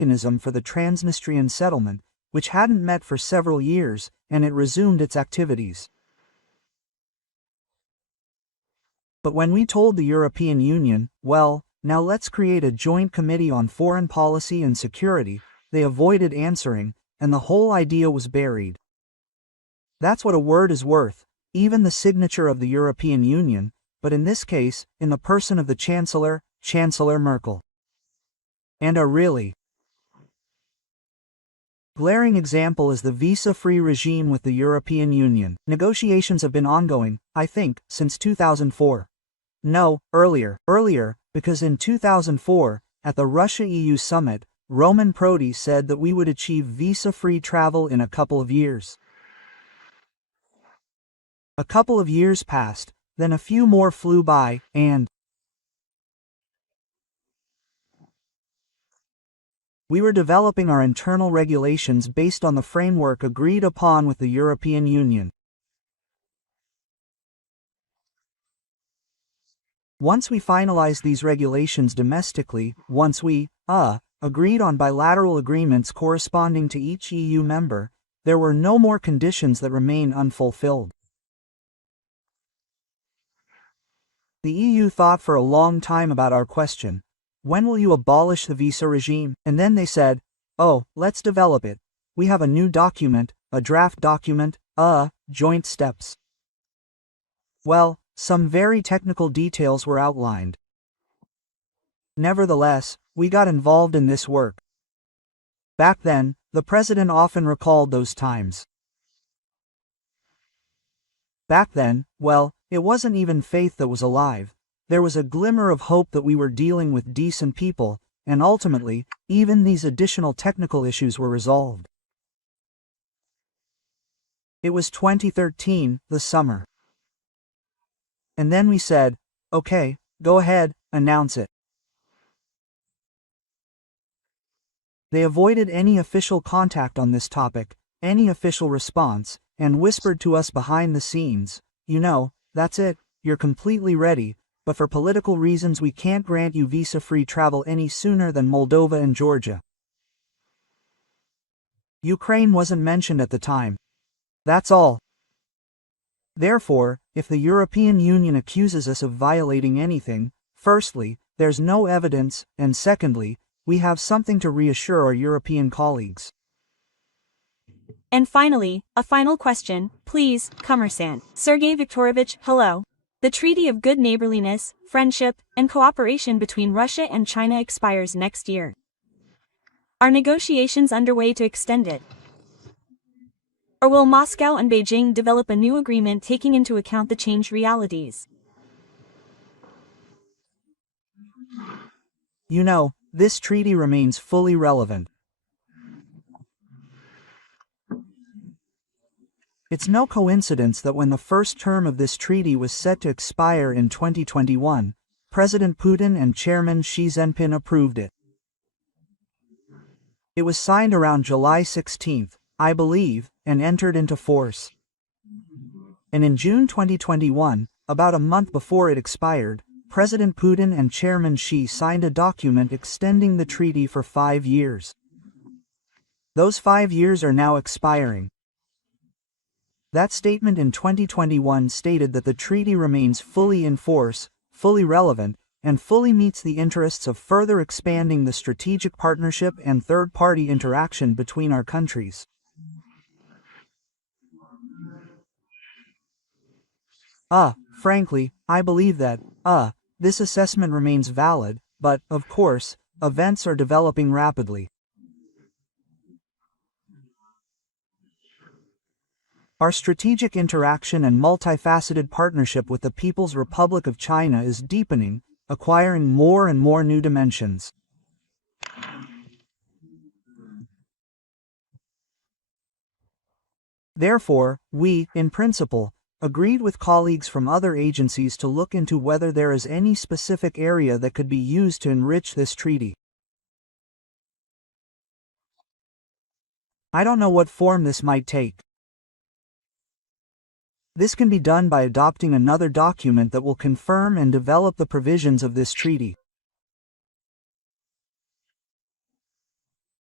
mechanism for the Transnistrian settlement, which hadn't met for several years, and it resumed its activities. But when we told the European Union, well, now let's create a joint committee on foreign policy and security, they avoided answering, and the whole idea was buried. That's what a word is worth, even the signature of the European Union, but in this case, in the person of the Chancellor, Chancellor Merkel. And a really glaring example is the visa-free regime with the European Union. Negotiations have been ongoing, I think, since 2004. No, earlier, because in 2004, at the Russia-EU summit, Roman Prodi said that we would achieve visa-free travel in a couple of years. A couple of years passed, then a few more flew by, and we were developing our internal regulations based on the framework agreed upon with the European Union. Once we finalized these regulations domestically, once we, agreed on bilateral agreements corresponding to each EU member, there were no more conditions that remain unfulfilled. The EU thought for a long time about our question. When will you abolish the visa regime? And then they said, oh, let's develop it. We have a new document, a draft document, joint steps. Well, some very technical details were outlined. Nevertheless, we got involved in this work. Back then, the president often recalled those times. Back then, well, it wasn't even faith that was alive. There was a glimmer of hope that we were dealing with decent people, and ultimately, even these additional technical issues were resolved. It was 2013, the summer. And then we said, okay, go ahead, announce it. They avoided any official contact on this topic, any official response, and whispered to us behind the scenes, you know, that's it, you're completely ready, but for political reasons we can't grant you visa-free travel any sooner than Moldova and Georgia. Ukraine wasn't mentioned at the time. That's all. Therefore, if the European Union accuses us of violating anything, firstly, there's no evidence, and secondly, we have something to reassure our European colleagues. And finally, a final question, please, Commerçant. Sergey Viktorovich, hello. The Treaty of Good Neighborliness, Friendship, and Cooperation between Russia and China expires next year. Are negotiations underway to extend it? Or will Moscow and Beijing develop a new agreement taking into account the changed realities? You know, this treaty remains fully relevant. It's no coincidence that when the first term of this treaty was set to expire in 2021, President Putin and Chairman Xi Jinping approved it. It was signed around July 16, I believe, and entered into force. And in June 2021, about a month before it expired, President Putin and Chairman Xi signed a document extending the treaty for 5 years. Those 5 years are now expiring. That statement in 2021 stated that the treaty remains fully in force, fully relevant, and fully meets the interests of further expanding the strategic partnership and third-party interaction between our countries. Frankly, I believe that, this assessment remains valid, but, of course, events are developing rapidly. Our strategic interaction and multifaceted partnership with the People's Republic of China is deepening, acquiring more and more new dimensions. Therefore, we, in principle, agreed with colleagues from other agencies to look into whether there is any specific area that could be used to enrich this treaty. I don't know what form this might take. This can be done by adopting another document that will confirm and develop the provisions of this treaty.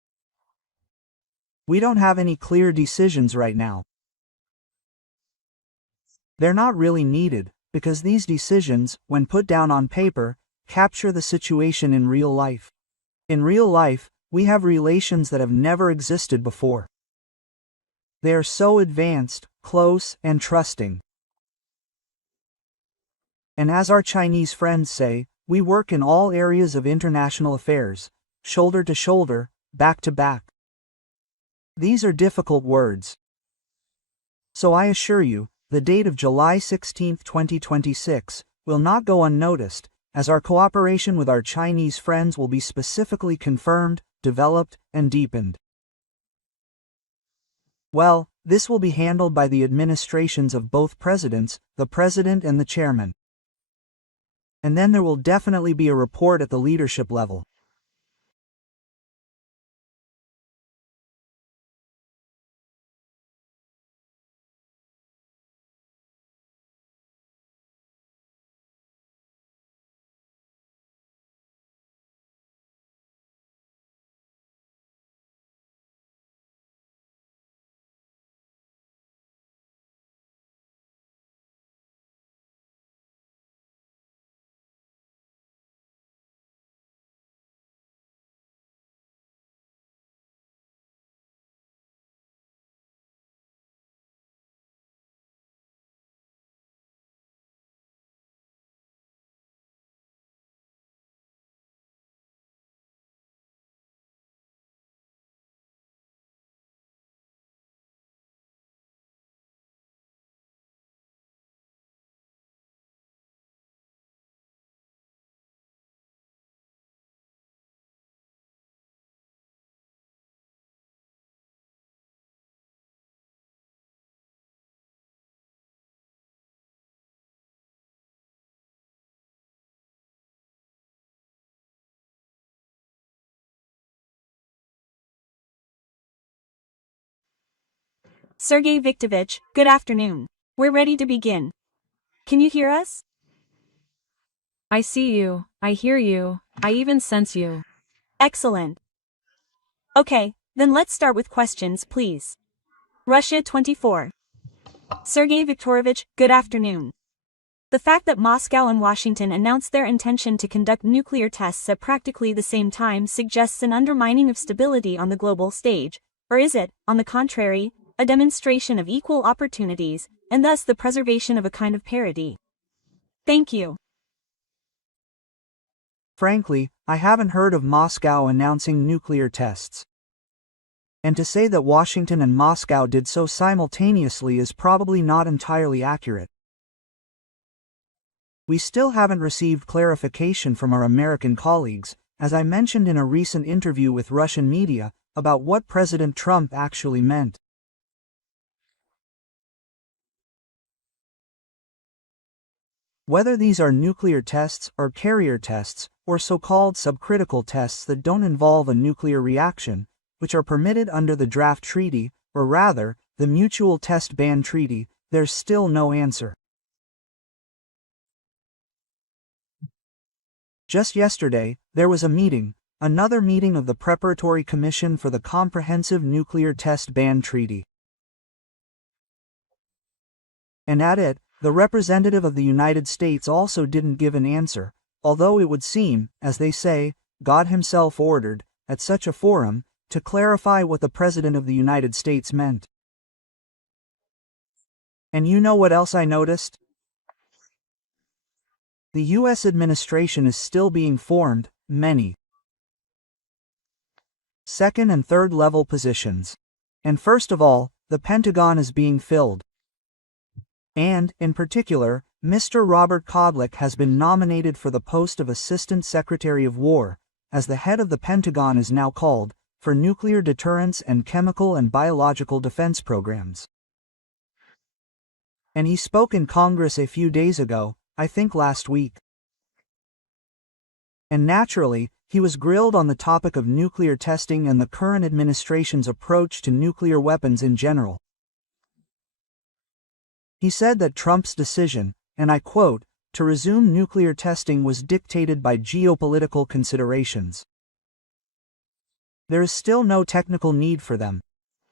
We don't have any clear decisions right now. They're not really needed, because these decisions, when put down on paper, capture the situation in real life. In real life, we have relations that have never existed before. They are so advanced, close, and trusting. And as our Chinese friends say, we work in all areas of international affairs, shoulder to shoulder, back to back. These are difficult words. So I assure you, the date of July 16, 2026, will not go unnoticed, as our cooperation with our Chinese friends will be specifically confirmed, developed, and deepened. Well, this will be handled by the administrations of both presidents, the president and the chairman. And then there will definitely be a report at the leadership level. Sergey Viktorovich, good afternoon. We're ready to begin. Can you hear us? I see you, I hear you, I even sense you. Excellent. Okay, then let's start with questions, please. Russia 24. Sergey Viktorovich, good afternoon. The fact that Moscow and Washington announced their intention to conduct nuclear tests at practically the same time suggests an undermining of stability on the global stage, or is it, on the contrary, a demonstration of equal opportunities, and thus the preservation of a kind of parity? Thank you. Frankly, I haven't heard of Moscow announcing nuclear tests. And to say that Washington and Moscow did so simultaneously is probably not entirely accurate. We still haven't received clarification from our American colleagues, as I mentioned in a recent interview with Russian media, about what President Trump actually meant. Whether these are nuclear tests or carrier tests, or so-called subcritical tests that don't involve a nuclear reaction, which are permitted under the draft treaty, or rather, the Mutual Test Ban Treaty, there's still no answer. Just yesterday, there was a meeting, another meeting of the Preparatory Commission for the Comprehensive Nuclear Test Ban Treaty. And at it, the representative of the United States also didn't give an answer, although it would seem, as they say, God himself ordered, at such a forum, to clarify what the President of the United States meant. And you know what else I noticed? The U.S. administration is still being formed, many second and third level positions. And first of all, the Pentagon is being filled. And, in particular, Mr. Robert Kodlik has been nominated for the post of Assistant Secretary of War, as the head of the Pentagon is now called, for nuclear deterrence and chemical and biological defense programs. And he spoke in Congress a few days ago, I think last week. And naturally, he was grilled on the topic of nuclear testing and the current administration's approach to nuclear weapons in general. He said that Trump's decision, and I quote, to resume nuclear testing was dictated by geopolitical considerations. There is still no technical need for them.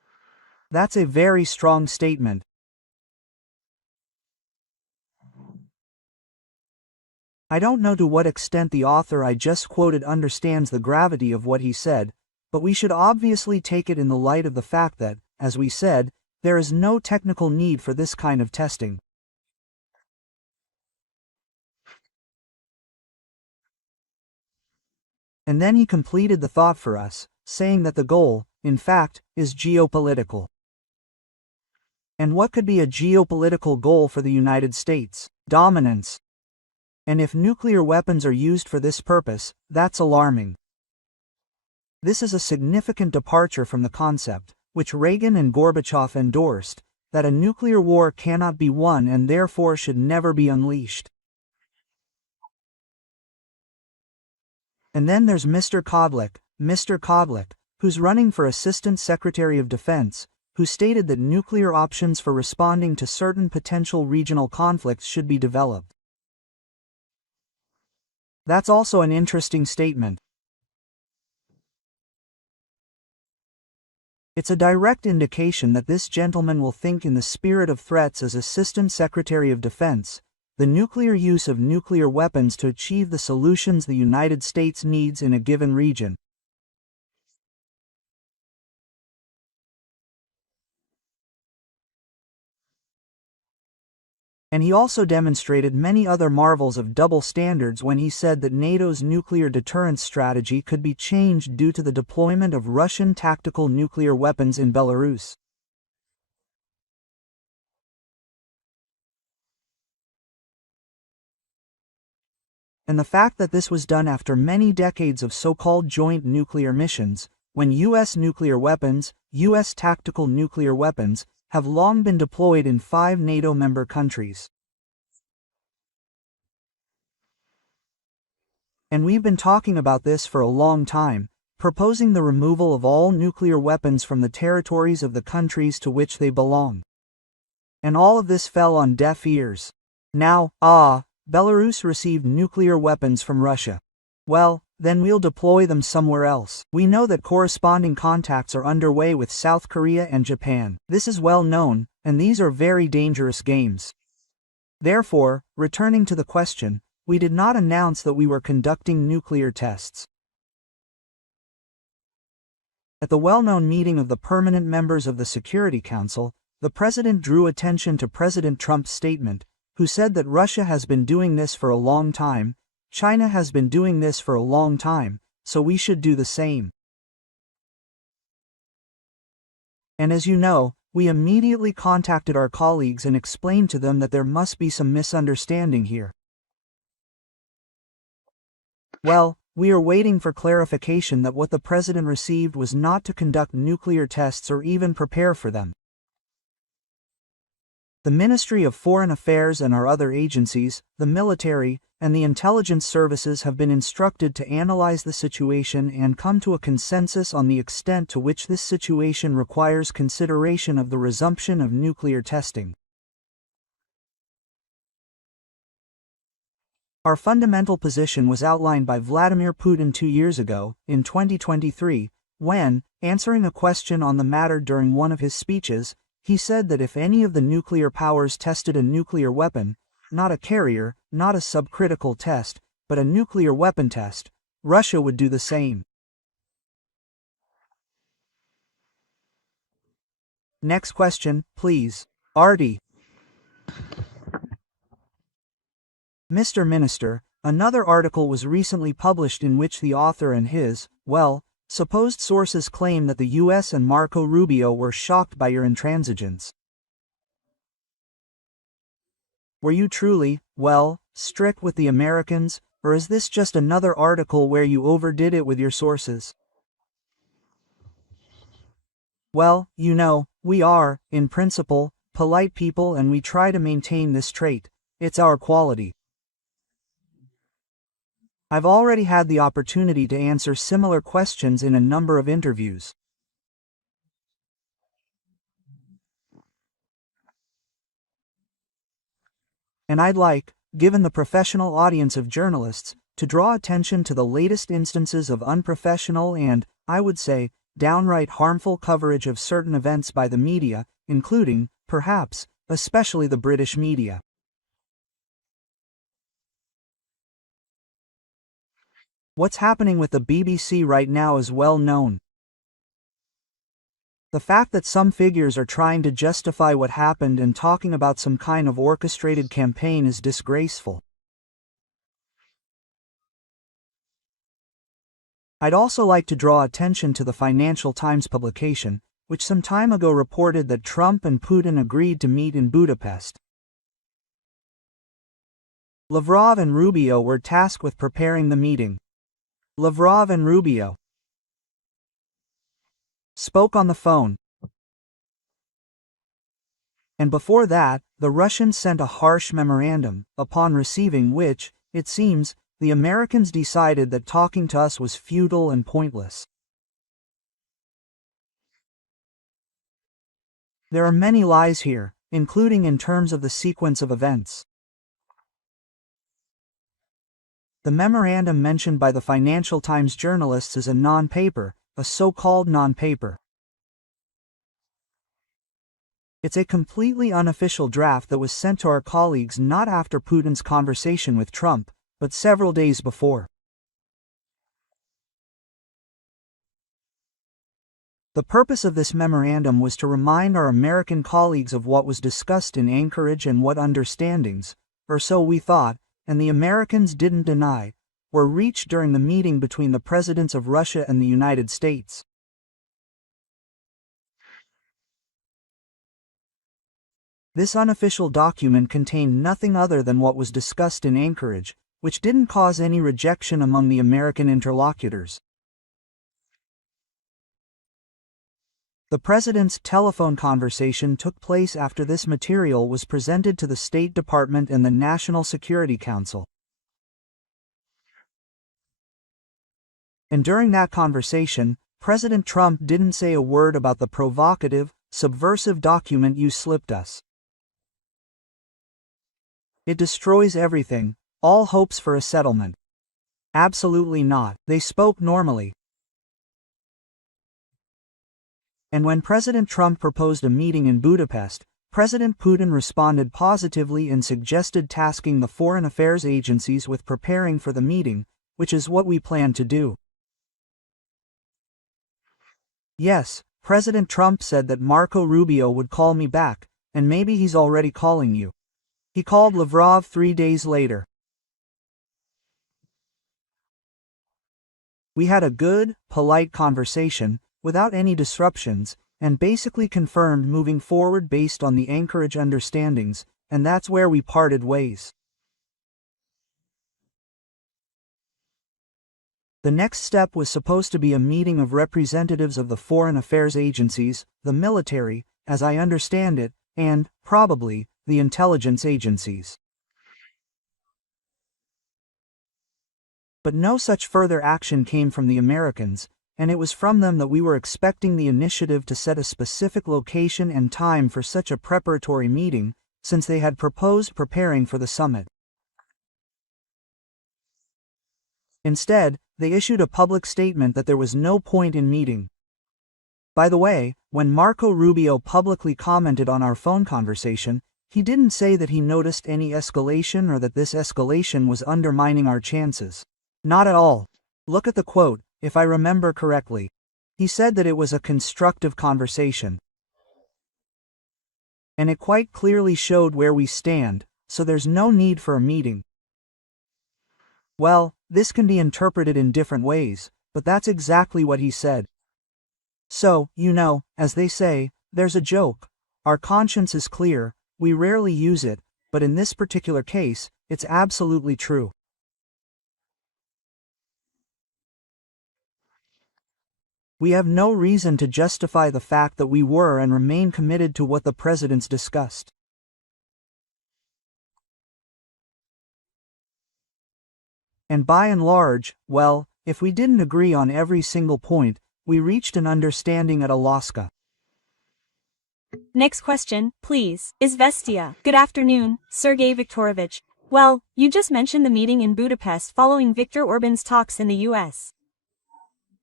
That's a very strong statement. I don't know to what extent the author I just quoted understands the gravity of what he said, but we should obviously take it in the light of the fact that, as we said, there is no technical need for this kind of testing. And then he completed the thought for us, saying that the goal, in fact, is geopolitical. And what could be a geopolitical goal for the United States? Dominance. And if nuclear weapons are used for this purpose, that's alarming. This is a significant departure from the concept, which Reagan and Gorbachev endorsed, that a nuclear war cannot be won and therefore should never be unleashed. And then there's Mr. Kodlik, who's running for Assistant Secretary of Defense, who stated that nuclear options for responding to certain potential regional conflicts should be developed. That's also an interesting statement. It's a direct indication that this gentleman will think in the spirit of threats as Assistant Secretary of Defense, the nuclear use of nuclear weapons to achieve the solutions the United States needs in a given region. And he also demonstrated many other marvels of double standards when he said that NATO's nuclear deterrence strategy could be changed due to the deployment of Russian tactical nuclear weapons in Belarus. And the fact that this was done after many decades of so-called joint nuclear missions, when U.S. nuclear weapons, U.S. tactical nuclear weapons, have long been deployed in 5 NATO member countries. And we've been talking about this for a long time, proposing the removal of all nuclear weapons from the territories of the countries to which they belong. And all of this fell on deaf ears. Now, Belarus received nuclear weapons from Russia. Well, then we'll deploy them somewhere else. We know that corresponding contacts are underway with South Korea and Japan. This is well known, and these are very dangerous games. Therefore, returning to the question, we did not announce that we were conducting nuclear tests. At the well-known meeting of the permanent members of the Security Council, the President drew attention to President Trump's statement, who said that Russia has been doing this for a long time, China has been doing this for a long time, so we should do the same. And as you know, we immediately contacted our colleagues and explained to them that there must be some misunderstanding here. Well, we are waiting for clarification that what the President received was not to conduct nuclear tests or even prepare for them. The Ministry of Foreign Affairs and our other agencies, the military, and the intelligence services have been instructed to analyze the situation and come to a consensus on the extent to which this situation requires consideration of the resumption of nuclear testing. Our fundamental position was outlined by Vladimir Putin 2 years ago, in 2023, when, answering a question on the matter during one of his speeches, he said that if any of the nuclear powers tested a nuclear weapon, not a carrier, not a subcritical test, but a nuclear weapon test, Russia would do the same. Next question, please. Artie. Mr. Minister, another article was recently published in which the author and his, supposed sources claim that the U.S. and Marco Rubio were shocked by your intransigence. Were you truly, strict with the Americans, or is this just another article where you overdid it with your sources? Well, you know, we are, in principle, polite people and we try to maintain this trait. It's our quality. I've already had the opportunity to answer similar questions in a number of interviews. And I'd like, given the professional audience of journalists, to draw attention to the latest instances of unprofessional and, I would say, downright harmful coverage of certain events by the media, including, perhaps, especially the British media. What's happening with the BBC right now is well known. The fact that some figures are trying to justify what happened and talking about some kind of orchestrated campaign is disgraceful. I'd also like to draw attention to the Financial Times publication, which some time ago reported that Trump and Putin agreed to meet in Budapest. Lavrov and Rubio were tasked with preparing the meeting. Lavrov and Rubio spoke on the phone. And before that, the Russians sent a harsh memorandum, upon receiving which, it seems, the Americans decided that talking to us was futile and pointless. There are many lies here, including in terms of the sequence of events. The memorandum mentioned by the Financial Times journalists is a non-paper, a so-called non-paper. It's a completely unofficial draft that was sent to our colleagues not after Putin's conversation with Trump, but several days before. The purpose of this memorandum was to remind our American colleagues of what was discussed in Anchorage and what understandings, or so we thought, and the Americans didn't deny, were reached during the meeting between the presidents of Russia and the United States. This unofficial document contained nothing other than what was discussed in Anchorage, which didn't cause any rejection among the American interlocutors. The president's telephone conversation took place after this material was presented to the State Department and the National Security Council. And during that conversation, President Trump didn't say a word about the provocative, subversive document you slipped us. It destroys everything, all hopes for a settlement. Absolutely not. They spoke normally. And when President Trump proposed a meeting in Budapest, President Putin responded positively and suggested tasking the foreign affairs agencies with preparing for the meeting, which is what we plan to do. Yes, President Trump said that Marco Rubio would call me back, and maybe he's already calling you. He called Lavrov 3 days later. We had a good, polite conversation, without any disruptions, and basically confirmed moving forward based on the Anchorage understandings, and that's where we parted ways. The next step was supposed to be a meeting of representatives of the foreign affairs agencies, the military, as I understand it, and, probably, the intelligence agencies. But no such further action came from the Americans, and it was from them that we were expecting the initiative to set a specific location and time for such a preparatory meeting, since they had proposed preparing for the summit. Instead, they issued a public statement that there was no point in meeting. By the way, when Marco Rubio publicly commented on our phone conversation, he didn't say that he noticed any escalation or that this escalation was undermining our chances. Not at all. Look at the quote, if I remember correctly. He said that it was a constructive conversation. And it quite clearly showed where we stand, so there's no need for a meeting. Well, this can be interpreted in different ways, but that's exactly what he said. So, you know, as they say, there's a joke. Our conscience is clear, we rarely use it, but in this particular case, it's absolutely true. We have no reason to justify the fact that we were and remain committed to what the presidents discussed. And by and large, well, if we didn't agree on every single point, we reached an understanding at Alaska. Next question, please. Izvestia. Good afternoon, Sergey Viktorovich. Well, you just mentioned the meeting in Budapest following Viktor Orban's talks in the U.S.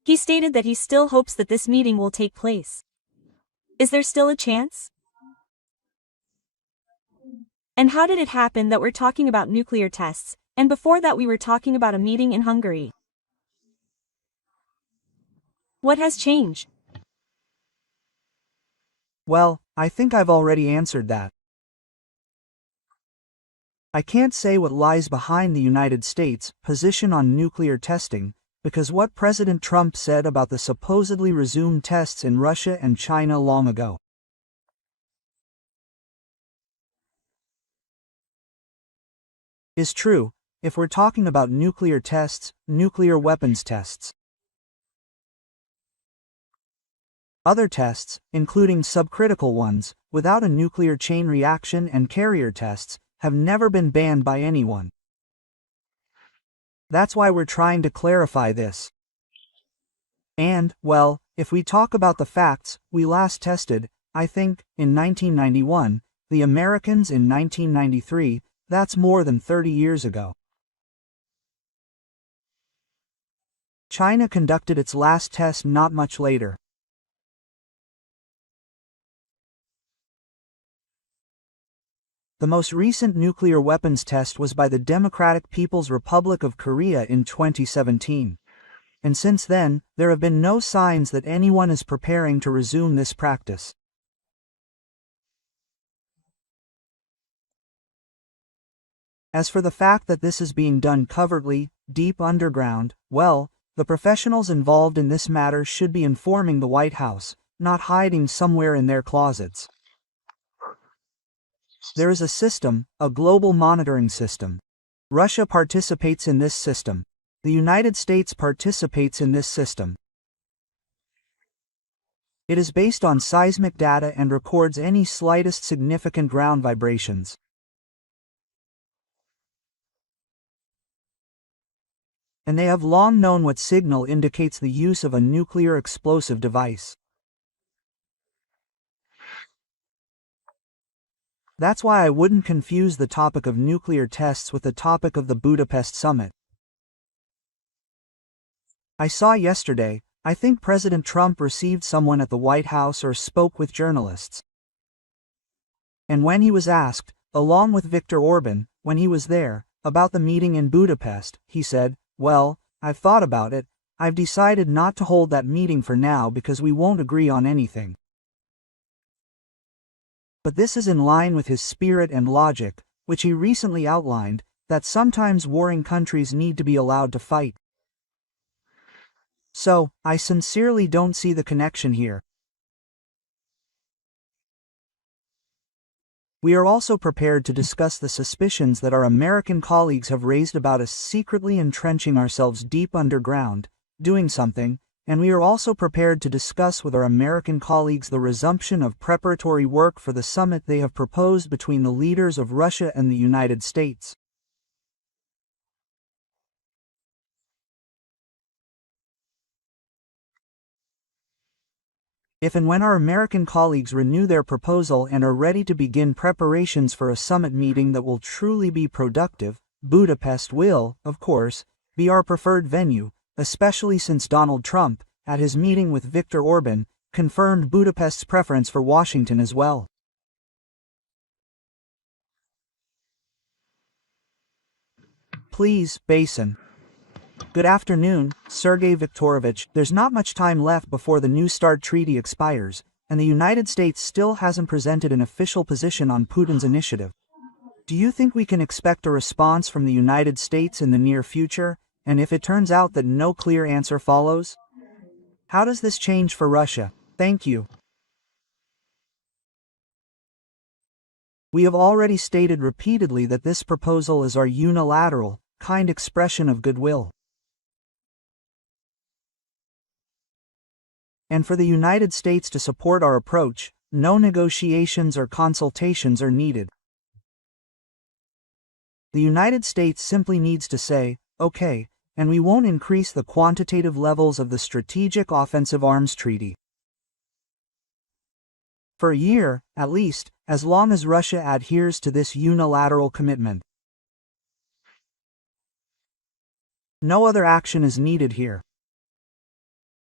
He stated that he still hopes that this meeting will take place. Is there still a chance? And how did it happen that we're talking about nuclear tests, and before that we were talking about a meeting in Hungary? What has changed? Well, I think I've already answered that. I can't say what lies behind the United States' position on nuclear testing, because what President Trump said about the supposedly resumed tests in Russia and China long ago is true, if we're talking about nuclear tests, nuclear weapons tests. Other tests, including subcritical ones, without a nuclear chain reaction and carrier tests, have never been banned by anyone. That's why we're trying to clarify this. And, well, if we talk about the facts, we last tested, I think, in 1991, the Americans in 1993, that's more than 30 years ago. China conducted its last test not much later. The most recent nuclear weapons test was by the Democratic People's Republic of Korea in 2017. And since then, there have been no signs that anyone is preparing to resume this practice. As for the fact that this is being done covertly, deep underground, well, the professionals involved in this matter should be informing the White House, not hiding somewhere in their closets. There is a system, a global monitoring system. Russia participates in this system. The United States participates in this system. It is based on seismic data and records any slightest significant ground vibrations. And they have long known what signal indicates the use of a nuclear explosive device. That's why I wouldn't confuse the topic of nuclear tests with the topic of the Budapest summit. I saw yesterday, I think President Trump received someone at the White House or spoke with journalists. And when he was asked, along with Viktor Orban, when he was there, about the meeting in Budapest, he said, "Well, I've thought about it, I've decided not to hold that meeting for now because we won't agree on anything." But this is in line with his spirit and logic, which he recently outlined, that sometimes warring countries need to be allowed to fight. So, I sincerely don't see the connection here. We are also prepared to discuss the suspicions that our American colleagues have raised about us secretly entrenching ourselves deep underground, doing something, and we are also prepared to discuss with our American colleagues the resumption of preparatory work for the summit they have proposed between the leaders of Russia and the United States. If and when our American colleagues renew their proposal and are ready to begin preparations for a summit meeting that will truly be productive, Budapest will, of course, be our preferred venue, especially since Donald Trump, at his meeting with Viktor Orban, confirmed Budapest's preference for Washington as well. Please, Basin. Good afternoon, Sergey Viktorovich. There's not much time left before the New START treaty expires, and the United States still hasn't presented an official position on Putin's initiative. Do you think we can expect a response from the United States in the near future, and if it turns out that no clear answer follows? How does this change for Russia? Thank you. We have already stated repeatedly that this proposal is our unilateral, kind expression of goodwill. And for the United States to support our approach, no negotiations or consultations are needed. The United States simply needs to say, okay, and we won't increase the quantitative levels of the Strategic Offensive Arms Treaty. For a year, at least, as long as Russia adheres to this unilateral commitment. No other action is needed here.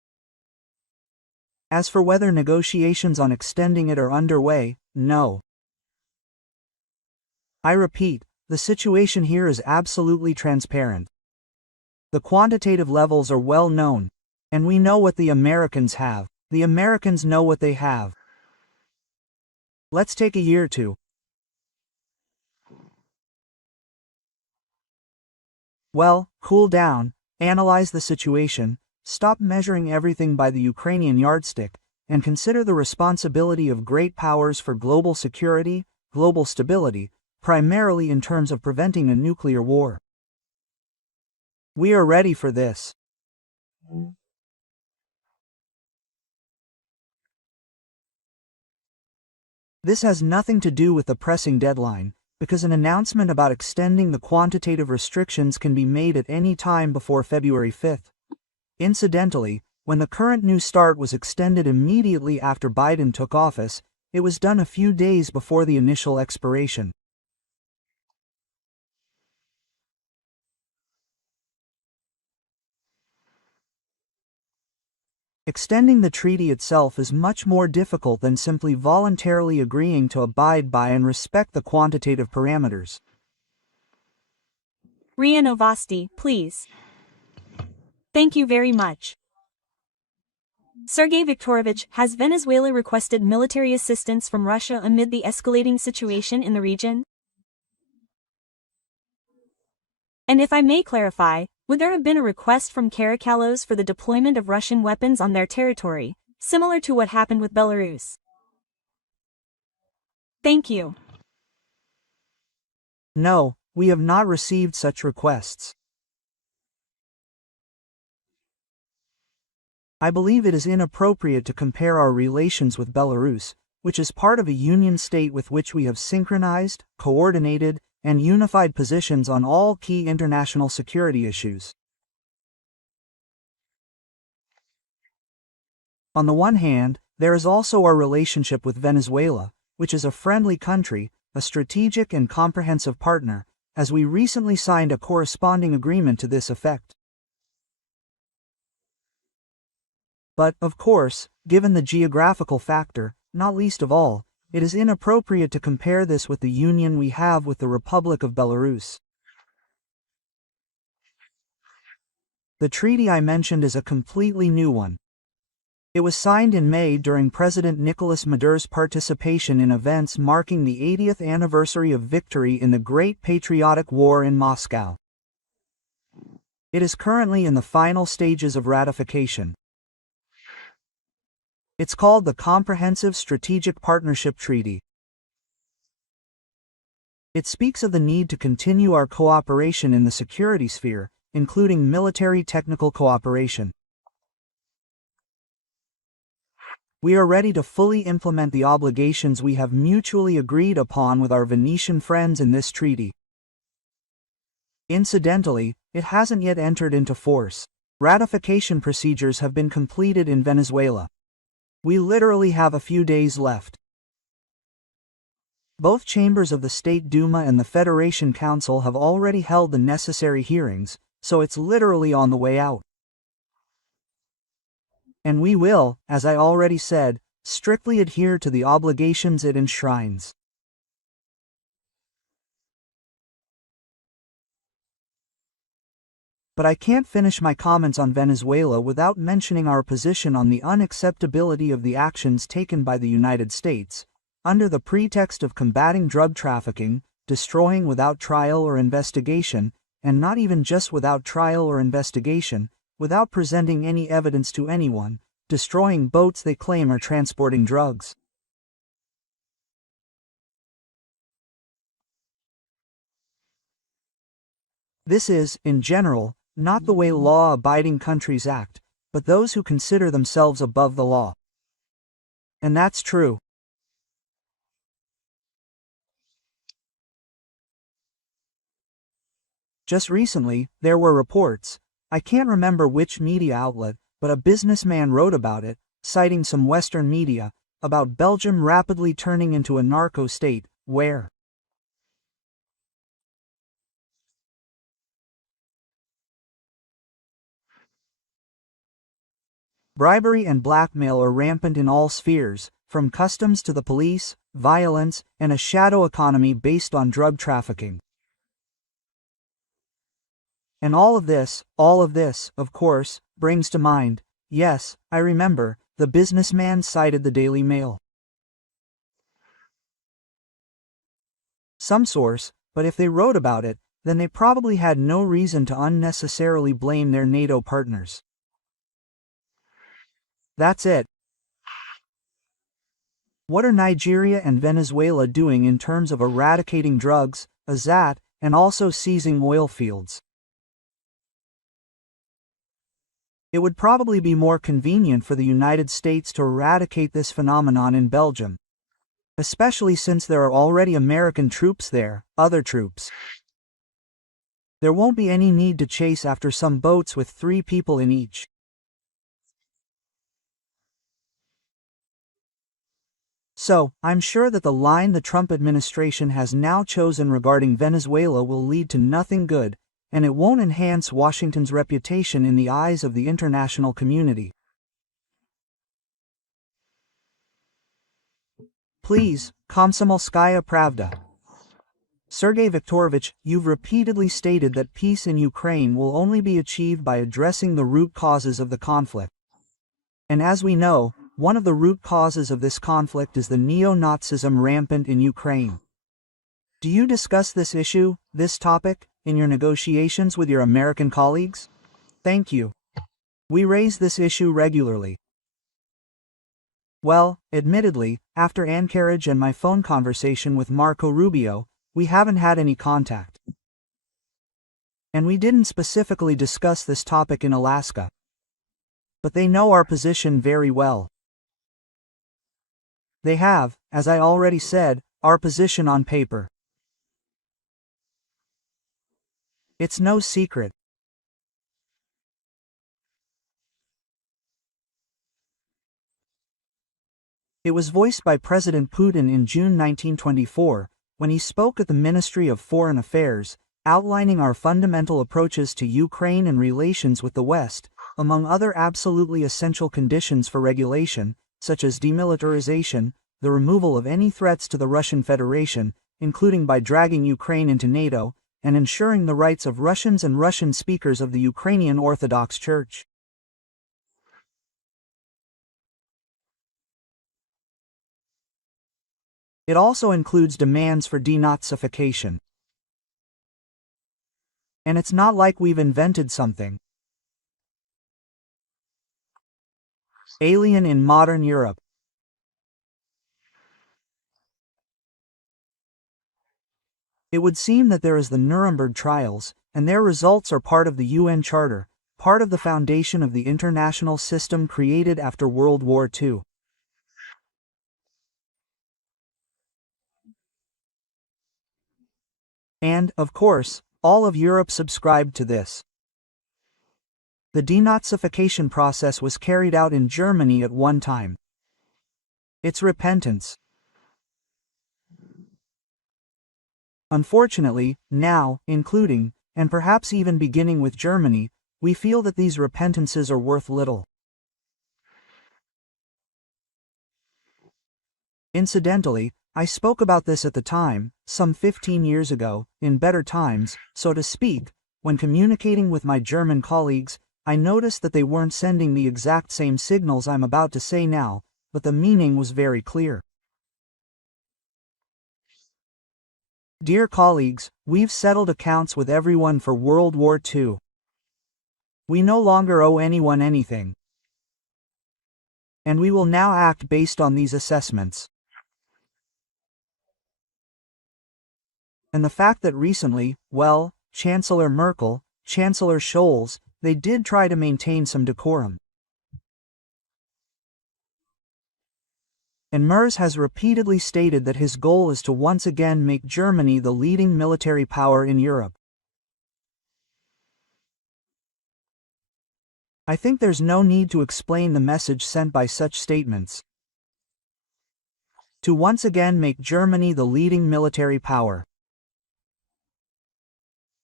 As for whether negotiations on extending it are underway, no. I repeat, the situation here is absolutely transparent. The quantitative levels are well known, and we know what the Americans have. The Americans know what they have. Let's take a year or two. Well, cool down, analyze the situation, stop measuring everything by the Ukrainian yardstick, and consider the responsibility of great powers for global security, global stability, primarily in terms of preventing a nuclear war. We are ready for this. This has nothing to do with the pressing deadline, because an announcement about extending the quantitative restrictions can be made at any time before February 5th. Incidentally, when the current New START was extended immediately after Biden took office, it was done a few days before the initial expiration. Extending the treaty itself is much more difficult than simply voluntarily agreeing to abide by and respect the quantitative parameters. RIA Novosti, please. Thank you very much. Sergey Viktorovich, has Venezuela requested military assistance from Russia amid the escalating situation in the region? And if I may clarify, would there have been a request from Caracalos for the deployment of Russian weapons on their territory, similar to what happened with Belarus? Thank you. No, we have not received such requests. I believe it is inappropriate to compare our relations with Belarus, which is part of a union state with which we have synchronized, coordinated, and unified positions on all key international security issues. On the one hand, there is also our relationship with Venezuela, which is a friendly country, a strategic and comprehensive partner, as we recently signed a corresponding agreement to this effect. But, of course, given the geographical factor, not least of all, it is inappropriate to compare this with the union we have with the Republic of Belarus. The treaty I mentioned is a completely new one. It was signed in May during President Nicolas Maduro's participation in events marking the 80th anniversary of victory in the Great Patriotic War in Moscow. It is currently in the final stages of ratification. It's called the Comprehensive Strategic Partnership Treaty. It speaks of the need to continue our cooperation in the security sphere, including military technical cooperation. We are ready to fully implement the obligations we have mutually agreed upon with our Venetian friends in this treaty. Incidentally, it hasn't yet entered into force. Ratification procedures have been completed in Venezuela. We literally have a few days left. Both chambers of the State Duma and the Federation Council have already held the necessary hearings, so it's literally on the way out. And we will, as I already said, strictly adhere to the obligations it enshrines. But I can't finish my comments on Venezuela without mentioning our position on the unacceptability of the actions taken by the United States, under the pretext of combating drug trafficking, destroying without trial or investigation, and not even just without trial or investigation, without presenting any evidence to anyone, destroying boats they claim are transporting drugs. This is, in general, not the way law-abiding countries act, but those who consider themselves above the law. And that's true. Just recently, there were reports, I can't remember which media outlet, but a businessman wrote about it, citing some Western media, about Belgium rapidly turning into a narco state, where Bribery and blackmail are rampant in all spheres, from customs to the police, violence, and a shadow economy based on drug trafficking. And all of this, of course, brings to mind, yes, I remember, the businessman cited the Daily Mail. Some source, but if they wrote about it, then they probably had no reason to unnecessarily blame their NATO partners. That's it. What are Nigeria and Venezuela doing in terms of eradicating drugs, azat, and also seizing oil fields? It would probably be more convenient for the United States to eradicate this phenomenon in Belgium, especially since there are already American troops there, other troops. There won't be any need to chase after some boats with 3 people in each. So, I'm sure that the line the Trump administration has now chosen regarding Venezuela will lead to nothing good, and it won't enhance Washington's reputation in the eyes of the international community. Please, Komsomolskaya Pravda. Sergey Viktorovich, you've repeatedly stated that peace in Ukraine will only be achieved by addressing the root causes of the conflict. And as we know, one of the root causes of this conflict is the neo-Nazism rampant in Ukraine. Do you discuss this issue, this topic, in your negotiations with your American colleagues? Thank you. We raise this issue regularly. Well, admittedly, after Anchorage and my phone conversation with Marco Rubio, we haven't had any contact. And we didn't specifically discuss this topic in Alaska. But they know our position very well. They have, as I already said, our position on paper. It's no secret. It was voiced by President Putin in June 1924, when he spoke at the Ministry of Foreign Affairs, outlining our fundamental approaches to Ukraine and relations with the West, among other absolutely essential conditions for regulation, such as demilitarization, the removal of any threats to the Russian Federation, including by dragging Ukraine into NATO, and ensuring the rights of Russians and Russian speakers of the Ukrainian Orthodox Church. It also includes demands for denazification. And it's not like we've invented something alien in modern Europe. It would seem that there is the Nuremberg trials, and their results are part of the UN Charter, part of the foundation of the international system created after World War II. And, of course, all of Europe subscribed to this. The denazification process was carried out in Germany at one time. It's repentance. Unfortunately, now, including, and perhaps even beginning with Germany, we feel that these repentances are worth little. Incidentally, I spoke about this at the time, some 15 years ago, in better times, so to speak, when communicating with my German colleagues, I noticed that they weren't sending the exact same signals I'm about to say now, but the meaning was very clear. Dear colleagues, we've settled accounts with everyone for World War II. We no longer owe anyone anything. And we will now act based on these assessments. And the fact that recently, well, Chancellor Merkel, Chancellor Scholz, they did try to maintain some decorum. And Merz has repeatedly stated that his goal is to once again make Germany the leading military power in Europe. I think there's no need to explain the message sent by such statements. To once again make Germany the leading military power.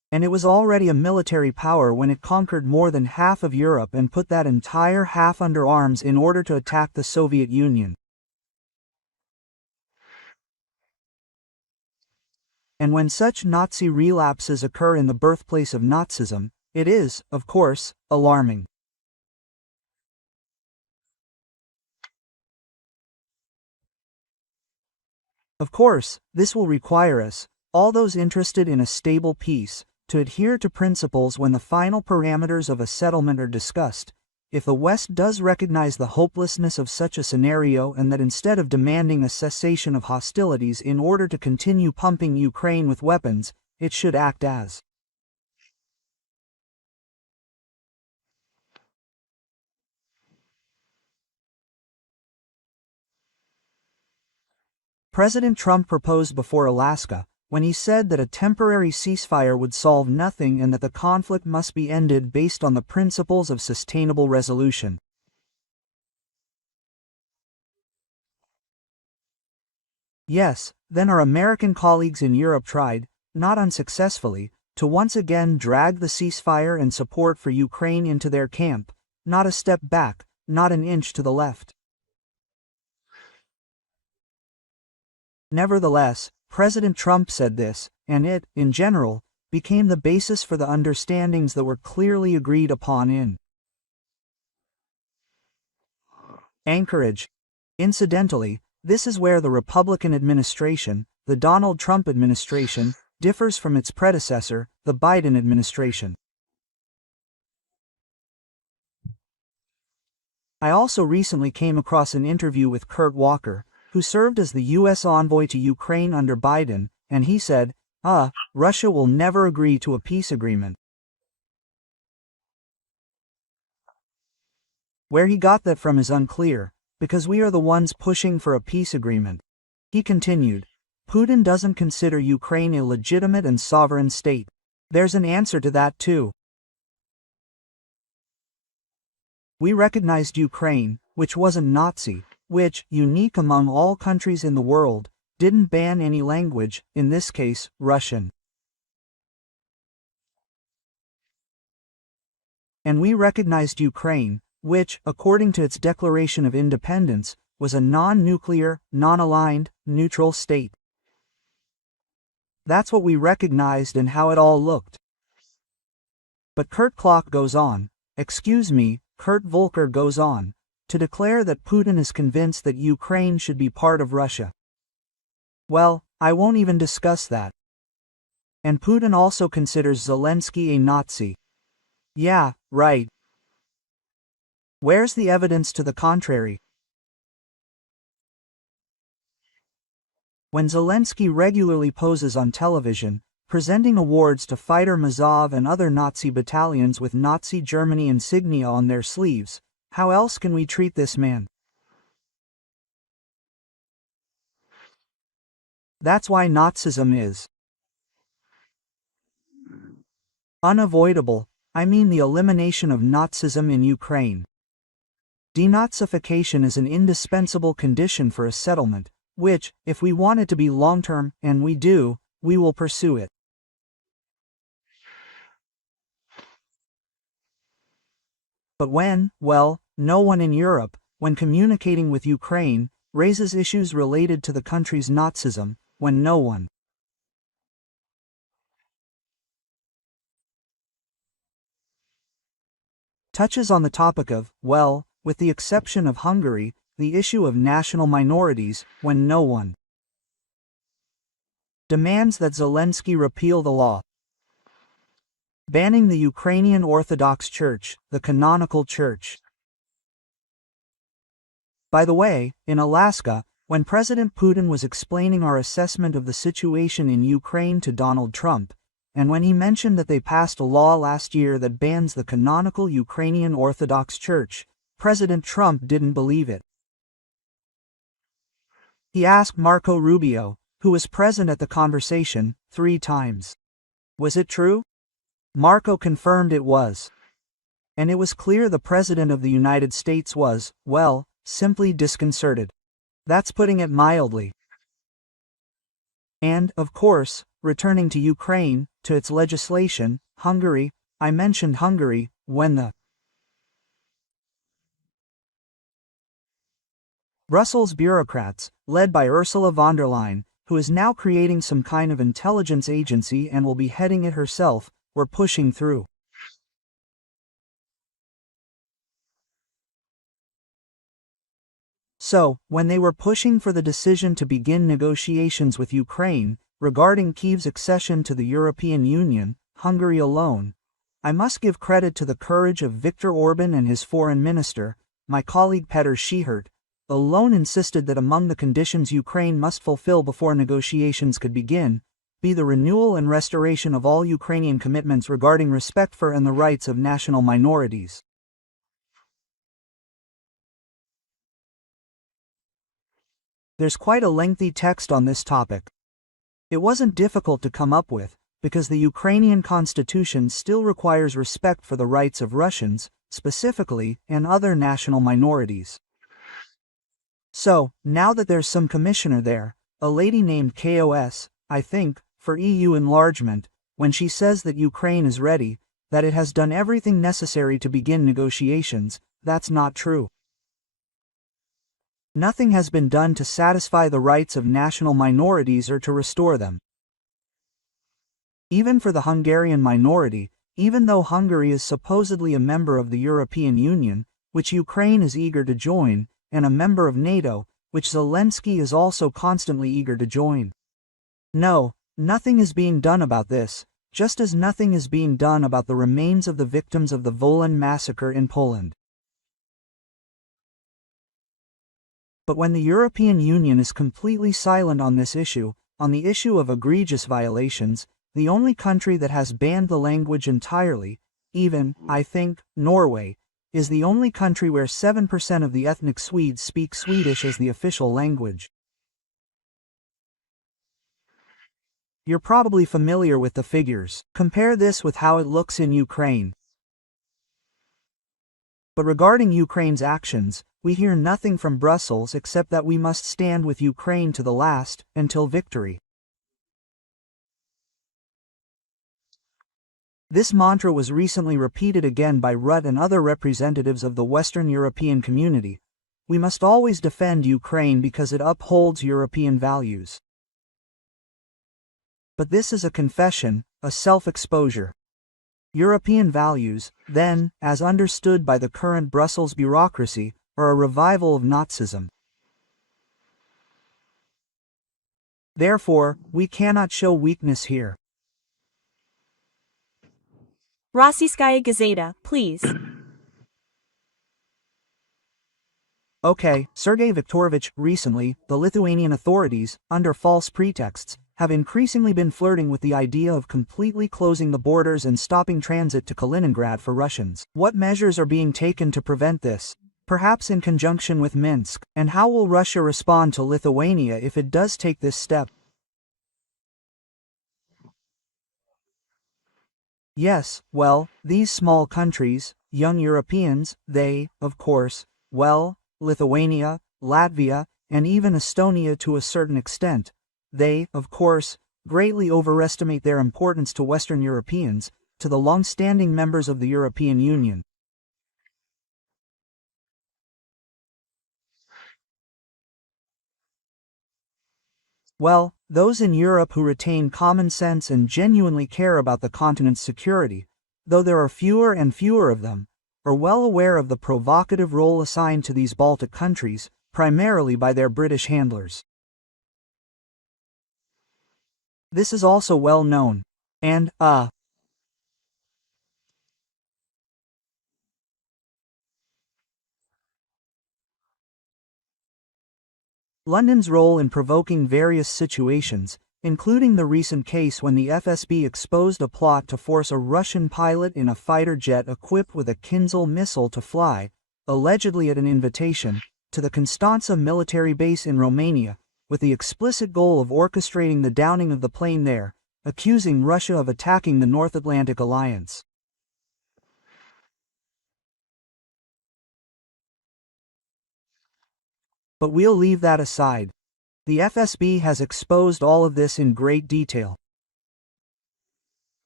And it was already a military power when it conquered more than half of Europe and put that entire half under arms in order to attack the Soviet Union. And when such Nazi relapses occur in the birthplace of Nazism, it is, of course, alarming. Of course, this will require us, all those interested in a stable peace, to adhere to principles when the final parameters of a settlement are discussed. If the West does recognize the hopelessness of such a scenario and that instead of demanding a cessation of hostilities in order to continue pumping Ukraine with weapons, it should act as President Trump proposed before Alaska, when he said that a temporary ceasefire would solve nothing and that the conflict must be ended based on the principles of sustainable resolution. Yes, then our American colleagues in Europe tried, not unsuccessfully, to once again drag the ceasefire and support for Ukraine into their camp, not a step back, not an inch to the left. Nevertheless, President Trump said this, and it, in general, became the basis for the understandings that were clearly agreed upon in Anchorage. Incidentally, this is where the Republican administration, the Donald Trump administration, differs from its predecessor, the Biden administration. I also recently came across an interview with Kurt Walker, who served as the U.S. envoy to Ukraine under Biden, and he said, Russia will never agree to a peace agreement. Where he got that from is unclear, because we are the ones pushing for a peace agreement. He continued, Putin doesn't consider Ukraine a legitimate and sovereign state. There's an answer to that too. We recognized Ukraine, which wasn't Nazi, which, unique among all countries in the world, didn't ban any language, in this case, Russian. And we recognized Ukraine, which, according to its Declaration of Independence, was a non-nuclear, non-aligned, neutral state. That's what we recognized and how it all looked. But Kurt Volker goes on, to declare that Putin is convinced that Ukraine should be part of Russia. Well, I won't even discuss that. And Putin also considers Zelensky a Nazi. Yeah, right. Where's the evidence to the contrary? When Zelensky regularly poses on television, presenting awards to fighter Mazov and other Nazi battalions with Nazi Germany insignia on their sleeves, how else can we treat this man? That's why Nazism is unavoidable. I mean the elimination of Nazism in Ukraine. Denazification is an indispensable condition for a settlement, which, if we want it to be long-term, and we do, we will pursue it. But no one in Europe, when communicating with Ukraine, raises issues related to the country's Nazism, when no one touches on the topic of, with the exception of Hungary, the issue of national minorities, when no one demands that Zelensky repeal the law banning the Ukrainian Orthodox Church, the canonical church. By the way, in Alaska, when President Putin was explaining our assessment of the situation in Ukraine to Donald Trump, and when he mentioned that they passed a law last year that bans the canonical Ukrainian Orthodox Church, President Trump didn't believe it. He asked Marco Rubio, who was present at the conversation, 3 times. Was it true? Marco confirmed it was. And it was clear the President of the United States was, simply disconcerted. That's putting it mildly. And, of course, returning to Ukraine, to its legislation. Hungary, I mentioned Hungary, when the Brussels bureaucrats, led by Ursula von der Leyen, who is now creating some kind of intelligence agency and will be heading it herself, were pushing through. So, when they were pushing for the decision to begin negotiations with Ukraine, regarding Kyiv's accession to the European Union, Hungary alone, I must give credit to the courage of Viktor Orban and his foreign minister, my colleague Petr Schihert, alone insisted that among the conditions Ukraine must fulfill before negotiations could begin, be the renewal and restoration of all Ukrainian commitments regarding respect for and the rights of national minorities. There's quite a lengthy text on this topic. It wasn't difficult to come up with, because the Ukrainian constitution still requires respect for the rights of Russians, specifically, and other national minorities. So, now that there's some commissioner there, a lady named KOS, I think, for EU enlargement, when she says that Ukraine is ready, that it has done everything necessary to begin negotiations, that's not true. Nothing has been done to satisfy the rights of national minorities or to restore them. Even for the Hungarian minority, even though Hungary is supposedly a member of the European Union, which Ukraine is eager to join, and a member of NATO, which Zelensky is also constantly eager to join. No, nothing is being done about this, just as nothing is being done about the remains of the victims of the Wolan massacre in Poland. But when the European Union is completely silent on this issue, on the issue of egregious violations, the only country that has banned the language entirely, even, I think, Norway, is the only country where 7% of the ethnic Swedes speak Swedish as the official language. You're probably familiar with the figures. Compare this with how it looks in Ukraine. But regarding Ukraine's actions, we hear nothing from Brussels except that we must stand with Ukraine to the last, until victory. This mantra was recently repeated again by Rutte and other representatives of the Western European community. We must always defend Ukraine because it upholds European values. But this is a confession, a self-exposure. European values, then, as understood by the current Brussels bureaucracy, are a revival of Nazism. Therefore, we cannot show weakness here. Rossiyskaya Gazeta, please. Okay, Sergey Viktorovich, recently, the Lithuanian authorities, under false pretexts, have increasingly been flirting with the idea of completely closing the borders and stopping transit to Kaliningrad for Russians. What measures are being taken to prevent this? Perhaps in conjunction with Minsk, and how will Russia respond to Lithuania if it does take this step? Yes, well, these small countries, young Europeans, they, of course, well, Lithuania, Latvia, and even Estonia to a certain extent, they, of course, greatly overestimate their importance to Western Europeans, to the long-standing members of the European Union. Well, those in Europe who retain common sense and genuinely care about the continent's security, though there are fewer and fewer of them, are well aware of the provocative role assigned to these Baltic countries, primarily by their British handlers. This is also well known. And, London's role in provoking various situations, including the recent case when the FSB exposed a plot to force a Russian pilot in a fighter jet equipped with a Kinzhal missile to fly, allegedly at an invitation, to the Constanța military base in Romania, with the explicit goal of orchestrating the downing of the plane there, accusing Russia of attacking the North Atlantic Alliance. But we'll leave that aside. The FSB has exposed all of this in great detail.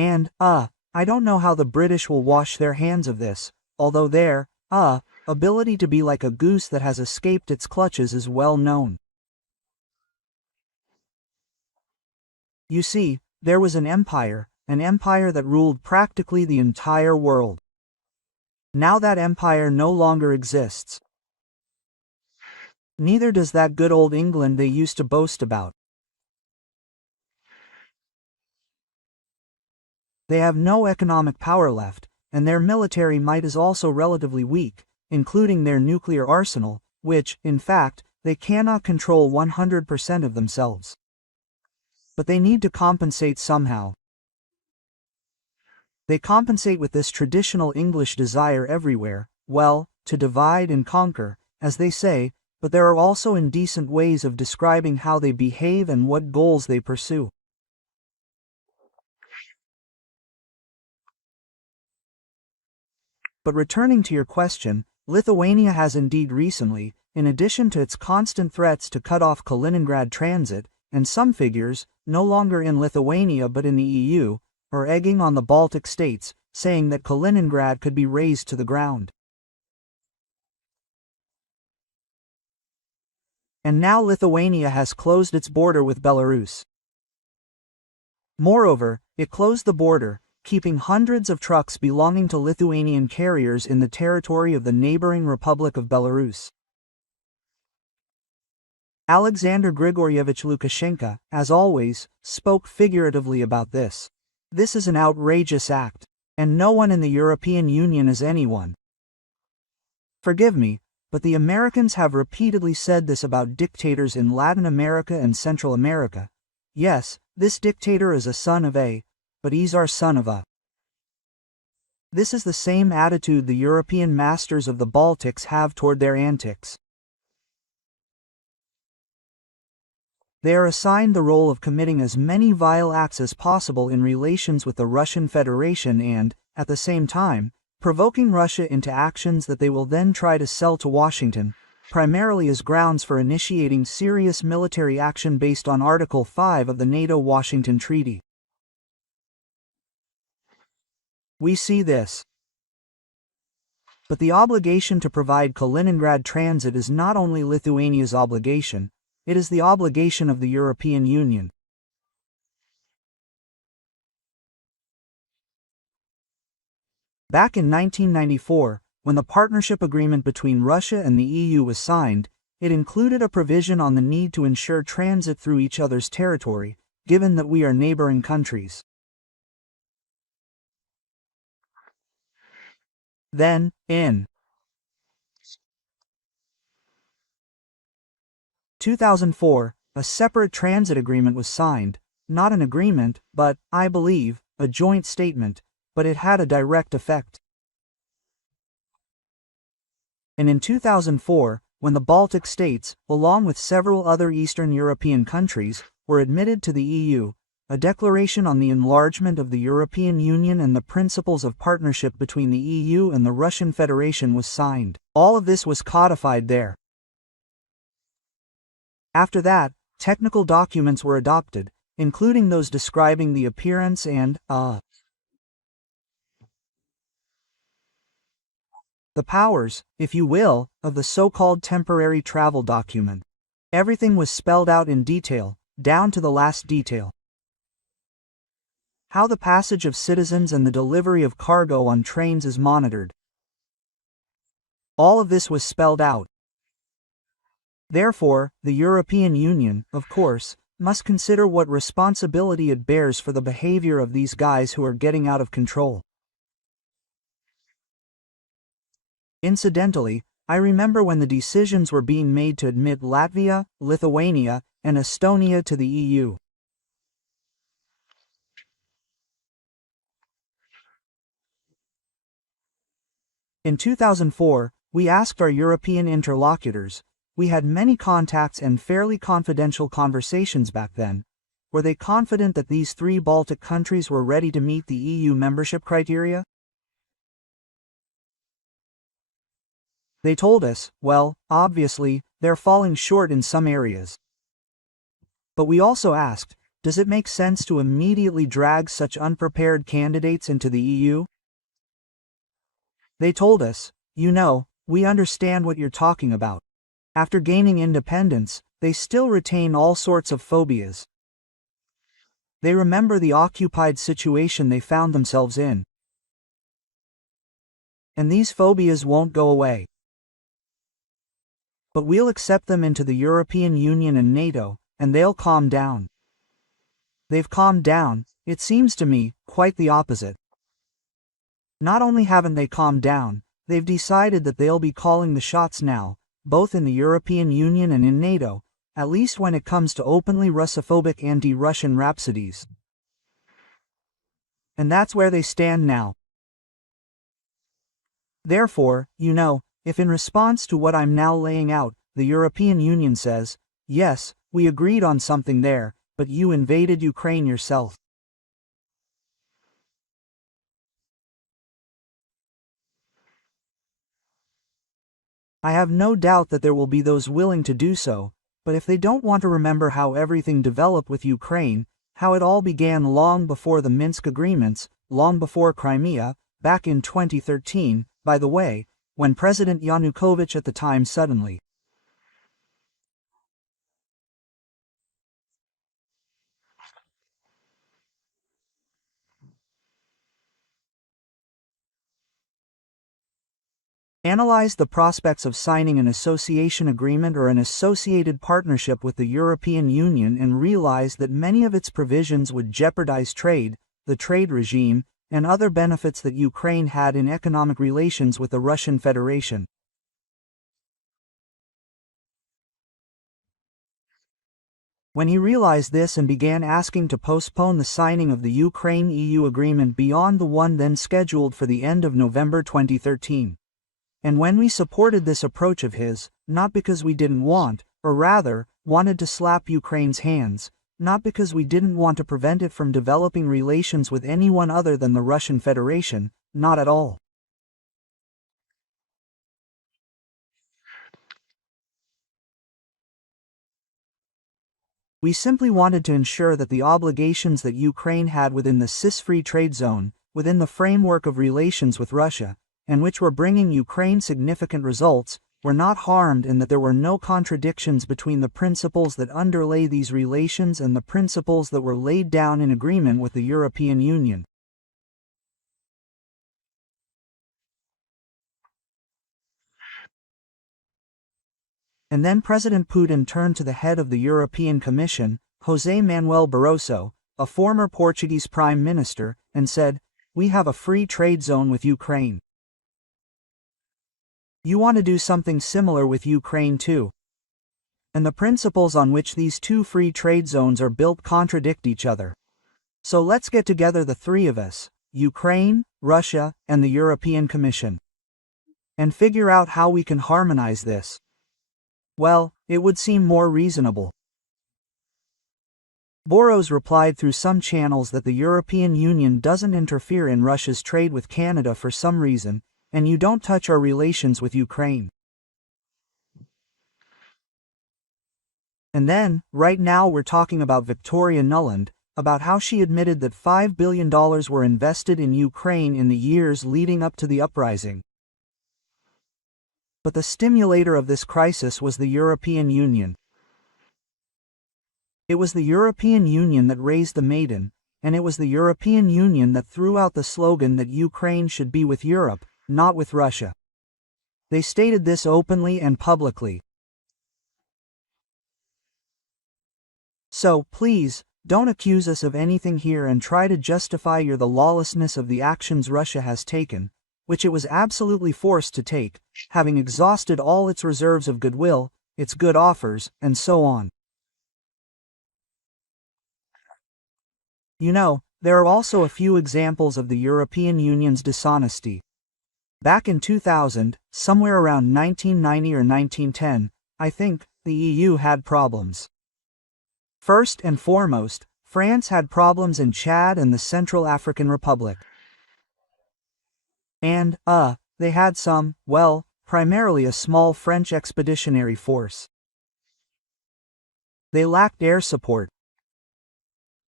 And, I don't know how the British will wash their hands of this, although their, ability to be like a goose that has escaped its clutches is well known. You see, there was an empire that ruled practically the entire world. Now that empire no longer exists. Neither does that good old England they used to boast about. They have no economic power left, and their military might is also relatively weak, including their nuclear arsenal, which, in fact, they cannot control 100% of themselves. But they need to compensate somehow. They compensate with this traditional English desire everywhere, well, to divide and conquer, as they say, but there are also indecent ways of describing how they behave and what goals they pursue. But returning to your question, Lithuania has indeed recently, in addition to its constant threats to cut off Kaliningrad transit, and some figures, no longer in Lithuania but in the EU, are egging on the Baltic states, saying that Kaliningrad could be razed to the ground. And now Lithuania has closed its border with Belarus. Moreover, it closed the border, keeping hundreds of trucks belonging to Lithuanian carriers in the territory of the neighboring Republic of Belarus. Alexander Grigoryevich Lukashenko, as always, spoke figuratively about this. This is an outrageous act, and no one in the European Union is anyone. Forgive me, but the Americans have repeatedly said this about dictators in Latin America and Central America. Yes, this dictator is a son of a, but he's our son of a. This is the same attitude the European masters of the Baltics have toward their antics. They are assigned the role of committing as many vile acts as possible in relations with the Russian Federation and, at the same time, provoking Russia into actions that they will then try to sell to Washington, primarily as grounds for initiating serious military action based on Article 5 of the NATO-Washington Treaty. We see this. But the obligation to provide Kaliningrad transit is not only Lithuania's obligation, it is the obligation of the European Union. Back in 1994, when the partnership agreement between Russia and the EU was signed, it included a provision on the need to ensure transit through each other's territory, given that we are neighboring countries. Then, in 2004, a separate transit agreement was signed, not an agreement, but, I believe, a joint statement, but it had a direct effect. And in 2004, when the Baltic states, along with several other Eastern European countries, were admitted to the EU, a declaration on the enlargement of the European Union and the principles of partnership between the EU and the Russian Federation was signed. All of this was codified there. After that, technical documents were adopted, including those describing the appearance and, the powers, if you will, of the so-called temporary travel document. Everything was spelled out in detail, down to the last detail. How the passage of citizens and the delivery of cargo on trains is monitored. All of this was spelled out. Therefore, the European Union, of course, must consider what responsibility it bears for the behavior of these guys who are getting out of control. Incidentally, I remember when the decisions were being made to admit Latvia, Lithuania, and Estonia to the EU. In 2004, we asked our European interlocutors, we had many contacts and fairly confidential conversations back then, were they confident that these three Baltic countries were ready to meet the EU membership criteria? They told us, well, obviously, they're falling short in some areas. But we also asked, Does it make sense to immediately drag such unprepared candidates into the EU? They told us, we understand what you're talking about. After gaining independence, they still retain all sorts of phobias. They remember the occupied situation they found themselves in. And these phobias won't go away. But we'll accept them into the European Union and NATO, and they'll calm down. They've calmed down, it seems to me, quite the opposite. Not only haven't they calmed down, they've decided that they'll be calling the shots now, both in the European Union and in NATO, at least when it comes to openly Russophobic anti-Russian rhapsodies. And that's where they stand now. Therefore, if in response to what I'm now laying out, the European Union says, yes, we agreed on something there, but you invaded Ukraine yourself. I have no doubt that there will be those willing to do so, but if they don't want to remember how everything developed with Ukraine, how it all began long before the Minsk agreements, long before Crimea, back in 2013, by the way, when President Yanukovych at the time suddenly analyzed the prospects of signing an association agreement or an associated partnership with the European Union and realized that many of its provisions would jeopardize trade, the trade regime, and other benefits that Ukraine had in economic relations with the Russian Federation. When he realized this and began asking to postpone the signing of the Ukraine-EU agreement beyond the one then scheduled for the end of November 2013. And when we supported this approach of his, not because we didn't want, or rather, wanted to slap Ukraine's hands, not because we didn't want to prevent it from developing relations with anyone other than the Russian Federation, not at all. We simply wanted to ensure that the obligations that Ukraine had within the CIS-free trade zone, within the framework of relations with Russia, and which were bringing Ukraine significant results, were not harmed and that there were no contradictions between the principles that underlay these relations and the principles that were laid down in agreement with the European Union. And then President Putin turned to the head of the European Commission, José Manuel Barroso, a former Portuguese Prime Minister, and said, "We have a free trade zone with Ukraine. You want to do something similar with Ukraine too. And the principles on which these two free trade zones are built contradict each other. So let's get together the three of us, Ukraine, Russia, and the European Commission, and figure out how we can harmonize this." Well, it would seem more reasonable. Boros replied through some channels that the European Union doesn't interfere in Russia's trade with Canada for some reason, and you don't touch our relations with Ukraine. And then, right now we're talking about Victoria Nuland, about how she admitted that $5 billion were invested in Ukraine in the years leading up to the uprising. But the stimulator of this crisis was the European Union. It was the European Union that raised the maiden, and it was the European Union that threw out the slogan that Ukraine should be with Europe, not with Russia. They stated this openly and publicly. So, please, don't accuse us of anything here and try to justify the lawlessness of the actions Russia has taken, which it was absolutely forced to take, having exhausted all its reserves of goodwill, its good offers, and so on. There are also a few examples of the European Union's dishonesty. Back in 2000, somewhere around 1990 or 1910, I think, the EU had problems. First and foremost, France had problems in Chad and the Central African Republic. And, they had primarily a small French expeditionary force. They lacked air support.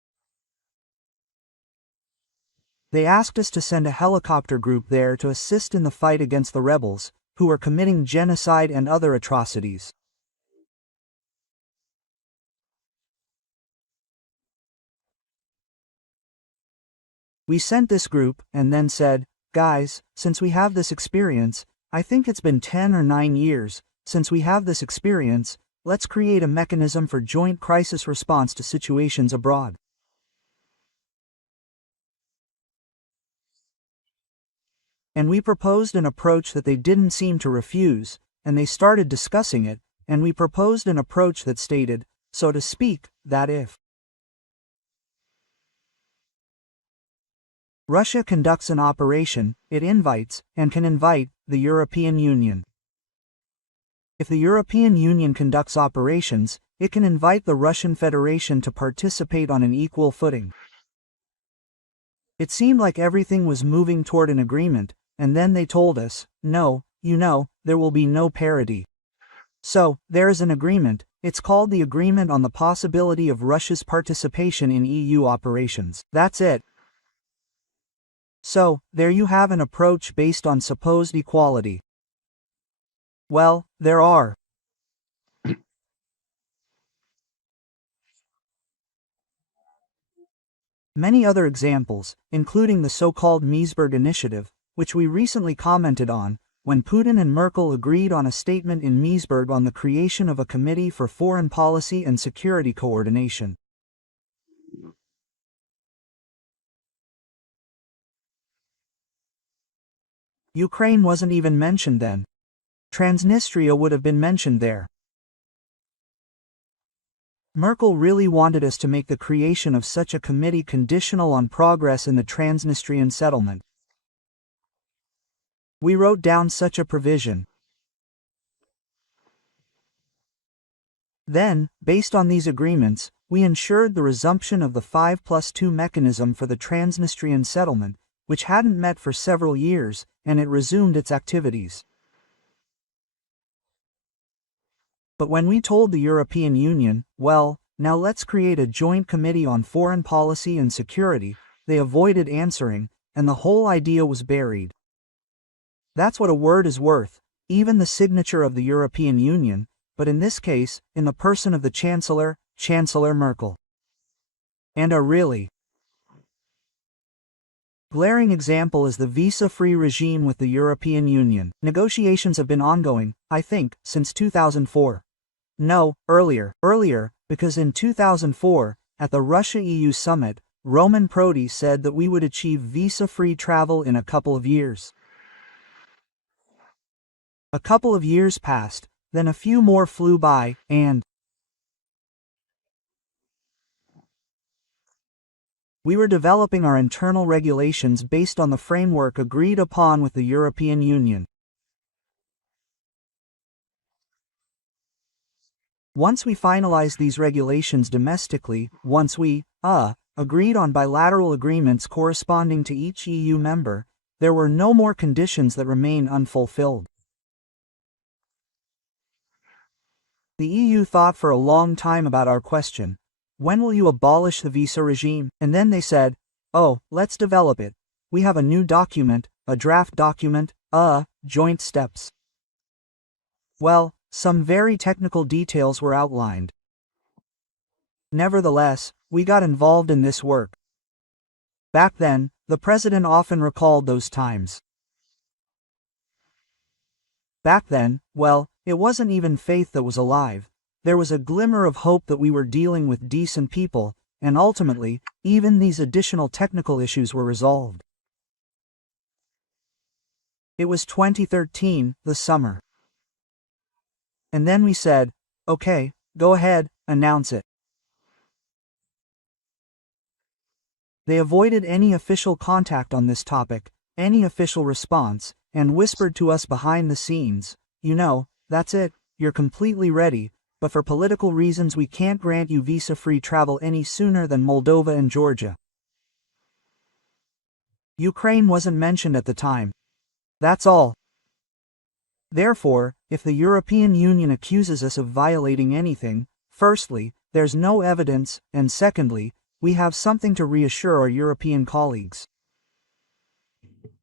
They asked us to send a helicopter group there to assist in the fight against the rebels, who were committing genocide and other atrocities. We sent this group, and then said, guys, since we have this experience, I think it's been 10 or 9 years, since we have this experience, let's create a mechanism for joint crisis response to situations abroad. And we proposed an approach that they didn't seem to refuse, and they started discussing it, and we proposed an approach that stated, so to speak, that if Russia conducts an operation, it invites, and can invite, the European Union. If the European Union conducts operations, it can invite the Russian Federation to participate on an equal footing. It seemed like everything was moving toward an agreement, and then they told us, no, there will be no parity. So, there is an agreement, it's called the Agreement on the Possibility of Russia's Participation in EU Operations. That's it. So, there you have an approach based on supposed equality. Well, there are many other examples, including the so-called Meseberg Initiative, which we recently commented on, when Putin and Merkel agreed on a statement in Meseberg on the creation of a Committee for Foreign Policy and Security Coordination. Ukraine wasn't even mentioned then. Transnistria would have been mentioned there. Merkel really wanted us to make the creation of such a committee conditional on progress in the Transnistrian settlement. We wrote down such a provision. Then, based on these agreements, we ensured the resumption of the 5+2 mechanism for the Transnistrian settlement, which hadn't met for several years, and it resumed its activities. But when we told the European Union, well, now let's create a joint committee on foreign policy and security, they avoided answering, and the whole idea was buried. That's what a word is worth, even the signature of the European Union, but in this case, in the person of the Chancellor, Chancellor Merkel. And a really glaring example is the visa-free regime with the European Union. Negotiations have been ongoing, I think, since 2004. No, earlier, because in 2004, at the Russia-EU summit, Roman Prodi said that we would achieve visa-free travel in a couple of years. A couple of years passed, then a few more flew by, and we were developing our internal regulations based on the framework agreed upon with the European Union. Once we finalized these regulations domestically, once we, agreed on bilateral agreements corresponding to each EU member, there were no more conditions that remain unfulfilled. The EU thought for a long time about our question. When will you abolish the visa regime? And then they said, oh, let's develop it. We have a new document, a draft document, joint steps. Well, some very technical details were outlined. Nevertheless, we got involved in this work. Back then, the president often recalled those times. Back then, well, it wasn't even faith that was alive. There was a glimmer of hope that we were dealing with decent people, and ultimately, even these additional technical issues were resolved. It was 2013, the summer. And then we said, okay, go ahead, announce it. They avoided any official contact on this topic, any official response, and whispered to us behind the scenes, that's it, you're completely ready, but for political reasons we can't grant you visa-free travel any sooner than Moldova and Georgia. Ukraine wasn't mentioned at the time. That's all. Therefore, if the European Union accuses us of violating anything, firstly, there's no evidence, and secondly, we have something to reassure our European colleagues.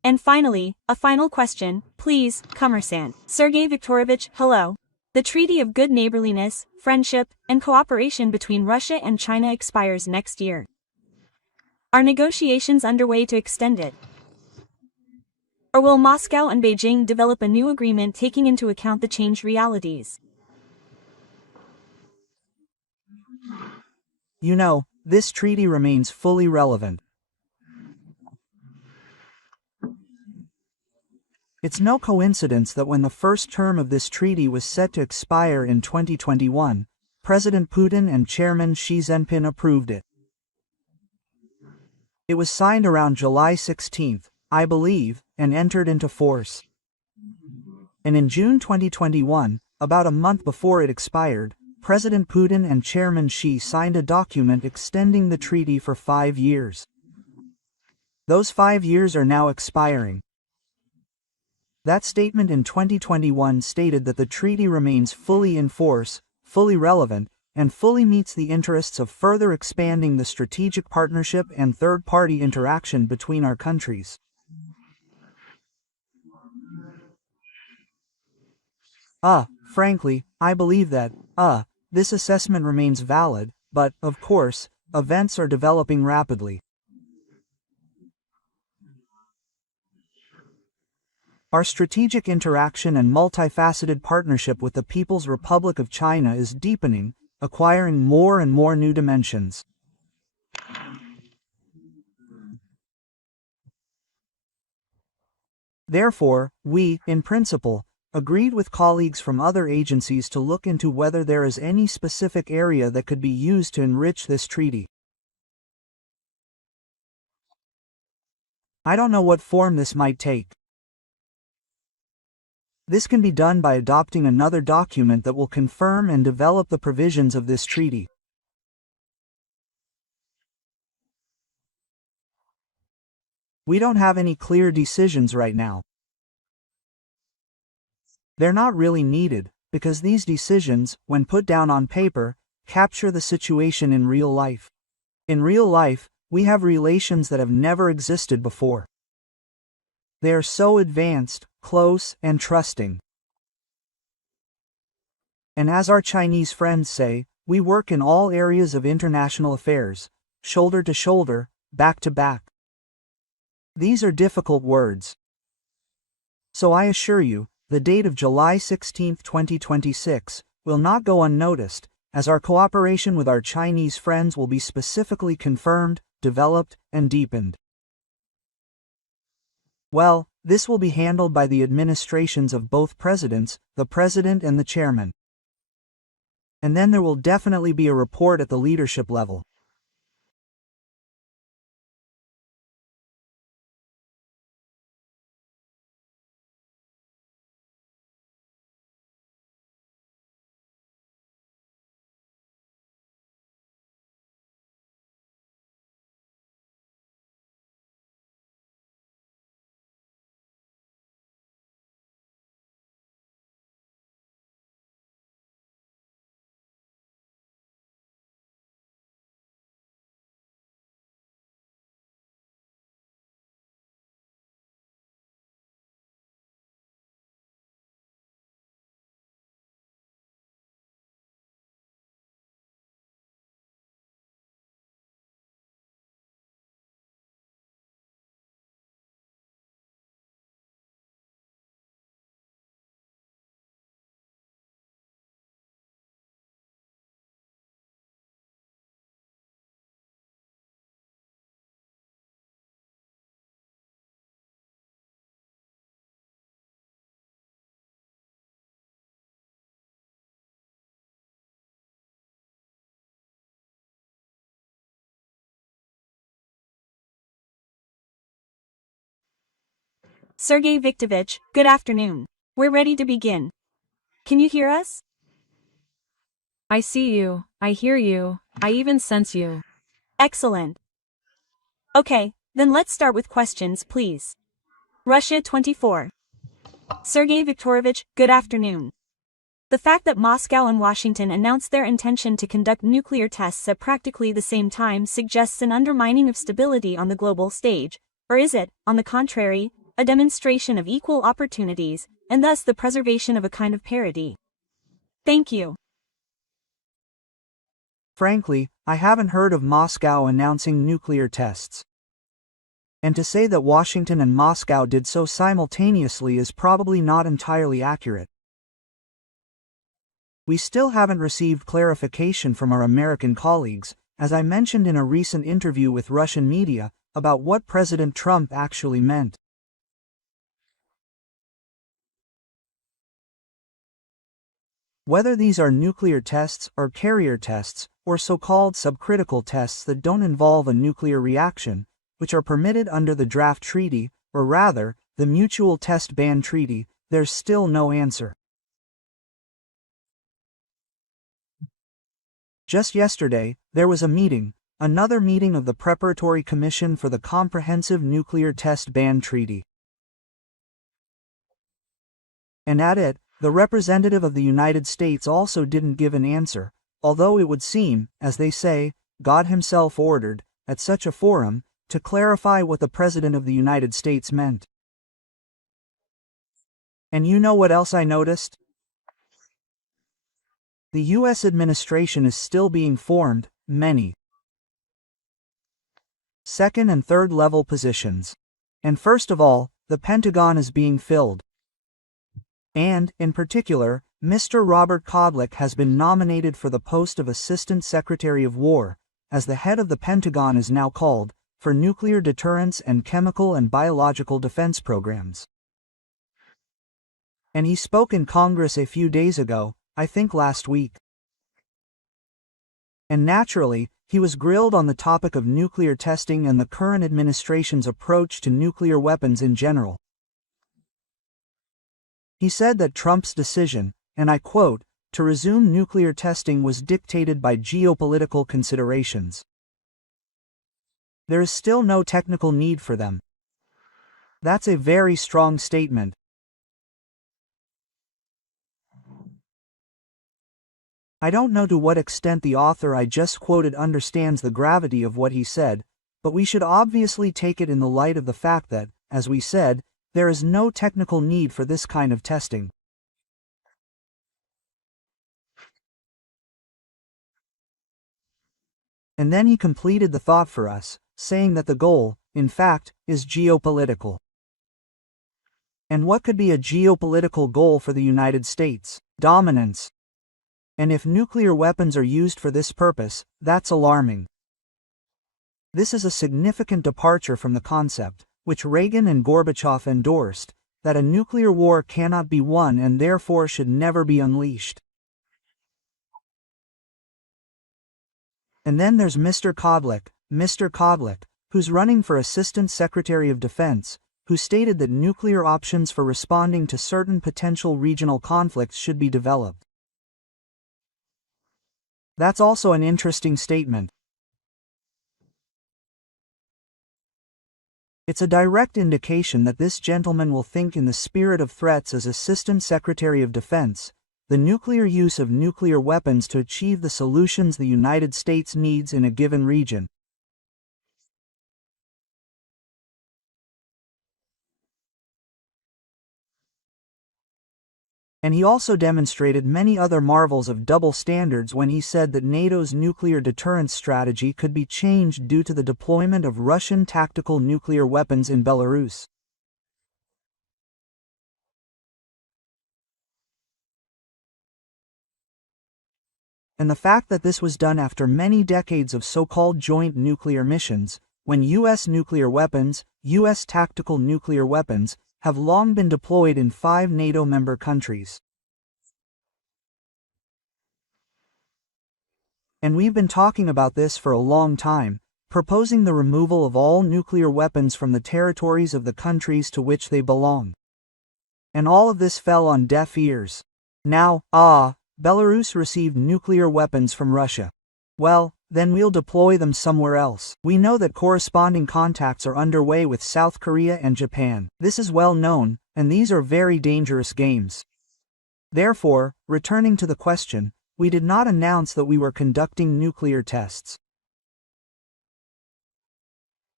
And finally, a final question, please, Commerçant. Sergey Viktorovich, hello. The Treaty of Good Neighborliness, Friendship, and Cooperation between Russia and China expires next year. Are negotiations underway to extend it? Or will Moscow and Beijing develop a new agreement taking into account the changed realities? You know, this treaty remains fully relevant. It's no coincidence that when the first term of this treaty was set to expire in 2021, President Putin and Chairman Xi Jinping approved it. It was signed around July 16, I believe, and entered into force. And in June 2021, about a month before it expired, President Putin and Chairman Xi signed a document extending the treaty for 5 years. Those 5 years are now expiring. That statement in 2021 stated that the treaty remains fully in force, fully relevant, and fully meets the interests of further expanding the strategic partnership and third-party interaction between our countries. Frankly, I believe that, this assessment remains valid, but, of course, events are developing rapidly. Our strategic interaction and multifaceted partnership with the People's Republic of China is deepening, acquiring more and more new dimensions. Therefore, we, in principle, agreed with colleagues from other agencies to look into whether there is any specific area that could be used to enrich this treaty. I don't know what form this might take. This can be done by adopting another document that will confirm and develop the provisions of this treaty. We don't have any clear decisions right now. They're not really needed, because these decisions, when put down on paper, capture the situation in real life. In real life, we have relations that have never existed before. They are so advanced, close, and trusting. And as our Chinese friends say, we work in all areas of international affairs, shoulder to shoulder, back to back. These are difficult words. So I assure you, the date of July 16, 2026, will not go unnoticed, as our cooperation with our Chinese friends will be specifically confirmed, developed, and deepened. Well, this will be handled by the administrations of both presidents, the president and the chairman. And then there will definitely be a report at the leadership level. Sergey Viktorovich, good afternoon. We're ready to begin. Can you hear us? I see you, I hear you, I even sense you. Excellent. Okay, then let's start with questions, please. Russia 24. Sergey Viktorovich, good afternoon. The fact that Moscow and Washington announced their intention to conduct nuclear tests at practically the same time suggests an undermining of stability on the global stage, or is it, on the contrary, a demonstration of equal opportunities, and thus the preservation of a kind of parity. Thank you. Frankly, I haven't heard of Moscow announcing nuclear tests. And to say that Washington and Moscow did so simultaneously is probably not entirely accurate. We still haven't received clarification from our American colleagues, as I mentioned in a recent interview with Russian media, about what President Trump actually meant. Whether these are nuclear tests or carrier tests, or so-called subcritical tests that don't involve a nuclear reaction, which are permitted under the draft treaty, or rather, the Mutual Test Ban Treaty, there's still no answer. Just yesterday, there was a meeting, another meeting of the Preparatory Commission for the Comprehensive Nuclear Test Ban Treaty. And at it, the representative of the United States also didn't give an answer, although it would seem, as they say, God himself ordered, at such a forum, to clarify what the President of the United States meant. And you know what else I noticed? The U.S. administration is still being formed, many second and third level positions. And first of all, the Pentagon is being filled. And, in particular, Mr. Robert Kodlik has been nominated for the post of Assistant Secretary of War, as the head of the Pentagon is now called, for nuclear deterrence and chemical and biological defense programs. And he spoke in Congress a few days ago, I think last week. And naturally, he was grilled on the topic of nuclear testing and the current administration's approach to nuclear weapons in general. He said that Trump's decision, and I quote, to resume nuclear testing was dictated by geopolitical considerations. There is still no technical need for them. That's a very strong statement. I don't know to what extent the author I just quoted understands the gravity of what he said, but we should obviously take it in the light of the fact that, as we said, there is no technical need for this kind of testing. And then he completed the thought for us, saying that the goal, in fact, is geopolitical. And what could be a geopolitical goal for the United States? Dominance. And if nuclear weapons are used for this purpose, that's alarming. This is a significant departure from the concept, which Reagan and Gorbachev endorsed, that a nuclear war cannot be won and therefore should never be unleashed. And then there's Mr. Kodlik, who's running for Assistant Secretary of Defense, who stated that nuclear options for responding to certain potential regional conflicts should be developed. That's also an interesting statement. It's a direct indication that this gentleman will think in the spirit of threats as Assistant Secretary of Defense, the nuclear use of nuclear weapons to achieve the solutions the United States needs in a given region. And he also demonstrated many other marvels of double standards when he said that NATO's nuclear deterrence strategy could be changed due to the deployment of Russian tactical nuclear weapons in Belarus. And the fact that this was done after many decades of so-called joint nuclear missions, when U.S. nuclear weapons, U.S. tactical nuclear weapons, have long been deployed in 5 NATO member countries. And we've been talking about this for a long time, proposing the removal of all nuclear weapons from the territories of the countries to which they belong. And all of this fell on deaf ears. Now, Belarus received nuclear weapons from Russia. Well, then we'll deploy them somewhere else. We know that corresponding contacts are underway with South Korea and Japan. This is well known, and these are very dangerous games. Therefore, returning to the question, we did not announce that we were conducting nuclear tests.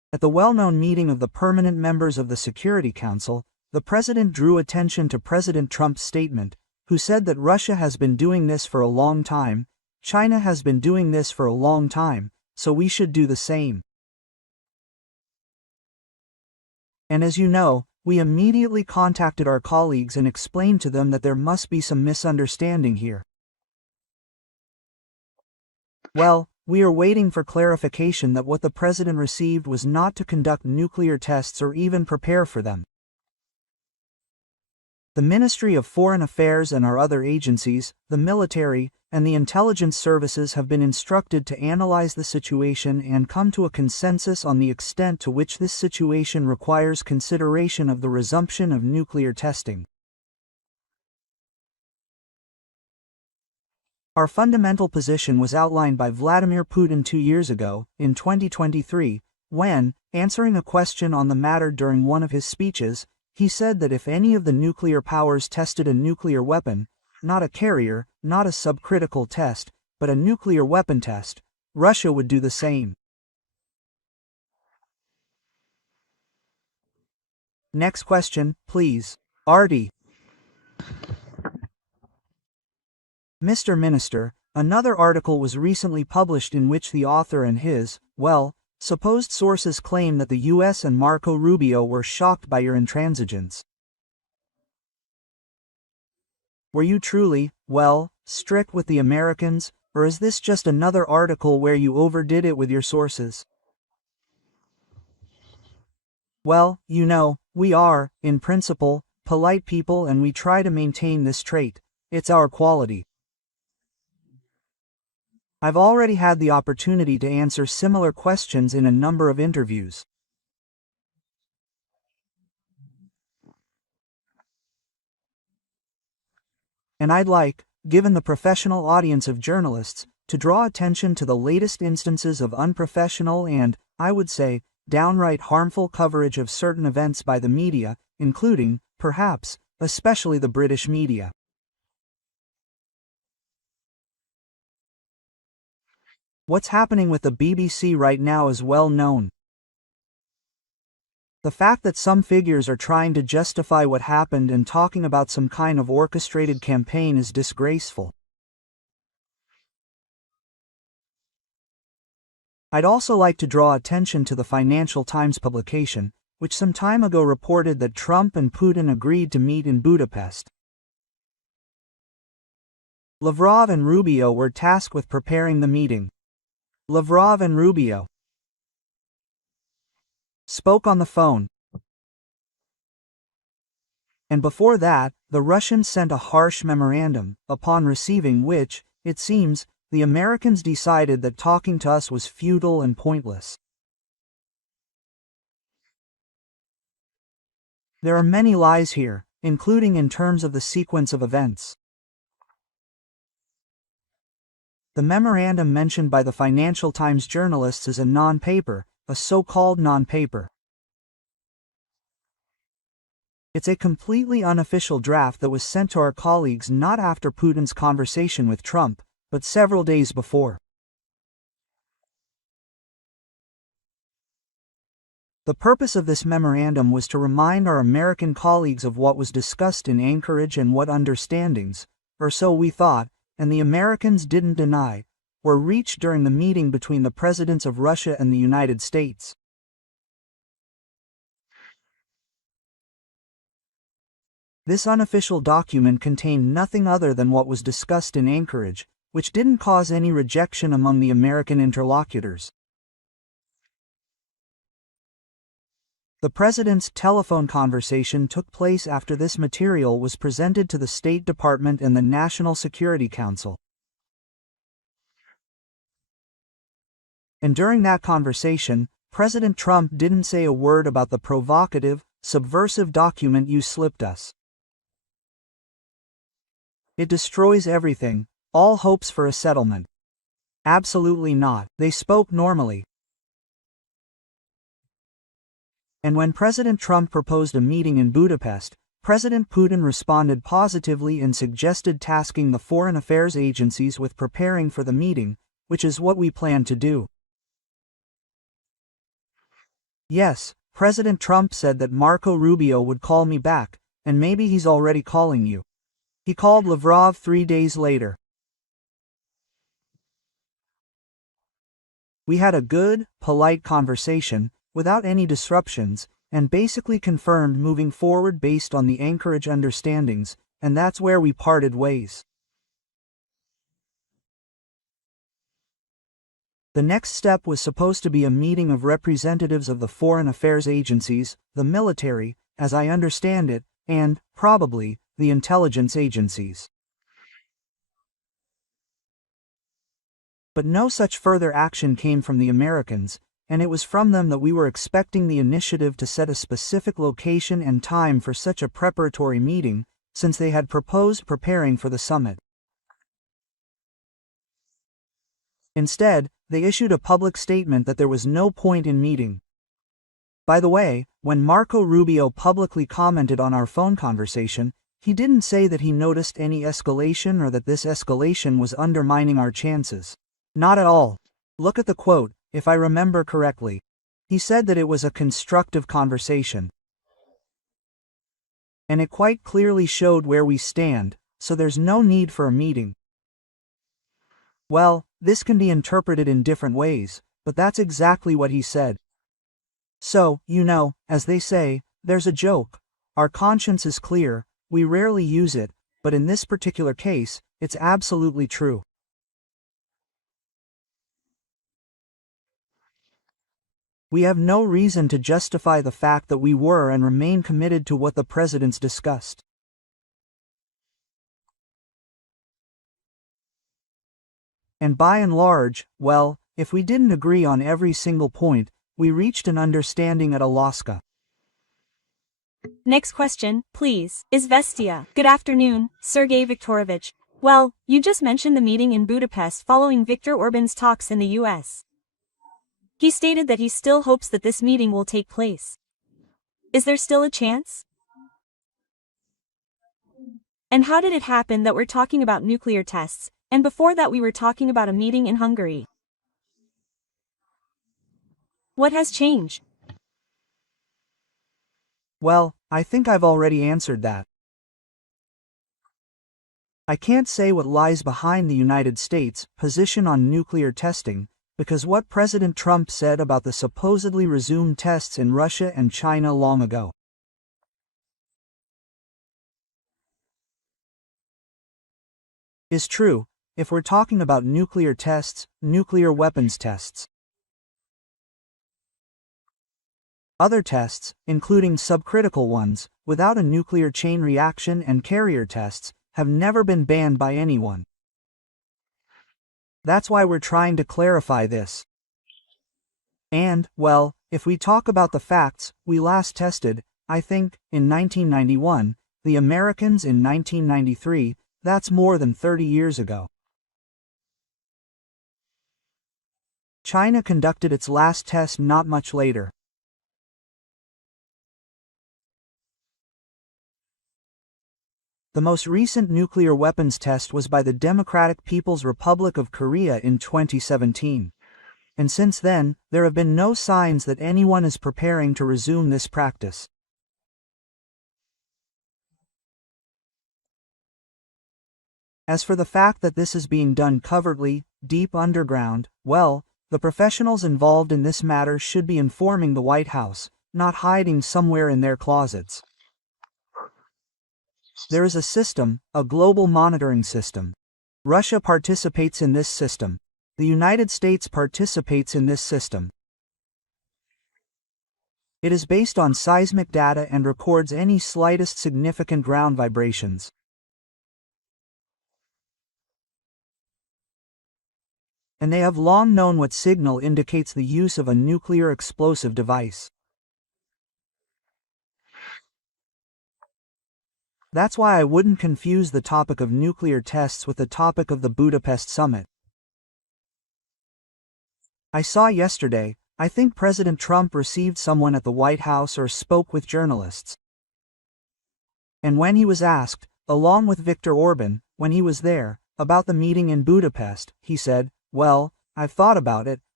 At the well-known meeting of the permanent members of the Security Council, the president drew attention to President Trump's statement, who said that Russia has been doing this for a long time, China has been doing this for a long time, so we should do the same. And as you know, we immediately contacted our colleagues and explained to them that there must be some misunderstanding here. Well, we are waiting for clarification that what the president received was not to conduct nuclear tests or even prepare for them. The Ministry of Foreign Affairs and our other agencies, the military, and the intelligence services have been instructed to analyze the situation and come to a consensus on the extent to which this situation requires consideration of the resumption of nuclear testing. Our fundamental position was outlined by Vladimir Putin 2 years ago, in 2023, when, answering a question on the matter during one of his speeches, he said that if any of the nuclear powers tested a nuclear weapon, not a carrier, not a subcritical test, but a nuclear weapon test, Russia would do the same. Next question, please. Artie. Mr. Minister, another article was recently published in which the author and his, supposed sources claim that the US and Marco Rubio were shocked by your intransigence. Were you truly, strict with the Americans, or is this just another article where you overdid it with your sources? Well, you know, we are, in principle, polite people and we try to maintain this trait. It's our quality. I've already had the opportunity to answer similar questions in a number of interviews. And I'd like, given the professional audience of journalists, to draw attention to the latest instances of unprofessional and, I would say, downright harmful coverage of certain events by the media, including, perhaps, especially the British media. What's happening with the BBC right now is well known. The fact that some figures are trying to justify what happened and talking about some kind of orchestrated campaign is disgraceful. I'd also like to draw attention to the Financial Times publication, which some time ago reported that Trump and Putin agreed to meet in Budapest. Lavrov and Rubio were tasked with preparing the meeting. Lavrov and Rubio spoke on the phone. And before that, the Russians sent a harsh memorandum, upon receiving which, it seems, the Americans decided that talking to us was futile and pointless. There are many lies here, including in terms of the sequence of events. The memorandum mentioned by the Financial Times journalists is a non-paper, a so-called non-paper. It's a completely unofficial draft that was sent to our colleagues not after Putin's conversation with Trump, but several days before. The purpose of this memorandum was to remind our American colleagues of what was discussed in Anchorage and what understandings, or so we thought, and the Americans didn't deny, were reached during the meeting between the presidents of Russia and the United States. This unofficial document contained nothing other than what was discussed in Anchorage, which didn't cause any rejection among the American interlocutors. The president's telephone conversation took place after this material was presented to the State Department and the National Security Council. And during that conversation, President Trump didn't say a word about the provocative, subversive document you slipped us. It destroys everything, all hopes for a settlement. Absolutely not. They spoke normally. And when President Trump proposed a meeting in Budapest, President Putin responded positively and suggested tasking the foreign affairs agencies with preparing for the meeting, which is what we plan to do. Yes, President Trump said that Marco Rubio would call me back, and maybe he's already calling you. He called Lavrov 3 days later. We had a good, polite conversation, without any disruptions, and basically confirmed moving forward based on the Anchorage understandings, and that's where we parted ways. The next step was supposed to be a meeting of representatives of the foreign affairs agencies, the military, as I understand it, and, probably, the intelligence agencies. But no such further action came from the Americans, and it was from them that we were expecting the initiative to set a specific location and time for such a preparatory meeting, since they had proposed preparing for the summit. Instead, they issued a public statement that there was no point in meeting. By the way, when Marco Rubio publicly commented on our phone conversation, he didn't say that he noticed any escalation or that this escalation was undermining our chances. Not at all. Look at the quote, if I remember correctly. He said that it was a constructive conversation. And it quite clearly showed where we stand, so there's no need for a meeting. Well, this can be interpreted in different ways, but that's exactly what he said. So, as they say, there's a joke. Our conscience is clear, we rarely use it, but in this particular case, it's absolutely true. We have no reason to justify the fact that we were and remain committed to what the presidents discussed. And by and large, well, if we didn't agree on every single point, we reached an understanding at Alaska. Next question, please. Izvestia. Good afternoon, Sergey Viktorovich. Well, you just mentioned the meeting in Budapest following Viktor Orban's talks in the US. He stated that he still hopes that this meeting will take place. Is there still a chance? And how did it happen that we're talking about nuclear tests, and before that we were talking about a meeting in Hungary? What has changed? Well, I think I've already answered that. I can't say what lies behind the United States' position on nuclear testing, because what President Trump said about the supposedly resumed tests in Russia and China long ago is true, if we're talking about nuclear tests, nuclear weapons tests. Other tests, including subcritical ones, without a nuclear chain reaction and carrier tests, have never been banned by anyone. That's why we're trying to clarify this. And, well, if we talk about the facts, we last tested, I think, in 1991, the Americans in 1993, that's more than 30 years ago. China conducted its last test not much later. The most recent nuclear weapons test was by the Democratic People's Republic of Korea in 2017. And since then, there have been no signs that anyone is preparing to resume this practice. As for the fact that this is being done covertly, deep underground, well, the professionals involved in this matter should be informing the White House, not hiding somewhere in their closets. There is a system, a global monitoring system. Russia participates in this system. The United States participates in this system. It is based on seismic data and records any slightest significant ground vibrations. And they have long known what signal indicates the use of a nuclear explosive device. That's why I wouldn't confuse the topic of nuclear tests with the topic of the Budapest summit. I saw yesterday, I think President Trump received someone at the White House or spoke with journalists. And when he was asked, along with Viktor Orban, when he was there, about the meeting in Budapest, he said, "Well, I've thought about it,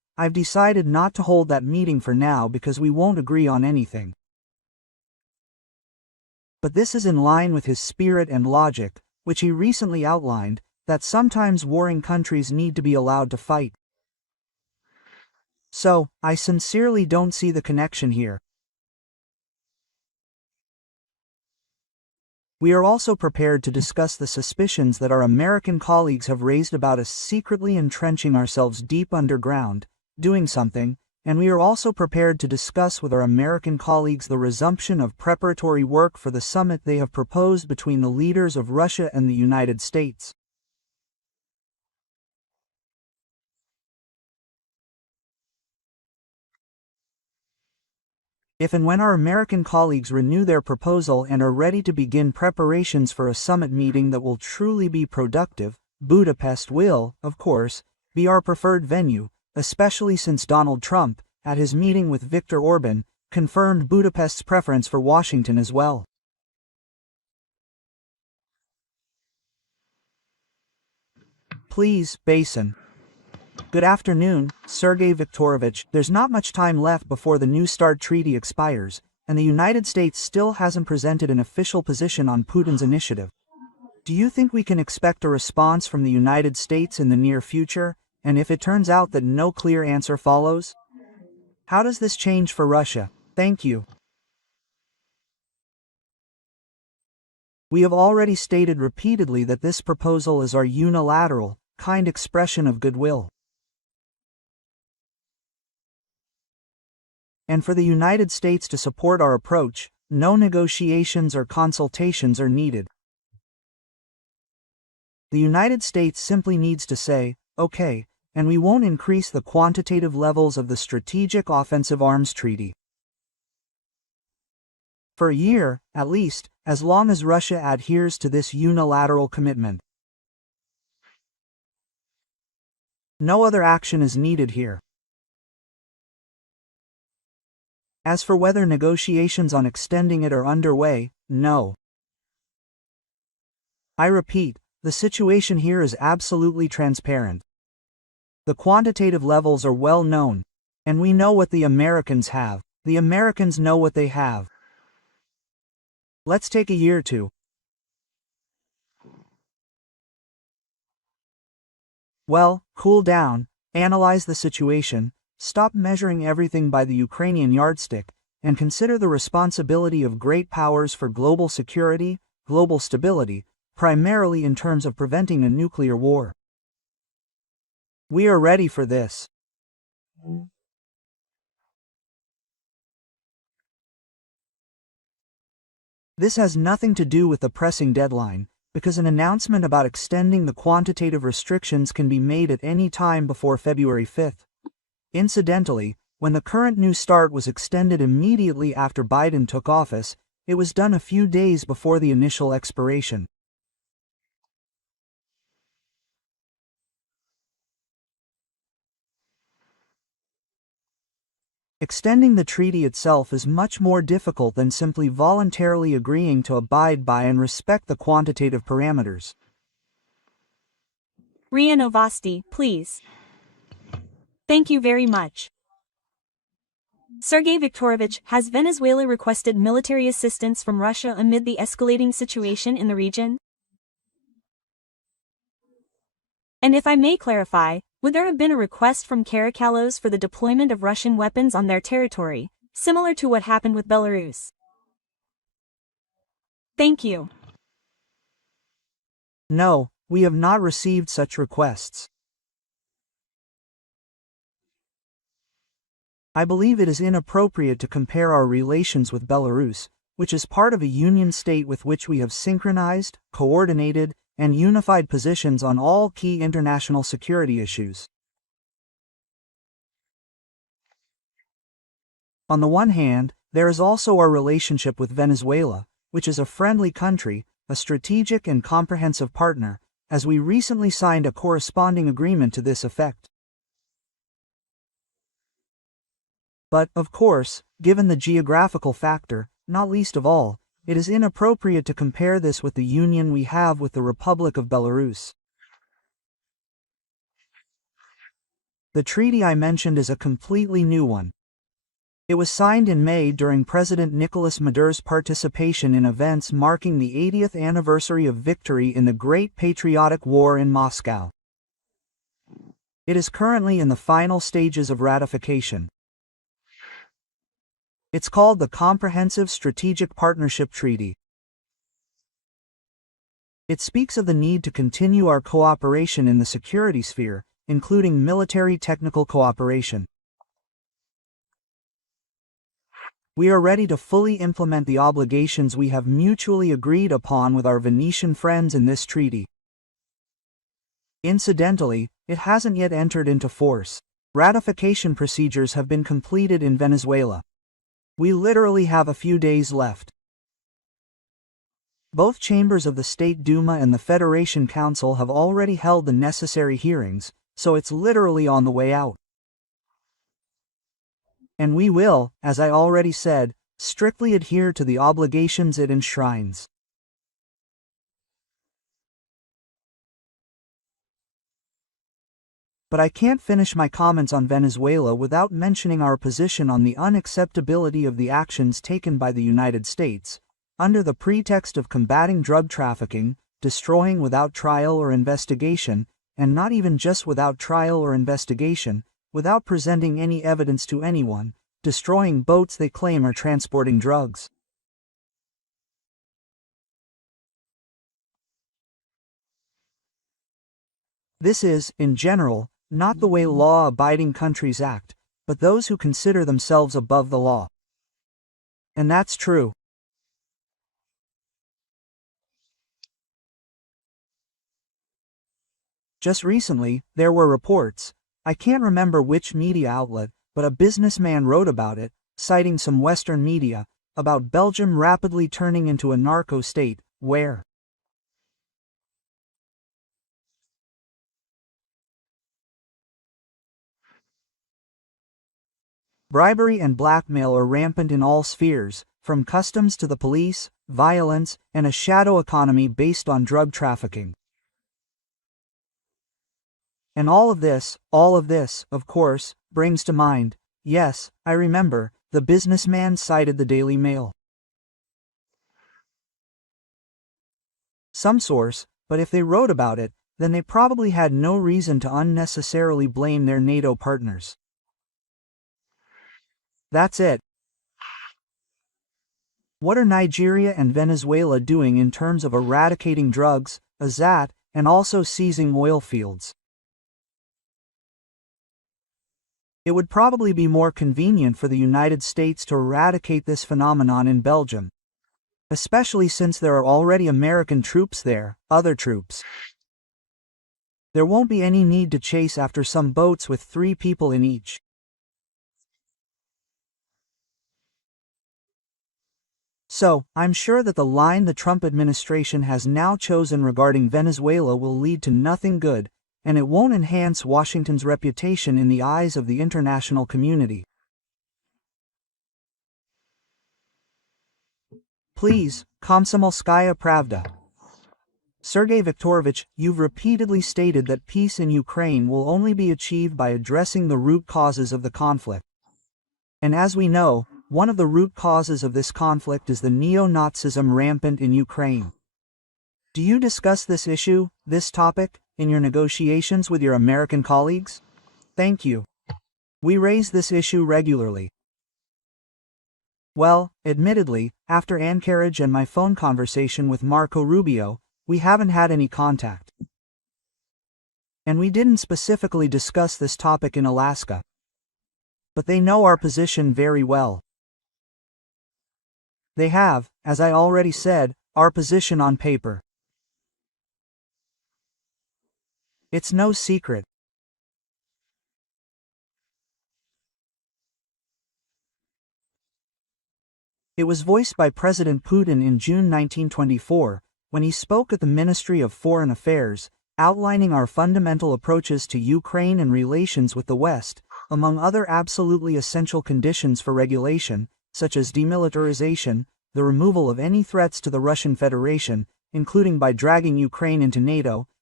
I've decided not to hold that meeting for now because we won't agree on anything. But this is in line with his spirit and logic, which he recently outlined, that sometimes warring countries need to be allowed to fight. So, I sincerely don't see the connection here. We are also prepared to discuss the suspicions that our American colleagues have raised about us secretly entrenching ourselves deep underground, doing something, and we are also prepared to discuss with our American colleagues the resumption of preparatory work for the summit they have proposed between the leaders of Russia and the United States. If and when our American colleagues renew their proposal and are ready to begin preparations for a summit meeting that will truly be productive, Budapest will, of course, be our preferred venue, especially since Donald Trump, at his meeting with Viktor Orban, confirmed Budapest's preference for Washington as well. Please, Basin. Good afternoon, Sergey Viktorovich. There's not much time left before the New START treaty expires, and the United States still hasn't presented an official position on Putin's initiative. Do you think we can expect a response from the United States in the near future, and if it turns out that no clear answer follows? How does this change for Russia? Thank you. We have already stated repeatedly that this proposal is our unilateral, kind expression of goodwill. And for the United States to support our approach, no negotiations or consultations are needed. The United States simply needs to say, okay, and we won't increase the quantitative levels of the Strategic Offensive Arms Treaty. For a year, at least, as long as Russia adheres to this unilateral commitment. No other action is needed here. As for whether negotiations on extending it are underway, no. I repeat, the situation here is absolutely transparent. The quantitative levels are well known, and we know what the Americans have. The Americans know what they have. Let's take a year or two. Well, cool down, analyze the situation, stop measuring everything by the Ukrainian yardstick, and consider the responsibility of great powers for global security, global stability, primarily in terms of preventing a nuclear war. We are ready for this. This has nothing to do with the pressing deadline, because an announcement about extending the quantitative restrictions can be made at any time before February 5th. Incidentally, when the current New START was extended immediately after Biden took office, it was done a few days before the initial expiration. Extending the treaty itself is much more difficult than simply voluntarily agreeing to abide by and respect the quantitative parameters. RIA Novosti, please. Thank you very much. Sergey Viktorovich, has Venezuela requested military assistance from Russia amid the escalating situation in the region? And if I may clarify, would there have been a request from Caracalos for the deployment of Russian weapons on their territory, similar to what happened with Belarus? Thank you. No, we have not received such requests. I believe it is inappropriate to compare our relations with Belarus, which is part of a union state with which we have synchronized, coordinated, and unified positions on all key international security issues. On the one hand, there is also our relationship with Venezuela, which is a friendly country, a strategic and comprehensive partner, as we recently signed a corresponding agreement to this effect. But, of course, given the geographical factor, not least of all, it is inappropriate to compare this with the union we have with the Republic of Belarus. The treaty I mentioned is a completely new one. It was signed in May during President Nicolas Maduro's participation in events marking the 80th anniversary of victory in the Great Patriotic War in Moscow. It is currently in the final stages of ratification. It's called the Comprehensive Strategic Partnership Treaty. It speaks of the need to continue our cooperation in the security sphere, including military technical cooperation. We are ready to fully implement the obligations we have mutually agreed upon with our Venetian friends in this treaty. Incidentally, it hasn't yet entered into force. Ratification procedures have been completed in Venezuela. We literally have a few days left. Both chambers of the State Duma and the Federation Council have already held the necessary hearings, so it's literally on the way out. And we will, as I already said, strictly adhere to the obligations it enshrines. But I can't finish my comments on Venezuela without mentioning our position on the unacceptability of the actions taken by the United States, under the pretext of combating drug trafficking, destroying without trial or investigation, and not even just without trial or investigation, without presenting any evidence to anyone, destroying boats they claim are transporting drugs. This is, in general, not the way law-abiding countries act, but those who consider themselves above the law. And that's true. Just recently, there were reports, I can't remember which media outlet, but a businessman wrote about it, citing some Western media, about Belgium rapidly turning into a narco state, where bribery and blackmail are rampant in all spheres, from customs to the police, violence, and a shadow economy based on drug trafficking. And all of this, of course, brings to mind, yes, I remember, the businessman cited the Daily Mail. Some source, but if they wrote about it, then they probably had no reason to unnecessarily blame their NATO partners. That's it. What are Nigeria and Venezuela doing in terms of eradicating drugs, that, and also seizing oil fields? It would probably be more convenient for the United States to eradicate this phenomenon in Belgium, especially since there are already American troops there, other troops. There won't be any need to chase after some boats with 3 people in each. So, I'm sure that the line the Trump administration has now chosen regarding Venezuela will lead to nothing good, and it won't enhance Washington's reputation in the eyes of the international community. Please, Komsomolskaya Pravda. Sergey Viktorovich, you've repeatedly stated that peace in Ukraine will only be achieved by addressing the root causes of the conflict. And as we know, one of the root causes of this conflict is the neo-Nazism rampant in Ukraine. Do you discuss this issue, this topic, in your negotiations with your American colleagues? Thank you. We raise this issue regularly. Well, admittedly, after Anchorage and my phone conversation with Marco Rubio, we haven't had any contact. And we didn't specifically discuss this topic in Alaska. But they know our position very well. They have, as I already said, our position on paper. It's no secret. It was voiced by President Putin in June 1924, when he spoke at the Ministry of Foreign Affairs, outlining our fundamental approaches to Ukraine and relations with the West, among other absolutely essential conditions for regulation, such as demilitarization, the removal of any threats to the Russian Federation, including by dragging Ukraine into NATO,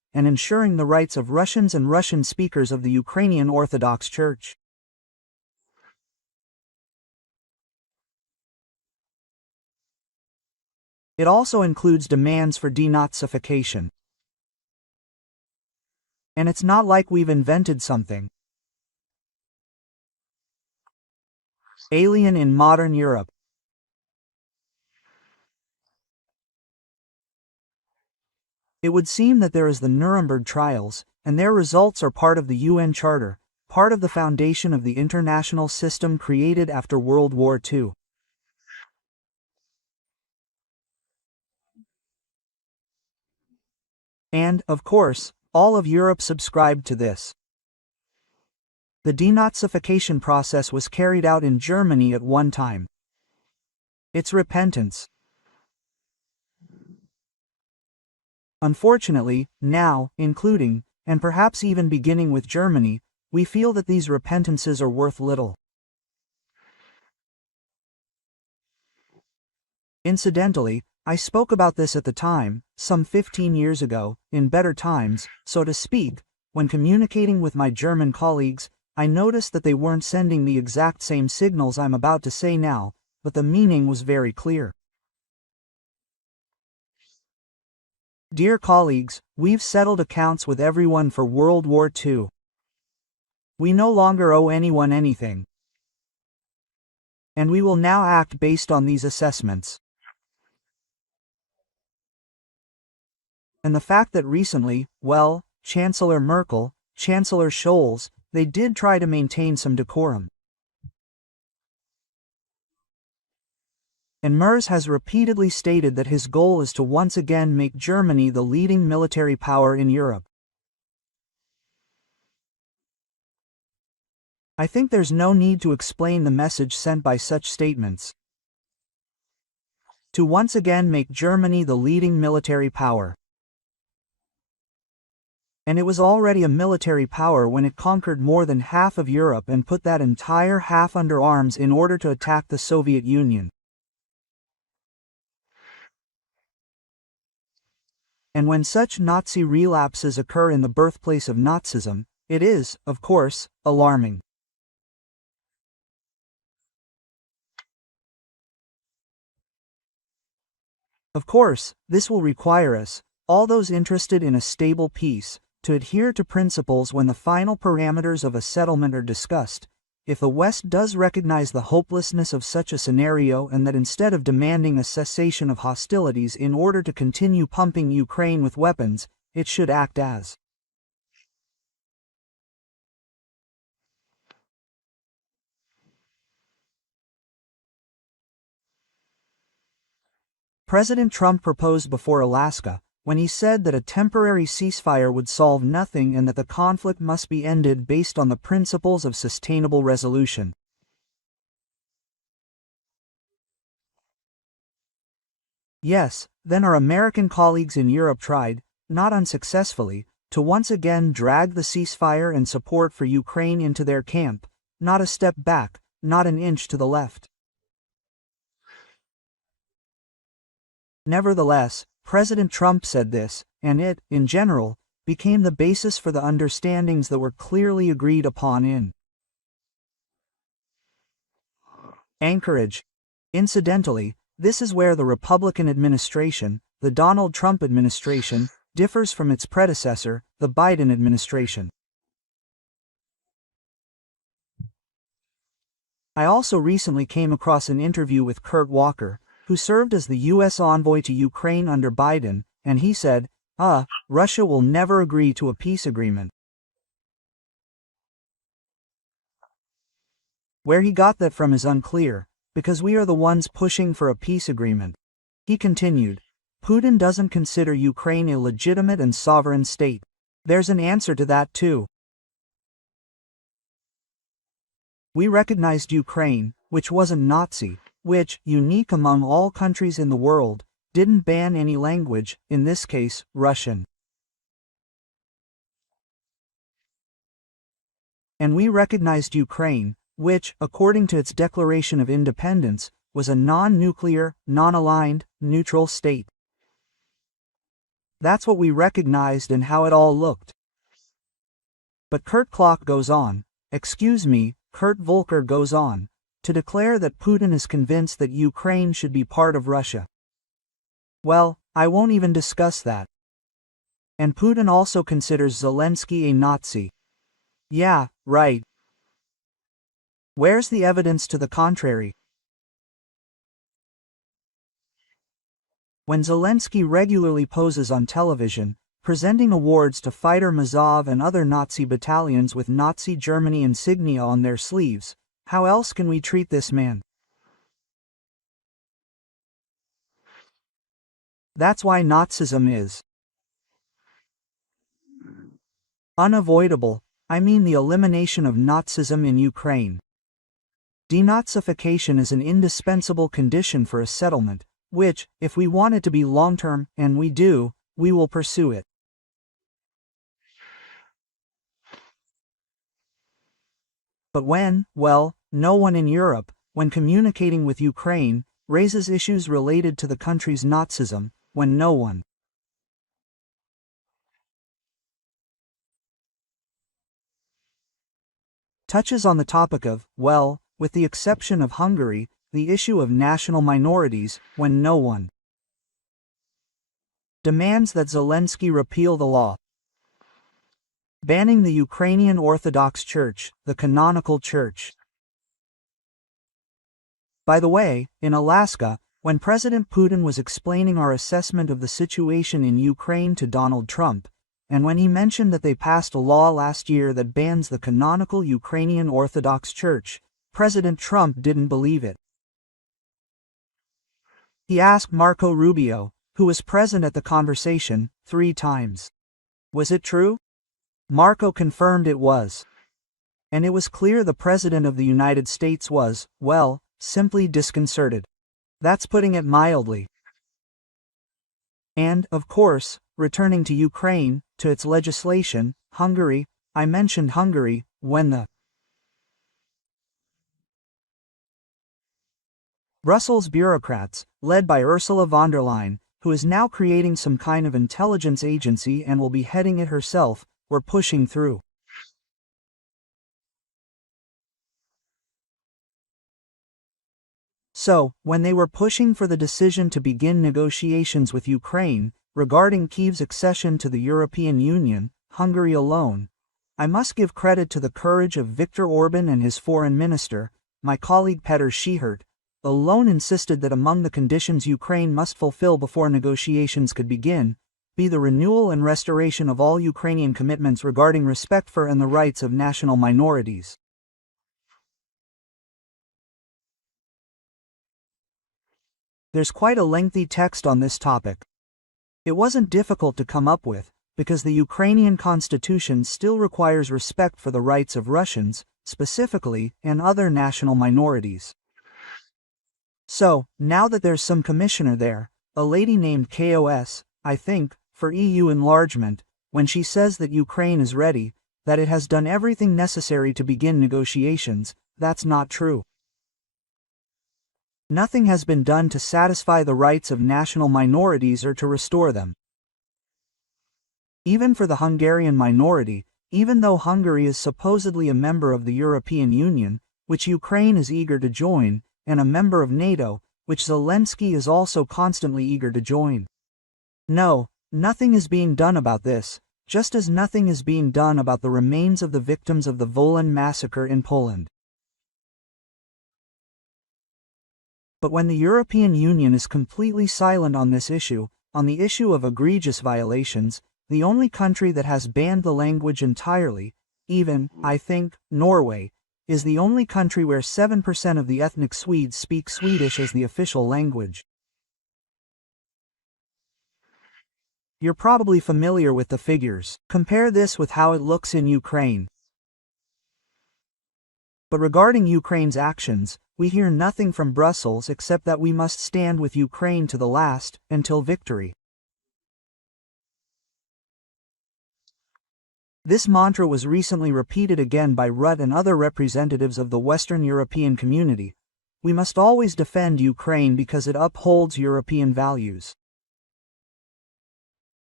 and ensuring the rights of Russians and Russian speakers of the Ukrainian Orthodox Church. It also includes demands for denazification. And it's not like we've invented something alien in modern Europe. It would seem that there is the Nuremberg trials, and their results are part of the UN Charter, part of the foundation of the international system created after World War II. And, of course, all of Europe subscribed to this. The denazification process was carried out in Germany at one time. It's repentance. Unfortunately, now, including, and perhaps even beginning with Germany, we feel that these repentances are worth little. Incidentally, I spoke about this at the time, some 15 years ago, in better times, so to speak. When communicating with my German colleagues, I noticed that they weren't sending the exact same signals I'm about to say now, but the meaning was very clear. Dear colleagues, we've settled accounts with everyone for World War II. We no longer owe anyone anything. And we will now act based on these assessments. And the fact that recently, well, Chancellor Merkel, Chancellor Scholz, they did try to maintain some decorum. And Merz has repeatedly stated that his goal is to once again make Germany the leading military power in Europe. I think there's no need to explain the message sent by such statements. To once again make Germany the leading military power. And it was already a military power when it conquered more than half of Europe and put that entire half under arms in order to attack the Soviet Union. And when such Nazi relapses occur in the birthplace of Nazism, it is, of course, alarming. Of course, this will require us, all those interested in a stable peace, to adhere to principles when the final parameters of a settlement are discussed. If the West does recognize the hopelessness of such a scenario and that instead of demanding a cessation of hostilities in order to continue pumping Ukraine with weapons, it should act as President Trump proposed before Alaska, when he said that a temporary ceasefire would solve nothing and that the conflict must be ended based on the principles of sustainable resolution. Yes, then our American colleagues in Europe tried, not unsuccessfully, to once again drag the ceasefire and support for Ukraine into their camp, not a step back, not an inch to the left. Nevertheless, President Trump said this, and it, in general, became the basis for the understandings that were clearly agreed upon in Anchorage. Incidentally, this is where the Republican administration, the Donald Trump administration, differs from its predecessor, the Biden administration. I also recently came across an interview with Kurt Walker, who served as the U.S. envoy to Ukraine under Biden, and he said, Russia will never agree to a peace agreement. Where he got that from is unclear, because we are the ones pushing for a peace agreement. He continued, Putin doesn't consider Ukraine a legitimate and sovereign state. There's an answer to that too. We recognized Ukraine, which wasn't Nazi, which, unique among all countries in the world, didn't ban any language, in this case, Russian. And we recognized Ukraine, which, according to its declaration of independence, was a non-nuclear, non-aligned, neutral state. That's what we recognized and how it all looked. But Kurt Klock goes on, Kurt Volker goes on, to declare that Putin is convinced that Ukraine should be part of Russia. Well, I won't even discuss that. And Putin also considers Zelensky a Nazi. Yeah, right. Where's the evidence to the contrary? When Zelensky regularly poses on television, presenting awards to fighter Mazov and other Nazi battalions with Nazi Germany insignia on their sleeves, how else can we treat this man? That's why Nazism is unavoidable. I mean the elimination of Nazism in Ukraine. Denazification is an indispensable condition for a settlement, which, if we want it to be long-term, and we do, we will pursue it. But no one in Europe, when communicating with Ukraine, raises issues related to the country's Nazism, when no one touches on the topic of, with the exception of Hungary, the issue of national minorities, when no one demands that Zelensky repeal the law banning the Ukrainian Orthodox Church, the canonical church. By the way, in Alaska, when President Putin was explaining our assessment of the situation in Ukraine to Donald Trump, and when he mentioned that they passed a law last year that bans the canonical Ukrainian Orthodox Church, President Trump didn't believe it. He asked Marco Rubio, who was present at the conversation, 3 times. Was it true? Marco confirmed it was. And it was clear the President of the United States was, simply disconcerted. That's putting it mildly. And, of course, returning to Ukraine, to its legislation, Hungary, I mentioned Hungary, when the Brussels bureaucrats, led by Ursula von der Leyen, who is now creating some kind of intelligence agency and will be heading it herself, were pushing through. So, when they were pushing for the decision to begin negotiations with Ukraine, regarding Kyiv's accession to the European Union, Hungary alone, I must give credit to the courage of Viktor Orban and his foreign minister, my colleague Petr Schihert, alone insisted that among the conditions Ukraine must fulfill before negotiations could begin, be the renewal and restoration of all Ukrainian commitments regarding respect for and the rights of national minorities. There's quite a lengthy text on this topic. It wasn't difficult to come up with, because the Ukrainian constitution still requires respect for the rights of Russians, specifically, and other national minorities. So, now that there's some commissioner there, a lady named KOS, I think, for EU enlargement, when she says that Ukraine is ready, that it has done everything necessary to begin negotiations, that's not true. Nothing has been done to satisfy the rights of national minorities or to restore them. Even for the Hungarian minority, even though Hungary is supposedly a member of the European Union, which Ukraine is eager to join, and a member of NATO, which Zelensky is also constantly eager to join. No, nothing is being done about this, just as nothing is being done about the remains of the victims of the Wolan massacre in Poland. But when the European Union is completely silent on this issue, on the issue of egregious violations, the only country that has banned the language entirely, even, I think, Norway, is the only country where 7% of the ethnic Swedes speak Swedish as the official language. You're probably familiar with the figures. Compare this with how it looks in Ukraine. But regarding Ukraine's actions, we hear nothing from Brussels except that we must stand with Ukraine to the last, until victory. This mantra was recently repeated again by Rutte and other representatives of the Western European community. We must always defend Ukraine because it upholds European values.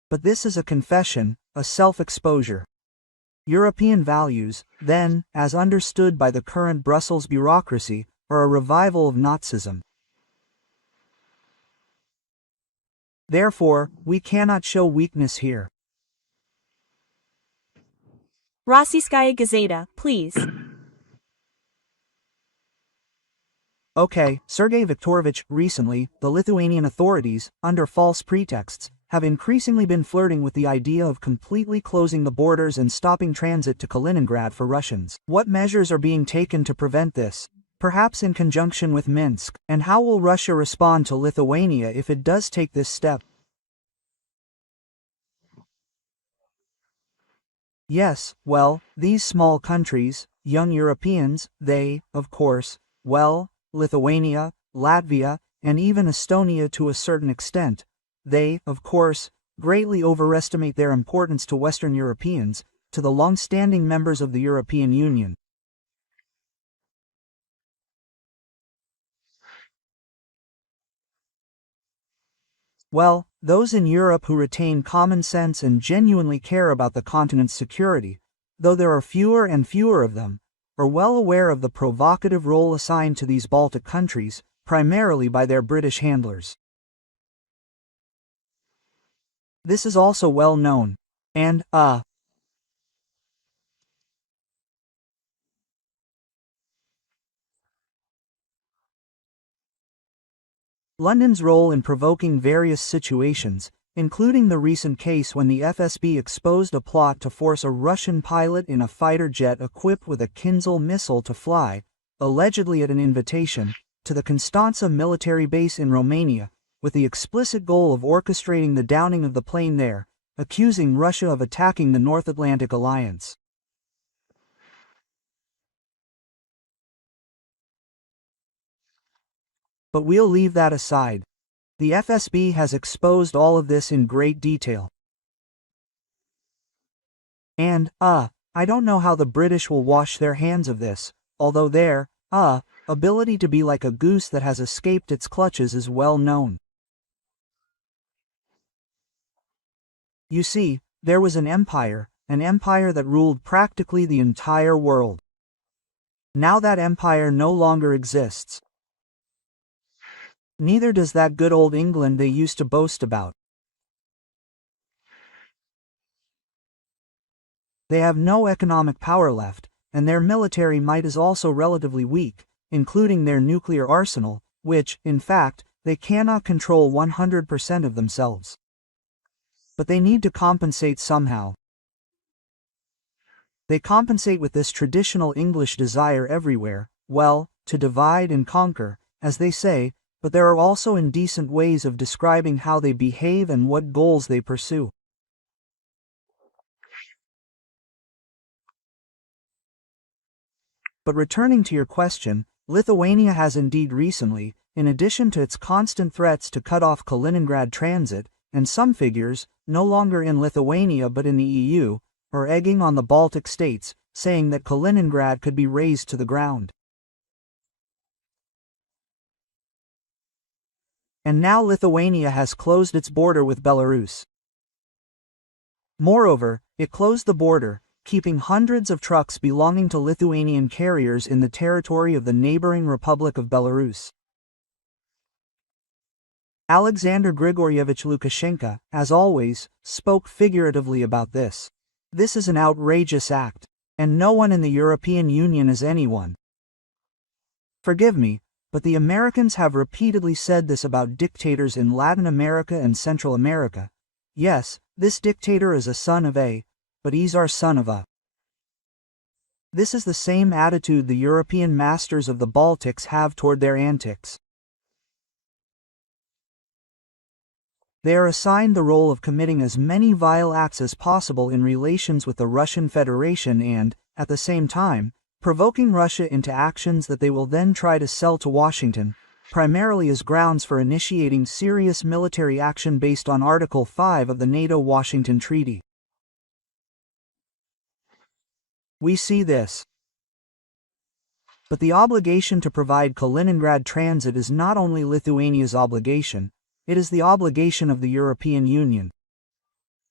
But this is a confession, a self-exposure. European values, then, as understood by the current Brussels bureaucracy, are a revival of Nazism. Therefore, we cannot show weakness here. Rossiyskaya Gazeta, please. Okay, Sergey Viktorovich, recently, the Lithuanian authorities, under false pretexts, have increasingly been flirting with the idea of completely closing the borders and stopping transit to Kaliningrad for Russians. What measures are being taken to prevent this? Perhaps in conjunction with Minsk, and how will Russia respond to Lithuania if it does take this step? Yes, well, these small countries, young Europeans, they, of course, well, Lithuania, Latvia, and even Estonia to a certain extent, they, of course, greatly overestimate their importance to Western Europeans, to the long-standing members of the European Union. Well, those in Europe who retain common sense and genuinely care about the continent's security, though there are fewer and fewer of them, are well aware of the provocative role assigned to these Baltic countries, primarily by their British handlers. This is also well known. And, London's role in provoking various situations, including the recent case when the FSB exposed a plot to force a Russian pilot in a fighter jet equipped with a Kinzhal missile to fly, allegedly at an invitation, to the Constanța military base in Romania, with the explicit goal of orchestrating the downing of the plane there, accusing Russia of attacking the North Atlantic Alliance. But we'll leave that aside. The FSB has exposed all of this in great detail. And, I don't know how the British will wash their hands of this, although their, ability to be like a goose that has escaped its clutches is well known. You see, there was an empire that ruled practically the entire world. Now that empire no longer exists. Neither does that good old England they used to boast about. They have no economic power left, and their military might is also relatively weak, including their nuclear arsenal, which, in fact, they cannot control 100% of themselves. But they need to compensate somehow. They compensate with this traditional English desire everywhere, well, to divide and conquer, as they say, but there are also indecent ways of describing how they behave and what goals they pursue. But returning to your question, Lithuania has indeed recently, in addition to its constant threats to cut off Kaliningrad transit, and some figures, no longer in Lithuania but in the EU, are egging on the Baltic states, saying that Kaliningrad could be razed to the ground. And now Lithuania has closed its border with Belarus. Moreover, it closed the border, keeping hundreds of trucks belonging to Lithuanian carriers in the territory of the neighboring Republic of Belarus. Alexander Grigorievich Lukashenko, as always, spoke figuratively about this. This is an outrageous act, and no one in the European Union is anyone. Forgive me, but the Americans have repeatedly said this about dictators in Latin America and Central America. Yes, this dictator is a son of a, but he's our son of a. This is the same attitude the European masters of the Baltics have toward their antics. They are assigned the role of committing as many vile acts as possible in relations with the Russian Federation and, at the same time, provoking Russia into actions that they will then try to sell to Washington, primarily as grounds for initiating serious military action based on Article 5 of the NATO-Washington Treaty. We see this. But the obligation to provide Kaliningrad transit is not only Lithuania's obligation, it is the obligation of the European Union.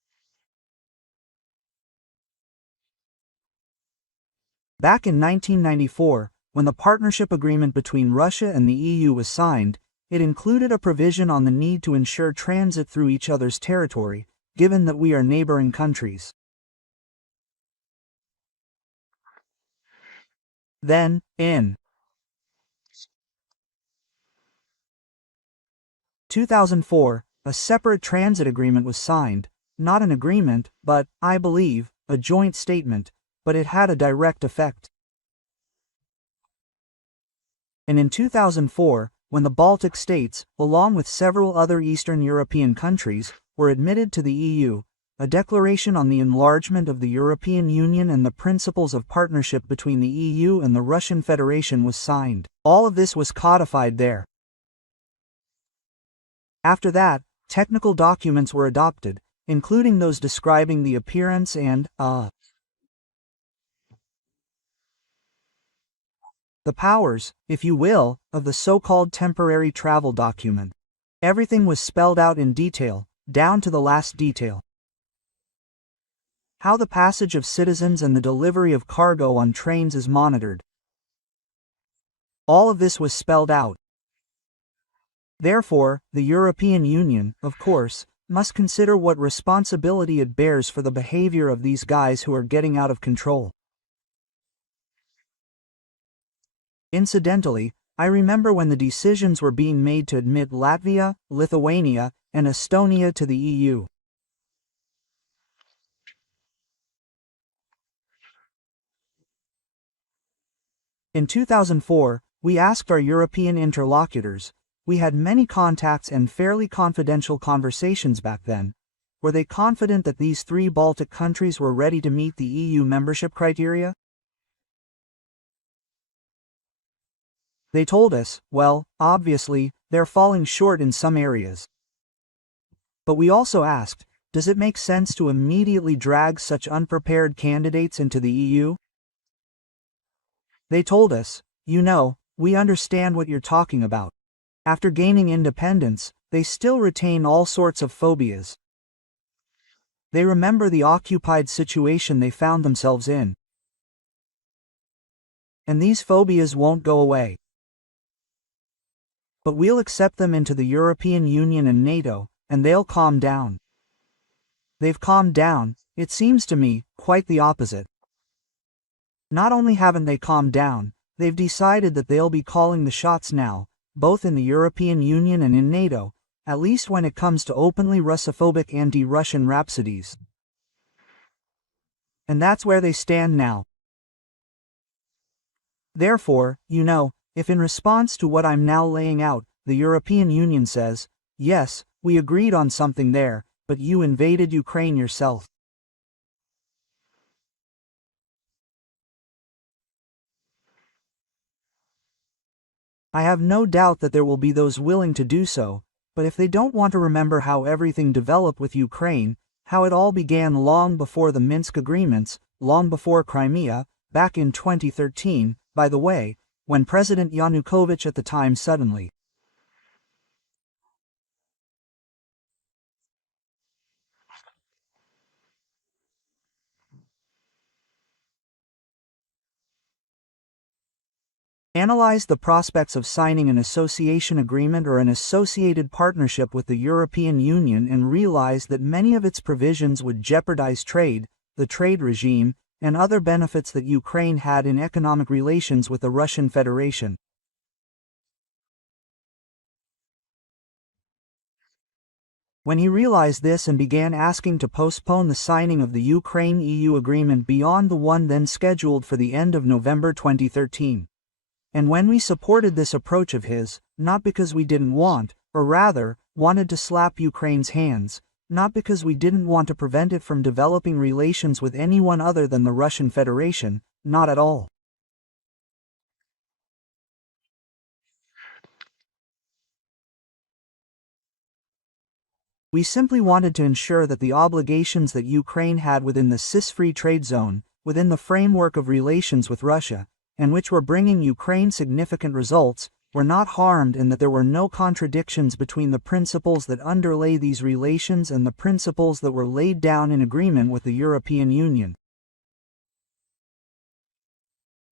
Back in 1994, when the partnership agreement between Russia and the EU was signed, it included a provision on the need to ensure transit through each other's territory, given that we are neighboring countries. Then, in 2004, a separate transit agreement was signed, not an agreement, but, I believe, a joint statement, but it had a direct effect. And in 2004, when the Baltic states, along with several other Eastern European countries, were admitted to the EU, a declaration on the enlargement of the European Union and the principles of partnership between the EU and the Russian Federation was signed. All of this was codified there. After that, technical documents were adopted, including those describing the appearance and, the powers, if you will, of the so-called temporary travel document. Everything was spelled out in detail, down to the last detail. How the passage of citizens and the delivery of cargo on trains is monitored. All of this was spelled out. Therefore, the European Union, of course, must consider what responsibility it bears for the behavior of these guys who are getting out of control. Incidentally, I remember when the decisions were being made to admit Latvia, Lithuania, and Estonia to the EU. In 2004, we asked our European interlocutors, we had many contacts and fairly confidential conversations back then, were they confident that these three Baltic countries were ready to meet the EU membership criteria? They told us, well, obviously, they're falling short in some areas. But we also asked, does it make sense to immediately drag such unprepared candidates into the EU? They told us, you know, we understand what you're talking about. After gaining independence, they still retain all sorts of phobias. They remember the occupied situation they found themselves in. And these phobias won't go away. But we'll accept them into the European Union and NATO, and they'll calm down. They've calmed down, it seems to me, quite the opposite. Not only haven't they calmed down, they've decided that they'll be calling the shots now, both in the European Union and in NATO, at least when it comes to openly Russophobic anti-Russian rhapsodies. And that's where they stand now. Therefore, you know, if in response to what I'm now laying out, the European Union says, yes, we agreed on something there, but you invaded Ukraine yourself. I have no doubt that there will be those willing to do so, but if they don't want to remember how everything developed with Ukraine, how it all began long before the Minsk agreements, long before Crimea, back in 2013, by the way, when President Yanukovych at the time suddenly analyzed the prospects of signing an association agreement or an associated partnership with the European Union and realized that many of its provisions would jeopardize trade, the trade regime, and other benefits that Ukraine had in economic relations with the Russian Federation. When he realized this and began asking to postpone the signing of the Ukraine-EU agreement beyond the one then scheduled for the end of November 2013. And when we supported this approach of his, not because we didn't want, or rather, wanted to slap Ukraine's hands, not because we didn't want to prevent it from developing relations with anyone other than the Russian Federation, not at all. We simply wanted to ensure that the obligations that Ukraine had within the CIS-free trade zone, within the framework of relations with Russia, and which were bringing Ukraine significant results, were not harmed and that there were no contradictions between the principles that underlay these relations and the principles that were laid down in agreement with the European Union.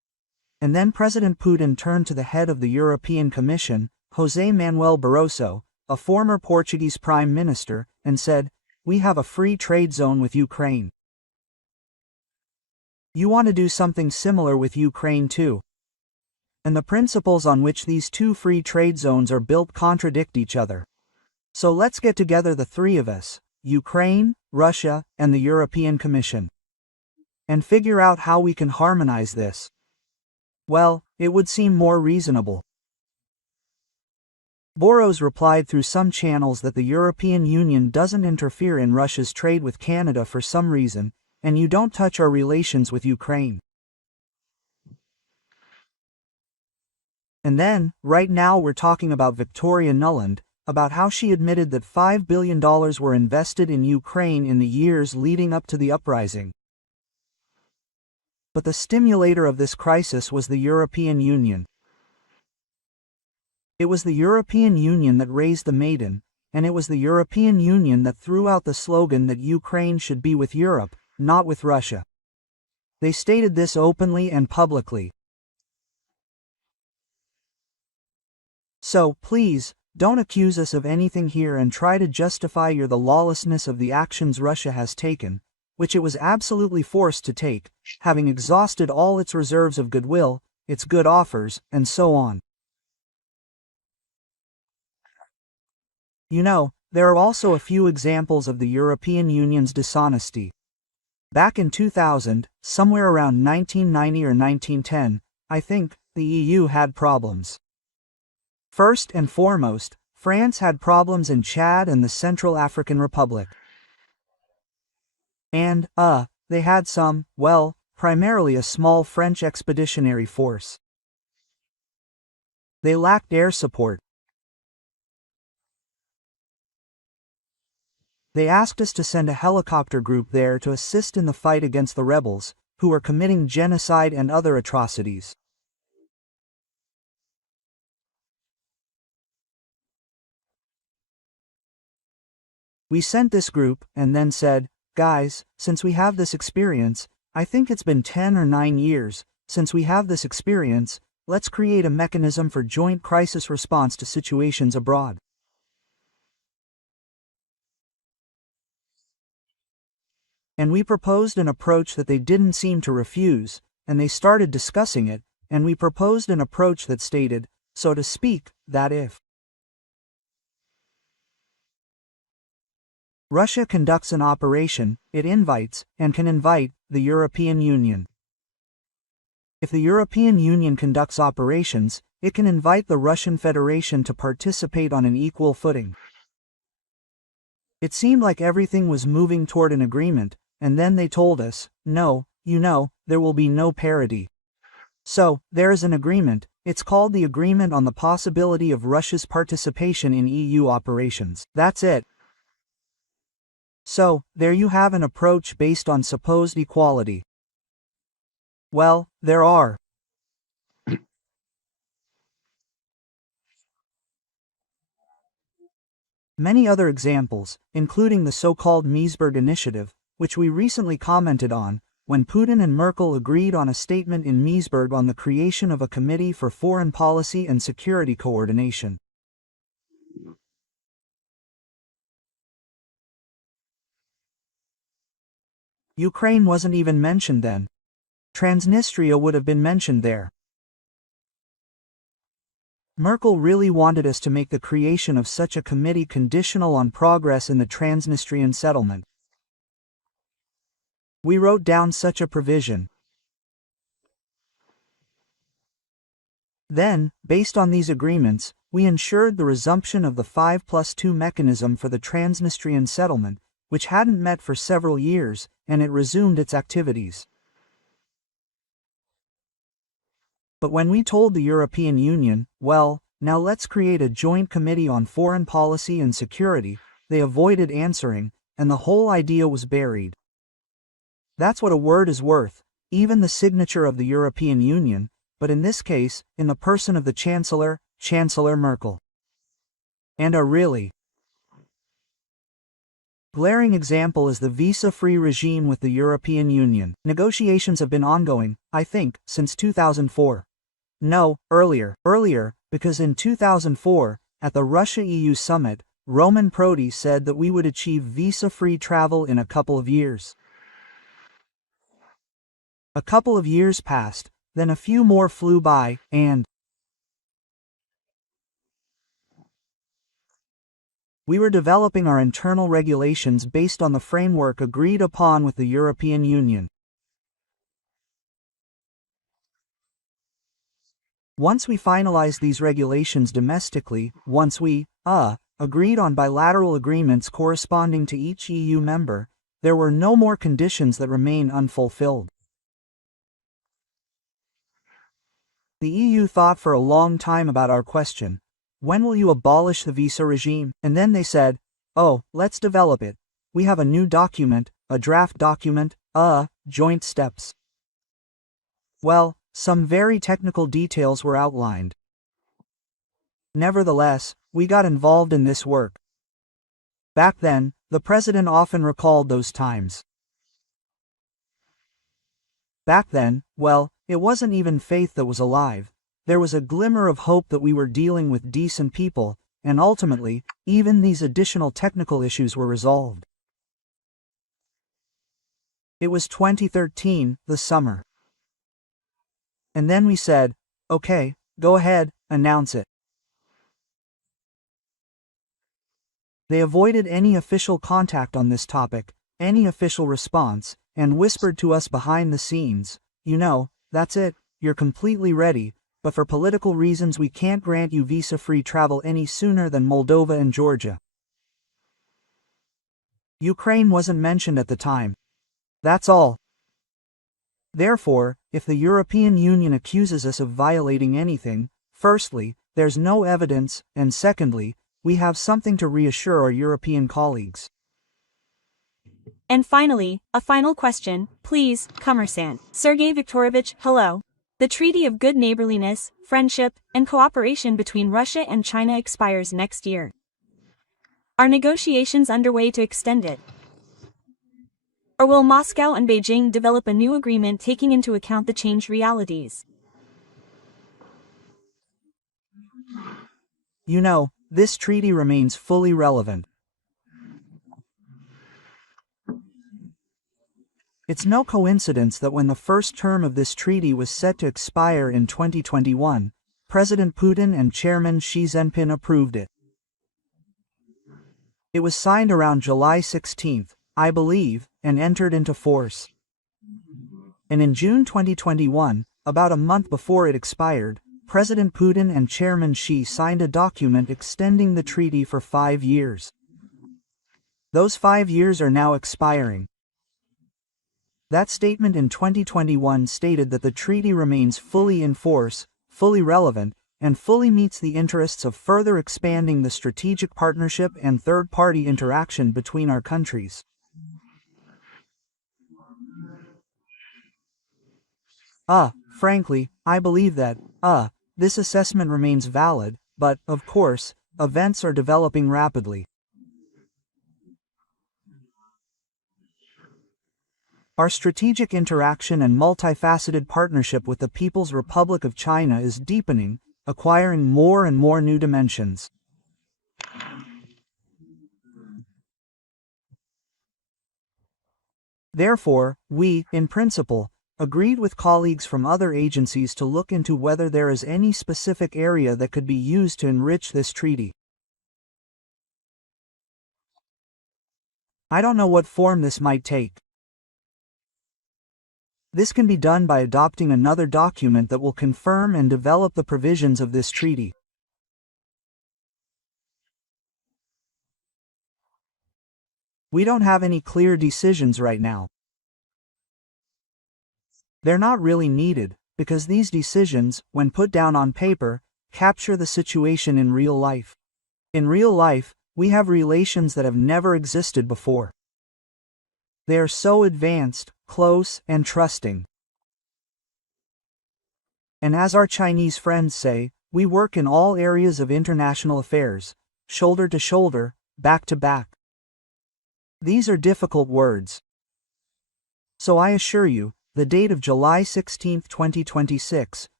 And then President Putin turned to the head of the European Commission, José Manuel Barroso, a former Portuguese prime minister, and said, "We have a free trade zone with Ukraine. You want to do something similar with Ukraine too. And the principles on which these two free trade zones are built contradict each other. So let's get together, the three of us, Ukraine, Russia, and the European Commission, and figure out how we can harmonize this." Well, it would seem more reasonable. Boros replied through some channels that the European Union doesn't interfere in Russia's trade with Canada for some reason, and you don't touch our relations with Ukraine. And then, right now we're talking about Victoria Nuland, about how she admitted that $5 billion were invested in Ukraine in the years leading up to the uprising. But the stimulator of this crisis was the European Union. It was the European Union that raised the maiden, and it was the European Union that threw out the slogan that Ukraine should be with Europe, not with Russia. They stated this openly and publicly. So, please, don't accuse us of anything here and try to justify the lawlessness of the actions Russia has taken, which it was absolutely forced to take, having exhausted all its reserves of goodwill, its good offers, and so on. You know, there are also a few examples of the European Union's dishonesty. Back in 2000, somewhere around 1990 or 1910, I think, the EU had problems. First and foremost, France had problems in Chad and the Central African Republic. And, they had some, well, primarily a small French expeditionary force. They lacked air support. They asked us to send a helicopter group there to assist in the fight against the rebels, who were committing genocide and other atrocities. We sent this group, and then said, "Guys, since we have this experience, I think it's been 10 or 9 years, since we have this experience, let's create a mechanism for joint crisis response to situations abroad." And we proposed an approach that they didn't seem to refuse, and they started discussing it, and we proposed an approach that stated, so to speak, that if Russia conducts an operation, it invites, and can invite, the European Union. If the European Union conducts operations, it can invite the Russian Federation to participate on an equal footing. It seemed like everything was moving toward an agreement, and then they told us, no, there will be no parity. So, there is an agreement, it's called the Agreement on the Possibility of Russia's Participation in EU Operations. That's it. So, there you have an approach based on supposed equality. Well, there are many other examples, including the so-called Meseberg Initiative, which we recently commented on, when Putin and Merkel agreed on a statement in Meseberg on the creation of a Committee for Foreign Policy and Security Coordination. Ukraine wasn't even mentioned then. Transnistria would have been mentioned there. Merkel really wanted us to make the creation of such a committee conditional on progress in the Transnistrian settlement. We wrote down such a provision. Then, based on these agreements, we ensured the resumption of the 5+2 mechanism for the Transnistrian settlement, which hadn't met for several years, and it resumed its activities. But when we told the European Union, well, now let's create a joint committee on foreign policy and security, they avoided answering, and the whole idea was buried. That's what a word is worth, even the signature of the European Union, but in this case, in the person of the Chancellor, Chancellor Merkel. And a really glaring example is the visa-free regime with the European Union. Negotiations have been ongoing, I think, since 2004. No, earlier, because in 2004, at the Russia-EU summit, Roman Prodi said that we would achieve visa-free travel in a couple of years. A couple of years passed, then a few more flew by, and we were developing our internal regulations based on the framework agreed upon with the European Union. Once we finalized these regulations domestically, once we, agreed on bilateral agreements corresponding to each EU member, there were no more conditions that remain unfulfilled. The EU thought for a long time about our question. When will you abolish the visa regime? And then they said, oh, let's develop it. We have a new document, a draft document, joint steps. Well, some very technical details were outlined. Nevertheless, we got involved in this work. Back then, the president often recalled those times. Back then, well, it wasn't even faith that was alive. There was a glimmer of hope that we were dealing with decent people, and ultimately, even these additional technical issues were resolved. It was 2013, the summer. And then we said, okay, go ahead, announce it. They avoided any official contact on this topic, any official response, and whispered to us behind the scenes, you know, that's it, you're completely ready, but for political reasons we can't grant you visa-free travel any sooner than Moldova and Georgia. Ukraine wasn't mentioned at the time. That's all. Therefore, if the European Union accuses us of violating anything, firstly, there's no evidence, and secondly, we have something to reassure our European colleagues. And finally, a final question, please, Commerçant. Sergey Viktorovich, hello. The Treaty of Good Neighborliness, Friendship, and Cooperation between Russia and China expires next year. Are negotiations underway to extend it? Or will Moscow and Beijing develop a new agreement taking into account the changed realities? You know, this treaty remains fully relevant. It's no coincidence that when the first term of this treaty was set to expire in 2021, President Putin and Chairman Xi Jinping approved it. It was signed around July 16, I believe, and entered into force. And in June 2021, about a month before it expired, President Putin and Chairman Xi signed a document extending the treaty for 5 years. Those 5 years are now expiring. That statement in 2021 stated that the treaty remains fully in force, fully relevant, and fully meets the interests of further expanding the strategic partnership and third-party interaction between our countries. Frankly, I believe that, this assessment remains valid, but, of course, events are developing rapidly. Our strategic interaction and multifaceted partnership with the People's Republic of China is deepening, acquiring more and more new dimensions. Therefore, we, in principle, agreed with colleagues from other agencies to look into whether there is any specific area that could be used to enrich this treaty. I don't know what form this might take. This can be done by adopting another document that will confirm and develop the provisions of this treaty. We don't have any clear decisions right now. They're not really needed, because these decisions, when put down on paper, capture the situation in real life. In real life, we have relations that have never existed before. They are so advanced, close, and trusting. And as our Chinese friends say, we work in all areas of international affairs, shoulder to shoulder, back to back. These are difficult words. So I assure you, the date of July 16, 2026,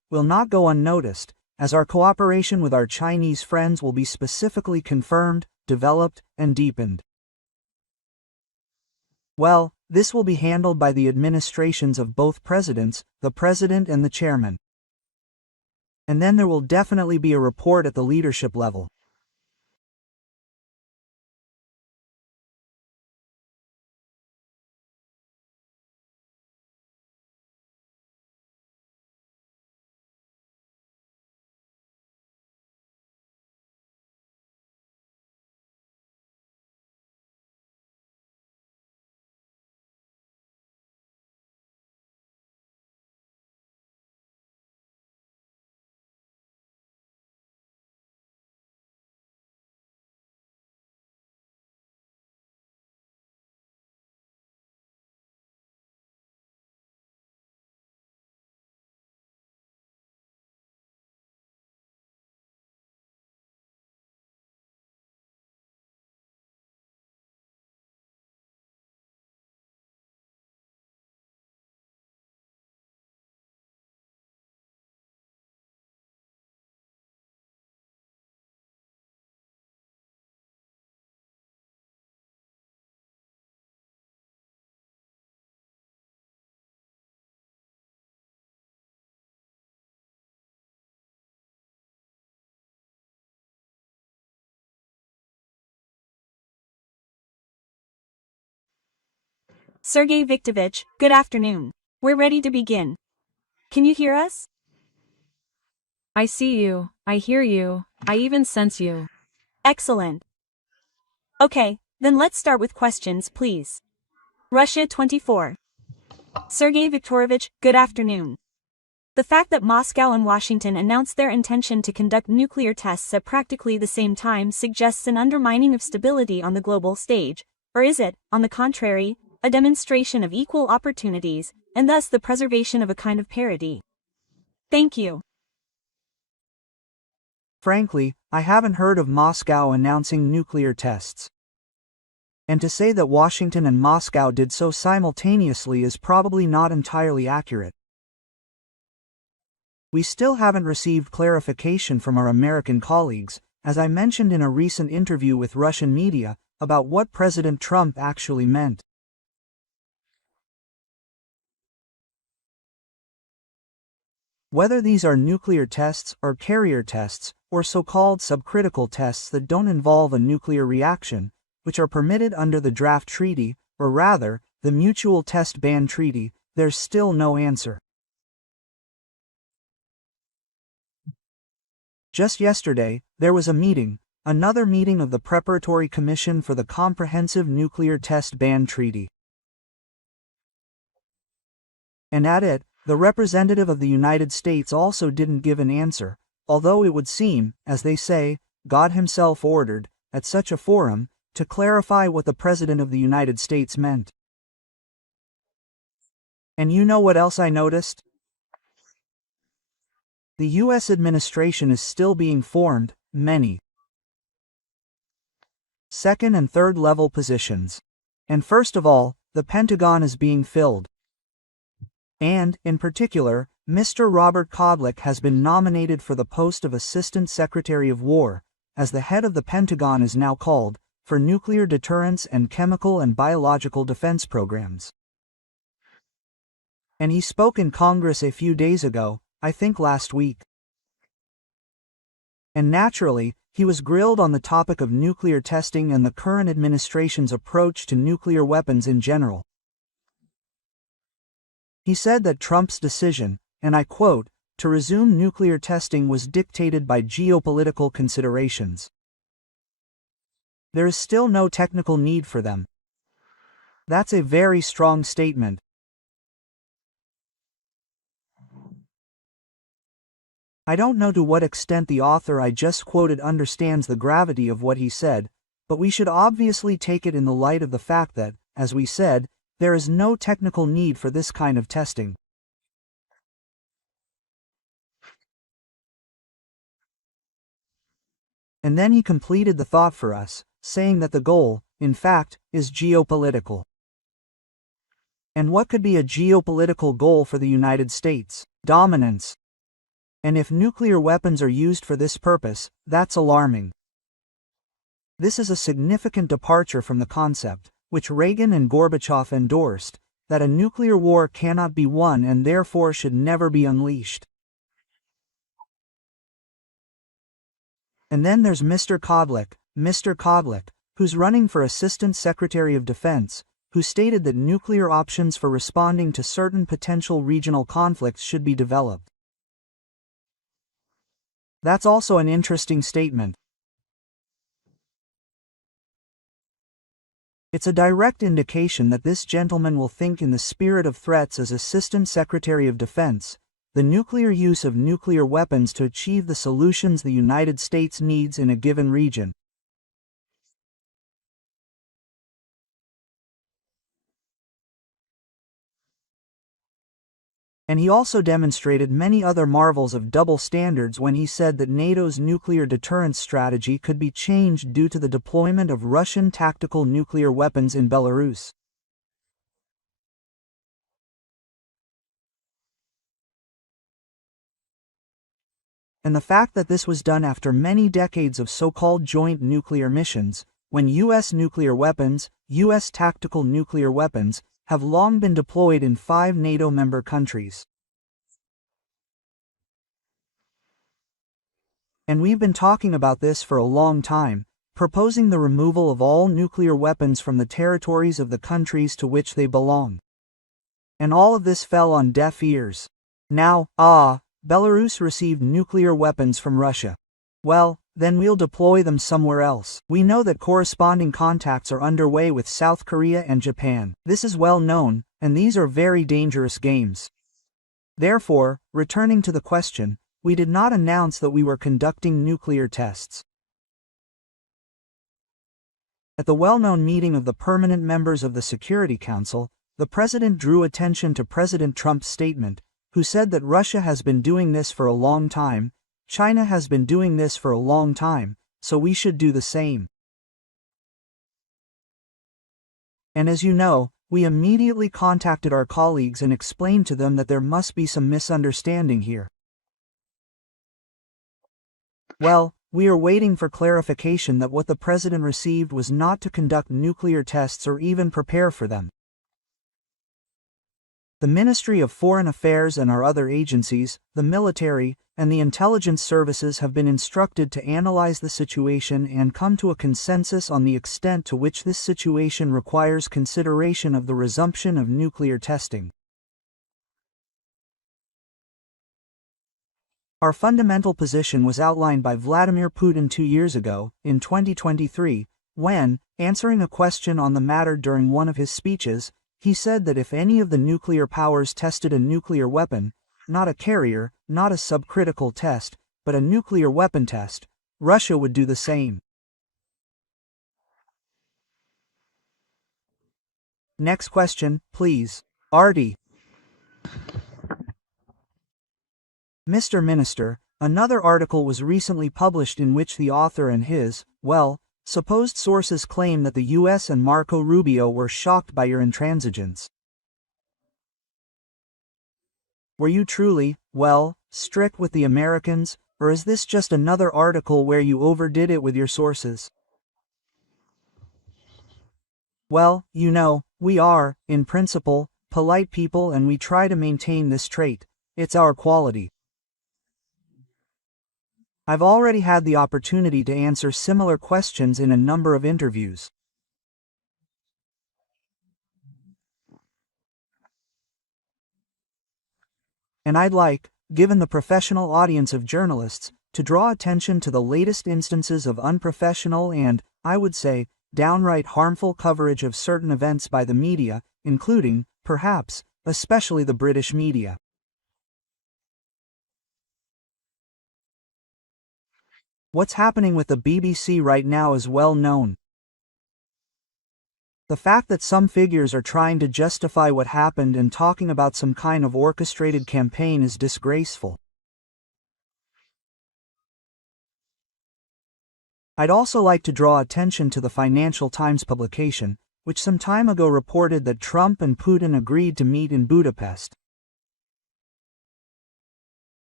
will not go unnoticed, as our cooperation with our Chinese friends will be specifically confirmed, developed, and deepened. Well, this will be handled by the administrations of both presidents, the president and the chairman. And then there will definitely be a report at the leadership level. Sergey Viktorovich, good afternoon. We're ready to begin. Can you hear us? I see you, I hear you, I even sense you. Excellent. Okay, then let's start with questions, please. Russia 24. Sergey Viktorovich, good afternoon. The fact that Moscow and Washington announced their intention to conduct nuclear tests at practically the same time suggests an undermining of stability on the global stage, or is it, on the contrary, a demonstration of equal opportunities, and thus the preservation of a kind of parity? Thank you. Frankly, I haven't heard of Moscow announcing nuclear tests. And to say that Washington and Moscow did so simultaneously is probably not entirely accurate. We still haven't received clarification from our American colleagues, as I mentioned in a recent interview with Russian media, about what President Trump actually meant. Whether these are nuclear tests or carrier tests, or so-called subcritical tests that don't involve a nuclear reaction, which are permitted under the draft treaty, or rather, the Mutual Test Ban Treaty, there's still no answer. Just yesterday, there was a meeting, another meeting of the Preparatory Commission for the Comprehensive Nuclear Test Ban Treaty. And at it, the representative of the United States also didn't give an answer, although it would seem, as they say, God himself ordered, at such a forum, to clarify what the President of the United States meant. And you know what else I noticed? The U.S. administration is still being formed, many second and third level positions. And first of all, the Pentagon is being filled. And, in particular, Mr. Robert Kodlik has been nominated for the post of Assistant Secretary of War, as the head of the Pentagon is now called, for nuclear deterrence and chemical and biological defense programs. And he spoke in Congress a few days ago, I think last week. And naturally, he was grilled on the topic of nuclear testing and the current administration's approach to nuclear weapons in general. He said that Trump's decision, and I quote, to resume nuclear testing was dictated by geopolitical considerations. There is still no technical need for them. That's a very strong statement. I don't know to what extent the author I just quoted understands the gravity of what he said, but we should obviously take it in the light of the fact that, as we said, there is no technical need for this kind of testing. And then he completed the thought for us, saying that the goal, in fact, is geopolitical. And what could be a geopolitical goal for the United States? Dominance. And if nuclear weapons are used for this purpose, that's alarming. This is a significant departure from the concept, which Reagan and Gorbachev endorsed, that a nuclear war cannot be won and therefore should never be unleashed. And then there's Mr. Kodlik, who's running for Assistant Secretary of Defense, who stated that nuclear options for responding to certain potential regional conflicts should be developed. That's also an interesting statement. It's a direct indication that this gentleman will think in the spirit of threats as Assistant Secretary of Defense, the nuclear use of nuclear weapons to achieve the solutions the United States needs in a given region. And he also demonstrated many other marvels of double standards when he said that NATO's nuclear deterrence strategy could be changed due to the deployment of Russian tactical nuclear weapons in Belarus. And the fact that this was done after many decades of so-called joint nuclear missions, when U.S. nuclear weapons, U.S. tactical nuclear weapons, have long been deployed in 5 NATO member countries. And we've been talking about this for a long time, proposing the removal of all nuclear weapons from the territories of the countries to which they belong. And all of this fell on deaf ears. Now, Belarus received nuclear weapons from Russia. Well, then we'll deploy them somewhere else. We know that corresponding contacts are underway with South Korea and Japan. This is well known, and these are very dangerous games. Therefore, returning to the question, we did not announce that we were conducting nuclear tests. At the well-known meeting of the permanent members of the Security Council, the President drew attention to President Trump's statement, who said that Russia has been doing this for a long time, China has been doing this for a long time, so we should do the same. And as you know, we immediately contacted our colleagues and explained to them that there must be some misunderstanding here. Well, we are waiting for clarification that what the President received was not to conduct nuclear tests or even prepare for them. The Ministry of Foreign Affairs and our other agencies, the military, and the intelligence services have been instructed to analyze the situation and come to a consensus on the extent to which this situation requires consideration of the resumption of nuclear testing. Our fundamental position was outlined by Vladimir Putin 2 years ago, in 2023, when, answering a question on the matter during one of his speeches, he said that if any of the nuclear powers tested a nuclear weapon, not a carrier, not a subcritical test, but a nuclear weapon test, Russia would do the same. Next question, please. Artie. Mr. Minister, another article was recently published in which the author and his, supposed sources claim that the U.S. and Marco Rubio were shocked by your intransigence. Were you truly, strict with the Americans, or is this just another article where you overdid it with your sources? Well, you know, we are, in principle, polite people and we try to maintain this trait. It's our quality. I've already had the opportunity to answer similar questions in a number of interviews. And I'd like, given the professional audience of journalists, to draw attention to the latest instances of unprofessional and, I would say, downright harmful coverage of certain events by the media, including, perhaps, especially the British media. What's happening with the BBC right now is well known. The fact that some figures are trying to justify what happened and talking about some kind of orchestrated campaign is disgraceful. I'd also like to draw attention to the Financial Times publication, which some time ago reported that Trump and Putin agreed to meet in Budapest.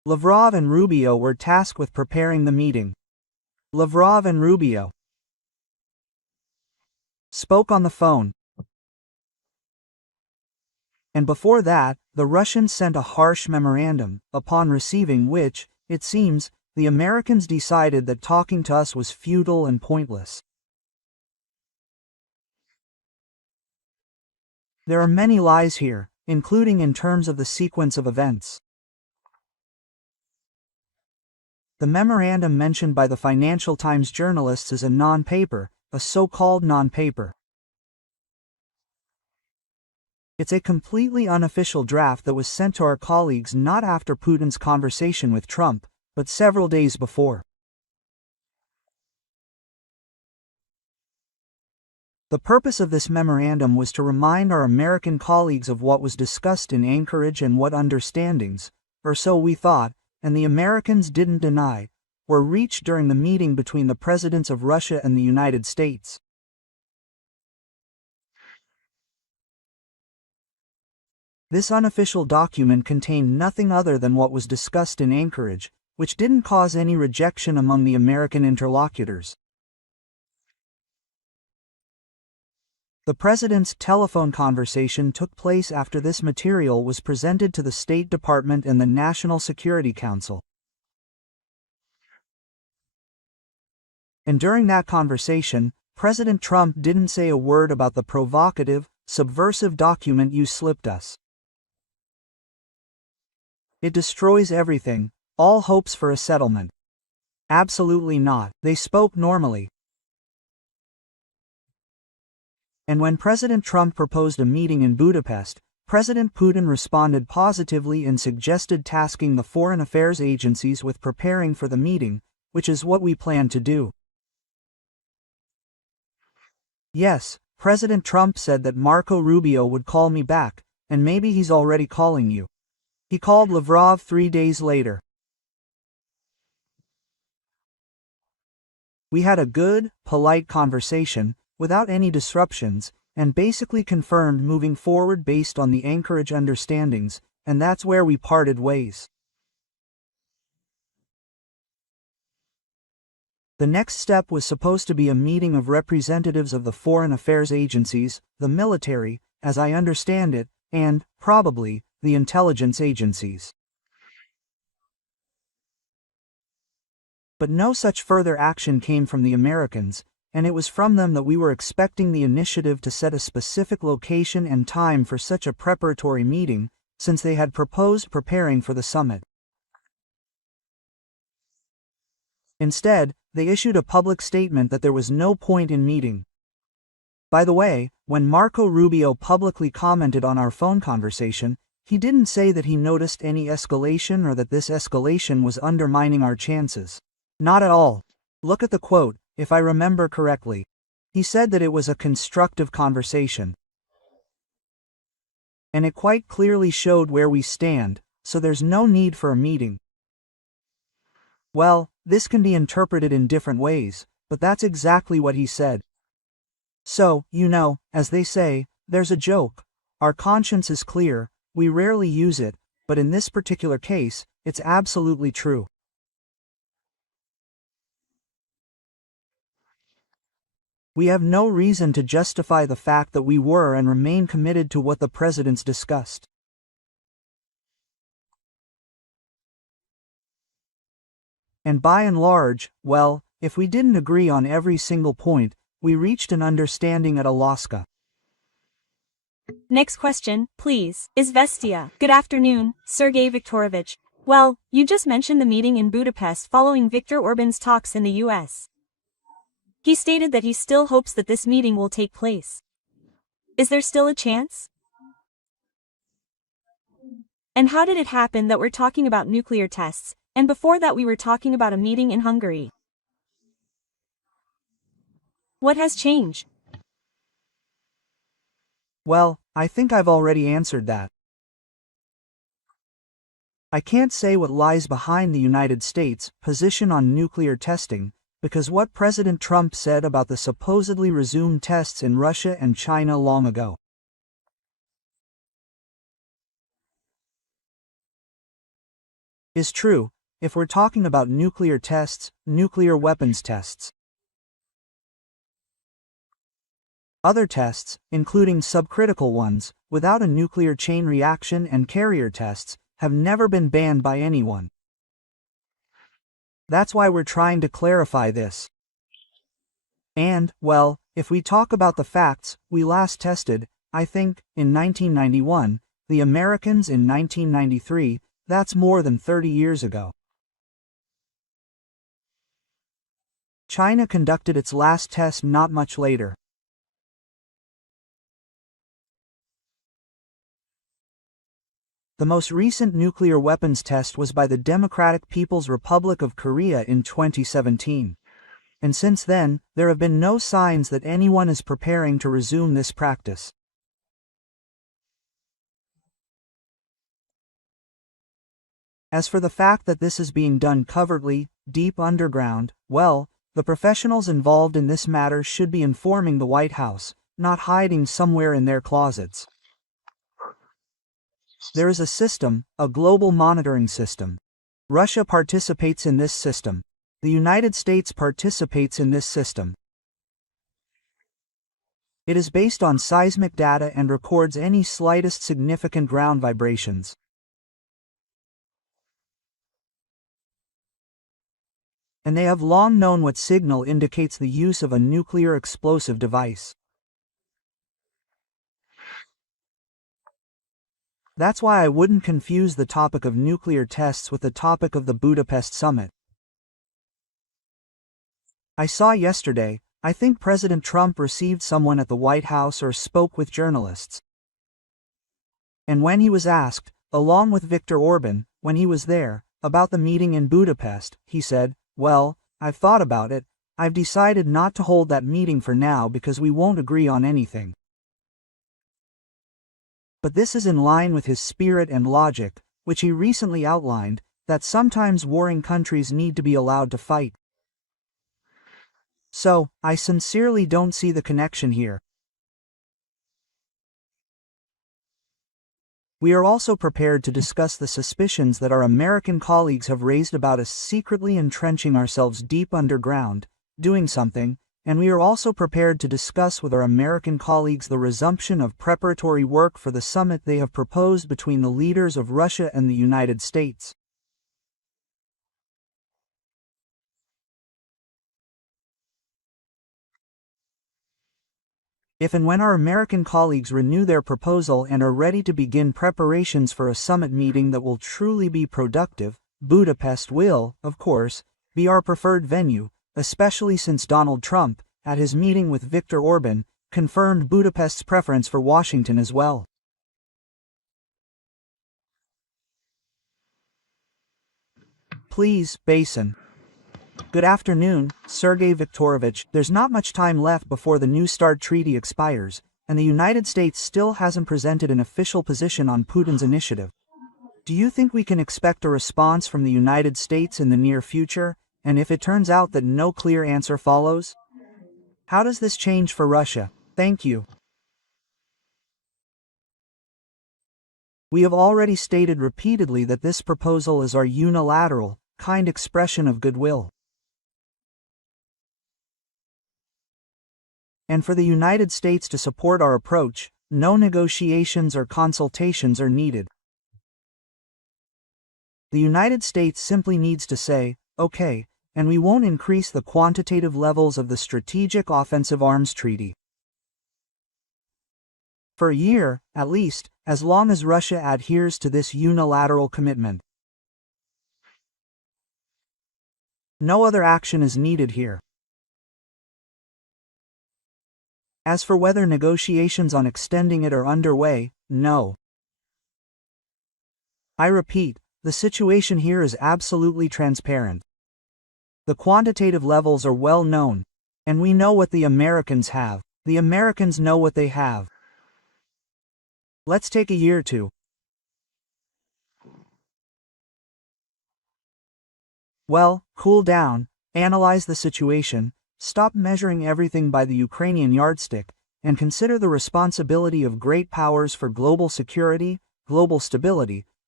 Lavrov and Rubio were tasked with preparing the meeting. Lavrov and Rubio spoke on the phone. And before that, the Russians sent a harsh memorandum, upon receiving which, it seems, the Americans decided that talking to us was futile and pointless. There are many lies here, including in terms of the sequence of events. The memorandum mentioned by the Financial Times journalists is a non-paper, a so-called non-paper. It's a completely unofficial draft that was sent to our colleagues not after Putin's conversation with Trump, but several days before. The purpose of this memorandum was to remind our American colleagues of what was discussed in Anchorage and what understandings, or so we thought, and the Americans didn't deny, were reached during the meeting between the presidents of Russia and the United States. This unofficial document contained nothing other than what was discussed in Anchorage, which didn't cause any rejection among the American interlocutors. The president's telephone conversation took place after this material was presented to the State Department and the National Security Council. And during that conversation, President Trump didn't say a word about the provocative, subversive document you slipped us. It destroys everything, all hopes for a settlement. Absolutely not. They spoke normally. And when President Trump proposed a meeting in Budapest, President Putin responded positively and suggested tasking the foreign affairs agencies with preparing for the meeting, which is what we plan to do. Yes, President Trump said that Marco Rubio would call me back, and maybe he's already calling you. He called Lavrov 3 days later. We had a good, polite conversation, without any disruptions, and basically confirmed moving forward based on the Anchorage understandings, and that's where we parted ways. The next step was supposed to be a meeting of representatives of the foreign affairs agencies, the military, as I understand it, and, probably, the intelligence agencies. But no such further action came from the Americans, and it was from them that we were expecting the initiative to set a specific location and time for such a preparatory meeting, since they had proposed preparing for the summit. Instead, they issued a public statement that there was no point in meeting. By the way, when Marco Rubio publicly commented on our phone conversation, he didn't say that he noticed any escalation or that this escalation was undermining our chances. Not at all. Look at the quote. If I remember correctly, he said that it was a constructive conversation. And it quite clearly showed where we stand, so there's no need for a meeting. Well, this can be interpreted in different ways, but that's exactly what he said. So, as they say, there's a joke. Our conscience is clear, we rarely use it, but in this particular case, it's absolutely true. We have no reason to justify the fact that we were and remain committed to what the presidents discussed. And by and large, well, if we didn't agree on every single point, we reached an understanding at Alaska. Next question, please. Izvestia. Good afternoon, Sergey Viktorovich. Well, you just mentioned the meeting in Budapest following Viktor Orban's talks in the US. He stated that he still hopes that this meeting will take place. Is there still a chance? And how did it happen that we're talking about nuclear tests, and before that we were talking about a meeting in Hungary? What has changed? Well, I think I've already answered that. I can't say what lies behind the United States' position on nuclear testing, because what President Trump said about the supposedly resumed tests in Russia and China long ago. is true, if we're talking about nuclear tests, nuclear weapons tests. Other tests, including subcritical ones, without a nuclear chain reaction and carrier tests, have never been banned by anyone. That's why we're trying to clarify this. And, well, if we talk about the facts, we last tested, I think, in 1991, the Americans in 1993, that's more than 30 years ago. China conducted its last test not much later. The most recent nuclear weapons test was by the Democratic People's Republic of Korea in 2017. And since then, there have been no signs that anyone is preparing to resume this practice. As for the fact that this is being done covertly, deep underground, well, the professionals involved in this matter should be informing the White House, not hiding somewhere in their closets. There is a system, a global monitoring system. Russia participates in this system. The United States participates in this system. It is based on seismic data and records any slightest significant ground vibrations. And they have long known what signal indicates the use of a nuclear explosive device. That's why I wouldn't confuse the topic of nuclear tests with the topic of the Budapest summit. I saw yesterday, I think President Trump received someone at the White House or spoke with journalists. And when he was asked, along with Viktor Orban, when he was there, about the meeting in Budapest, he said, "Well, I've thought about it, I've decided not to hold that meeting for now because we won't agree on anything." But this is in line with his spirit and logic, which he recently outlined, that sometimes warring countries need to be allowed to fight. So, I sincerely don't see the connection here. We are also prepared to discuss the suspicions that our American colleagues have raised about us secretly entrenching ourselves deep underground, doing something, and we are also prepared to discuss with our American colleagues the resumption of preparatory work for the summit they have proposed between the leaders of Russia and the United States. If and when our American colleagues renew their proposal and are ready to begin preparations for a summit meeting that will truly be productive, Budapest will, of course, be our preferred venue, especially since Donald Trump, at his meeting with Viktor Orban, confirmed Budapest's preference for Washington as well. Please, Basin. Good afternoon, Sergey Viktorovich. There's not much time left before the New START treaty expires, and the United States still hasn't presented an official position on Putin's initiative. Do you think we can expect a response from the United States in the near future, and if it turns out that no clear answer follows? How does this change for Russia? Thank you. We have already stated repeatedly that this proposal is our unilateral, kind expression of goodwill. And for the United States to support our approach, no negotiations or consultations are needed. The United States simply needs to say, okay, and we won't increase the quantitative levels of the Strategic Offensive Arms Treaty. For a year, at least, as long as Russia adheres to this unilateral commitment. No other action is needed here. As for whether negotiations on extending it are underway, no. I repeat, the situation here is absolutely transparent. The quantitative levels are well known, and we know what the Americans have. The Americans know what they have. Let's take a year or two. Well, cool down, analyze the situation, stop measuring everything by the Ukrainian yardstick, and consider the responsibility of great powers for global security, global stability,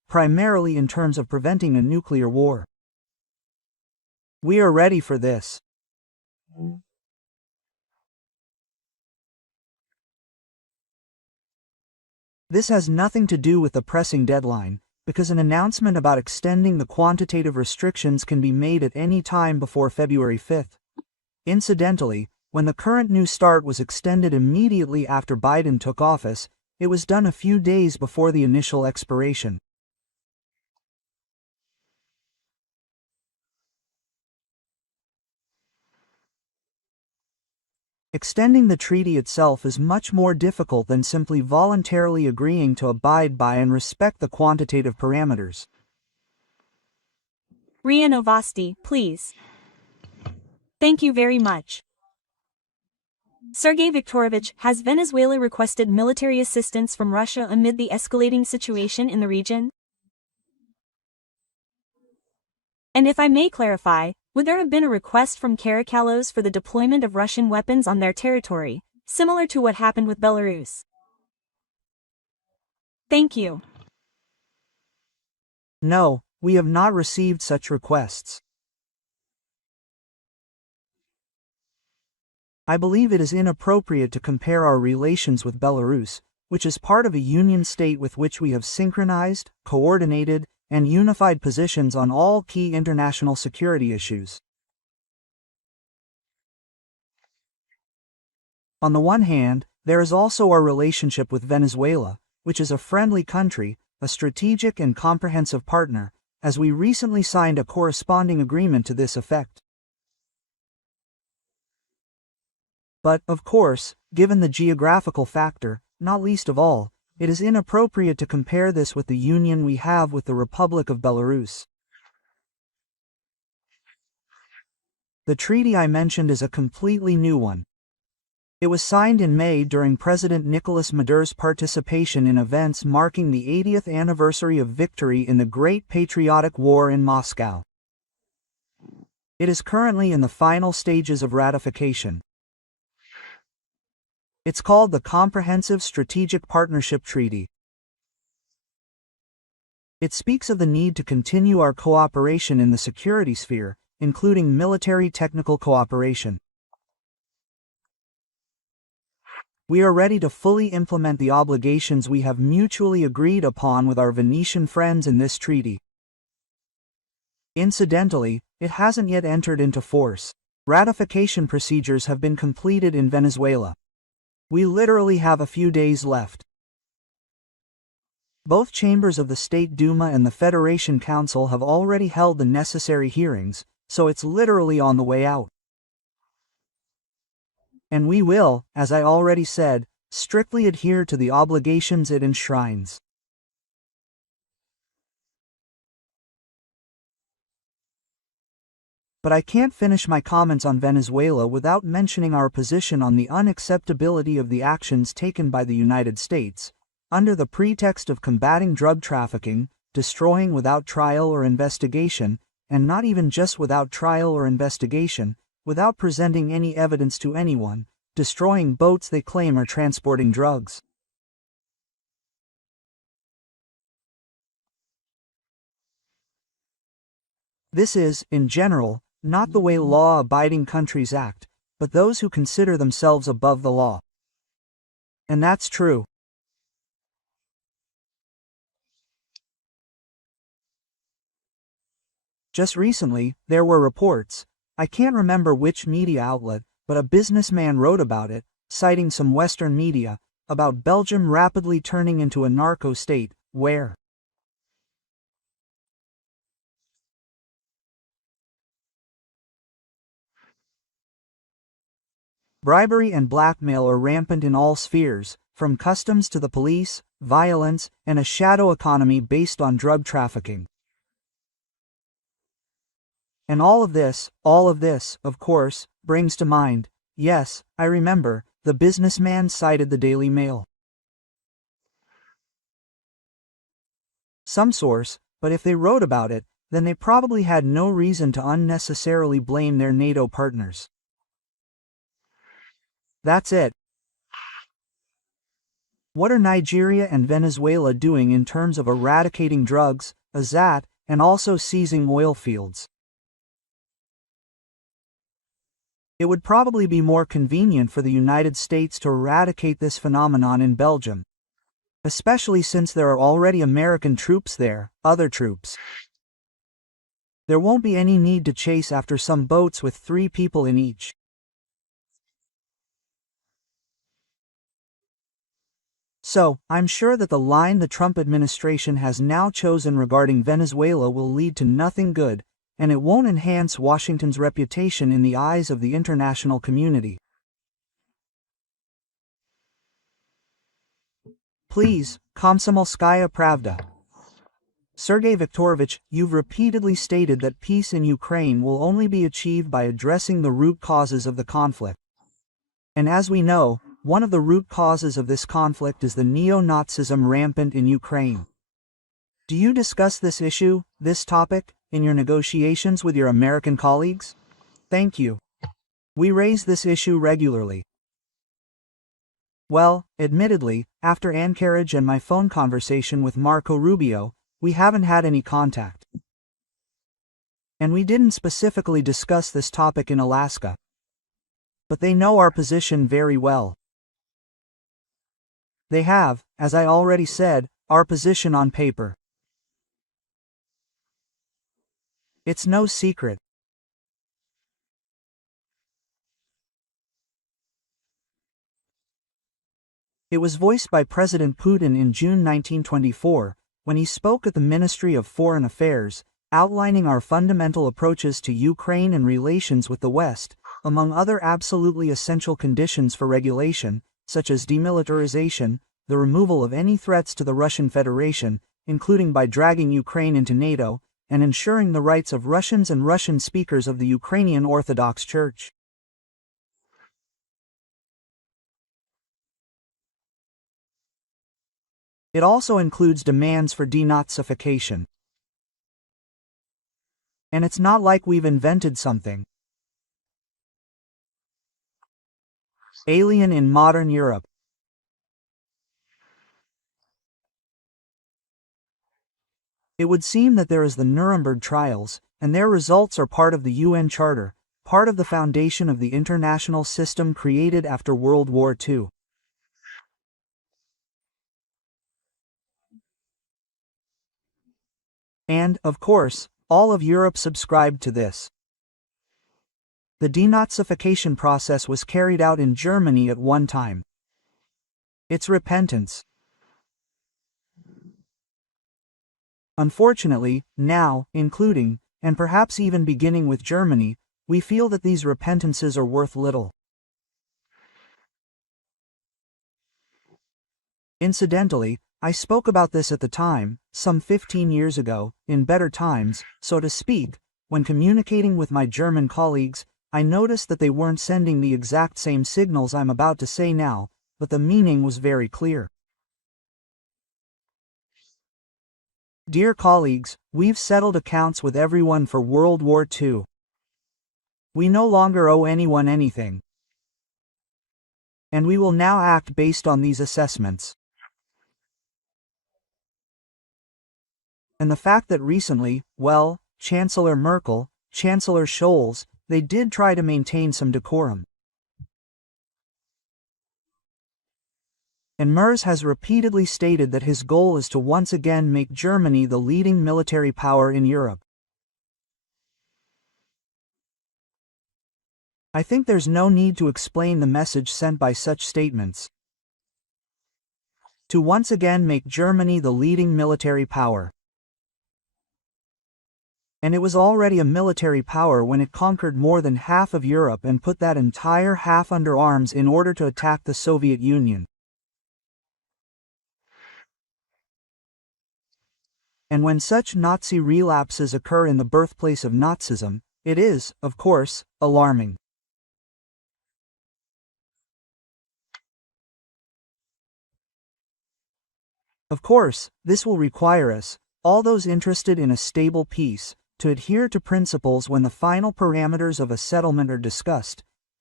primarily in terms of preventing a nuclear war. We are ready for this. This has nothing to do with the pressing deadline, because an announcement about extending the quantitative restrictions can be made at any time before February 5th. Incidentally, when the current New START was extended immediately after Biden took office, it was done a few days before the initial expiration. Extending the treaty itself is much more difficult than simply voluntarily agreeing to abide by and respect the quantitative parameters. RIA Novosti, please. Thank you very much. Sergey Viktorovich, has Venezuela requested military assistance from Russia amid the escalating situation in the region? And if I may clarify, would there have been a request from Caracalos for the deployment of Russian weapons on their territory, similar to what happened with Belarus? Thank you. No, we have not received such requests. I believe it is inappropriate to compare our relations with Belarus, which is part of a union state with which we have synchronized, coordinated, and unified positions on all key international security issues. On the one hand, there is also our relationship with Venezuela, which is a friendly country, a strategic and comprehensive partner, as we recently signed a corresponding agreement to this effect. But, of course, given the geographical factor, not least of all, it is inappropriate to compare this with the union we have with the Republic of Belarus. The treaty I mentioned is a completely new one. It was signed in May during President Nicolas Maduro's participation in events marking the 80th anniversary of victory in the Great Patriotic War in Moscow. It is currently in the final stages of ratification. It's called the Comprehensive Strategic Partnership Treaty. It speaks of the need to continue our cooperation in the security sphere, including military technical cooperation. We are ready to fully implement the obligations we have mutually agreed upon with our Venetian friends in this treaty. Incidentally, it hasn't yet entered into force. Ratification procedures have been completed in Venezuela. We literally have a few days left. Both chambers of the State Duma and the Federation Council have already held the necessary hearings, so it's literally on the way out. And we will, as I already said, strictly adhere to the obligations it enshrines. But I can't finish my comments on Venezuela without mentioning our position on the unacceptability of the actions taken by the United States, under the pretext of combating drug trafficking, destroying without trial or investigation, and not even just without trial or investigation, without presenting any evidence to anyone, destroying boats they claim are transporting drugs. This is, in general, not the way law-abiding countries act, but those who consider themselves above the law. And that's true. Just recently, there were reports, I can't remember which media outlet, but a businessman wrote about it, citing some Western media, about Belgium rapidly turning into a narco state, where bribery and blackmail are rampant in all spheres, from customs to the police, violence, and a shadow economy based on drug trafficking. And all of this, of course, brings to mind, yes, I remember, the businessman cited the Daily Mail. Some source, but if they wrote about it, then they probably had no reason to unnecessarily blame their NATO partners. That's it. What are Nigeria and Venezuela doing in terms of eradicating drugs, and also seizing oil fields? It would probably be more convenient for the United States to eradicate this phenomenon in Belgium, especially since there are already American troops there, other troops. There won't be any need to chase after some boats with 3 people in each. So, I'm sure that the line the Trump administration has now chosen regarding Venezuela will lead to nothing good, and it won't enhance Washington's reputation in the eyes of the international community. Please, Komsomolskaya Pravda. Sergey Viktorovich, you've repeatedly stated that peace in Ukraine will only be achieved by addressing the root causes of the conflict. And as we know, one of the root causes of this conflict is the neo-Nazism rampant in Ukraine. Do you discuss this issue, this topic, in your negotiations with your American colleagues? Thank you. We raise this issue regularly. Well, admittedly, after Anchorage and my phone conversation with Marco Rubio, we haven't had any contact. And we didn't specifically discuss this topic in Alaska. But they know our position very well. They have, as I already said, our position on paper. It's no secret. It was voiced by President Putin in June 1924, when he spoke at the Ministry of Foreign Affairs, outlining our fundamental approaches to Ukraine and relations with the West, among other absolutely essential conditions for regulation, such as demilitarization, the removal of any threats to the Russian Federation, including by dragging Ukraine into NATO, and ensuring the rights of Russians and Russian speakers of the Ukrainian Orthodox Church. It also includes demands for denazification. And it's not like we've invented something alien in modern Europe. It would seem that there is the Nuremberg trials, and their results are part of the UN Charter, part of the foundation of the international system created after World War II. And, of course, all of Europe subscribed to this. The denazification process was carried out in Germany at one time. It's repentance. Unfortunately, now, including, and perhaps even beginning with Germany, we feel that these repentances are worth little. Incidentally, I spoke about this at the time, some 15 years ago, in better times, so to speak. When communicating with my German colleagues, I noticed that they weren't sending the exact same signals I'm about to say now, but the meaning was very clear. Dear colleagues, we've settled accounts with everyone for World War II. We no longer owe anyone anything. And we will now act based on these assessments. And the fact that recently, well, Chancellor Merkel, Chancellor Scholz, they did try to maintain some decorum. And Merz has repeatedly stated that his goal is to once again make Germany the leading military power in Europe. I think there's no need to explain the message sent by such statements. To once again make Germany the leading military power. And it was already a military power when it conquered more than half of Europe and put that entire half under arms in order to attack the Soviet Union. And when such Nazi relapses occur in the birthplace of Nazism, it is, of course, alarming. Of course, this will require us, all those interested in a stable peace, to adhere to principles when the final parameters of a settlement are discussed.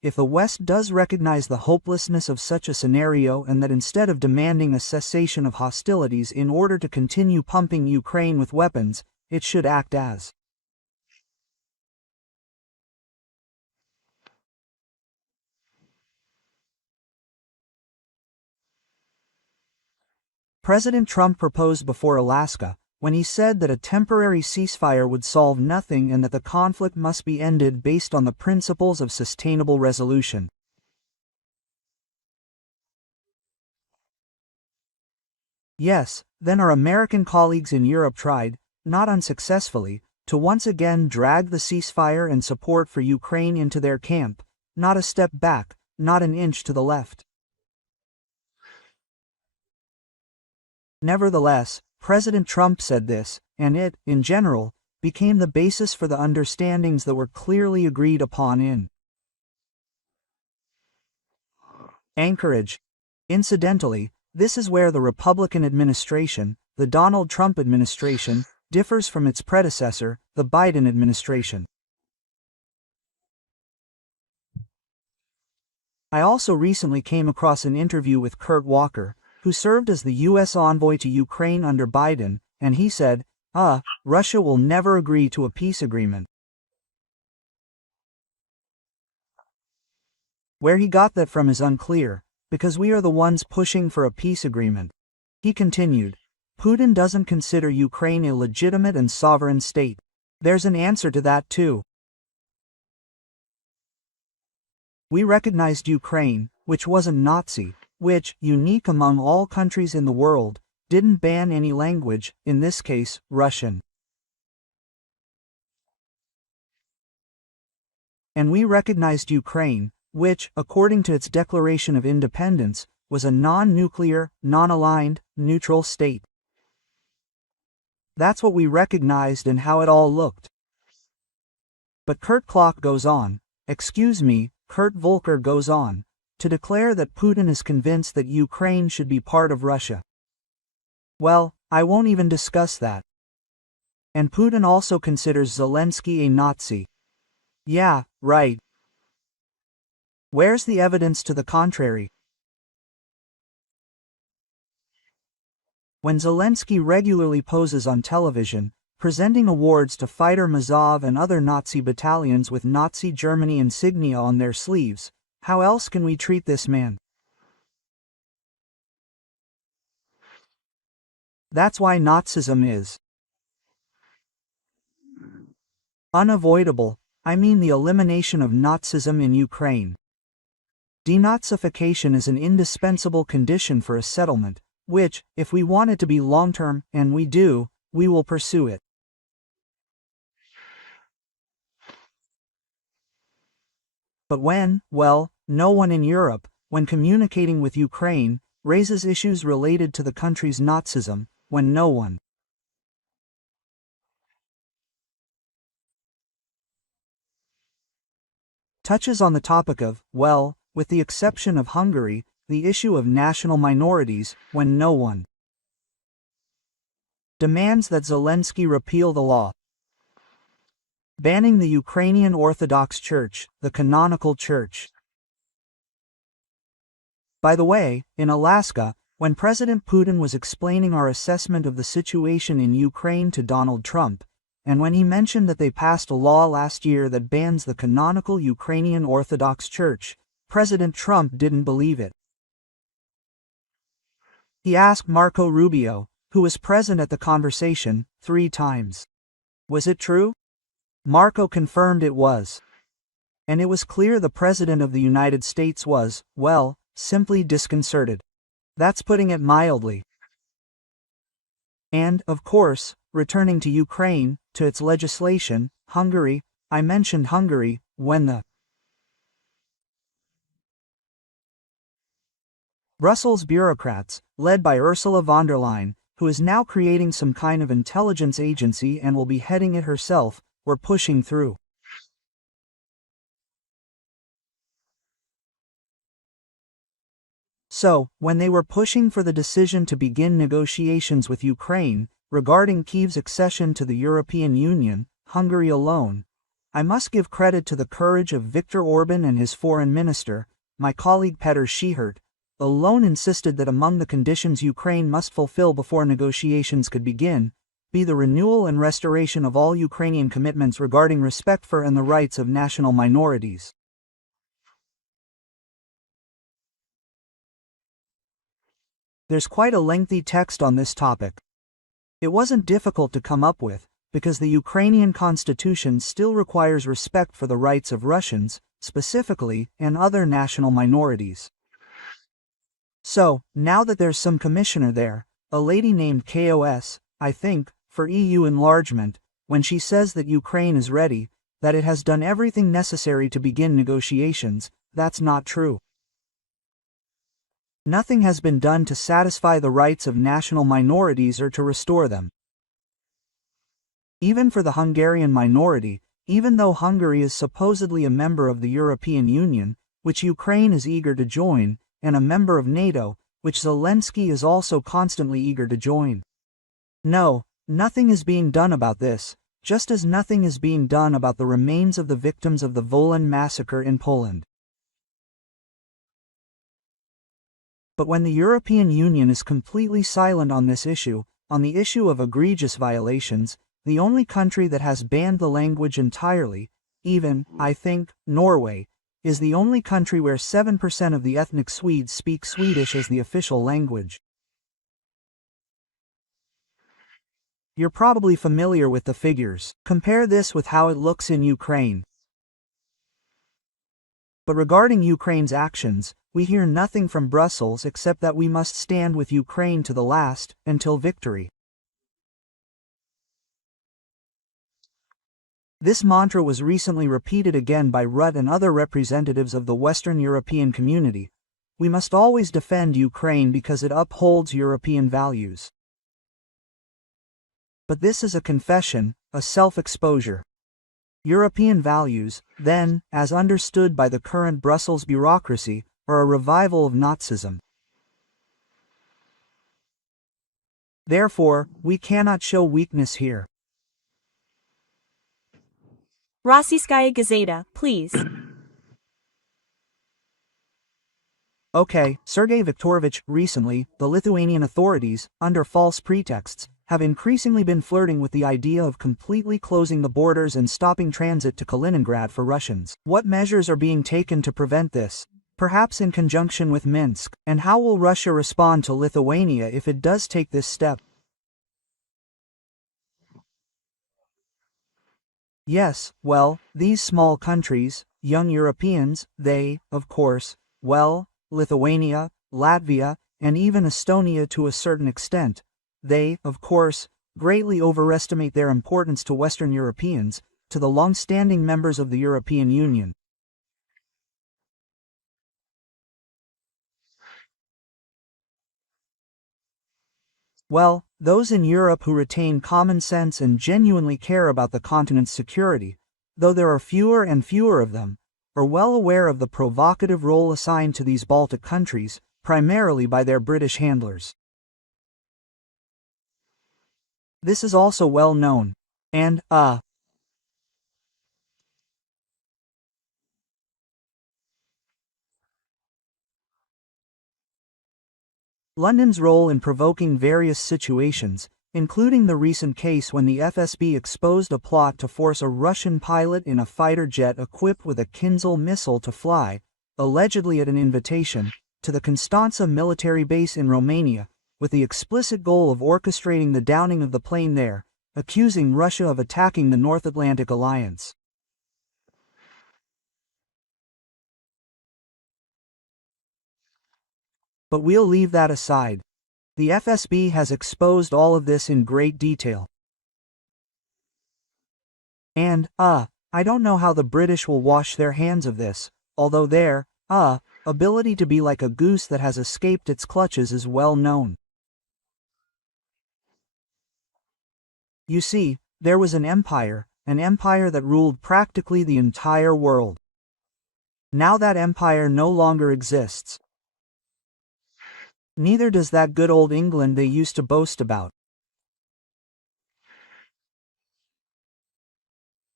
if the West does recognize the hopelessness of such a scenario and that instead of demanding a cessation of hostilities in order to continue pumping Ukraine with weapons, it should act as President Trump proposed before Alaska, when he said that a temporary ceasefire would solve nothing and that the conflict must be ended based on the principles of sustainable resolution. Yes, then our American colleagues in Europe tried, not unsuccessfully, to once again drag the ceasefire and support for Ukraine into their camp, not a step back, not an inch to the left. Nevertheless, President Trump said this, and it, in general, became the basis for the understandings that were clearly agreed upon in Anchorage. Incidentally, this is where the Republican administration, the Donald Trump administration, differs from its predecessor, the Biden administration. I also recently came across an interview with Kurt Walker, who served as the U.S. envoy to Ukraine under Biden, and he said, Russia will never agree to a peace agreement. Where he got that from is unclear, because we are the ones pushing for a peace agreement. He continued, Putin doesn't consider Ukraine a legitimate and sovereign state. There's an answer to that too. We recognized Ukraine, which wasn't Nazi, which, unique among all countries in the world, didn't ban any language, in this case, Russian. And we recognized Ukraine, which, according to its Declaration of Independence, was a non-nuclear, non-aligned, neutral state. That's what we recognized and how it all looked. But Kurt Volker goes on, to declare that Putin is convinced that Ukraine should be part of Russia. Well, I won't even discuss that. And Putin also considers Zelensky a Nazi. Yeah, right. Where's the evidence to the contrary? When Zelensky regularly poses on television, presenting awards to Fighter Mazov and other Nazi battalions with Nazi Germany insignia on their sleeves, how else can we treat this man? That's why Nazism is unavoidable. I mean the elimination of Nazism in Ukraine. Denazification is an indispensable condition for a settlement, which, if we want it to be long-term, and we do, we will pursue it. But no one in Europe, when communicating with Ukraine, raises issues related to the country's Nazism, when no one touches on the topic of, with the exception of Hungary, the issue of national minorities, when no one demands that Zelensky repeal the law banning the Ukrainian Orthodox Church, the canonical church. By the way, in Alaska, when President Putin was explaining our assessment of the situation in Ukraine to Donald Trump, and when he mentioned that they passed a law last year that bans the canonical Ukrainian Orthodox Church, President Trump didn't believe it. He asked Marco Rubio, who was present at the conversation, 3 times. Was it true? Marco confirmed it was. And it was clear the President of the United States was, simply disconcerted. That's putting it mildly. And, of course, returning to Ukraine, to its legislation, Hungary, I mentioned Hungary, when the Brussels bureaucrats, led by Ursula von der Leyen, who is now creating some kind of intelligence agency and will be heading it herself, were pushing through. So, when they were pushing for the decision to begin negotiations with Ukraine, regarding Kyiv's accession to the European Union, Hungary alone, I must give credit to the courage of Viktor Orban and his foreign minister, my colleague Petr Schihert, alone insisted that among the conditions Ukraine must fulfill before negotiations could begin, be the renewal and restoration of all Ukrainian commitments regarding respect for and the rights of national minorities. There's quite a lengthy text on this topic. It wasn't difficult to come up with, because the Ukrainian constitution still requires respect for the rights of Russians, specifically, and other national minorities. So, now that there's some commissioner there, a lady named KOS, I think, for EU enlargement, when she says that Ukraine is ready, that it has done everything necessary to begin negotiations, that's not true. Nothing has been done to satisfy the rights of national minorities or to restore them. Even for the Hungarian minority, even though Hungary is supposedly a member of the European Union, which Ukraine is eager to join, and a member of NATO, which Zelensky is also constantly eager to join. No, nothing is being done about this, just as nothing is being done about the remains of the victims of the Wolan massacre in Poland. But when the European Union is completely silent on this issue, on the issue of egregious violations, the only country that has banned the language entirely, even, I think, Norway, is the only country where 7% of the ethnic Swedes speak Swedish as the official language. You're probably familiar with the figures. Compare this with how it looks in Ukraine. But regarding Ukraine's actions, we hear nothing from Brussels except that we must stand with Ukraine to the last, until victory. This mantra was recently repeated again by Rutte and other representatives of the Western European community. We must always defend Ukraine because it upholds European values. But this is a confession, a self-exposure. European values, then, as understood by the current Brussels bureaucracy, are a revival of Nazism. Therefore, we cannot show weakness here. Rossiyskaya Gazeta, please. Okay, Sergey Viktorovich, recently, the Lithuanian authorities, under false pretexts, have increasingly been flirting with the idea of completely closing the borders and stopping transit to Kaliningrad for Russians. What measures are being taken to prevent this? Perhaps in conjunction with Minsk, and how will Russia respond to Lithuania if it does take this step? Yes, well, these small countries, young Europeans, they, of course, well, Lithuania, Latvia, and even Estonia to a certain extent, they, of course, greatly overestimate their importance to Western Europeans, to the long-standing members of the European Union. Well, those in Europe who retain common sense and genuinely care about the continent's security, though there are fewer and fewer of them, are well aware of the provocative role assigned to these Baltic countries, primarily by their British handlers. This is also well known. And, London's role in provoking various situations, including the recent case when the FSB exposed a plot to force a Russian pilot in a fighter jet equipped with a Kinzhal missile to fly, allegedly at an invitation, to the Constanța military base in Romania, with the explicit goal of orchestrating the downing of the plane there, accusing Russia of attacking the North Atlantic Alliance. But we'll leave that aside. The FSB has exposed all of this in great detail. And, I don't know how the British will wash their hands of this, although their, ability to be like a goose that has escaped its clutches is well known. You see, there was an empire that ruled practically the entire world. Now that empire no longer exists. Neither does that good old England they used to boast about.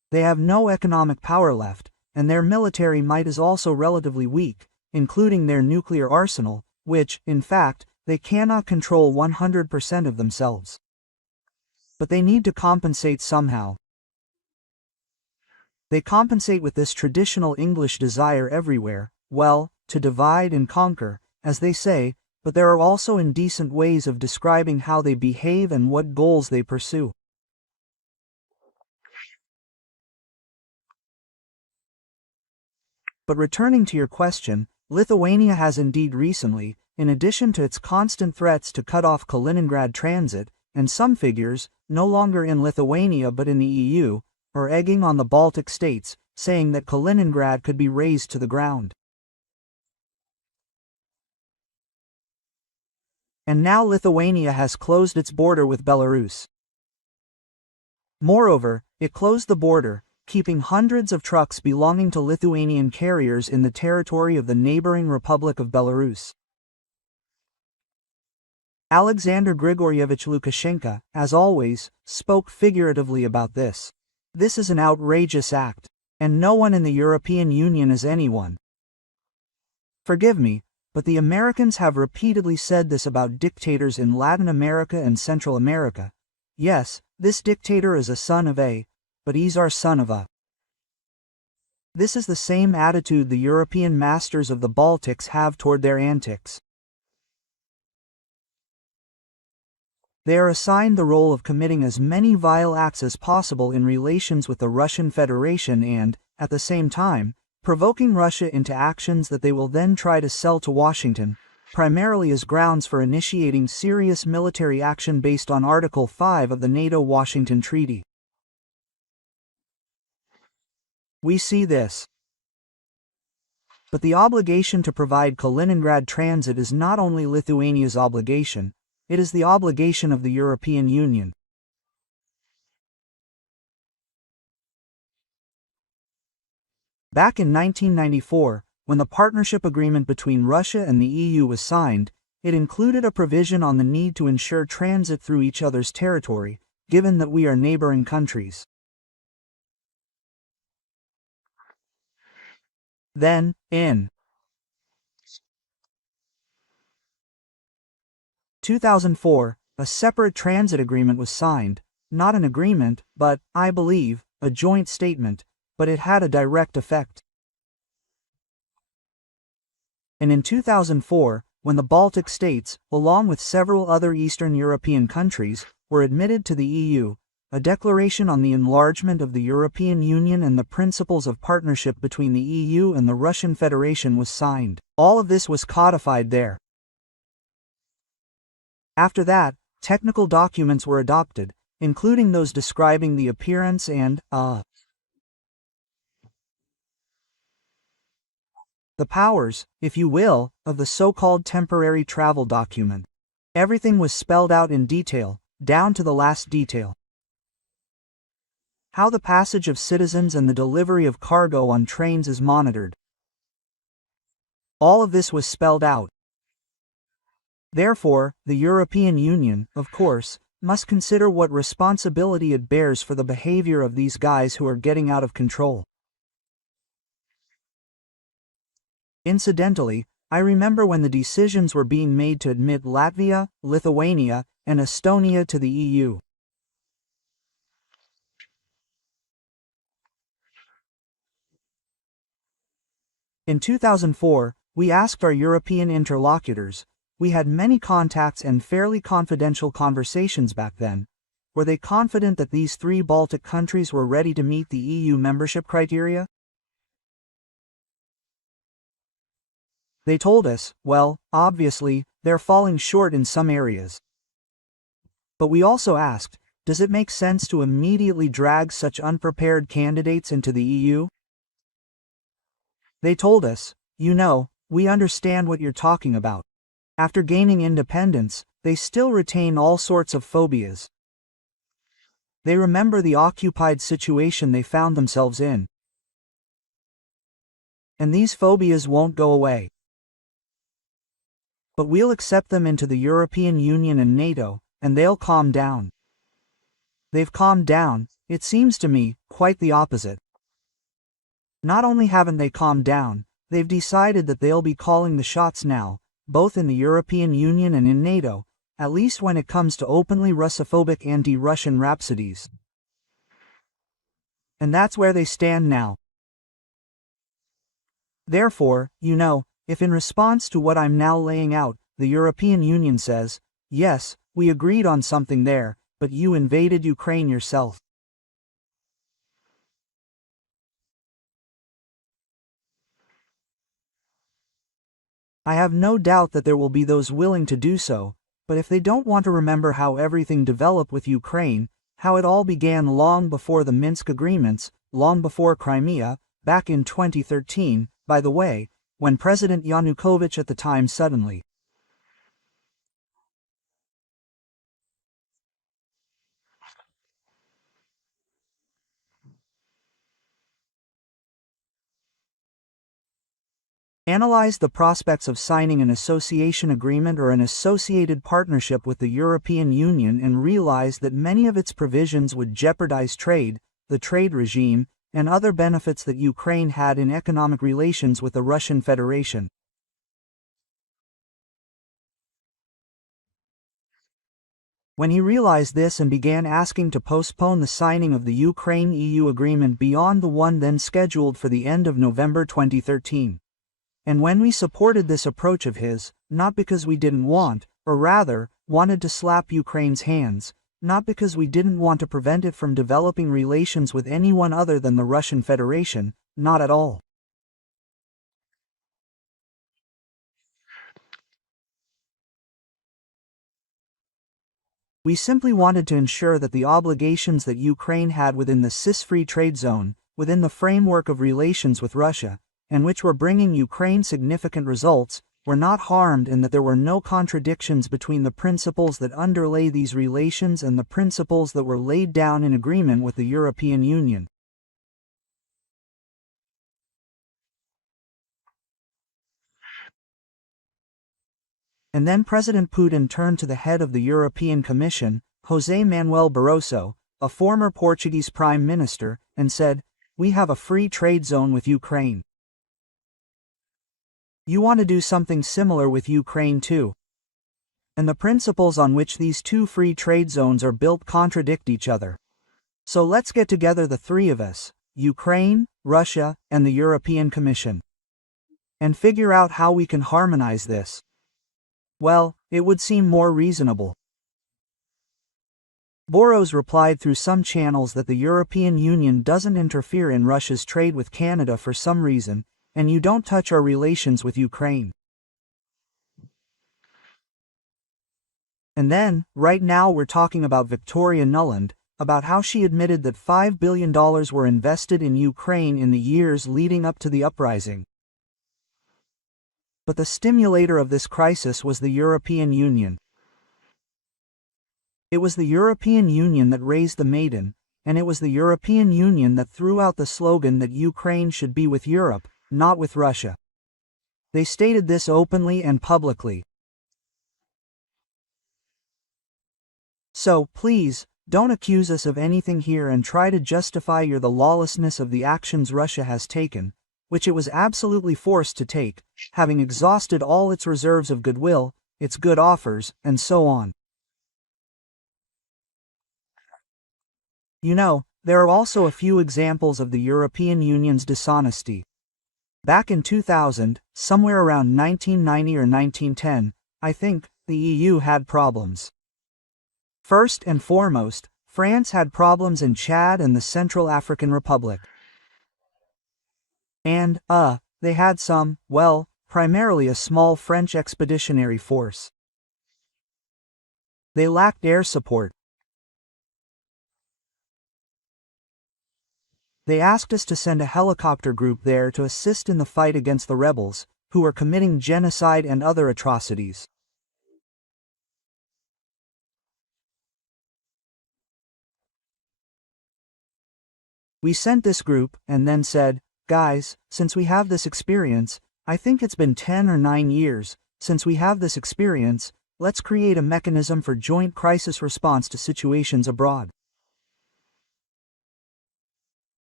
They have no economic power left, and their military might is also relatively weak, including their nuclear arsenal, which, in fact, they cannot control 100% of themselves. But they need to compensate somehow. They compensate with this traditional English desire everywhere, well, to divide and conquer, as they say, but there are also indecent ways of describing how they behave and what goals they pursue. But returning to your question, Lithuania has indeed recently, in addition to its constant threats to cut off Kaliningrad transit, and some figures, no longer in Lithuania but in the EU, are egging on the Baltic states, saying that Kaliningrad could be razed to the ground. And now Lithuania has closed its border with Belarus. Moreover, it closed the border, keeping hundreds of trucks belonging to Lithuanian carriers in the territory of the neighboring Republic of Belarus. Alexander Grigoryevich Lukashenko, as always, spoke figuratively about this. This is an outrageous act, and no one in the European Union is anyone. Forgive me, but the Americans have repeatedly said this about dictators in Latin America and Central America. Yes, this dictator is a son of a, but he's our son of a. This is the same attitude the European masters of the Baltics have toward their antics. They are assigned the role of committing as many vile acts as possible in relations with the Russian Federation and, at the same time, provoking Russia into actions that they will then try to sell to Washington, primarily as grounds for initiating serious military action based on Article 5 of the NATO-Washington Treaty. We see this. But the obligation to provide Kaliningrad transit is not only Lithuania's obligation, it is the obligation of the European Union. Back in 1994, when the partnership agreement between Russia and the EU was signed, it included a provision on the need to ensure transit through each other's territory, given that we are neighboring countries. Then, in 2004, a separate transit agreement was signed, not an agreement, but, I believe, a joint statement, but it had a direct effect. And in 2004, when the Baltic states, along with several other Eastern European countries, were admitted to the EU, a declaration on the enlargement of the European Union and the principles of partnership between the EU and the Russian Federation was signed. All of this was codified there. After that, technical documents were adopted, including those describing the appearance and, the powers, if you will, of the so-called temporary travel document. Everything was spelled out in detail, down to the last detail. How the passage of citizens and the delivery of cargo on trains is monitored. All of this was spelled out. Therefore, the European Union, of course, must consider what responsibility it bears for the behavior of these guys who are getting out of control. Incidentally, I remember when the decisions were being made to admit Latvia, Lithuania, and Estonia to the EU. In 2004, we asked our European interlocutors, we had many contacts and fairly confidential conversations back then, were they confident that these three Baltic countries were ready to meet the EU membership criteria? They told us, well, obviously, they're falling short in some areas. But we also asked, does it make sense to immediately drag such unprepared candidates into the EU? They told us, you know, we understand what you're talking about. After gaining independence, they still retain all sorts of phobias. They remember the occupied situation they found themselves in. And these phobias won't go away. But we'll accept them into the European Union and NATO, and they'll calm down. They've calmed down, it seems to me, quite the opposite. Not only haven't they calmed down, they've decided that they'll be calling the shots now, both in the European Union and in NATO, at least when it comes to openly Russophobic anti-Russian rhapsodies. And that's where they stand now. Therefore, if in response to what I'm now laying out, the European Union says, yes, we agreed on something there, but you invaded Ukraine yourself. I have no doubt that there will be those willing to do so, but if they don't want to remember how everything developed with Ukraine, how it all began long before the Minsk agreements, long before Crimea, back in 2013, by the way, when President Yanukovych at the time suddenly analyzed the prospects of signing an association agreement or an associated partnership with the European Union and realized that many of its provisions would jeopardize trade, the trade regime, and other benefits that Ukraine had in economic relations with the Russian Federation. When he realized this and began asking to postpone the signing of the Ukraine-EU agreement beyond the one then scheduled for the end of November 2013. And when we supported this approach of his, not because we didn't want, or rather, wanted to slap Ukraine's hands, not because we didn't want to prevent it from developing relations with anyone other than the Russian Federation, not at all. We simply wanted to ensure that the obligations that Ukraine had within the CIS-free trade zone, within the framework of relations with Russia, and which were bringing Ukraine significant results, were not harmed and that there were no contradictions between the principles that underlay these relations and the principles that were laid down in agreement with the European Union. And then President Putin turned to the head of the European Commission, José Manuel Barroso, a former Portuguese Prime Minister, and said, "We have a free trade zone with Ukraine. You want to do something similar with Ukraine too. And the principles on which these two free trade zones are built contradict each other. So let's get together, the three of us, Ukraine, Russia, and the European Commission, and figure out how we can harmonize this." Well, it would seem more reasonable. Boros replied through some channels that the European Union doesn't interfere in Russia's trade with Canada for some reason, and you don't touch our relations with Ukraine. And then, right now we're talking about Victoria Nuland, about how she admitted that $5 billion were invested in Ukraine in the years leading up to the uprising. But the stimulator of this crisis was the European Union. It was the European Union that raised the maiden, and it was the European Union that threw out the slogan that Ukraine should be with Europe, not with Russia. They stated this openly and publicly. So, please, don't accuse us of anything here and try to justify the lawlessness of the actions Russia has taken, which it was absolutely forced to take, having exhausted all its reserves of goodwill, its good offers, and so on. There are also a few examples of the European Union's dishonesty. Back in 2000, somewhere around 1990 or 1910, I think, the EU had problems. First and foremost, France had problems in Chad and the Central African Republic. And, they had primarily a small French expeditionary force. They lacked air support. They asked us to send a helicopter group there to assist in the fight against the rebels, who were committing genocide and other atrocities. We sent this group, and then said, "Guys, since we have this experience, I think it's been 10 or 9 years, since we have this experience, let's create a mechanism for joint crisis response to situations abroad."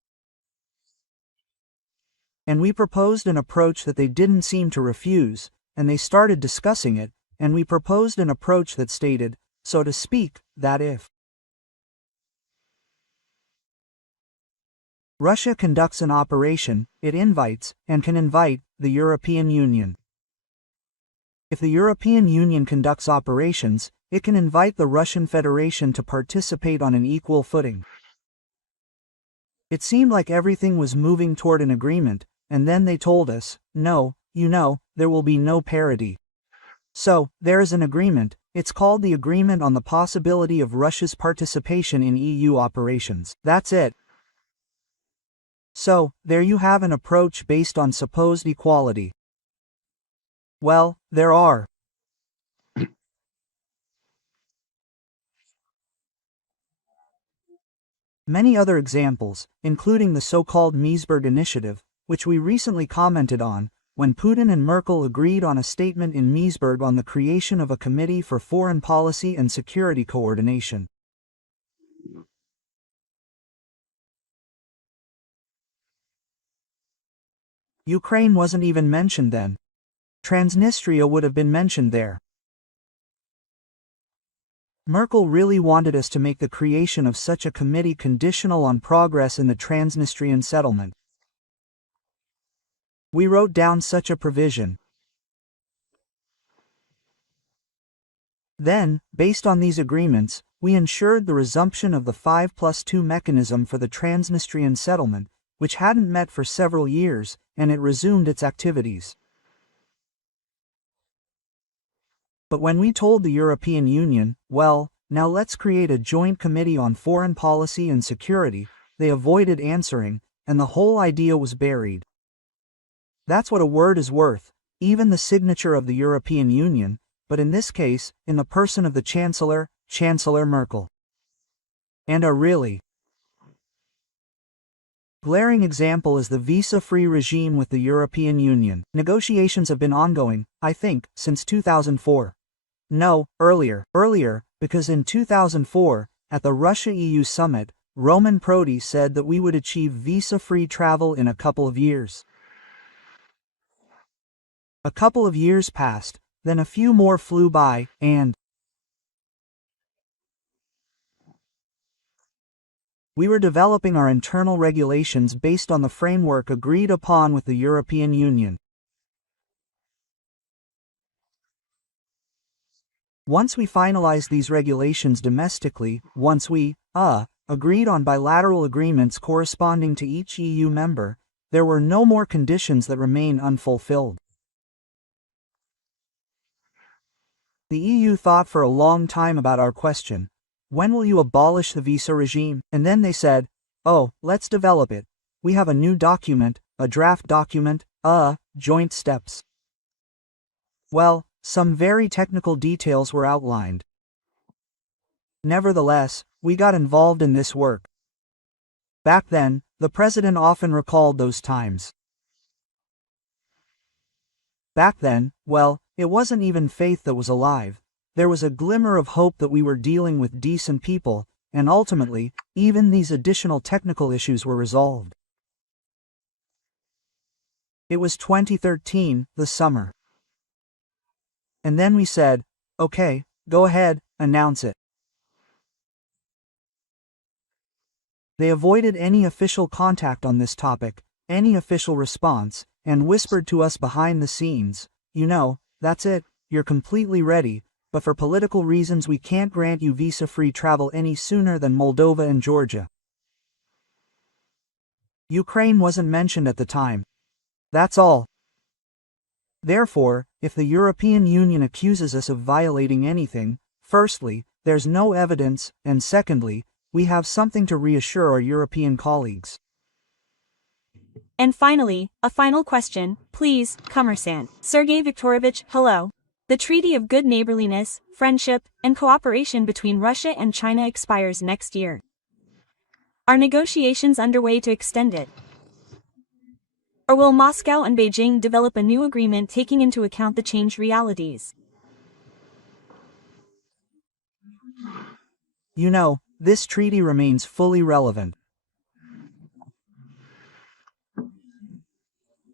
And we proposed an approach that they didn't seem to refuse, and they started discussing it, and we proposed an approach that stated, so to speak, that if Russia conducts an operation, it invites, and can invite, the European Union. If the European Union conducts operations, it can invite the Russian Federation to participate on an equal footing. It seemed like everything was moving toward an agreement, and then they told us, no, there will be no parity. So, there is an agreement. It's called the Agreement on the Possibility of Russia's Participation in EU Operations. That's it. So, there you have an approach based on supposed equality. Well, there are many other examples, including the so-called Meseberg Initiative, which we recently commented on, when Putin and Merkel agreed on a statement in Meseberg on the creation of a Committee for Foreign Policy and Security Coordination. Ukraine wasn't even mentioned then. Transnistria would have been mentioned there. Merkel really wanted us to make the creation of such a committee conditional on progress in the Transnistrian settlement. We wrote down such a provision. Then, based on these agreements, we ensured the resumption of the 5+2 mechanism for the Transnistrian settlement, which hadn't met for several years, and it resumed its activities. But when we told the European Union, well, now let's create a joint committee on foreign policy and security, they avoided answering, and the whole idea was buried. That's what a word is worth, even the signature of the European Union, but in this case, in the person of the Chancellor, Chancellor Merkel. And a really glaring example is the visa-free regime with the European Union. Negotiations have been ongoing, I think, since 2004. No, earlier, because in 2004, at the Russia-EU summit, Roman Prodi said that we would achieve visa-free travel in a couple of years. A couple of years passed, then a few more flew by, and we were developing our internal regulations based on the framework agreed upon with the European Union. Once we finalized these regulations domestically, once we, agreed on bilateral agreements corresponding to each EU member, there were no more conditions that remain unfulfilled. The EU thought for a long time about our question. When will you abolish the visa regime? And then they said, oh, let's develop it. We have a new document, a draft document, joint steps. Well, some very technical details were outlined. Nevertheless, we got involved in this work. Back then, the president often recalled those times. Back then, well, it wasn't even faith that was alive. There was a glimmer of hope that we were dealing with decent people, and ultimately, even these additional technical issues were resolved. It was 2013, the summer. And then we said, okay, go ahead, announce it. They avoided any official contact on this topic, any official response, and whispered to us behind the scenes, that's it, you're completely ready, but for political reasons we can't grant you visa-free travel any sooner than Moldova and Georgia. Ukraine wasn't mentioned at the time. That's all. Therefore, if the European Union accuses us of violating anything, firstly, there's no evidence, and secondly, we have something to reassure our European colleagues. And finally, a final question, please, Commerçant. Sergey Viktorovich, hello. The Treaty of Good Neighborliness, Friendship, and Cooperation between Russia and China expires next year. Are negotiations underway to extend it? Or will Moscow and Beijing develop a new agreement taking into account the changed realities? This treaty remains fully relevant.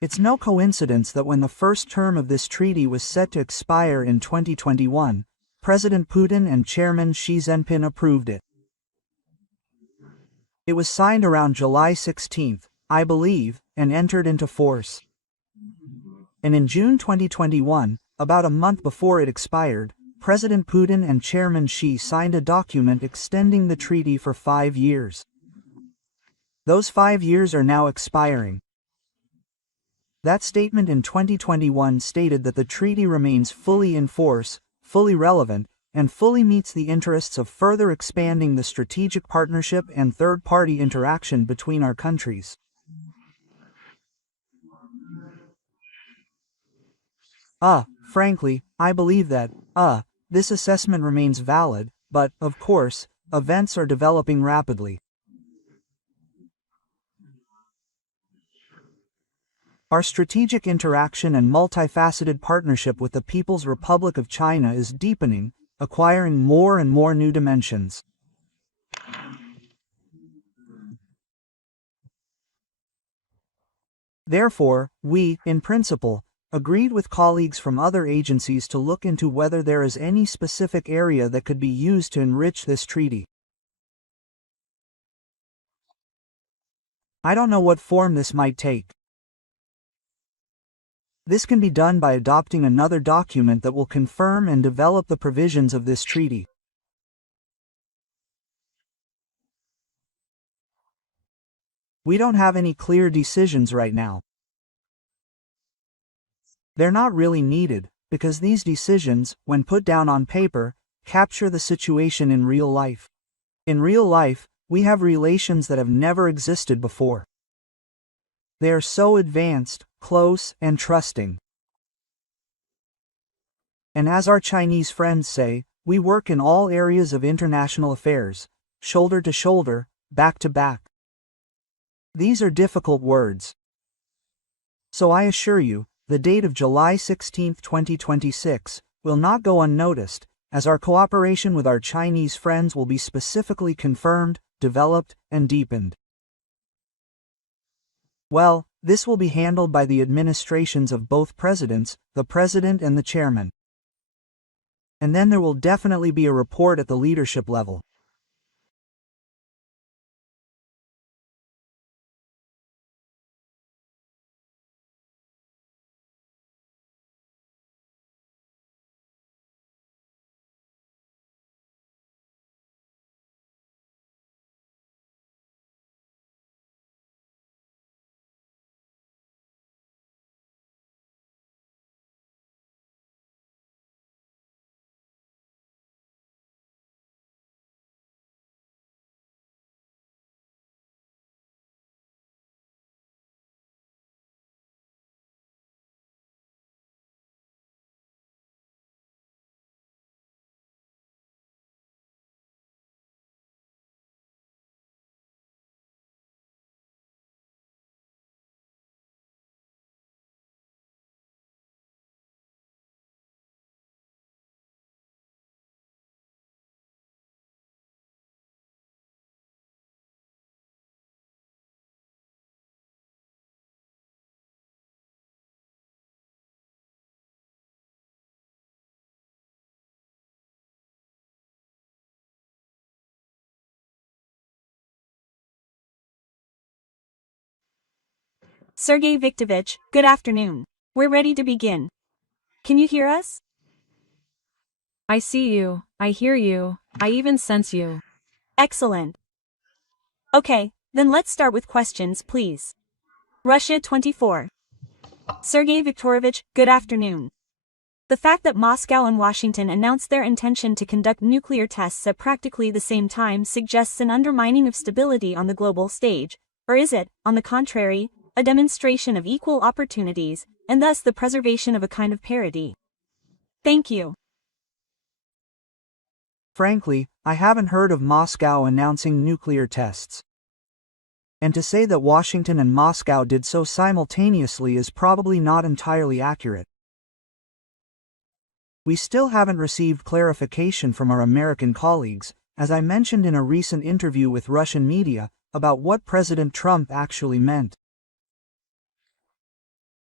It's no coincidence that when the first term of this treaty was set to expire in 2021, President Putin and Chairman Xi Jinping approved it. It was signed around July 16, I believe, and entered into force. And in June 2021, about a month before it expired, President Putin and Chairman Xi signed a document extending the treaty for 5 years. Those 5 years are now expiring. That statement in 2021 stated that the treaty remains fully in force, fully relevant, and fully meets the interests of further expanding the strategic partnership and third-party interaction between our countries. Frankly, I believe that, this assessment remains valid, but, of course, events are developing rapidly. Our strategic interaction and multifaceted partnership with the People's Republic of China is deepening, acquiring more and more new dimensions. Therefore, we, in principle, agreed with colleagues from other agencies to look into whether there is any specific area that could be used to enrich this treaty. I don't know what form this might take. This can be done by adopting another document that will confirm and develop the provisions of this treaty. We don't have any clear decisions right now. They're not really needed, because these decisions, when put down on paper, capture the situation in real life. In real life, we have relations that have never existed before. They are so advanced, close, and trusting. And as our Chinese friends say, we work in all areas of international affairs, shoulder to shoulder, back to back. These are difficult words. So I assure you, the date of July 16, 2026, will not go unnoticed, as our cooperation with our Chinese friends will be specifically confirmed, developed, and deepened. Well, this will be handled by the administrations of both presidents, the president and the chairman. And then there will definitely be a report at the leadership level. Sergey Viktorovich, good afternoon. We're ready to begin. Can you hear us? I see you, I hear you, I even sense you. Excellent. Okay, then let's start with questions, please. Russia 24. Sergey Viktorovich, good afternoon. The fact that Moscow and Washington announced their intention to conduct nuclear tests at practically the same time suggests an undermining of stability on the global stage, or is it, on the contrary, a demonstration of equal opportunities, and thus the preservation of a kind of parity? Thank you. Frankly, I haven't heard of Moscow announcing nuclear tests. And to say that Washington and Moscow did so simultaneously is probably not entirely accurate. We still haven't received clarification from our American colleagues, as I mentioned in a recent interview with Russian media, about what President Trump actually meant.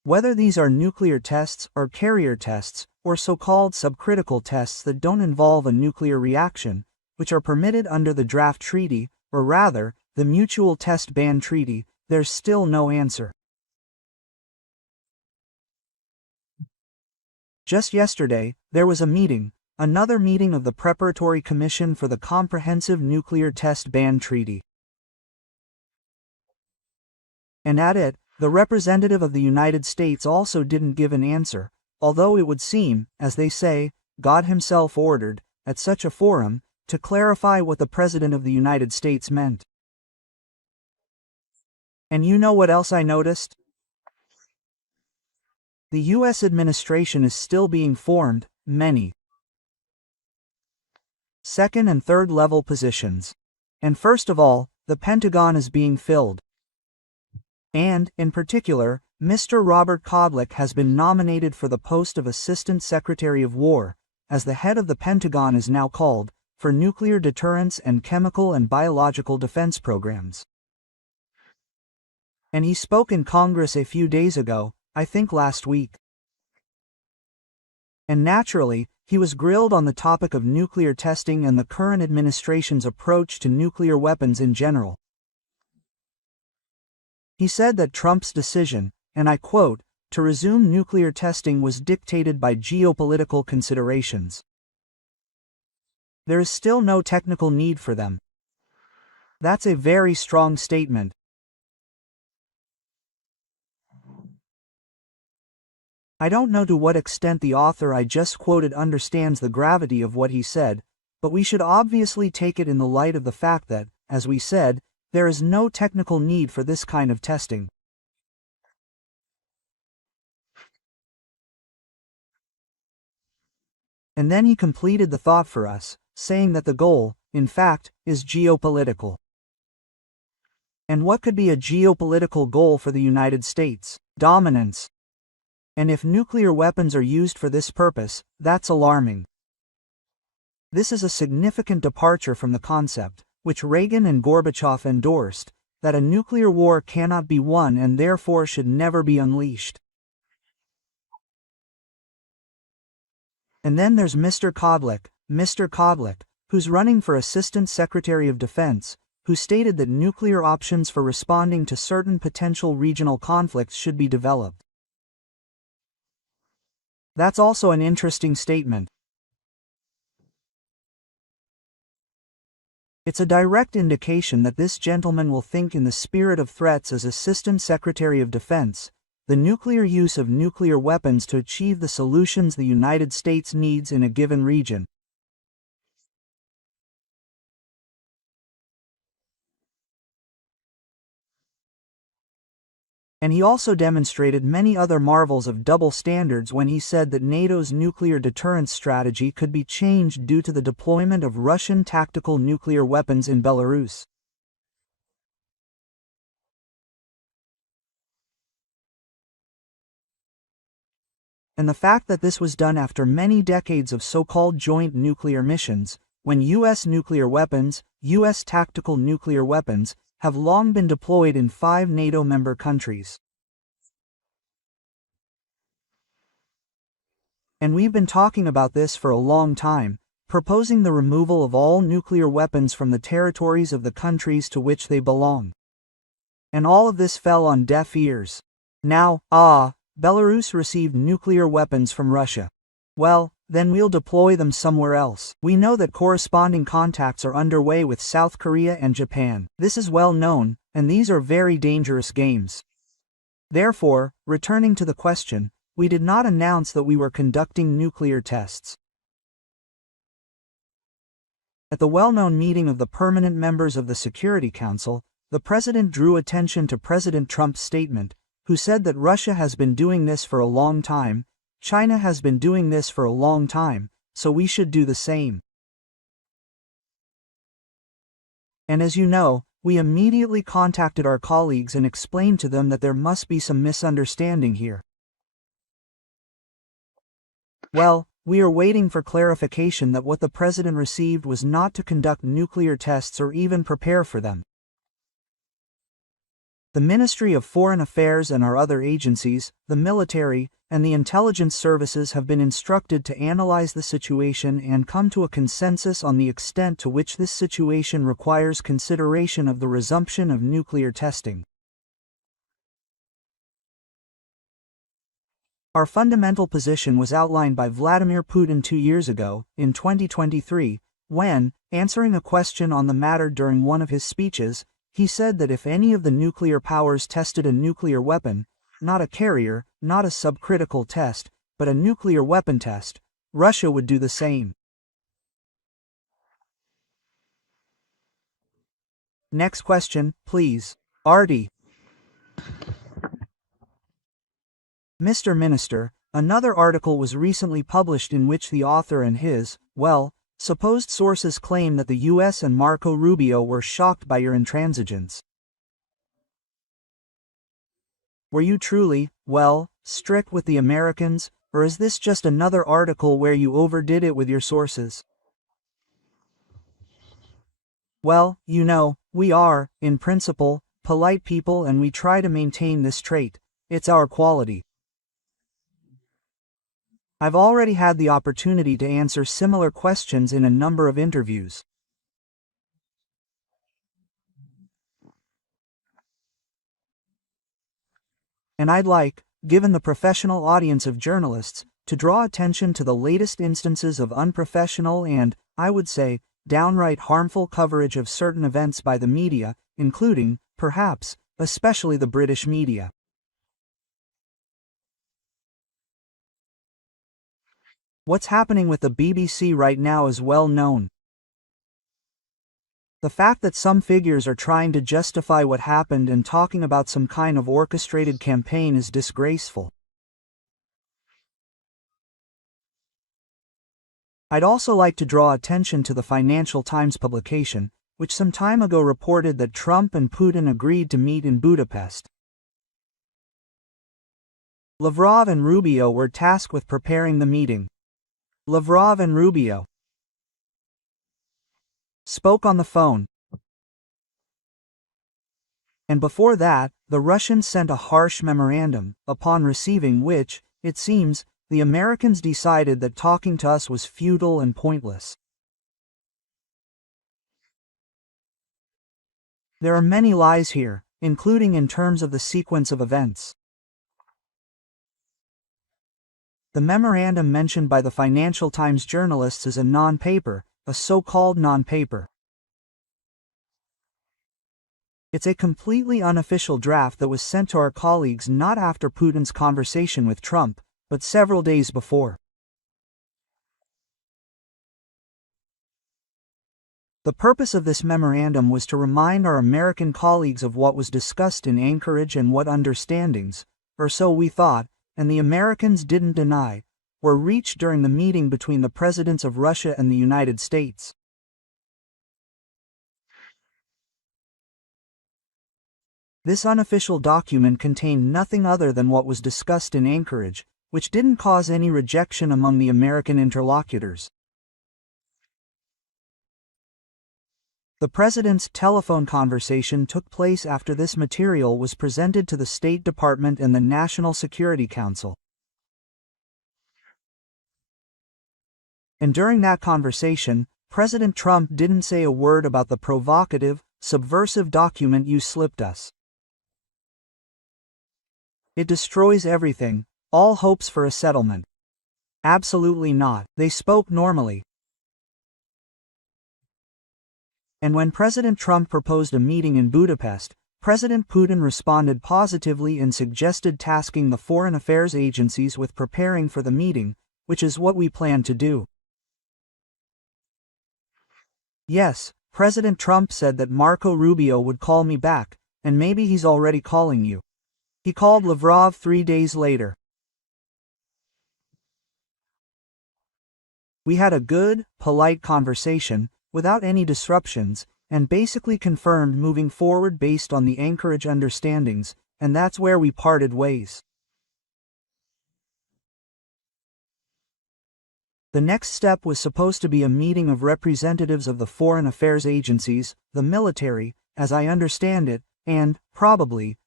Whether these are nuclear tests or carrier tests, or so-called subcritical tests that don't involve a nuclear reaction, which are permitted under the draft treaty, or rather, the Mutual Test Ban Treaty, there's still no answer. Just yesterday, there was a meeting, another meeting of the Preparatory Commission for the Comprehensive Nuclear Test Ban Treaty. And at it, the representative of the United States also didn't give an answer, although it would seem, as they say, God himself ordered, at such a forum, to clarify what the President of the United States meant. And you know what else I noticed? The U.S. administration is still being formed, many second and third level positions. And first of all, the Pentagon is being filled. And, in particular, Mr. Robert Kodlik has been nominated for the post of Assistant Secretary of War, as the head of the Pentagon is now called, for nuclear deterrence and chemical and biological defense programs. And he spoke in Congress a few days ago, I think last week. And naturally, he was grilled on the topic of nuclear testing and the current administration's approach to nuclear weapons in general. He said that Trump's decision, and I quote, to resume nuclear testing was dictated by geopolitical considerations. There is still no technical need for them. That's a very strong statement. I don't know to what extent the author I just quoted understands the gravity of what he said, but we should obviously take it in the light of the fact that, as we said, there is no technical need for this kind of testing. And then he completed the thought for us, saying that the goal, in fact, is geopolitical. And what could be a geopolitical goal for the United States? Dominance. And if nuclear weapons are used for this purpose, that's alarming. This is a significant departure from the concept, which Reagan and Gorbachev endorsed, that a nuclear war cannot be won and therefore should never be unleashed. And then there's Mr. Kodlik, who's running for Assistant Secretary of Defense, who stated that nuclear options for responding to certain potential regional conflicts should be developed. That's also an interesting statement. It's a direct indication that this gentleman will think in the spirit of threats as Assistant Secretary of Defense, the nuclear use of nuclear weapons to achieve the solutions the United States needs in a given region. And he also demonstrated many other marvels of double standards when he said that NATO's nuclear deterrence strategy could be changed due to the deployment of Russian tactical nuclear weapons in Belarus. And the fact that this was done after many decades of so-called joint nuclear missions, when U.S. nuclear weapons, U.S. tactical nuclear weapons, have long been deployed in 5 NATO member countries. And we've been talking about this for a long time, proposing the removal of all nuclear weapons from the territories of the countries to which they belong. And all of this fell on deaf ears. Now, Belarus received nuclear weapons from Russia. Well, then we'll deploy them somewhere else. We know that corresponding contacts are underway with South Korea and Japan. This is well known, and these are very dangerous games. Therefore, returning to the question, we did not announce that we were conducting nuclear tests. At the well-known meeting of the permanent members of the Security Council, the President drew attention to President Trump's statement, who said that Russia has been doing this for a long time, China has been doing this for a long time, so we should do the same. And as you know, we immediately contacted our colleagues and explained to them that there must be some misunderstanding here. Well, we are waiting for clarification that what the President received was not to conduct nuclear tests or even prepare for them. The Ministry of Foreign Affairs and our other agencies, the military, and the intelligence services have been instructed to analyze the situation and come to a consensus on the extent to which this situation requires consideration of the resumption of nuclear testing. Our fundamental position was outlined by Vladimir Putin 2 years ago, in 2023, when, answering a question on the matter during one of his speeches, he said that if any of the nuclear powers tested a nuclear weapon, not a carrier, not a subcritical test, but a nuclear weapon test, Russia would do the same. Next question, please. Artie. Mr. Minister, another article was recently published in which the author and his, supposed sources claim that the US and Marco Rubio were shocked by your intransigence. Were you truly, strict with the Americans, or is this just another article where you overdid it with your sources? Well, you know, we are, in principle, polite people and we try to maintain this trait. It's our quality. I've already had the opportunity to answer similar questions in a number of interviews. And I'd like, given the professional audience of journalists, to draw attention to the latest instances of unprofessional and, I would say, downright harmful coverage of certain events by the media, including, perhaps, especially the British media. What's happening with the BBC right now is well known. The fact that some figures are trying to justify what happened and talking about some kind of orchestrated campaign is disgraceful. I'd also like to draw attention to the Financial Times publication, which some time ago reported that Trump and Putin agreed to meet in Budapest. Lavrov and Rubio were tasked with preparing the meeting. Lavrov and Rubio spoke on the phone. And before that, the Russians sent a harsh memorandum, upon receiving which, it seems, the Americans decided that talking to us was futile and pointless. There are many lies here, including in terms of the sequence of events. The memorandum mentioned by the Financial Times journalists is a non-paper, a so-called non-paper. It's a completely unofficial draft that was sent to our colleagues not after Putin's conversation with Trump, but several days before. The purpose of this memorandum was to remind our American colleagues of what was discussed in Anchorage and what understandings, or so we thought, and the Americans didn't deny, were reached during the meeting between the presidents of Russia and the United States. This unofficial document contained nothing other than what was discussed in Anchorage, which didn't cause any rejection among the American interlocutors. The president's telephone conversation took place after this material was presented to the State Department and the National Security Council. And during that conversation, President Trump didn't say a word about the provocative, subversive document you slipped us. It destroys everything, all hopes for a settlement. Absolutely not. They spoke normally. And when President Trump proposed a meeting in Budapest, President Putin responded positively and suggested tasking the foreign affairs agencies with preparing for the meeting, which is what we plan to do. Yes, President Trump said that Marco Rubio would call me back, and maybe he's already calling you. He called Lavrov 3 days later. We had a good, polite conversation, without any disruptions, and basically confirmed moving forward based on the Anchorage understandings, and that's where we parted ways. The next step was supposed to be a meeting of representatives of the foreign affairs agencies, the military, as I understand it, and, probably,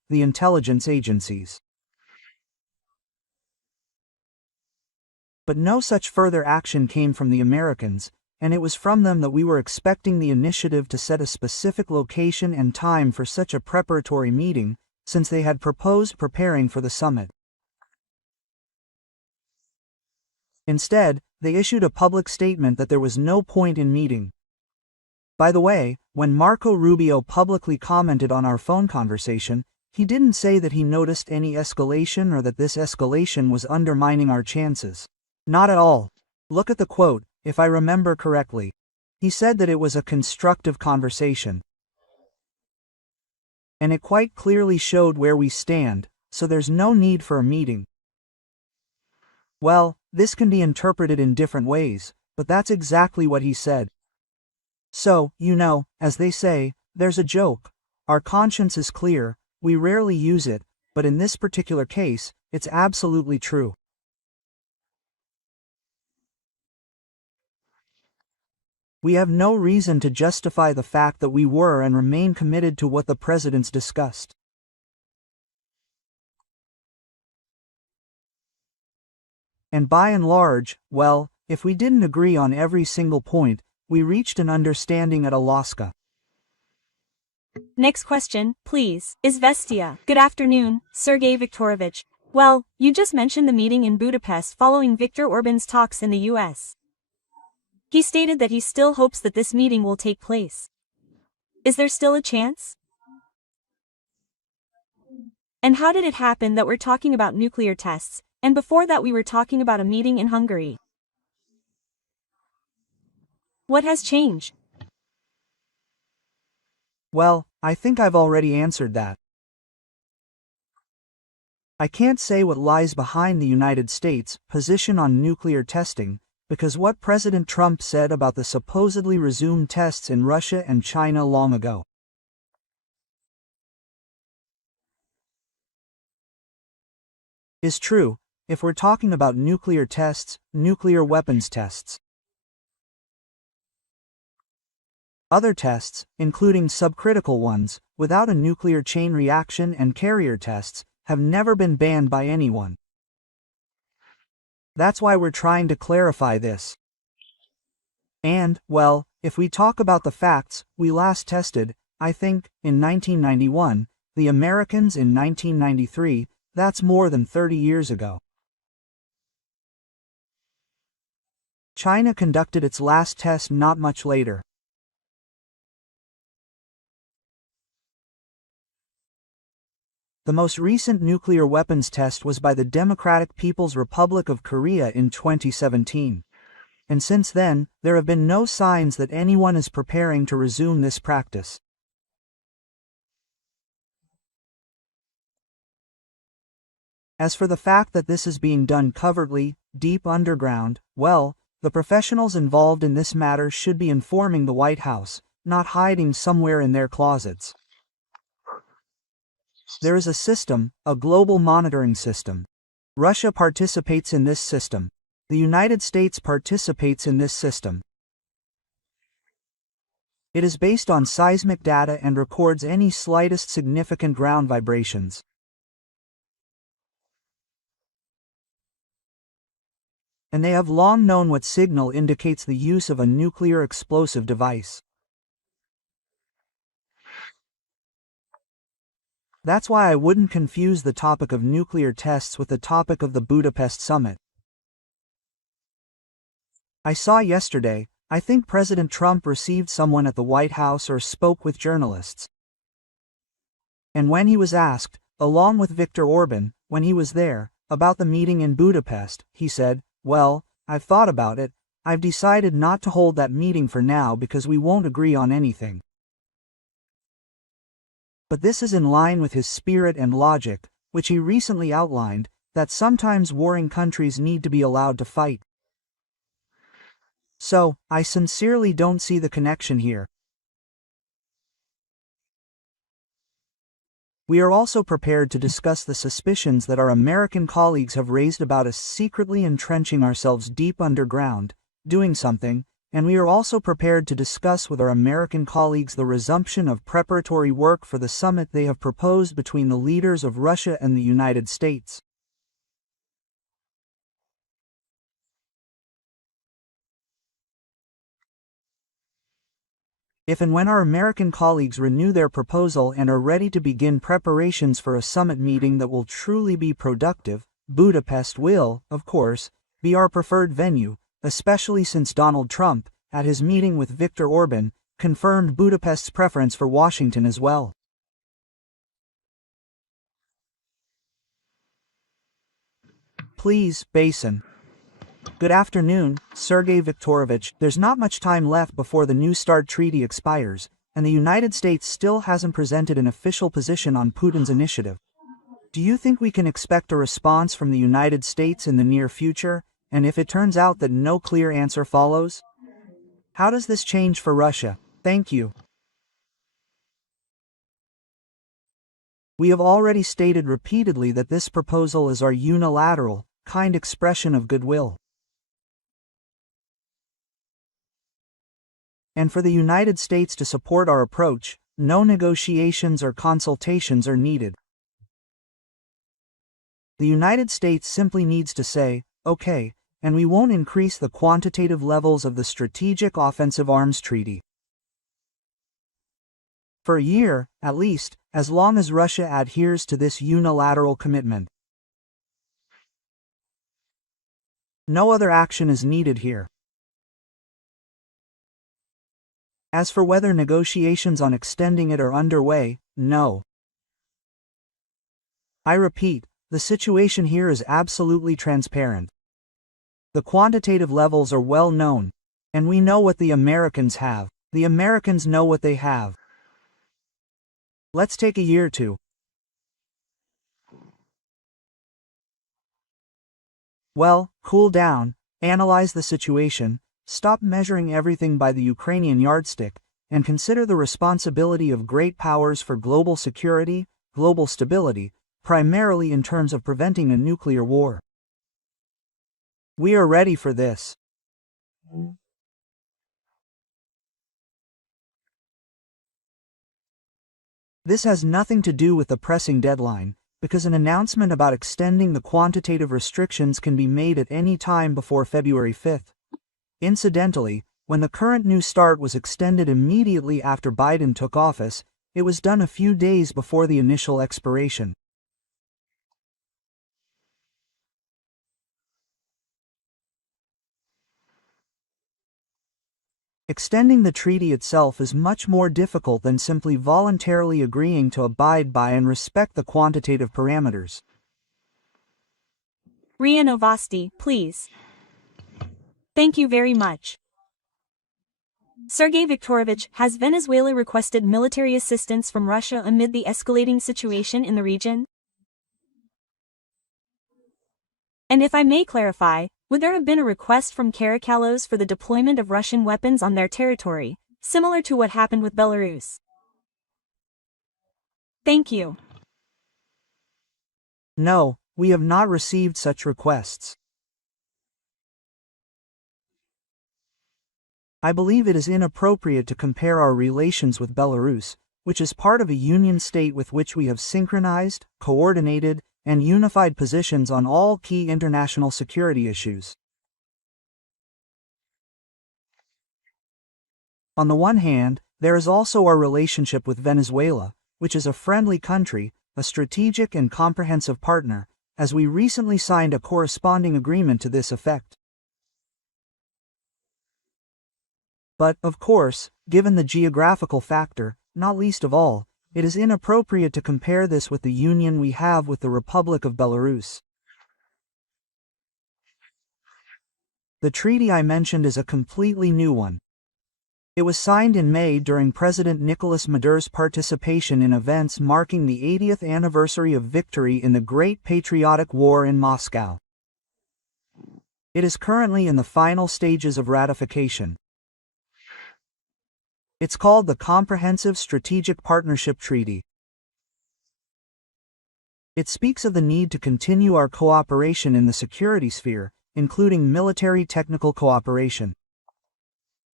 the intelligence agencies. But no such further action came from the Americans, and it was from them that we were expecting the initiative to set a specific location and time for such a preparatory meeting, since they had proposed preparing for the summit. Instead, they issued a public statement that there was no point in meeting. By the way, when Marco Rubio publicly commented on our phone conversation, he didn't say that he noticed any escalation or that this escalation was undermining our chances. Not at all. Look at the quote, if I remember correctly. He said that it was a constructive conversation. And it quite clearly showed where we stand, so there's no need for a meeting. Well, this can be interpreted in different ways, but that's exactly what he said. So, as they say, there's a joke. Our conscience is clear, we rarely use it, but in this particular case, it's absolutely true. We have no reason to justify the fact that we were and remain committed to what the presidents discussed. And by and large, well, if we didn't agree on every single point, we reached an understanding at Alaska. Next question, please. Izvestia. Good afternoon, Sergey Viktorovich. Well, you just mentioned the meeting in Budapest following Viktor Orban's talks in the US. He stated that he still hopes that this meeting will take place. Is there still a chance? And how did it happen that we're talking about nuclear tests, and before that we were talking about a meeting in Hungary? What has changed? Well, I think I've already answered that. I can't say what lies behind the United States' position on nuclear testing, because what President Trump said about the supposedly resumed tests in Russia and China long ago is true, if we're talking about nuclear tests, nuclear weapons tests. Other tests, including subcritical ones, without a nuclear chain reaction and carrier tests, have never been banned by anyone. That's why we're trying to clarify this. And, well, if we talk about the facts, we last tested, I think, in 1991, the Americans in 1993, that's more than 30 years ago. China conducted its last test not much later. The most recent nuclear weapons test was by the Democratic People's Republic of Korea in 2017. And since then, there have been no signs that anyone is preparing to resume this practice. As for the fact that this is being done covertly, deep underground, well, the professionals involved in this matter should be informing the White House, not hiding somewhere in their closets. There is a system, a global monitoring system. Russia participates in this system. The United States participates in this system. It is based on seismic data and records any slightest significant ground vibrations. And they have long known what signal indicates the use of a nuclear explosive device. That's why I wouldn't confuse the topic of nuclear tests with the topic of the Budapest summit. I saw yesterday, I think President Trump received someone at the White House or spoke with journalists. And when he was asked, along with Viktor Orban, when he was there, about the meeting in Budapest, he said, "Well, I've thought about it, I've decided not to hold that meeting for now because we won't agree on anything." But this is in line with his spirit and logic, which he recently outlined, that sometimes warring countries need to be allowed to fight. So, I sincerely don't see the connection here. We are also prepared to discuss the suspicions that our American colleagues have raised about us secretly entrenching ourselves deep underground, doing something, and we are also prepared to discuss with our American colleagues the resumption of preparatory work for the summit they have proposed between the leaders of Russia and the United States. If and when our American colleagues renew their proposal and are ready to begin preparations for a summit meeting that will truly be productive, Budapest will, of course, be our preferred venue, especially since Donald Trump, at his meeting with Viktor Orban, confirmed Budapest's preference for Washington as well. Please, Basin. Good afternoon, Sergey Viktorovich. There's not much time left before the New START treaty expires, and the United States still hasn't presented an official position on Putin's initiative. Do you think we can expect a response from the United States in the near future, and if it turns out that no clear answer follows? How does this change for Russia? Thank you. We have already stated repeatedly that this proposal is our unilateral, kind expression of goodwill. And for the United States to support our approach, no negotiations or consultations are needed. The United States simply needs to say, okay, and we won't increase the quantitative levels of the Strategic Offensive Arms Treaty. For a year, at least, as long as Russia adheres to this unilateral commitment. No other action is needed here. As for whether negotiations on extending it are underway, no. I repeat, the situation here is absolutely transparent. The quantitative levels are well known, and we know what the Americans have. The Americans know what they have. Let's take a year or two. Well, cool down, analyze the situation, stop measuring everything by the Ukrainian yardstick, and consider the responsibility of great powers for global security, global stability, primarily in terms of preventing a nuclear war. We are ready for this. This has nothing to do with the pressing deadline, because an announcement about extending the quantitative restrictions can be made at any time before February 5th. Incidentally, when the current New START was extended immediately after Biden took office, it was done a few days before the initial expiration. Extending the treaty itself is much more difficult than simply voluntarily agreeing to abide by and respect the quantitative parameters. RIA Novosti, please. Thank you very much. Sergey Viktorovich, has Venezuela requested military assistance from Russia amid the escalating situation in the region? And if I may clarify, would there have been a request from Caracalos for the deployment of Russian weapons on their territory, similar to what happened with Belarus? Thank you. No, we have not received such requests. I believe it is inappropriate to compare our relations with Belarus, which is part of a union state with which we have synchronized, coordinated, and unified positions on all key international security issues. On the one hand, there is also our relationship with Venezuela, which is a friendly country, a strategic and comprehensive partner, as we recently signed a corresponding agreement to this effect. But, of course, given the geographical factor, not least of all, it is inappropriate to compare this with the union we have with the Republic of Belarus. The treaty I mentioned is a completely new one. It was signed in May during President Nicolas Maduro's participation in events marking the 80th anniversary of victory in the Great Patriotic War in Moscow. It is currently in the final stages of ratification. It's called the Comprehensive Strategic Partnership Treaty. It speaks of the need to continue our cooperation in the security sphere, including military technical cooperation.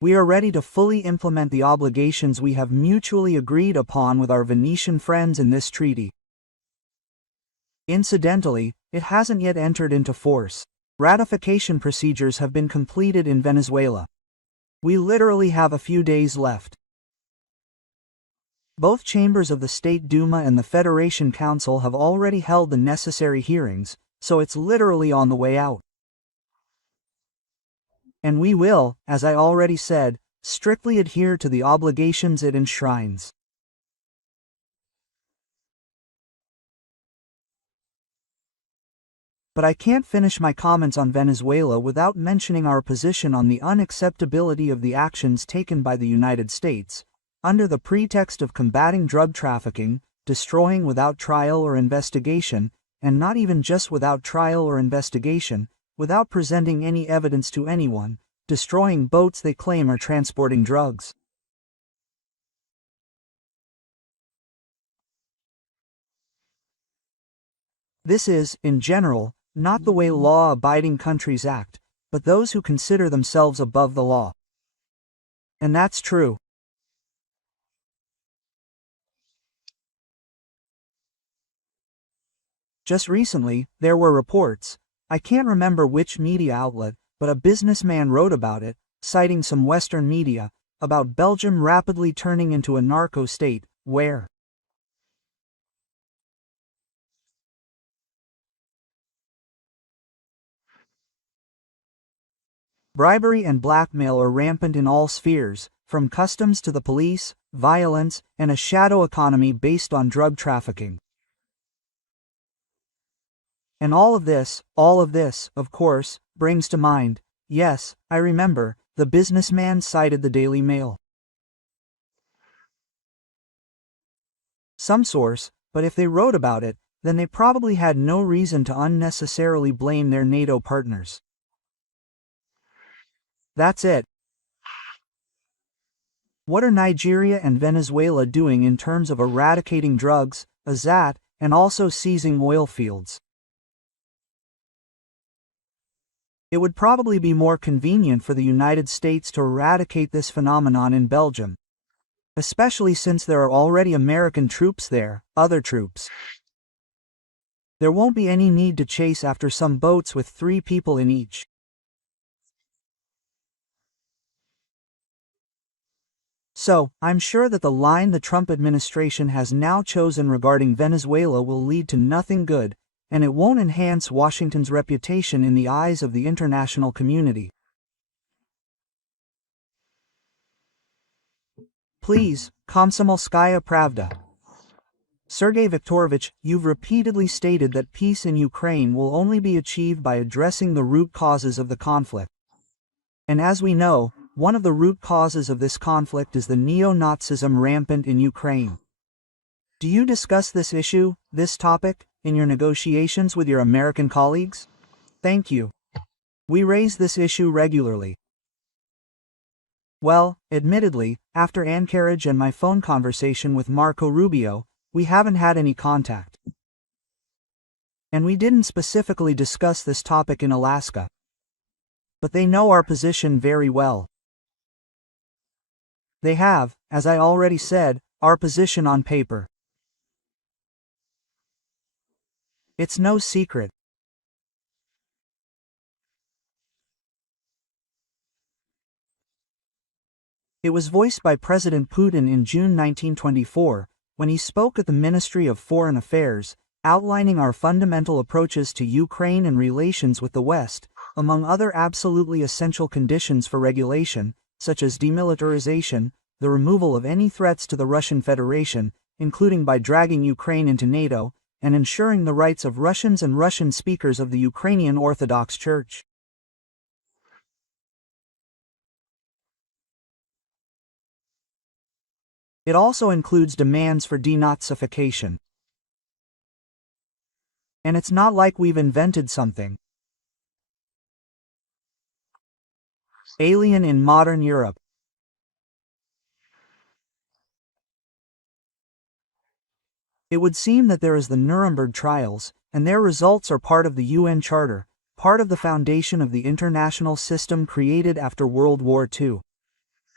We are ready to fully implement the obligations we have mutually agreed upon with our Venetian friends in this treaty. Incidentally, it hasn't yet entered into force. Ratification procedures have been completed in Venezuela. We literally have a few days left. Both chambers of the State Duma and the Federation Council have already held the necessary hearings, so it's literally on the way out. And we will, as I already said, strictly adhere to the obligations it enshrines. But I can't finish my comments on Venezuela without mentioning our position on the unacceptability of the actions taken by the United States, under the pretext of combating drug trafficking, destroying without trial or investigation, and not even just without trial or investigation, without presenting any evidence to anyone, destroying boats they claim are transporting drugs. This is, in general, not the way law-abiding countries act, but those who consider themselves above the law. And that's true. Just recently, there were reports, I can't remember which media outlet, but a businessman wrote about it, citing some Western media, about Belgium rapidly turning into a narco state, where bribery and blackmail are rampant in all spheres, from customs to the police, violence, and a shadow economy based on drug trafficking. And all of this, of course, brings to mind, yes, I remember, the businessman cited the Daily Mail. Some source, but if they wrote about it, then they probably had no reason to unnecessarily blame their NATO partners. That's it. What are Nigeria and Venezuela doing in terms of eradicating drugs, AZAT, and also seizing oil fields? It would probably be more convenient for the United States to eradicate this phenomenon in Belgium, especially since there are already American troops there, other troops. There won't be any need to chase after some boats with 3 people in each. So, I'm sure that the line the Trump administration has now chosen regarding Venezuela will lead to nothing good, and it won't enhance Washington's reputation in the eyes of the international community. Please, Komsomolskaya Pravda. Sergey Viktorovich, you've repeatedly stated that peace in Ukraine will only be achieved by addressing the root causes of the conflict. And as we know, one of the root causes of this conflict is the neo-Nazism rampant in Ukraine. Do you discuss this issue, this topic, in your negotiations with your American colleagues? Thank you. We raise this issue regularly. Well, admittedly, after Anchorage and my phone conversation with Marco Rubio, we haven't had any contact. And we didn't specifically discuss this topic in Alaska. But they know our position very well. They have, as I already said, our position on paper. It's no secret. It was voiced by President Putin in June 1924, when he spoke at the Ministry of Foreign Affairs, outlining our fundamental approaches to Ukraine and relations with the West, among other absolutely essential conditions for regulation, such as demilitarization, the removal of any threats to the Russian Federation, including by dragging Ukraine into NATO, and ensuring the rights of Russians and Russian speakers of the Ukrainian Orthodox Church. It also includes demands for denazification. And it's not like we've invented something alien in modern Europe. It would seem that there is the Nuremberg trials, and their results are part of the UN Charter, part of the foundation of the international system created after World War II.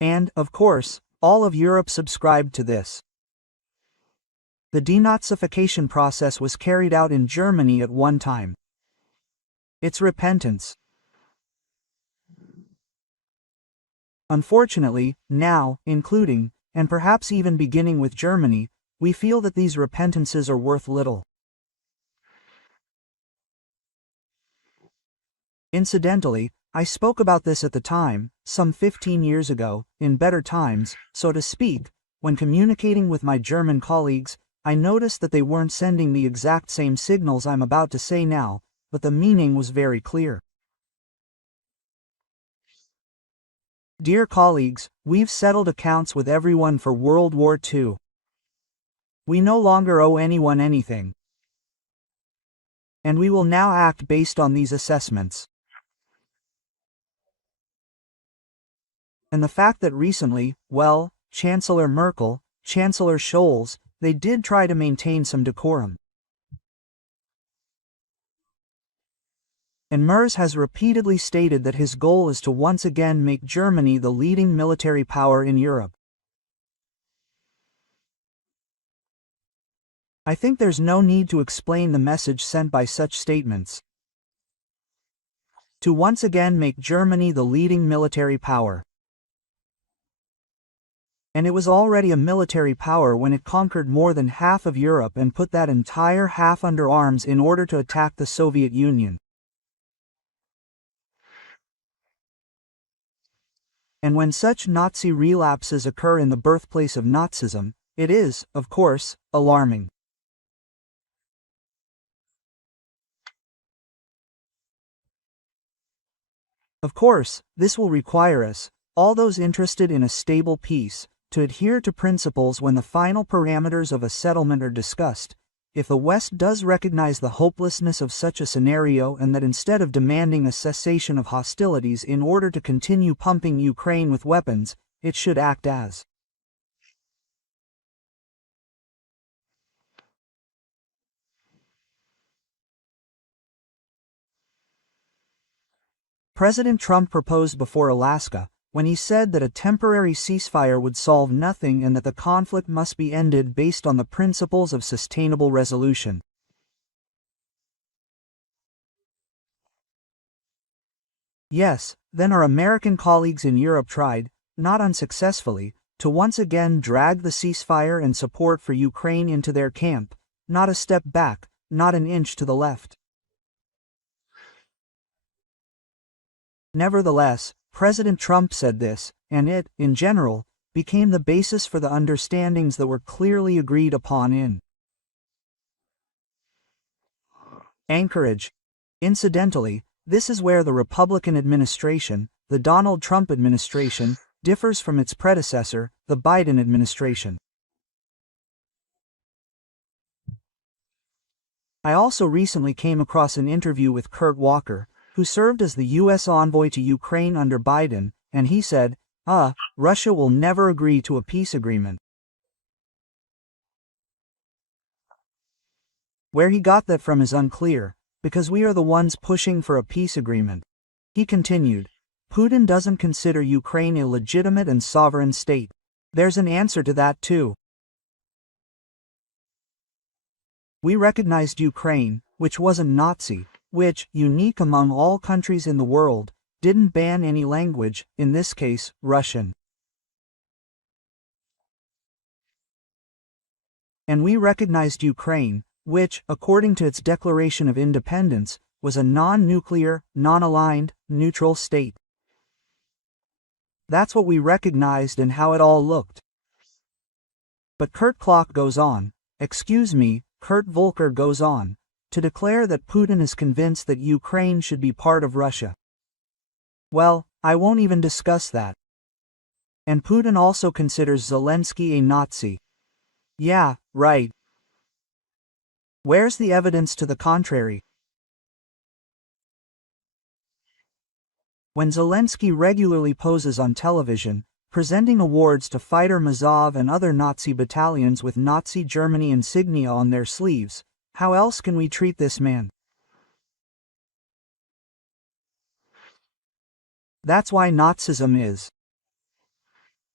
And, of course, all of Europe subscribed to this. The denazification process was carried out in Germany at one time. It's repentance. Unfortunately, now, including, and perhaps even beginning with Germany, we feel that these repentances are worth little. Incidentally, I spoke about this at the time, some 15 years ago, in better times, so to speak. When communicating with my German colleagues, I noticed that they weren't sending the exact same signals I'm about to say now, but the meaning was very clear. Dear colleagues, we've settled accounts with everyone for World War II. We no longer owe anyone anything. And we will now act based on these assessments. And the fact that recently, well, Chancellor Merkel, Chancellor Scholz, they did try to maintain some decorum. And Merz has repeatedly stated that his goal is to once again make Germany the leading military power in Europe. I think there's no need to explain the message sent by such statements. To once again make Germany the leading military power. And it was already a military power when it conquered more than half of Europe and put that entire half under arms in order to attack the Soviet Union. And when such Nazi relapses occur in the birthplace of Nazism, it is, of course, alarming. Of course, this will require us, all those interested in a stable peace, to adhere to principles when the final parameters of a settlement are discussed. If the West does recognize the hopelessness of such a scenario and that instead of demanding a cessation of hostilities in order to continue pumping Ukraine with weapons, it should act as President Trump proposed before Alaska, when he said that a temporary ceasefire would solve nothing and that the conflict must be ended based on the principles of sustainable resolution. Yes, then our American colleagues in Europe tried, not unsuccessfully, to once again drag the ceasefire and support for Ukraine into their camp, not a step back, not an inch to the left. Nevertheless, President Trump said this, and it, in general, became the basis for the understandings that were clearly agreed upon in Anchorage. Incidentally, this is where the Republican administration, the Donald Trump administration, differs from its predecessor, the Biden administration. I also recently came across an interview with Kurt Walker, who served as the U.S. envoy to Ukraine under Biden, and he said, Russia will never agree to a peace agreement. Where he got that from is unclear, because we are the ones pushing for a peace agreement. He continued, Putin doesn't consider Ukraine a legitimate and sovereign state. There's an answer to that too. We recognized Ukraine, which wasn't Nazi, which, unique among all countries in the world, didn't ban any language, in this case, Russian. And we recognized Ukraine, which, according to its declaration of independence, was a non-nuclear, non-aligned, neutral state. That's what we recognized and how it all looked. But Kurt Volker goes on, to declare that Putin is convinced that Ukraine should be part of Russia. Well, I won't even discuss that. And Putin also considers Zelensky a Nazi. Yeah, right. Where's the evidence to the contrary? When Zelensky regularly poses on television, presenting awards to fighter Mazov and other Nazi battalions with Nazi Germany insignia on their sleeves, how else can we treat this man? That's why Nazism is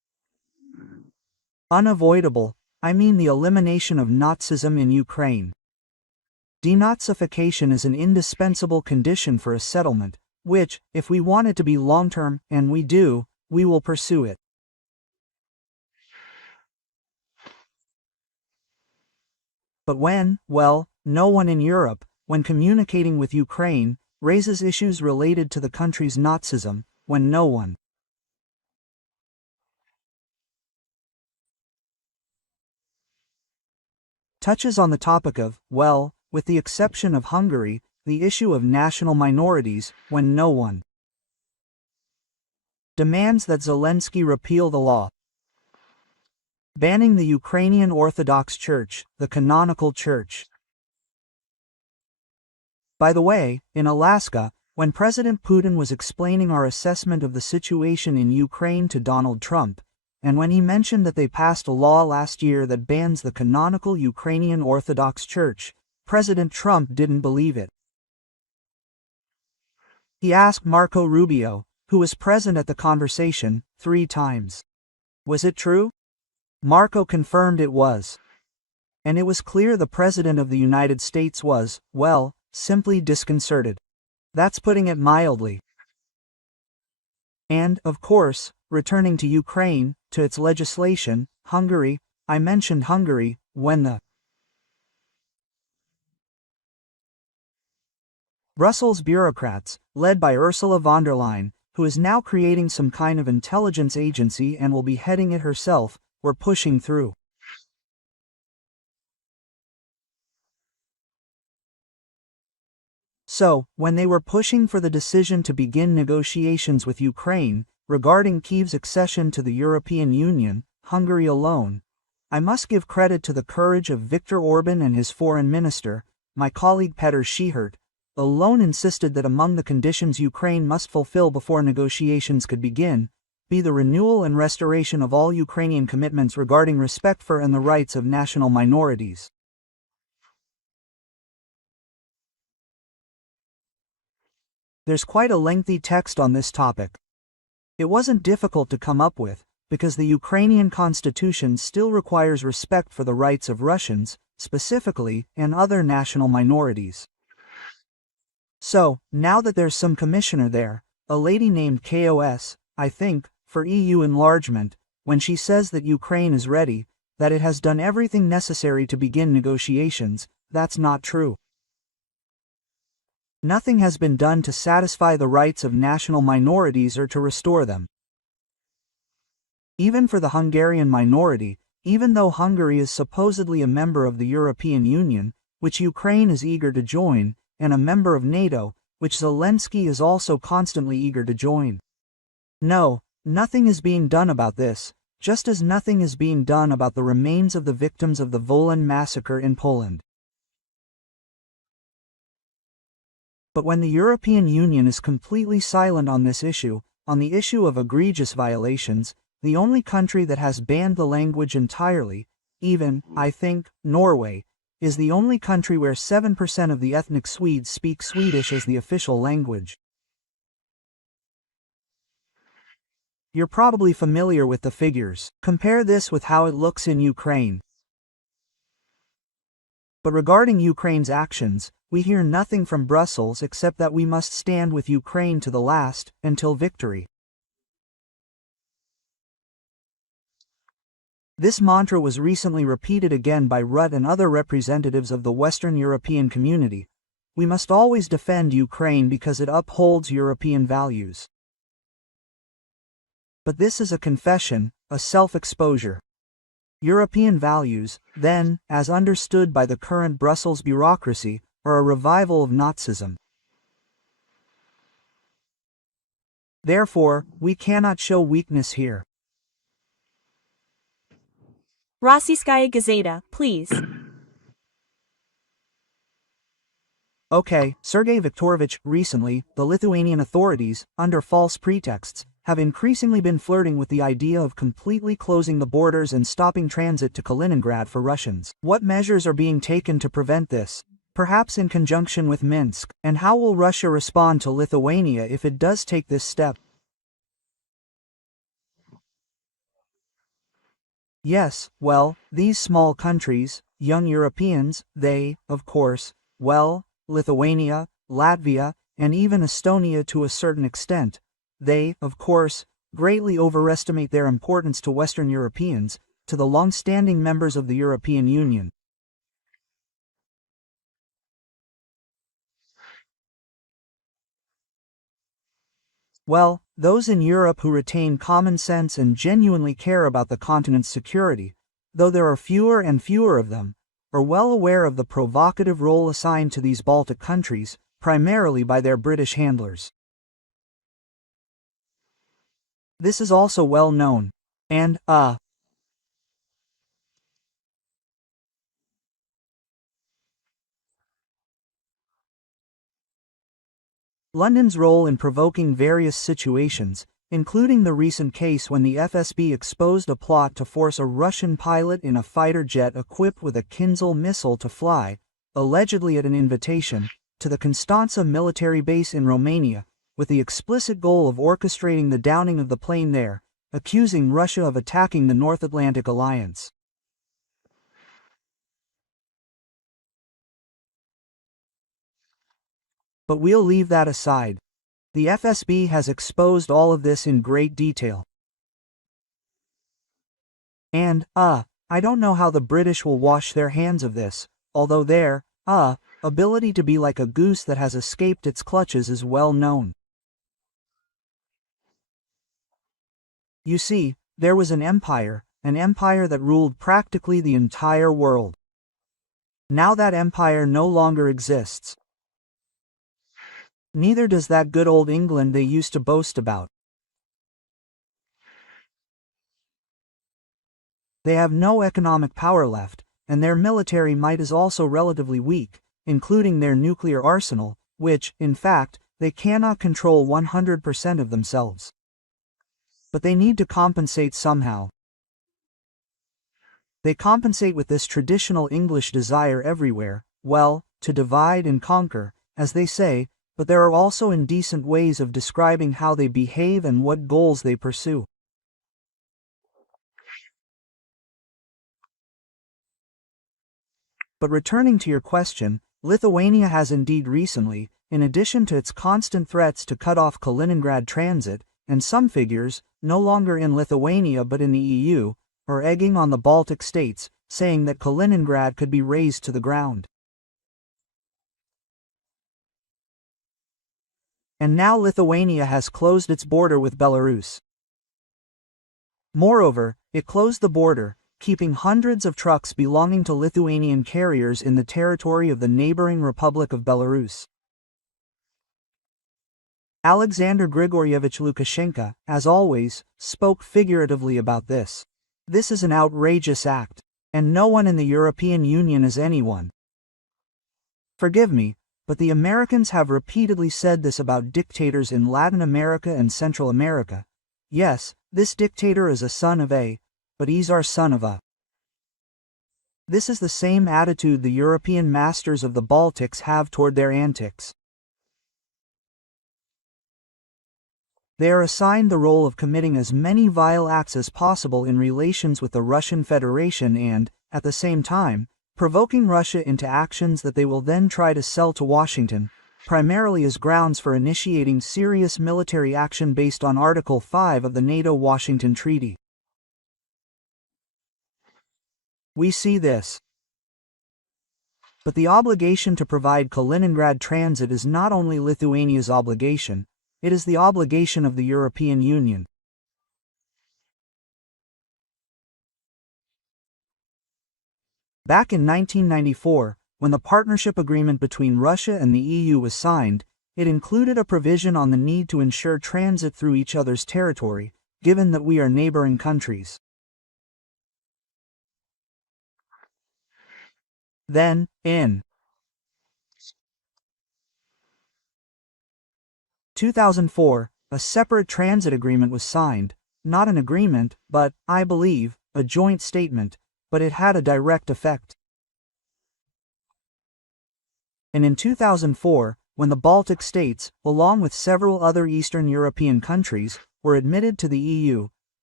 Unavoidable, I mean the elimination of Nazism in Ukraine. Denazification is an indispensable condition for a settlement, which, if we want it to be long-term, and we do, we will pursue it. But well, no one in Europe, when communicating with Ukraine, raises issues related to the country's Nazism, when no one. Touches on the topic of, well, with the exception of Hungary, the issue of national minorities, when no one demands that Zelensky repeal the law banning the Ukrainian Orthodox Church, the canonical church. By the way, in Alaska, when President Putin was explaining our assessment of the situation in Ukraine to Donald Trump, and when he mentioned that they passed a law last year that bans the canonical Ukrainian Orthodox Church, President Trump didn't believe it. He asked Marco Rubio, who was present at the conversation, 3 times. Was it true? Marco confirmed it was. And it was clear the President of the United States was, well, simply disconcerted. That's putting it mildly. And, of course, returning to Ukraine, to its legislation, Hungary, I mentioned Hungary, when the Brussels bureaucrats, led by Ursula von der Leyen, who is now creating some kind of intelligence agency and will be heading it herself, were pushing through. So, when they were pushing for the decision to begin negotiations with Ukraine, regarding Kyiv's accession to the European Union, Hungary alone, I must give credit to the courage of Viktor Orban and his foreign minister, my colleague Petr Schihert, alone insisted that among the conditions Ukraine must fulfill before negotiations could begin, be the renewal and restoration of all Ukrainian commitments regarding respect for and the rights of national minorities. There's quite a lengthy text on this topic. It wasn't difficult to come up with, because the Ukrainian constitution still requires respect for the rights of Russians, specifically, and other national minorities. So, now that there's some commissioner there, a lady named KOS, I think, for EU enlargement, when she says that Ukraine is ready, that it has done everything necessary to begin negotiations, that's not true. Nothing has been done to satisfy the rights of national minorities or to restore them. Even for the Hungarian minority, even though Hungary is supposedly a member of the European Union, which Ukraine is eager to join, and a member of NATO, which Zelensky is also constantly eager to join. No, nothing is being done about this, just as nothing is being done about the remains of the victims of the Wolan massacre in Poland. But when the European Union is completely silent on this issue, on the issue of egregious violations, the only country that has banned the language entirely, even, I think, Norway, is the only country where 7% of the ethnic Swedes speak Swedish as the official language. You're probably familiar with the figures. Compare this with how it looks in Ukraine. But regarding Ukraine's actions, we hear nothing from Brussels except that we must stand with Ukraine to the last, until victory. This mantra was recently repeated again by Rutte and other representatives of the Western European community. We must always defend Ukraine because it upholds European values. But this is a confession, a self-exposure. European values, then, as understood by the current Brussels bureaucracy, are a revival of Nazism. Therefore, we cannot show weakness here. Rossiyskaya Gazeta, please. Okay, Sergey Viktorovich, recently, the Lithuanian authorities, under false pretexts, have increasingly been flirting with the idea of completely closing the borders and stopping transit to Kaliningrad for Russians. What measures are being taken to prevent this? Perhaps in conjunction with Minsk, and how will Russia respond to Lithuania if it does take this step? Yes, well, these small countries, young Europeans, they, of course, well, Lithuania, Latvia, and even Estonia to a certain extent, they, of course, greatly overestimate their importance to Western Europeans, to the long-standing members of the European Union. Well, those in Europe who retain common sense and genuinely care about the continent's security, though there are fewer and fewer of them, are well aware of the provocative role assigned to these Baltic countries, primarily by their British handlers. This is also well known. And, London's role in provoking various situations, including the recent case when the FSB exposed a plot to force a Russian pilot in a fighter jet equipped with a Kinzhal missile to fly, allegedly at an invitation, to the Constanța military base in Romania, with the explicit goal of orchestrating the downing of the plane there, accusing Russia of attacking the North Atlantic Alliance. But we'll leave that aside. The FSB has exposed all of this in great detail. And, I don't know how the British will wash their hands of this, although their, ability to be like a goose that has escaped its clutches is well known. You see, there was an empire that ruled practically the entire world. Now that empire no longer exists. Neither does that good old England they used to boast about. They have no economic power left, and their military might is also relatively weak, including their nuclear arsenal, which, in fact, they cannot control 100% of themselves. But they need to compensate somehow. They compensate with this traditional English desire everywhere, well, to divide and conquer, as they say, but there are also indecent ways of describing how they behave and what goals they pursue. But returning to your question, Lithuania has indeed recently, in addition to its constant threats to cut off Kaliningrad transit, and some figures, no longer in Lithuania but in the EU, are egging on the Baltic states, saying that Kaliningrad could be razed to the ground. And now Lithuania has closed its border with Belarus. Moreover, it closed the border, keeping hundreds of trucks belonging to Lithuanian carriers in the territory of the neighboring Republic of Belarus. Alexander Grigoryevich Lukashenko, as always, spoke figuratively about this. This is an outrageous act, and no one in the European Union is anyone. Forgive me, but the Americans have repeatedly said this about dictators in Latin America and Central America. Yes, this dictator is a son of a, but he's our son of a. This is the same attitude the European masters of the Baltics have toward their antics. They are assigned the role of committing as many vile acts as possible in relations with the Russian Federation and, at the same time, provoking Russia into actions that they will then try to sell to Washington, primarily as grounds for initiating serious military action based on Article 5 of the NATO-Washington Treaty. We see this. But the obligation to provide Kaliningrad transit is not only Lithuania's obligation, it is the obligation of the European Union. Back in 1994, when the partnership agreement between Russia and the EU was signed, it included a provision on the need to ensure transit through each other's territory, given that we are neighboring countries. Then, in 2004, a separate transit agreement was signed, not an agreement, but, I believe, a joint statement, but it had a direct effect. And in 2004, when the Baltic states, along with several other Eastern European countries, were admitted to the EU,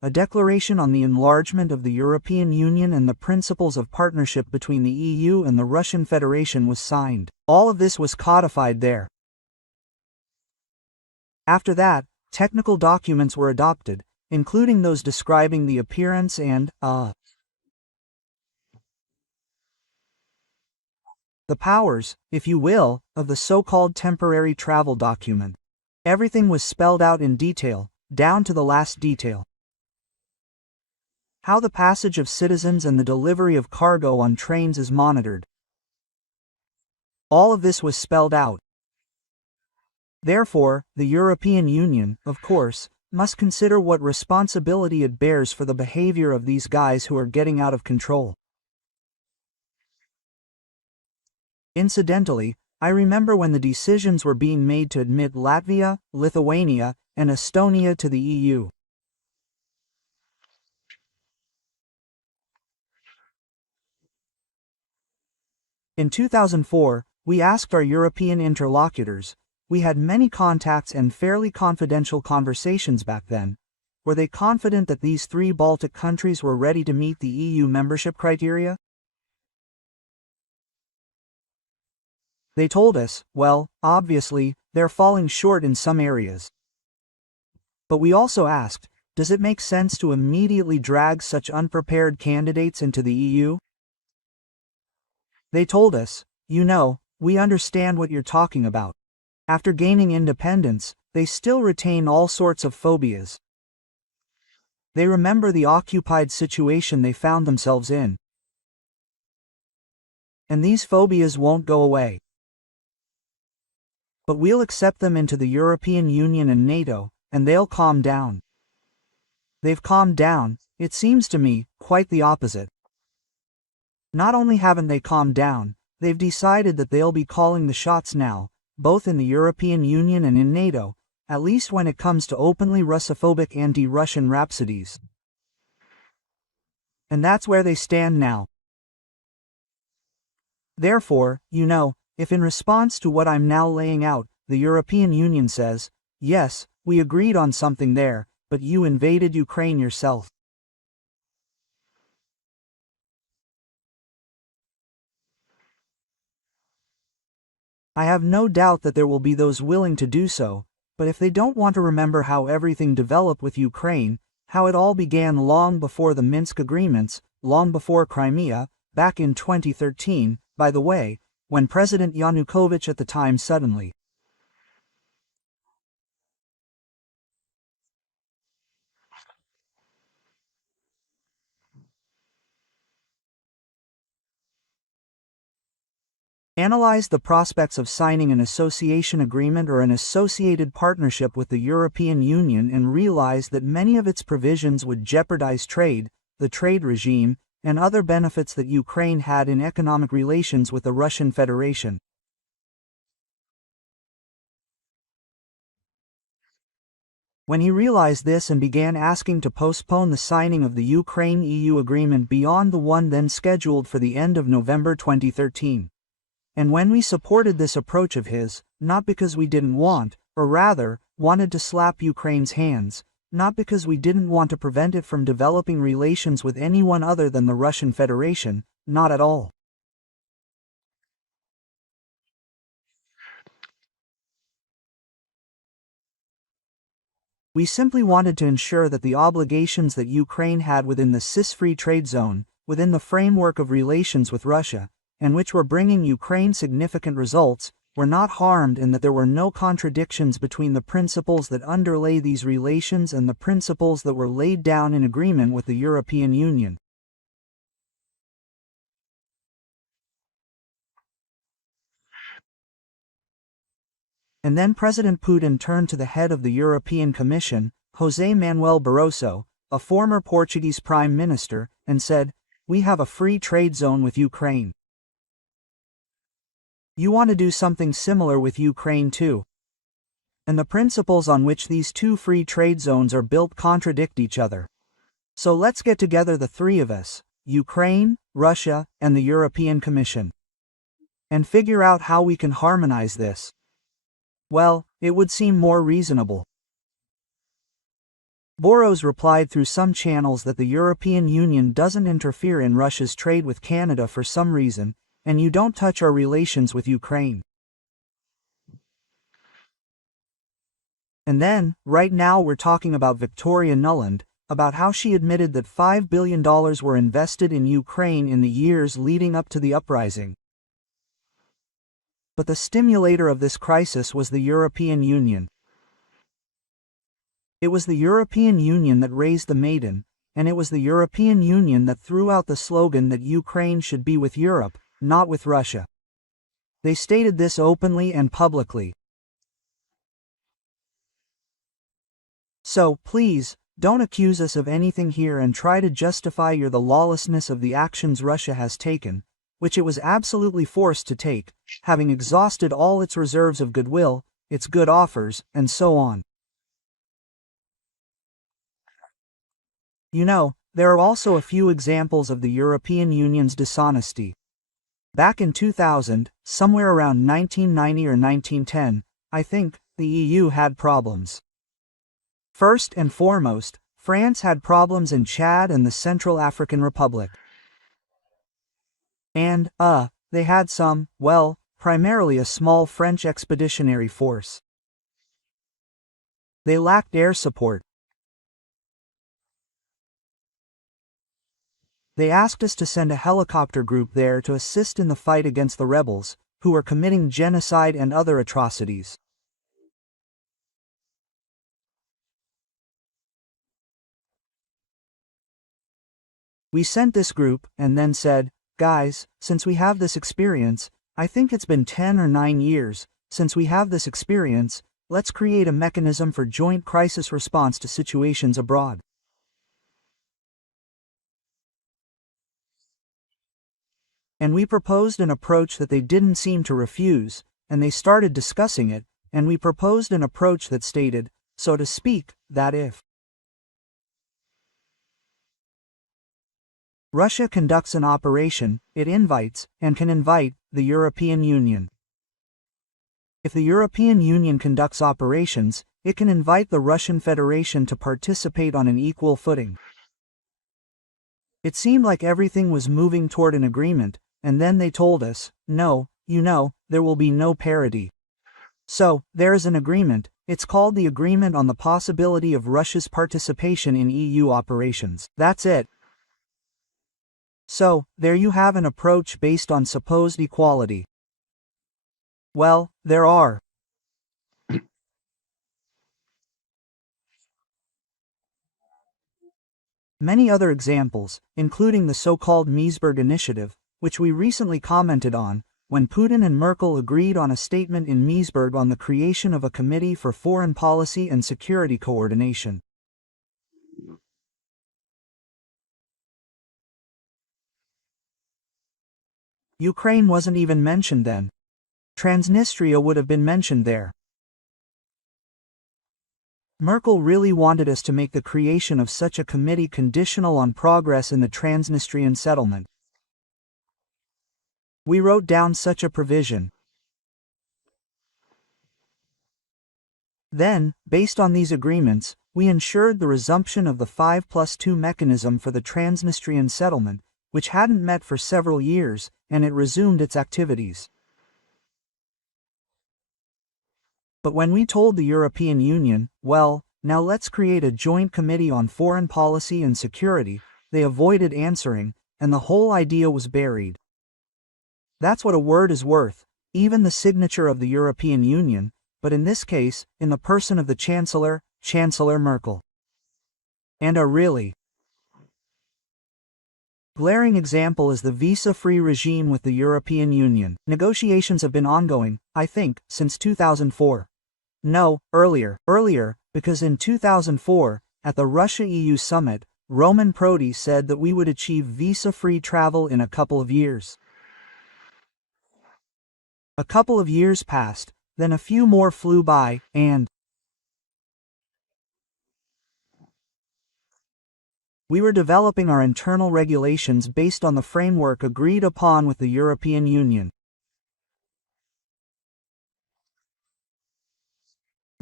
a declaration on the enlargement of the European Union and the principles of partnership between the EU and the Russian Federation was signed. All of this was codified there. After that, technical documents were adopted, including those describing the appearance and, the powers, if you will, of the so-called temporary travel document. Everything was spelled out in detail, down to the last detail. How the passage of citizens and the delivery of cargo on trains is monitored. All of this was spelled out. Therefore, the European Union, of course, must consider what responsibility it bears for the behavior of these guys who are getting out of control. Incidentally, I remember when the decisions were being made to admit Latvia, Lithuania, and Estonia to the EU. In 2004, we asked our European interlocutors, we had many contacts and fairly confidential conversations back then, were they confident that these 3 Baltic countries were ready to meet the EU membership criteria? They told us, well, obviously, they're falling short in some areas. But we also asked, does it make sense to immediately drag such unprepared candidates into the EU? They told us, you know, we understand what you're talking about. After gaining independence, they still retain all sorts of phobias. They remember the occupied situation they found themselves in. And these phobias won't go away. But we'll accept them into the European Union and NATO, and they'll calm down. They've calmed down, it seems to me, quite the opposite. Not only haven't they calmed down, they've decided that they'll be calling the shots now, both in the European Union and in NATO, at least when it comes to openly Russophobic anti-Russian rhapsodies. And that's where they stand now. Therefore, you know, if in response to what I'm now laying out, the European Union says, yes, we agreed on something there, but you invaded Ukraine yourself. I have no doubt that there will be those willing to do so, but if they don't want to remember how everything developed with Ukraine, how it all began long before the Minsk agreements, long before Crimea, back in 2013, by the way, when President Yanukovych at the time suddenly analyzed the prospects of signing an association agreement or an associated partnership with the European Union and realized that many of its provisions would jeopardize trade, the trade regime, and other benefits that Ukraine had in economic relations with the Russian Federation. When he realized this and began asking to postpone the signing of the Ukraine-EU agreement beyond the one then scheduled for the end of November 2013. And when we supported this approach of his, not because we didn't want, or rather, wanted to slap Ukraine's hands, not because we didn't want to prevent it from developing relations with anyone other than the Russian Federation, not at all. We simply wanted to ensure that the obligations that Ukraine had within the CIS-free trade zone, within the framework of relations with Russia, and which were bringing Ukraine significant results, were not harmed and that there were no contradictions between the principles that underlay these relations and the principles that were laid down in agreement with the European Union. And then President Putin turned to the head of the European Commission, José Manuel Barroso, a former Portuguese Prime Minister, and said, "We have a free trade zone with Ukraine. You want to do something similar with Ukraine too. And the principles on which these two free trade zones are built contradict each other. So let's get together the 3 of us, Ukraine, Russia, and the European Commission, and figure out how we can harmonize this." Well, it would seem more reasonable. Boros replied through some channels that the European Union doesn't interfere in Russia's trade with Canada for some reason, and you don't touch our relations with Ukraine. And then, right now we're talking about Victoria Nuland, about how she admitted that $5 billion were invested in Ukraine in the years leading up to the uprising. But the stimulator of this crisis was the European Union. It was the European Union that raised the maiden, and it was the European Union that threw out the slogan that Ukraine should be with Europe, not with Russia. They stated this openly and publicly. So, please, don't accuse us of anything here and try to justify the lawlessness of the actions Russia has taken, which it was absolutely forced to take, having exhausted all its reserves of goodwill, its good offers, and so on. You know, there are also a few examples of the European Union's dishonesty. Back in 2000, somewhere around 1990 or 1910, I think, the EU had problems. First and foremost, France had problems in Chad and the Central African Republic. And, they had some, well, primarily a small French expeditionary force. They lacked air support. They asked us to send a helicopter group there to assist in the fight against the rebels, who were committing genocide and other atrocities. We sent this group, and then said, guys, since we have this experience, I think it's been 10 or 9 years, since we have this experience, let's create a mechanism for joint crisis response to situations abroad. And we proposed an approach that they didn't seem to refuse, and they started discussing it, and we proposed an approach that stated, so to speak, that if Russia conducts an operation, it invites, and can invite, the European Union. If the European Union conducts operations, it can invite the Russian Federation to participate on an equal footing. It seemed like everything was moving toward an agreement, and then they told us, no, there will be no parity. So, there is an agreement, it's called the Agreement on the Possibility of Russia's Participation in EU Operations. That's it. So, there you have an approach based on supposed equality. Well, there are many other examples, including the so-called Meseberg Initiative, which we recently commented on, when Putin and Merkel agreed on a statement in Meseberg on the creation of a Committee for Foreign Policy and Security Coordination. Ukraine wasn't even mentioned then. Transnistria would have been mentioned there. Merkel really wanted us to make the creation of such a committee conditional on progress in the Transnistrian settlement. We wrote down such a provision. Then, based on these agreements, we ensured the resumption of the 5+2 mechanism for the Transnistrian settlement, which hadn't met for several years, and it resumed its activities. But when we told the European Union, well, now let's create a joint committee on foreign policy and security, they avoided answering, and the whole idea was buried. That's what a word is worth, even the signature of the European Union, but in this case, in the person of the Chancellor, Chancellor Merkel. And a really glaring example is the visa-free regime with the European Union. Negotiations have been ongoing, I think, since 2004. No, earlier, because in 2004, at the Russia-EU summit, Roman Prodi said that we would achieve visa-free travel in a couple of years. A couple of years passed, then a few more flew by, and we were developing our internal regulations based on the framework agreed upon with the European Union.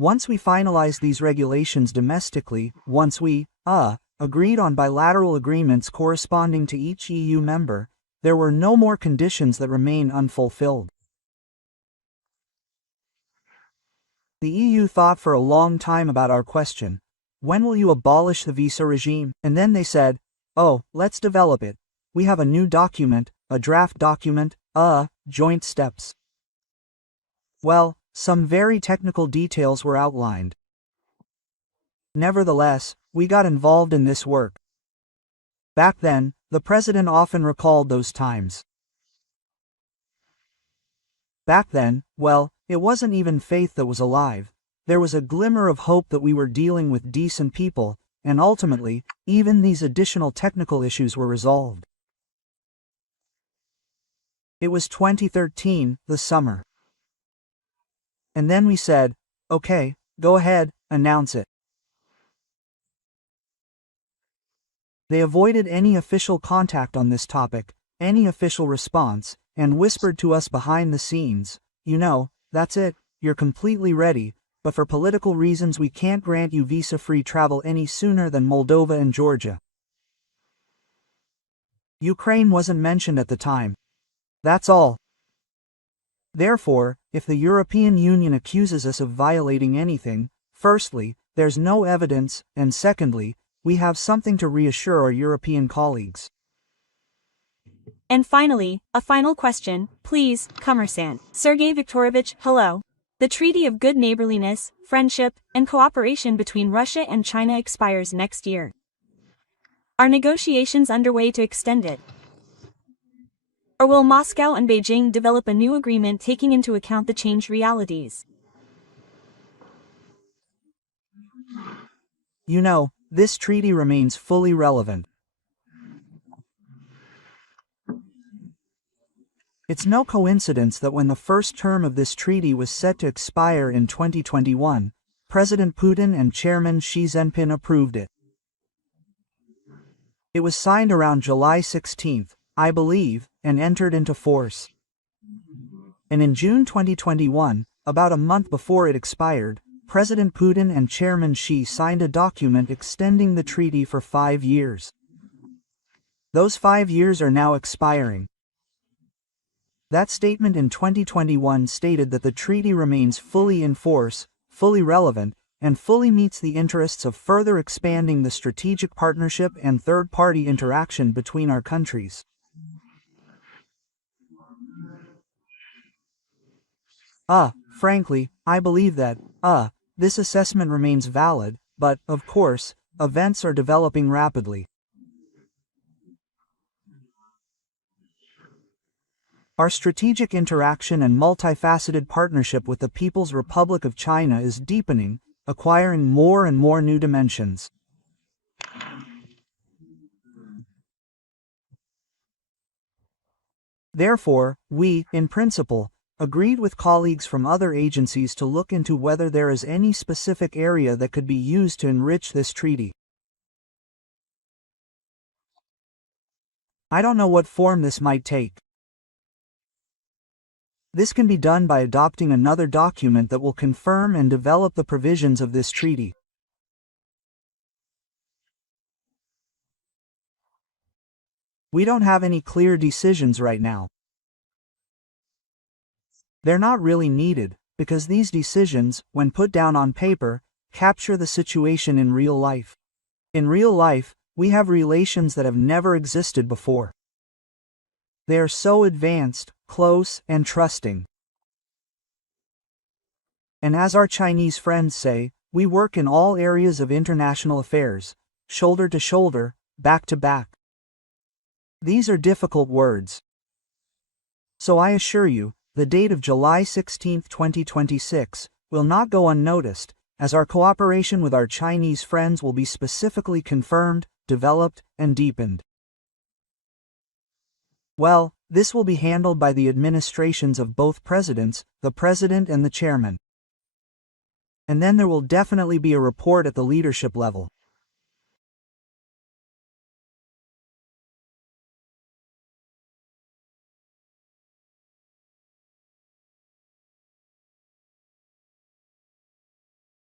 Once we finalized these regulations domestically, once we, agreed on bilateral agreements corresponding to each EU member, there were no more conditions that remain unfulfilled. The EU thought for a long time about our question. When will you abolish the visa regime? And then they said, oh, let's develop it. We have a new document, a draft document, joint steps. Well, some very technical details were outlined. Nevertheless, we got involved in this work. Back then, the president often recalled those times. Back then, well, it wasn't even faith that was alive. There was a glimmer of hope that we were dealing with decent people, and ultimately, even these additional technical issues were resolved. It was 2013, the summer. And then we said, okay, go ahead, announce it. They avoided any official contact on this topic, any official response, and whispered to us behind the scenes, you know, that's it, you're completely ready, but for political reasons we can't grant you visa-free travel any sooner than Moldova and Georgia. Ukraine wasn't mentioned at the time. That's all. Therefore, if the European Union accuses us of violating anything, firstly, there's no evidence, and secondly, we have something to reassure our European colleagues. And finally, a final question, please, Commerçant. Sergey Viktorovich, hello. The Treaty of Good Neighborliness, Friendship, and Cooperation between Russia and China expires next year. Are negotiations underway to extend it? Or will Moscow and Beijing develop a new agreement taking into account the changed realities? You know, this treaty remains fully relevant. It's no coincidence that when the first term of this treaty was set to expire in 2021, President Putin and Chairman Xi Jinping approved it. It was signed around July 16, I believe, and entered into force. And in June 2021, about a month before it expired, President Putin and Chairman Xi signed a document extending the treaty for 5 years. Those 5 years are now expiring. That statement in 2021 stated that the treaty remains fully in force, fully relevant, and fully meets the interests of further expanding the strategic partnership and third-party interaction between our countries. Frankly, I believe that, this assessment remains valid, but, of course, events are developing rapidly. Our strategic interaction and multifaceted partnership with the People's Republic of China is deepening, acquiring more and more new dimensions. Therefore, we, in principle, agreed with colleagues from other agencies to look into whether there is any specific area that could be used to enrich this treaty. I don't know what form this might take. This can be done by adopting another document that will confirm and develop the provisions of this treaty. We don't have any clear decisions right now. They're not really needed, because these decisions, when put down on paper, capture the situation in real life. In real life, we have relations that have never existed before. They are so advanced, close, and trusting. And as our Chinese friends say, we work in all areas of international affairs, shoulder to shoulder, back to back. These are difficult words. So I assure you, the date of July 16, 2026, will not go unnoticed, as our cooperation with our Chinese friends will be specifically confirmed, developed, and deepened. Well, this will be handled by the administrations of both presidents, the president and the chairman. And then there will definitely be a report at the leadership level.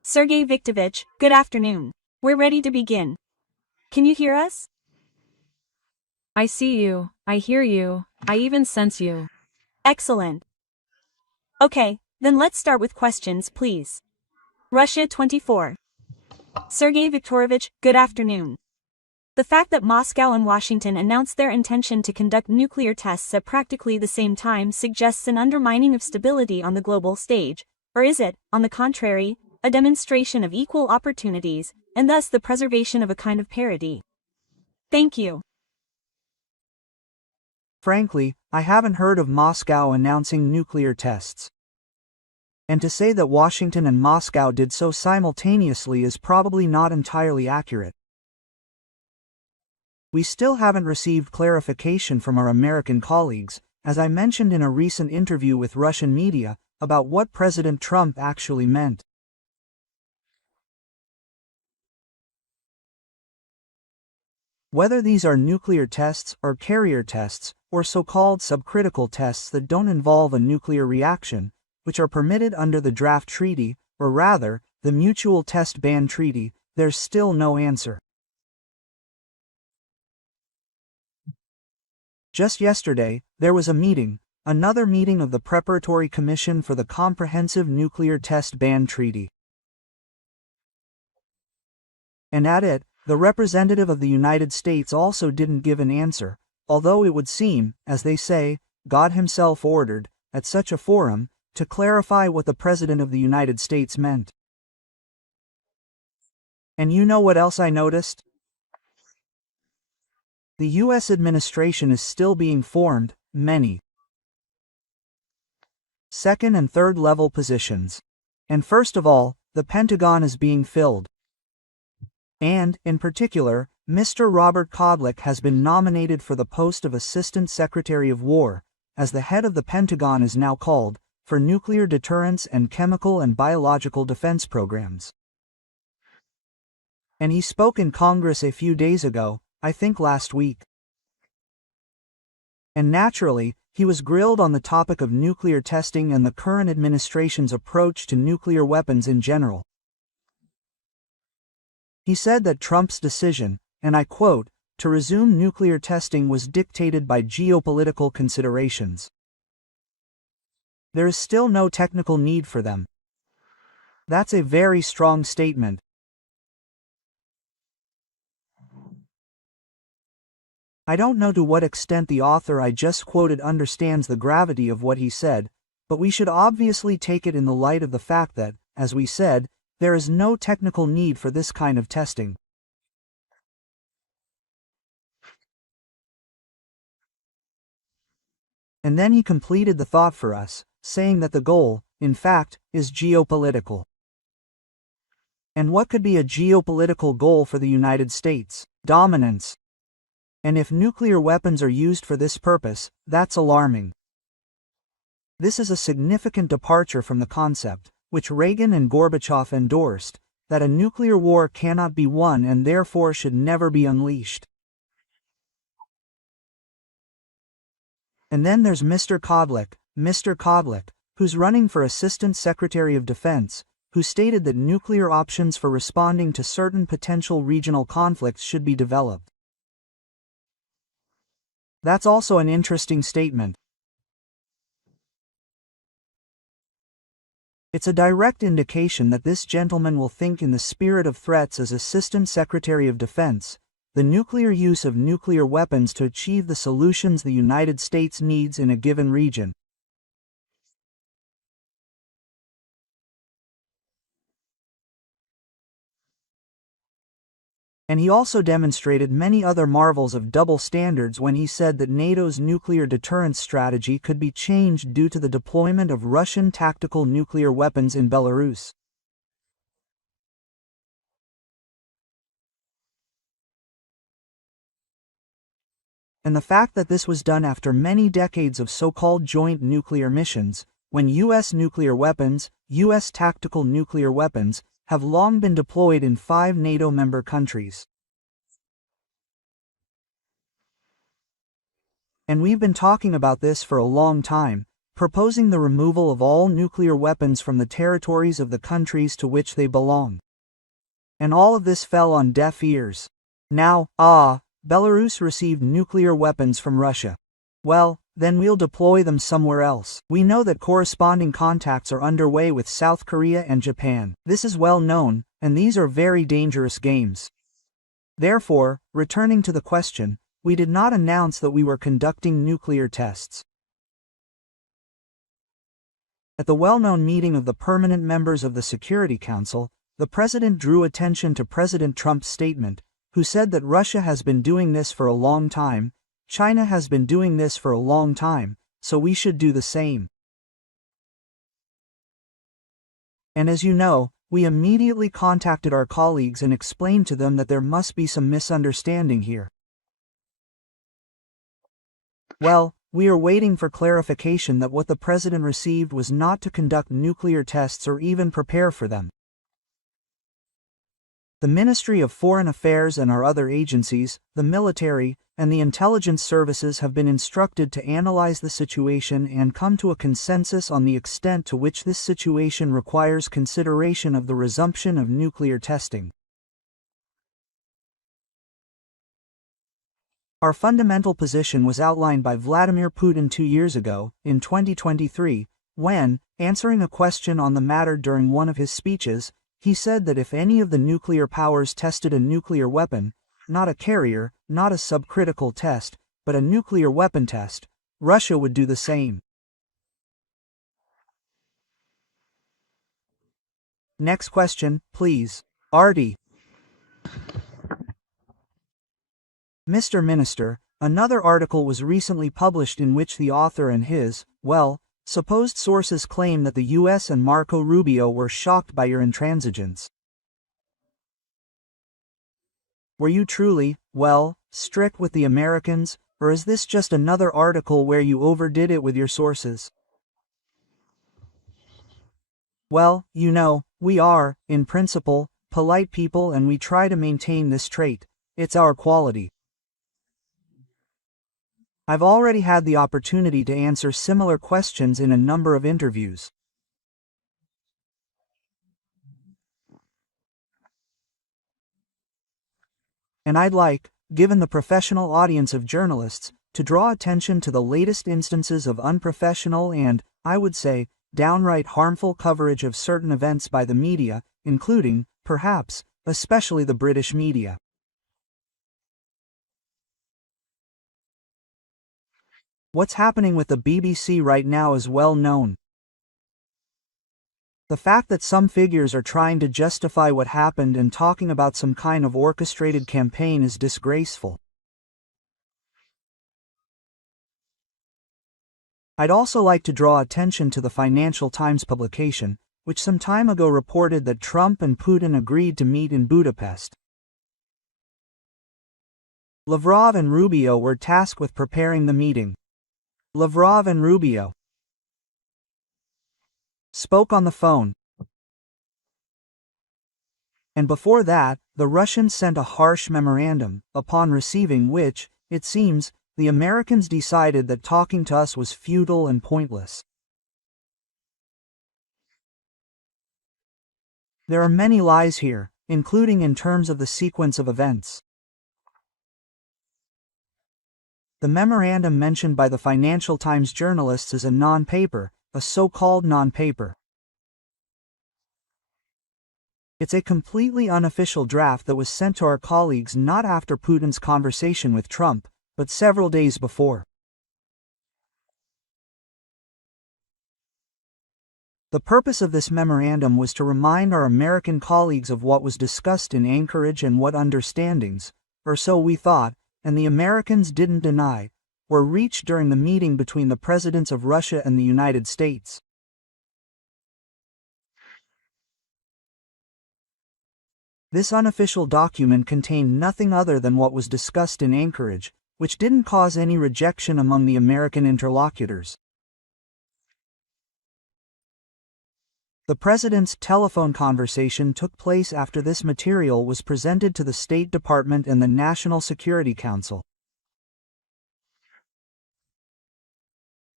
Sergey Viktorovich, good afternoon. We're ready to begin. Can you hear us? I see you, I hear you, I even sense you. Excellent. Okay, then let's start with questions, please. Russia 24. Sergey Viktorovich, good afternoon. The fact that Moscow and Washington announced their intention to conduct nuclear tests at practically the same time suggests an undermining of stability on the global stage, or is it, on the contrary, a demonstration of equal opportunities, and thus the preservation of a kind of parity? Thank you. Frankly, I haven't heard of Moscow announcing nuclear tests. And to say that Washington and Moscow did so simultaneously is probably not entirely accurate. We still haven't received clarification from our American colleagues, as I mentioned in a recent interview with Russian media, about what President Trump actually meant. Whether these are nuclear tests or carrier tests, or so-called subcritical tests that don't involve a nuclear reaction, which are permitted under the draft treaty, or rather, the Mutual Test Ban Treaty, there's still no answer. Just yesterday, there was a meeting, another meeting of the Preparatory Commission for the Comprehensive Nuclear Test Ban Treaty. And at it, the representative of the United States also didn't give an answer, although it would seem, as they say, God himself ordered, at such a forum, to clarify what the President of the United States meant. And you know what else I noticed? The U.S. administration is still being formed, many second and third level positions. And first of all, the Pentagon is being filled. And, in particular, Mr. Robert Kodlik has been nominated for the post of Assistant Secretary of War, as the head of the Pentagon is now called, for nuclear deterrence and chemical and biological defense programs. And he spoke in Congress a few days ago, I think last week. And naturally, he was grilled on the topic of nuclear testing and the current administration's approach to nuclear weapons in general. He said that Trump's decision, and I quote, to resume nuclear testing was dictated by geopolitical considerations. There is still no technical need for them. That's a very strong statement. I don't know to what extent the author I just quoted understands the gravity of what he said, but we should obviously take it in the light of the fact that, as we said, there is no technical need for this kind of testing. And then he completed the thought for us, saying that the goal, in fact, is geopolitical. And what could be a geopolitical goal for the United States? Dominance. And if nuclear weapons are used for this purpose, that's alarming. This is a significant departure from the concept, which Reagan and Gorbachev endorsed, that a nuclear war cannot be won and therefore should never be unleashed. And then there's Mr. Kodlik, who's running for Assistant Secretary of Defense, who stated that nuclear options for responding to certain potential regional conflicts should be developed. That's also an interesting statement. It's a direct indication that this gentleman will think in the spirit of threats as Assistant Secretary of Defense, the nuclear use of nuclear weapons to achieve the solutions the United States needs in a given region. And he also demonstrated many other marvels of double standards when he said that NATO's nuclear deterrence strategy could be changed due to the deployment of Russian tactical nuclear weapons in Belarus. And the fact that this was done after many decades of so-called joint nuclear missions, when U.S. nuclear weapons, U.S. tactical nuclear weapons, have long been deployed in 5 NATO member countries. And we've been talking about this for a long time, proposing the removal of all nuclear weapons from the territories of the countries to which they belong. And all of this fell on deaf ears. Now, Belarus received nuclear weapons from Russia. Well, then we'll deploy them somewhere else. We know that corresponding contacts are underway with South Korea and Japan. This is well known, and these are very dangerous games. Therefore, returning to the question, we did not announce that we were conducting nuclear tests. At the well-known meeting of the permanent members of the Security Council, the President drew attention to President Trump's statement, who said that Russia has been doing this for a long time, China has been doing this for a long time, so we should do the same. And as you know, we immediately contacted our colleagues and explained to them that there must be some misunderstanding here. Well, we are waiting for clarification that what the President received was not to conduct nuclear tests or even prepare for them. The Ministry of Foreign Affairs and our other agencies, the military, and the intelligence services have been instructed to analyze the situation and come to a consensus on the extent to which this situation requires consideration of the resumption of nuclear testing. Our fundamental position was outlined by Vladimir Putin 2 years ago, in 2023, when, answering a question on the matter during one of his speeches, he said that if any of the nuclear powers tested a nuclear weapon, not a carrier, not a subcritical test, but a nuclear weapon test, Russia would do the same. Next question, please. Artie. Mr. Minister, another article was recently published in which the author and his, supposed sources claim that the U.S. and Marco Rubio were shocked by your intransigence. Were you truly, strict with the Americans, or is this just another article where you overdid it with your sources? Well, you know, we are, in principle, polite people and we try to maintain this trait. It's our quality. I've already had the opportunity to answer similar questions in a number of interviews. And I'd like, given the professional audience of journalists, to draw attention to the latest instances of unprofessional and, I would say, downright harmful coverage of certain events by the media, including, perhaps, especially the British media. What's happening with the BBC right now is well known. The fact that some figures are trying to justify what happened and talking about some kind of orchestrated campaign is disgraceful. I'd also like to draw attention to the Financial Times publication, which some time ago reported that Trump and Putin agreed to meet in Budapest. Lavrov and Rubio were tasked with preparing the meeting. Lavrov and Rubio spoke on the phone. And before that, the Russians sent a harsh memorandum, upon receiving which, it seems, the Americans decided that talking to us was futile and pointless. There are many lies here, including in terms of the sequence of events. The memorandum mentioned by the Financial Times journalists is a non-paper, a so-called non-paper. It's a completely unofficial draft that was sent to our colleagues not after Putin's conversation with Trump, but several days before. The purpose of this memorandum was to remind our American colleagues of what was discussed in Anchorage and what understandings, or so we thought, and the Americans didn't deny, were reached during the meeting between the presidents of Russia and the United States. This unofficial document contained nothing other than what was discussed in Anchorage, which didn't cause any rejection among the American interlocutors. The president's telephone conversation took place after this material was presented to the State Department and the National Security Council.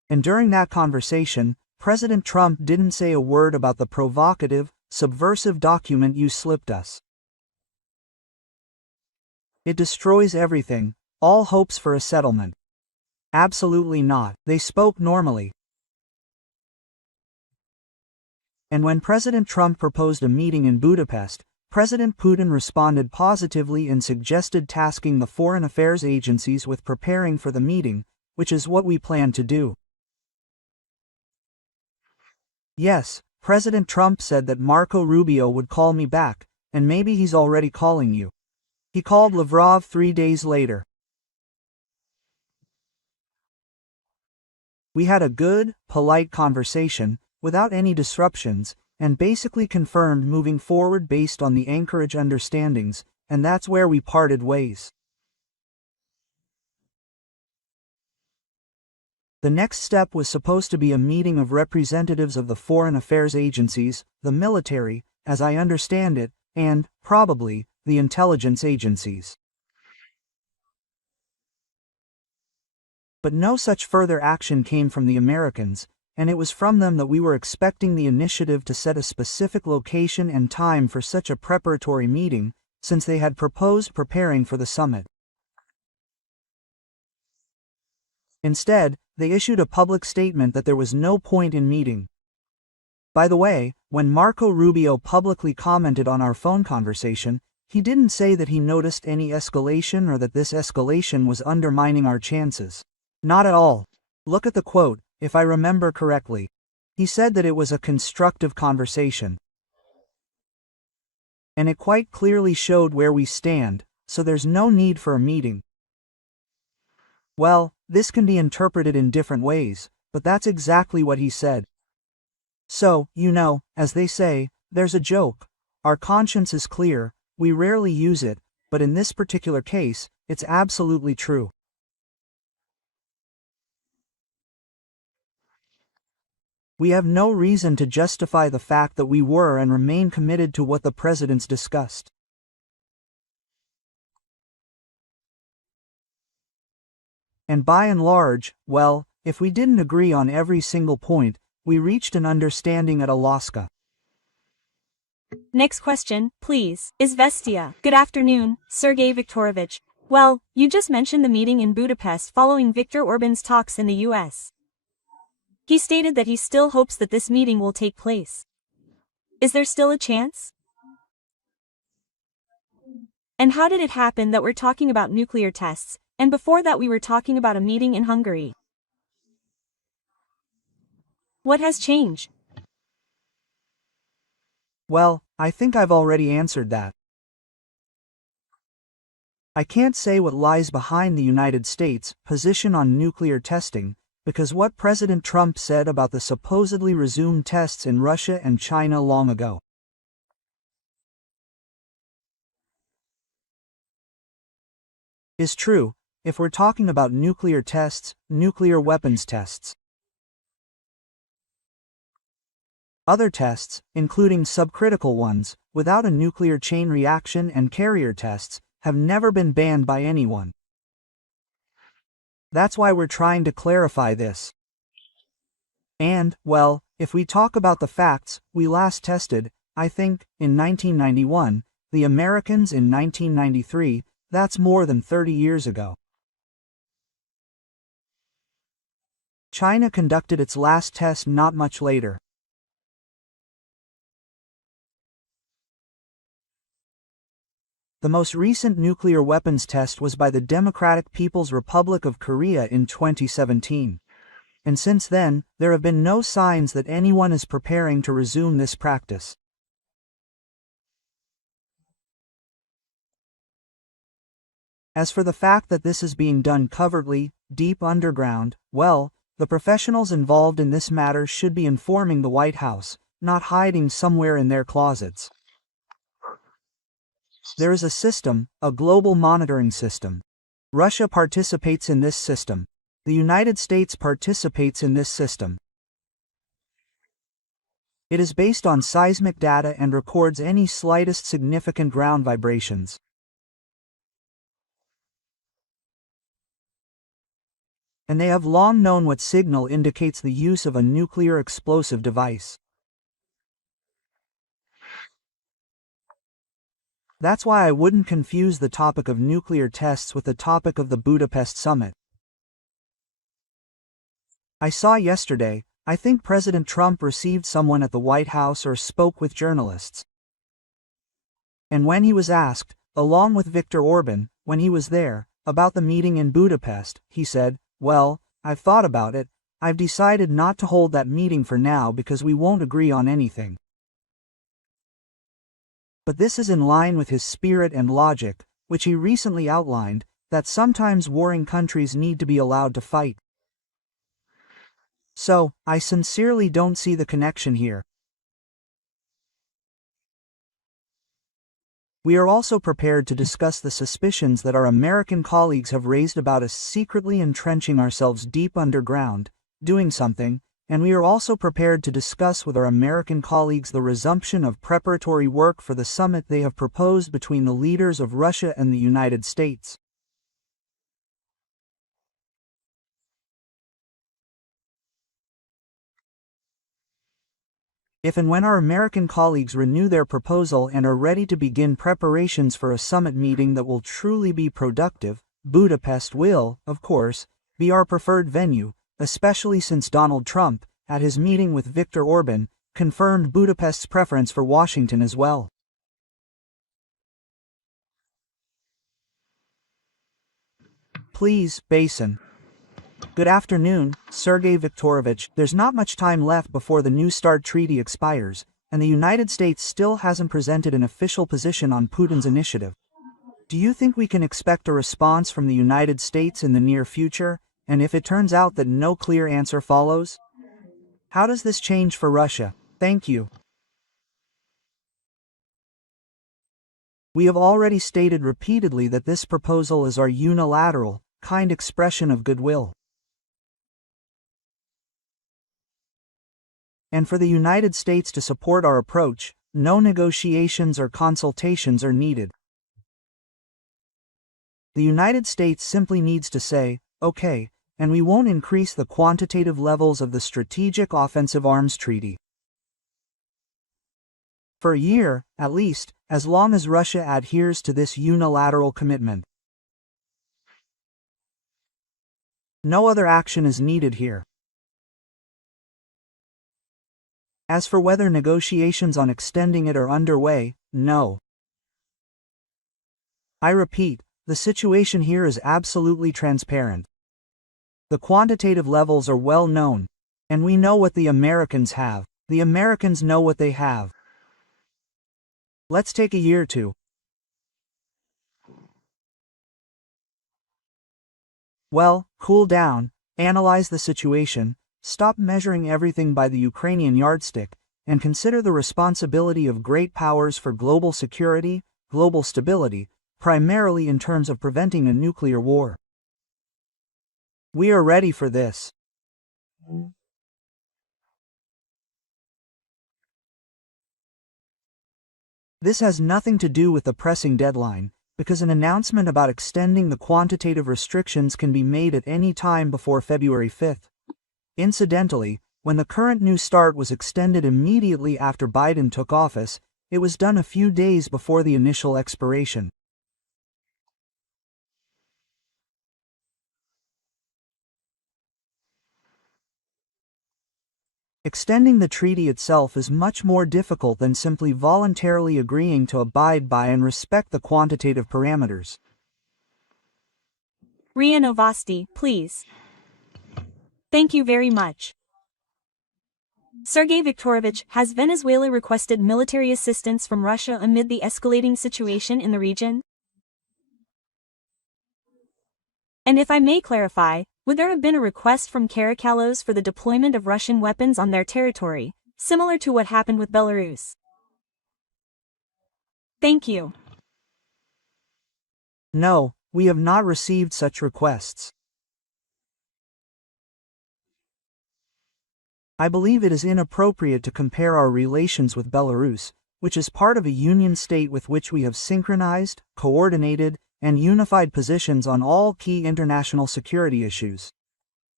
And during that conversation, President Trump didn't say a word about the provocative, subversive document you slipped us. It destroys everything, all hopes for a settlement. Absolutely not. They spoke normally. And when President Trump proposed a meeting in Budapest, President Putin responded positively and suggested tasking the foreign affairs agencies with preparing for the meeting, which is what we plan to do. Yes, President Trump said that Marco Rubio would call me back, and maybe he's already calling you. He called Lavrov 3 days later. We had a good, polite conversation, without any disruptions, and basically confirmed moving forward based on the Anchorage understandings, and that's where we parted ways. The next step was supposed to be a meeting of representatives of the foreign affairs agencies, the military, as I understand it, and, probably, the intelligence agencies. But no such further action came from the Americans, and it was from them that we were expecting the initiative to set a specific location and time for such a preparatory meeting, since they had proposed preparing for the summit. Instead, they issued a public statement that there was no point in meeting. By the way, when Marco Rubio publicly commented on our phone conversation, he didn't say that he noticed any escalation or that this escalation was undermining our chances. Not at all. Look at the quote, if I remember correctly. He said that it was a constructive conversation. And it quite clearly showed where we stand, so there's no need for a meeting. Well, this can be interpreted in different ways, but that's exactly what he said. So, as they say, there's a joke. Our conscience is clear, we rarely use it, but in this particular case, it's absolutely true. We have no reason to justify the fact that we were and remain committed to what the presidents discussed. And by and large, well, if we didn't agree on every single point, we reached an understanding at Alaska. Next question, please. Izvestia. Good afternoon, Sergey Viktorovich. Well, you just mentioned the meeting in Budapest following Viktor Orban's talks in the US. He stated that he still hopes that this meeting will take place. Is there still a chance? And how did it happen that we're talking about nuclear tests, and before that we were talking about a meeting in Hungary? What has changed? Well, I think I've already answered that. I can't say what lies behind the United States' position on nuclear testing, because what President Trump said about the supposedly resumed tests in Russia and China long ago is true, if we're talking about nuclear tests, nuclear weapons tests. Other tests, including subcritical ones, without a nuclear chain reaction and carrier tests, have never been banned by anyone. That's why we're trying to clarify this. And, well, if we talk about the facts, we last tested, I think, in 1991, the Americans in 1993, that's more than 30 years ago. China conducted its last test not much later. The most recent nuclear weapons test was by the Democratic People's Republic of Korea in 2017. And since then, there have been no signs that anyone is preparing to resume this practice. As for the fact that this is being done covertly, deep underground, well, the professionals involved in this matter should be informing the White House, not hiding somewhere in their closets. There is a system, a global monitoring system. Russia participates in this system. The United States participates in this system. It is based on seismic data and records any slightest significant ground vibrations. and they have long known what signal indicates the use of a nuclear explosive device. That's why I wouldn't confuse the topic of nuclear tests with the topic of the Budapest summit. I saw yesterday, I think President Trump received someone at the White House or spoke with journalists. And when he was asked, along with Viktor Orban, when he was there, about the meeting in Budapest, he said, "Well, I've thought about it, I've decided not to hold that meeting for now because we won't agree on anything." But this is in line with his spirit and logic, which he recently outlined, that sometimes warring countries need to be allowed to fight. So, I sincerely don't see the connection here. We are also prepared to discuss the suspicions that our American colleagues have raised about us secretly entrenching ourselves deep underground, doing something, and we are also prepared to discuss with our American colleagues the resumption of preparatory work for the summit they have proposed between the leaders of Russia and the United States. If and when our American colleagues renew their proposal and are ready to begin preparations for a summit meeting that will truly be productive, Budapest will, of course, be our preferred venue, especially since Donald Trump, at his meeting with Viktor Orban, confirmed Budapest's preference for Washington as well. Please, Basin. Good afternoon, Sergey Viktorovich. There's not much time left before the New START treaty expires, and the United States still hasn't presented an official position on Putin's initiative. Do you think we can expect a response from the United States in the near future, and if it turns out that no clear answer follows? How does this change for Russia? Thank you. We have already stated repeatedly that this proposal is our unilateral, kind expression of goodwill. And for the United States to support our approach, no negotiations or consultations are needed. The United States simply needs to say, okay, and we won't increase the quantitative levels of the Strategic Offensive Arms Treaty. For a year, at least, as long as Russia adheres to this unilateral commitment. No other action is needed here. As for whether negotiations on extending it are underway, no. I repeat, the situation here is absolutely transparent. The quantitative levels are well known, and we know what the Americans have. The Americans know what they have. Let's take a year or two. Well, cool down, analyze the situation, stop measuring everything by the Ukrainian yardstick, and consider the responsibility of great powers for global security, global stability, primarily in terms of preventing a nuclear war. We are ready for this. This has nothing to do with the pressing deadline, because an announcement about extending the quantitative restrictions can be made at any time before February 5th. Incidentally, when the current New START was extended immediately after Biden took office, it was done a few days before the initial expiration. Extending the treaty itself is much more difficult than simply voluntarily agreeing to abide by and respect the quantitative parameters. RIA Novosti, please. Thank you very much. Sergey Viktorovich, has Venezuela requested military assistance from Russia amid the escalating situation in the region? And if I may clarify, would there have been a request from Caracalos for the deployment of Russian weapons on their territory, similar to what happened with Belarus? Thank you. No, we have not received such requests. I believe it is inappropriate to compare our relations with Belarus, which is part of a union state with which we have synchronized, coordinated, and unified positions on all key international security issues.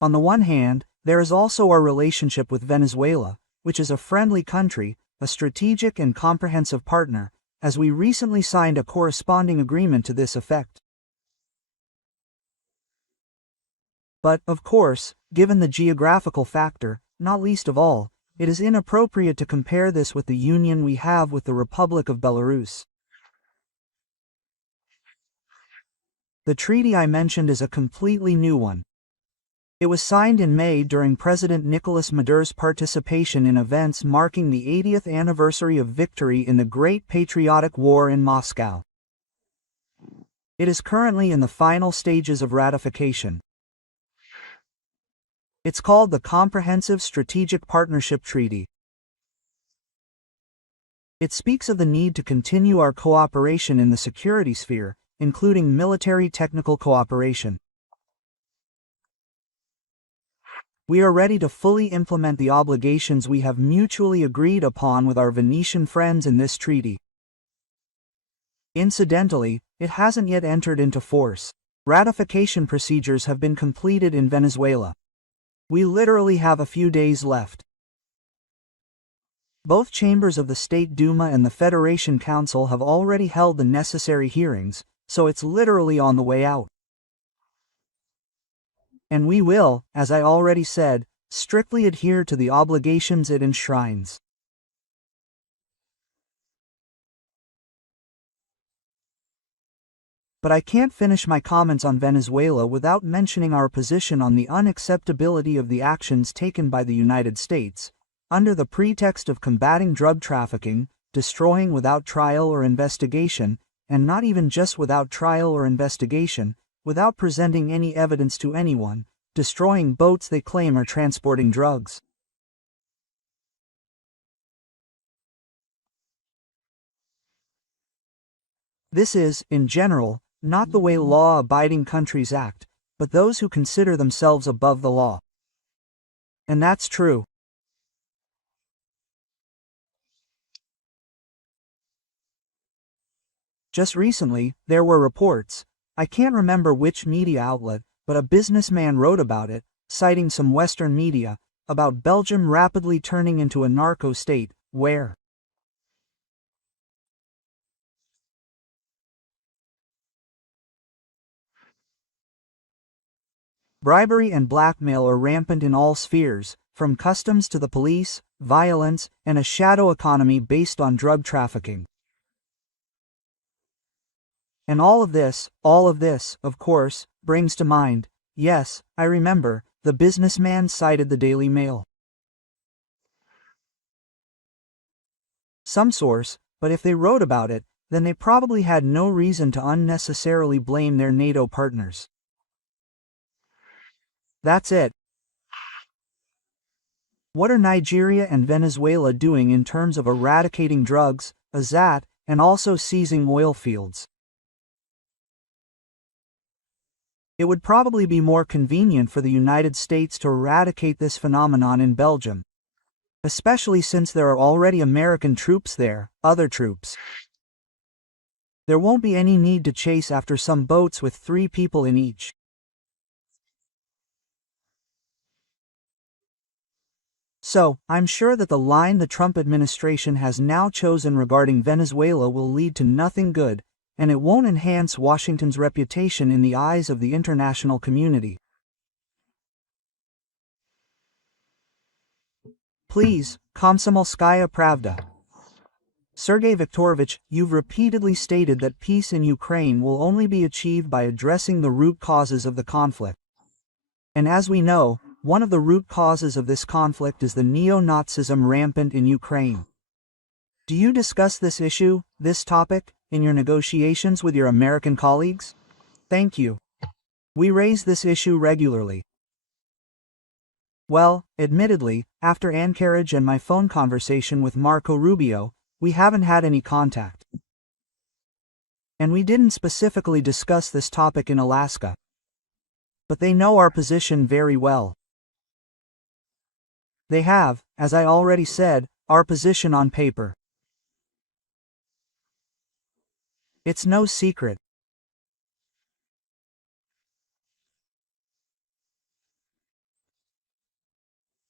On the one hand, there is also our relationship with Venezuela, which is a friendly country, a strategic and comprehensive partner, as we recently signed a corresponding agreement to this effect. But, of course, given the geographical factor, not least of all, it is inappropriate to compare this with the union we have with the Republic of Belarus. The treaty I mentioned is a completely new one. It was signed in May during President Nicolas Maduro's participation in events marking the 80th anniversary of victory in the Great Patriotic War in Moscow. It is currently in the final stages of ratification. It's called the Comprehensive Strategic Partnership Treaty. It speaks of the need to continue our cooperation in the security sphere, including military technical cooperation. We are ready to fully implement the obligations we have mutually agreed upon with our Venetian friends in this treaty. Incidentally, it hasn't yet entered into force. Ratification procedures have been completed in Venezuela. We literally have a few days left. Both chambers of the State Duma and the Federation Council have already held the necessary hearings, so it's literally on the way out. And we will, as I already said, strictly adhere to the obligations it enshrines. But I can't finish my comments on Venezuela without mentioning our position on the unacceptability of the actions taken by the United States, under the pretext of combating drug trafficking, destroying without trial or investigation, and not even just without trial or investigation, without presenting any evidence to anyone, destroying boats they claim are transporting drugs. This is, in general, not the way law-abiding countries act, but those who consider themselves above the law. And that's true. Just recently, there were reports, I can't remember which media outlet, but a businessman wrote about it, citing some Western media, about Belgium rapidly turning into a narco state, where bribery and blackmail are rampant in all spheres, from customs to the police, violence, and a shadow economy based on drug trafficking. And all of this, of course, brings to mind, yes, I remember, the businessman cited the Daily Mail. Some source, but if they wrote about it, then they probably had no reason to unnecessarily blame their NATO partners. That's it. What are Nigeria and Venezuela doing in terms of eradicating drugs, AZAT, and also seizing oil fields? It would probably be more convenient for the United States to eradicate this phenomenon in Belgium, especially since there are already American troops there, other troops. There won't be any need to chase after some boats with 3 people in each. So, I'm sure that the line the Trump administration has now chosen regarding Venezuela will lead to nothing good, and it won't enhance Washington's reputation in the eyes of the international community. Please, Komsomolskaya Pravda. Sergey Viktorovich, you've repeatedly stated that peace in Ukraine will only be achieved by addressing the root causes of the conflict. And as we know, one of the root causes of this conflict is the neo-Nazism rampant in Ukraine. Do you discuss this issue, this topic, in your negotiations with your American colleagues? Thank you. We raise this issue regularly. Well, admittedly, after Anchorage and my phone conversation with Marco Rubio, we haven't had any contact. And we didn't specifically discuss this topic in Alaska. But they know our position very well. They have, as I already said, our position on paper. It's no secret.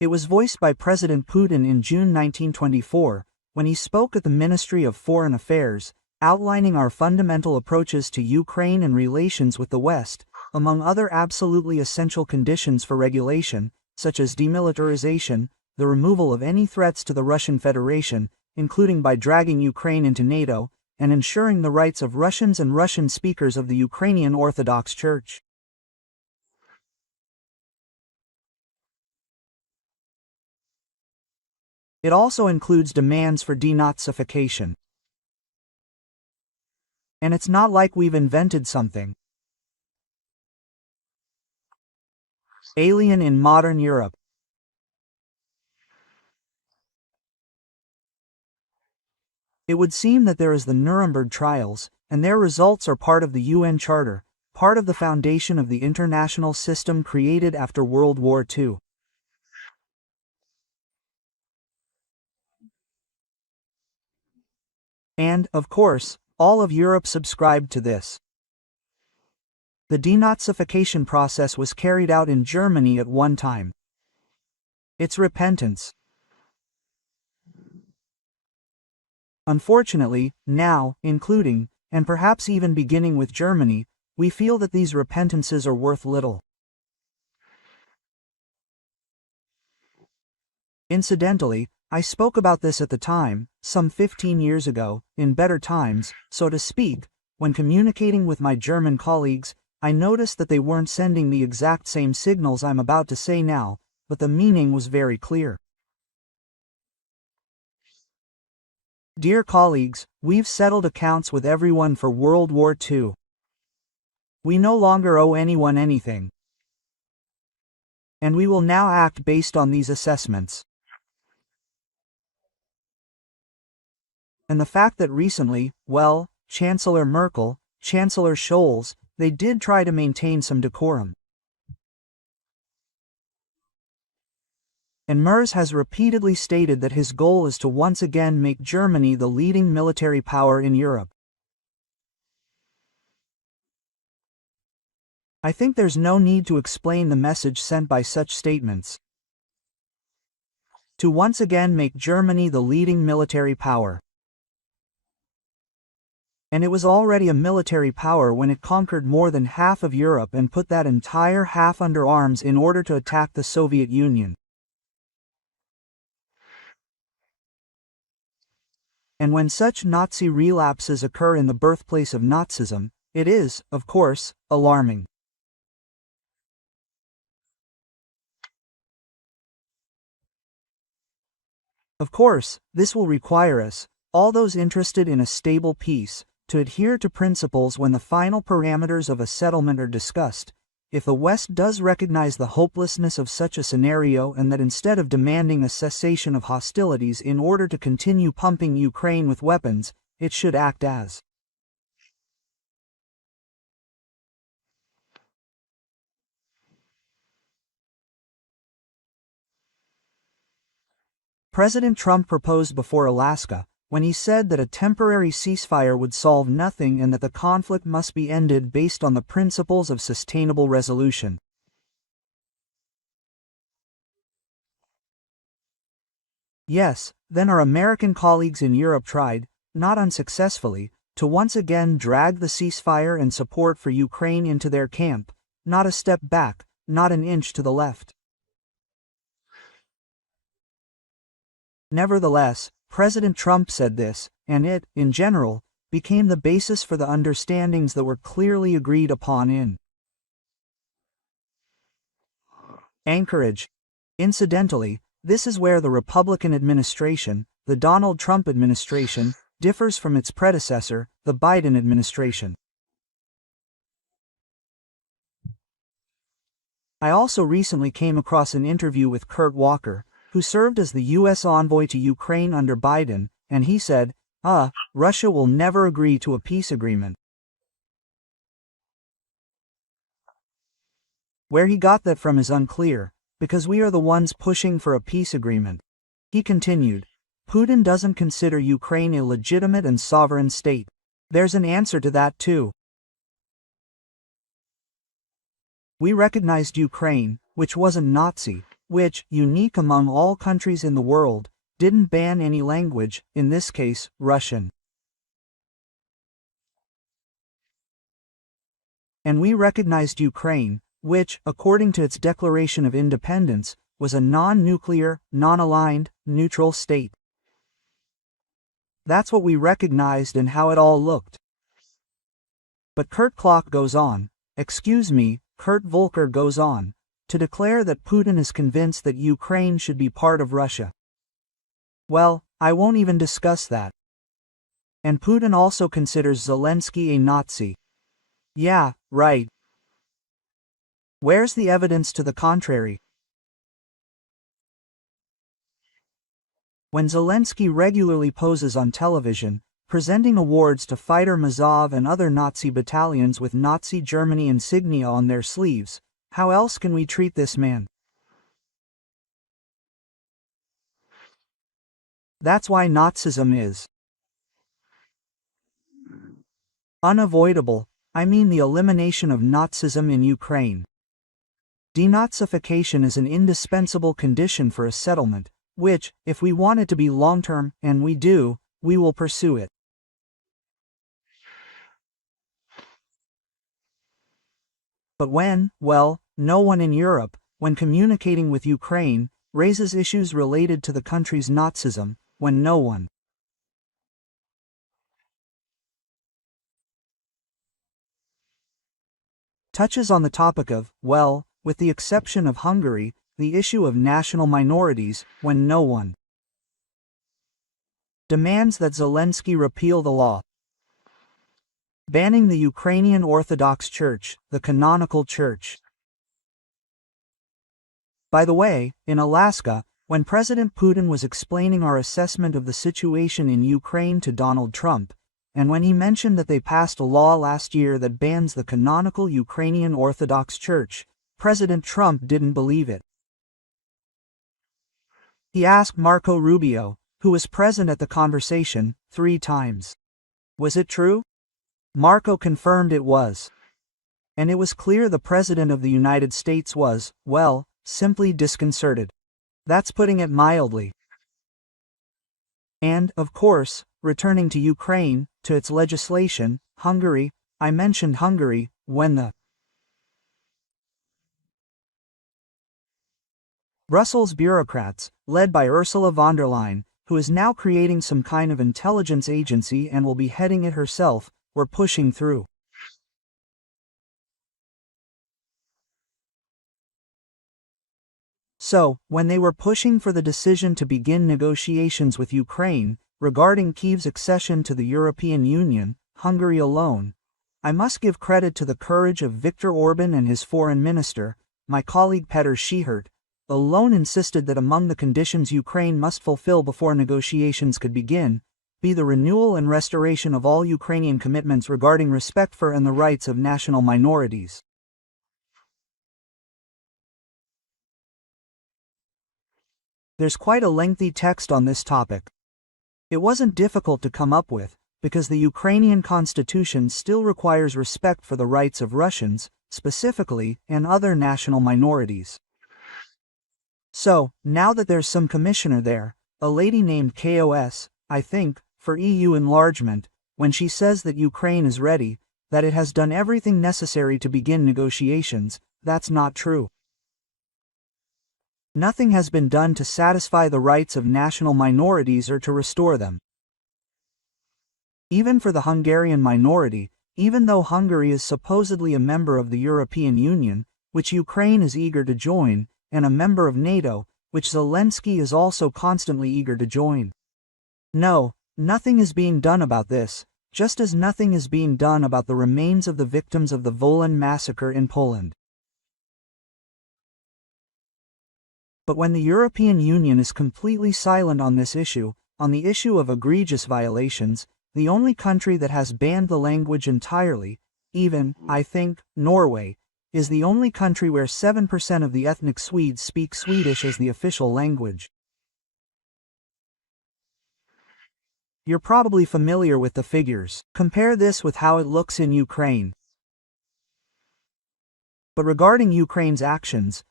It was voiced by President Putin in June 1924, when he spoke at the Ministry of Foreign Affairs, outlining our fundamental approaches to Ukraine and relations with the West, among other absolutely essential conditions for regulation, such as demilitarization, the removal of any threats to the Russian Federation, including by dragging Ukraine into NATO, and ensuring the rights of Russians and Russian speakers of the Ukrainian Orthodox Church. It also includes demands for denazification. And it's not like we've invented something alien in modern Europe. It would seem that there is the Nuremberg trials, and their results are part of the UN Charter, part of the foundation of the international system created after World War II. And, of course, all of Europe subscribed to this. The denazification process was carried out in Germany at one time. It's repentance. Unfortunately, now, including, and perhaps even beginning with Germany, we feel that these repentances are worth little. Incidentally, I spoke about this at the time, some 15 years ago, in better times, so to speak. When communicating with my German colleagues, I noticed that they weren't sending the exact same signals I'm about to say now, but the meaning was very clear. Dear colleagues, we've settled accounts with everyone for World War II. We no longer owe anyone anything. And we will now act based on these assessments. And the fact that recently, well, Chancellor Merkel, Chancellor Scholz, they did try to maintain some decorum. And Merz has repeatedly stated that his goal is to once again make Germany the leading military power in Europe. I think there's no need to explain the message sent by such statements. To once again make Germany the leading military power. And it was already a military power when it conquered more than half of Europe and put that entire half under arms in order to attack the Soviet Union. And when such Nazi relapses occur in the birthplace of Nazism, it is, of course, alarming. Of course, this will require us, all those interested in a stable peace, to adhere to principles when the final parameters of a settlement are discussed. If the West does recognize the hopelessness of such a scenario and that instead of demanding a cessation of hostilities in order to continue pumping Ukraine with weapons, it should act as President Trump proposed before Alaska, when he said that a temporary ceasefire would solve nothing and that the conflict must be ended based on the principles of sustainable resolution. Yes, then our American colleagues in Europe tried, not unsuccessfully, to once again drag the ceasefire and support for Ukraine into their camp, not a step back, not an inch to the left. Nevertheless, President Trump said this, and it, in general, became the basis for the understandings that were clearly agreed upon in Anchorage. Incidentally, this is where the Republican administration, the Donald Trump administration, differs from its predecessor, the Biden administration. I also recently came across an interview with Kurt Walker, who served as the U.S. envoy to Ukraine under Biden, and he said, Russia will never agree to a peace agreement. Where he got that from is unclear, because we are the ones pushing for a peace agreement. He continued, Putin doesn't consider Ukraine a legitimate and sovereign state. There's an answer to that too. We recognized Ukraine, which wasn't Nazi. which, unique among all countries in the world, didn't ban any language, in this case, Russian. And we recognized Ukraine, which, according to its declaration of independence, was a non-nuclear, non-aligned, neutral state. That's what we recognized and how it all looked. But Kurt Klock goes on, Kurt Volker goes on, to declare that Putin is convinced that Ukraine should be part of Russia. Well, I won't even discuss that. And Putin also considers Zelensky a Nazi. Yeah, right. Where's the evidence to the contrary? When Zelensky regularly poses on television, presenting awards to fighter Mazov and other Nazi battalions with Nazi Germany insignia on their sleeves, how else can we treat this man? That's why Nazism is unavoidable. I mean the elimination of Nazism in Ukraine. Denazification is an indispensable condition for a settlement, which, if we want it to be long-term, and we do, we will pursue it. But no one in Europe, when communicating with Ukraine, raises issues related to the country's Nazism, when no one. Touches on the topic of, with the exception of Hungary, the issue of national minorities, when no one demands that Zelensky repeal the law banning the Ukrainian Orthodox Church, the canonical church. By the way, in Alaska, when President Putin was explaining our assessment of the situation in Ukraine to Donald Trump, and when he mentioned that they passed a law last year that bans the canonical Ukrainian Orthodox Church, President Trump didn't believe it. He asked Marco Rubio, who was present at the conversation, 3 times. Was it true? Marco confirmed it was. And it was clear the President of the United States was, simply disconcerted. That's putting it mildly. And, of course, returning to Ukraine, to its legislation, Hungary, I mentioned Hungary, when the Brussels bureaucrats, led by Ursula von der Leyen, who is now creating some kind of intelligence agency and will be heading it herself, were pushing through. So, when they were pushing for the decision to begin negotiations with Ukraine, regarding Kyiv's accession to the European Union, Hungary alone, I must give credit to the courage of Viktor Orban and his foreign minister, my colleague Petr Schihert, alone insisted that among the conditions Ukraine must fulfill before negotiations could begin, be the renewal and restoration of all Ukrainian commitments regarding respect for and the rights of national minorities. There's quite a lengthy text on this topic. It wasn't difficult to come up with, because the Ukrainian constitution still requires respect for the rights of Russians, specifically, and other national minorities. So, now that there's some commissioner there, a lady named KOS, I think, for EU enlargement, when she says that Ukraine is ready, that it has done everything necessary to begin negotiations, that's not true. Nothing has been done to satisfy the rights of national minorities or to restore them. Even for the Hungarian minority, even though Hungary is supposedly a member of the European Union, which Ukraine is eager to join, and a member of NATO, which Zelensky is also constantly eager to join. No, nothing is being done about this, just as nothing is being done about the remains of the victims of the Wolan massacre in Poland. But when the European Union is completely silent on this issue, on the issue of egregious violations, the only country that has banned the language entirely, even, I think, Norway, is the only country where 7% of the ethnic Swedes speak Swedish as the official language. You're probably familiar with the figures. Compare this with how it looks in Ukraine. But regarding Ukraine's actions,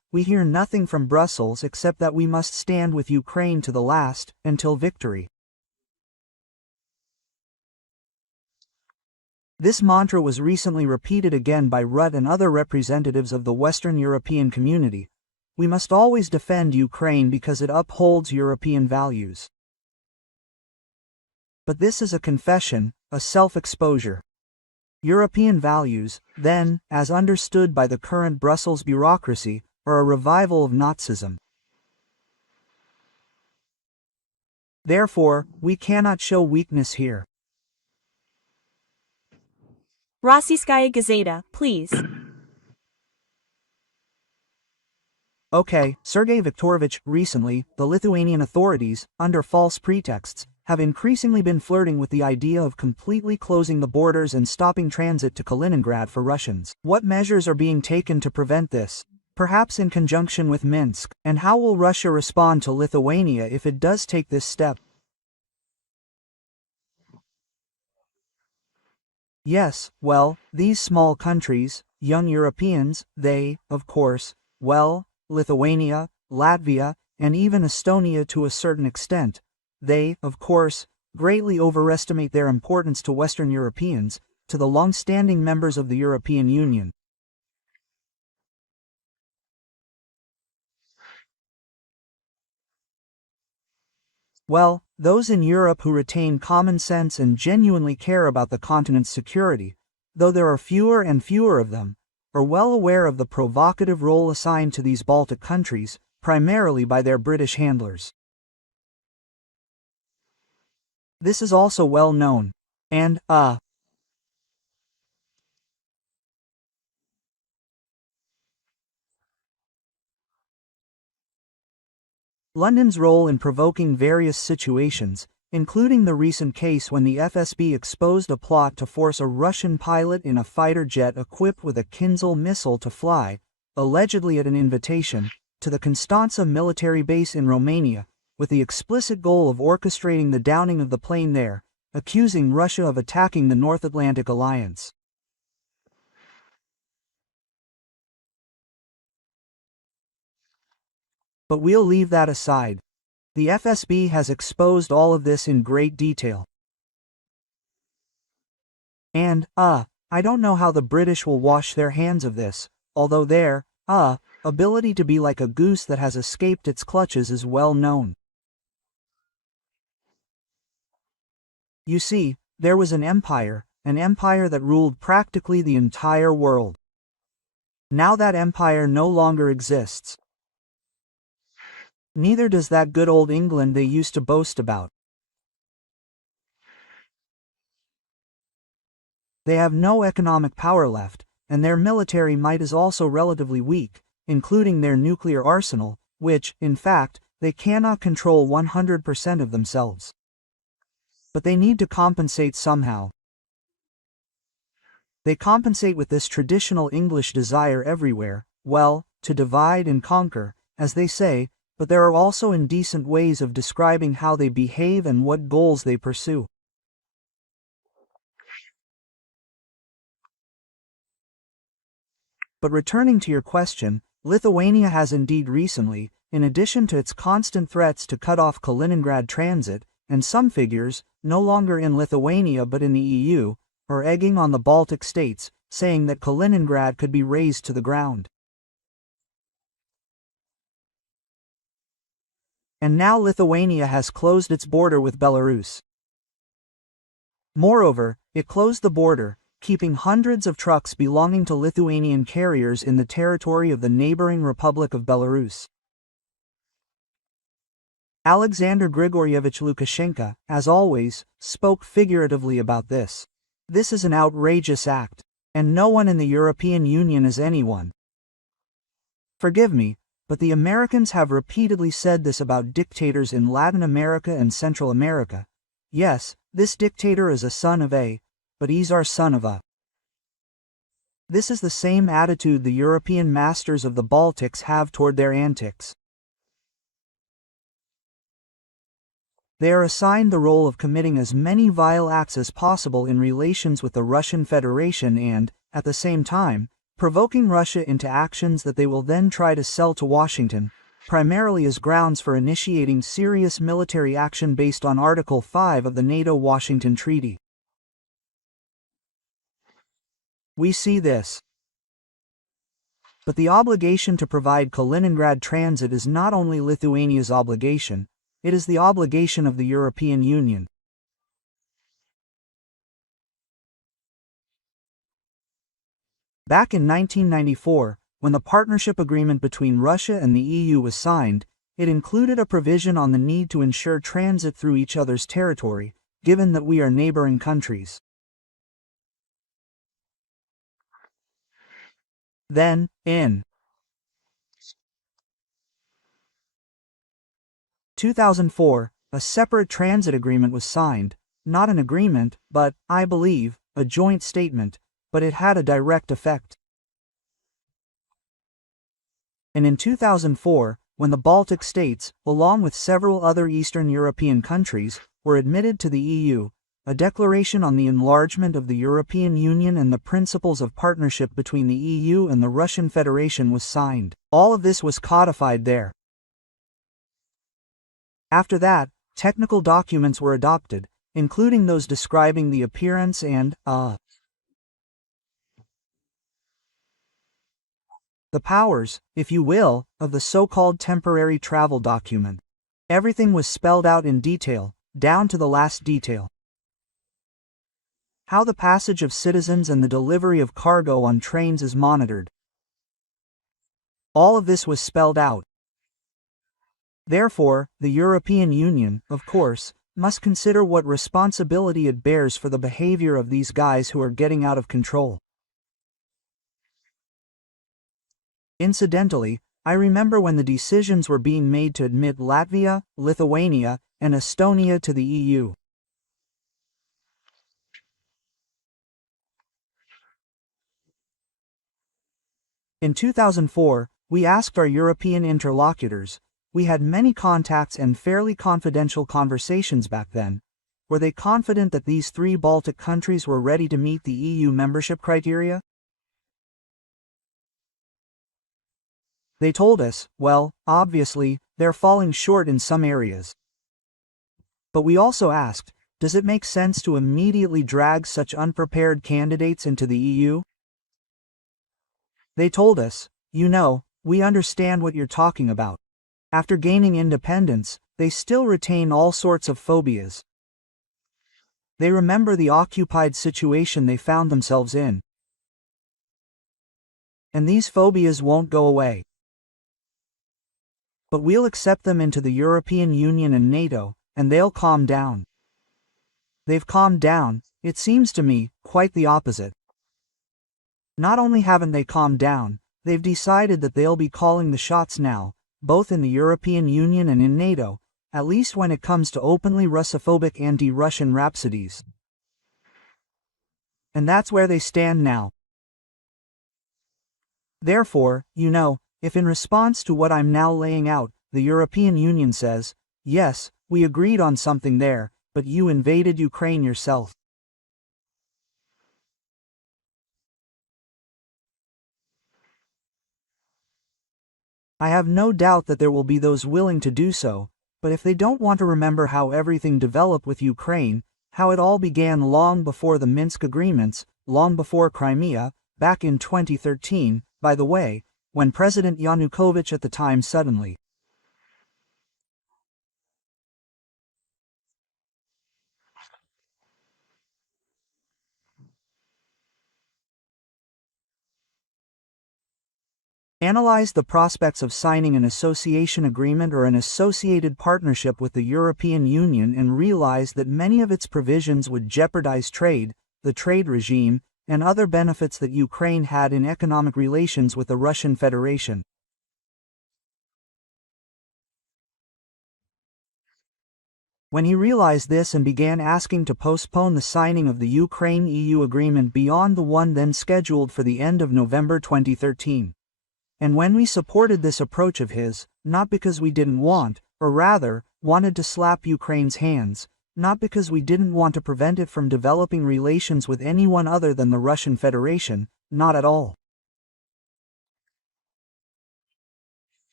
we hear nothing from Brussels except that we must stand with Ukraine to the last, until victory. This mantra was recently repeated again by Rutte and other representatives of the Western European community. We must always defend Ukraine because it upholds European values. But this is a confession, a self-exposure. European values, then, as understood by the current Brussels bureaucracy, are a revival of Nazism. Therefore, we cannot show weakness here. Rossiyskaya Gazeta, please. Okay, Sergey Viktorovich, recently, the Lithuanian authorities, under false pretexts, have increasingly been flirting with the idea of completely closing the borders and stopping transit to Kaliningrad for Russians. What measures are being taken to prevent this? Perhaps in conjunction with Minsk, and how will Russia respond to Lithuania if it does take this step? Yes, well, these small countries, young Europeans, they, of course, well, Lithuania, Latvia, and even Estonia to a certain extent, they, of course, greatly overestimate their importance to Western Europeans, to the long-standing members of the European Union. Well, those in Europe who retain common sense and genuinely care about the continent's security, though there are fewer and fewer of them, are well aware of the provocative role assigned to these Baltic countries, primarily by their British handlers. This is also well known, and, London's role in provoking various situations, including the recent case when the FSB exposed a plot to force a Russian pilot in a fighter jet equipped with a Kinzhal missile to fly, allegedly at an invitation, to the Constanța military base in Romania, with the explicit goal of orchestrating the downing of the plane there, accusing Russia of attacking the North Atlantic Alliance. But we'll leave that aside. The FSB has exposed all of this in great detail. And, I don't know how the British will wash their hands of this, although their, ability to be like a goose that has escaped its clutches is well known. You see, there was an empire that ruled practically the entire world. Now that empire no longer exists. Neither does that good old England they used to boast about. They have no economic power left, and their military might is also relatively weak, including their nuclear arsenal, which, in fact, they cannot control 100% of themselves. But they need to compensate somehow. They compensate with this traditional English desire everywhere, well, to divide and conquer, as they say, but there are also indecent ways of describing how they behave and what goals they pursue. But returning to your question, Lithuania has indeed recently, in addition to its constant threats to cut off Kaliningrad transit, and some figures, no longer in Lithuania but in the EU, are egging on the Baltic states, saying that Kaliningrad could be razed to the ground. And now Lithuania has closed its border with Belarus. Moreover, it closed the border, keeping hundreds of trucks belonging to Lithuanian carriers in the territory of the neighboring Republic of Belarus. Alexander Grigorievich Lukashenko, as always, spoke figuratively about this. This is an outrageous act, and no one in the European Union is anyone. Forgive me, but the Americans have repeatedly said this about dictators in Latin America and Central America. Yes, this dictator is a son of a, but he's our son of a. This is the same attitude the European masters of the Baltics have toward their antics. They are assigned the role of committing as many vile acts as possible in relations with the Russian Federation and, at the same time, provoking Russia into actions that they will then try to sell to Washington, primarily as grounds for initiating serious military action based on Article 5 of the NATO-Washington Treaty. We see this. But the obligation to provide Kaliningrad transit is not only Lithuania's obligation, it is the obligation of the European Union. Back in 1994, when the partnership agreement between Russia and the EU was signed, it included a provision on the need to ensure transit through each other's territory, given that we are neighboring countries. Then, in 2004, a separate transit agreement was signed, not an agreement, but, I believe, a joint statement, but it had a direct effect. And in 2004, when the Baltic states, along with several other Eastern European countries, were admitted to the EU, a declaration on the enlargement of the European Union and the principles of partnership between the EU and the Russian Federation was signed. All of this was codified there. After that, technical documents were adopted, including those describing the appearance and, the powers, if you will, of the so-called temporary travel document. Everything was spelled out in detail, down to the last detail. How the passage of citizens and the delivery of cargo on trains is monitored. All of this was spelled out. Therefore, the European Union, of course, must consider what responsibility it bears for the behavior of these guys who are getting out of control. Incidentally, I remember when the decisions were being made to admit Latvia, Lithuania, and Estonia to the EU. In 2004, we asked our European interlocutors, we had many contacts and fairly confidential conversations back then, were they confident that these three Baltic countries were ready to meet the EU membership criteria? They told us, well, obviously, they're falling short in some areas. But we also asked, does it make sense to immediately drag such unprepared candidates into the EU? They told us, you know, we understand what you're talking about. After gaining independence, they still retain all sorts of phobias. They remember the occupied situation they found themselves in. And these phobias won't go away. But we'll accept them into the European Union and NATO, and they'll calm down. They've calmed down, it seems to me, quite the opposite. Not only haven't they calmed down, they've decided that they'll be calling the shots now, both in the European Union and in NATO, at least when it comes to openly Russophobic anti-Russian rhapsodies. And that's where they stand now. Therefore, you know, if in response to what I'm now laying out, the European Union says, yes, we agreed on something there, but you invaded Ukraine yourself. I have no doubt that there will be those willing to do so, but if they don't want to remember how everything developed with Ukraine, how it all began long before the Minsk agreements, long before Crimea, back in 2013, by the way, when President Yanukovych at the time suddenly analyzed the prospects of signing an association agreement or an associated partnership with the European Union and realized that many of its provisions would jeopardize trade, the trade regime, and other benefits that Ukraine had in economic relations with the Russian Federation. When he realized this and began asking to postpone the signing of the Ukraine-EU agreement beyond the one then scheduled for the end of November 2013. And when we supported this approach of his, not because we didn't want, or rather, wanted to slap Ukraine's hands, not because we didn't want to prevent it from developing relations with anyone other than the Russian Federation, not at all.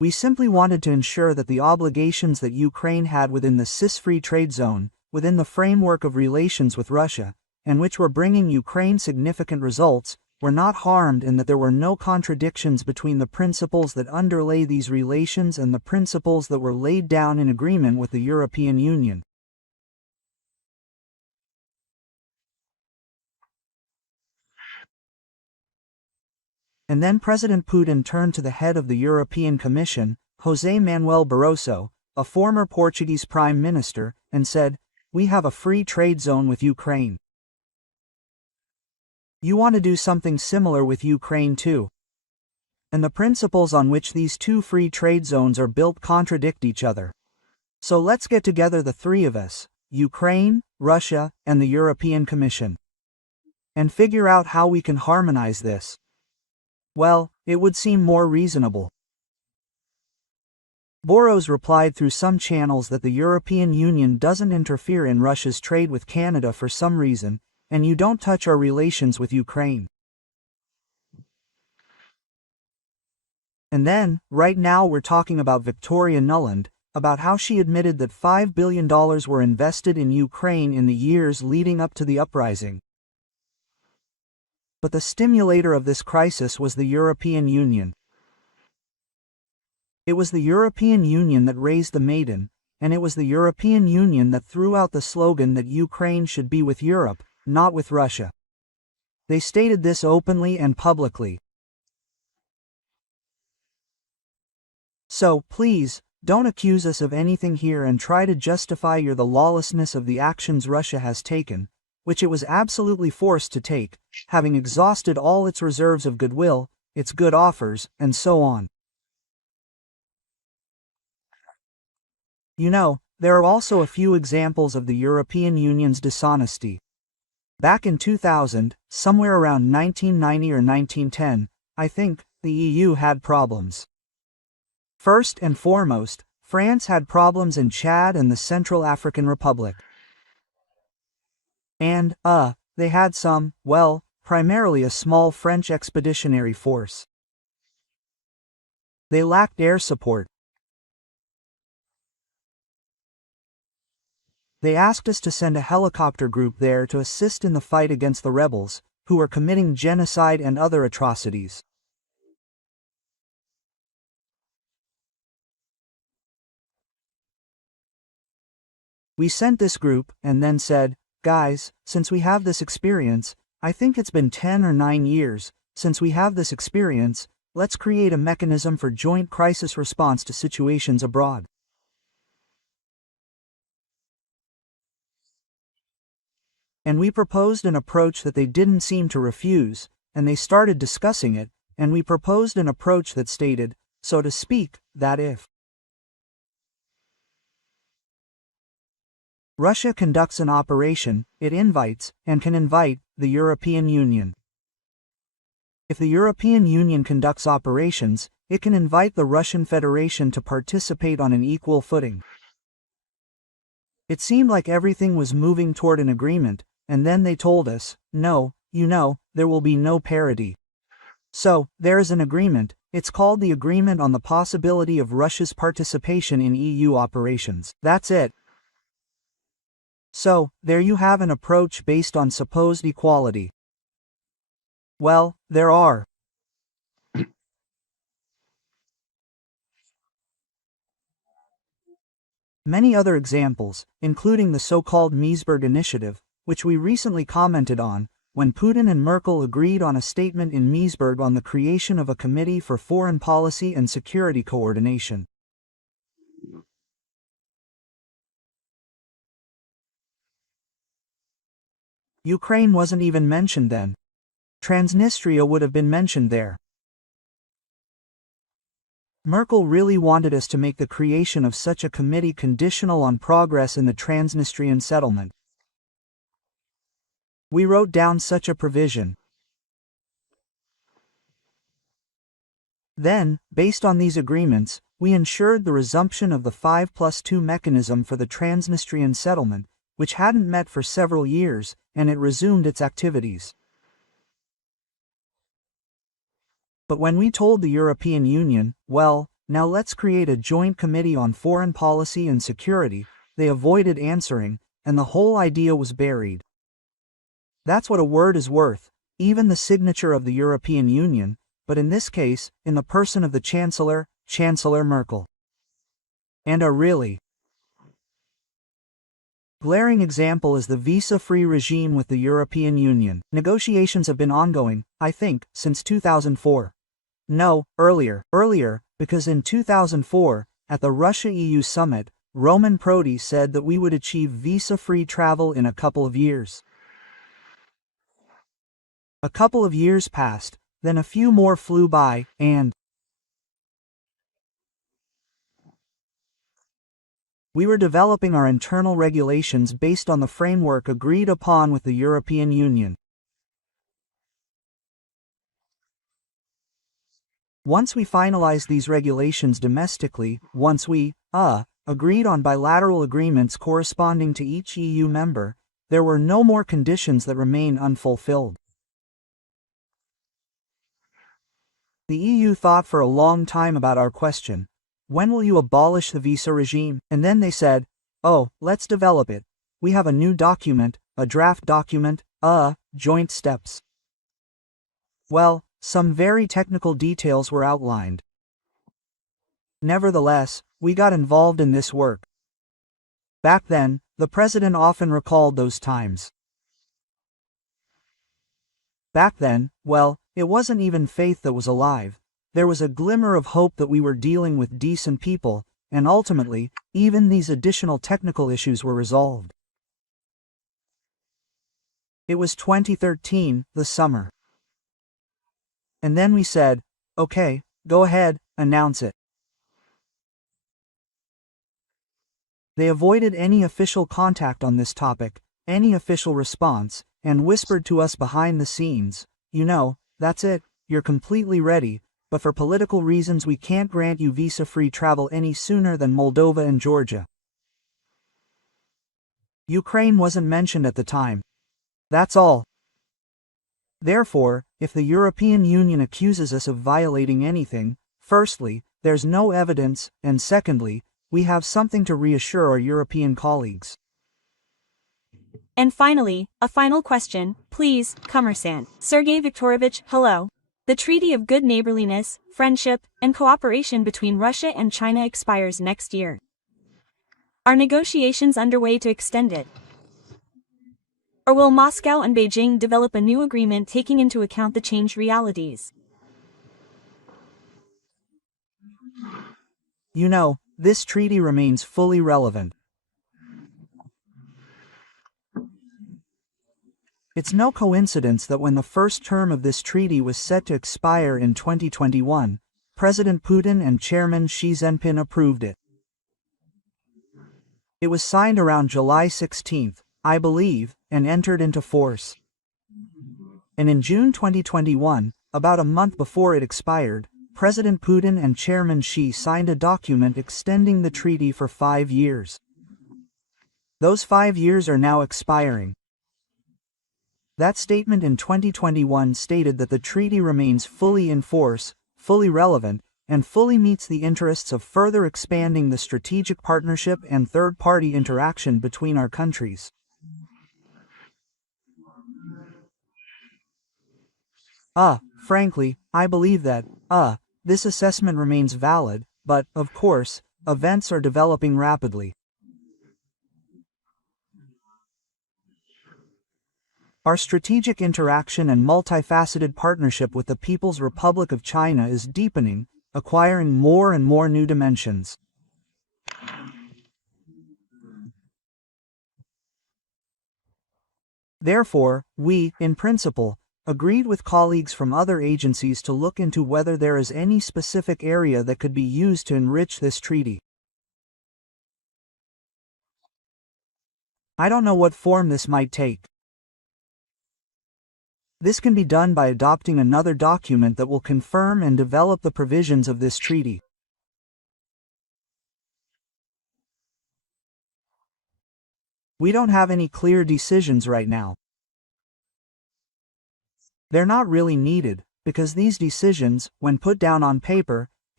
We simply wanted to ensure that the obligations that Ukraine had within the CIS-free trade zone, within the framework of relations with Russia, and which were bringing Ukraine significant results, were not harmed, and that there were no contradictions between the principles that underlay these relations and the principles that were laid down in agreement with the European Union. And then President Putin turned to the head of the European Commission, José Manuel Barroso, a former Portuguese Prime Minister, and said, "We have a free trade zone with Ukraine. You want to do something similar with Ukraine too. And the principles on which these two free trade zones are built contradict each other. So let's get together, the three of us, Ukraine, Russia, and the European Commission, and figure out how we can harmonize this." Well, it would seem more reasonable. Boros replied through some channels that the European Union doesn't interfere in Russia's trade with Canada for some reason, and you don't touch our relations with Ukraine. And then, right now we're talking about Victoria Nuland, about how she admitted that $5 billion were invested in Ukraine in the years leading up to the uprising. But the stimulator of this crisis was the European Union. It was the European Union that raised the maiden, and it was the European Union that threw out the slogan that Ukraine should be with Europe, not with Russia. They stated this openly and publicly. So, please, don't accuse us of anything here and try to justify the lawlessness of the actions Russia has taken, which it was absolutely forced to take, having exhausted all its reserves of goodwill, its good offers, and so on. You know, there are also a few examples of the European Union's dishonesty. Back in 2000, somewhere around 1990 or 1910, I think, the EU had problems. First and foremost, France had problems in Chad and the Central African Republic. And, they had some, well, primarily a small French expeditionary force. They lacked air support. They asked us to send a helicopter group there to assist in the fight against the rebels, who were committing genocide and other atrocities. We sent this group, and then said, "Guys, since we have this experience, I think it's been 10 or 9 years, since we have this experience, let's create a mechanism for joint crisis response to situations abroad." And we proposed an approach that they didn't seem to refuse, and they started discussing it, and we proposed an approach that stated, so to speak, that if Russia conducts an operation, it invites, and can invite, the European Union. If the European Union conducts operations, it can invite the Russian Federation to participate on an equal footing. It seemed like everything was moving toward an agreement, and then they told us, no, there will be no parity. So, there is an agreement, it's called the Agreement on the Possibility of Russia's Participation in EU Operations. That's it. So, there you have an approach based on supposed equality. Well, there are many other examples, including the so-called Meseberg Initiative, which we recently commented on, when Putin and Merkel agreed on a statement in Meseberg on the creation of a Committee for Foreign Policy and Security Coordination. Ukraine wasn't even mentioned then. Transnistria would have been mentioned there. Merkel really wanted us to make the creation of such a committee conditional on progress in the Transnistrian settlement. We wrote down such a provision. Then, based on these agreements, we ensured the resumption of the 5+2 mechanism for the Transnistrian settlement, which hadn't met for several years, and it resumed its activities. But when we told the European Union, well, Now let's create a joint committee on foreign policy and security. They avoided answering, and the whole idea was buried. That's what a word is worth, even the signature of the European Union, but in this case, in the person of the Chancellor, Chancellor Merkel. And a really glaring example is the visa-free regime with the European Union. Negotiations have been ongoing, I think, since 2004. No, earlier, because in 2004, at the Russia-EU summit, Roman Prodi said that we would achieve visa-free travel in a couple of years. A couple of years passed, then a few more flew by, and we were developing our internal regulations based on the framework agreed upon with the European Union. Once we finalized these regulations domestically, once we, agreed on bilateral agreements corresponding to each EU member, there were no more conditions that remain unfulfilled. The EU thought for a long time about our question. When will you abolish the visa regime? And then they said, oh, let's develop it. We have a new document, a draft document, joint steps. Well, some very technical details were outlined. Nevertheless, we got involved in this work. Back then, the president often recalled those times. Back then, well, it wasn't even faith that was alive. There was a glimmer of hope that we were dealing with decent people, and ultimately, even these additional technical issues were resolved. It was 2013, the summer. And then we said, okay, go ahead, announce it. They avoided any official contact on this topic, any official response, and whispered to us behind the scenes, you know, that's it, you're completely ready, but for political reasons we can't grant you visa-free travel any sooner than Moldova and Georgia. Ukraine wasn't mentioned at the time. That's all. Therefore, if the European Union accuses us of violating anything, firstly, there's no evidence, and secondly, we have something to reassure our European colleagues. And finally, a final question, please, Commerçant. Sergey Viktorovich, hello. The Treaty of Good Neighborliness, Friendship, and Cooperation between Russia and China expires next year. Are negotiations underway to extend it? Or will Moscow and Beijing develop a new agreement taking into account the changed realities? You know, this treaty remains fully relevant. It's no coincidence that when the first term of this treaty was set to expire in 2021, President Putin and Chairman Xi Jinping approved it. It was signed around July 16, I believe, and entered into force. And in June 2021, about a month before it expired, President Putin and Chairman Xi signed a document extending the treaty for 5 years. Those 5 years are now expiring. That statement in 2021 stated that the treaty remains fully in force, fully relevant, and fully meets the interests of further expanding the strategic partnership and third-party interaction between our countries. Frankly, I believe that, this assessment remains valid, but, of course, events are developing rapidly. Our strategic interaction and multifaceted partnership with the People's Republic of China is deepening, acquiring more and more new dimensions. Therefore, we, in principle, agreed with colleagues from other agencies to look into whether there is any specific area that could be used to enrich this treaty. I don't know what form this might take. This can be done by adopting another document that will confirm and develop the provisions of this treaty. We don't have any clear decisions right now. They're not really needed, because these decisions, when put down on paper,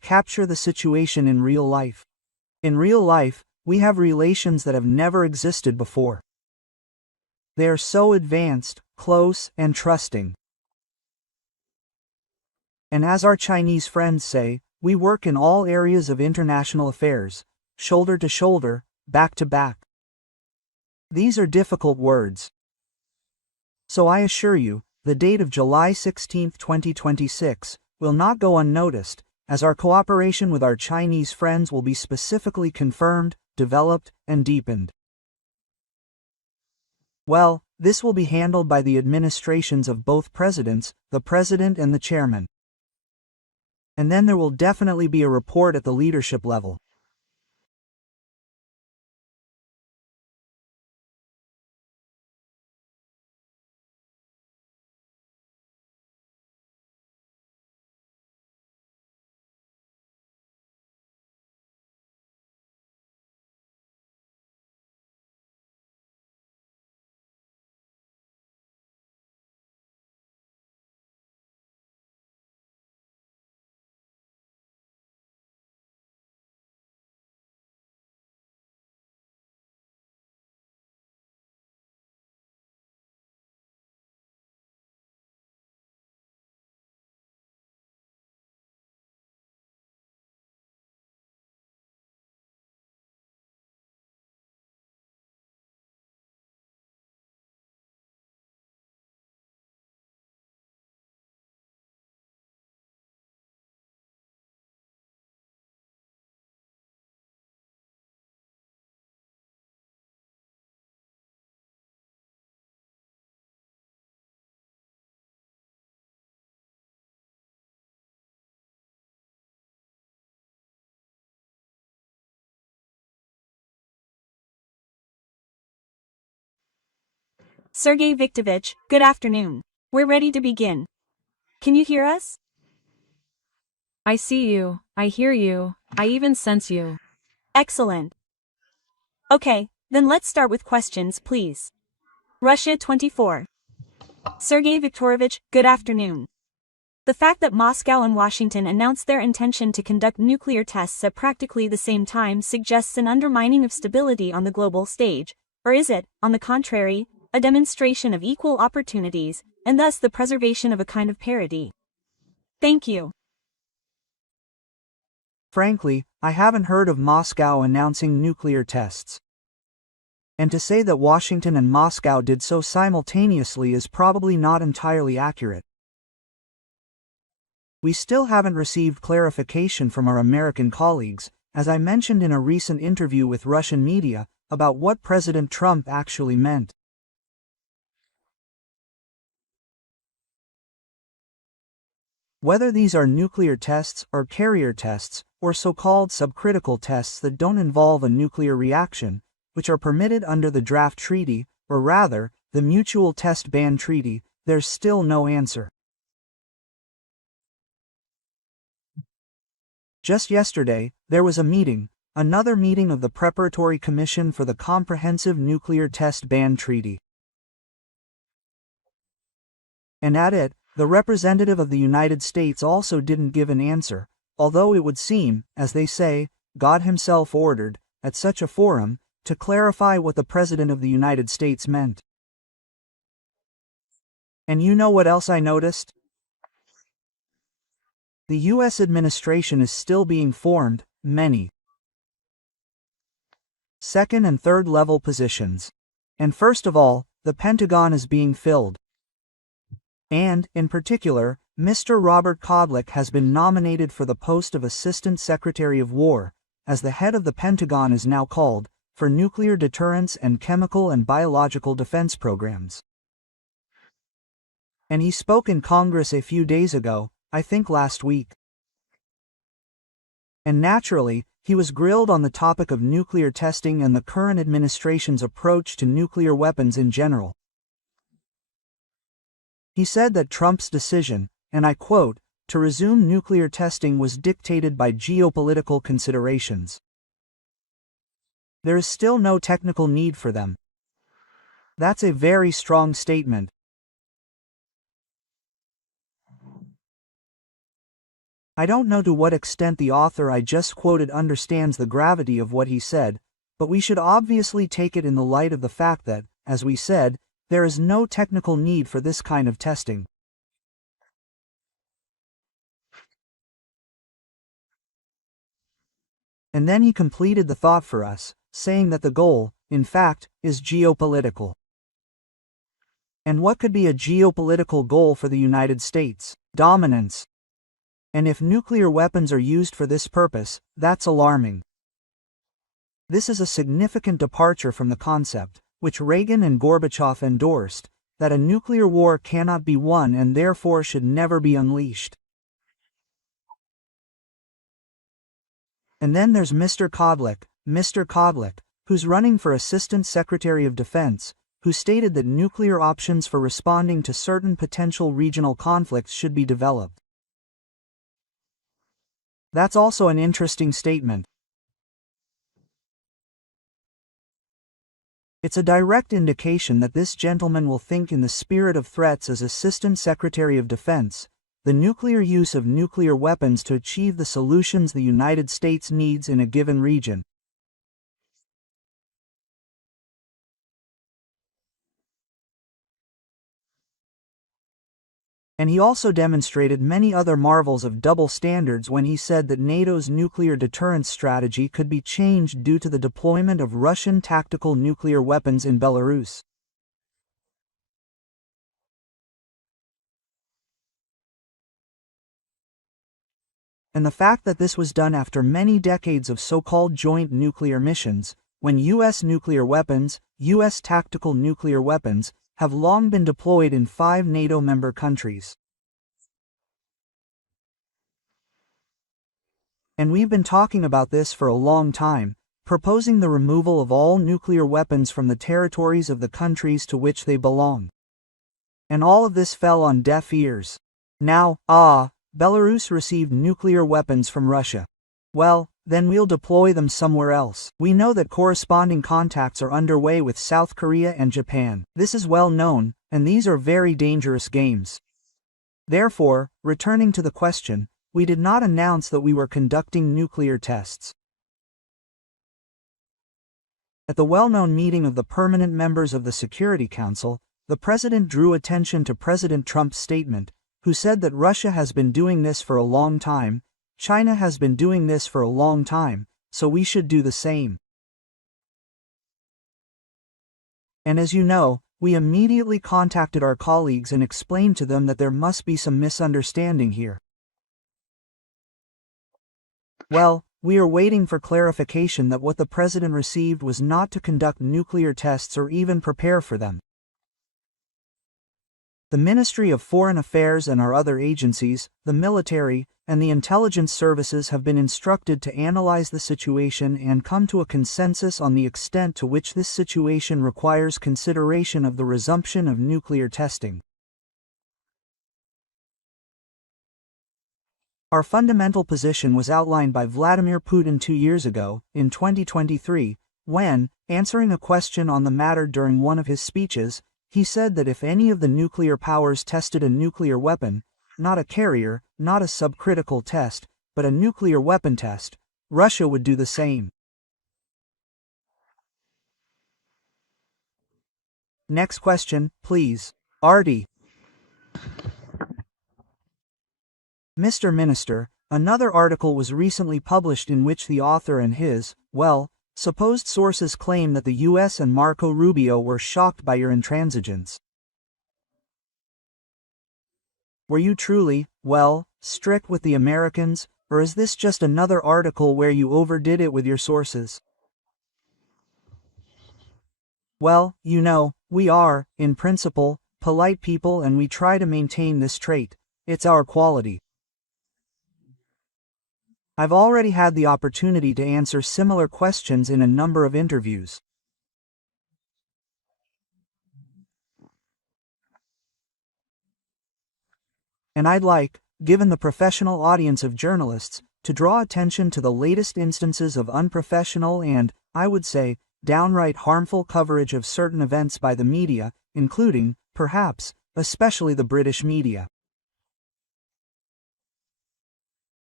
capture the situation in real life. In real life, we have relations that have never existed before. They are so advanced, close, and trusting. And as our Chinese friends say, we work in all areas of international affairs, shoulder to shoulder, back to back. These are difficult words. So I assure you, the date of July 16, 2026, will not go unnoticed, as our cooperation with our Chinese friends will be specifically confirmed, developed, and deepened. Well, this will be handled by the administrations of both presidents, the president and the chairman. And then there will definitely be a report at the leadership level. Sergey Viktorovich, good afternoon. We're ready to begin. Can you hear us? I see you, I hear you, I even sense you. Excellent. Okay, then let's start with questions, please. Russia 24. Sergey Viktorovich, good afternoon. The fact that Moscow and Washington announced their intention to conduct nuclear tests at practically the same time suggests an undermining of stability on the global stage, or is it, on the contrary, a demonstration of equal opportunities, and thus the preservation of a kind of parity? Thank you. Frankly, I haven't heard of Moscow announcing nuclear tests. And to say that Washington and Moscow did so simultaneously is probably not entirely accurate. We still haven't received clarification from our American colleagues, as I mentioned in a recent interview with Russian media, about what President Trump actually meant. Whether these are nuclear tests or carrier tests, or so-called subcritical tests that don't involve a nuclear reaction, which are permitted under the draft treaty, or rather, the Mutual Test Ban Treaty, there's still no answer. Just yesterday, there was a meeting, another meeting of the Preparatory Commission for the Comprehensive Nuclear Test Ban Treaty. And at it, the representative of the United States also didn't give an answer, although it would seem, as they say, God himself ordered, at such a forum, to clarify what the President of the United States meant. And you know what else I noticed? The U.S. administration is still being formed, many second and third level positions. And first of all, the Pentagon is being filled. And, in particular, Mr. Robert Kodlik has been nominated for the post of Assistant Secretary of War, as the head of the Pentagon is now called, for nuclear deterrence and chemical and biological defense programs. And he spoke in Congress a few days ago, I think last week. And naturally, he was grilled on the topic of nuclear testing and the current administration's approach to nuclear weapons in general. He said that Trump's decision, and I quote, to resume nuclear testing was dictated by geopolitical considerations. There is still no technical need for them. That's a very strong statement. I don't know to what extent the author I just quoted understands the gravity of what he said, but we should obviously take it in the light of the fact that, as we said, there is no technical need for this kind of testing. And then he completed the thought for us, saying that the goal, in fact, is geopolitical. And what could be a geopolitical goal for the United States? Dominance. And if nuclear weapons are used for this purpose, that's alarming. This is a significant departure from the concept, which Reagan and Gorbachev endorsed, that a nuclear war cannot be won and therefore should never be unleashed. And then there's Mr. Kodlik, who's running for Assistant Secretary of Defense, who stated that nuclear options for responding to certain potential regional conflicts should be developed. That's also an interesting statement. It's a direct indication that this gentleman will think in the spirit of threats as Assistant Secretary of Defense, the nuclear use of nuclear weapons to achieve the solutions the United States needs in a given region. And he also demonstrated many other marvels of double standards when he said that NATO's nuclear deterrence strategy could be changed due to the deployment of Russian tactical nuclear weapons in Belarus. And the fact that this was done after many decades of so-called joint nuclear missions, when U.S. nuclear weapons, U.S. tactical nuclear weapons, have long been deployed in 5 NATO member countries. And we've been talking about this for a long time, proposing the removal of all nuclear weapons from the territories of the countries to which they belong. And all of this fell on deaf ears. Now, Belarus received nuclear weapons from Russia. Well, then we'll deploy them somewhere else. We know that corresponding contacts are underway with South Korea and Japan. This is well known, and these are very dangerous games. Therefore, returning to the question, we did not announce that we were conducting nuclear tests. At the well-known meeting of the permanent members of the Security Council, the President drew attention to President Trump's statement, who said that Russia has been doing this for a long time, China has been doing this for a long time, so we should do the same. And as you know, we immediately contacted our colleagues and explained to them that there must be some misunderstanding here. Well, we are waiting for clarification that what the President received was not to conduct nuclear tests or even prepare for them. The Ministry of Foreign Affairs and our other agencies, the military, and the intelligence services have been instructed to analyze the situation and come to a consensus on the extent to which this situation requires consideration of the resumption of nuclear testing. Our fundamental position was outlined by Vladimir Putin 2 years ago, in 2023, when, answering a question on the matter during one of his speeches, he said that if any of the nuclear powers tested a nuclear weapon, not a carrier, not a subcritical test, but a nuclear weapon test, Russia would do the same. Next question, please. Artie. Mr. Minister, another article was recently published in which the author and his, supposed sources claim that the U.S. and Marco Rubio were shocked by your intransigence. Were you truly, strict with the Americans, or is this just another article where you overdid it with your sources? Well, you know, we are, in principle, polite people and we try to maintain this trait. It's our quality. I've already had the opportunity to answer similar questions in a number of interviews. And I'd like, given the professional audience of journalists, to draw attention to the latest instances of unprofessional and, I would say, downright harmful coverage of certain events by the media, including, perhaps, especially the British media.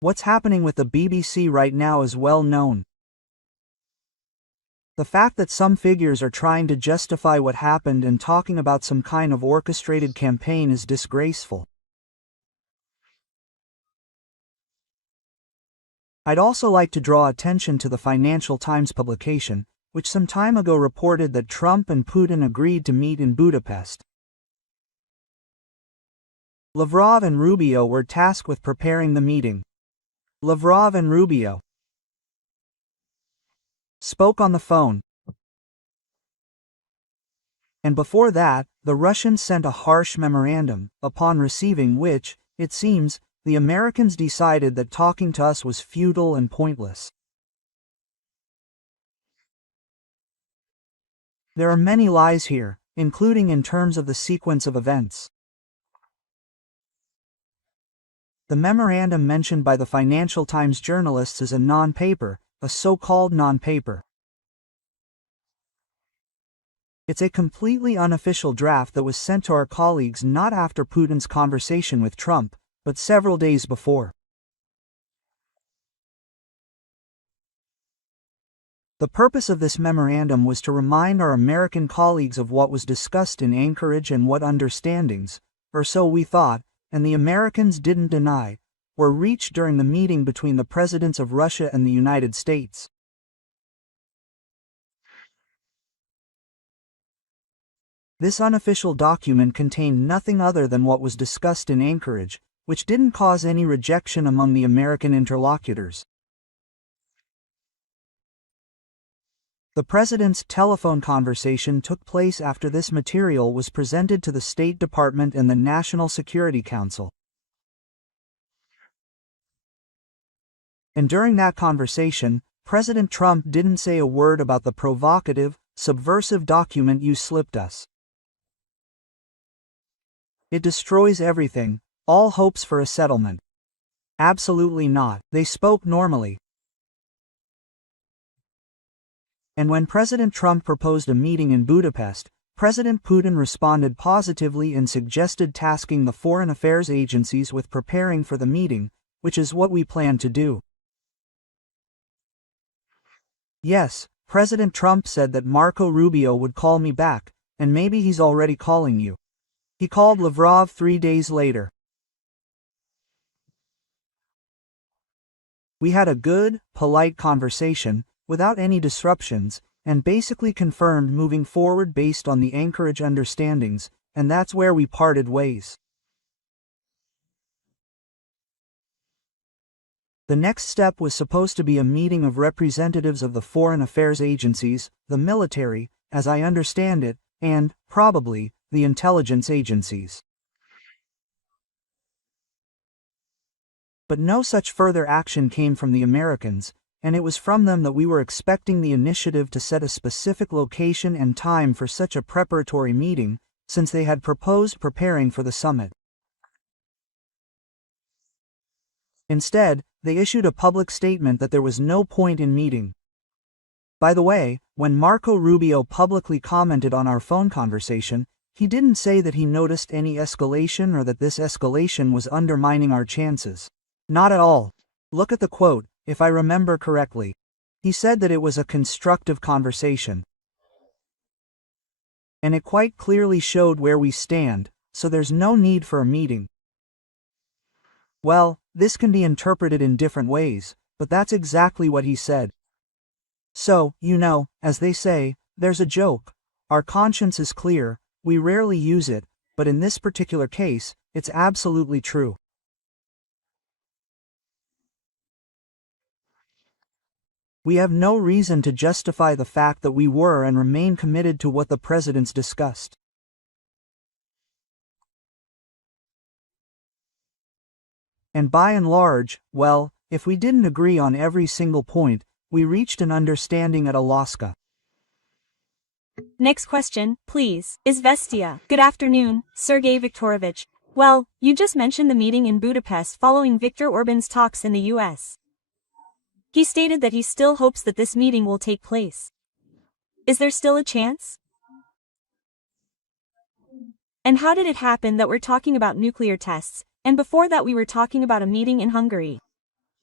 What's happening with the BBC right now is well known. The fact that some figures are trying to justify what happened and talking about some kind of orchestrated campaign is disgraceful. I'd also like to draw attention to the Financial Times publication, which some time ago reported that Trump and Putin agreed to meet in Budapest. Lavrov and Rubio were tasked with preparing the meeting. Lavrov and Rubio spoke on the phone. And before that, the Russians sent a harsh memorandum, upon receiving which, it seems, the Americans decided that talking to us was futile and pointless. There are many lies here, including in terms of the sequence of events. The memorandum mentioned by the Financial Times journalists is a non-paper, a so-called non-paper. It's a completely unofficial draft that was sent to our colleagues not after Putin's conversation with Trump, but several days before. The purpose of this memorandum was to remind our American colleagues of what was discussed in Anchorage and what understandings, or so we thought, and the Americans didn't deny, were reached during the meeting between the presidents of Russia and the United States. This unofficial document contained nothing other than what was discussed in Anchorage, which didn't cause any rejection among the American interlocutors. The president's telephone conversation took place after this material was presented to the State Department and the National Security Council. And during that conversation, President Trump didn't say a word about the provocative, subversive document you slipped us. It destroys everything, all hopes for a settlement. Absolutely not. They spoke normally. And when President Trump proposed a meeting in Budapest, President Putin responded positively and suggested tasking the foreign affairs agencies with preparing for the meeting, which is what we plan to do. Yes, President Trump said that Marco Rubio would call me back, and maybe he's already calling you. He called Lavrov 3 days later. We had a good, polite conversation, without any disruptions, and basically confirmed moving forward based on the Anchorage understandings, and that's where we parted ways. The next step was supposed to be a meeting of representatives of the foreign affairs agencies, the military, as I understand it, and, probably, the intelligence agencies. But no such further action came from the Americans, and it was from them that we were expecting the initiative to set a specific location and time for such a preparatory meeting, since they had proposed preparing for the summit. Instead, they issued a public statement that there was no point in meeting. By the way, when Marco Rubio publicly commented on our phone conversation, he didn't say that he noticed any escalation or that this escalation was undermining our chances. Not at all. Look at the quote, if I remember correctly. He said that it was a constructive conversation. And it quite clearly showed where we stand, so there's no need for a meeting. Well, this can be interpreted in different ways, but that's exactly what he said. So, as they say, there's a joke. Our conscience is clear, we rarely use it, but in this particular case, it's absolutely true. We have no reason to justify the fact that we were and remain committed to what the presidents discussed. And by and large, well, if we didn't agree on every single point, we reached an understanding at Alaska. Next question, please. Izvestia. Good afternoon, Sergey Viktorovich. Well, you just mentioned the meeting in Budapest following Viktor Orban's talks in the US. He stated that he still hopes that this meeting will take place. Is there still a chance? And how did it happen that we're talking about nuclear tests, and before that we were talking about a meeting in Hungary?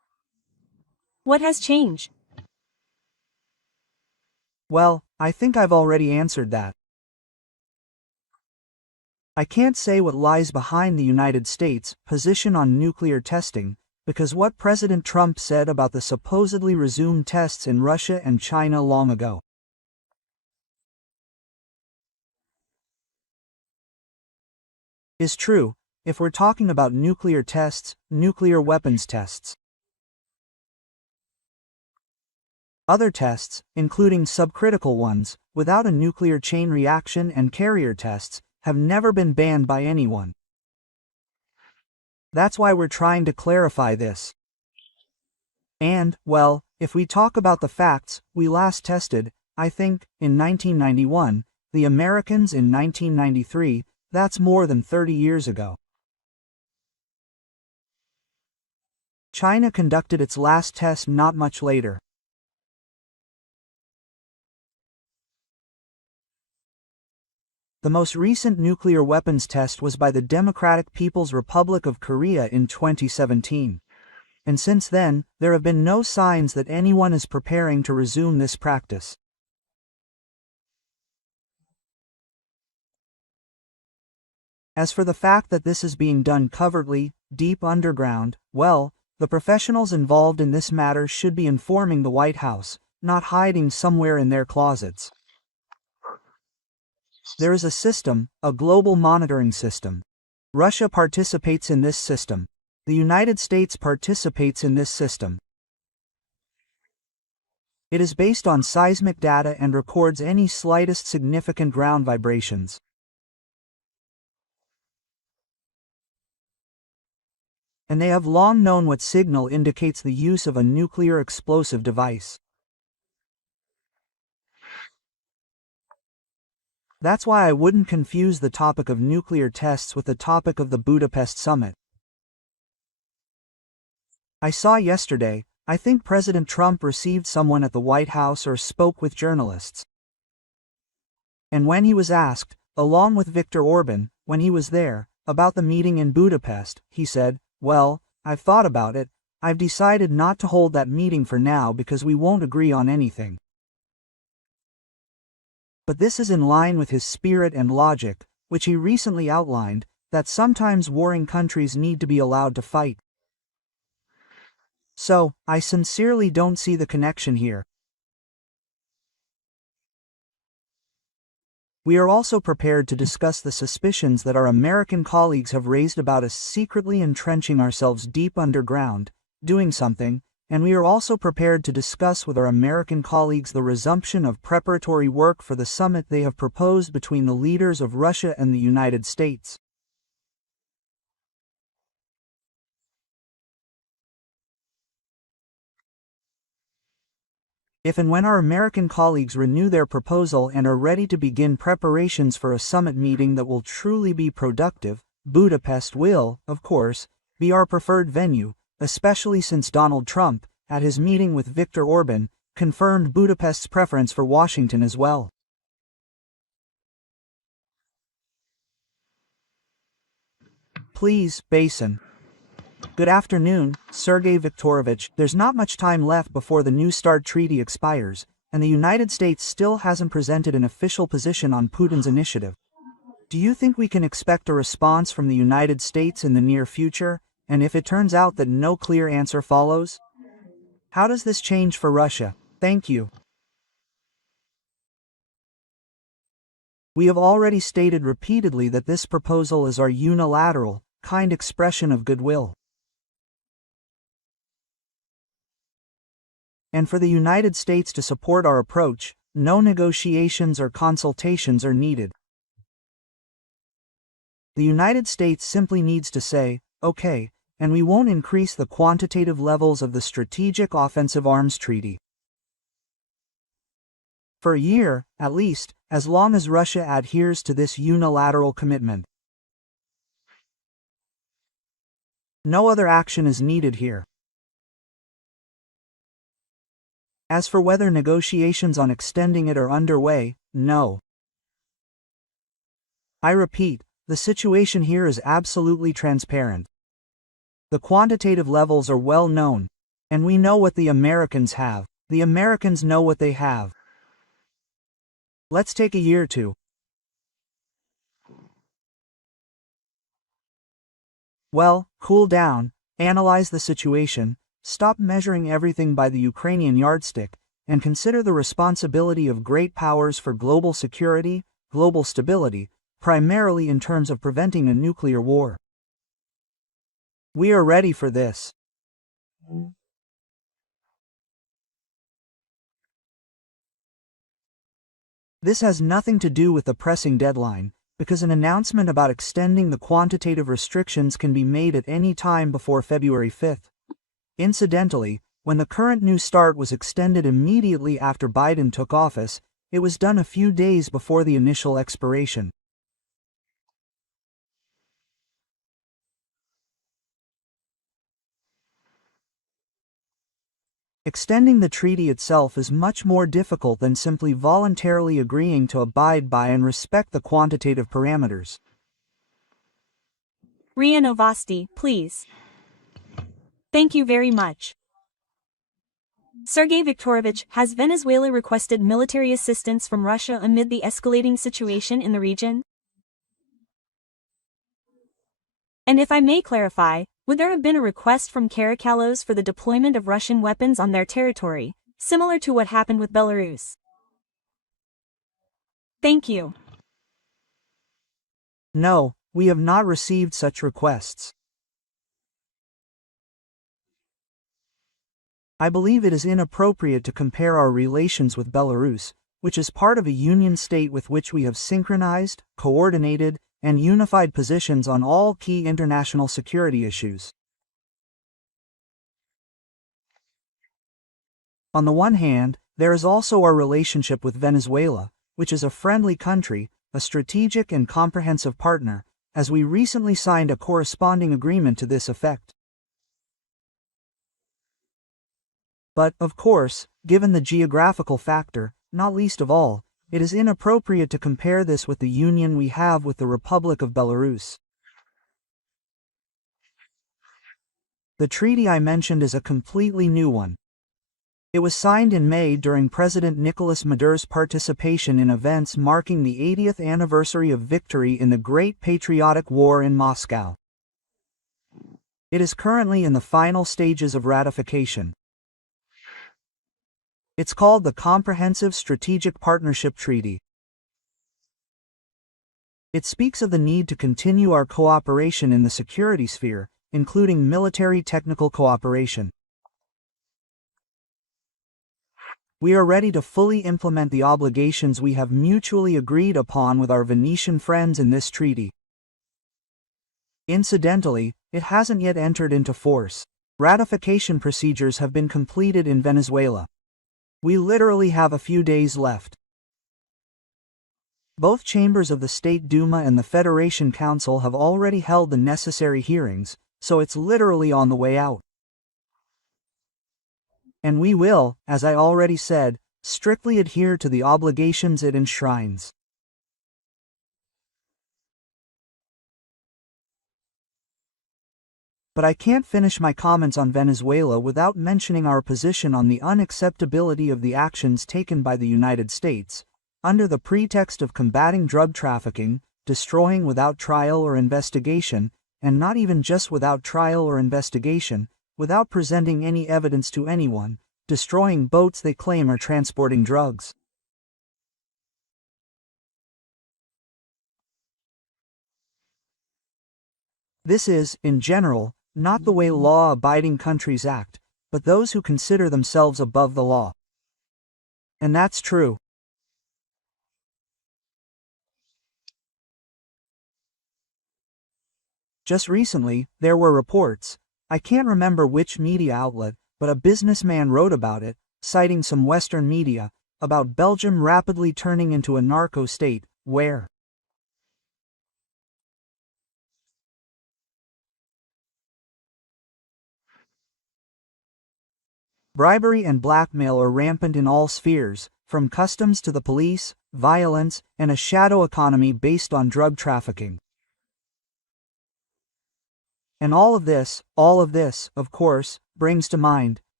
What has changed? Well, I think I've already answered that. I can't say what lies behind the United States' position on nuclear testing, because what President Trump said about the supposedly resumed tests in Russia and China long ago is true, if we're talking about nuclear tests, nuclear weapons tests. Other tests, including subcritical ones, without a nuclear chain reaction and carrier tests, have never been banned by anyone. That's why we're trying to clarify this. And, well, if we talk about the facts, we last tested, I think, in 1991, the Americans in 1993, that's more than 30 years ago. China conducted its last test not much later. The most recent nuclear weapons test was by the Democratic People's Republic of Korea in 2017. And since then, there have been no signs that anyone is preparing to resume this practice. As for the fact that this is being done covertly, deep underground, well, the professionals involved in this matter should be informing the White House, not hiding somewhere in their closets. There is a system, a global monitoring system. Russia participates in this system. The United States participates in this system. It is based on seismic data and records any slightest significant ground vibrations. And they have long known what signal indicates the use of a nuclear explosive device. That's why I wouldn't confuse the topic of nuclear tests with the topic of the Budapest summit. I saw yesterday, I think President Trump received someone at the White House or spoke with journalists. And when he was asked, along with Viktor Orban, when he was there, about the meeting in Budapest, he said, "Well, I've thought about it, I've decided not to hold that meeting for now because we won't agree on anything." But this is in line with his spirit and logic, which he recently outlined, that sometimes warring countries need to be allowed to fight. So, I sincerely don't see the connection here. We are also prepared to discuss the suspicions that our American colleagues have raised about us secretly entrenching ourselves deep underground, doing something, and we are also prepared to discuss with our American colleagues the resumption of preparatory work for the summit they have proposed between the leaders of Russia and the United States. If and when our American colleagues renew their proposal and are ready to begin preparations for a summit meeting that will truly be productive, Budapest will, of course, be our preferred venue, especially since Donald Trump, at his meeting with Viktor Orban, confirmed Budapest's preference for Washington as well. Please, Basin. Good afternoon, Sergey Viktorovich. There's not much time left before the New START treaty expires, and the United States still hasn't presented an official position on Putin's initiative. Do you think we can expect a response from the United States in the near future, and if it turns out that no clear answer follows? How does this change for Russia? Thank you. We have already stated repeatedly that this proposal is our unilateral, kind expression of goodwill. And for the United States to support our approach, no negotiations or consultations are needed. The United States simply needs to say, okay, and we won't increase the quantitative levels of the Strategic Offensive Arms Treaty. For a year, at least, as long as Russia adheres to this unilateral commitment. No other action is needed here. As for whether negotiations on extending it are underway, no. I repeat, the situation here is absolutely transparent. The quantitative levels are well known. And we know what the Americans have. The Americans know what they have. Let's take a year or two. Well, cool down, analyze the situation, stop measuring everything by the Ukrainian yardstick, and consider the responsibility of great powers for global security, global stability, primarily in terms of preventing a nuclear war. We are ready for this. This has nothing to do with the pressing deadline, because an announcement about extending the quantitative restrictions can be made at any time before February 5th. Incidentally, when the current New START was extended immediately after Biden took office, it was done a few days before the initial expiration. Extending the treaty itself is much more difficult than simply voluntarily agreeing to abide by and respect the quantitative parameters. RIA Novosti, please. Thank you very much. Sergey Viktorovich, has Venezuela requested military assistance from Russia amid the escalating situation in the region? And if I may clarify, would there have been a request from Caracalos for the deployment of Russian weapons on their territory, similar to what happened with Belarus? Thank you. No, we have not received such requests. I believe it is inappropriate to compare our relations with Belarus, which is part of a union state with which we have synchronized, coordinated, and unified positions on all key international security issues. On the one hand, there is also our relationship with Venezuela, which is a friendly country, a strategic and comprehensive partner, as we recently signed a corresponding agreement to this effect. But, of course, given the geographical factor, not least of all, it is inappropriate to compare this with the union we have with the Republic of Belarus. The treaty I mentioned is a completely new one. It was signed in May during President Nicolas Maduro's participation in events marking the 80th anniversary of victory in the Great Patriotic War in Moscow. It is currently in the final stages of ratification. It's called the Comprehensive Strategic Partnership Treaty. It speaks of the need to continue our cooperation in the security sphere, including military technical cooperation. We are ready to fully implement the obligations we have mutually agreed upon with our Venetian friends in this treaty. Incidentally, it hasn't yet entered into force. Ratification procedures have been completed in Venezuela. We literally have a few days left. Both chambers of the State Duma and the Federation Council have already held the necessary hearings, so it's literally on the way out. And we will, as I already said, strictly adhere to the obligations it enshrines. But I can't finish my comments on Venezuela without mentioning our position on the unacceptability of the actions taken by the United States, under the pretext of combating drug trafficking, destroying without trial or investigation, and not even just without trial or investigation, without presenting any evidence to anyone, destroying boats they claim are transporting drugs. This is, in general, not the way law-abiding countries act, but those who consider themselves above the law. And that's true. Just recently, there were reports, I can't remember which media outlet, but a businessman wrote about it, citing some Western media, about Belgium rapidly turning into a narco state, where bribery and blackmail are rampant in all spheres, from customs to the police, violence, and a shadow economy based on drug trafficking. And all of this, of course, brings to mind,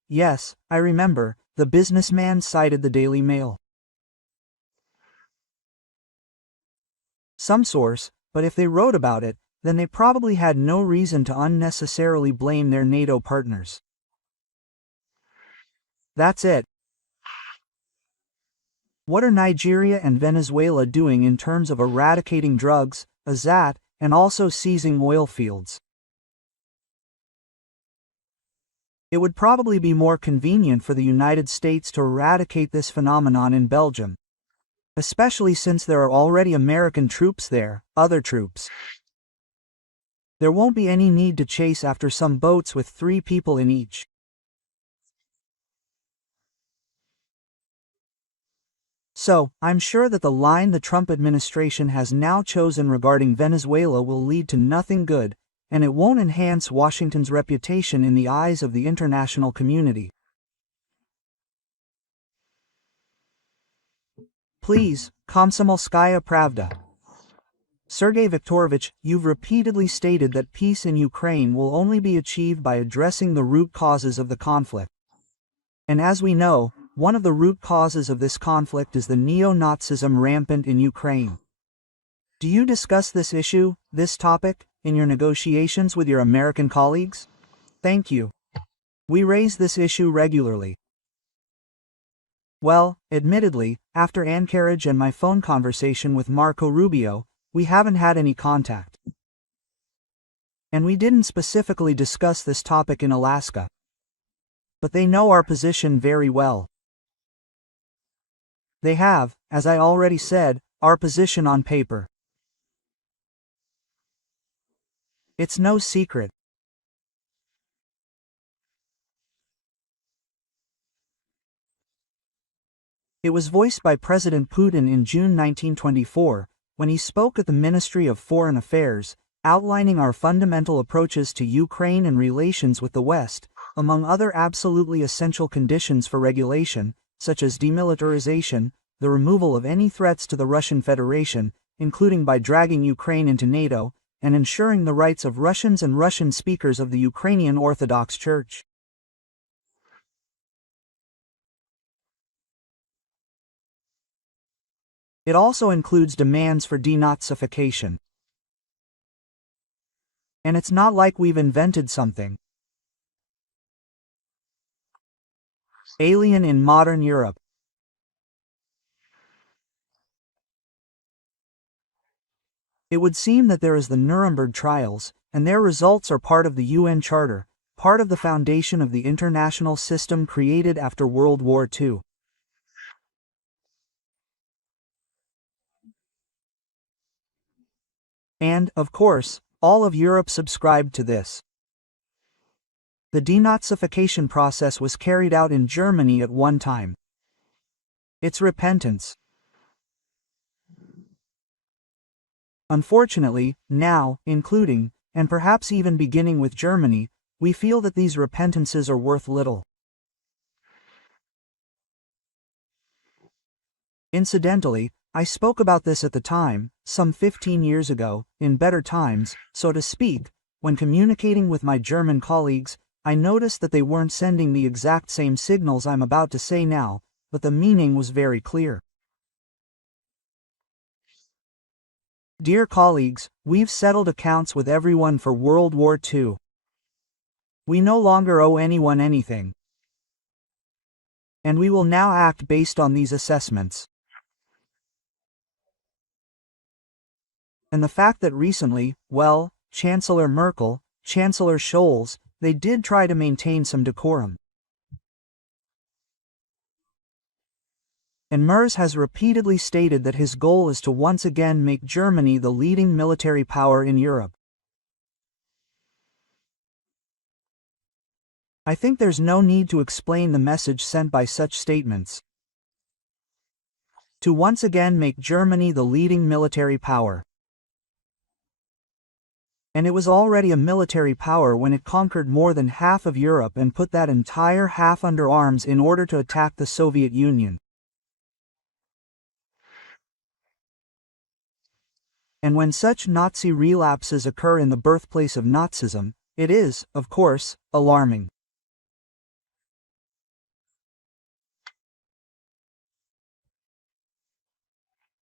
Yes, I remember, the businessman cited the Daily Mail. Some source, but if they wrote about it, then they probably had no reason to unnecessarily blame their NATO partners. That's it. What are Nigeria and Venezuela doing in terms of eradicating drugs, AZAT, and also seizing oil fields? It would probably be more convenient for the United States to eradicate this phenomenon in Belgium, especially since there are already American troops there, other troops. There won't be any need to chase after some boats with 3 people in each. So, I'm sure that the line the Trump administration has now chosen regarding Venezuela will lead to nothing good, and it won't enhance Washington's reputation in the eyes of the international community. Please, Komsomolskaya Pravda. Sergey Viktorovich, you've repeatedly stated that peace in Ukraine will only be achieved by addressing the root causes of the conflict. And as we know, one of the root causes of this conflict is the neo-Nazism rampant in Ukraine. Do you discuss this issue, this topic, in your negotiations with your American colleagues? Thank you. We raise this issue regularly. Well, admittedly, after Anchorage and my phone conversation with Marco Rubio, we haven't had any contact. And we didn't specifically discuss this topic in Alaska. But they know our position very well. They have, as I already said, our position on paper. It's no secret. It was voiced by President Putin in June 1924, when he spoke at the Ministry of Foreign Affairs, outlining our fundamental approaches to Ukraine and relations with the West, among other absolutely essential conditions for regulation, such as demilitarization, the removal of any threats to the Russian Federation, including by dragging Ukraine into NATO, and ensuring the rights of Russians and Russian speakers of the Ukrainian Orthodox Church. It also includes demands for denazification. And it's not like we've invented something alien in modern Europe. It would seem that there is the Nuremberg trials, and their results are part of the UN Charter, part of the foundation of the international system created after World War II. And, of course, all of Europe subscribed to this. The denazification process was carried out in Germany at one time. It's repentance. Unfortunately, now, including, and perhaps even beginning with Germany, we feel that these repentances are worth little. Incidentally, I spoke about this at the time, some 15 years ago, in better times, so to speak. When communicating with my German colleagues, I noticed that they weren't sending the exact same signals I'm about to say now, but the meaning was very clear. Dear colleagues, we've settled accounts with everyone for World War II. We no longer owe anyone anything. And we will now act based on these assessments. And the fact that recently, well, Chancellor Merkel, Chancellor Scholz, they did try to maintain some decorum. And Merz has repeatedly stated that his goal is to once again make Germany the leading military power in Europe. I think there's no need to explain the message sent by such statements. To once again make Germany the leading military power. And it was already a military power when it conquered more than half of Europe and put that entire half under arms in order to attack the Soviet Union. And when such Nazi relapses occur in the birthplace of Nazism, it is, of course, alarming.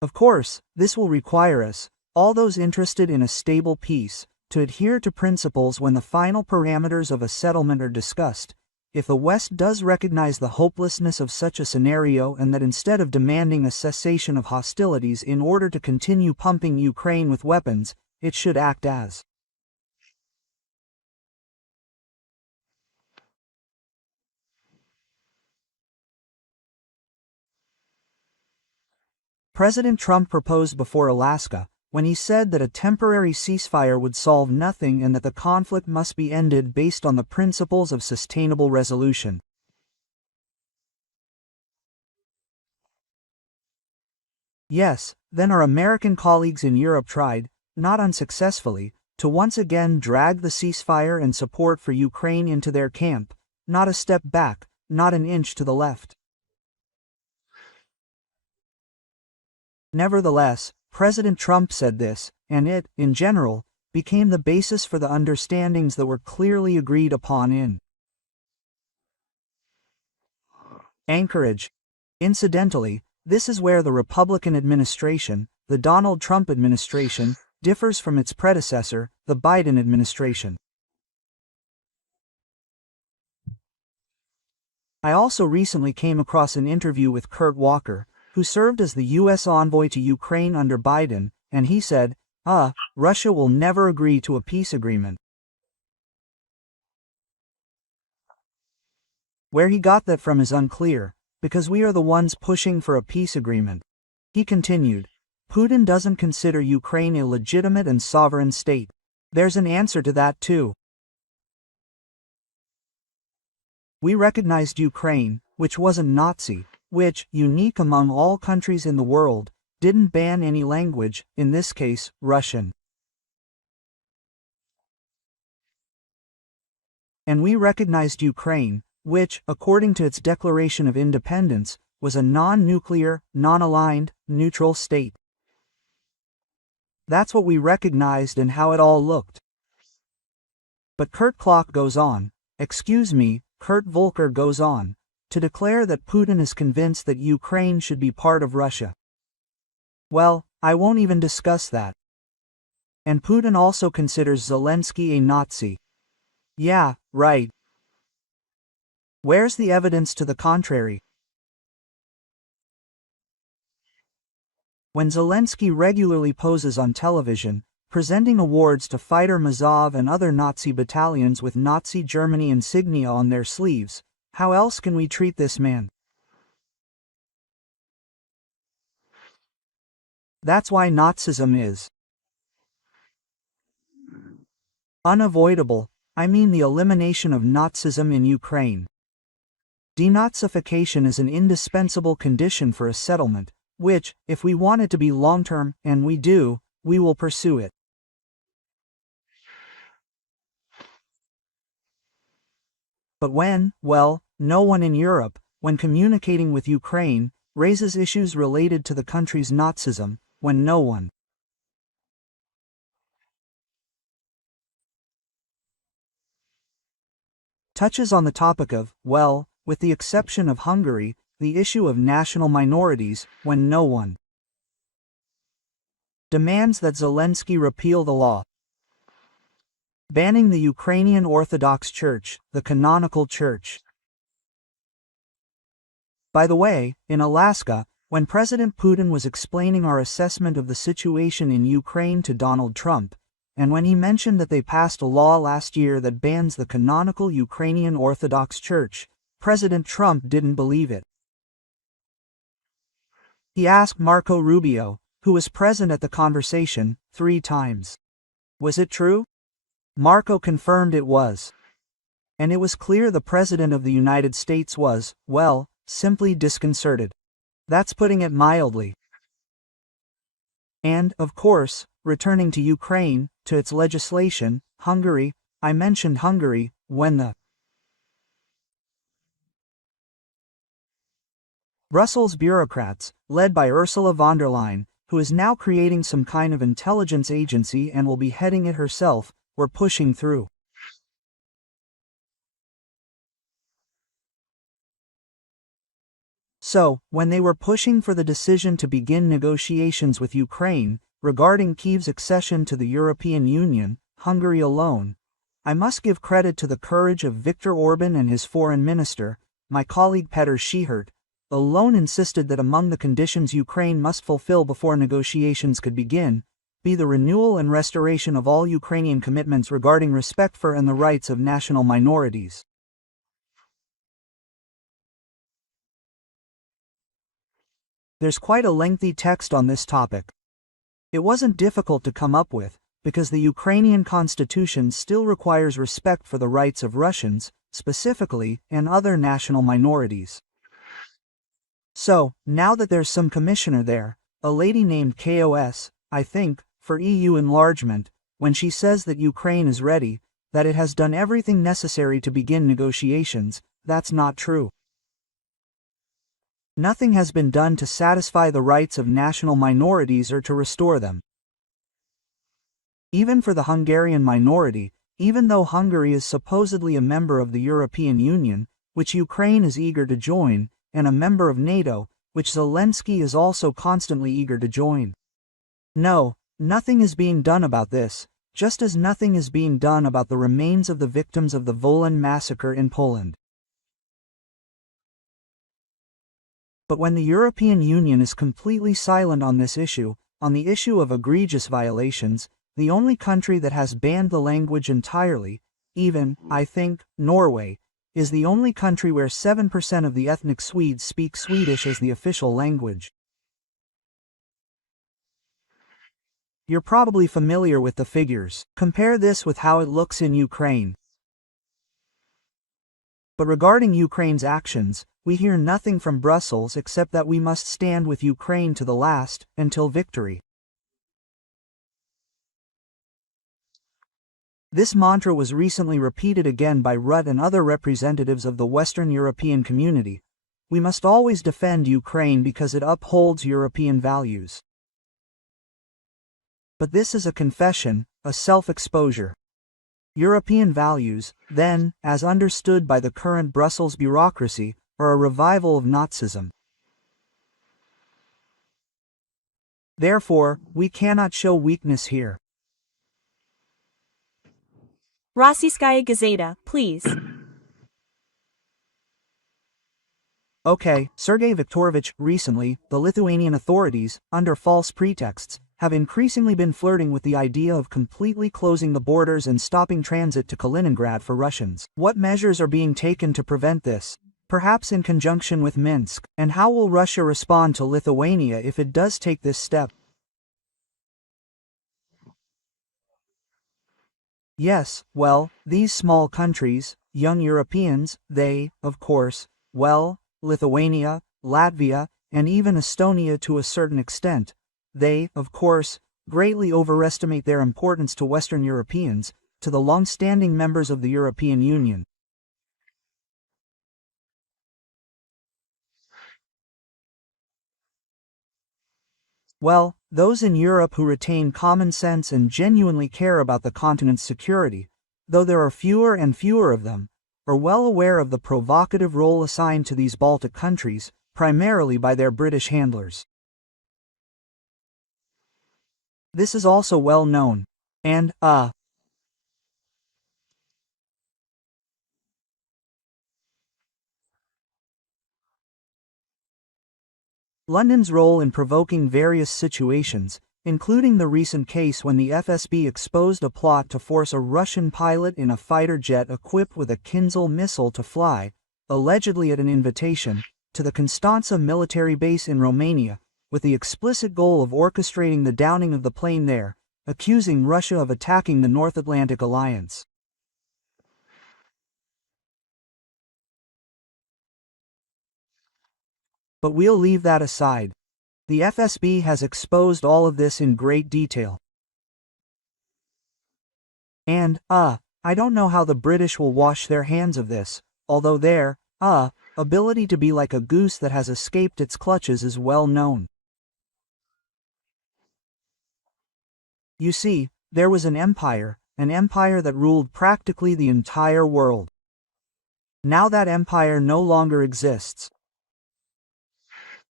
Of course, this will require us, all those interested in a stable peace, to adhere to principles when the final parameters of a settlement are discussed. If the West does recognize the hopelessness of such a scenario and that instead of demanding a cessation of hostilities in order to continue pumping Ukraine with weapons, it should act as President Trump proposed before Alaska, when he said that a temporary ceasefire would solve nothing and that the conflict must be ended based on the principles of sustainable resolution. Yes, then our American colleagues in Europe tried, not unsuccessfully, to once again drag the ceasefire and support for Ukraine into their camp, not a step back, not an inch to the left. Nevertheless, President Trump said this, and it, in general, became the basis for the understandings that were clearly agreed upon in Anchorage. Incidentally, this is where the Republican administration, the Donald Trump administration, differs from its predecessor, the Biden administration. I also recently came across an interview with Kurt Walker, who served as the U.S. envoy to Ukraine under Biden, and he said, Russia will never agree to a peace agreement. Where he got that from is unclear, because we are the ones pushing for a peace agreement. He continued, Putin doesn't consider Ukraine a legitimate and sovereign state. There's an answer to that too. We recognized Ukraine, which wasn't Nazi, which, unique among all countries in the world, didn't ban any language, in this case, Russian. And we recognized Ukraine, which, according to its declaration of independence, was a non-nuclear, non-aligned, neutral state. That's what we recognized and how it all looked. But Kurt goes on, Kurt Volker goes on, to declare that Putin is convinced that Ukraine should be part of Russia. Well, I won't even discuss that. And Putin also considers Zelensky a Nazi. Yeah, right. Where's the evidence to the contrary? When Zelensky regularly poses on television, presenting awards to fighter Mazov and other Nazi battalions with Nazi Germany insignia on their sleeves, how else can we treat this man? That's why Nazism is unavoidable. I mean the elimination of Nazism in Ukraine. Denazification is an indispensable condition for a settlement, which, if we want it to be long-term, and we do, we will pursue it. But no one in Europe, when communicating with Ukraine, raises issues related to the country's Nazism, when no one touches on the topic of, with the exception of Hungary, the issue of national minorities, when no one demands that Zelensky repeal the law banning the Ukrainian Orthodox Church, the canonical church. By the way, in Alaska, when President Putin was explaining our assessment of the situation in Ukraine to Donald Trump, and when he mentioned that they passed a law last year that bans the canonical Ukrainian Orthodox Church, President Trump didn't believe it. He asked Marco Rubio, who was present at the conversation, 3 times. Was it true? Marco confirmed it was. And it was clear the President of the United States was, simply disconcerted. That's putting it mildly. And, of course, returning to Ukraine, to its legislation, Hungary, I mentioned Hungary, when the Brussels bureaucrats, led by Ursula von der Leyen, who is now creating some kind of intelligence agency and will be heading it herself, were pushing through. So, when they were pushing for the decision to begin negotiations with Ukraine, regarding Kyiv's accession to the European Union, Hungary alone, I must give credit to the courage of Viktor Orban and his foreign minister, my colleague Petr Schihert, alone insisted that among the conditions Ukraine must fulfill before negotiations could begin, be the renewal and restoration of all Ukrainian commitments regarding respect for and the rights of national minorities. There's quite a lengthy text on this topic. It wasn't difficult to come up with, because the Ukrainian constitution still requires respect for the rights of Russians, specifically, and other national minorities. So, now that there's some commissioner there, a lady named KOS, I think, for EU enlargement, when she says that Ukraine is ready, that it has done everything necessary to begin negotiations, that's not true. Nothing has been done to satisfy the rights of national minorities or to restore them. Even for the Hungarian minority, even though Hungary is supposedly a member of the European Union, which Ukraine is eager to join, and a member of NATO, which Zelensky is also constantly eager to join. No, nothing is being done about this, just as nothing is being done about the remains of the victims of the Wolan massacre in Poland. But when the European Union is completely silent on this issue, on the issue of egregious violations, the only country that has banned the language entirely, even, I think, Norway, is the only country where 7% of the ethnic Swedes speak Swedish as the official language. You're probably familiar with the figures. Compare this with how it looks in Ukraine. But regarding Ukraine's actions, we hear nothing from Brussels except that we must stand with Ukraine to the last, until victory. This mantra was recently repeated again by Rutte and other representatives of the Western European community. We must always defend Ukraine because it upholds European values. But this is a confession, a self-exposure. European values, then, as understood by the current Brussels bureaucracy, are a revival of Nazism. Therefore, we cannot show weakness here. Rossiyskaya Gazeta, please. Okay, Sergey Viktorovich, recently, the Lithuanian authorities, under false pretexts, have increasingly been flirting with the idea of completely closing the borders and stopping transit to Kaliningrad for Russians. What measures are being taken to prevent this? Perhaps in conjunction with Minsk, and how will Russia respond to Lithuania if it does take this step? Yes, well, these small countries, young Europeans, they, of course, well, Lithuania, Latvia, and even Estonia to a certain extent, they, of course, greatly overestimate their importance to Western Europeans, to the long-standing members of the European Union. Well, those in Europe who retain common sense and genuinely care about the continent's security, though there are fewer and fewer of them, are well aware of the provocative role assigned to these Baltic countries, primarily by their British handlers. This is also well known. And, London's role in provoking various situations, including the recent case when the FSB exposed a plot to force a Russian pilot in a fighter jet equipped with a Kinzhal missile to fly, allegedly at an invitation, to the Constanța military base in Romania, with the explicit goal of orchestrating the downing of the plane there, accusing Russia of attacking the North Atlantic Alliance. But we'll leave that aside. The FSB has exposed all of this in great detail. And, I don't know how the British will wash their hands of this, although their, ability to be like a goose that has escaped its clutches is well known. You see, there was an empire that ruled practically the entire world. Now that empire no longer exists.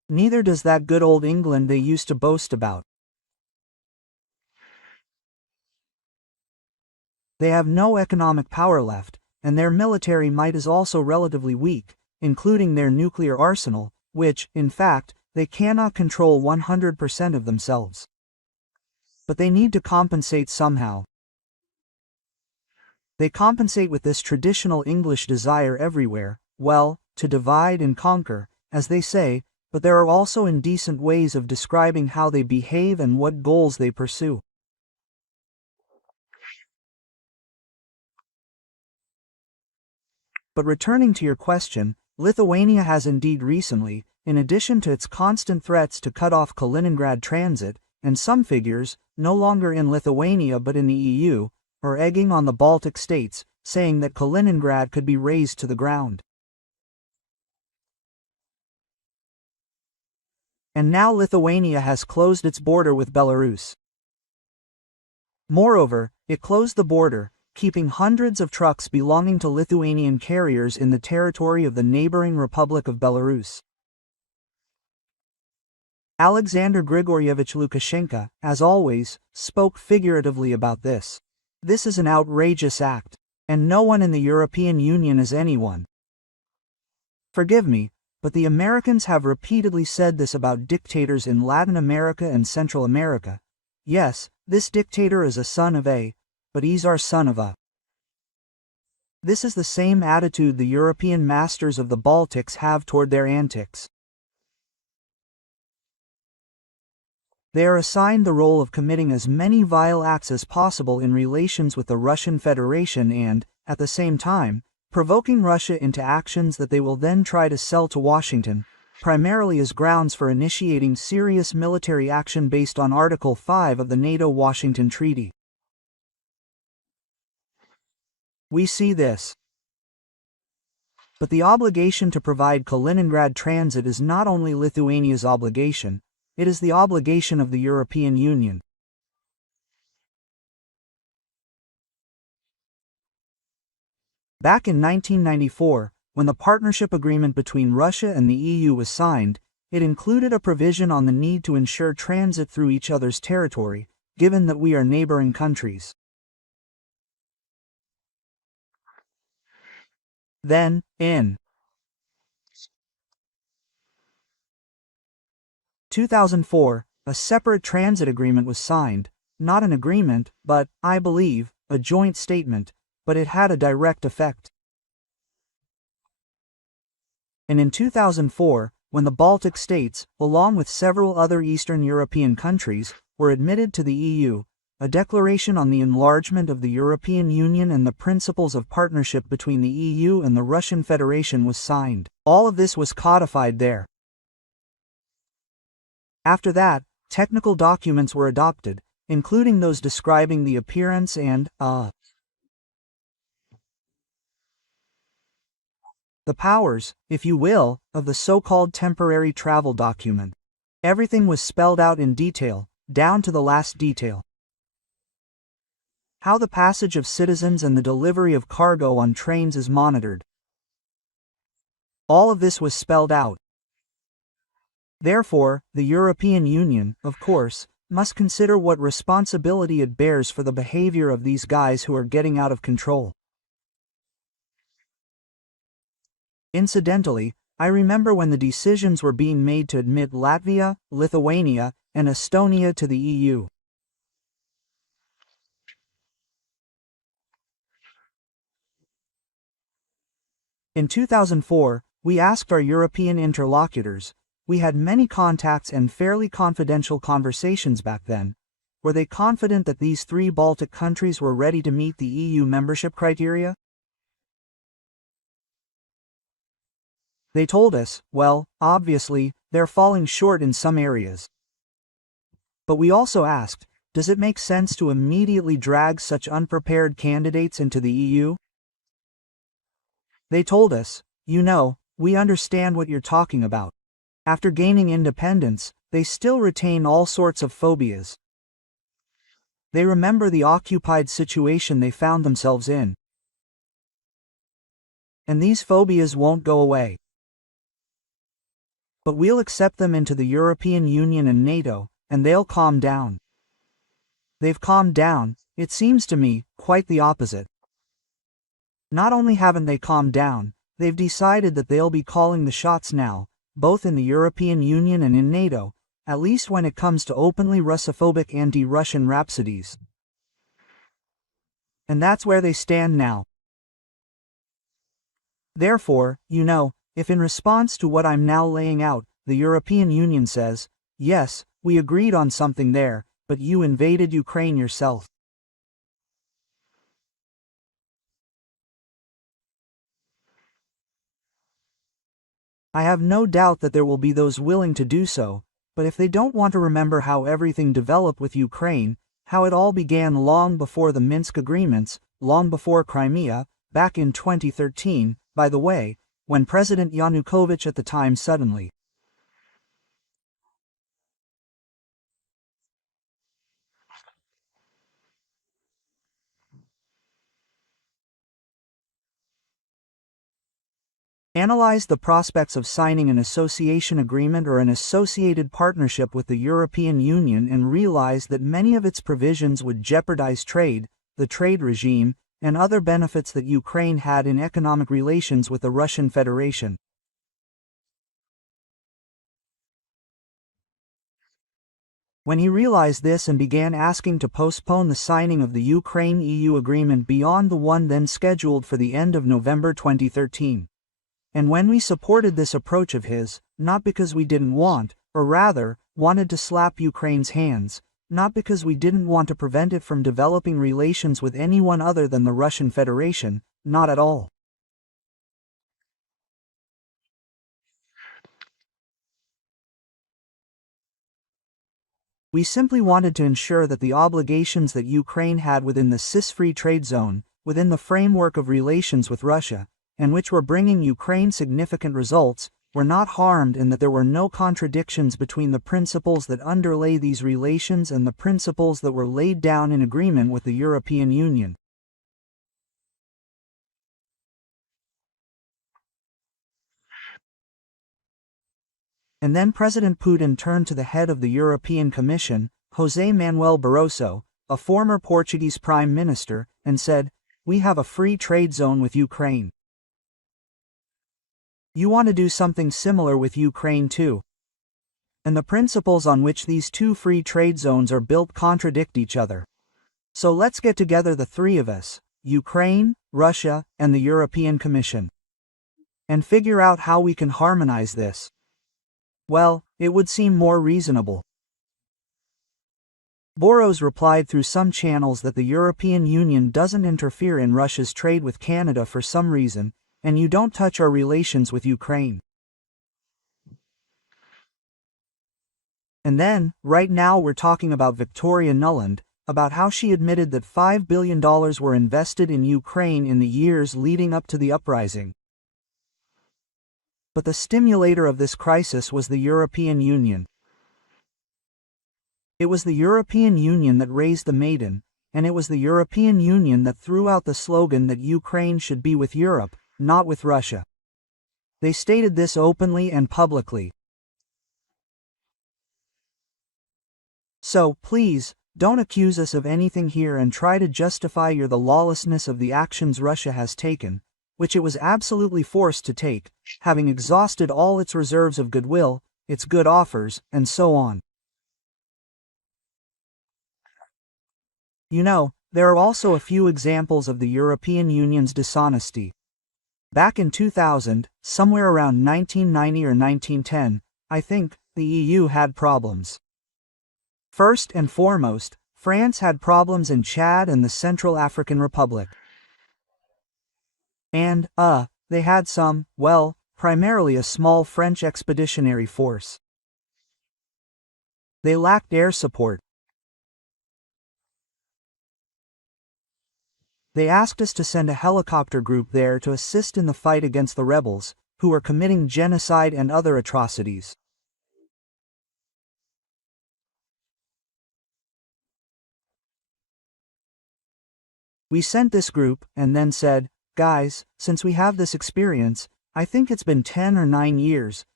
Neither does that good old England they used to boast about. They have no economic power left, and their military might is also relatively weak, including their nuclear arsenal, which, in fact, they cannot control 100% of themselves. But they need to compensate somehow. They compensate with this traditional English desire everywhere, well, to divide and conquer, as they say, but there are also indecent ways of describing how they behave and what goals they pursue. But returning to your question, Lithuania has indeed recently, in addition to its constant threats to cut off Kaliningrad transit, and some figures, no longer in Lithuania but in the EU, are egging on the Baltic states, saying that Kaliningrad could be razed to the ground. And now Lithuania has closed its border with Belarus. Moreover, it closed the border, keeping hundreds of trucks belonging to Lithuanian carriers in the territory of the neighboring Republic of Belarus. Alexander Grigorievich Lukashenko, as always, spoke figuratively about this. This is an outrageous act, and no one in the European Union is anyone. Forgive me, but the Americans have repeatedly said this about dictators in Latin America and Central America. Yes, this dictator is a son of a, but he's our son of a. This is the same attitude the European masters of the Baltics have toward their antics. They are assigned the role of committing as many vile acts as possible in relations with the Russian Federation and, at the same time, provoking Russia into actions that they will then try to sell to Washington, primarily as grounds for initiating serious military action based on Article 5 of the NATO-Washington Treaty. We see this. But the obligation to provide Kaliningrad transit is not only Lithuania's obligation, it is the obligation of the European Union. Back in 1994, when the partnership agreement between Russia and the EU was signed, it included a provision on the need to ensure transit through each other's territory, given that we are neighboring countries. Then, in 2004, a separate transit agreement was signed, not an agreement, but, I believe, a joint statement, but it had a direct effect. And in 2004, when the Baltic states, along with several other Eastern European countries, were admitted to the EU, a declaration on the enlargement of the European Union and the principles of partnership between the EU and the Russian Federation was signed. All of this was codified there. After that, technical documents were adopted, including those describing the appearance and, the powers, if you will, of the so-called temporary travel document. Everything was spelled out in detail, down to the last detail. How the passage of citizens and the delivery of cargo on trains is monitored. All of this was spelled out. Therefore, the European Union, of course, must consider what responsibility it bears for the behavior of these guys who are getting out of control. Incidentally, I remember when the decisions were being made to admit Latvia, Lithuania, and Estonia to the EU. In 2004, we asked our European interlocutors, we had many contacts and fairly confidential conversations back then, were they confident that these three Baltic countries were ready to meet the EU membership criteria? They told us, well, obviously, they're falling short in some areas. But we also asked, does it make sense to immediately drag such unprepared candidates into the EU? They told us, you know, we understand what you're talking about. After gaining independence, they still retain all sorts of phobias. They remember the occupied situation they found themselves in. And these phobias won't go away. But we'll accept them into the European Union and NATO, and they'll calm down. They've calmed down, it seems to me, quite the opposite. Not only haven't they calmed down, they've decided that they'll be calling the shots now, both in the European Union and in NATO, at least when it comes to openly Russophobic anti-Russian rhapsodies. And that's where they stand now. Therefore, if in response to what I'm now laying out, the European Union says, yes, we agreed on something there, but you invaded Ukraine yourself. I have no doubt that there will be those willing to do so, but if they don't want to remember how everything developed with Ukraine, how it all began long before the Minsk agreements, long before Crimea, back in 2013, by the way, when President Yanukovych at the time suddenly analyzed the prospects of signing an association agreement or an associated partnership with the European Union and realized that many of its provisions would jeopardize trade, the trade regime, and other benefits that Ukraine had in economic relations with the Russian Federation. When he realized this and began asking to postpone the signing of the Ukraine-EU agreement beyond the one then scheduled for the end of November 2013. And when we supported this approach of his, not because we didn't want, or rather, wanted to slap Ukraine's hands, not because we didn't want to prevent it from developing relations with anyone other than the Russian Federation, not at all. We simply wanted to ensure that the obligations that Ukraine had within the CIS-free trade zone, within the framework of relations with Russia, and which were bringing Ukraine significant results, were not harmed and that there were no contradictions between the principles that underlay these relations and the principles that were laid down in agreement with the European Union. And then President Putin turned to the head of the European Commission, José Manuel Barroso, a former Portuguese Prime Minister, and said, "We have a free trade zone with Ukraine. You want to do something similar with Ukraine too. And the principles on which these two free trade zones are built contradict each other. So let's get together the three of us, Ukraine, Russia, and the European Commission, and figure out how we can harmonize this." Well, it would seem more reasonable. Boros replied through some channels that the European Union doesn't interfere in Russia's trade with Canada for some reason, and you don't touch our relations with Ukraine. And then, right now we're talking about Victoria Nuland, about how she admitted that $5 billion were invested in Ukraine in the years leading up to the uprising. But the stimulator of this crisis was the European Union. It was the European Union that raised the maiden, and it was the European Union that threw out the slogan that Ukraine should be with Europe, not with Russia. They stated this openly and publicly. So, please, don't accuse us of anything here and try to justify the lawlessness of the actions Russia has taken, which it was absolutely forced to take, having exhausted all its reserves of goodwill, its good offers, and so on. There are also a few examples of the European Union's dishonesty. Back in 2000, somewhere around 1990 or 1910, I think, the EU had problems. First and foremost, France had problems in Chad and the Central African Republic. And, they had primarily a small French expeditionary force. They lacked air support. They asked us to send a helicopter group there to assist in the fight against the rebels, who were committing genocide and other atrocities. We sent this group, and then said, "Guys, since we have this experience, I think it's been 10 or 9 years,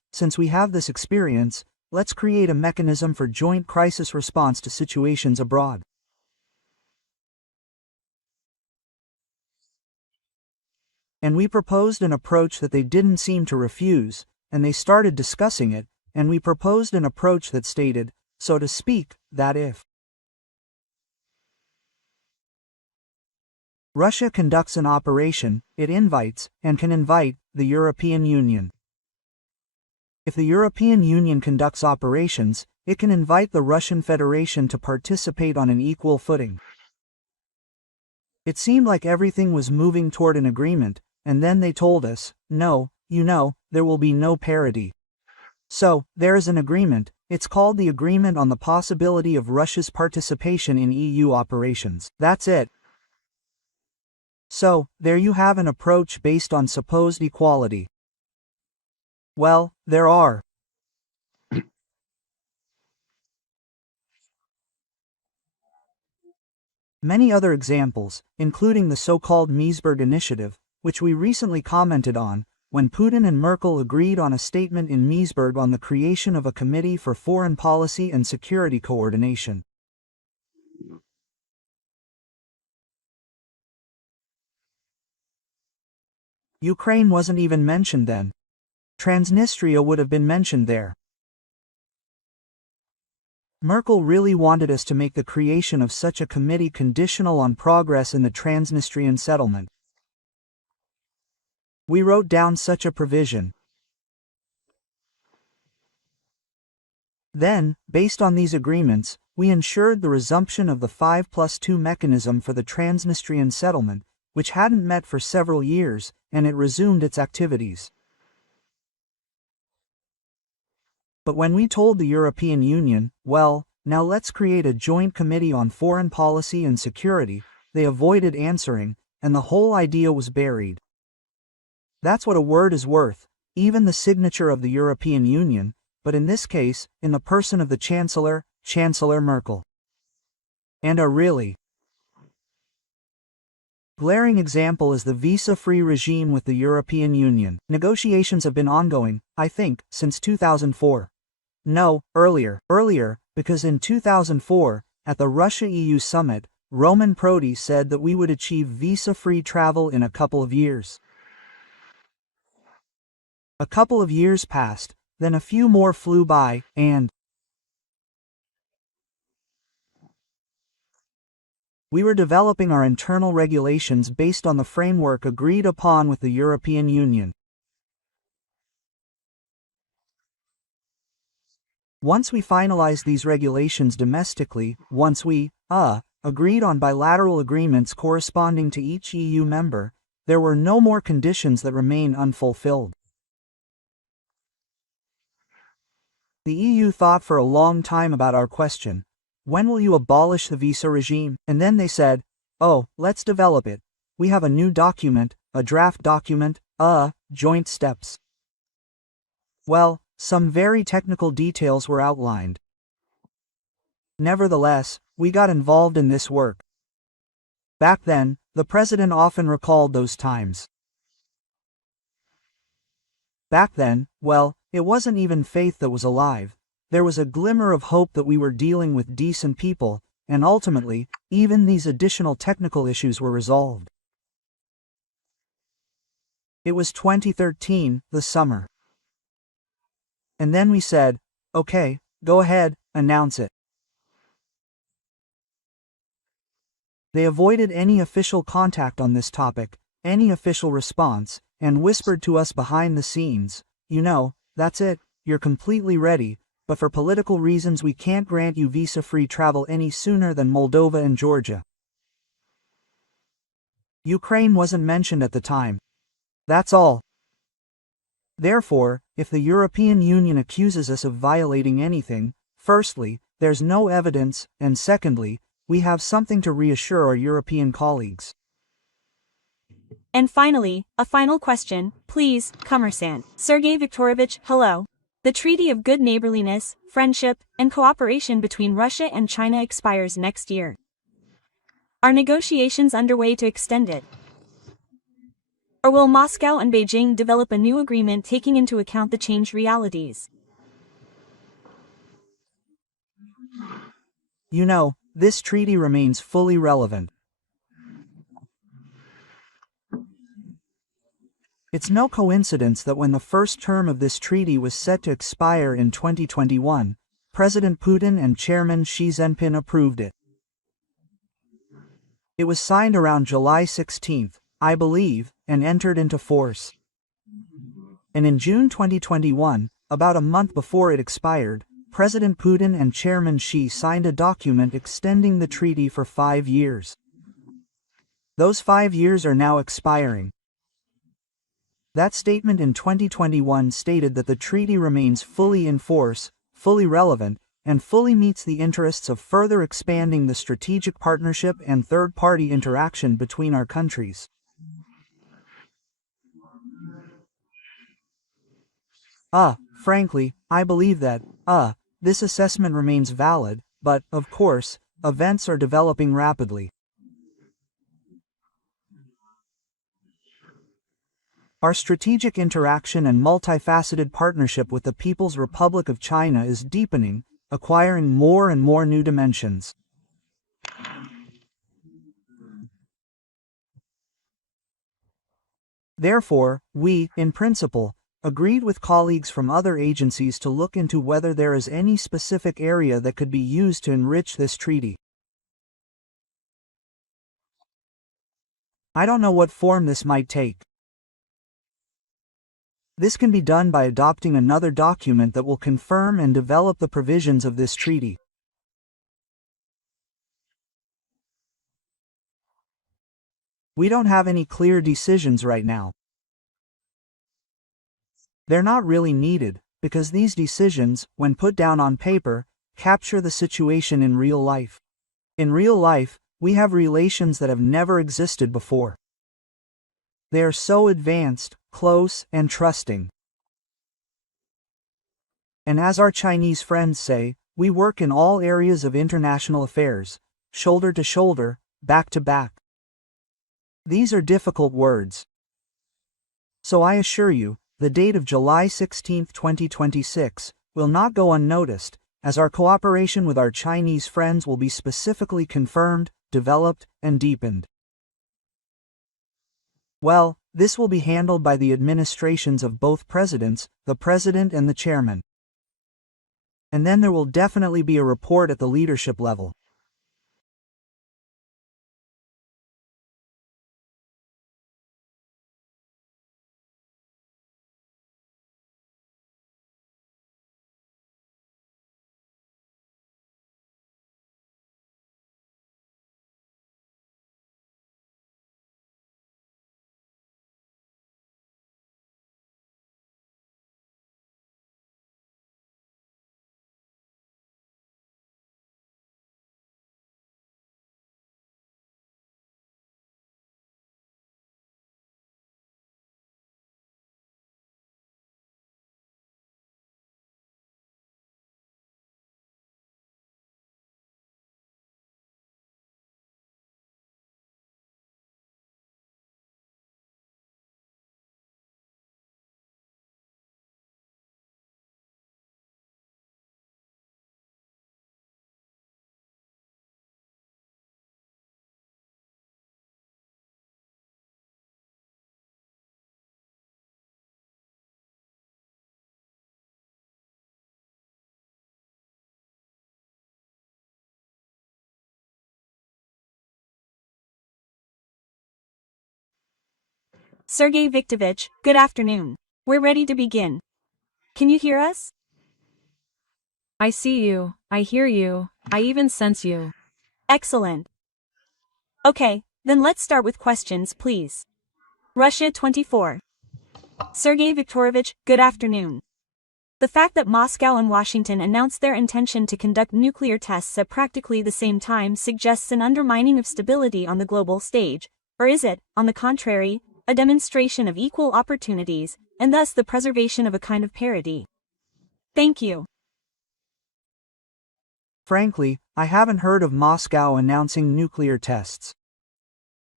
since we have this experience, let's create a mechanism for joint crisis response to situations abroad. And we proposed an approach that they didn't seem to refuse, and they started discussing it, and we proposed an approach that stated, so to speak, that if Russia conducts an operation, it invites, and can invite, the European Union. If the European Union conducts operations, it can invite the Russian Federation to participate on an equal footing. It seemed like everything was moving toward an agreement, and then they told us, no, there will be no parity. So, there is an agreement. It's called the Agreement on the Possibility of Russia's Participation in EU Operations. That's it. So, there you have an approach based on supposed equality. Well, there are many other examples, including the so-called Meseberg Initiative, which we recently commented on, when Putin and Merkel agreed on a statement in Meseberg on the creation of a Committee for Foreign Policy and Security Coordination. Ukraine wasn't even mentioned then. Transnistria would have been mentioned there. Merkel really wanted us to make the creation of such a committee conditional on progress in the Transnistrian settlement. We wrote down such a provision. Then, based on these agreements, we ensured the resumption of the 5+2 mechanism for the Transnistrian settlement, which hadn't met for several years, and it resumed its activities. But when we told the European Union, well, now let's create a joint committee on foreign policy and security, they avoided answering, and the whole idea was buried. That's what a word is worth, even the signature of the European Union, but in this case, in the person of the Chancellor, Chancellor Merkel. And a really glaring example is the visa-free regime with the European Union. Negotiations have been ongoing, I think, since 2004. No, earlier, because in 2004, at the Russia-EU summit, Roman Prodi said that we would achieve visa-free travel in a couple of years. A couple of years passed, then a few more flew by, and we were developing our internal regulations based on the framework agreed upon with the European Union. Once we finalized these regulations domestically, once we, agreed on bilateral agreements corresponding to each EU member, there were no more conditions that remained unfulfilled. The EU thought for a long time about our question. When will you abolish the visa regime? And then they said, oh, let's develop it. We have a new document, a draft document, joint steps. Well, some very technical details were outlined. Nevertheless, we got involved in this work. Back then, the president often recalled those times. Back then, well, it wasn't even faith that was alive. There was a glimmer of hope that we were dealing with decent people, and ultimately, even these additional technical issues were resolved. It was 2013, the summer. And then we said, okay, go ahead, announce it. They avoided any official contact on this topic, any official response, and whispered to us behind the scenes, that's it, you're completely ready, but for political reasons we can't grant you visa-free travel any sooner than Moldova and Georgia. Ukraine wasn't mentioned at the time. That's all. Therefore, if the European Union accuses us of violating anything, firstly, there's no evidence, and secondly, we have something to reassure our European colleagues. And finally, a final question, please, Commerçant. Sergey Viktorovich, hello. The Treaty of Good Neighborliness, Friendship, and Cooperation between Russia and China expires next year. Are negotiations underway to extend it? Or will Moscow and Beijing develop a new agreement taking into account the changed realities? You know, this treaty remains fully relevant. It's no coincidence that when the first term of this treaty was set to expire in 2021, President Putin and Chairman Xi Jinping approved it. It was signed around July 16, I believe, and entered into force. And in June 2021, about a month before it expired, President Putin and Chairman Xi signed a document extending the treaty for 5 years. Those 5 years are now expiring. That statement in 2021 stated that the treaty remains fully in force, fully relevant, and fully meets the interests of further expanding the strategic partnership and third-party interaction between our countries. Frankly, I believe that, this assessment remains valid, but, of course, events are developing rapidly. Our strategic interaction and multifaceted partnership with the People's Republic of China is deepening, acquiring more and more new dimensions. Therefore, we, in principle, agreed with colleagues from other agencies to look into whether there is any specific area that could be used to enrich this treaty. I don't know what form this might take. This can be done by adopting another document that will confirm and develop the provisions of this treaty. We don't have any clear decisions right now. They're not really needed, because these decisions, when put down on paper, capture the situation in real life. In real life, we have relations that have never existed before. They are so advanced, close, and trusting. And as our Chinese friends say, we work in all areas of international affairs, shoulder to shoulder, back to back. These are difficult words. So I assure you, the date of July 16, 2026, will not go unnoticed, as our cooperation with our Chinese friends will be specifically confirmed, developed, and deepened. Well, this will be handled by the administrations of both presidents, the president and the chairman. And then there will definitely be a report at the leadership level. Sergey Viktorovich, good afternoon. We're ready to begin. Can you hear us? I see you, I hear you, I even sense you. Excellent. Okay, then let's start with questions, please. Russia 24. Sergey Viktorovich, good afternoon. The fact that Moscow and Washington announced their intention to conduct nuclear tests at practically the same time suggests an undermining of stability on the global stage, or is it, on the contrary, a demonstration of equal opportunities, and thus the preservation of a kind of parity? Thank you. Frankly, I haven't heard of Moscow announcing nuclear tests.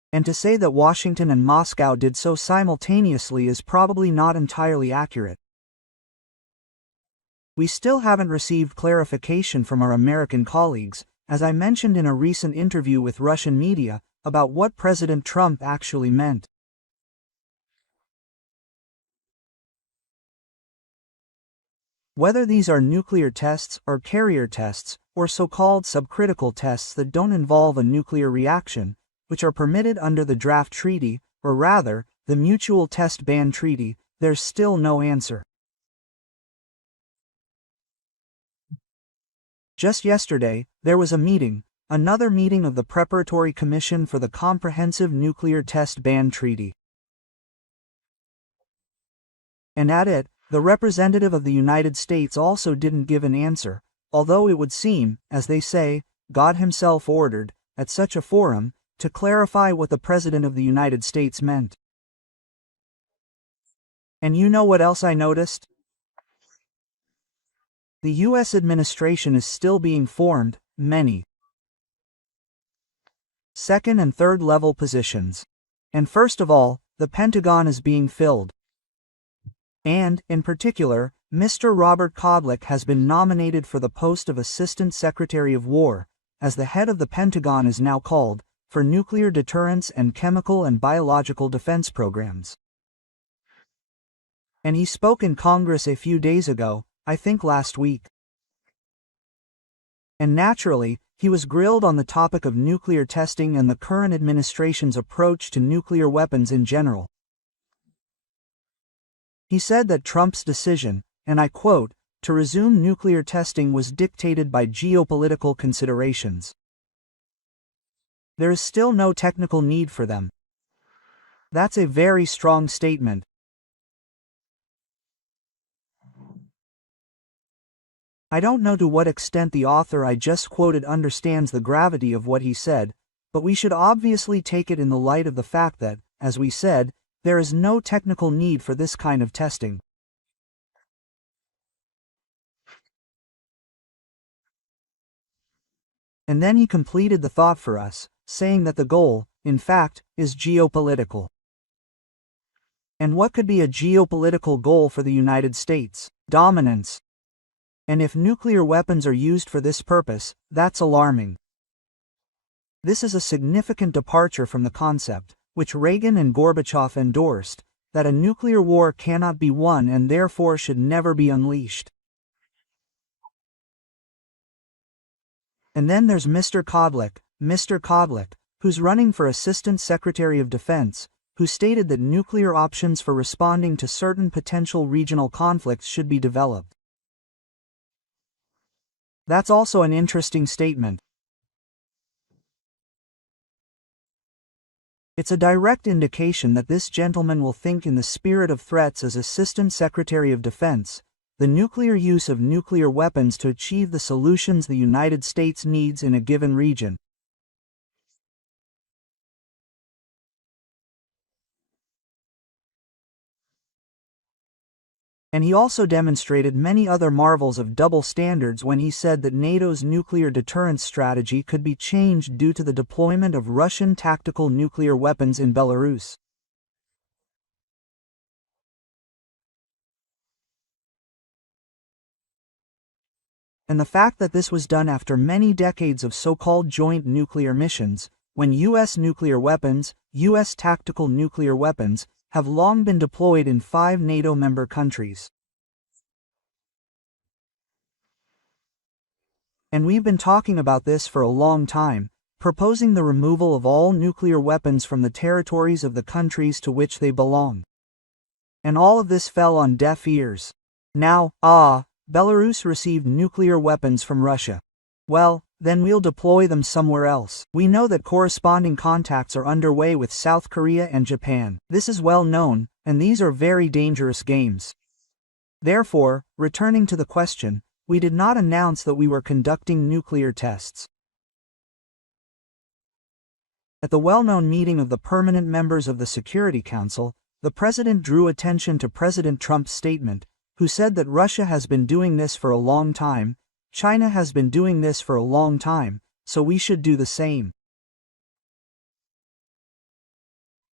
And to say that Washington and Moscow did so simultaneously is probably not entirely accurate. We still haven't received clarification from our American colleagues, as I mentioned in a recent interview with Russian media, about what President Trump actually meant. Whether these are nuclear tests or carrier tests, or so-called subcritical tests that don't involve a nuclear reaction, which are permitted under the draft treaty, or rather, the Mutual Test Ban Treaty, there's still no answer. Just yesterday, there was a meeting, another meeting of the Preparatory Commission for the Comprehensive Nuclear Test Ban Treaty. And at it, the representative of the United States also didn't give an answer, although it would seem, as they say, God himself ordered, at such a forum, to clarify what the President of the United States meant. And you know what else I noticed? The U.S. administration is still being formed, many second and third level positions. And first of all, the Pentagon is being filled. And, in particular, Mr. Robert Kodlik has been nominated for the post of Assistant Secretary of War, as the head of the Pentagon is now called, for nuclear deterrence and chemical and biological defense programs. And he spoke in Congress a few days ago, I think last week. And naturally, he was grilled on the topic of nuclear testing and the current administration's approach to nuclear weapons in general. He said that Trump's decision, and I quote, to resume nuclear testing was dictated by geopolitical considerations. There is still no technical need for them. That's a very strong statement. I don't know to what extent the author I just quoted understands the gravity of what he said, but we should obviously take it in the light of the fact that, as we said, there is no technical need for this kind of testing. And then he completed the thought for us, saying that the goal, in fact, is geopolitical. And what could be a geopolitical goal for the United States? Dominance. And if nuclear weapons are used for this purpose, that's alarming. This is a significant departure from the concept, which Reagan and Gorbachev endorsed, that a nuclear war cannot be won and therefore should never be unleashed. And then there's Mr. Kodlik, who's running for Assistant Secretary of Defense, who stated that nuclear options for responding to certain potential regional conflicts should be developed. That's also an interesting statement. It's a direct indication that this gentleman will think in the spirit of threats as Assistant Secretary of Defense, the nuclear use of nuclear weapons to achieve the solutions the United States needs in a given region. And he also demonstrated many other marvels of double standards when he said that NATO's nuclear deterrence strategy could be changed due to the deployment of Russian tactical nuclear weapons in Belarus. And the fact that this was done after many decades of so-called joint nuclear missions, when U.S. nuclear weapons, U.S. tactical nuclear weapons, have long been deployed in 5 NATO member countries. And we've been talking about this for a long time, proposing the removal of all nuclear weapons from the territories of the countries to which they belong. And all of this fell on deaf ears. Now, Belarus received nuclear weapons from Russia. Well, then we'll deploy them somewhere else. We know that corresponding contacts are underway with South Korea and Japan. This is well known, and these are very dangerous games. Therefore, returning to the question, we did not announce that we were conducting nuclear tests. At the well-known meeting of the permanent members of the Security Council, the President drew attention to President Trump's statement, who said that Russia has been doing this for a long time, China has been doing this for a long time, so we should do the same.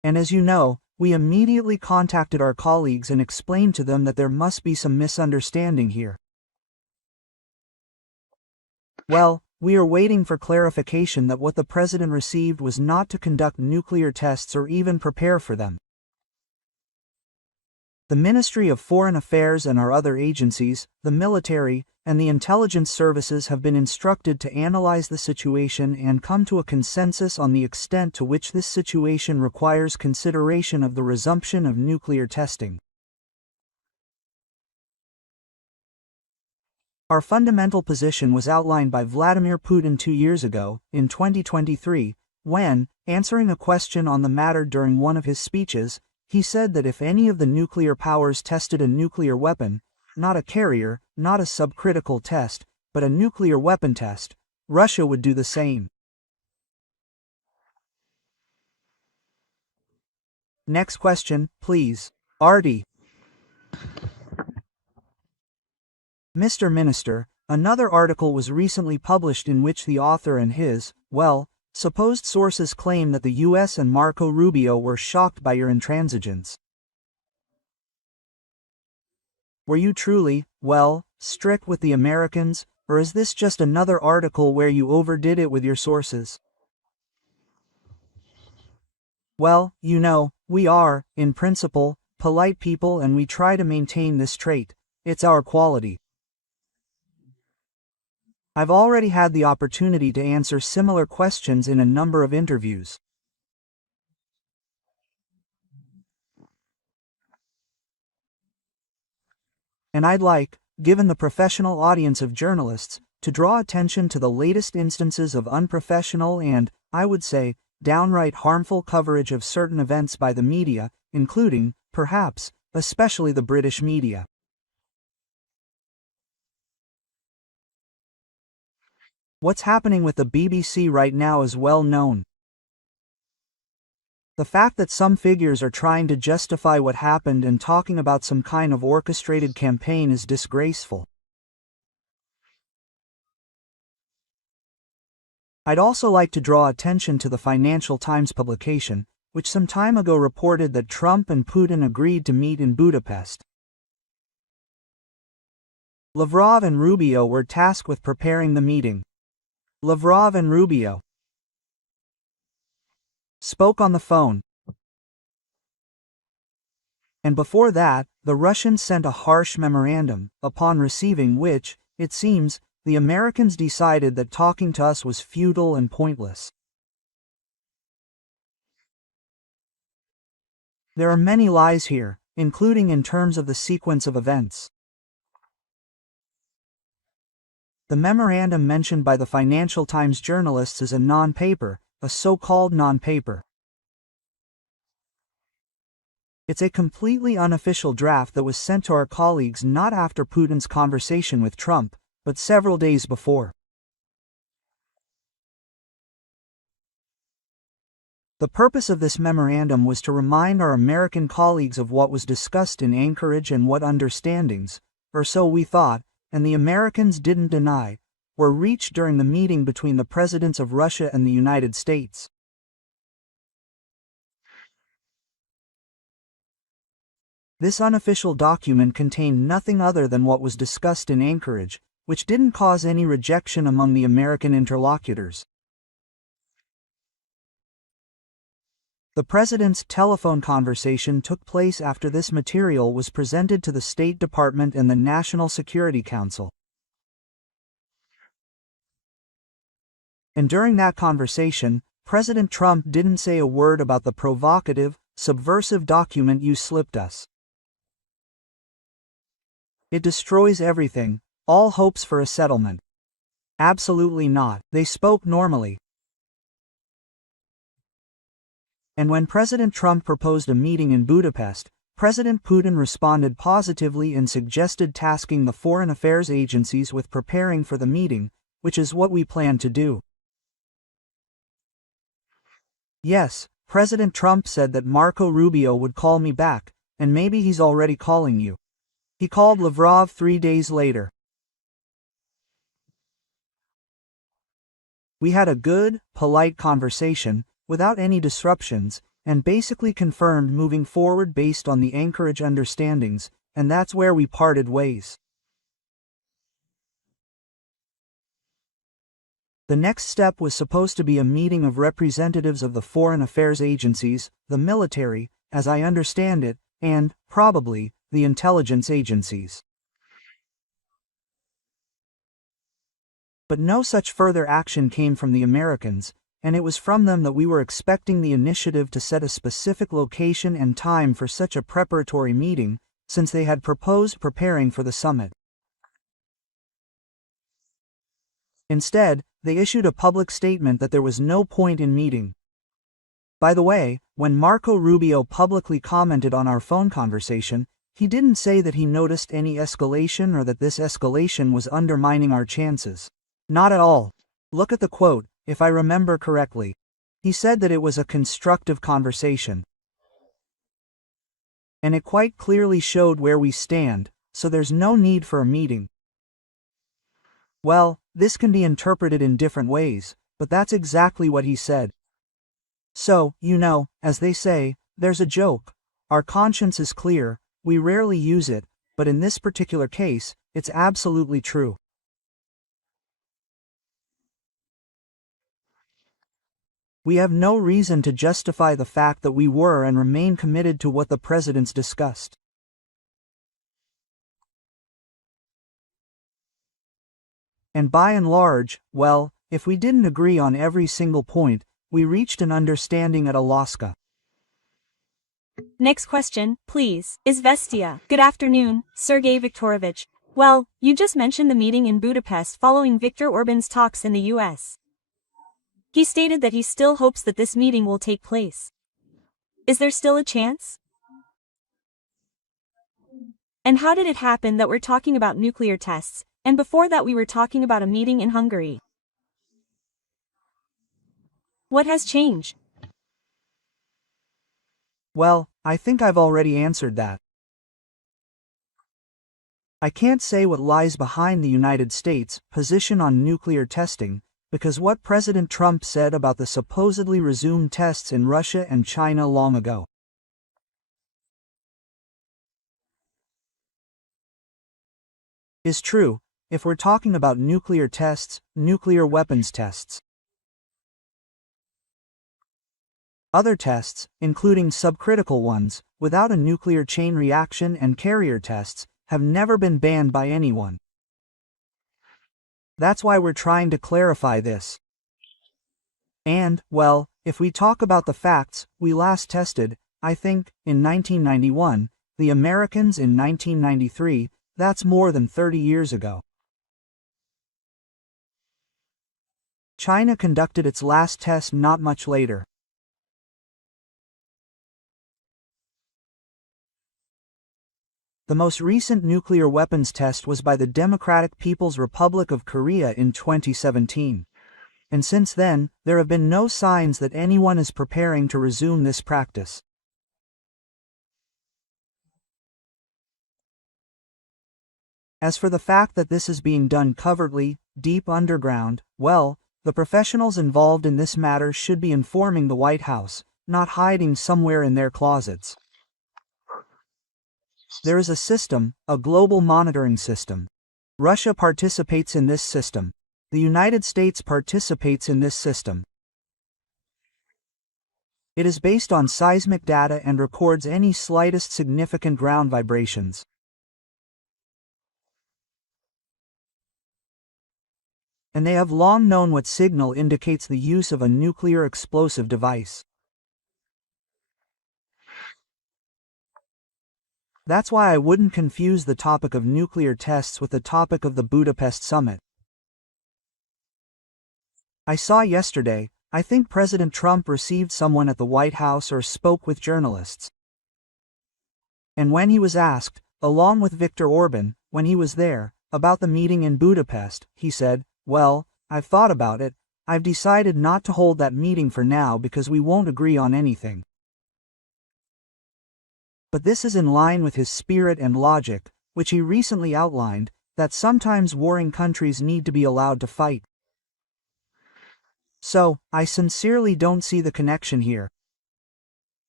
And as you know, we immediately contacted our colleagues and explained to them that there must be some misunderstanding here. Well, we are waiting for clarification that what the president received was not to conduct nuclear tests or even prepare for them. The Ministry of Foreign Affairs and our other agencies, the military, and the intelligence services have been instructed to analyze the situation and come to a consensus on the extent to which this situation requires consideration of the resumption of nuclear testing. Our fundamental position was outlined by Vladimir Putin 2 years ago, in 2023, when, answering a question on the matter during one of his speeches, he said that if any of the nuclear powers tested a nuclear weapon, not a carrier, not a subcritical test, but a nuclear weapon test, Russia would do the same. Next question, please. Artie. Mr. Minister, another article was recently published in which the author and his, supposed sources claim that the US and Marco Rubio were shocked by your intransigence. Were you truly, strict with the Americans, or is this just another article where you overdid it with your sources? Well, you know, we are, in principle, polite people and we try to maintain this trait. It's our quality. I've already had the opportunity to answer similar questions in a number of interviews. And I'd like, given the professional audience of journalists, to draw attention to the latest instances of unprofessional and, I would say, downright harmful coverage of certain events by the media, including, perhaps, especially the British media. What's happening with the BBC right now is well known. The fact that some figures are trying to justify what happened and talking about some kind of orchestrated campaign is disgraceful. I'd also like to draw attention to the Financial Times publication, which some time ago reported that Trump and Putin agreed to meet in Budapest. Lavrov and Rubio were tasked with preparing the meeting. Lavrov and Rubio spoke on the phone. And before that, the Russians sent a harsh memorandum, upon receiving which, it seems, the Americans decided that talking to us was futile and pointless. There are many lies here, including in terms of the sequence of events. The memorandum mentioned by the Financial Times journalists is a non-paper, a so-called non-paper. It's a completely unofficial draft that was sent to our colleagues not after Putin's conversation with Trump, but several days before. The purpose of this memorandum was to remind our American colleagues of what was discussed in Anchorage and what understandings, or so we thought, and the Americans didn't deny, were reached during the meeting between the presidents of Russia and the United States. This unofficial document contained nothing other than what was discussed in Anchorage, which didn't cause any rejection among the American interlocutors. The president's telephone conversation took place after this material was presented to the State Department and the National Security Council. And during that conversation, President Trump didn't say a word about the provocative, subversive document you slipped us. It destroys everything, all hopes for a settlement. Absolutely not. They spoke normally. And when President Trump proposed a meeting in Budapest, President Putin responded positively and suggested tasking the foreign affairs agencies with preparing for the meeting, which is what we plan to do. Yes, President Trump said that Marco Rubio would call me back, and maybe he's already calling you. He called Lavrov 3 days later. We had a good, polite conversation, without any disruptions, and basically confirmed moving forward based on the Anchorage understandings, and that's where we parted ways. The next step was supposed to be a meeting of representatives of the foreign affairs agencies, the military, as I understand it, and, probably, the intelligence agencies. But no such further action came from the Americans, and it was from them that we were expecting the initiative to set a specific location and time for such a preparatory meeting, since they had proposed preparing for the summit. Instead, they issued a public statement that there was no point in meeting. By the way, when Marco Rubio publicly commented on our phone conversation, he didn't say that he noticed any escalation or that this escalation was undermining our chances. Not at all. Look at the quote, if I remember correctly. He said that it was a constructive conversation. And it quite clearly showed where we stand, so there's no need for a meeting. Well, this can be interpreted in different ways, but that's exactly what he said. So, as they say, there's a joke. Our conscience is clear, we rarely use it, but in this particular case, it's absolutely true. We have no reason to justify the fact that we were and remain committed to what the presidents discussed. And by and large, well, if we didn't agree on every single point, we reached an understanding at Alaska. Next question, please. Izvestia. Good afternoon, Sergey Viktorovich. Well, you just mentioned the meeting in Budapest following Viktor Orban's talks in the US. He stated that he still hopes that this meeting will take place. Is there still a chance? And how did it happen that we're talking about nuclear tests, and before that we were talking about a meeting in Hungary? What has changed? Well, I think I've already answered that. I can't say what lies behind the United States' position on nuclear testing, because what President Trump said about the supposedly resumed tests in Russia and China long ago. Is true, if we're talking about nuclear tests, nuclear weapons tests. Other tests, including subcritical ones, without a nuclear chain reaction and carrier tests, have never been banned by anyone. That's why we're trying to clarify this. And, well, if we talk about the facts, we last tested, I think, in 1991, the Americans in 1993, that's more than 30 years ago. China conducted its last test not much later. The most recent nuclear weapons test was by the Democratic People's Republic of Korea in 2017. And since then, there have been no signs that anyone is preparing to resume this practice. As for the fact that this is being done covertly, deep underground, well, the professionals involved in this matter should be informing the White House, not hiding somewhere in their closets. There is a system, a global monitoring system. Russia participates in this system. The United States participates in this system. It is based on seismic data and records any slightest significant ground vibrations. And they have long known what signal indicates the use of a nuclear explosive device. That's why I wouldn't confuse the topic of nuclear tests with the topic of the Budapest summit. I saw yesterday, I think President Trump received someone at the White House or spoke with journalists. And when he was asked, along with Viktor Orban, when he was there, about the meeting in Budapest, he said, "Well, I've thought about it, I've decided not to hold that meeting for now because we won't agree on anything." But this is in line with his spirit and logic, which he recently outlined, that sometimes warring countries need to be allowed to fight. So, I sincerely don't see the connection here.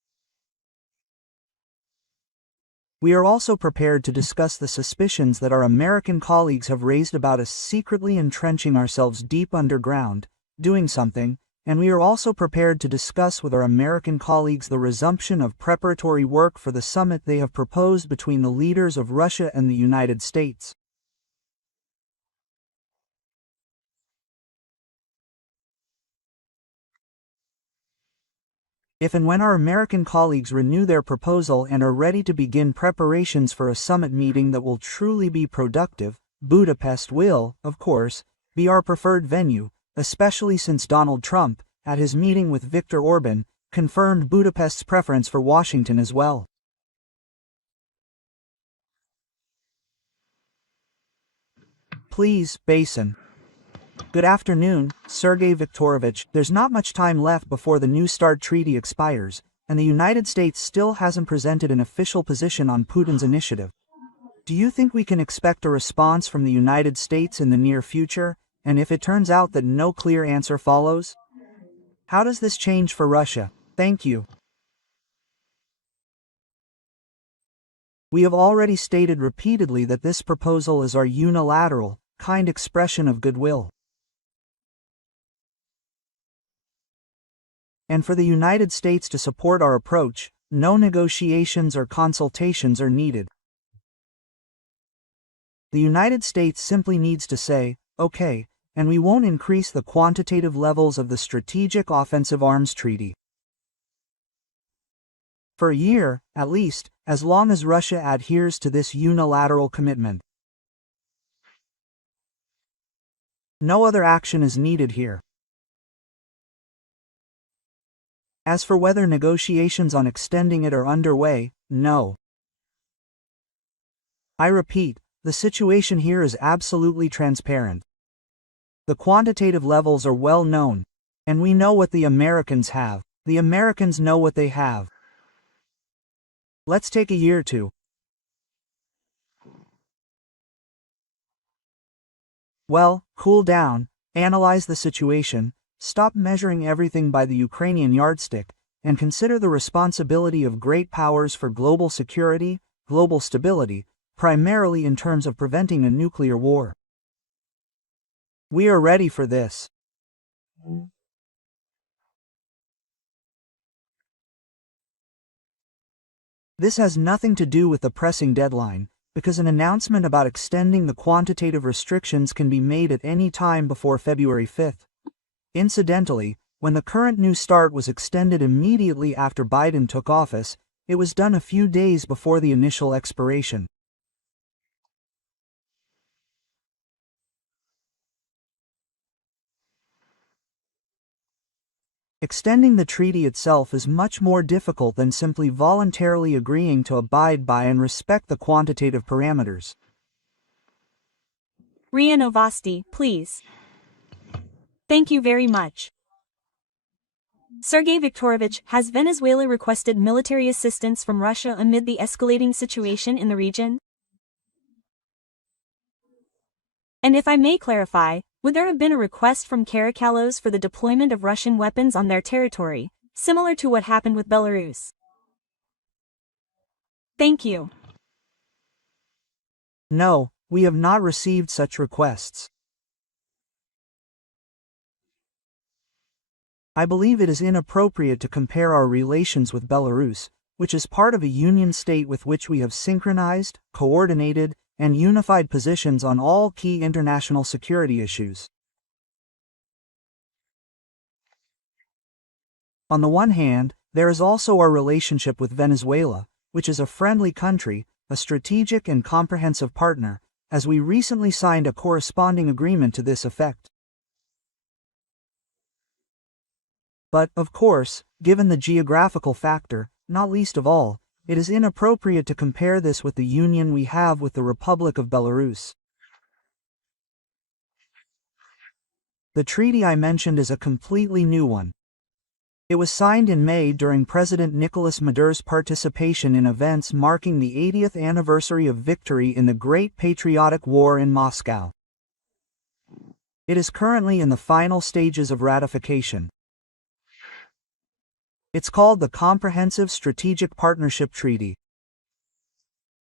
We are also prepared to discuss the suspicions that our American colleagues have raised about us secretly entrenching ourselves deep underground, doing something, and we are also prepared to discuss with our American colleagues the resumption of preparatory work for the summit they have proposed between the leaders of Russia and the United States. If and when our American colleagues renew their proposal and are ready to begin preparations for a summit meeting that will truly be productive, Budapest will, of course, be our preferred venue, especially since Donald Trump, at his meeting with Viktor Orban, confirmed Budapest's preference for Washington as well. Please, Basin. Good afternoon, Sergey Viktorovich. There's not much time left before the New START treaty expires, and the United States still hasn't presented an official position on Putin's initiative. Do you think we can expect a response from the United States in the near future, and if it turns out that no clear answer follows? How does this change for Russia? Thank you. We have already stated repeatedly that this proposal is our unilateral, kind expression of goodwill. And for the United States to support our approach, no negotiations or consultations are needed. The United States simply needs to say, okay, and we won't increase the quantitative levels of the Strategic Offensive Arms Treaty. For a year, at least, as long as Russia adheres to this unilateral commitment. No other action is needed here. As for whether negotiations on extending it are underway, no. I repeat, the situation here is absolutely transparent. The quantitative levels are well known, and we know what the Americans have. The Americans know what they have. Let's take a year or two. Well, cool down, analyze the situation, stop measuring everything by the Ukrainian yardstick, and consider the responsibility of great powers for global security, global stability, primarily in terms of preventing a nuclear war. We are ready for this. This has nothing to do with the pressing deadline, because an announcement about extending the quantitative restrictions can be made at any time before February 5th. Incidentally, when the current New START was extended immediately after Biden took office, it was done a few days before the initial expiration. Extending the treaty itself is much more difficult than simply voluntarily agreeing to abide by and respect the quantitative parameters. RIA Novosti, please. Thank you very much. Sergey Viktorovich, has Venezuela requested military assistance from Russia amid the escalating situation in the region? And if I may clarify, would there have been a request from Caracalos for the deployment of Russian weapons on their territory, similar to what happened with Belarus? Thank you. No, we have not received such requests. I believe it is inappropriate to compare our relations with Belarus, which is part of a union state with which we have synchronized, coordinated, and unified positions on all key international security issues. On the one hand, there is also our relationship with Venezuela, which is a friendly country, a strategic and comprehensive partner, as we recently signed a corresponding agreement to this effect. But, of course, given the geographical factor, not least of all, it is inappropriate to compare this with the union we have with the Republic of Belarus. The treaty I mentioned is a completely new one. It was signed in May during President Nicolas Maduro's participation in events marking the 80th anniversary of victory in the Great Patriotic War in Moscow. It is currently in the final stages of ratification. It's called the Comprehensive Strategic Partnership Treaty.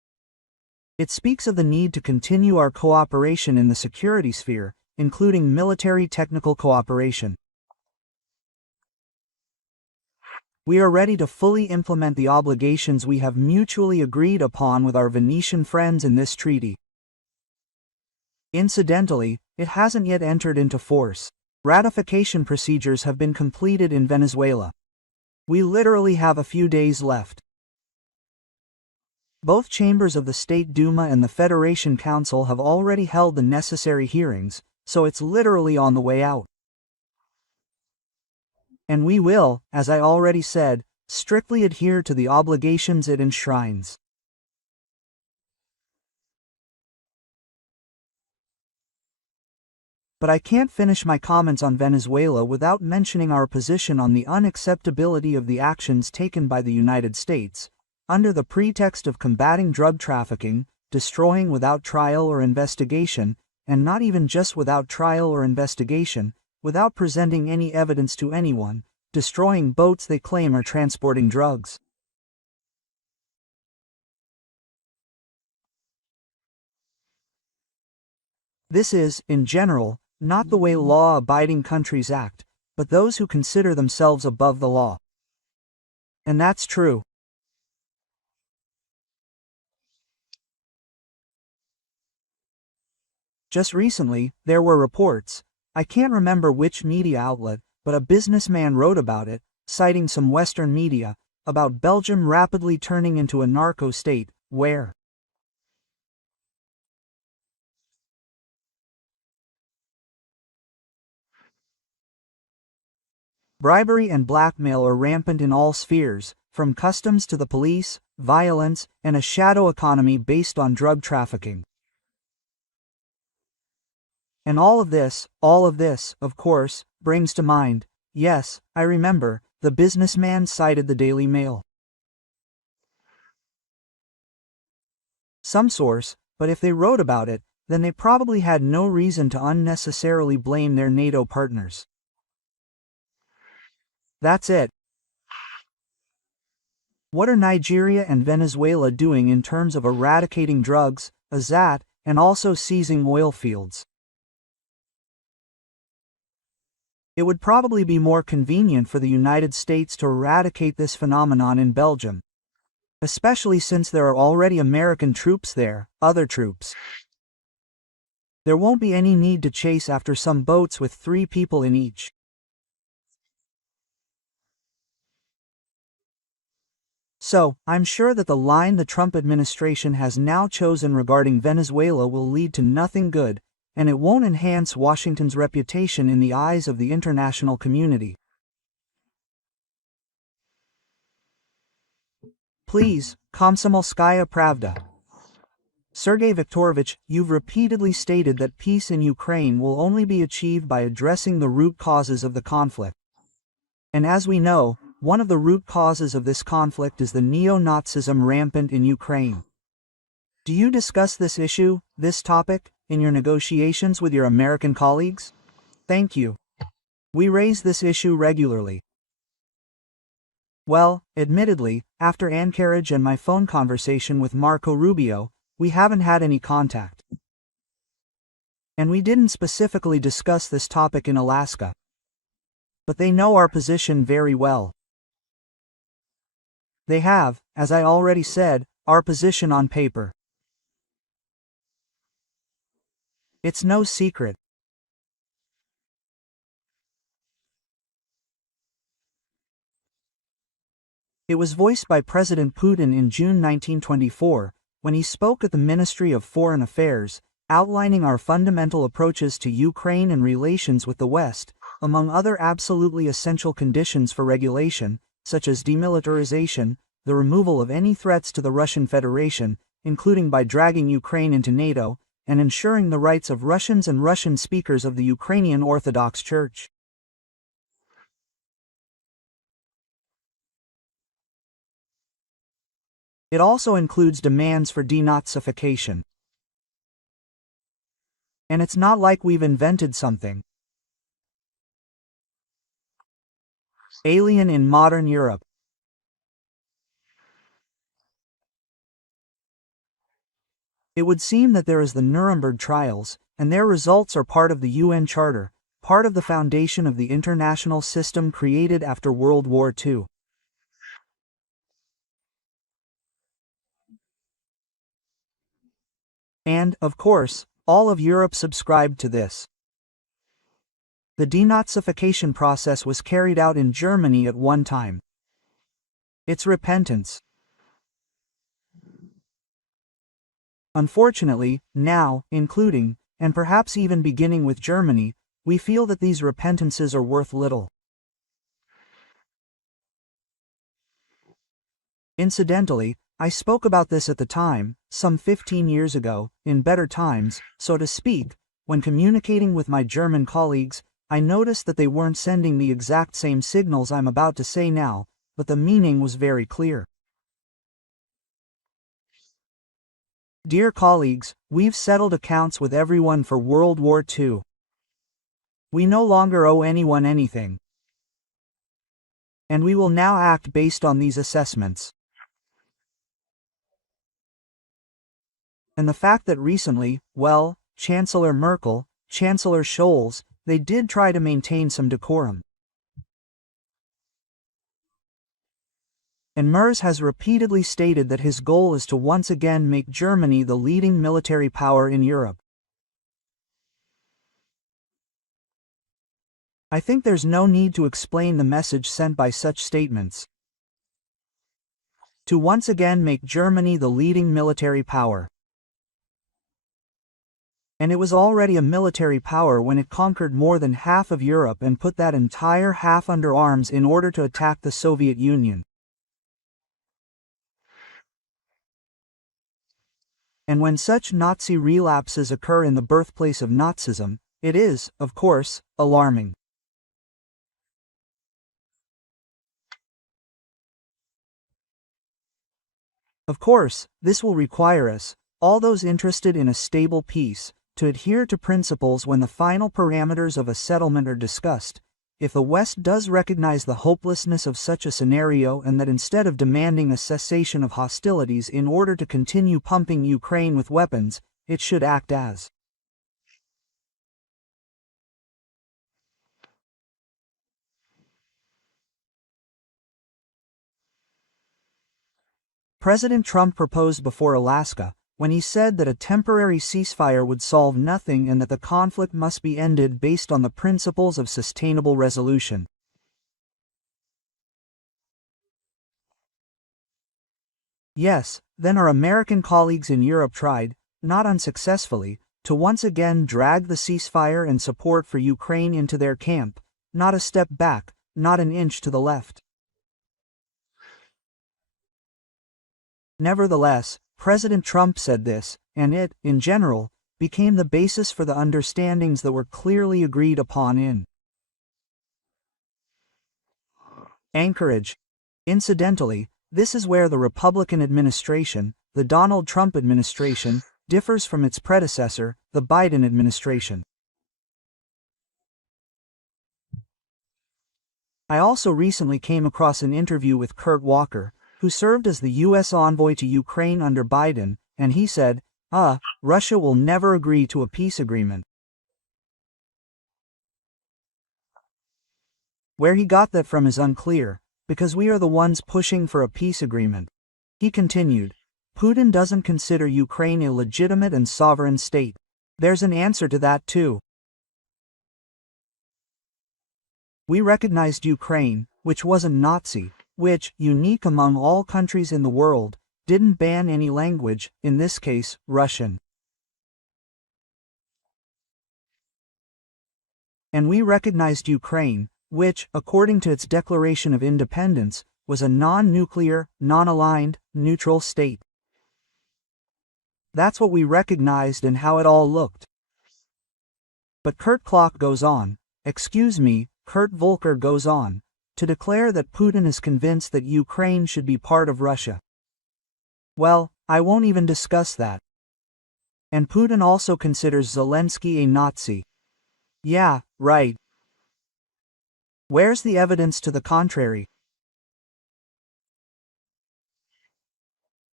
It speaks of the need to continue our cooperation in the security sphere, including military technical cooperation. We are ready to fully implement the obligations we have mutually agreed upon with our Venetian friends in this treaty. Incidentally, it hasn't yet entered into force. Ratification procedures have been completed in Venezuela. We literally have a few days left. Both chambers of the State Duma and the Federation Council have already held the necessary hearings, so it's literally on the way out. And we will, as I already said, strictly adhere to the obligations it enshrines. But I can't finish my comments on Venezuela without mentioning our position on the unacceptability of the actions taken by the United States, under the pretext of combating drug trafficking, destroying without trial or investigation, and not even just without trial or investigation, without presenting any evidence to anyone, destroying boats they claim are transporting drugs. This is, in general, not the way law-abiding countries act, but those who consider themselves above the law. And that's true. Just recently, there were reports, I can't remember which media outlet, but a businessman wrote about it, citing some Western media, about Belgium rapidly turning into a narco state, where bribery and blackmail are rampant in all spheres, from customs to the police, violence, and a shadow economy based on drug trafficking. And all of this, of course, brings to mind, yes, I remember, the businessman cited the Daily Mail. Some source, but if they wrote about it, then they probably had no reason to unnecessarily blame their NATO partners. That's it. What are Nigeria and Venezuela doing in terms of eradicating drugs, and also seizing oil fields? It would probably be more convenient for the United States to eradicate this phenomenon in Belgium, especially since there are already American troops there, other troops. There won't be any need to chase after some boats with 3 people in each. So, I'm sure that the line the Trump administration has now chosen regarding Venezuela will lead to nothing good, and it won't enhance Washington's reputation in the eyes of the international community. Please, Komsomolskaya Pravda. Sergey Viktorovich, you've repeatedly stated that peace in Ukraine will only be achieved by addressing the root causes of the conflict. And as we know, one of the root causes of this conflict is the neo-Nazism rampant in Ukraine. Do you discuss this issue, this topic, in your negotiations with your American colleagues? Thank you. We raise this issue regularly. Well, admittedly, after Anchorage and my phone conversation with Marco Rubio, we haven't had any contact. And we didn't specifically discuss this topic in Alaska. But they know our position very well. They have, as I already said, our position on paper. It's no secret. It was voiced by President Putin in June 1924, when he spoke at the Ministry of Foreign Affairs, outlining our fundamental approaches to Ukraine and relations with the West, among other absolutely essential conditions for regulation, such as demilitarization, the removal of any threats to the Russian Federation, including by dragging Ukraine into NATO, and ensuring the rights of Russians and Russian speakers of the Ukrainian Orthodox Church. It also includes demands for denazification. And it's not like we've invented something alien in modern Europe. It would seem that there is the Nuremberg trials, and their results are part of the UN Charter, part of the foundation of the international system created after World War II. And, of course, all of Europe subscribed to this. The denazification process was carried out in Germany at one time. It's repentance. Unfortunately, now, including, and perhaps even beginning with Germany, we feel that these repentances are worth little. Incidentally, I spoke about this at the time, some 15 years ago, in better times, so to speak. When communicating with my German colleagues, I noticed that they weren't sending the exact same signals I'm about to say now, but the meaning was very clear. Dear colleagues, we've settled accounts with everyone for World War II. We no longer owe anyone anything. And we will now act based on these assessments. And the fact that recently, well, Chancellor Merkel, Chancellor Scholz, they did try to maintain some decorum. And Merz has repeatedly stated that his goal is to once again make Germany the leading military power in Europe. I think there's no need to explain the message sent by such statements. To once again make Germany the leading military power. And it was already a military power when it conquered more than half of Europe and put that entire half under arms in order to attack the Soviet Union. And when such Nazi relapses occur in the birthplace of Nazism, it is, of course, alarming. Of course, this will require us, all those interested in a stable peace, to adhere to principles when the final parameters of a settlement are discussed. If the West does recognize the hopelessness of such a scenario and that instead of demanding a cessation of hostilities in order to continue pumping Ukraine with weapons, it should act as President Trump proposed before Alaska, when he said that a temporary ceasefire would solve nothing and that the conflict must be ended based on the principles of sustainable resolution. Yes, then our American colleagues in Europe tried, not unsuccessfully, to once again drag the ceasefire and support for Ukraine into their camp, not a step back, not an inch to the left. Nevertheless, President Trump said this, and it, in general, became the basis for the understandings that were clearly agreed upon in Anchorage. Incidentally, this is where the Republican administration, the Donald Trump administration, differs from its predecessor, the Biden administration. I also recently came across an interview with Kurt Walker, who served as the U.S. envoy to Ukraine under Biden, and he said, Russia will never agree to a peace agreement. Where he got that from is unclear, because we are the ones pushing for a peace agreement. He continued, Putin doesn't consider Ukraine a legitimate and sovereign state. There's an answer to that too. We recognized Ukraine, which wasn't Nazi, which, unique among all countries in the world, didn't ban any language, in this case, Russian. And we recognized Ukraine, which, according to its Declaration of Independence, was a non-nuclear, non-aligned, neutral state. That's what we recognized and how it all looked. But Kurt Volker goes on, to declare that Putin is convinced that Ukraine should be part of Russia. Well, I won't even discuss that. And Putin also considers Zelensky a Nazi. Yeah, right. Where's the evidence to the contrary?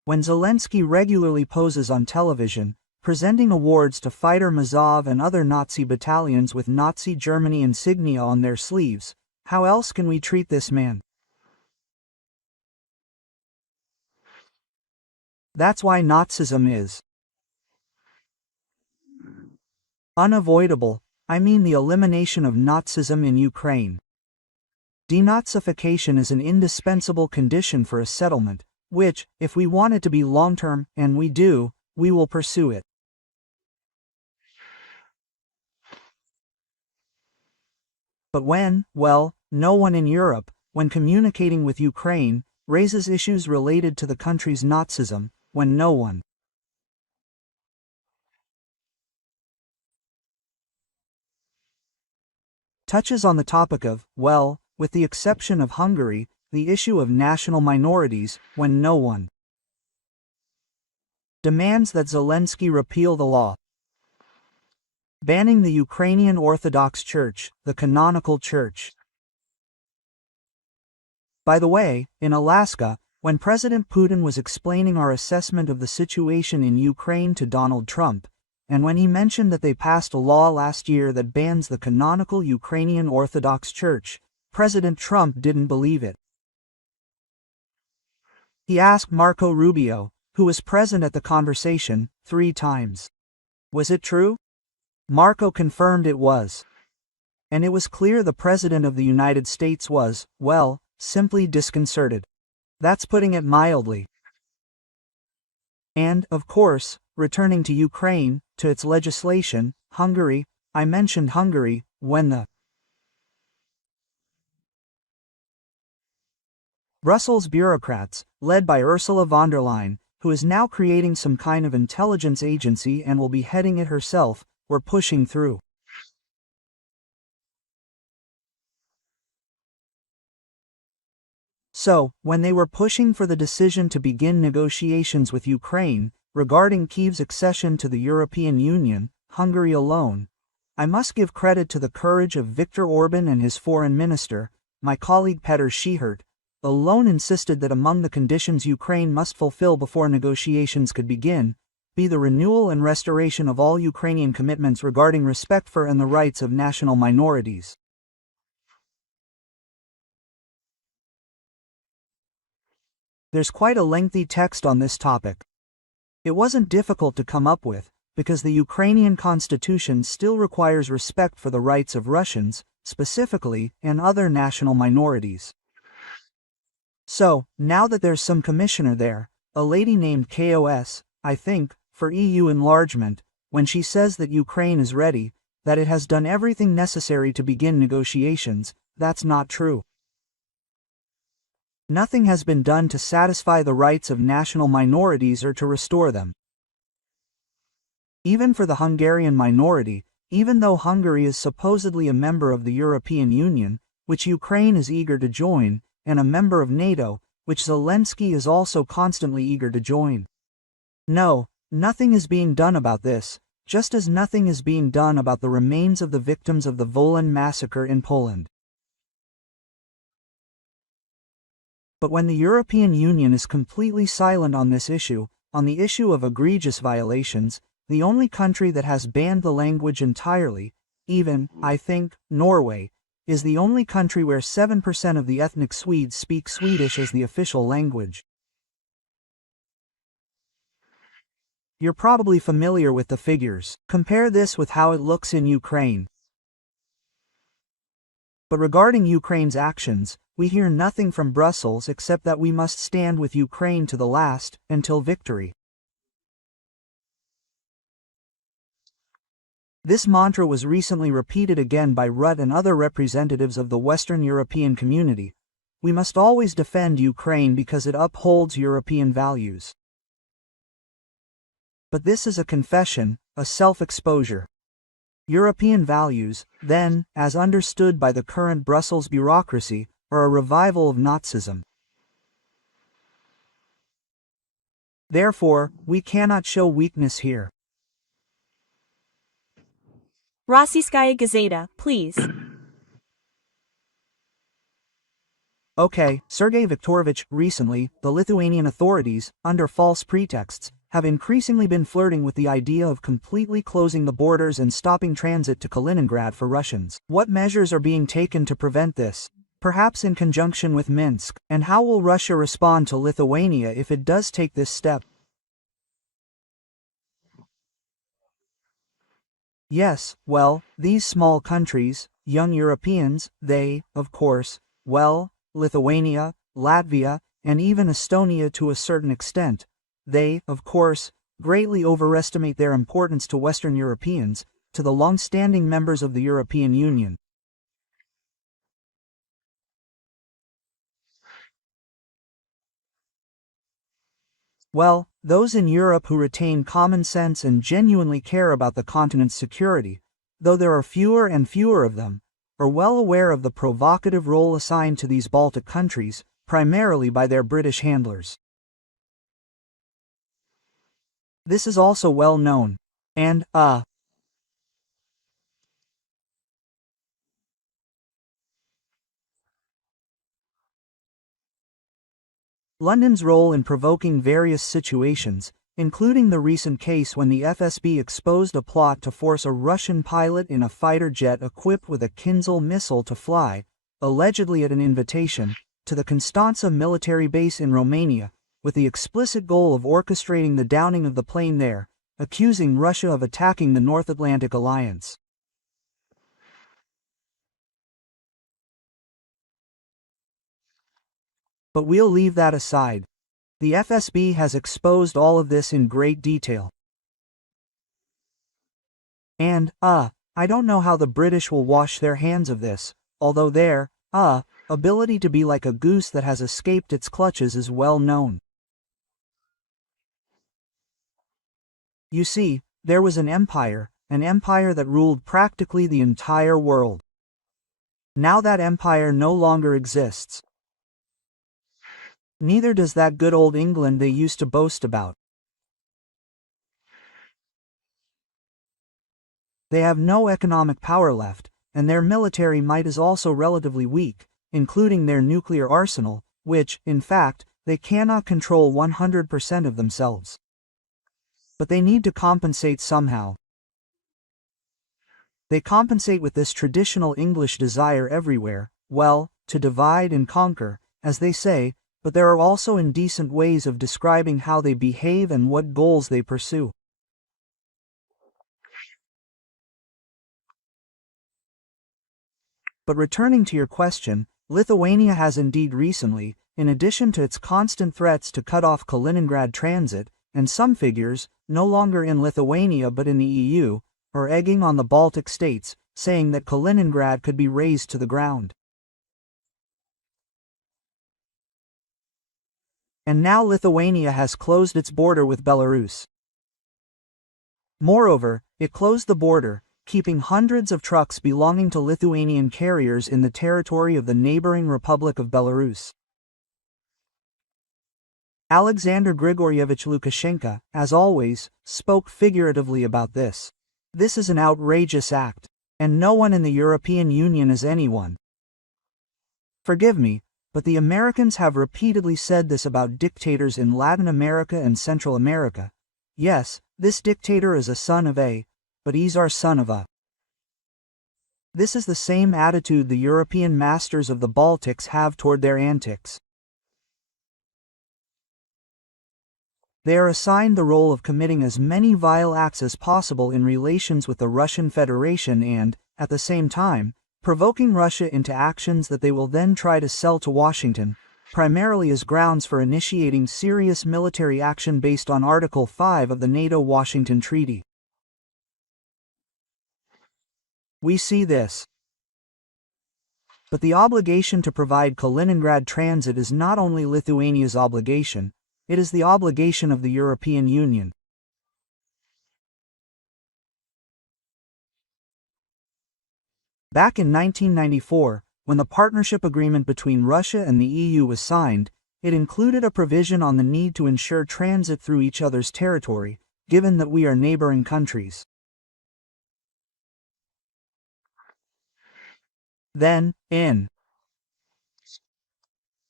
When Zelensky regularly poses on television, presenting awards to fighter Mazov and other Nazi battalions with Nazi Germany insignia on their sleeves, how else can we treat this man? That's why Nazism is unavoidable. I mean the elimination of Nazism in Ukraine. Denazification is an indispensable condition for a settlement, which, if we want it to be long-term, and we do, we will pursue it. But when, well, no one in Europe, when communicating with Ukraine, raises issues related to the country's Nazism, when no one touches on the topic of, well, with the exception of Hungary, the issue of national minorities, when no one demands that Zelensky repeal the law banning the Ukrainian Orthodox Church, the canonical church. By the way, in Alaska, when President Putin was explaining our assessment of the situation in Ukraine to Donald Trump, and when he mentioned that they passed a law last year that bans the canonical Ukrainian Orthodox Church, President Trump didn't believe it. He asked Marco Rubio, who was present at the conversation, 3 times. Was it true? Marco confirmed it was. And it was clear the President of the United States was, well, simply disconcerted. That's putting it mildly. And, of course, returning to Ukraine, to its legislation, Hungary, I mentioned Hungary, when the Brussels bureaucrats, led by Ursula von der Leyen, who is now creating some kind of intelligence agency and will be heading it herself, were pushing through. So, when they were pushing for the decision to begin negotiations with Ukraine, regarding Kyiv's accession to the European Union, Hungary alone, I must give credit to the courage of Viktor Orban and his foreign minister, my colleague Petr Schihert, alone insisted that among the conditions Ukraine must fulfill before negotiations could begin, be the renewal and restoration of all Ukrainian commitments regarding respect for and the rights of national minorities. There's quite a lengthy text on this topic. It wasn't difficult to come up with, because the Ukrainian constitution still requires respect for the rights of Russians, specifically, and other national minorities. So, now that there's some commissioner there, a lady named KOS, I think, for EU enlargement, when she says that Ukraine is ready, that it has done everything necessary to begin negotiations, that's not true. Nothing has been done to satisfy the rights of national minorities or to restore them. Even for the Hungarian minority, even though Hungary is supposedly a member of the European Union, which Ukraine is eager to join, and a member of NATO, which Zelensky is also constantly eager to join. No, nothing is being done about this, just as nothing is being done about the remains of the victims of the Volyn massacre in Poland. But when the European Union is completely silent on this issue, on the issue of egregious violations, the only country that has banned the language entirely, even, I think, Norway, is the only country where 7% of the ethnic Swedes speak Swedish as the official language. You're probably familiar with the figures. Compare this with how it looks in Ukraine. But regarding Ukraine's actions, we hear nothing from Brussels except that we must stand with Ukraine to the last, until victory. This mantra was recently repeated again by Rutte and other representatives of the Western European community. We must always defend Ukraine because it upholds European values. But this is a confession, a self-exposure. European values, then, as understood by the current Brussels bureaucracy, are a revival of Nazism. Therefore, we cannot show weakness here. Rossiyskaya Gazeta, please. Okay, Sergey Viktorovich, recently, the Lithuanian authorities, under false pretexts, have increasingly been flirting with the idea of completely closing the borders and stopping transit to Kaliningrad for Russians. What measures are being taken to prevent this? Perhaps in conjunction with Minsk, and how will Russia respond to Lithuania if it does take this step? Yes, well, these small countries, young Europeans, they, of course, well, Lithuania, Latvia, and even Estonia to a certain extent, they, of course, greatly overestimate their importance to Western Europeans, to the long-standing members of the European Union. Well, those in Europe who retain common sense and genuinely care about the continent's security, though there are fewer and fewer of them, are well aware of the provocative role assigned to these Baltic countries, primarily by their British handlers. This is also well known. And, London's role in provoking various situations, including the recent case when the FSB exposed a plot to force a Russian pilot in a fighter jet equipped with a Kinzhal missile to fly, allegedly at an invitation, to the Constanța military base in Romania, with the explicit goal of orchestrating the downing of the plane there, accusing Russia of attacking the North Atlantic Alliance. But we'll leave that aside. The FSB has exposed all of this in great detail. And, I don't know how the British will wash their hands of this, although their, ability to be like a goose that has escaped its clutches is well known. You see, there was an empire that ruled practically the entire world. Now that empire no longer exists. Neither does that good old England they used to boast about. They have no economic power left, and their military might is also relatively weak, including their nuclear arsenal, which, in fact, they cannot control 100% of themselves. But they need to compensate somehow. They compensate with this traditional English desire everywhere, well, to divide and conquer, as they say, but there are also indecent ways of describing how they behave and what goals they pursue. But returning to your question, Lithuania has indeed recently, in addition to its constant threats to cut off Kaliningrad transit, and some figures, no longer in Lithuania but in the EU, are egging on the Baltic states, saying that Kaliningrad could be razed to the ground. And now Lithuania has closed its border with Belarus. Moreover, it closed the border, keeping hundreds of trucks belonging to Lithuanian carriers in the territory of the neighboring Republic of Belarus. Alexander Grigoryevich Lukashenko, as always, spoke figuratively about this. This is an outrageous act, and no one in the European Union is anyone. Forgive me, but the Americans have repeatedly said this about dictators in Latin America and Central America. Yes, this dictator is a son of a, but he's our son of a. This is the same attitude the European masters of the Baltics have toward their antics. They are assigned the role of committing as many vile acts as possible in relations with the Russian Federation and, at the same time, provoking Russia into actions that they will then try to sell to Washington, primarily as grounds for initiating serious military action based on Article 5 of the NATO-Washington Treaty. We see this. But the obligation to provide Kaliningrad transit is not only Lithuania's obligation, it is the obligation of the European Union. Back in 1994, when the partnership agreement between Russia and the EU was signed, it included a provision on the need to ensure transit through each other's territory, given that we are neighboring countries. Then, in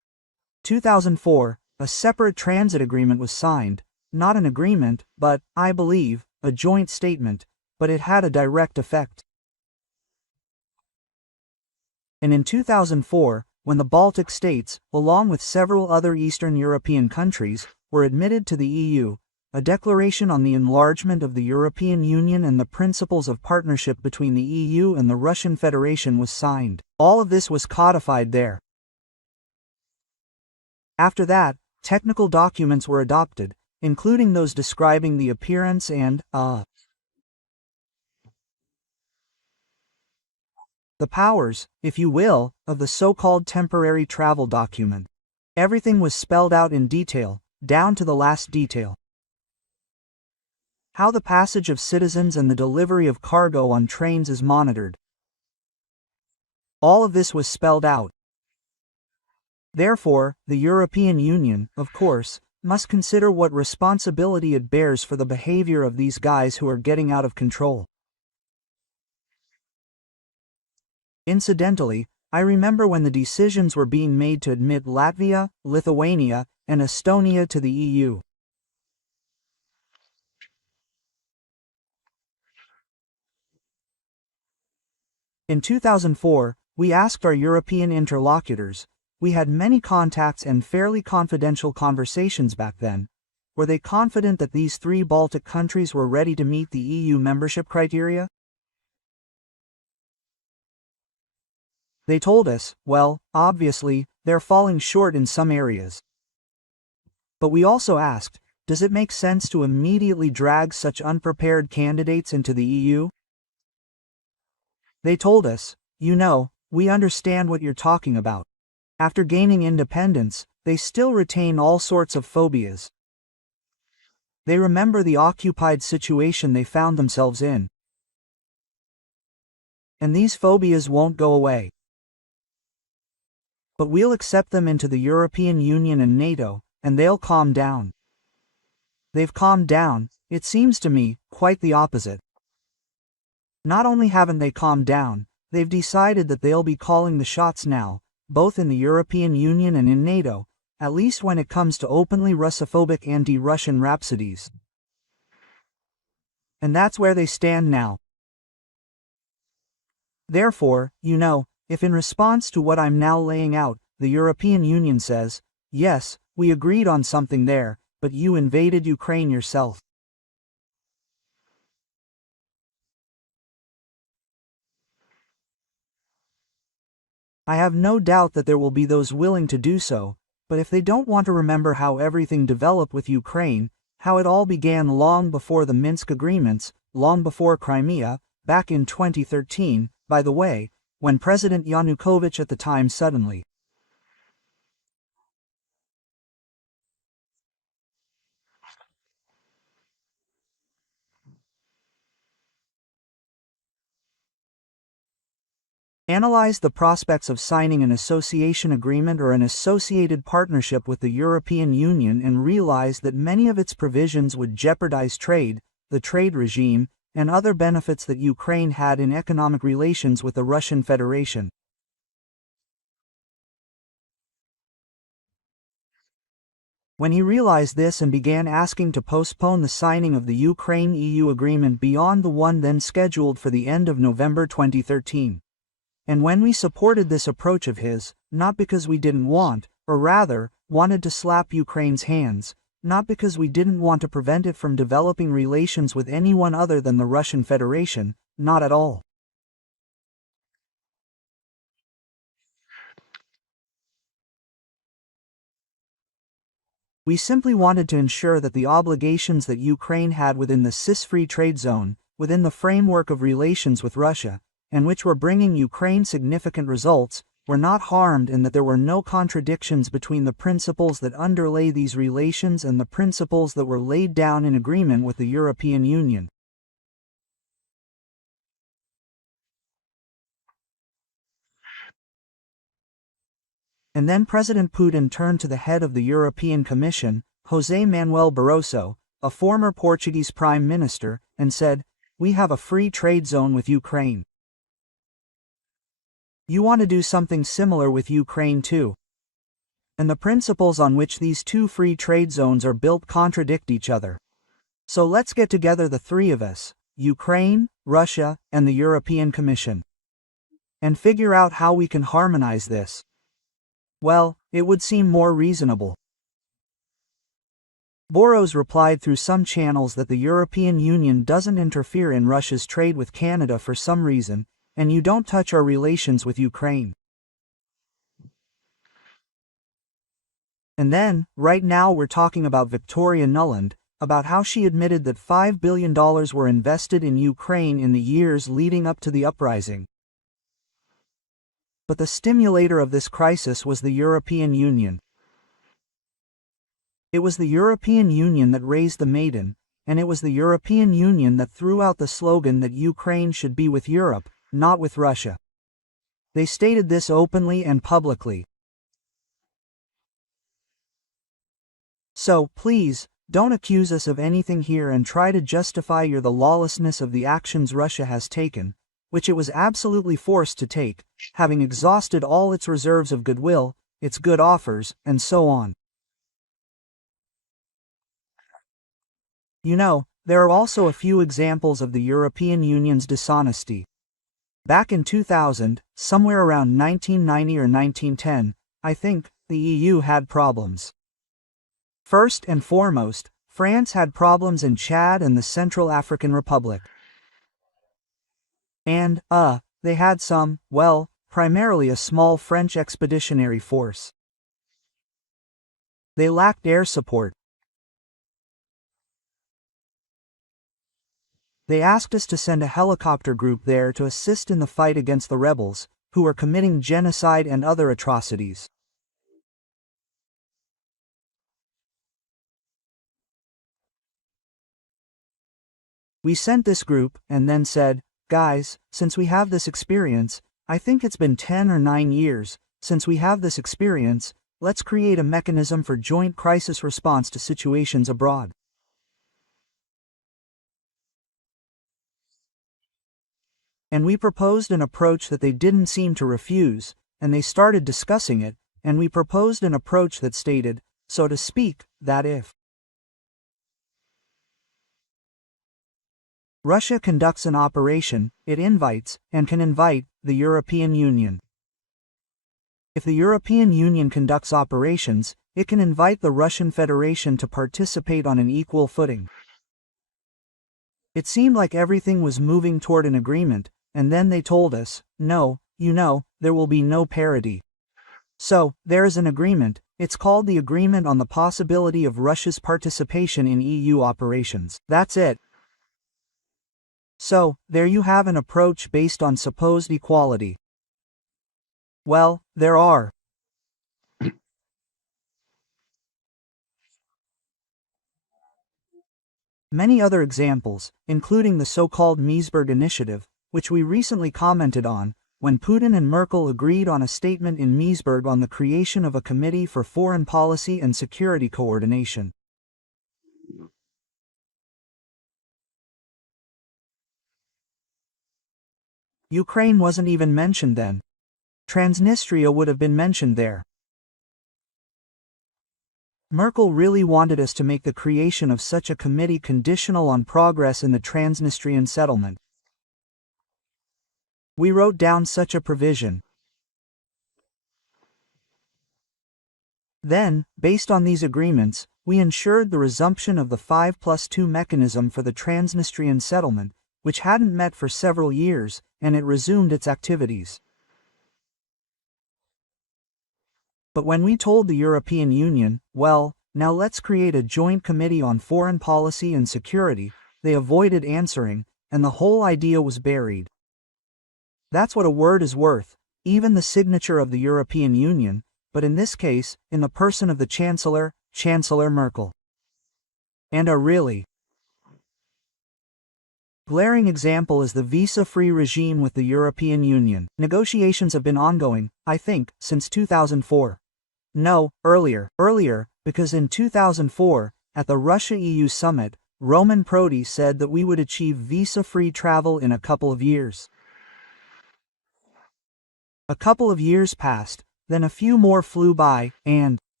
2004, a separate transit agreement was signed, not an agreement, but, I believe, a joint statement, but it had a direct effect. And in 2004, when the Baltic states, along with several other Eastern European countries, were admitted to the EU, a declaration on the enlargement of the European Union and the principles of partnership between the EU and the Russian Federation was signed. All of this was codified there. After that, technical documents were adopted, including those describing the appearance and, the powers, if you will, of the so-called temporary travel document. Everything was spelled out in detail, down to the last detail. How the passage of citizens and the delivery of cargo on trains is monitored. All of this was spelled out. Therefore, the European Union, of course, must consider what responsibility it bears for the behavior of these guys who are getting out of control. Incidentally, I remember when the decisions were being made to admit Latvia, Lithuania, and Estonia to the EU. In 2004, we asked our European interlocutors, we had many contacts and fairly confidential conversations back then, were they confident that these three Baltic countries were ready to meet the EU membership criteria? They told us, well, obviously, they're falling short in some areas. But we also asked, does it make sense to immediately drag such unprepared candidates into the EU? They told us, you know, we understand what you're talking about. After gaining independence, they still retain all sorts of phobias. They remember the occupied situation they found themselves in. And these phobias won't go away. But we'll accept them into the European Union and NATO, and they'll calm down. They've calmed down, it seems to me, quite the opposite. Not only haven't they calmed down, they've decided that they'll be calling the shots now, both in the European Union and in NATO, at least when it comes to openly Russophobic anti-Russian rhapsodies. And that's where they stand now. Therefore, you know, if in response to what I'm now laying out, the European Union says, yes, we agreed on something there, but you invaded Ukraine yourself. I have no doubt that there will be those willing to do so, but if they don't want to remember how everything developed with Ukraine, how it all began long before the Minsk agreements, long before Crimea, back in 2013, by the way, when President Yanukovych at the time suddenly analyzed the prospects of signing an association agreement or an associated partnership with the European Union and realized that many of its provisions would jeopardize trade, the trade regime, and other benefits that Ukraine had in economic relations with the Russian Federation. When he realized this and began asking to postpone the signing of the Ukraine-EU agreement beyond the one then scheduled for the end of November 2013. And when we supported this approach of his, not because we didn't want, or rather, wanted to slap Ukraine's hands, not because we didn't want to prevent it from developing relations with anyone other than the Russian Federation, not at all. We simply wanted to ensure that the obligations that Ukraine had within the CIS-free trade zone, within the framework of relations with Russia, and which were bringing Ukraine significant results, were not harmed and that there were no contradictions between the principles that underlay these relations and the principles that were laid down in agreement with the European Union. And then President Putin turned to the head of the European Commission, José Manuel Barroso, a former Portuguese Prime Minister, and said, "We have a free trade zone with Ukraine. You want to do something similar with Ukraine too. And the principles on which these two free trade zones are built contradict each other. So let's get together, the three of us, Ukraine, Russia, and the European Commission, and figure out how we can harmonize this. Well, it would seem more reasonable. Boros replied through some channels that the European Union doesn't interfere in Russia's trade with Canada for some reason, and you don't touch our relations with Ukraine. And then, right now we're talking about Victoria Nuland, about how she admitted that $5 billion were invested in Ukraine in the years leading up to the uprising. But the stimulator of this crisis was the European Union. It was the European Union that raised the maiden, and it was the European Union that threw out the slogan that Ukraine should be with Europe, not with Russia. They stated this openly and publicly. So, please, don't accuse us of anything here and try to justify the lawlessness of the actions Russia has taken, which it was absolutely forced to take, having exhausted all its reserves of goodwill, its good offers, and so on. You know, there are also a few examples of the European Union's dishonesty. Back in 2000, somewhere around 1990 or 1910, I think, the EU had problems. First and foremost, France had problems in Chad and the Central African Republic. And, they had some, well, primarily a small French expeditionary force. They lacked air support. They asked us to send a helicopter group there to assist in the fight against the rebels, who were committing genocide and other atrocities. We sent this group, and then said, guys, since we have this experience, I think it's been 10 or 9 years, since we have this experience, let's create a mechanism for joint crisis response to situations abroad. And we proposed an approach that they didn't seem to refuse, and they started discussing it, and we proposed an approach that stated, so to speak, that if Russia conducts an operation, it invites, and can invite, the European Union. If the European Union conducts operations, it can invite the Russian Federation to participate on an equal footing. It seemed like everything was moving toward an agreement, and then they told us, no, there will be no parity. So, there is an agreement, it's called the Agreement on the Possibility of Russia's Participation in EU Operations. That's it. So, there you have an approach based on supposed equality. Well, there are many other examples, including the so-called Meseberg Initiative, which we recently commented on, when Putin and Merkel agreed on a statement in Meseberg on the creation of a Committee for Foreign Policy and Security Coordination. Ukraine wasn't even mentioned then. Transnistria would have been mentioned there. Merkel really wanted us to make the creation of such a committee conditional on progress in the Transnistrian settlement. We wrote down such a provision. Then, based on these agreements, we ensured the resumption of the 5+2 mechanism for the Transnistrian settlement, which hadn't met for several years, and it resumed its activities. But when we told the European Union, well, now let's create a joint committee on foreign policy and security, they avoided answering, and the whole idea was buried. That's what a word is worth, even the signature of the European Union, but in this case, in the person of the Chancellor, Chancellor Merkel. And a really glaring example is the visa-free regime with the European Union. Negotiations have been ongoing, I think, since 2004. No, earlier, because in 2004, at the Russia-EU summit, Roman Prodi said that we would achieve visa-free travel in a couple of years. A couple of years passed, then a few more flew by, and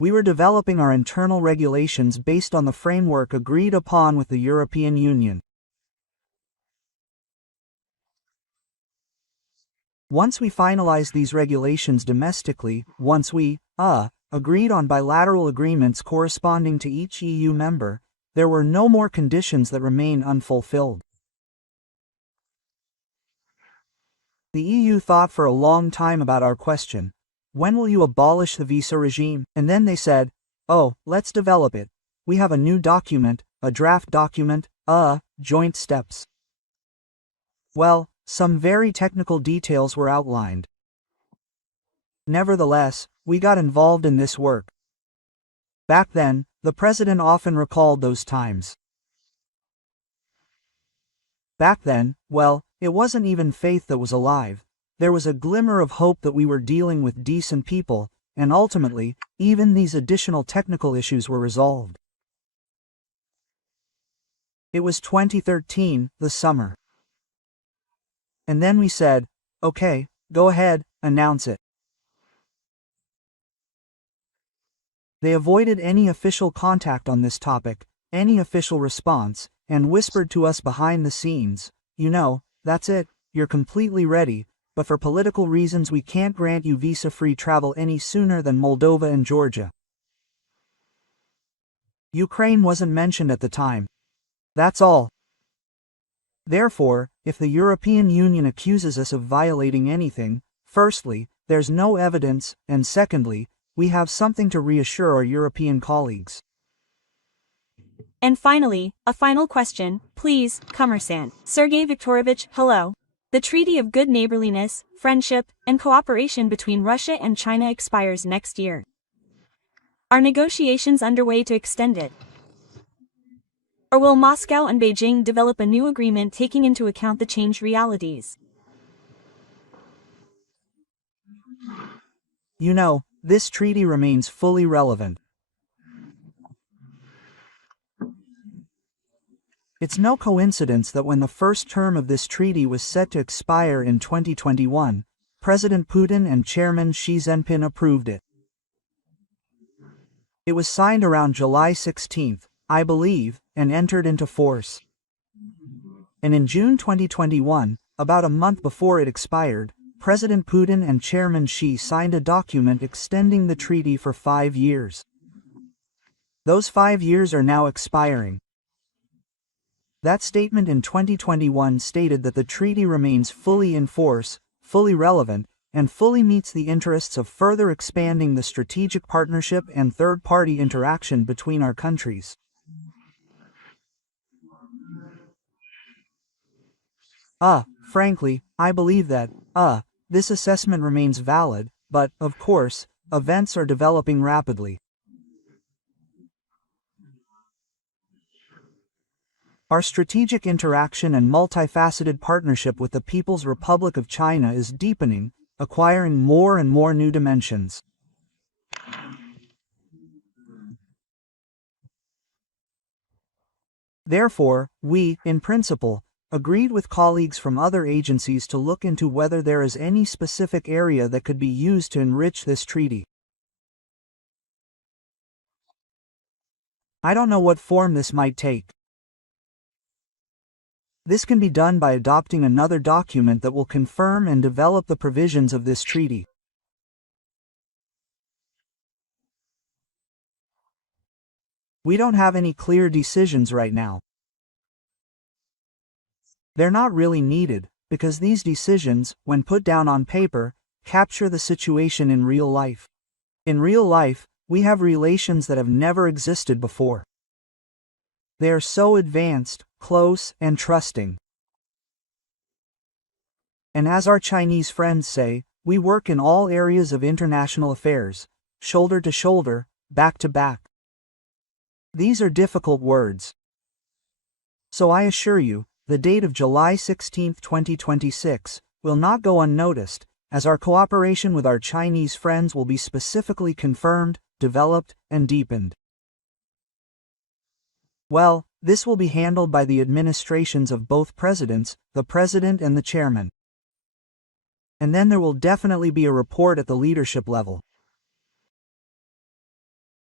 We were developing our internal regulations based on the framework agreed upon with the European Union. Once we finalized these regulations domestically, once we, agreed on bilateral agreements corresponding to each EU member, there were no more conditions that remain unfulfilled. The EU thought for a long time about our question. When will you abolish the visa regime? And then they said, oh, let's develop it. We have a new document, a draft document, joint steps. Well, some very technical details were outlined. Nevertheless, we got involved in this work. Back then, the president often recalled those times. Back then, well, it wasn't even faith that was alive. There was a glimmer of hope that we were dealing with decent people, and ultimately, even these additional technical issues were resolved. It was 2013, the summer. And then we said, okay, go ahead, announce it. They avoided any official contact on this topic, any official response, and whispered to us behind the scenes, you know, that's it, you're completely ready, but for political reasons we can't grant you visa-free travel any sooner than Moldova and Georgia. Ukraine wasn't mentioned at the time. That's all. Therefore, if the European Union accuses us of violating anything, firstly, there's no evidence, and secondly, we have something to reassure our European colleagues. And finally, a final question, please, Commerçant. Sergey Viktorovich, hello. The Treaty of Good Neighborliness, Friendship, and Cooperation between Russia and China expires next year. Are negotiations underway to extend it? Or will Moscow and Beijing develop a new agreement taking into account the changed realities? You know, this treaty remains fully relevant. It's no coincidence that when the first term of this treaty was set to expire in 2021, President Putin and Chairman Xi Jinping approved it. It was signed around July 16, I believe, and entered into force. And in June 2021, about a month before it expired, President Putin and Chairman Xi signed a document extending the treaty for 5 years. Those 5 years are now expiring. That statement in 2021 stated that the treaty remains fully in force, fully relevant, and fully meets the interests of further expanding the strategic partnership and third-party interaction between our countries. Frankly, I believe that, this assessment remains valid, but, of course, events are developing rapidly. Our strategic interaction and multifaceted partnership with the People's Republic of China is deepening, acquiring more and more new dimensions. Therefore, we, in principle, agreed with colleagues from other agencies to look into whether there is any specific area that could be used to enrich this treaty. I don't know what form this might take. This can be done by adopting another document that will confirm and develop the provisions of this treaty. We don't have any clear decisions right now. They're not really needed, because these decisions, when put down on paper, capture the situation in real life. In real life, we have relations that have never existed before. They are so advanced, close, and trusting. And as our Chinese friends say, we work in all areas of international affairs, shoulder to shoulder, back to back. These are difficult words. So I assure you, the date of July 16, 2026, will not go unnoticed, as our cooperation with our Chinese friends will be specifically confirmed, developed, and deepened. Well, this will be handled by the administrations of both presidents, the president and the chairman. And then there will definitely be a report at the leadership level.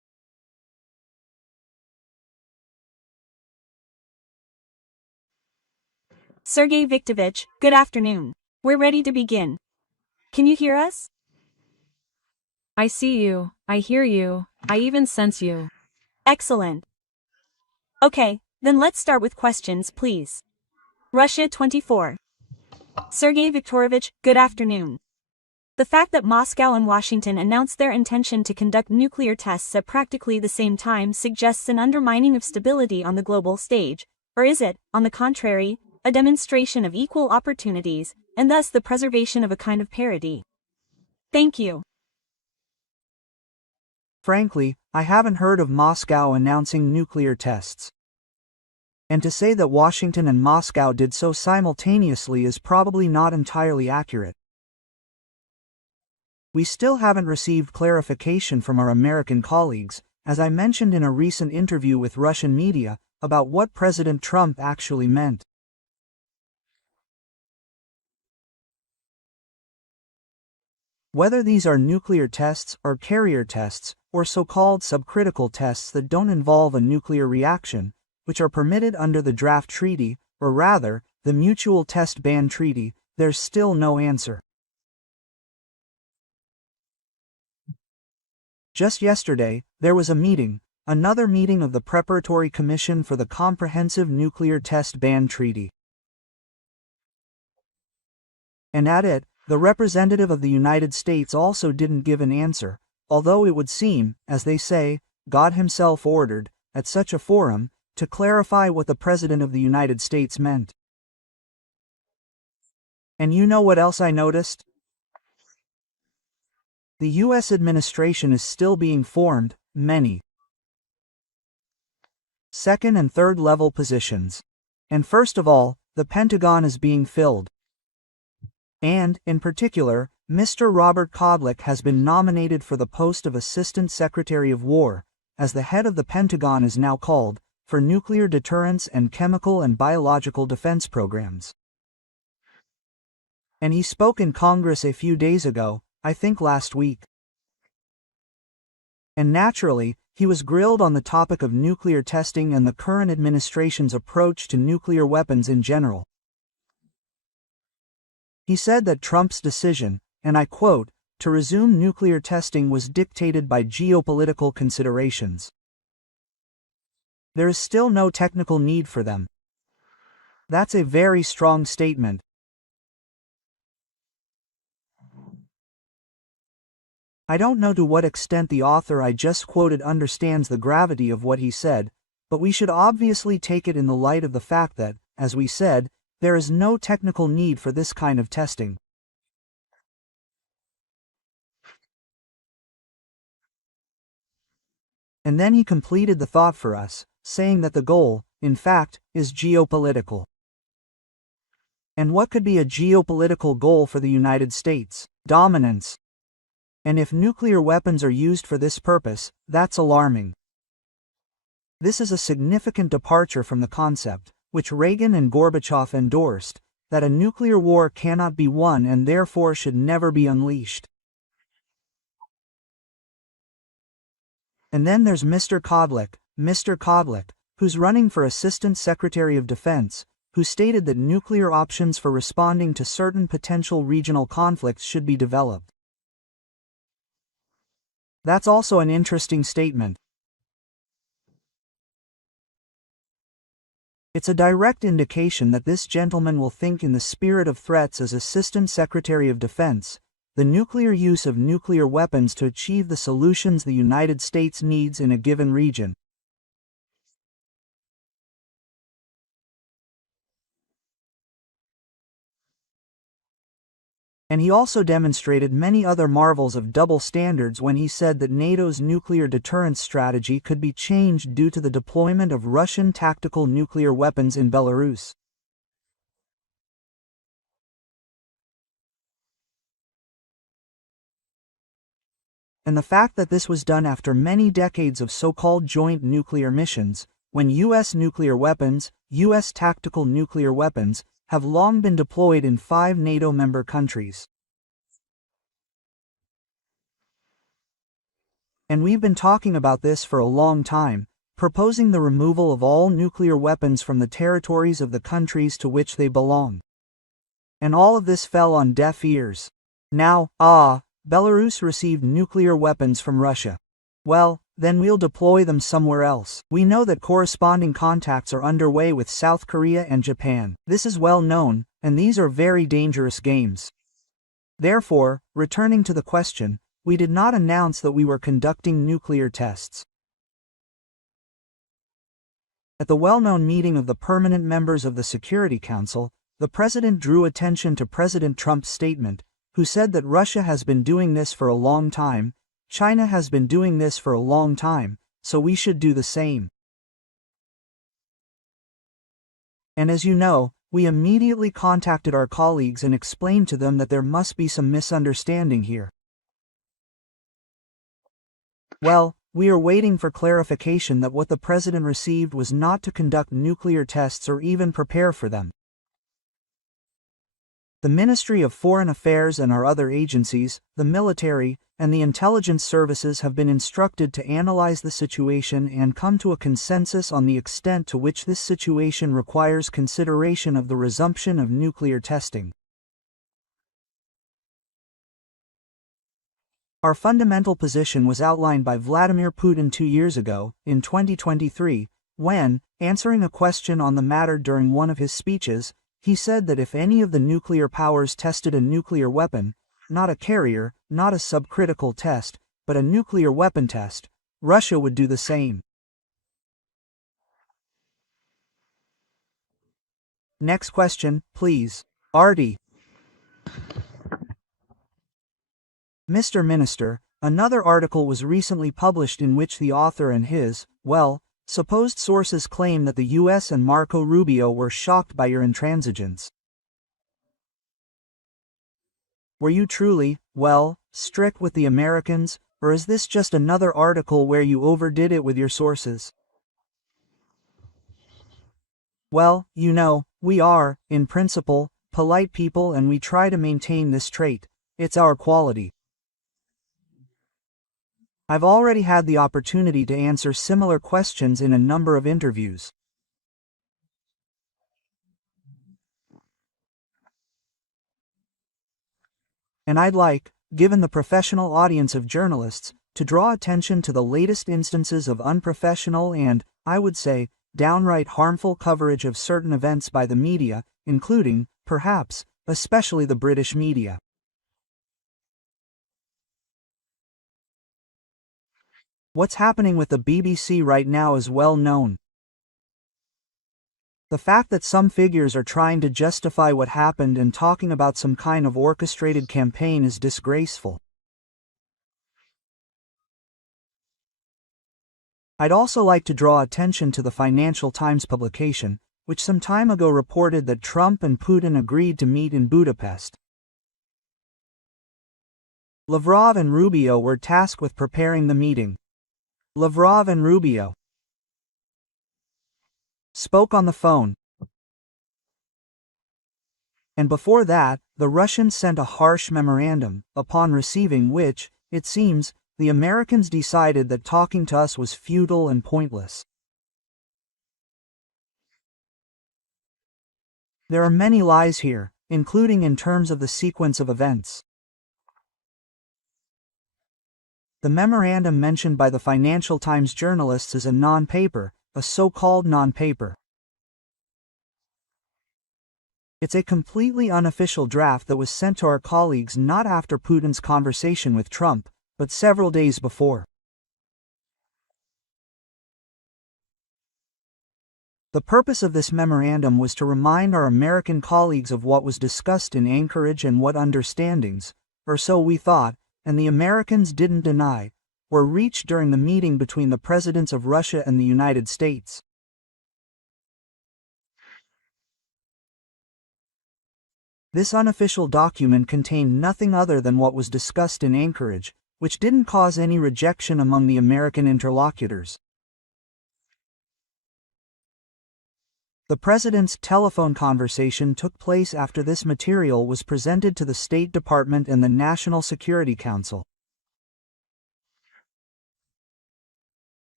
Sergey Viktorovich, good afternoon. We're ready to begin. Can you hear us? I see you, I hear you, I even sense you. Excellent. Okay, then let's start with questions, please. Russia 24. Sergey Viktorovich, good afternoon. The fact that Moscow and Washington announced their intention to conduct nuclear tests at practically the same time suggests an undermining of stability on the global stage, or is it, on the contrary, a demonstration of equal opportunities, and thus the preservation of a kind of parity? Thank you. Frankly, I haven't heard of Moscow announcing nuclear tests. And to say that Washington and Moscow did so simultaneously is probably not entirely accurate. We still haven't received clarification from our American colleagues, as I mentioned in a recent interview with Russian media, about what President Trump actually meant. Whether these are nuclear tests or carrier tests, or so-called subcritical tests that don't involve a nuclear reaction, which are permitted under the draft treaty, or rather, the Mutual Test Ban Treaty, there's still no answer. Just yesterday, there was a meeting, another meeting of the Preparatory Commission for the Comprehensive Nuclear Test Ban Treaty. And at it, the representative of the United States also didn't give an answer, although it would seem, as they say, God himself ordered, at such a forum, to clarify what the President of the United States meant. And you know what else I noticed? The U.S. administration is still being formed, many second and third level positions. And first of all, the Pentagon is being filled. And, in particular, Mr. Robert Kodlik has been nominated for the post of Assistant Secretary of War, as the head of the Pentagon is now called, for nuclear deterrence and chemical and biological defense programs. And he spoke in Congress a few days ago, I think last week. And naturally, he was grilled on the topic of nuclear testing and the current administration's approach to nuclear weapons in general. He said that Trump's decision, and I quote, to resume nuclear testing was dictated by geopolitical considerations. There is still no technical need for them. That's a very strong statement. I don't know to what extent the author I just quoted understands the gravity of what he said, but we should obviously take it in the light of the fact that, as we said, there is no technical need for this kind of testing. And then he completed the thought for us, saying that the goal, in fact, is geopolitical. And what could be a geopolitical goal for the United States? Dominance. And if nuclear weapons are used for this purpose, that's alarming. This is a significant departure from the concept, which Reagan and Gorbachev endorsed, that a nuclear war cannot be won and therefore should never be unleashed. And then there's Mr. Kodlik, who's running for Assistant Secretary of Defense, who stated that nuclear options for responding to certain potential regional conflicts should be developed. That's also an interesting statement. It's a direct indication that this gentleman will think in the spirit of threats as Assistant Secretary of Defense, the nuclear use of nuclear weapons to achieve the solutions the United States needs in a given region. And he also demonstrated many other marvels of double standards when he said that NATO's nuclear deterrence strategy could be changed due to the deployment of Russian tactical nuclear weapons in Belarus. And the fact that this was done after many decades of so-called joint nuclear missions, when U.S. nuclear weapons, U.S. tactical nuclear weapons, have long been deployed in 5 NATO member countries. And we've been talking about this for a long time, proposing the removal of all nuclear weapons from the territories of the countries to which they belong. And all of this fell on deaf ears. Now, Belarus received nuclear weapons from Russia. Well, then we'll deploy them somewhere else. We know that corresponding contacts are underway with South Korea and Japan. This is well known, and these are very dangerous games. Therefore, returning to the question, we did not announce that we were conducting nuclear tests. At the well-known meeting of the permanent members of the Security Council, the President drew attention to President Trump's statement, who said that Russia has been doing this for a long time, China has been doing this for a long time, so we should do the same. And as you know, we immediately contacted our colleagues and explained to them that there must be some misunderstanding here. Well, we are waiting for clarification that what the President received was not to conduct nuclear tests or even prepare for them. The Ministry of Foreign Affairs and our other agencies, the military, and the intelligence services have been instructed to analyze the situation and come to a consensus on the extent to which this situation requires consideration of the resumption of nuclear testing. Our fundamental position was outlined by Vladimir Putin 2 years ago, in 2023, when, answering a question on the matter during one of his speeches, he said that if any of the nuclear powers tested a nuclear weapon, not a carrier, not a subcritical test, but a nuclear weapon test, Russia would do the same. Next question, please. Artie. Mr. Minister, another article was recently published in which the author and his, supposed sources claim that the US and Marco Rubio were shocked by your intransigence. Were you truly, strict with the Americans, or is this just another article where you overdid it with your sources? Well, you know, we are, in principle, polite people and we try to maintain this trait. It's our quality. I've already had the opportunity to answer similar questions in a number of interviews. And I'd like, given the professional audience of journalists, to draw attention to the latest instances of unprofessional and, I would say, downright harmful coverage of certain events by the media, including, perhaps, especially the British media. What's happening with the BBC right now is well known. The fact that some figures are trying to justify what happened and talking about some kind of orchestrated campaign is disgraceful. I'd also like to draw attention to the Financial Times publication, which some time ago reported that Trump and Putin agreed to meet in Budapest. Lavrov and Rubio were tasked with preparing the meeting. Lavrov and Rubio spoke on the phone. And before that, the Russians sent a harsh memorandum, upon receiving which, it seems, the Americans decided that talking to us was futile and pointless. There are many lies here, including in terms of the sequence of events. The memorandum mentioned by the Financial Times journalists is a non-paper, a so-called non-paper. It's a completely unofficial draft that was sent to our colleagues not after Putin's conversation with Trump, but several days before. The purpose of this memorandum was to remind our American colleagues of what was discussed in Anchorage and what understandings, or so we thought, and the Americans didn't deny, were reached during the meeting between the presidents of Russia and the United States. This unofficial document contained nothing other than what was discussed in Anchorage, which didn't cause any rejection among the American interlocutors. The president's telephone conversation took place after this material was presented to the State Department and the National Security Council.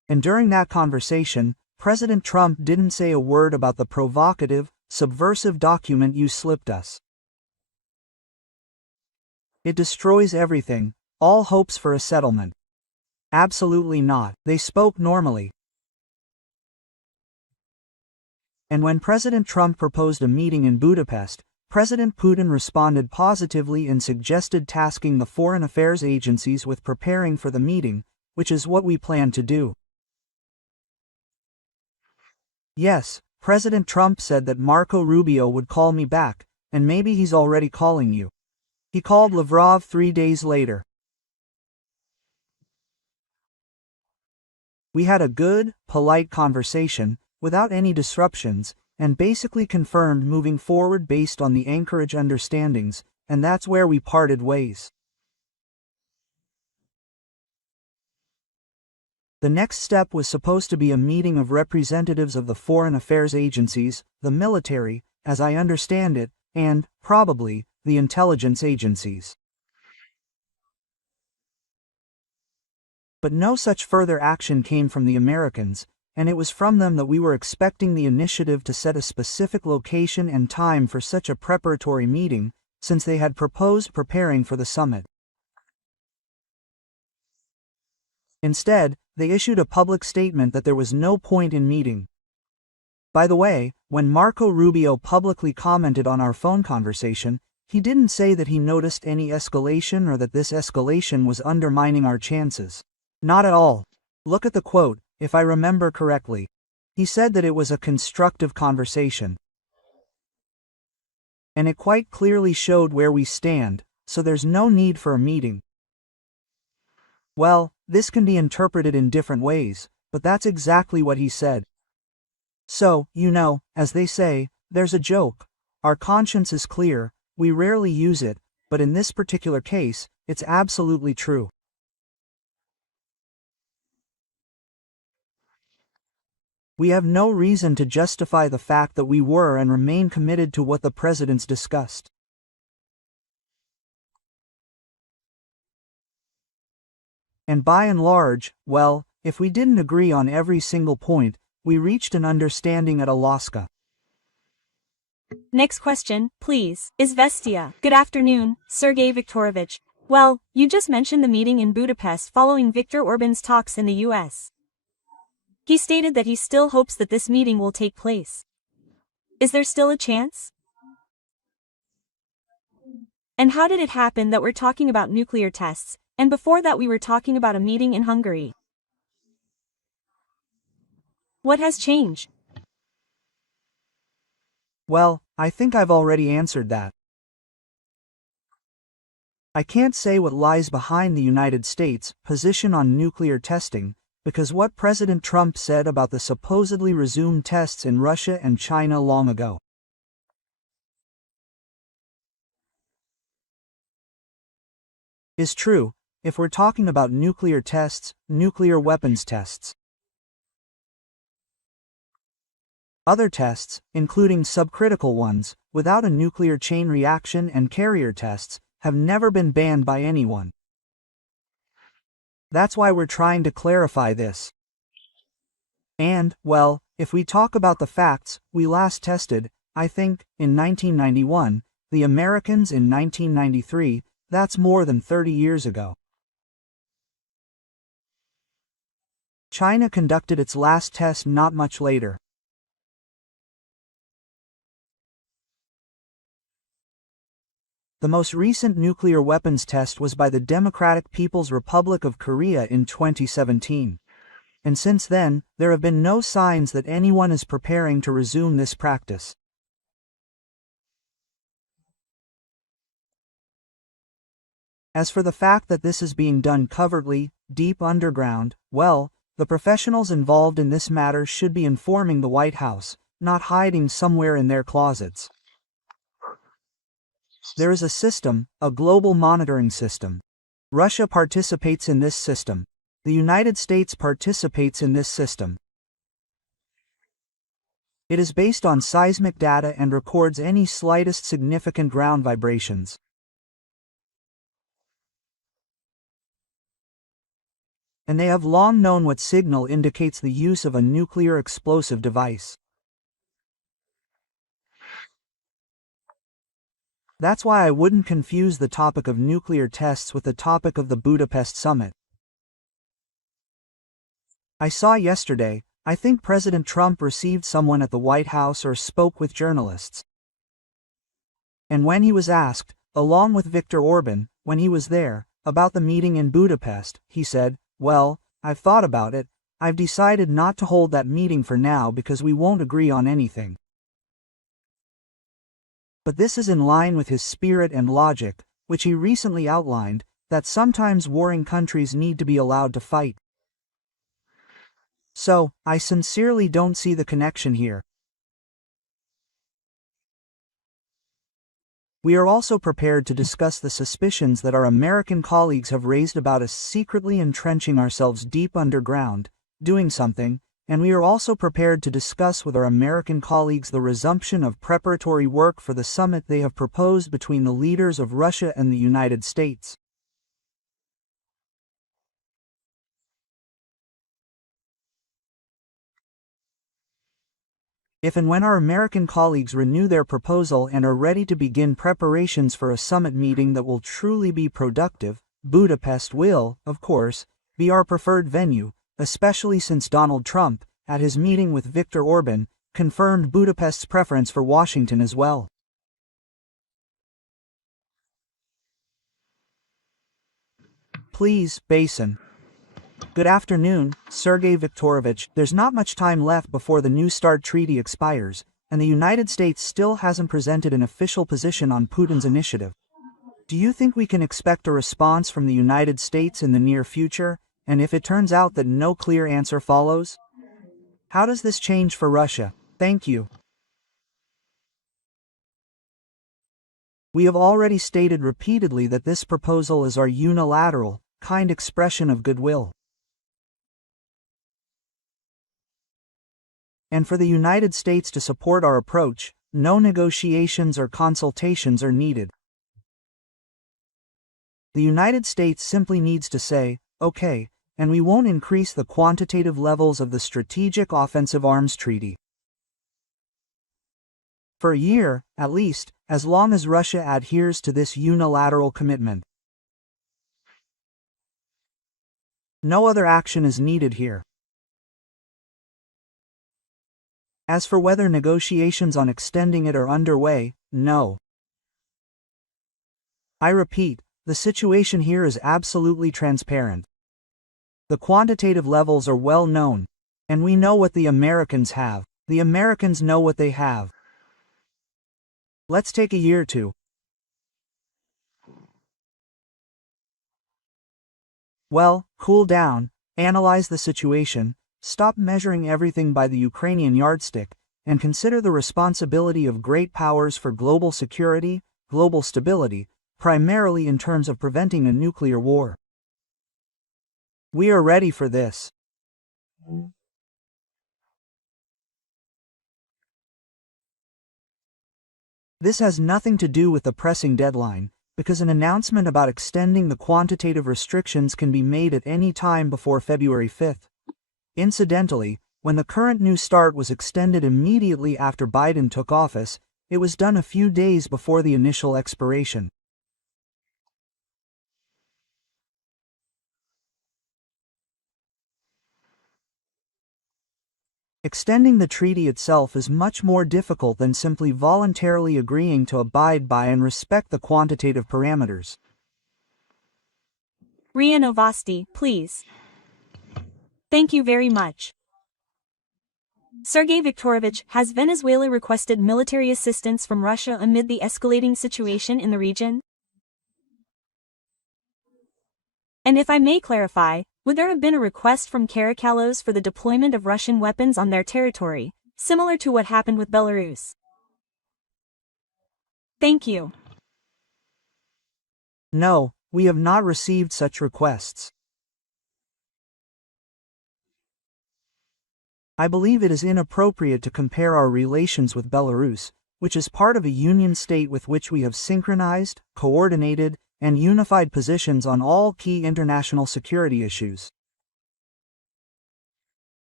And during that conversation, President Trump didn't say a word about the provocative, subversive document you slipped us. It destroys everything, all hopes for a settlement. Absolutely not. They spoke normally. And when President Trump proposed a meeting in Budapest, President Putin responded positively and suggested tasking the foreign affairs agencies with preparing for the meeting, which is what we plan to do. Yes, President Trump said that Marco Rubio would call me back, and maybe he's already calling you. He called Lavrov 3 days later. We had a good, polite conversation, without any disruptions, and basically confirmed moving forward based on the Anchorage understandings, and that's where we parted ways. The next step was supposed to be a meeting of representatives of the foreign affairs agencies, the military, as I understand it, and, probably, the intelligence agencies. But no such further action came from the Americans, and it was from them that we were expecting the initiative to set a specific location and time for such a preparatory meeting, since they had proposed preparing for the summit. Instead, they issued a public statement that there was no point in meeting. By the way, when Marco Rubio publicly commented on our phone conversation, he didn't say that he noticed any escalation or that this escalation was undermining our chances. Not at all. Look at the quote, if I remember correctly. He said that it was a constructive conversation. And it quite clearly showed where we stand, so there's no need for a meeting. Well, this can be interpreted in different ways, but that's exactly what he said. So, as they say, there's a joke. Our conscience is clear, we rarely use it, but in this particular case, it's absolutely true. We have no reason to justify the fact that we were and remain committed to what the presidents discussed. And by and large, well, if we didn't agree on every single point, we reached an understanding at Alaska. Next question, please. Izvestia. Good afternoon, Sergey Viktorovich. Well, you just mentioned the meeting in Budapest following Viktor Orban's talks in the US. He stated that he still hopes that this meeting will take place. Is there still a chance? And how did it happen that we're talking about nuclear tests, and before that we were talking about a meeting in Hungary? What has changed? Well, I think I've already answered that. I can't say what lies behind the United States' position on nuclear testing, because what President Trump said about the supposedly resumed tests in Russia and China long ago is true, if we're talking about nuclear tests, nuclear weapons tests. Other tests, including subcritical ones, without a nuclear chain reaction and carrier tests, have never been banned by anyone. That's why we're trying to clarify this. And, well, if we talk about the facts, we last tested, I think, in 1991, the Americans in 1993, that's more than 30 years ago. China conducted its last test not much later. The most recent nuclear weapons test was by the Democratic People's Republic of Korea in 2017. And since then, there have been no signs that anyone is preparing to resume this practice. As for the fact that this is being done covertly, deep underground, well, the professionals involved in this matter should be informing the White House, not hiding somewhere in their closets. There is a system, a global monitoring system. Russia participates in this system. The United States participates in this system. It is based on seismic data and records any slightest significant ground vibrations. and they have long known what signal indicates the use of a nuclear explosive device. That's why I wouldn't confuse the topic of nuclear tests with the topic of the Budapest summit. I saw yesterday, I think President Trump received someone at the White House or spoke with journalists. And when he was asked, along with Viktor Orban, when he was there, about the meeting in Budapest, he said, "Well, I've thought about it, I've decided not to hold that meeting for now because we won't agree on anything." But this is in line with his spirit and logic, which he recently outlined, that sometimes warring countries need to be allowed to fight. So, I sincerely don't see the connection here. We are also prepared to discuss the suspicions that our American colleagues have raised about us secretly entrenching ourselves deep underground, doing something, and we are also prepared to discuss with our American colleagues the resumption of preparatory work for the summit they have proposed between the leaders of Russia and the United States. If and when our American colleagues renew their proposal and are ready to begin preparations for a summit meeting that will truly be productive, Budapest will, of course, be our preferred venue, especially since Donald Trump, at his meeting with Viktor Orban, confirmed Budapest's preference for Washington as well. Please, Basin. Good afternoon, Sergey Viktorovich. There's not much time left before the New START treaty expires, and the United States still hasn't presented an official position on Putin's initiative. Do you think we can expect a response from the United States in the near future, and if it turns out that no clear answer follows? How does this change for Russia? Thank you. We have already stated repeatedly that this proposal is our unilateral, kind expression of goodwill. And for the United States to support our approach, no negotiations or consultations are needed. The United States simply needs to say, "Okay," and we won't increase the quantitative levels of the Strategic Offensive Arms Treaty. For a year, at least, as long as Russia adheres to this unilateral commitment. No other action is needed here. As for whether negotiations on extending it are underway, no. I repeat, the situation here is absolutely transparent. The quantitative levels are well known, and we know what the Americans have. The Americans know what they have. Let's take a year or two. Well, cool down, analyze the situation, stop measuring everything by the Ukrainian yardstick, and consider the responsibility of great powers for global security, global stability, primarily in terms of preventing a nuclear war. We are ready for this. This has nothing to do with the pressing deadline, because an announcement about extending the quantitative restrictions can be made at any time before February 5th. Incidentally, when the current New START was extended immediately after Biden took office, it was done a few days before the initial expiration. Extending the treaty itself is much more difficult than simply voluntarily agreeing to abide by and respect the quantitative parameters. RIA Novosti, please. Thank you very much. Sergey Viktorovich, has Venezuela requested military assistance from Russia amid the escalating situation in the region? And if I may clarify, would there have been a request from Caracalos for the deployment of Russian weapons on their territory, similar to what happened with Belarus? Thank you. No, we have not received such requests. I believe it is inappropriate to compare our relations with Belarus, which is part of a union state with which we have synchronized, coordinated, and unified positions on all key international security issues.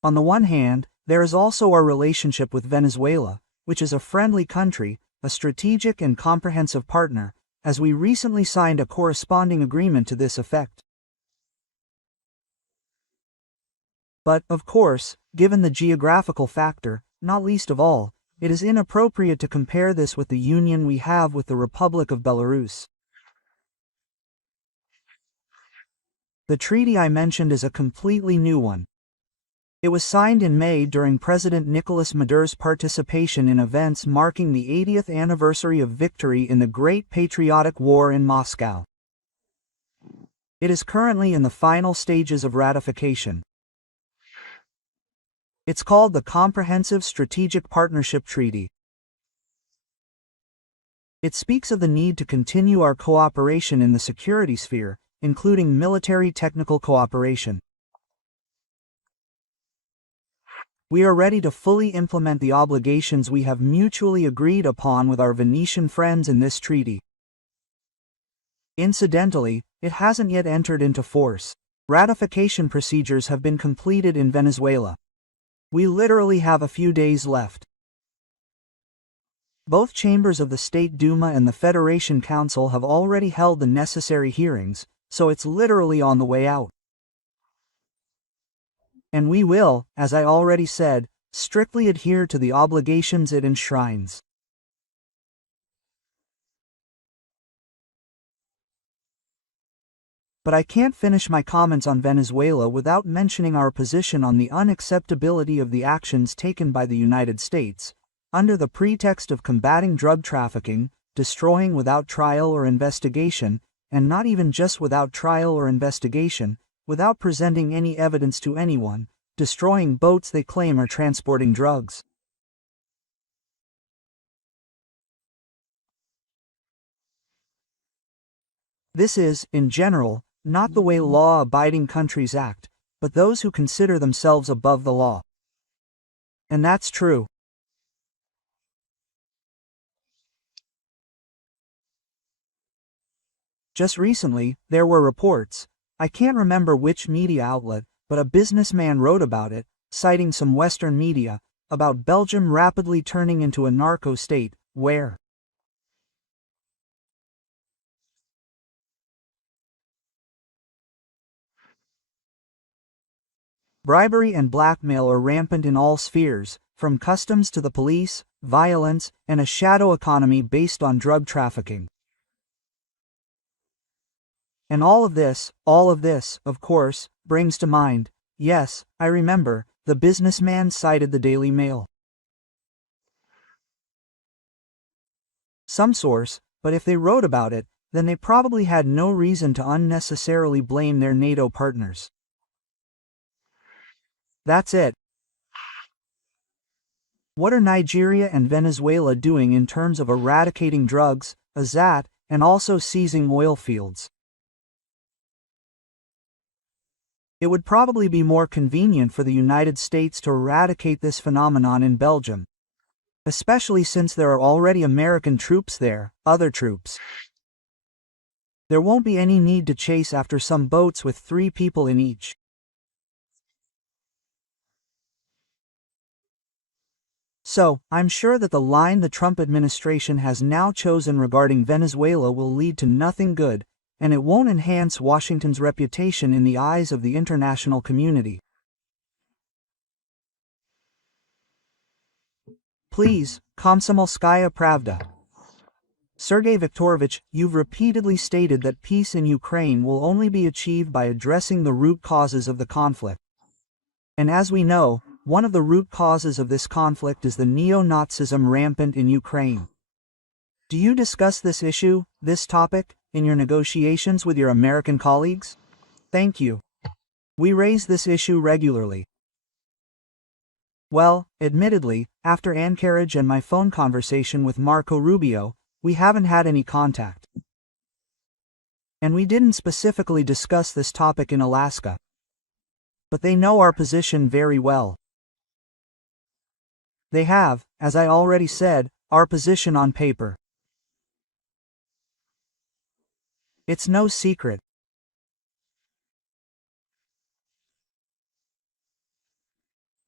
On the one hand, there is also our relationship with Venezuela, which is a friendly country, a strategic and comprehensive partner, as we recently signed a corresponding agreement to this effect. But, of course, given the geographical factor, not least of all, it is inappropriate to compare this with the union we have with the Republic of Belarus. The treaty I mentioned is a completely new one. It was signed in May during President Nicolas Maduro's participation in events marking the 80th anniversary of victory in the Great Patriotic War in Moscow. It is currently in the final stages of ratification. It's called the Comprehensive Strategic Partnership Treaty. It speaks of the need to continue our cooperation in the security sphere, including military technical cooperation. We are ready to fully implement the obligations we have mutually agreed upon with our Venetian friends in this treaty. Incidentally, it hasn't yet entered into force. Ratification procedures have been completed in Venezuela. We literally have a few days left. Both chambers of the State Duma and the Federation Council have already held the necessary hearings, so it's literally on the way out. And we will, as I already said, strictly adhere to the obligations it enshrines. But I can't finish my comments on Venezuela without mentioning our position on the unacceptability of the actions taken by the United States, under the pretext of combating drug trafficking, destroying without trial or investigation, and not even just without trial or investigation, without presenting any evidence to anyone, destroying boats they claim are transporting drugs. This is, in general, not the way law-abiding countries act, but those who consider themselves above the law. And that's true. Just recently, there were reports, I can't remember which media outlet, but a businessman wrote about it, citing some Western media, about Belgium rapidly turning into a narco state, where bribery and blackmail are rampant in all spheres, from customs to the police, violence, and a shadow economy based on drug trafficking. And all of this, of course, brings to mind, yes, I remember, the businessman cited the Daily Mail. Some source, but if they wrote about it, then they probably had no reason to unnecessarily blame their NATO partners. That's it. What are Nigeria and Venezuela doing in terms of eradicating drugs, AZAT, and also seizing oil fields? It would probably be more convenient for the United States to eradicate this phenomenon in Belgium, especially since there are already American troops there, other troops. There won't be any need to chase after some boats with 3 people in each. So, I'm sure that the line the Trump administration has now chosen regarding Venezuela will lead to nothing good, and it won't enhance Washington's reputation in the eyes of the international community. Please, Komsomolskaya Pravda. Sergey Viktorovich, you've repeatedly stated that peace in Ukraine will only be achieved by addressing the root causes of the conflict. And as we know, one of the root causes of this conflict is the neo-Nazism rampant in Ukraine. Do you discuss this issue, this topic, in your negotiations with your American colleagues? Thank you. We raise this issue regularly. Well, admittedly, after Anchorage and my phone conversation with Marco Rubio, we haven't had any contact. And we didn't specifically discuss this topic in Alaska. But they know our position very well. They have, as I already said, our position on paper. It's no secret.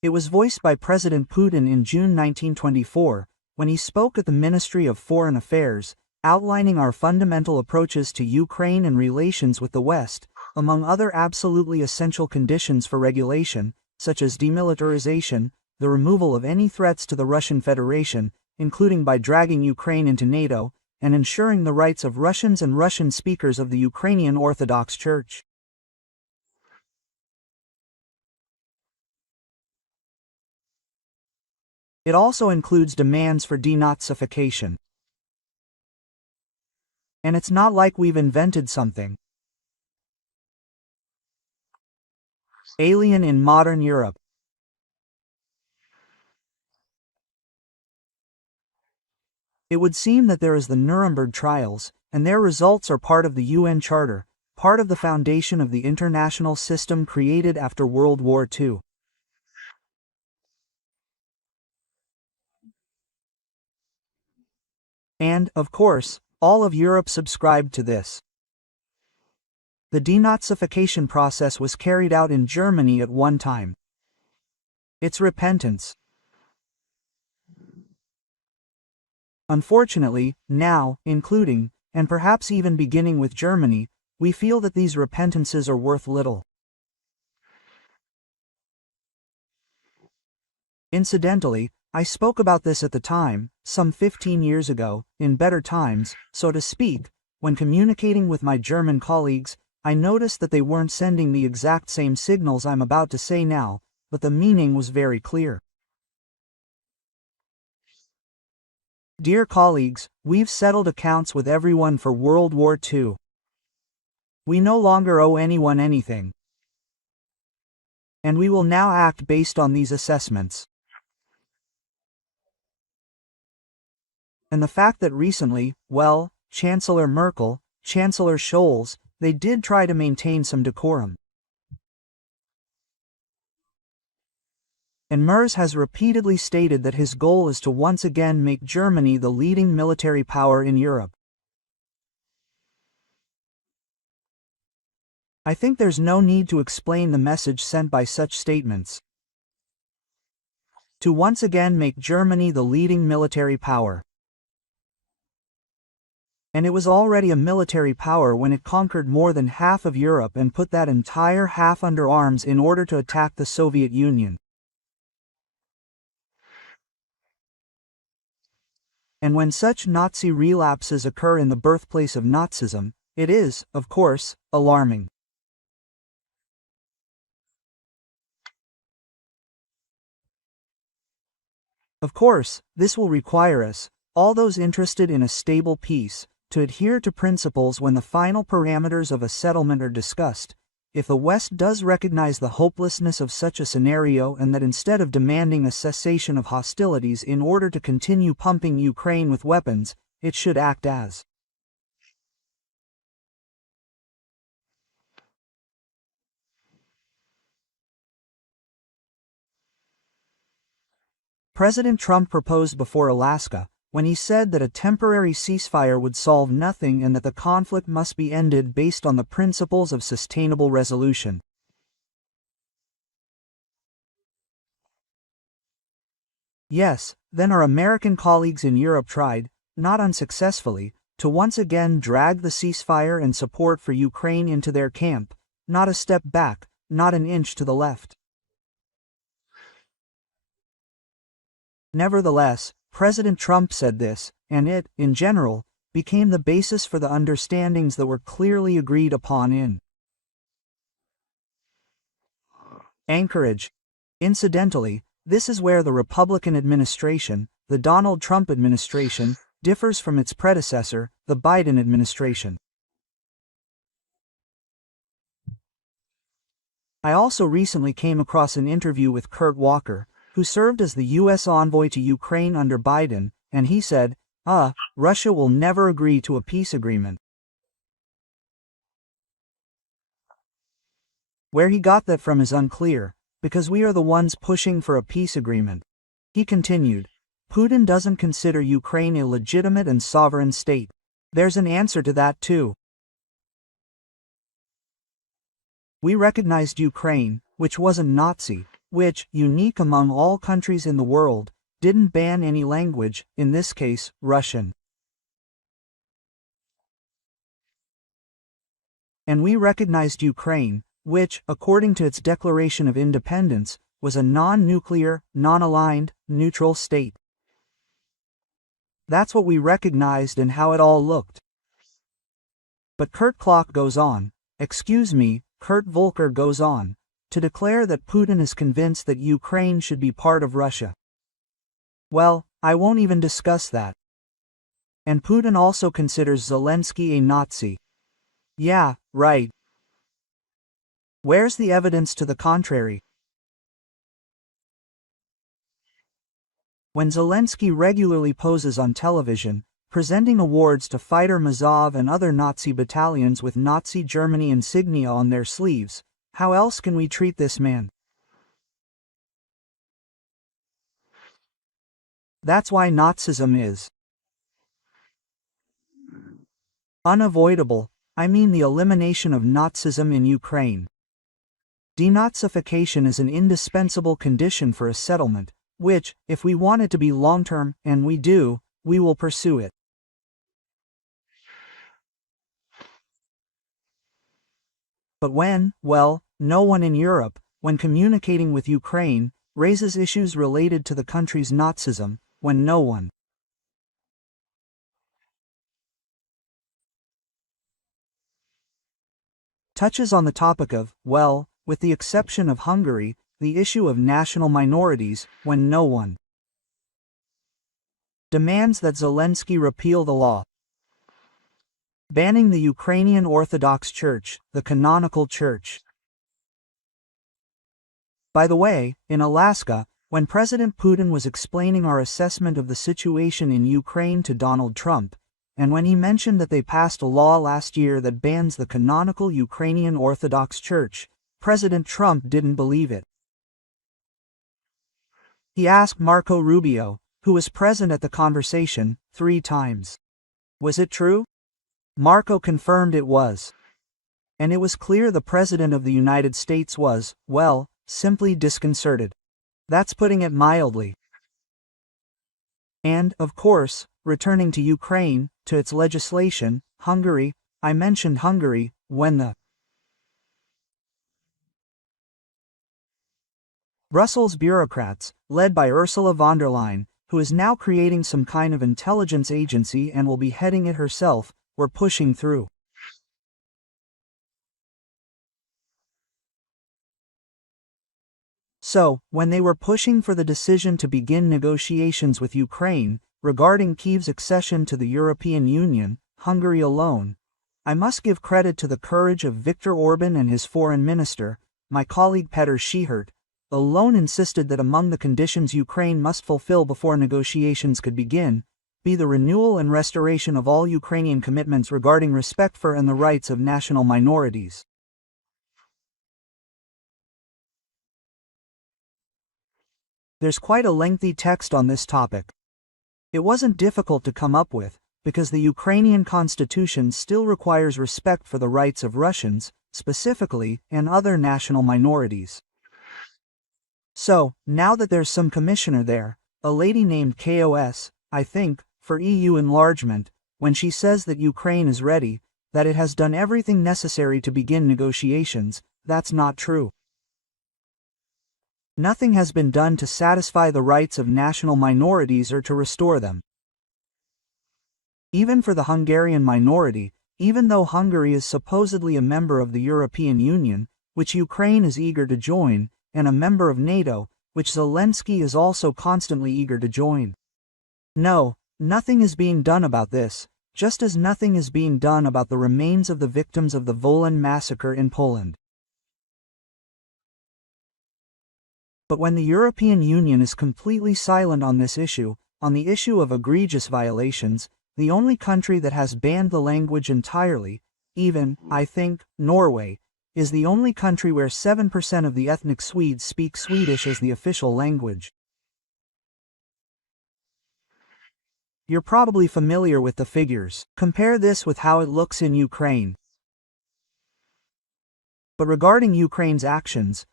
It was voiced by President Putin in June 1924, when he spoke at the Ministry of Foreign Affairs, outlining our fundamental approaches to Ukraine and relations with the West, among other absolutely essential conditions for regulation, such as demilitarization, the removal of any threats to the Russian Federation, including by dragging Ukraine into NATO, and ensuring the rights of Russians and Russian speakers of the Ukrainian Orthodox Church. It also includes demands for denazification. And it's not like we've invented something alien in modern Europe. It would seem that there is the Nuremberg trials, and their results are part of the UN Charter, part of the foundation of the international system created after World War II. And, of course, all of Europe subscribed to this. The denazification process was carried out in Germany at one time. It's repentance. Unfortunately, now, including, and perhaps even beginning with Germany, we feel that these repentances are worth little. Incidentally, I spoke about this at the time, some 15 years ago, in better times, so to speak. When communicating with my German colleagues, I noticed that they weren't sending the exact same signals I'm about to say now, but the meaning was very clear. Dear colleagues, we've settled accounts with everyone for World War II. We no longer owe anyone anything. And we will now act based on these assessments. And the fact that recently, well, Chancellor Merkel, Chancellor Scholz, they did try to maintain some decorum. And Merz has repeatedly stated that his goal is to once again make Germany the leading military power in Europe. I think there's no need to explain the message sent by such statements. To once again make Germany the leading military power. And it was already a military power when it conquered more than half of Europe and put that entire half under arms in order to attack the Soviet Union. And when such Nazi relapses occur in the birthplace of Nazism, it is, of course, alarming. Of course, this will require us, all those interested in a stable peace, to adhere to principles when the final parameters of a settlement are discussed. If the West does recognize the hopelessness of such a scenario and that instead of demanding a cessation of hostilities in order to continue pumping Ukraine with weapons, it should act as President Trump proposed before Alaska, when he said that a temporary ceasefire would solve nothing and that the conflict must be ended based on the principles of sustainable resolution. Yes, then our American colleagues in Europe tried, not unsuccessfully, to once again drag the ceasefire and support for Ukraine into their camp, not a step back, not an inch to the left. Nevertheless, President Trump said this, and it, in general, became the basis for the understandings that were clearly agreed upon in Anchorage. Incidentally, this is where the Republican administration, the Donald Trump administration, differs from its predecessor, the Biden administration. I also recently came across an interview with Kurt Walker, who served as the U.S. envoy to Ukraine under Biden, and he said, Russia will never agree to a peace agreement. Where he got that from is unclear, because we are the ones pushing for a peace agreement. He continued, Putin doesn't consider Ukraine a legitimate and sovereign state. There's an answer to that too. We recognized Ukraine, which wasn't Nazi, which, unique among all countries in the world, didn't ban any language, in this case, Russian. And we recognized Ukraine, which, according to its declaration of independence, was a non-nuclear, non-aligned, neutral state. That's what we recognized and how it all looked. But Kurt Klock goes on, Kurt Volker goes on, to declare that Putin is convinced that Ukraine should be part of Russia. Well, I won't even discuss that. And Putin also considers Zelensky a Nazi. Yeah, right. Where's the evidence to the contrary? When Zelensky regularly poses on television, presenting awards to fighter Mazov and other Nazi battalions with Nazi Germany insignia on their sleeves, how else can we treat this man? That's why Nazism is unavoidable. I mean the elimination of Nazism in Ukraine. Denazification is an indispensable condition for a settlement, which, if we want it to be long-term, and we do, we will pursue it. But well, no one in Europe, when communicating with Ukraine, raises issues related to the country's Nazism, when no one touches on the topic of, well, with the exception of Hungary, the issue of national minorities, when no one demands that Zelensky repeal the law banning the Ukrainian Orthodox Church, the canonical church. By the way, in Alaska, when President Putin was explaining our assessment of the situation in Ukraine to Donald Trump, and when he mentioned that they passed a law last year that bans the canonical Ukrainian Orthodox Church, President Trump didn't believe it. He asked Marco Rubio, who was present at the conversation, 3 times. Was it true? Marco confirmed it was. And it was clear the President of the United States was, well, simply disconcerted. That's putting it mildly. And, of course, returning to Ukraine, to its legislation, Hungary, I mentioned Hungary, when the Brussels bureaucrats, led by Ursula von der Leyen, who is now creating some kind of intelligence agency and will be heading it herself, were pushing through. So, when they were pushing for the decision to begin negotiations with Ukraine, regarding Kyiv's accession to the European Union, Hungary alone, I must give credit to the courage of Viktor Orban and his foreign minister, my colleague Petr Schihert, alone insisted that among the conditions Ukraine must fulfill before negotiations could begin, be the renewal and restoration of all Ukrainian commitments regarding respect for and the rights of national minorities. There's quite a lengthy text on this topic. It wasn't difficult to come up with, because the Ukrainian constitution still requires respect for the rights of Russians, specifically, and other national minorities. So, now that there's some commissioner there, a lady named KOS, I think, for EU enlargement, when she says that Ukraine is ready, that it has done everything necessary to begin negotiations, that's not true. Nothing has been done to satisfy the rights of national minorities or to restore them. Even for the Hungarian minority, even though Hungary is supposedly a member of the European Union, which Ukraine is eager to join, and a member of NATO, which Zelensky is also constantly eager to join. No, nothing is being done about this, just as nothing is being done about the remains of the victims of the Wolan massacre in Poland. But when the European Union is completely silent on this issue, on the issue of egregious violations, the only country that has banned the language entirely, even, I think, Norway, is the only country where 7% of the ethnic Swedes speak Swedish as the official language. You're probably familiar with the figures. Compare this with how it looks in Ukraine. But regarding Ukraine's actions,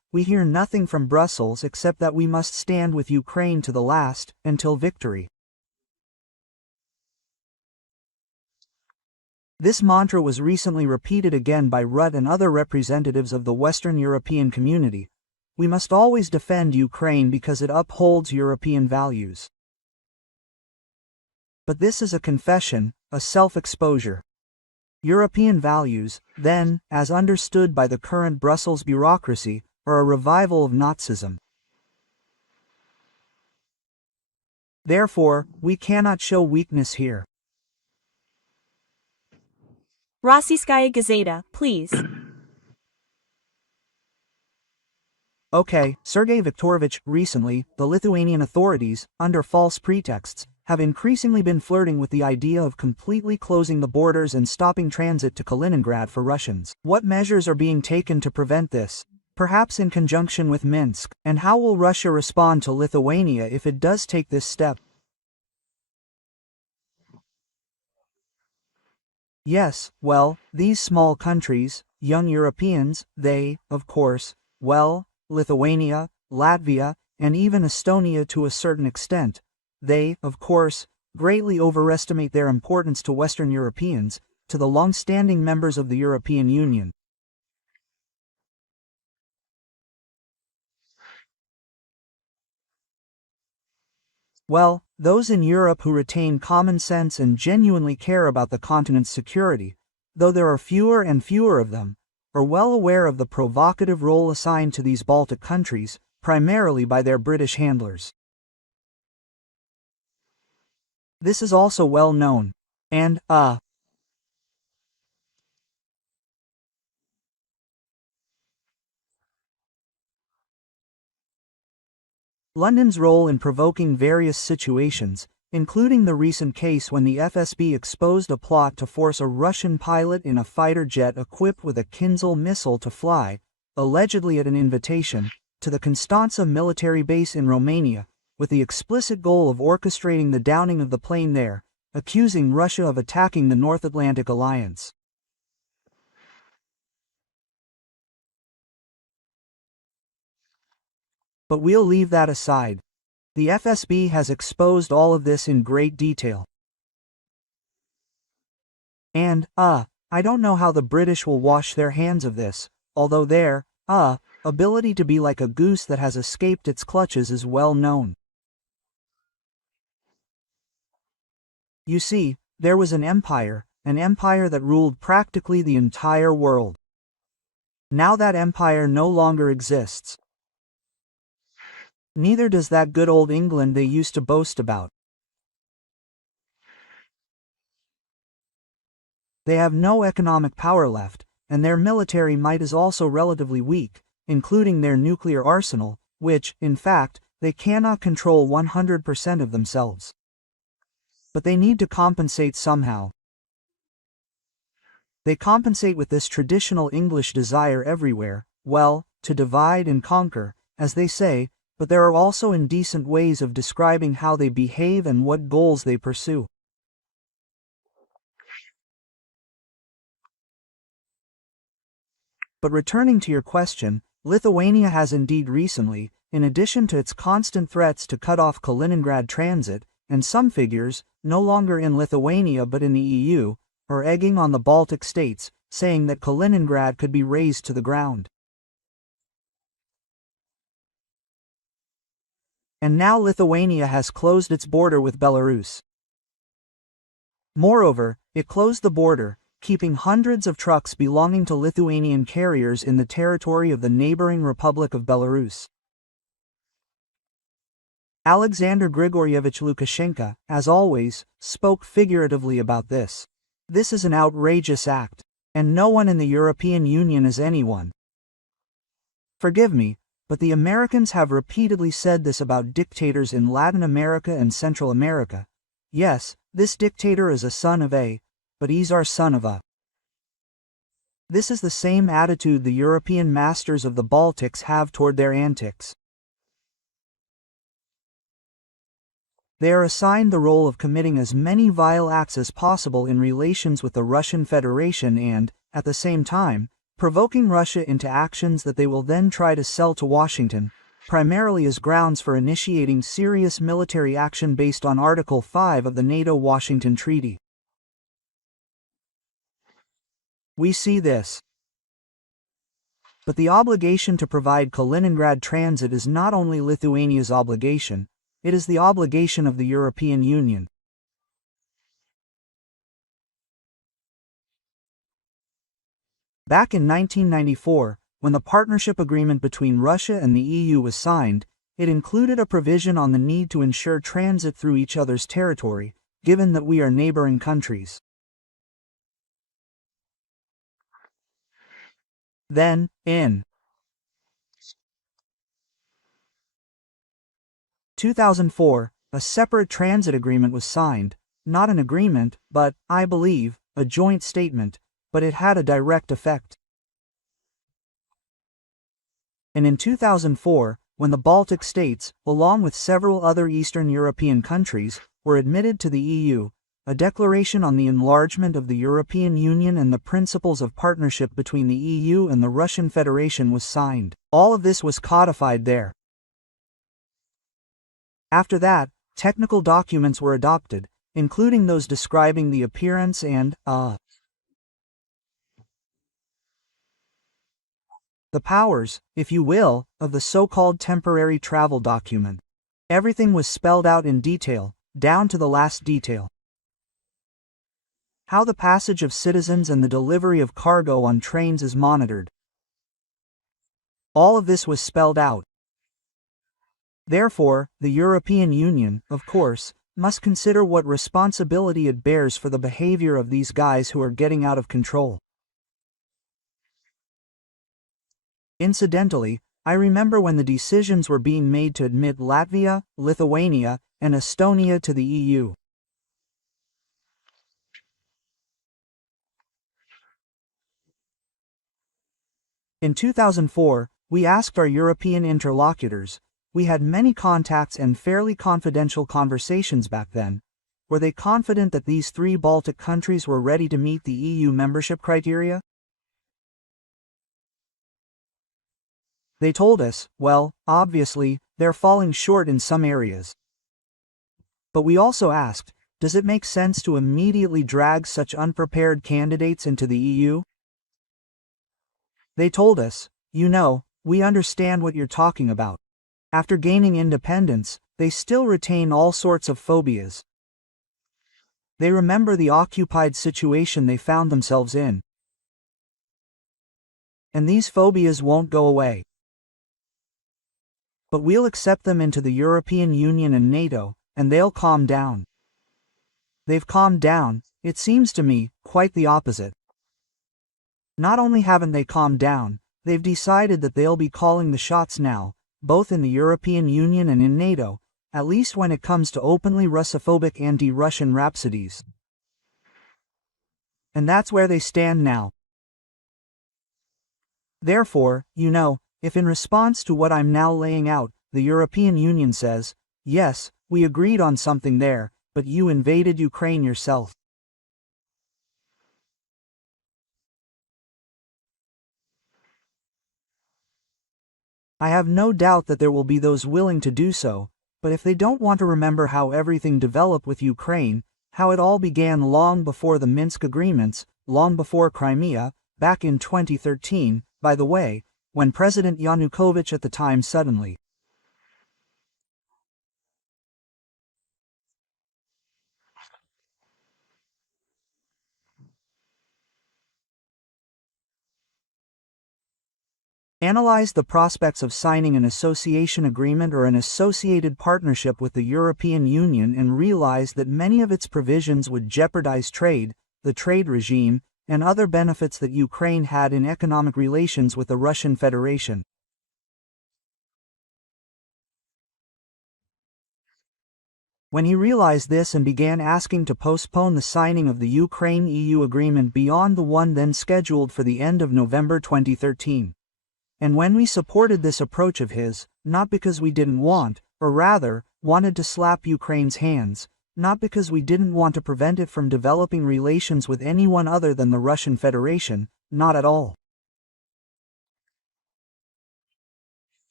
we hear nothing from Brussels except that we must stand with Ukraine to the last, until victory. This mantra was recently repeated again by Rutte and other representatives of the Western European community. We must always defend Ukraine because it upholds European values. But this is a confession, a self-exposure. European values, then, as understood by the current Brussels bureaucracy, are a revival of Nazism. Therefore, we cannot show weakness here. Rossiyskaya Gazeta, please. Okay, Sergey Viktorovich, recently, the Lithuanian authorities, under false pretexts, have increasingly been flirting with the idea of completely closing the borders and stopping transit to Kaliningrad for Russians. What measures are being taken to prevent this? Perhaps in conjunction with Minsk, and how will Russia respond to Lithuania if it does take this step? Yes, well, these small countries, young Europeans, they, of course, well, Lithuania, Latvia, and even Estonia to a certain extent, they, of course, greatly overestimate their importance to Western Europeans, to the long-standing members of the European Union. Well, those in Europe who retain common sense and genuinely care about the continent's security, though there are fewer and fewer of them, are well aware of the provocative role assigned to these Baltic countries, primarily by their British handlers. This is also well known. And, London's role in provoking various situations, including the recent case when the FSB exposed a plot to force a Russian pilot in a fighter jet equipped with a Kinzhal missile to fly, allegedly at an invitation, to the Constanța military base in Romania, with the explicit goal of orchestrating the downing of the plane there, accusing Russia of attacking the North Atlantic Alliance. But we'll leave that aside. The FSB has exposed all of this in great detail. And, I don't know how the British will wash their hands of this, although their, ability to be like a goose that has escaped its clutches is well known. You see, there was an empire that ruled practically the entire world. Now that empire no longer exists. Neither does that good old England they used to boast about. They have no economic power left, and their military might is also relatively weak, including their nuclear arsenal, which, in fact, they cannot control 100% of themselves. But they need to compensate somehow. They compensate with this traditional English desire everywhere, well, to divide and conquer, as they say, but there are also indecent ways of describing how they behave and what goals they pursue. But returning to your question, Lithuania has indeed recently, in addition to its constant threats to cut off Kaliningrad transit, and some figures, no longer in Lithuania but in the EU, are egging on the Baltic states, saying that Kaliningrad could be razed to the ground. And now Lithuania has closed its border with Belarus. Moreover, it closed the border, keeping hundreds of trucks belonging to Lithuanian carriers in the territory of the neighboring Republic of Belarus. Alexander Grigoryevich Lukashenko, as always, spoke figuratively about this. This is an outrageous act, and no one in the European Union is anyone. Forgive me, but the Americans have repeatedly said this about dictators in Latin America and Central America. Yes, this dictator is a son of a, but he's our son of a. This is the same attitude the European masters of the Baltics have toward their antics. They are assigned the role of committing as many vile acts as possible in relations with the Russian Federation and, at the same time, provoking Russia into actions that they will then try to sell to Washington, primarily as grounds for initiating serious military action based on Article 5 of the NATO-Washington Treaty. We see this. But the obligation to provide Kaliningrad transit is not only Lithuania's obligation, it is the obligation of the European Union. Back in 1994, when the partnership agreement between Russia and the EU was signed, it included a provision on the need to ensure transit through each other's territory, given that we are neighboring countries. Then, in 2004, a separate transit agreement was signed, not an agreement, but, I believe, a joint statement, but it had a direct effect. And in 2004, when the Baltic states, along with several other Eastern European countries, were admitted to the EU, a declaration on the enlargement of the European Union and the principles of partnership between the EU and the Russian Federation was signed. All of this was codified there. After that, technical documents were adopted, including those describing the appearance and, the powers, if you will, of the so-called temporary travel document. Everything was spelled out in detail, down to the last detail. How the passage of citizens and the delivery of cargo on trains is monitored. All of this was spelled out. Therefore, the European Union, of course, must consider what responsibility it bears for the behavior of these guys who are getting out of control. Incidentally, I remember when the decisions were being made to admit Latvia, Lithuania, and Estonia to the EU. In 2004, we asked our European interlocutors, we had many contacts and fairly confidential conversations back then, were they confident that these three Baltic countries were ready to meet the EU membership criteria? They told us, well, obviously, they're falling short in some areas. But we also asked, does it make sense to immediately drag such unprepared candidates into the EU? They told us, you know, we understand what you're talking about. After gaining independence, they still retain all sorts of phobias. They remember the occupied situation they found themselves in. And these phobias won't go away. But we'll accept them into the European Union and NATO, and they'll calm down. They've calmed down, it seems to me, quite the opposite. Not only haven't they calmed down, they've decided that they'll be calling the shots now, both in the European Union and in NATO, at least when it comes to openly Russophobic anti-Russian rhapsodies. And that's where they stand now. Therefore, you know, if in response to what I'm now laying out, the European Union says, yes, we agreed on something there, but you invaded Ukraine yourself. I have no doubt that there will be those willing to do so, but if they don't want to remember how everything developed with Ukraine, how it all began long before the Minsk agreements, long before Crimea, back in 2013, by the way, when President Yanukovych at the time suddenly analyzed the prospects of signing an association agreement or an associated partnership with the European Union and realized that many of its provisions would jeopardize trade, the trade regime, and other benefits that Ukraine had in economic relations with the Russian Federation. When he realized this and began asking to postpone the signing of the Ukraine-EU agreement beyond the one then scheduled for the end of November 2013. And when we supported this approach of his, not because we didn't want, or rather, wanted to slap Ukraine's hands, not because we didn't want to prevent it from developing relations with anyone other than the Russian Federation, not at all.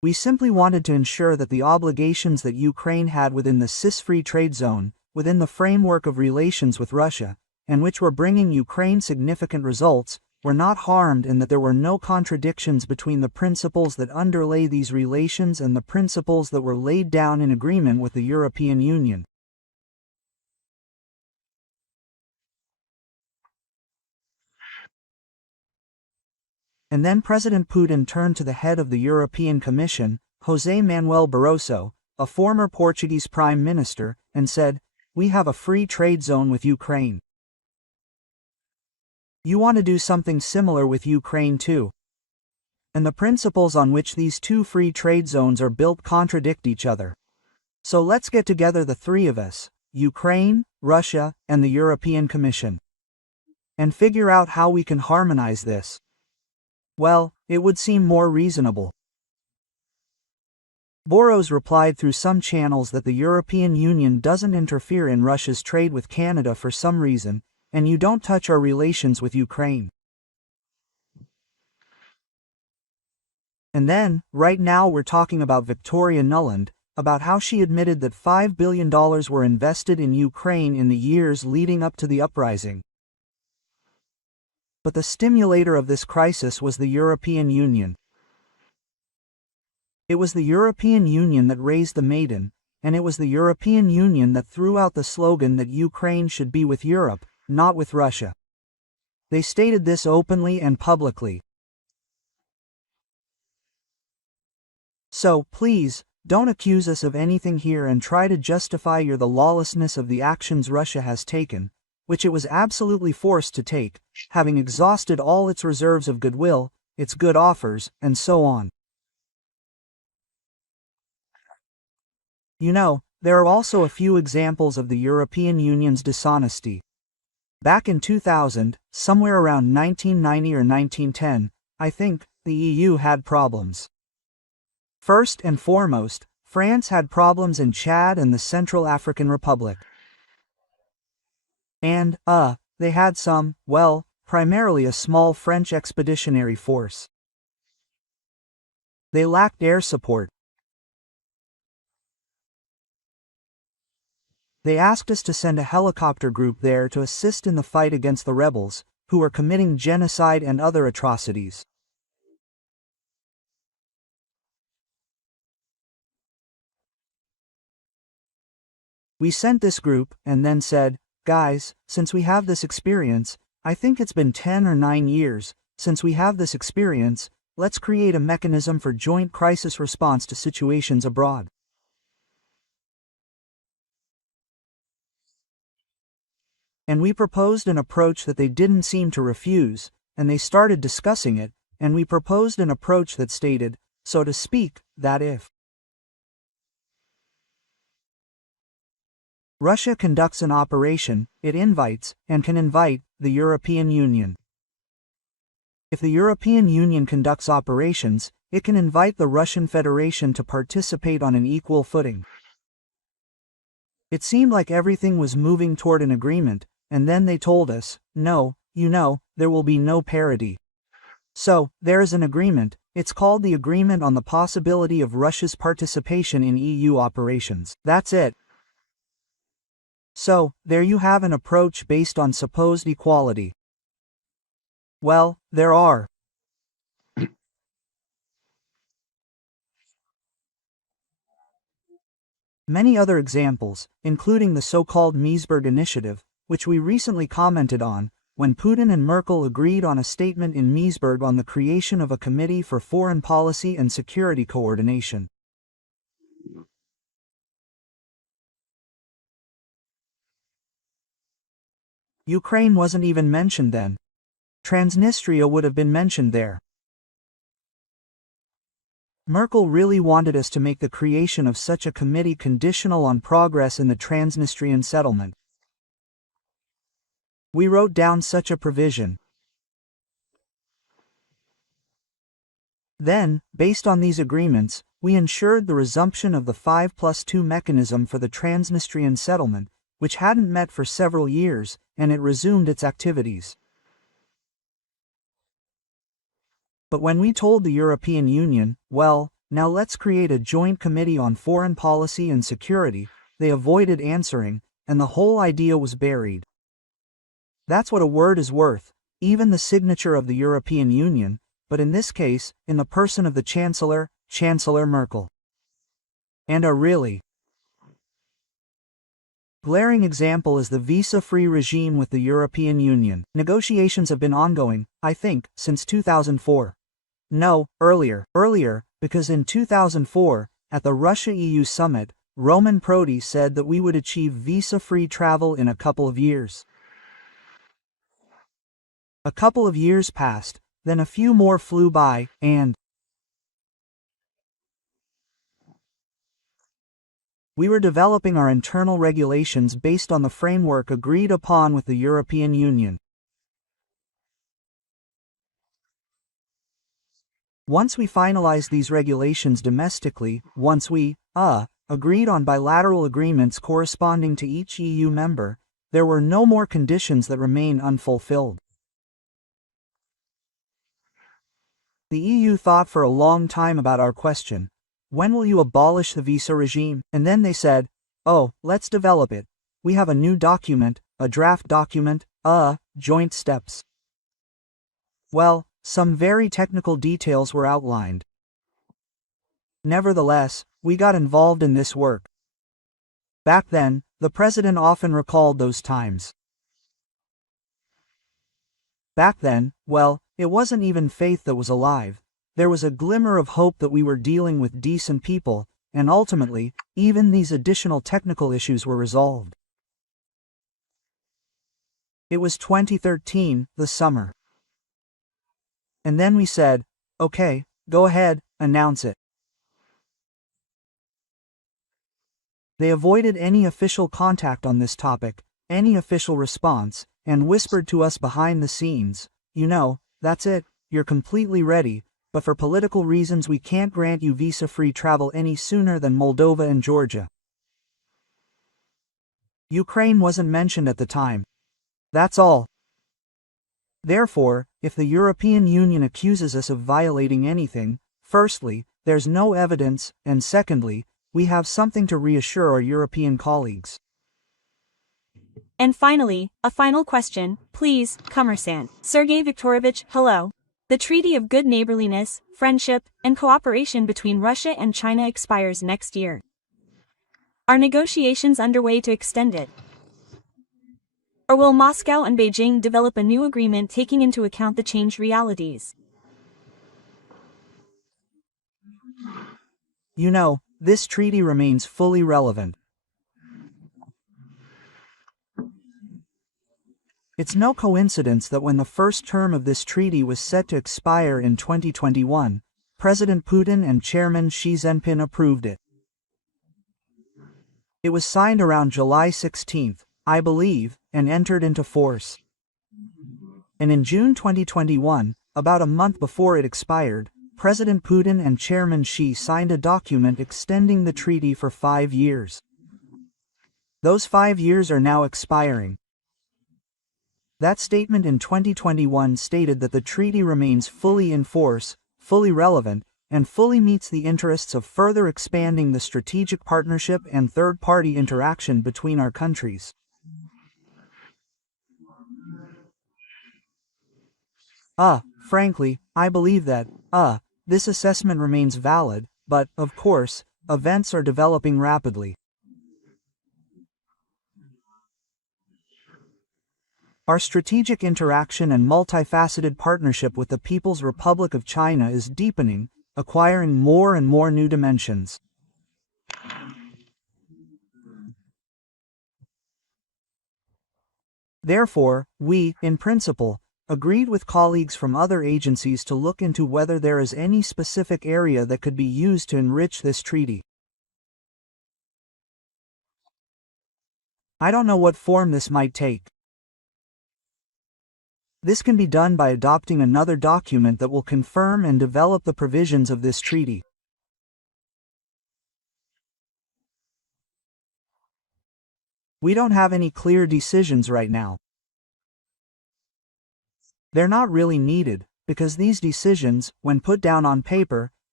We simply wanted to ensure that the obligations that Ukraine had within the CIS-free trade zone, within the framework of relations with Russia, and which were bringing Ukraine significant results, were not harmed, and that there were no contradictions between the principles that underlay these relations and the principles that were laid down in agreement with the European Union. And then President Putin turned to the head of the European Commission, José Manuel Barroso, a former Portuguese Prime Minister, and said, "We have a free trade zone with Ukraine. You want to do something similar with Ukraine too. And the principles on which these two free trade zones are built contradict each other. So let's get together, the three of us, Ukraine, Russia, and the European Commission, and figure out how we can harmonize this." Well, it would seem more reasonable. Boros replied through some channels that the European Union doesn't interfere in Russia's trade with Canada for some reason, and you don't touch our relations with Ukraine. And then, right now we're talking about Victoria Nuland, about how she admitted that $5 billion were invested in Ukraine in the years leading up to the uprising. But the stimulator of this crisis was the European Union. It was the European Union that raised the maiden, and it was the European Union that threw out the slogan that Ukraine should be with Europe, not with Russia. They stated this openly and publicly. So, please, don't accuse us of anything here and try to justify the lawlessness of the actions Russia has taken, which it was absolutely forced to take, having exhausted all its reserves of goodwill, its good offers, and so on. You know, there are also a few examples of the European Union's dishonesty. Back in 2000, somewhere around 1990 or 1910, I think, the EU had problems. First and foremost, France had problems in Chad and the Central African Republic. And, they had some, well, primarily a small French expeditionary force. They lacked air support. They asked us to send a helicopter group there to assist in the fight against the rebels, who were committing genocide and other atrocities. We sent this group, and then said, "Guys, since we have this experience, I think it's been 10 or 9 years, since we have this experience, let's create a mechanism for joint crisis response to situations abroad." And we proposed an approach that they didn't seem to refuse, and they started discussing it, and we proposed an approach that stated, so to speak, that if Russia conducts an operation, it invites, and can invite, the European Union. If the European Union conducts operations, it can invite the Russian Federation to participate on an equal footing. It seemed like everything was moving toward an agreement, and then they told us, no, there will be no parity. So, there is an agreement, it's called the Agreement on the Possibility of Russia's Participation in EU Operations. That's it. So, there you have an approach based on supposed equality. Well, there are many other examples, including the so-called Meseberg Initiative, which we recently commented on, when Putin and Merkel agreed on a statement in Meseberg on the creation of a Committee for Foreign Policy and Security Coordination. Ukraine wasn't even mentioned then. Transnistria would have been mentioned there. Merkel really wanted us to make the creation of such a committee conditional on progress in the Transnistrian settlement. We wrote down such a provision. Then, based on these agreements, we ensured the resumption of the 5+2 mechanism for the Transnistrian settlement, which hadn't met for several years, and it resumed its activities. But when we told the European Union, well, Now let's create a joint committee on foreign policy and security. They avoided answering, and the whole idea was buried. That's what a word is worth, even the signature of the European Union, but in this case, in the person of the Chancellor, Chancellor Merkel. And a really glaring example is the visa-free regime with the European Union. Negotiations have been ongoing, I think, since 2004. No, earlier, because in 2004, at the Russia-EU summit, Roman Prodi said that we would achieve visa-free travel in a couple of years. A couple of years passed, then a few more flew by, and we were developing our internal regulations based on the framework agreed upon with the European Union. Once we finalized these regulations domestically, once we, agreed on bilateral agreements corresponding to each EU member, there were no more conditions that remain unfulfilled. The EU thought for a long time about our question. When will you abolish the visa regime? And then they said, oh, let's develop it. We have a new document, a draft document, joint steps. Well, some very technical details were outlined. Nevertheless, we got involved in this work. Back then, the president often recalled those times. Back then, well, it wasn't even faith that was alive. There was a glimmer of hope that we were dealing with decent people, and ultimately, even these additional technical issues were resolved. It was 2013, the summer. And then we said, okay, go ahead, announce it. They avoided any official contact on this topic, any official response, and whispered to us behind the scenes, you know, that's it, you're completely ready, but for political reasons we can't grant you visa-free travel any sooner than Moldova and Georgia. Ukraine wasn't mentioned at the time. That's all. Therefore, if the European Union accuses us of violating anything, firstly, there's no evidence, and secondly, we have something to reassure our European colleagues. And finally, a final question, please, Commerçant. Sergey Viktorovich, hello. The Treaty of Good Neighborliness, Friendship, and Cooperation between Russia and China expires next year. Are negotiations underway to extend it? Or will Moscow and Beijing develop a new agreement taking into account the changed realities? You know, this treaty remains fully relevant. It's no coincidence that when the first term of this treaty was set to expire in 2021, President Putin and Chairman Xi Jinping approved it. It was signed around July 16, I believe, and entered into force. And in June 2021, about a month before it expired, President Putin and Chairman Xi signed a document extending the treaty for 5 years. Those 5 years are now expiring. That statement in 2021 stated that the treaty remains fully in force, fully relevant, and fully meets the interests of further expanding the strategic partnership and third-party interaction between our countries. Frankly, I believe that, this assessment remains valid, but, of course, events are developing rapidly. Our strategic interaction and multifaceted partnership with the People's Republic of China is deepening, acquiring more and more new dimensions. Therefore, we, in principle, agreed with colleagues from other agencies to look into whether there is any specific area that could be used to enrich this treaty. I don't know what form this might take. This can be done by adopting another document that will confirm and develop the provisions of this treaty. We don't have any clear decisions right now. They're not really needed, because these decisions, when put down on paper,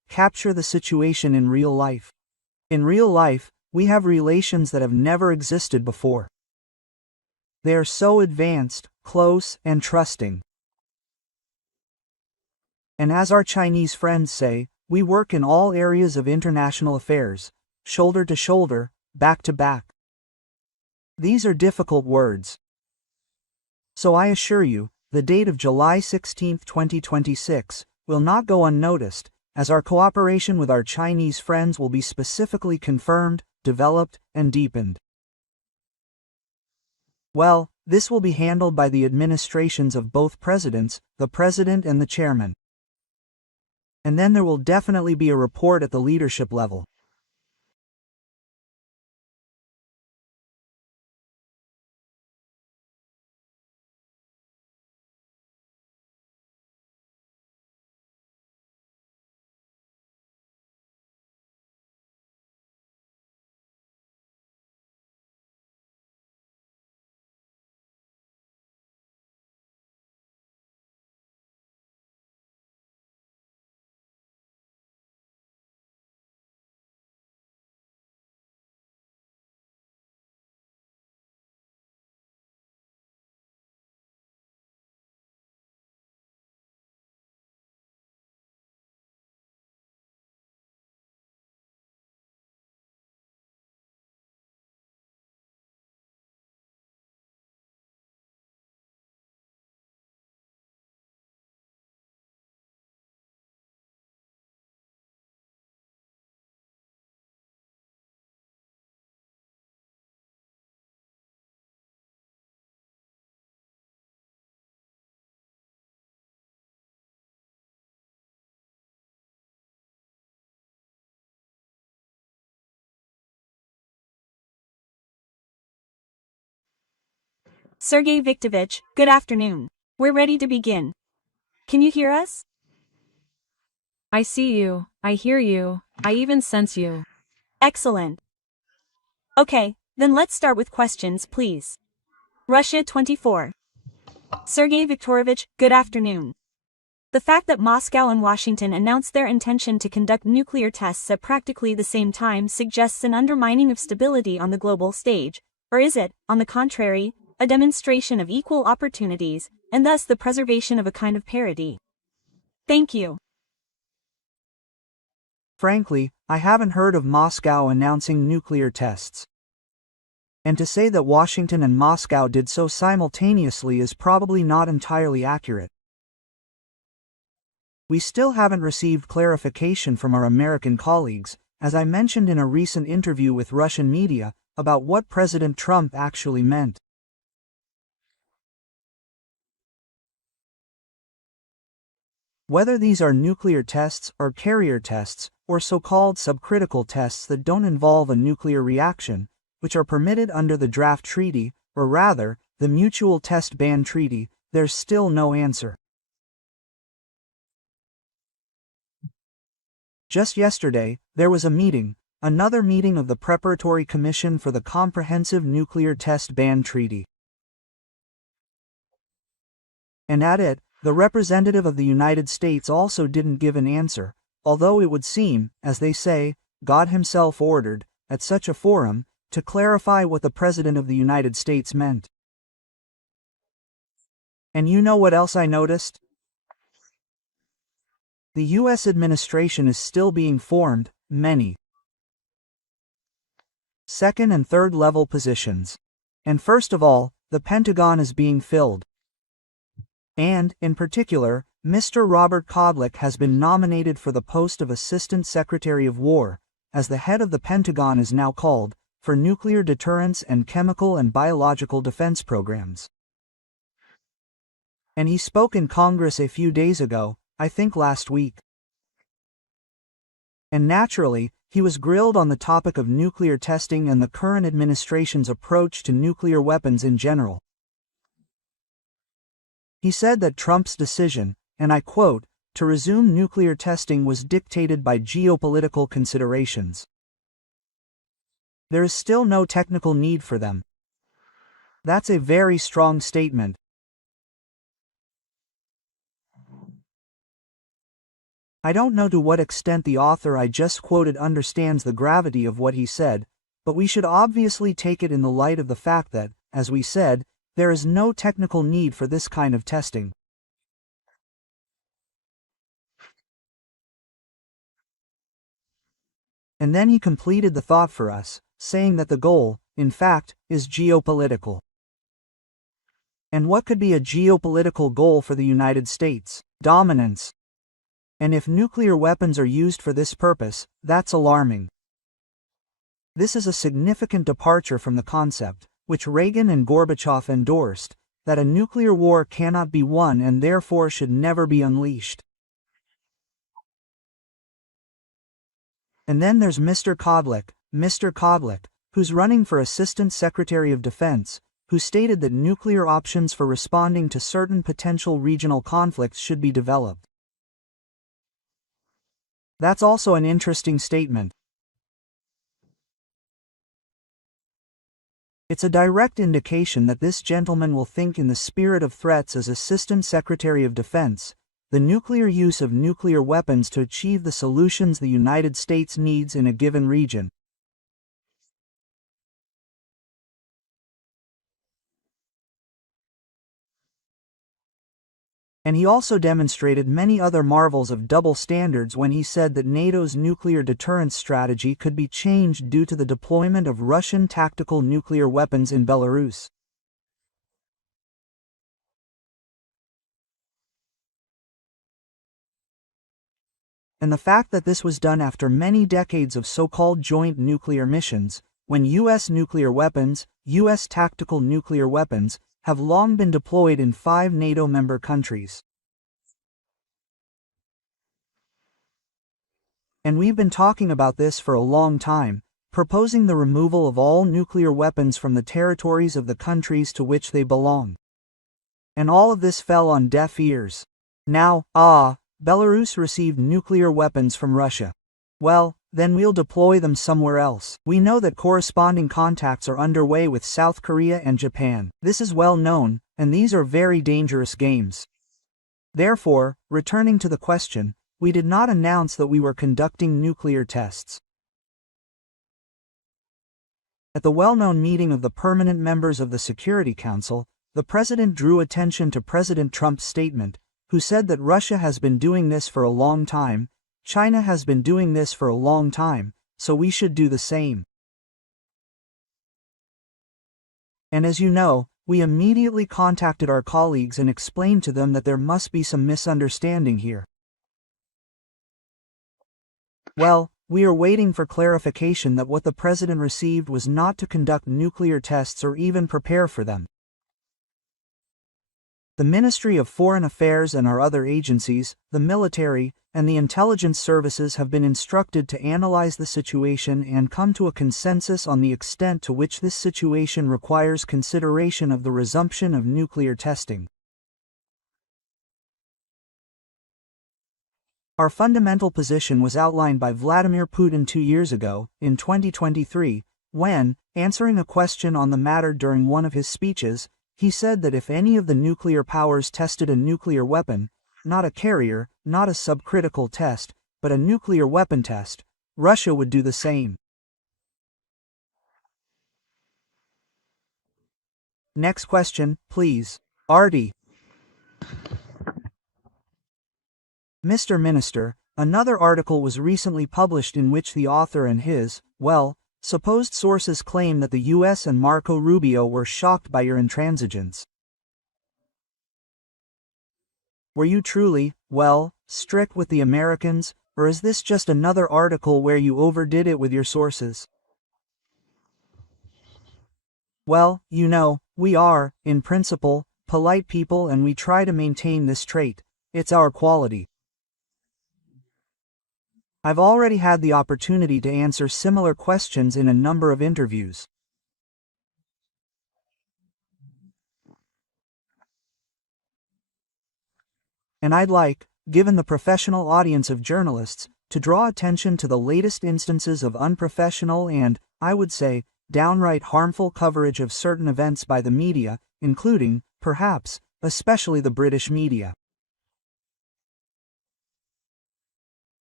capture the situation in real life. In real life, we have relations that have never existed before. They are so advanced, close, and trusting. And as our Chinese friends say, we work in all areas of international affairs, shoulder to shoulder, back to back. These are difficult words. So I assure you, the date of July 16, 2026, will not go unnoticed, as our cooperation with our Chinese friends will be specifically confirmed, developed, and deepened. Well, this will be handled by the administrations of both presidents, the president and the chairman. And then there will definitely be a report at the leadership level. Sergey Viktorovich, good afternoon. We're ready to begin. Can you hear us? I see you, I hear you, I even sense you. Excellent. Okay, then let's start with questions, please. Russia 24. Sergey Viktorovich, good afternoon. The fact that Moscow and Washington announced their intention to conduct nuclear tests at practically the same time suggests an undermining of stability on the global stage, or is it, on the contrary, a demonstration of equal opportunities, and thus the preservation of a kind of parity? Thank you. Frankly, I haven't heard of Moscow announcing nuclear tests. And to say that Washington and Moscow did so simultaneously is probably not entirely accurate. We still haven't received clarification from our American colleagues, as I mentioned in a recent interview with Russian media, about what President Trump actually meant. Whether these are nuclear tests or carrier tests, or so-called subcritical tests that don't involve a nuclear reaction, which are permitted under the draft treaty, or rather, the Mutual Test Ban Treaty, there's still no answer. Just yesterday, there was a meeting, another meeting of the Preparatory Commission for the Comprehensive Nuclear Test Ban Treaty. And at it, the representative of the United States also didn't give an answer, although it would seem, as they say, God himself ordered, at such a forum, to clarify what the President of the United States meant. And you know what else I noticed? The U.S. administration is still being formed, many second and third level positions. And first of all, the Pentagon is being filled. And, in particular, Mr. Robert Kodlik has been nominated for the post of Assistant Secretary of War, as the head of the Pentagon is now called, for nuclear deterrence and chemical and biological defense programs. And he spoke in Congress a few days ago, I think last week. And naturally, he was grilled on the topic of nuclear testing and the current administration's approach to nuclear weapons in general. He said that Trump's decision, and I quote, to resume nuclear testing was dictated by geopolitical considerations. There is still no technical need for them. That's a very strong statement. I don't know to what extent the author I just quoted understands the gravity of what he said, but we should obviously take it in the light of the fact that, as we said, there is no technical need for this kind of testing. And then he completed the thought for us, saying that the goal, in fact, is geopolitical. And what could be a geopolitical goal for the United States? Dominance. And if nuclear weapons are used for this purpose, that's alarming. This is a significant departure from the concept, which Reagan and Gorbachev endorsed, that a nuclear war cannot be won and therefore should never be unleashed. And then there's Mr. Kodlik, who's running for Assistant Secretary of Defense, who stated that nuclear options for responding to certain potential regional conflicts should be developed. That's also an interesting statement. It's a direct indication that this gentleman will think in the spirit of threats as Assistant Secretary of Defense, the nuclear use of nuclear weapons to achieve the solutions the United States needs in a given region. And he also demonstrated many other marvels of double standards when he said that NATO's nuclear deterrence strategy could be changed due to the deployment of Russian tactical nuclear weapons in Belarus. And the fact that this was done after many decades of so-called joint nuclear missions, when U.S. nuclear weapons, U.S. tactical nuclear weapons, have long been deployed in 5 NATO member countries. And we've been talking about this for a long time, proposing the removal of all nuclear weapons from the territories of the countries to which they belong. And all of this fell on deaf ears. Now, Belarus received nuclear weapons from Russia. Well, then we'll deploy them somewhere else. We know that corresponding contacts are underway with South Korea and Japan. This is well known, and these are very dangerous games. Therefore, returning to the question, we did not announce that we were conducting nuclear tests. At the well-known meeting of the permanent members of the Security Council, the President drew attention to President Trump's statement, who said that Russia has been doing this for a long time, China has been doing this for a long time, so we should do the same. And as you know, we immediately contacted our colleagues and explained to them that there must be some misunderstanding here. Well, we are waiting for clarification that what the President received was not to conduct nuclear tests or even prepare for them. The Ministry of Foreign Affairs and our other agencies, the military, and the intelligence services have been instructed to analyze the situation and come to a consensus on the extent to which this situation requires consideration of the resumption of nuclear testing. Our fundamental position was outlined by Vladimir Putin 2 years ago, in 2023, when, answering a question on the matter during one of his speeches, he said that if any of the nuclear powers tested a nuclear weapon, not a carrier, not a subcritical test, but a nuclear weapon test, Russia would do the same. Next question, please. Artie. Mr. Minister, another article was recently published in which the author and his, supposed sources claim that the U.S. and Marco Rubio were shocked by your intransigence. Were you truly, strict with the Americans, or is this just another article where you overdid it with your sources? Well, you know, we are, in principle, polite people and we try to maintain this trait. It's our quality. I've already had the opportunity to answer similar questions in a number of interviews. And I'd like, given the professional audience of journalists, to draw attention to the latest instances of unprofessional and, I would say, downright harmful coverage of certain events by the media, including, perhaps, especially the British media.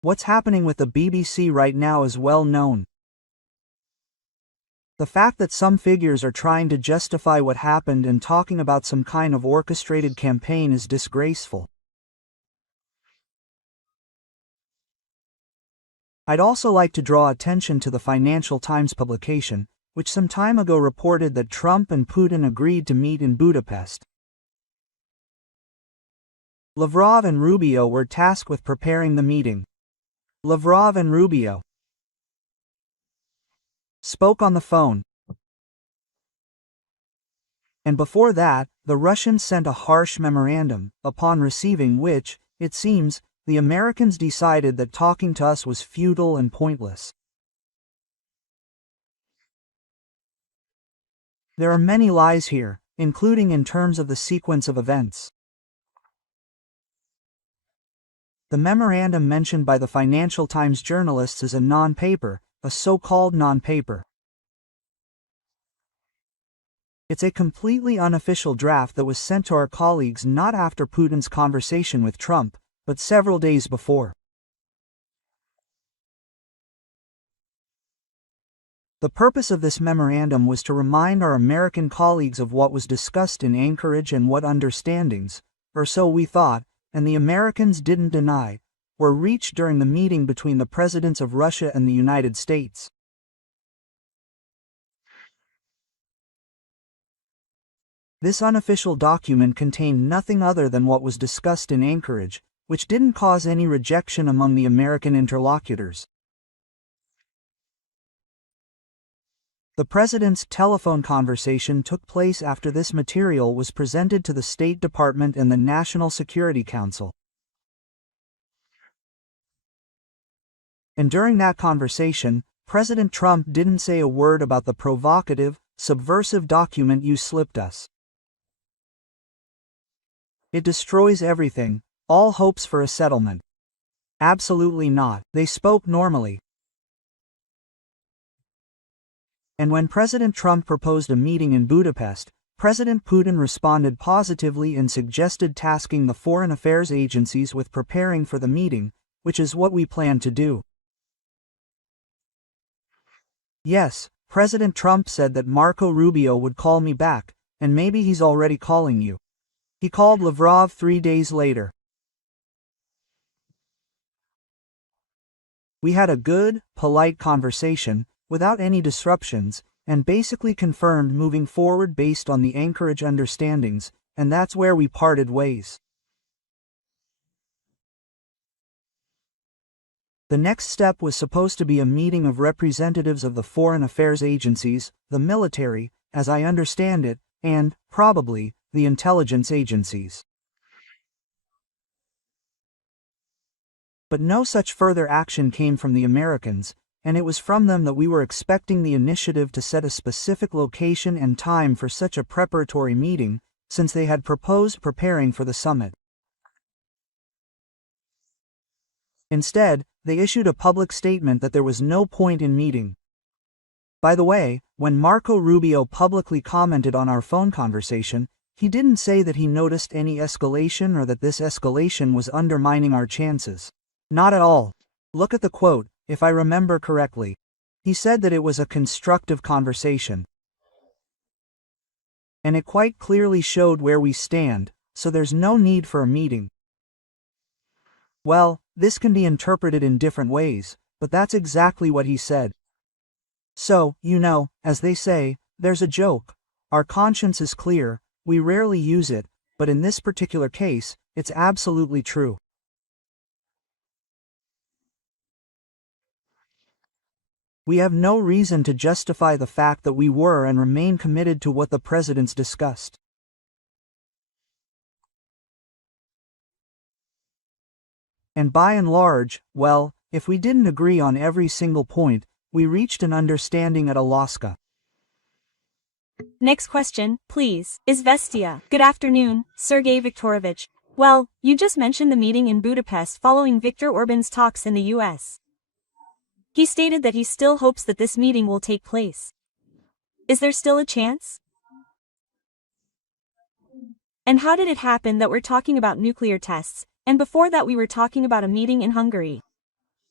What's happening with the BBC right now is well known. The fact that some figures are trying to justify what happened and talking about some kind of orchestrated campaign is disgraceful. I'd also like to draw attention to the Financial Times publication, which some time ago reported that Trump and Putin agreed to meet in Budapest. Lavrov and Rubio were tasked with preparing the meeting. Lavrov and Rubio spoke on the phone. And before that, the Russians sent a harsh memorandum, upon receiving which, it seems, the Americans decided that talking to us was futile and pointless. There are many lies here, including in terms of the sequence of events. The memorandum mentioned by the Financial Times journalists is a non-paper, a so-called non-paper. It's a completely unofficial draft that was sent to our colleagues not after Putin's conversation with Trump, but several days before. The purpose of this memorandum was to remind our American colleagues of what was discussed in Anchorage and what understandings, or so we thought, and the Americans didn't deny, were reached during the meeting between the presidents of Russia and the United States. This unofficial document contained nothing other than what was discussed in Anchorage, which didn't cause any rejection among the American interlocutors. The president's telephone conversation took place after this material was presented to the State Department and the National Security Council. And during that conversation, President Trump didn't say a word about the provocative, subversive document you slipped us. It destroys everything, all hopes for a settlement. Absolutely not. They spoke normally. And when President Trump proposed a meeting in Budapest, President Putin responded positively and suggested tasking the foreign affairs agencies with preparing for the meeting, which is what we plan to do. Yes, President Trump said that Marco Rubio would call me back, and maybe he's already calling you. He called Lavrov 3 days later. We had a good, polite conversation, without any disruptions, and basically confirmed moving forward based on the Anchorage understandings, and that's where we parted ways. The next step was supposed to be a meeting of representatives of the foreign affairs agencies, the military, as I understand it, and, probably, the intelligence agencies. But no such further action came from the Americans, and it was from them that we were expecting the initiative to set a specific location and time for such a preparatory meeting, since they had proposed preparing for the summit. Instead, they issued a public statement that there was no point in meeting. By the way, when Marco Rubio publicly commented on our phone conversation, he didn't say that he noticed any escalation or that this escalation was undermining our chances. Not at all. Look at the quote, if I remember correctly. He said that it was a constructive conversation. And it quite clearly showed where we stand, so there's no need for a meeting. Well, this can be interpreted in different ways, but that's exactly what he said. So, as they say, there's a joke. Our conscience is clear, we rarely use it, but in this particular case, it's absolutely true. We have no reason to justify the fact that we were and remain committed to what the presidents discussed. And by and large, well, if we didn't agree on every single point, we reached an understanding at Alaska. Next question, please. Izvestia. Good afternoon, Sergey Viktorovich. Well, you just mentioned the meeting in Budapest following Viktor Orban's talks in the US. He stated that he still hopes that this meeting will take place. Is there still a chance? And how did it happen that we're talking about nuclear tests, and before that we were talking about a meeting in Hungary?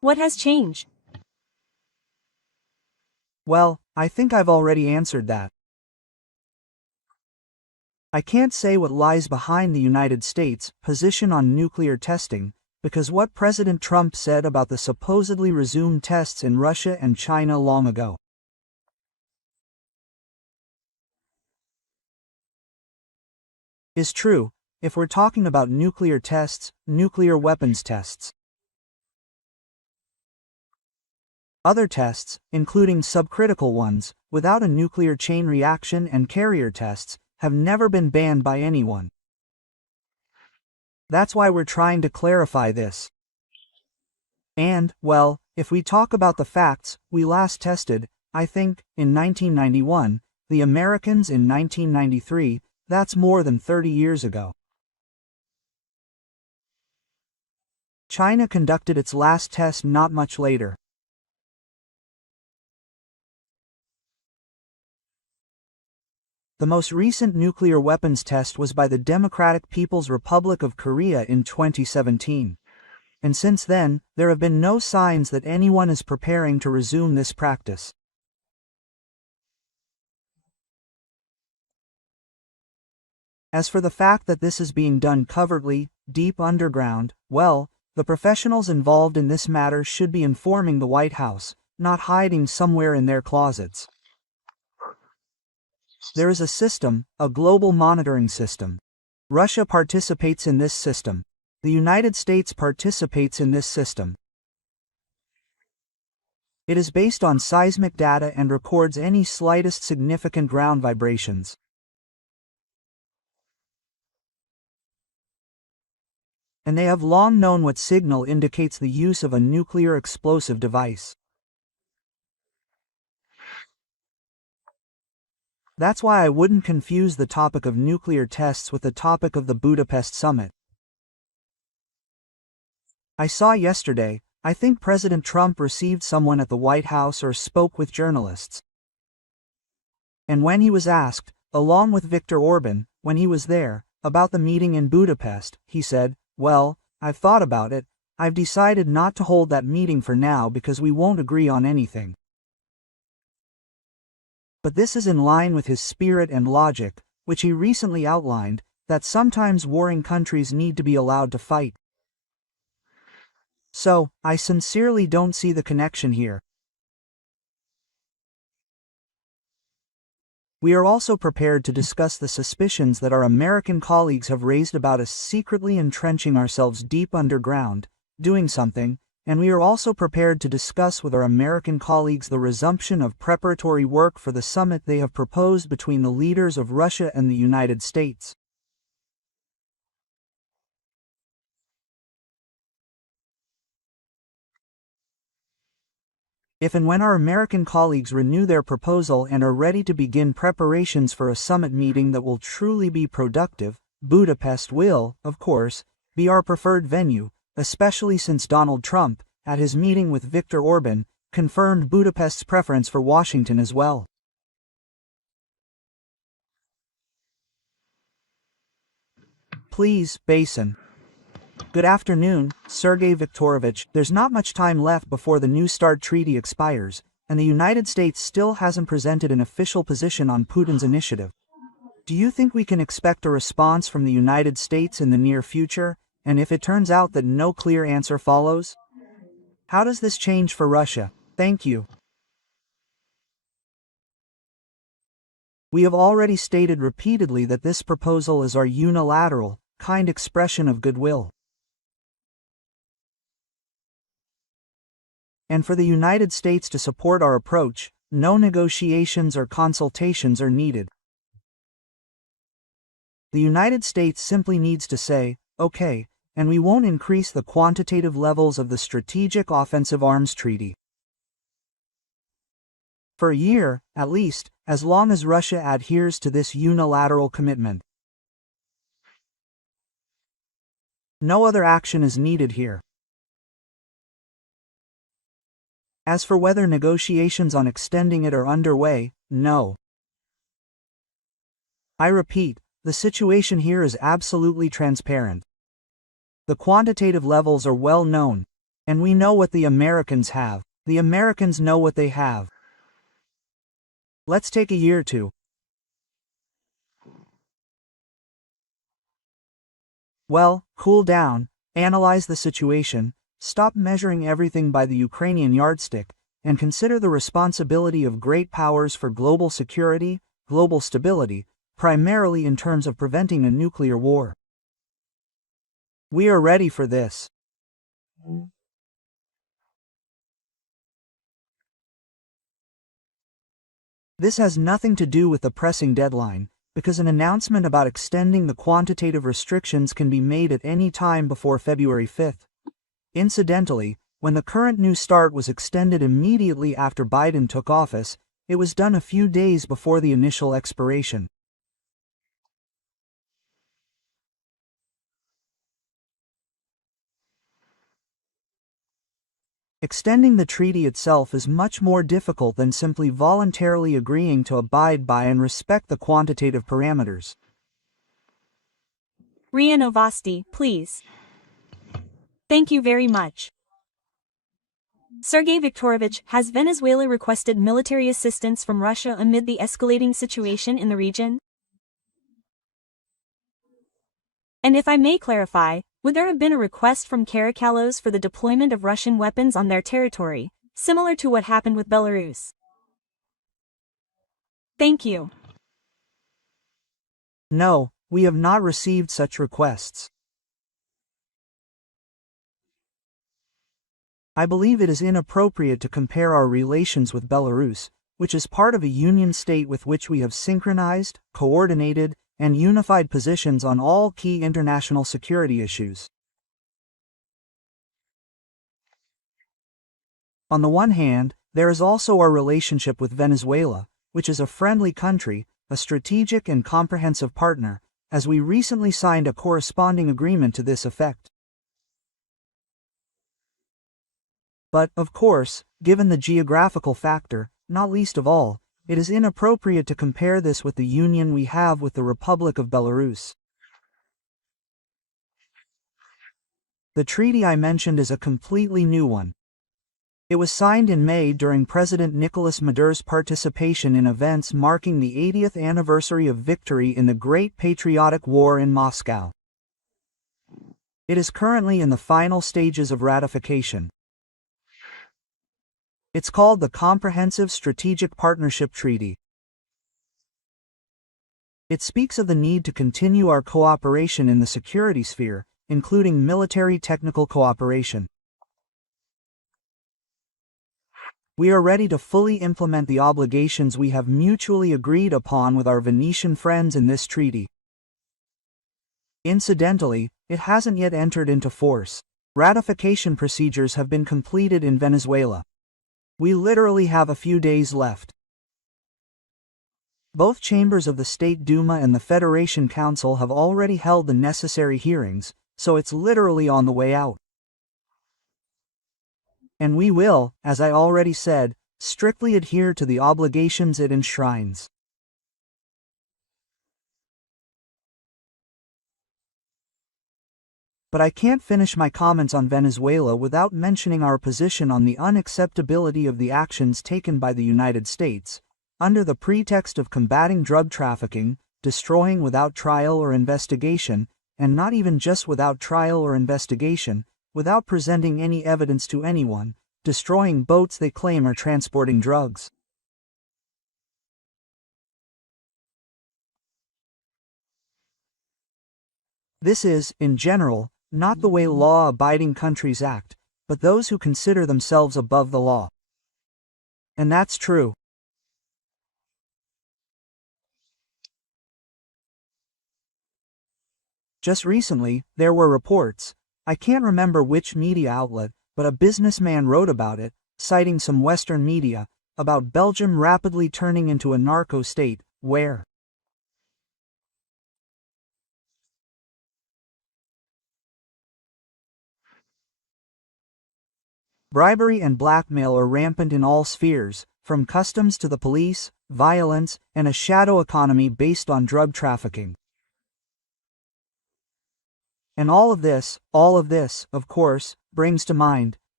What has changed? Well, I think I've already answered that. I can't say what lies behind the United States' position on nuclear testing, because what President Trump said about the supposedly resumed tests in Russia and China long ago is true, if we're talking about nuclear tests, nuclear weapons tests. Other tests, including subcritical ones, without a nuclear chain reaction and carrier tests, have never been banned by anyone. That's why we're trying to clarify this. And, well, if we talk about the facts, we last tested, I think, in 1991, the Americans in 1993, that's more than 30 years ago. China conducted its last test not much later. The most recent nuclear weapons test was by the Democratic People's Republic of Korea in 2017. And since then, there have been no signs that anyone is preparing to resume this practice. As for the fact that this is being done covertly, deep underground, well, the professionals involved in this matter should be informing the White House, not hiding somewhere in their closets. There is a system, a global monitoring system. Russia participates in this system. The United States participates in this system. It is based on seismic data and records any slightest significant ground vibrations. And they have long known what signal indicates the use of a nuclear explosive device. That's why I wouldn't confuse the topic of nuclear tests with the topic of the Budapest summit. I saw yesterday, I think President Trump received someone at the White House or spoke with journalists. And when he was asked, along with Viktor Orban, when he was there, about the meeting in Budapest, he said, "Well, I've thought about it, I've decided not to hold that meeting for now because we won't agree on anything." But this is in line with his spirit and logic, which he recently outlined, that sometimes warring countries need to be allowed to fight. So, I sincerely don't see the connection here. We are also prepared to discuss the suspicions that our American colleagues have raised about us secretly entrenching ourselves deep underground, doing something, and we are also prepared to discuss with our American colleagues the resumption of preparatory work for the summit they have proposed between the leaders of Russia and the United States. If and when our American colleagues renew their proposal and are ready to begin preparations for a summit meeting that will truly be productive, Budapest will, of course, be our preferred venue, especially since Donald Trump, at his meeting with Viktor Orban, confirmed Budapest's preference for Washington as well. Please, Basin. Good afternoon, Sergey Viktorovich. There's not much time left before the New START treaty expires, and the United States still hasn't presented an official position on Putin's initiative. Do you think we can expect a response from the United States in the near future, and if it turns out that no clear answer follows? How does this change for Russia? Thank you. We have already stated repeatedly that this proposal is our unilateral, kind expression of goodwill. And for the United States to support our approach, no negotiations or consultations are needed. The United States simply needs to say, okay, and we won't increase the quantitative levels of the Strategic Offensive Arms Treaty. For a year, at least, as long as Russia adheres to this unilateral commitment. No other action is needed here. As for whether negotiations on extending it are underway, no. I repeat, the situation here is absolutely transparent. The quantitative levels are well known. And we know what the Americans have. The Americans know what they have. Let's take a year or two. Well, cool down, analyze the situation, stop measuring everything by the Ukrainian yardstick, and consider the responsibility of great powers for global security, global stability, primarily in terms of preventing a nuclear war. We are ready for this. This has nothing to do with the pressing deadline, because an announcement about extending the quantitative restrictions can be made at any time before February 5th. Incidentally, when the current New START was extended immediately after Biden took office, it was done a few days before the initial expiration. Extending the treaty itself is much more difficult than simply voluntarily agreeing to abide by and respect the quantitative parameters. RIA Novosti, please. Thank you very much. Sergey Viktorovich, has Venezuela requested military assistance from Russia amid the escalating situation in the region? And if I may clarify, would there have been a request from Caracalos for the deployment of Russian weapons on their territory, similar to what happened with Belarus? Thank you. No, we have not received such requests. I believe it is inappropriate to compare our relations with Belarus, which is part of a union state with which we have synchronized, coordinated, and unified positions on all key international security issues. On the one hand, there is also our relationship with Venezuela, which is a friendly country, a strategic and comprehensive partner, as we recently signed a corresponding agreement to this effect. But, of course, given the geographical factor, not least of all, it is inappropriate to compare this with the union we have with the Republic of Belarus. The treaty I mentioned is a completely new one. It was signed in May during President Nicolas Maduro's participation in events marking the 80th anniversary of victory in the Great Patriotic War in Moscow. It is currently in the final stages of ratification. It's called the Comprehensive Strategic Partnership Treaty. It speaks of the need to continue our cooperation in the security sphere, including military technical cooperation. We are ready to fully implement the obligations we have mutually agreed upon with our Venetian friends in this treaty. Incidentally, it hasn't yet entered into force. Ratification procedures have been completed in Venezuela. We literally have a few days left. Both chambers of the State Duma and the Federation Council have already held the necessary hearings, so it's literally on the way out. And we will, as I already said, strictly adhere to the obligations it enshrines. But I can't finish my comments on Venezuela without mentioning our position on the unacceptability of the actions taken by the United States, under the pretext of combating drug trafficking, destroying without trial or investigation, and not even just without trial or investigation, without presenting any evidence to anyone, destroying boats they claim are transporting drugs. This is, in general, not the way law-abiding countries act, but those who consider themselves above the law. And that's true. Just recently, there were reports, I can't remember which media outlet, but a businessman wrote about it, citing some Western media, about Belgium rapidly turning into a narco state, where bribery and blackmail are rampant in all spheres, from customs to the police, violence, and a shadow economy based on drug trafficking. And all of this, of course, brings to mind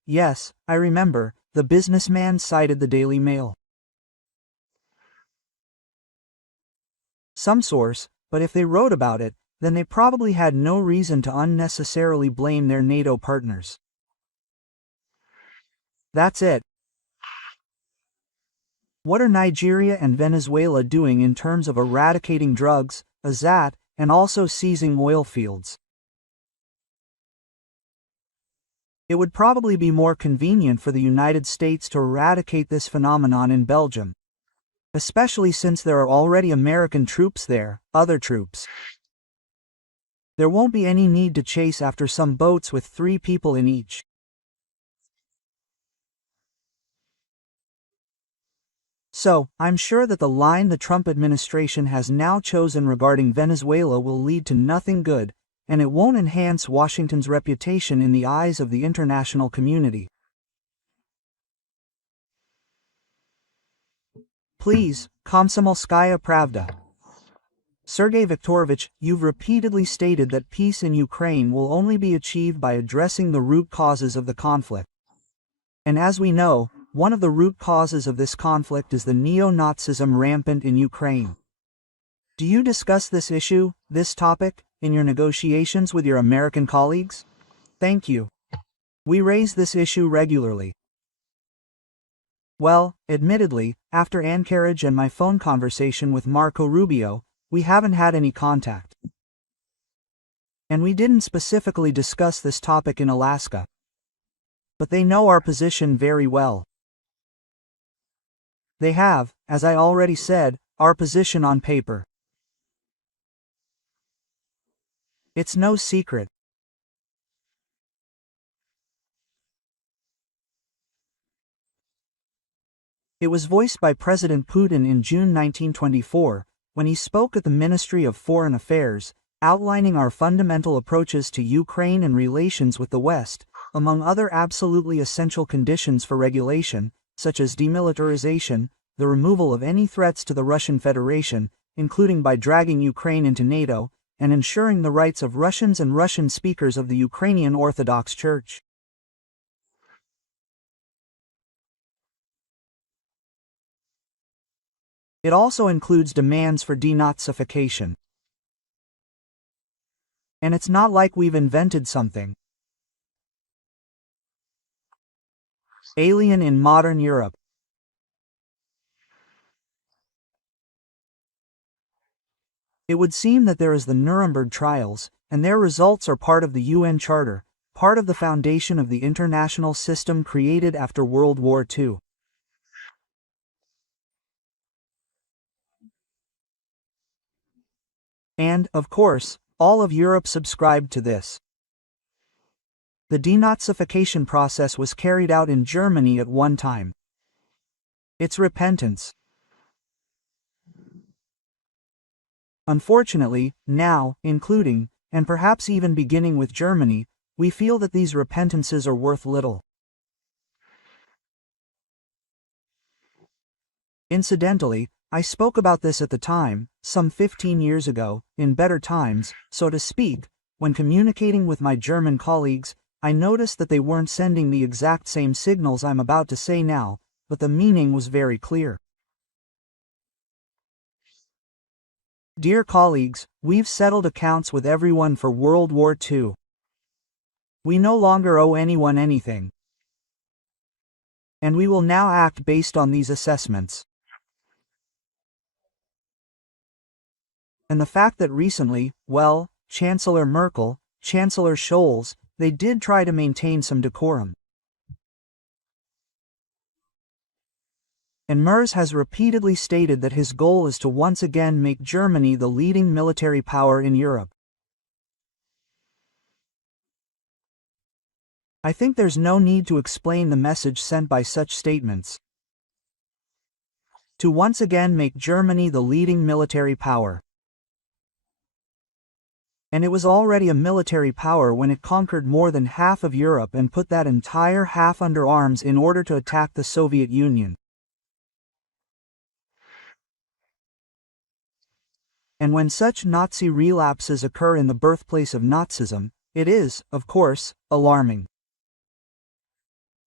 Yes, I remember, the businessman cited the Daily Mail. Some source, but if they wrote about it, then they probably had no reason to unnecessarily blame their NATO partners. That's it. What are Nigeria and Venezuela doing in terms of eradicating drugs, AZAT, and also seizing oil fields? It would probably be more convenient for the United States to eradicate this phenomenon in Belgium, especially since there are already American troops there, other troops. There won't be any need to chase after some boats with 3 people in each. So, I'm sure that the line the Trump administration has now chosen regarding Venezuela will lead to nothing good, and it won't enhance Washington's reputation in the eyes of the international community. Please, Komsomolskaya Pravda. Sergey Viktorovich, you've repeatedly stated that peace in Ukraine will only be achieved by addressing the root causes of the conflict. And as we know, one of the root causes of this conflict is the neo-Nazism rampant in Ukraine. Do you discuss this issue, this topic, in your negotiations with your American colleagues? Thank you. We raise this issue regularly. Well, admittedly, after Anchorage and my phone conversation with Marco Rubio, we haven't had any contact. And we didn't specifically discuss this topic in Alaska. But they know our position very well. They have, as I already said, our position on paper. It's no secret. It was voiced by President Putin in June 1924, when he spoke at the Ministry of Foreign Affairs, outlining our fundamental approaches to Ukraine and relations with the West, among other absolutely essential conditions for regulation, such as demilitarization, the removal of any threats to the Russian Federation, including by dragging Ukraine into NATO, and ensuring the rights of Russians and Russian speakers of the Ukrainian Orthodox Church. It also includes demands for denazification. And it's not like we've invented something alien in modern Europe. It would seem that there is the Nuremberg trials, and their results are part of the UN Charter, part of the foundation of the international system created after World War II. And, of course, all of Europe subscribed to this. The denazification process was carried out in Germany at one time. It's repentance. Unfortunately, now, including, and perhaps even beginning with Germany, we feel that these repentances are worth little. Incidentally, I spoke about this at the time, some 15 years ago, in better times, so to speak. When communicating with my German colleagues, I noticed that they weren't sending the exact same signals I'm about to say now, but the meaning was very clear. Dear colleagues, we've settled accounts with everyone for World War II. We no longer owe anyone anything. And we will now act based on these assessments. And the fact that recently, well, Chancellor Merkel, Chancellor Scholz, they did try to maintain some decorum. And Merz has repeatedly stated that his goal is to once again make Germany the leading military power in Europe. I think there's no need to explain the message sent by such statements. To once again make Germany the leading military power. And it was already a military power when it conquered more than half of Europe and put that entire half under arms in order to attack the Soviet Union. And when such Nazi relapses occur in the birthplace of Nazism, it is, of course, alarming.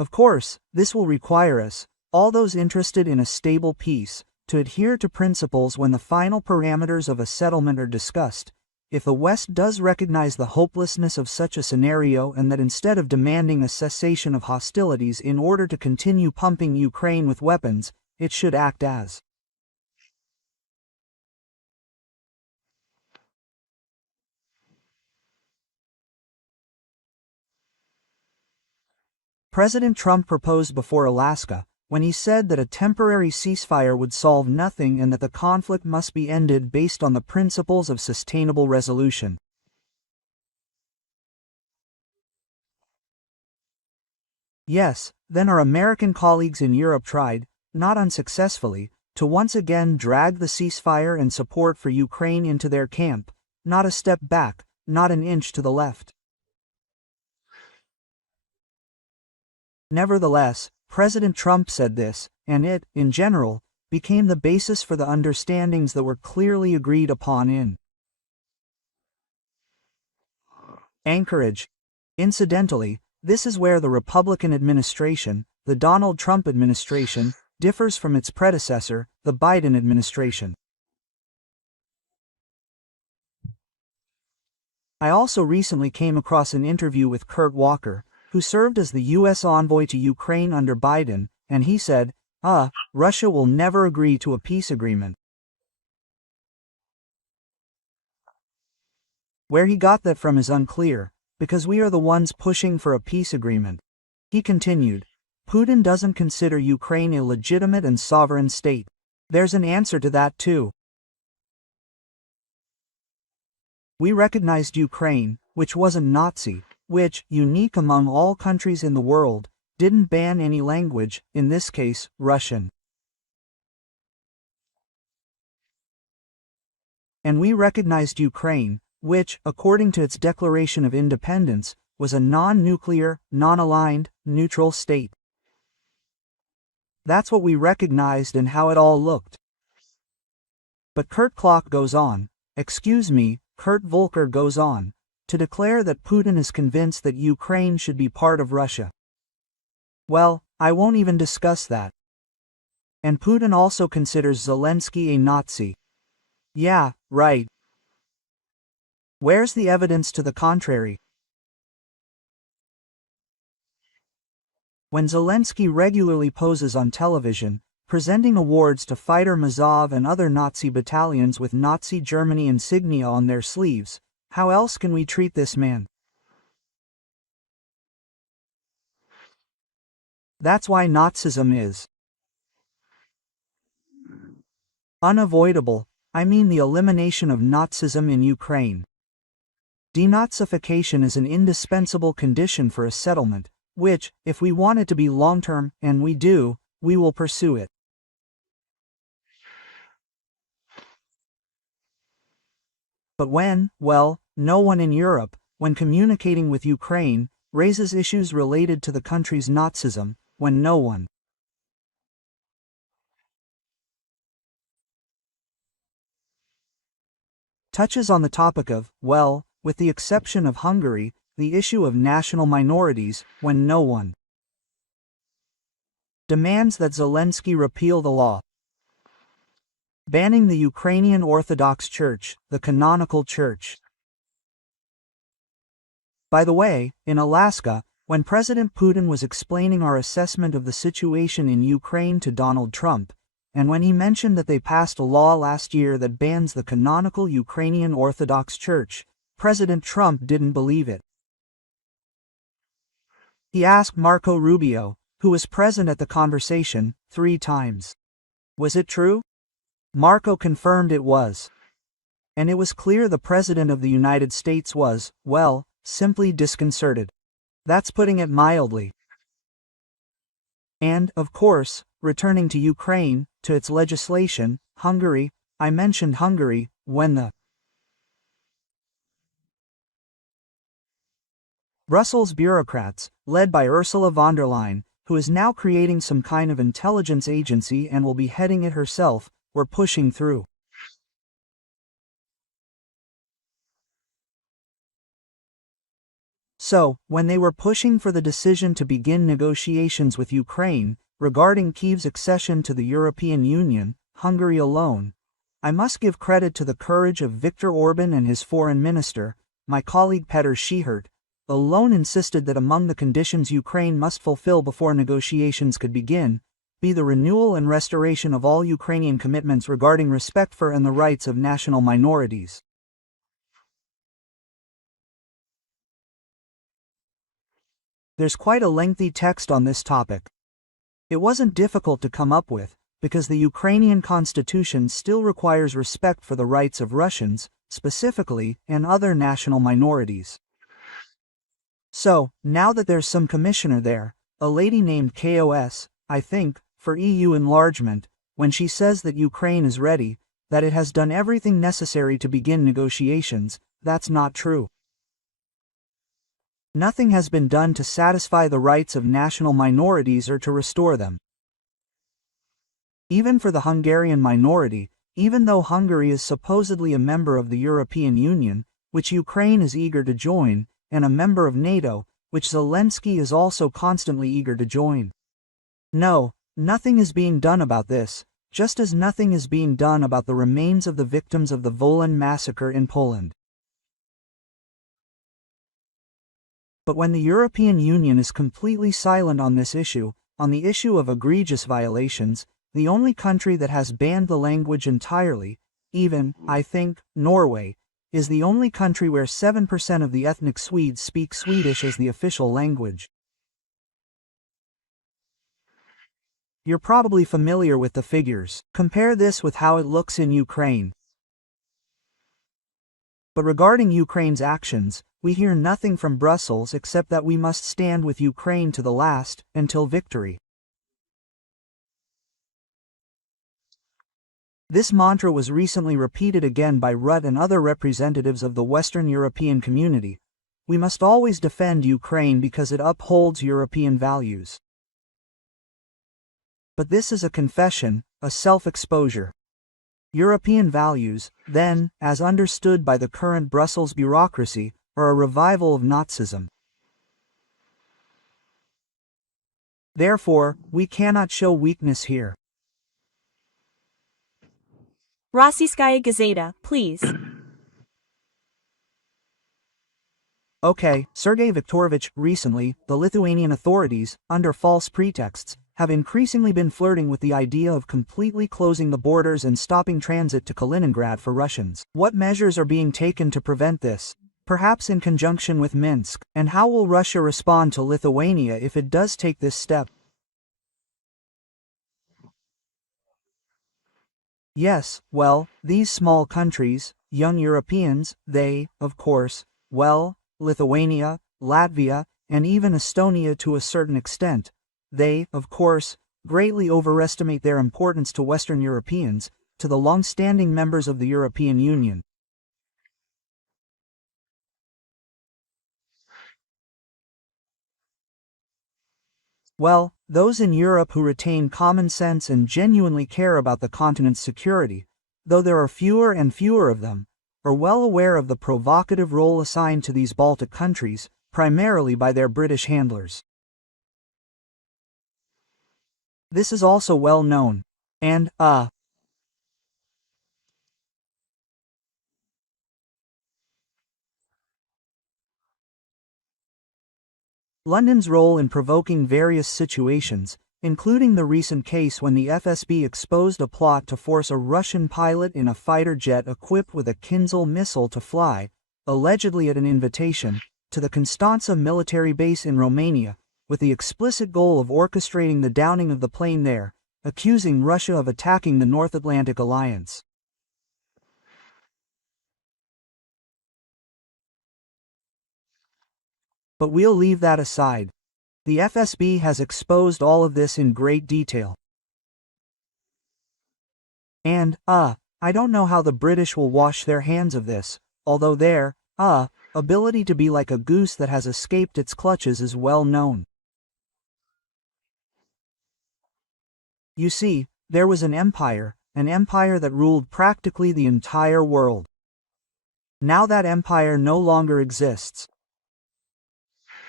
Of course, this will require us, all those interested in a stable peace, to adhere to principles when the final parameters of a settlement are discussed. If the West does recognize the hopelessness of such a scenario and that instead of demanding a cessation of hostilities in order to continue pumping Ukraine with weapons, it should act as President Trump proposed before Alaska, when he said that a temporary ceasefire would solve nothing and that the conflict must be ended based on the principles of sustainable resolution. Yes, then our American colleagues in Europe tried, not unsuccessfully, to once again drag the ceasefire and support for Ukraine into their camp, not a step back, not an inch to the left. Nevertheless, President Trump said this, and it, in general, became the basis for the understandings that were clearly agreed upon in Anchorage. Incidentally, this is where the Republican administration, the Donald Trump administration, differs from its predecessor, the Biden administration. I also recently came across an interview with Kurt Walker, who served as the U.S. envoy to Ukraine under Biden, and he said, Russia will never agree to a peace agreement. Where he got that from is unclear, because we are the ones pushing for a peace agreement. He continued, Putin doesn't consider Ukraine a legitimate and sovereign state. There's an answer to that too. We recognized Ukraine, which wasn't Nazi, which, unique among all countries in the world, didn't ban any language, in this case, Russian. And we recognized Ukraine, which, according to its Declaration of Independence, was a non-nuclear, non-aligned, neutral state. That's what we recognized and how it all looked. But Kurt goes on, Kurt Volker goes on, to declare that Putin is convinced that Ukraine should be part of Russia. Well, I won't even discuss that. And Putin also considers Zelensky a Nazi. Yeah, right. Where's the evidence to the contrary? When Zelensky regularly poses on television, presenting awards to Fighter Mazov and other Nazi battalions with Nazi Germany insignia on their sleeves, how else can we treat this man? That's why Nazism is unavoidable. I mean the elimination of Nazism in Ukraine. Denazification is an indispensable condition for a settlement, which, if we want it to be long-term, and we do, we will pursue it. But no one in Europe, when communicating with Ukraine, raises issues related to the country's Nazism, when no one touches on the topic of, with the exception of Hungary, the issue of national minorities, when no one demands that Zelensky repeal the law banning the Ukrainian Orthodox Church, the canonical church. By the way, in Alaska, when President Putin was explaining our assessment of the situation in Ukraine to Donald Trump, and when he mentioned that they passed a law last year that bans the canonical Ukrainian Orthodox Church, President Trump didn't believe it. He asked Marco Rubio, who was present at the conversation, 3 times. Was it true? Marco confirmed it was. And it was clear the President of the United States was, simply disconcerted. That's putting it mildly. And, of course, returning to Ukraine, to its legislation, Hungary, I mentioned Hungary, when the Brussels bureaucrats, led by Ursula von der Leyen, who is now creating some kind of intelligence agency and will be heading it herself, were pushing through. So, when they were pushing for the decision to begin negotiations with Ukraine, regarding Kyiv's accession to the European Union, Hungary alone, I must give credit to the courage of Viktor Orban and his foreign minister, my colleague Petr Schihert, alone insisted that among the conditions Ukraine must fulfill before negotiations could begin, be the renewal and restoration of all Ukrainian commitments regarding respect for and the rights of national minorities. There's quite a lengthy text on this topic. It wasn't difficult to come up with, because the Ukrainian constitution still requires respect for the rights of Russians, specifically, and other national minorities. So, now that there's some commissioner there, a lady named KOS, I think, for EU enlargement, when she says that Ukraine is ready, that it has done everything necessary to begin negotiations, that's not true. Nothing has been done to satisfy the rights of national minorities or to restore them. Even for the Hungarian minority, even though Hungary is supposedly a member of the European Union, which Ukraine is eager to join, and a member of NATO, which Zelensky is also constantly eager to join. No, nothing is being done about this, just as nothing is being done about the remains of the victims of the Volyn massacre in Poland. But when the European Union is completely silent on this issue, on the issue of egregious violations, the only country that has banned the language entirely, even, I think, Norway, is the only country where 7% of the ethnic Swedes speak Swedish as the official language. You're probably familiar with the figures. Compare this with how it looks in Ukraine. But regarding Ukraine's actions, we hear nothing from Brussels except that we must stand with Ukraine to the last, until victory. This mantra was recently repeated again by Rutte and other representatives of the Western European community. We must always defend Ukraine because it upholds European values. But this is a confession, a self-exposure. European values, then, as understood by the current Brussels bureaucracy, are a revival of Nazism. Therefore, we cannot show weakness here. Rossiyskaya Gazeta, please. Okay, Sergey Viktorovich, recently, the Lithuanian authorities, under false pretexts, have increasingly been flirting with the idea of completely closing the borders and stopping transit to Kaliningrad for Russians. What measures are being taken to prevent this? Perhaps in conjunction with Minsk, and how will Russia respond to Lithuania if it does take this step? Yes, well, these small countries, young Europeans, they, of course, well, Lithuania, Latvia, and even Estonia to a certain extent, they, of course, greatly overestimate their importance to Western Europeans, to the long-standing members of the European Union. Well, those in Europe who retain common sense and genuinely care about the continent's security, though there are fewer and fewer of them, are well aware of the provocative role assigned to these Baltic countries, primarily by their British handlers. This is also well known. And, London's role in provoking various situations, including the recent case when the FSB exposed a plot to force a Russian pilot in a fighter jet equipped with a Kinzhal missile to fly, allegedly at an invitation, to the Constanța military base in Romania, with the explicit goal of orchestrating the downing of the plane there, accusing Russia of attacking the North Atlantic Alliance. But we'll leave that aside. The FSB has exposed all of this in great detail. And, I don't know how the British will wash their hands of this, although their, ability to be like a goose that has escaped its clutches is well known. You see, there was an empire that ruled practically the entire world. Now that empire no longer exists.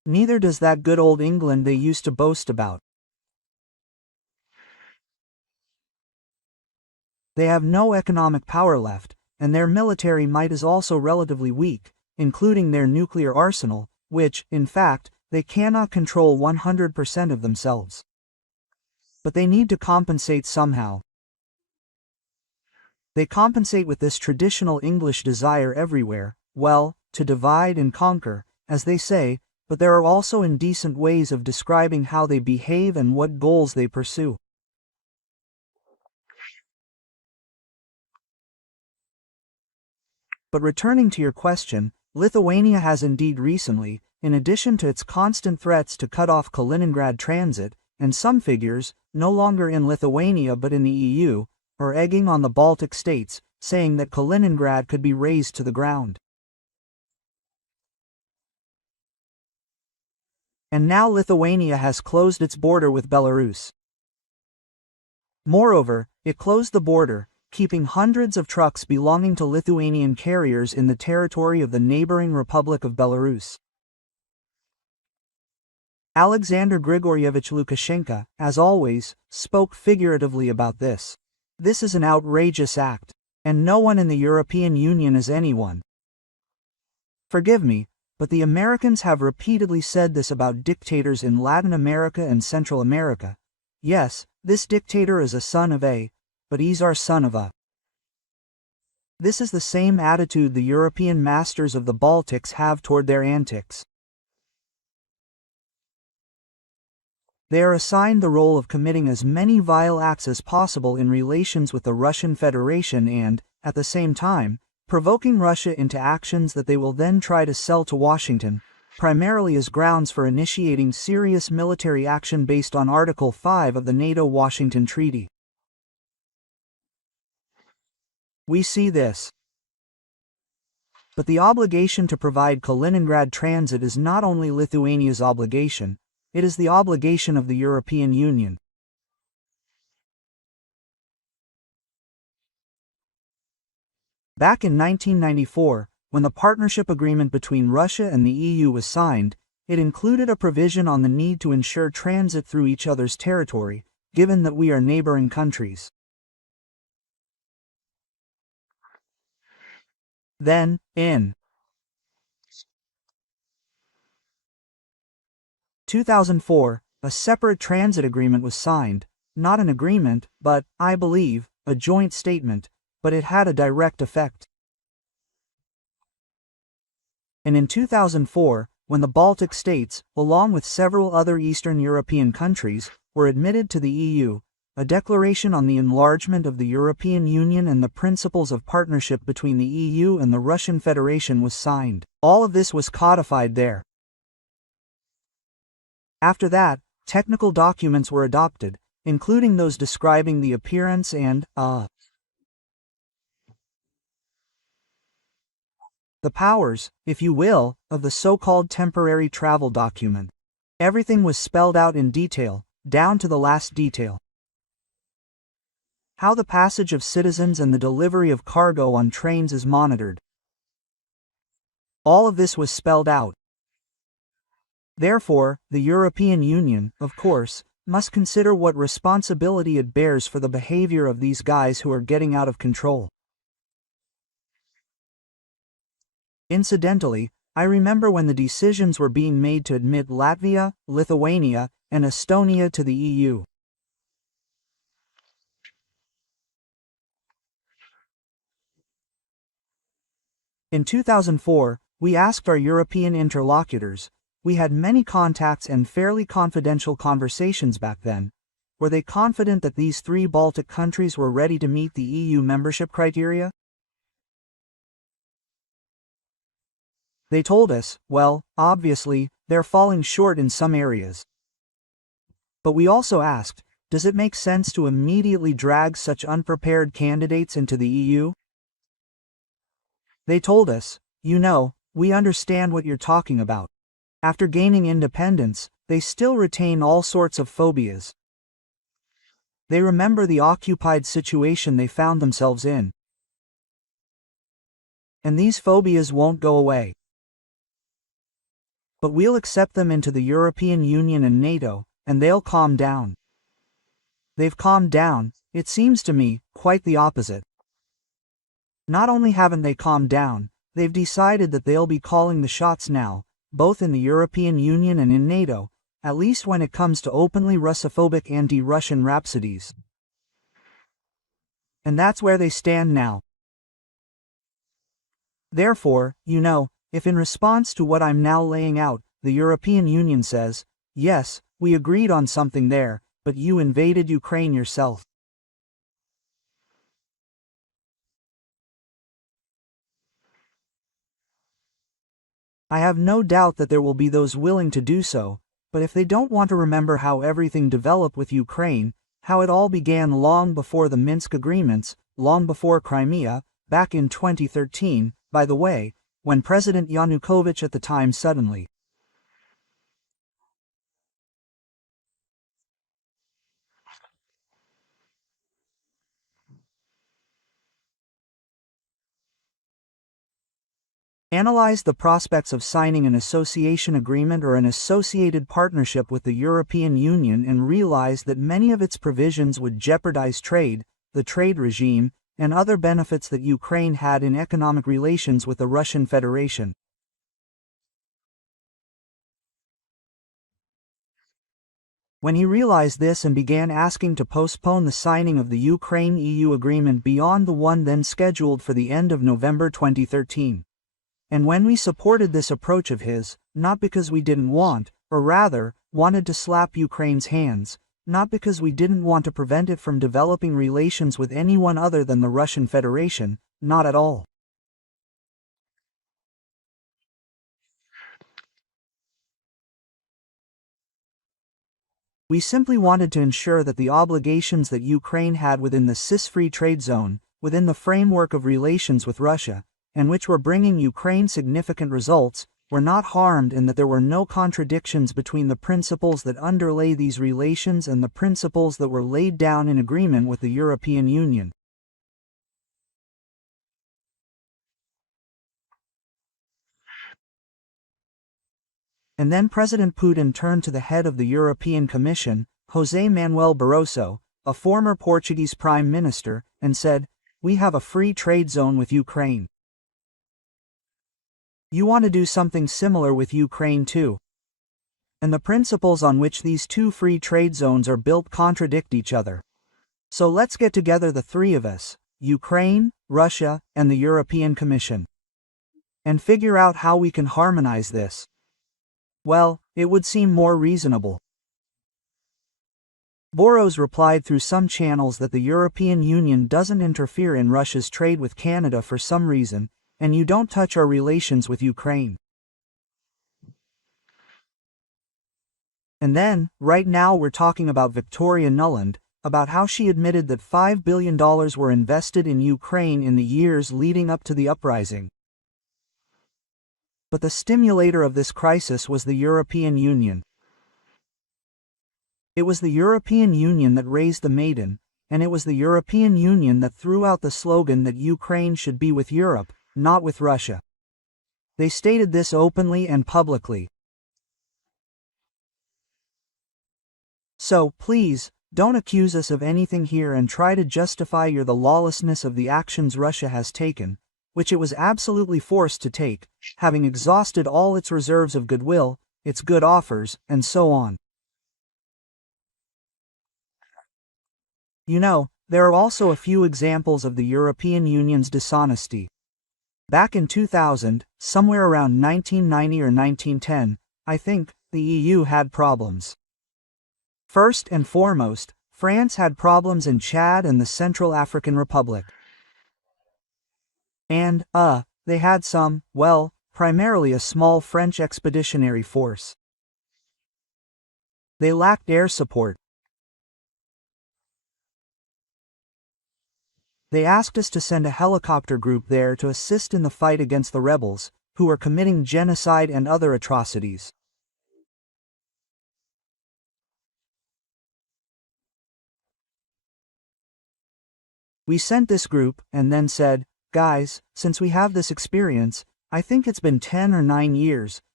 Neither does that good old England they used to boast about. They have no economic power left, and their military might is also relatively weak, including their nuclear arsenal, which, in fact, they cannot control 100% of themselves. But they need to compensate somehow. They compensate with this traditional English desire everywhere, well, to divide and conquer, as they say, but there are also indecent ways of describing how they behave and what goals they pursue. But returning to your question, Lithuania has indeed recently, in addition to its constant threats to cut off Kaliningrad transit, and some figures, no longer in Lithuania but in the EU, are egging on the Baltic states, saying that Kaliningrad could be razed to the ground. And now Lithuania has closed its border with Belarus. Moreover, it closed the border, keeping hundreds of trucks belonging to Lithuanian carriers in the territory of the neighboring Republic of Belarus. Alexander Grigorievich Lukashenko, as always, spoke figuratively about this. This is an outrageous act, and no one in the European Union is anyone. Forgive me, but the Americans have repeatedly said this about dictators in Latin America and Central America. Yes, this dictator is a son of a, but he's our son of a. This is the same attitude the European masters of the Baltics have toward their antics. They are assigned the role of committing as many vile acts as possible in relations with the Russian Federation and, at the same time, provoking Russia into actions that they will then try to sell to Washington, primarily as grounds for initiating serious military action based on Article 5 of the NATO-Washington Treaty. We see this. But the obligation to provide Kaliningrad transit is not only Lithuania's obligation, it is the obligation of the European Union. Back in 1994, when the partnership agreement between Russia and the EU was signed, it included a provision on the need to ensure transit through each other's territory, given that we are neighboring countries. Then, in 2004, a separate transit agreement was signed, not an agreement, but, I believe, a joint statement, but it had a direct effect. And in 2004, when the Baltic states, along with several other Eastern European countries, were admitted to the EU, a declaration on the enlargement of the European Union and the principles of partnership between the EU and the Russian Federation was signed. All of this was codified there. After that, technical documents were adopted, including those describing the appearance and, the powers, if you will, of the so-called temporary travel document. Everything was spelled out in detail, down to the last detail. How the passage of citizens and the delivery of cargo on trains is monitored. All of this was spelled out. Therefore, the European Union, of course, must consider what responsibility it bears for the behavior of these guys who are getting out of control. Incidentally, I remember when the decisions were being made to admit Latvia, Lithuania, and Estonia to the EU. In 2004, we asked our European interlocutors, we had many contacts and fairly confidential conversations back then, were they confident that these three Baltic countries were ready to meet the EU membership criteria? They told us, well, obviously, they're falling short in some areas. But we also asked, does it make sense to immediately drag such unprepared candidates into the EU? They told us, you know, we understand what you're talking about. After gaining independence, they still retain all sorts of phobias. They remember the occupied situation they found themselves in. And these phobias won't go away. But we'll accept them into the European Union and NATO, and they'll calm down. They've calmed down, it seems to me, quite the opposite. Not only haven't they calmed down, they've decided that they'll be calling the shots now, both in the European Union and in NATO, at least when it comes to openly Russophobic anti-Russian rhapsodies. And that's where they stand now. Therefore, if in response to what I'm now laying out, the European Union says, yes, we agreed on something there, but you invaded Ukraine yourself. I have no doubt that there will be those willing to do so, but if they don't want to remember how everything developed with Ukraine, how it all began long before the Minsk agreements, long before Crimea, back in 2013, by the way, when President Yanukovych at the time suddenly analyzed the prospects of signing an association agreement or an associated partnership with the European Union and realized that many of its provisions would jeopardize trade, the trade regime, and other benefits that Ukraine had in economic relations with the Russian Federation. When he realized this and began asking to postpone the signing of the Ukraine-EU agreement beyond the one then scheduled for the end of November 2013. And when we supported this approach of his, not because we didn't want, or rather, wanted to slap Ukraine's hands, not because we didn't want to prevent it from developing relations with anyone other than the Russian Federation, not at all. We simply wanted to ensure that the obligations that Ukraine had within the CIS-free trade zone, within the framework of relations with Russia, and which were bringing Ukraine significant results, were not harmed and that there were no contradictions between the principles that underlay these relations and the principles that were laid down in agreement with the European Union. And then President Putin turned to the head of the European Commission, José Manuel Barroso, a former Portuguese Prime Minister, and said, "We have a free trade zone with Ukraine. You want to do something similar with Ukraine too. And the principles on which these two free trade zones are built contradict each other. So let's get together the three of us, Ukraine, Russia, and the European Commission, and figure out how we can harmonize this." Well, it would seem more reasonable. Boros replied through some channels that the European Union doesn't interfere in Russia's trade with Canada for some reason, and you don't touch our relations with Ukraine. And then, right now we're talking about Victoria Nuland, about how she admitted that $5 billion were invested in Ukraine in the years leading up to the uprising. But the stimulator of this crisis was the European Union. It was the European Union that raised the maiden, and it was the European Union that threw out the slogan that Ukraine should be with Europe, not with Russia. They stated this openly and publicly. So, please, don't accuse us of anything here and try to justify the lawlessness of the actions Russia has taken, which it was absolutely forced to take, having exhausted all its reserves of goodwill, its good offers, and so on. There are also a few examples of the European Union's dishonesty. Back in 2000, somewhere around 1990 or 1910, I think, the EU had problems. First and foremost, France had problems in Chad and the Central African Republic. And, they had primarily a small French expeditionary force. They lacked air support. They asked us to send a helicopter group there to assist in the fight against the rebels, who were committing genocide and other atrocities. We sent this group, and then said, "Guys, since we have this experience, I think it's been 10 or 9 years,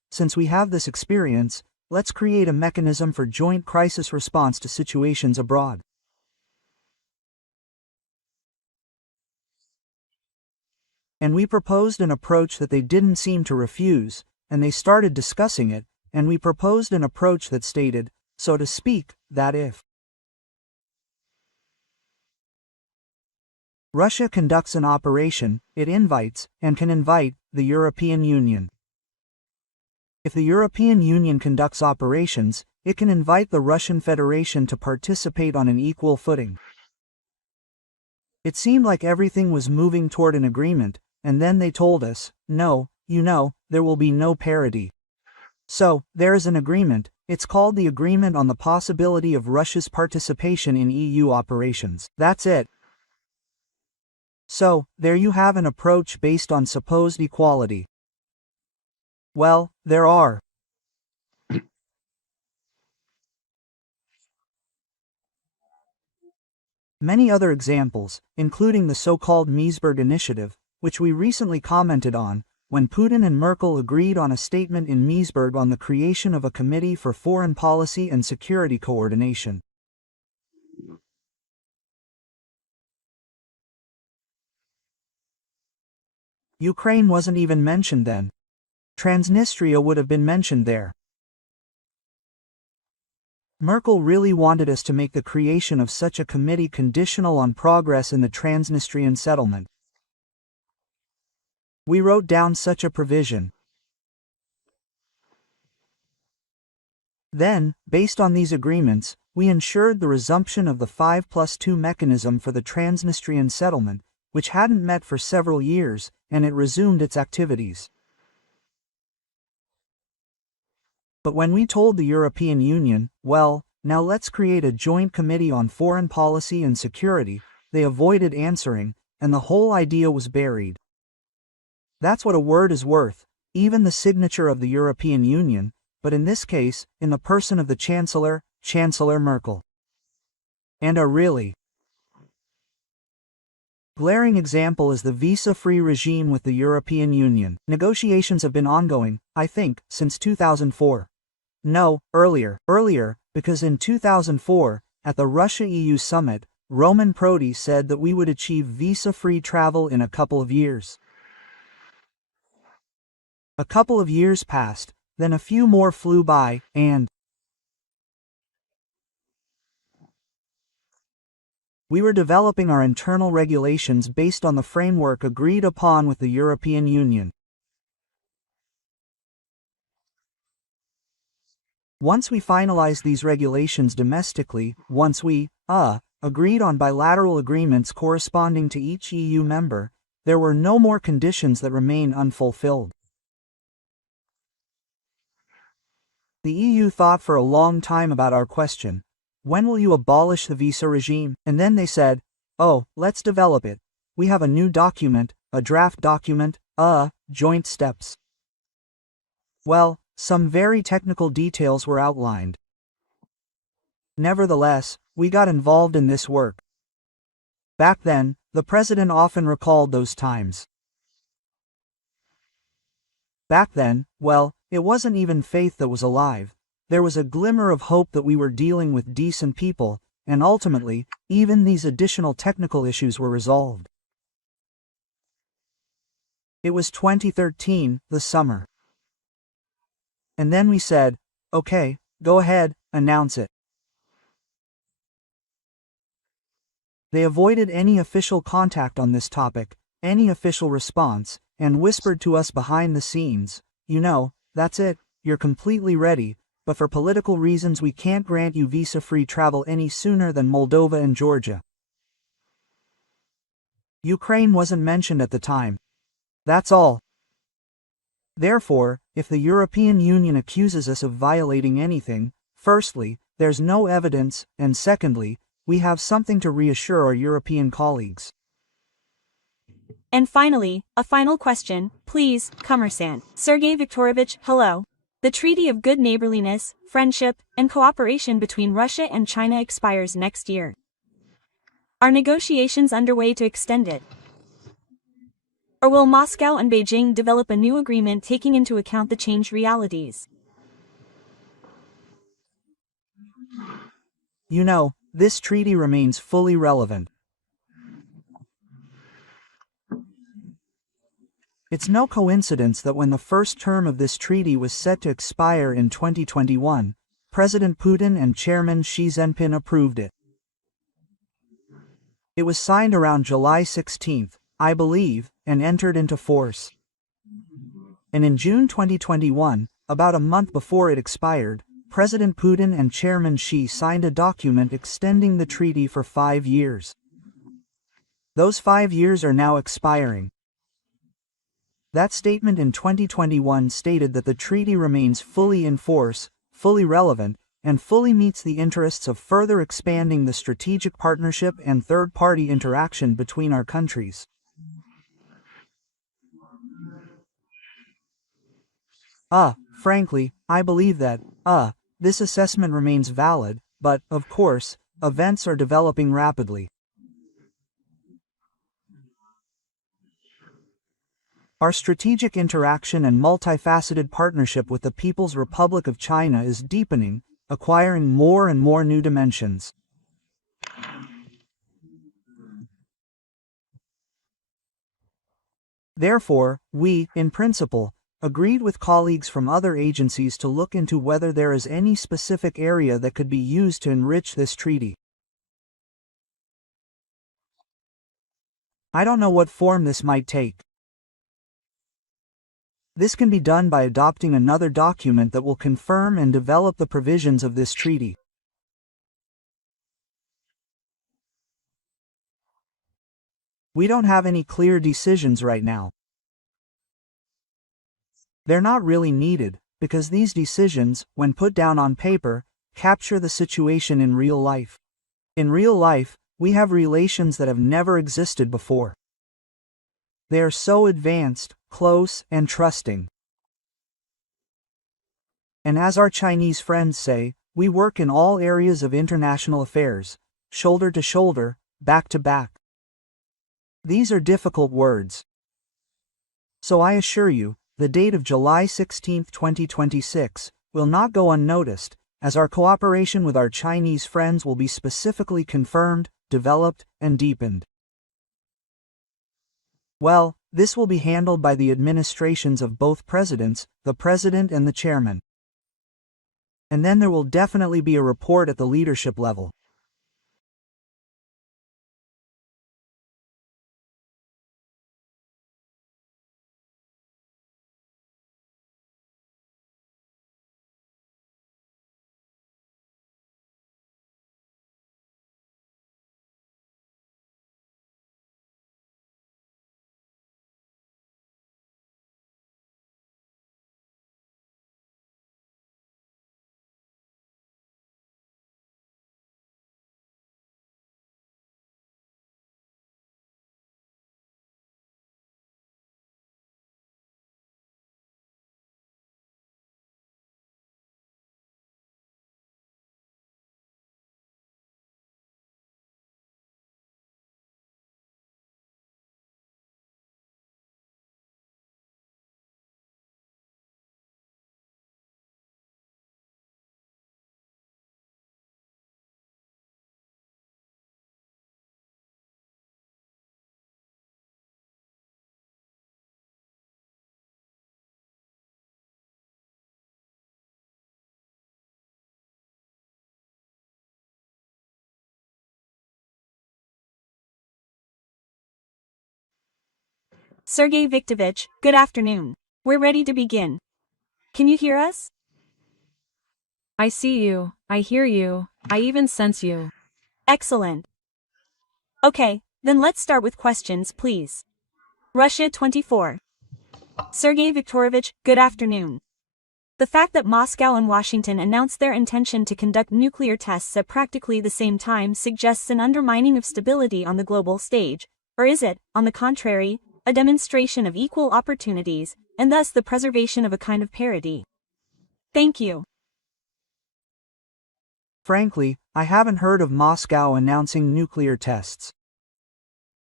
since we have this experience, let's create a mechanism for joint crisis response to situations abroad. And we proposed an approach that they didn't seem to refuse, and they started discussing it, and we proposed an approach that stated, so to speak, that if Russia conducts an operation, it invites, and can invite, the European Union. If the European Union conducts operations, it can invite the Russian Federation to participate on an equal footing. It seemed like everything was moving toward an agreement, and then they told us, no, there will be no parity. So, there is an agreement. It's called the Agreement on the Possibility of Russia's Participation in EU Operations. That's it. So, there you have an approach based on supposed equality. Well, there are many other examples, including the so-called Meseberg Initiative, which we recently commented on, when Putin and Merkel agreed on a statement in Meseberg on the creation of a Committee for Foreign Policy and Security Coordination. Ukraine wasn't even mentioned then. Transnistria would have been mentioned there. Merkel really wanted us to make the creation of such a committee conditional on progress in the Transnistrian settlement. We wrote down such a provision. Then, based on these agreements, we ensured the resumption of the 5+2 mechanism for the Transnistrian settlement, which hadn't met for several years, and it resumed its activities. But when we told the European Union, well, now let's create a joint committee on foreign policy and security, they avoided answering, and the whole idea was buried. That's what a word is worth, even the signature of the European Union, but in this case, in the person of the Chancellor, Chancellor Merkel. And a really glaring example is the visa-free regime with the European Union. Negotiations have been ongoing, I think, since 2004. No, earlier, because in 2004, at the Russia-EU summit, Roman Prodi said that we would achieve visa-free travel in a couple of years. A couple of years passed, then a few more flew by, and we were developing our internal regulations based on the framework agreed upon with the European Union. Once we finalized these regulations domestically, once we, agreed on bilateral agreements corresponding to each EU member, there were no more conditions that remain unfulfilled. The EU thought for a long time about our question. When will you abolish the visa regime? And then they said, oh, let's develop it. We have a new document, a draft document, joint steps. Well, some very technical details were outlined. Nevertheless, we got involved in this work. Back then, the president often recalled those times. Back then, well, it wasn't even faith that was alive. There was a glimmer of hope that we were dealing with decent people, and ultimately, even these additional technical issues were resolved. It was 2013, the summer. And then we said, okay, go ahead, announce it. They avoided any official contact on this topic, any official response, and whispered to us behind the scenes, that's it, you're completely ready, but for political reasons we can't grant you visa-free travel any sooner than Moldova and Georgia. Ukraine wasn't mentioned at the time. That's all. Therefore, if the European Union accuses us of violating anything, firstly, there's no evidence, and secondly, we have something to reassure our European colleagues. And finally, a final question, please, Commerçant. Sergey Viktorovich, hello. The Treaty of Good Neighborliness, Friendship, and Cooperation between Russia and China expires next year. Are negotiations underway to extend it? Or will Moscow and Beijing develop a new agreement taking into account the changed realities? You know, this treaty remains fully relevant. It's no coincidence that when the first term of this treaty was set to expire in 2021, President Putin and Chairman Xi Jinping approved it. It was signed around July 16, I believe, and entered into force. And in June 2021, about a month before it expired, President Putin and Chairman Xi signed a document extending the treaty for 5 years. Those 5 years are now expiring. That statement in 2021 stated that the treaty remains fully in force, fully relevant, and fully meets the interests of further expanding the strategic partnership and third-party interaction between our countries. Frankly, I believe that, this assessment remains valid, but, of course, events are developing rapidly. Our strategic interaction and multifaceted partnership with the People's Republic of China is deepening, acquiring more and more new dimensions. Therefore, we, in principle, agreed with colleagues from other agencies to look into whether there is any specific area that could be used to enrich this treaty. I don't know what form this might take. This can be done by adopting another document that will confirm and develop the provisions of this treaty. We don't have any clear decisions right now. They're not really needed, because these decisions, when put down on paper, capture the situation in real life. In real life, we have relations that have never existed before. They are so advanced, close, and trusting. And as our Chinese friends say, we work in all areas of international affairs, shoulder to shoulder, back to back. These are difficult words. So I assure you, the date of July 16, 2026, will not go unnoticed, as our cooperation with our Chinese friends will be specifically confirmed, developed, and deepened. Well, this will be handled by the administrations of both presidents, the president and the chairman. And then there will definitely be a report at the leadership level. Sergey Viktorovich, good afternoon. We're ready to begin. Can you hear us? I see you, I hear you, I even sense you. Excellent. Okay, then let's start with questions, please. Russia 24. Sergey Viktorovich, good afternoon. The fact that Moscow and Washington announced their intention to conduct nuclear tests at practically the same time suggests an undermining of stability on the global stage, or is it, on the contrary, a demonstration of equal opportunities, and thus the preservation of a kind of parity? Thank you. Frankly, I haven't heard of Moscow announcing nuclear tests.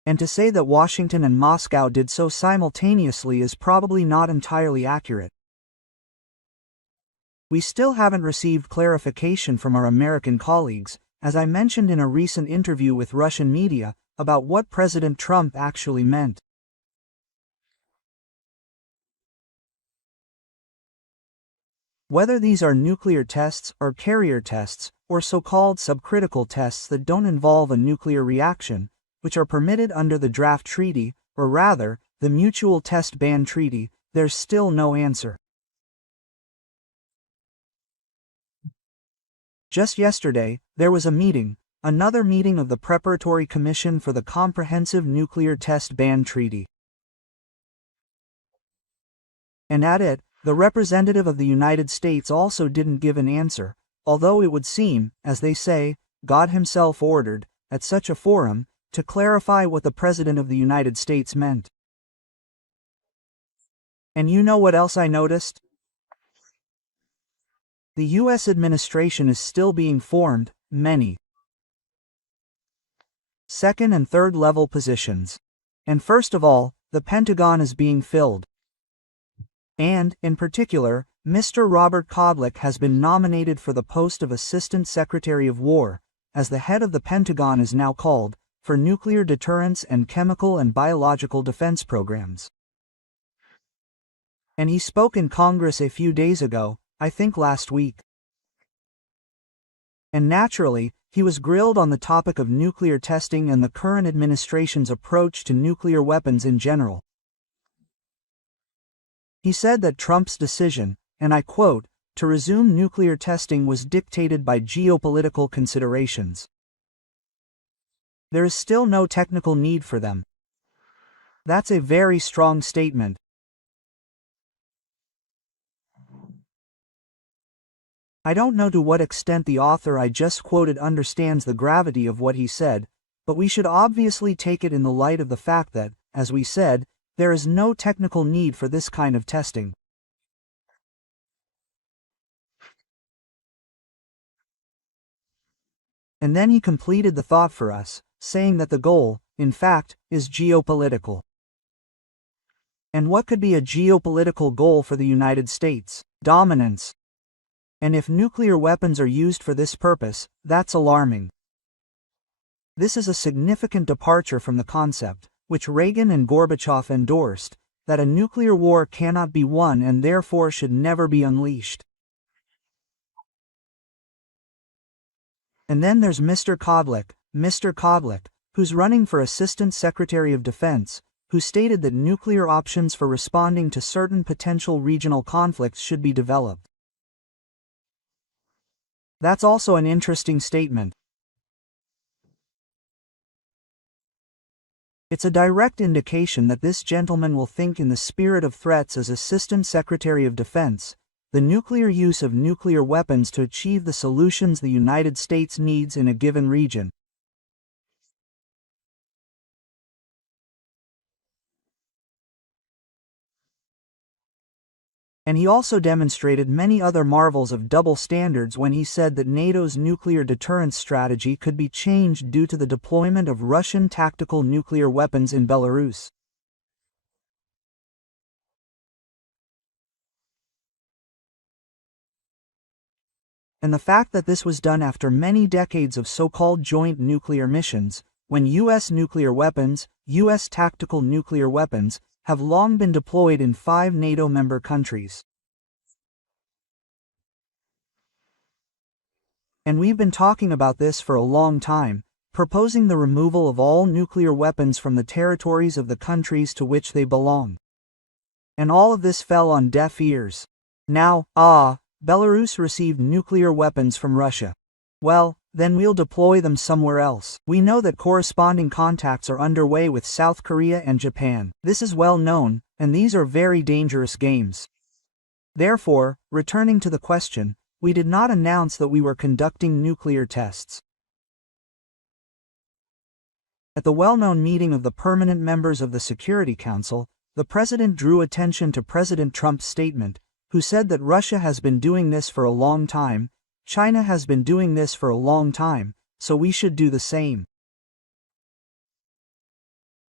And to say that Washington and Moscow did so simultaneously is probably not entirely accurate. We still haven't received clarification from our American colleagues, as I mentioned in a recent interview with Russian media, about what President Trump actually meant. Whether these are nuclear tests or carrier tests, or so-called subcritical tests that don't involve a nuclear reaction, which are permitted under the draft treaty, or rather, the Mutual Test Ban Treaty, there's still no answer. Just yesterday, there was a meeting, another meeting of the Preparatory Commission for the Comprehensive Nuclear Test Ban Treaty. And at it, the representative of the United States also didn't give an answer, although it would seem, as they say, God himself ordered, at such a forum, to clarify what the President of the United States meant. And you know what else I noticed? The U.S. administration is still being formed, many second and third level positions. And first of all, the Pentagon is being filled. And, in particular, Mr. Robert Kodlik has been nominated for the post of Assistant Secretary of War, as the head of the Pentagon is now called, for nuclear deterrence and chemical and biological defense programs. And he spoke in Congress a few days ago, I think last week. And naturally, he was grilled on the topic of nuclear testing and the current administration's approach to nuclear weapons in general. He said that Trump's decision, and I quote, to resume nuclear testing was dictated by geopolitical considerations. There is still no technical need for them. That's a very strong statement. I don't know to what extent the author I just quoted understands the gravity of what he said, but we should obviously take it in the light of the fact that, as we said, there is no technical need for this kind of testing. And then he completed the thought for us, saying that the goal, in fact, is geopolitical. And what could be a geopolitical goal for the United States? Dominance. And if nuclear weapons are used for this purpose, that's alarming. This is a significant departure from the concept, which Reagan and Gorbachev endorsed, that a nuclear war cannot be won and therefore should never be unleashed. And then there's Mr. Kodlik, who's running for Assistant Secretary of Defense, who stated that nuclear options for responding to certain potential regional conflicts should be developed. That's also an interesting statement. It's a direct indication that this gentleman will think in the spirit of threats as Assistant Secretary of Defense, the nuclear use of nuclear weapons to achieve the solutions the United States needs in a given region. And he also demonstrated many other marvels of double standards when he said that NATO's nuclear deterrence strategy could be changed due to the deployment of Russian tactical nuclear weapons in Belarus. And the fact that this was done after many decades of so-called joint nuclear missions, when U.S. nuclear weapons, U.S. tactical nuclear weapons, have long been deployed in 5 NATO member countries. And we've been talking about this for a long time, proposing the removal of all nuclear weapons from the territories of the countries to which they belong. And all of this fell on deaf ears. Now, Belarus received nuclear weapons from Russia. Well, then we'll deploy them somewhere else. We know that corresponding contacts are underway with South Korea and Japan. This is well known, and these are very dangerous games. Therefore, returning to the question, we did not announce that we were conducting nuclear tests. At the well-known meeting of the permanent members of the Security Council, the President drew attention to President Trump's statement, who said that Russia has been doing this for a long time, China has been doing this for a long time, so we should do the same.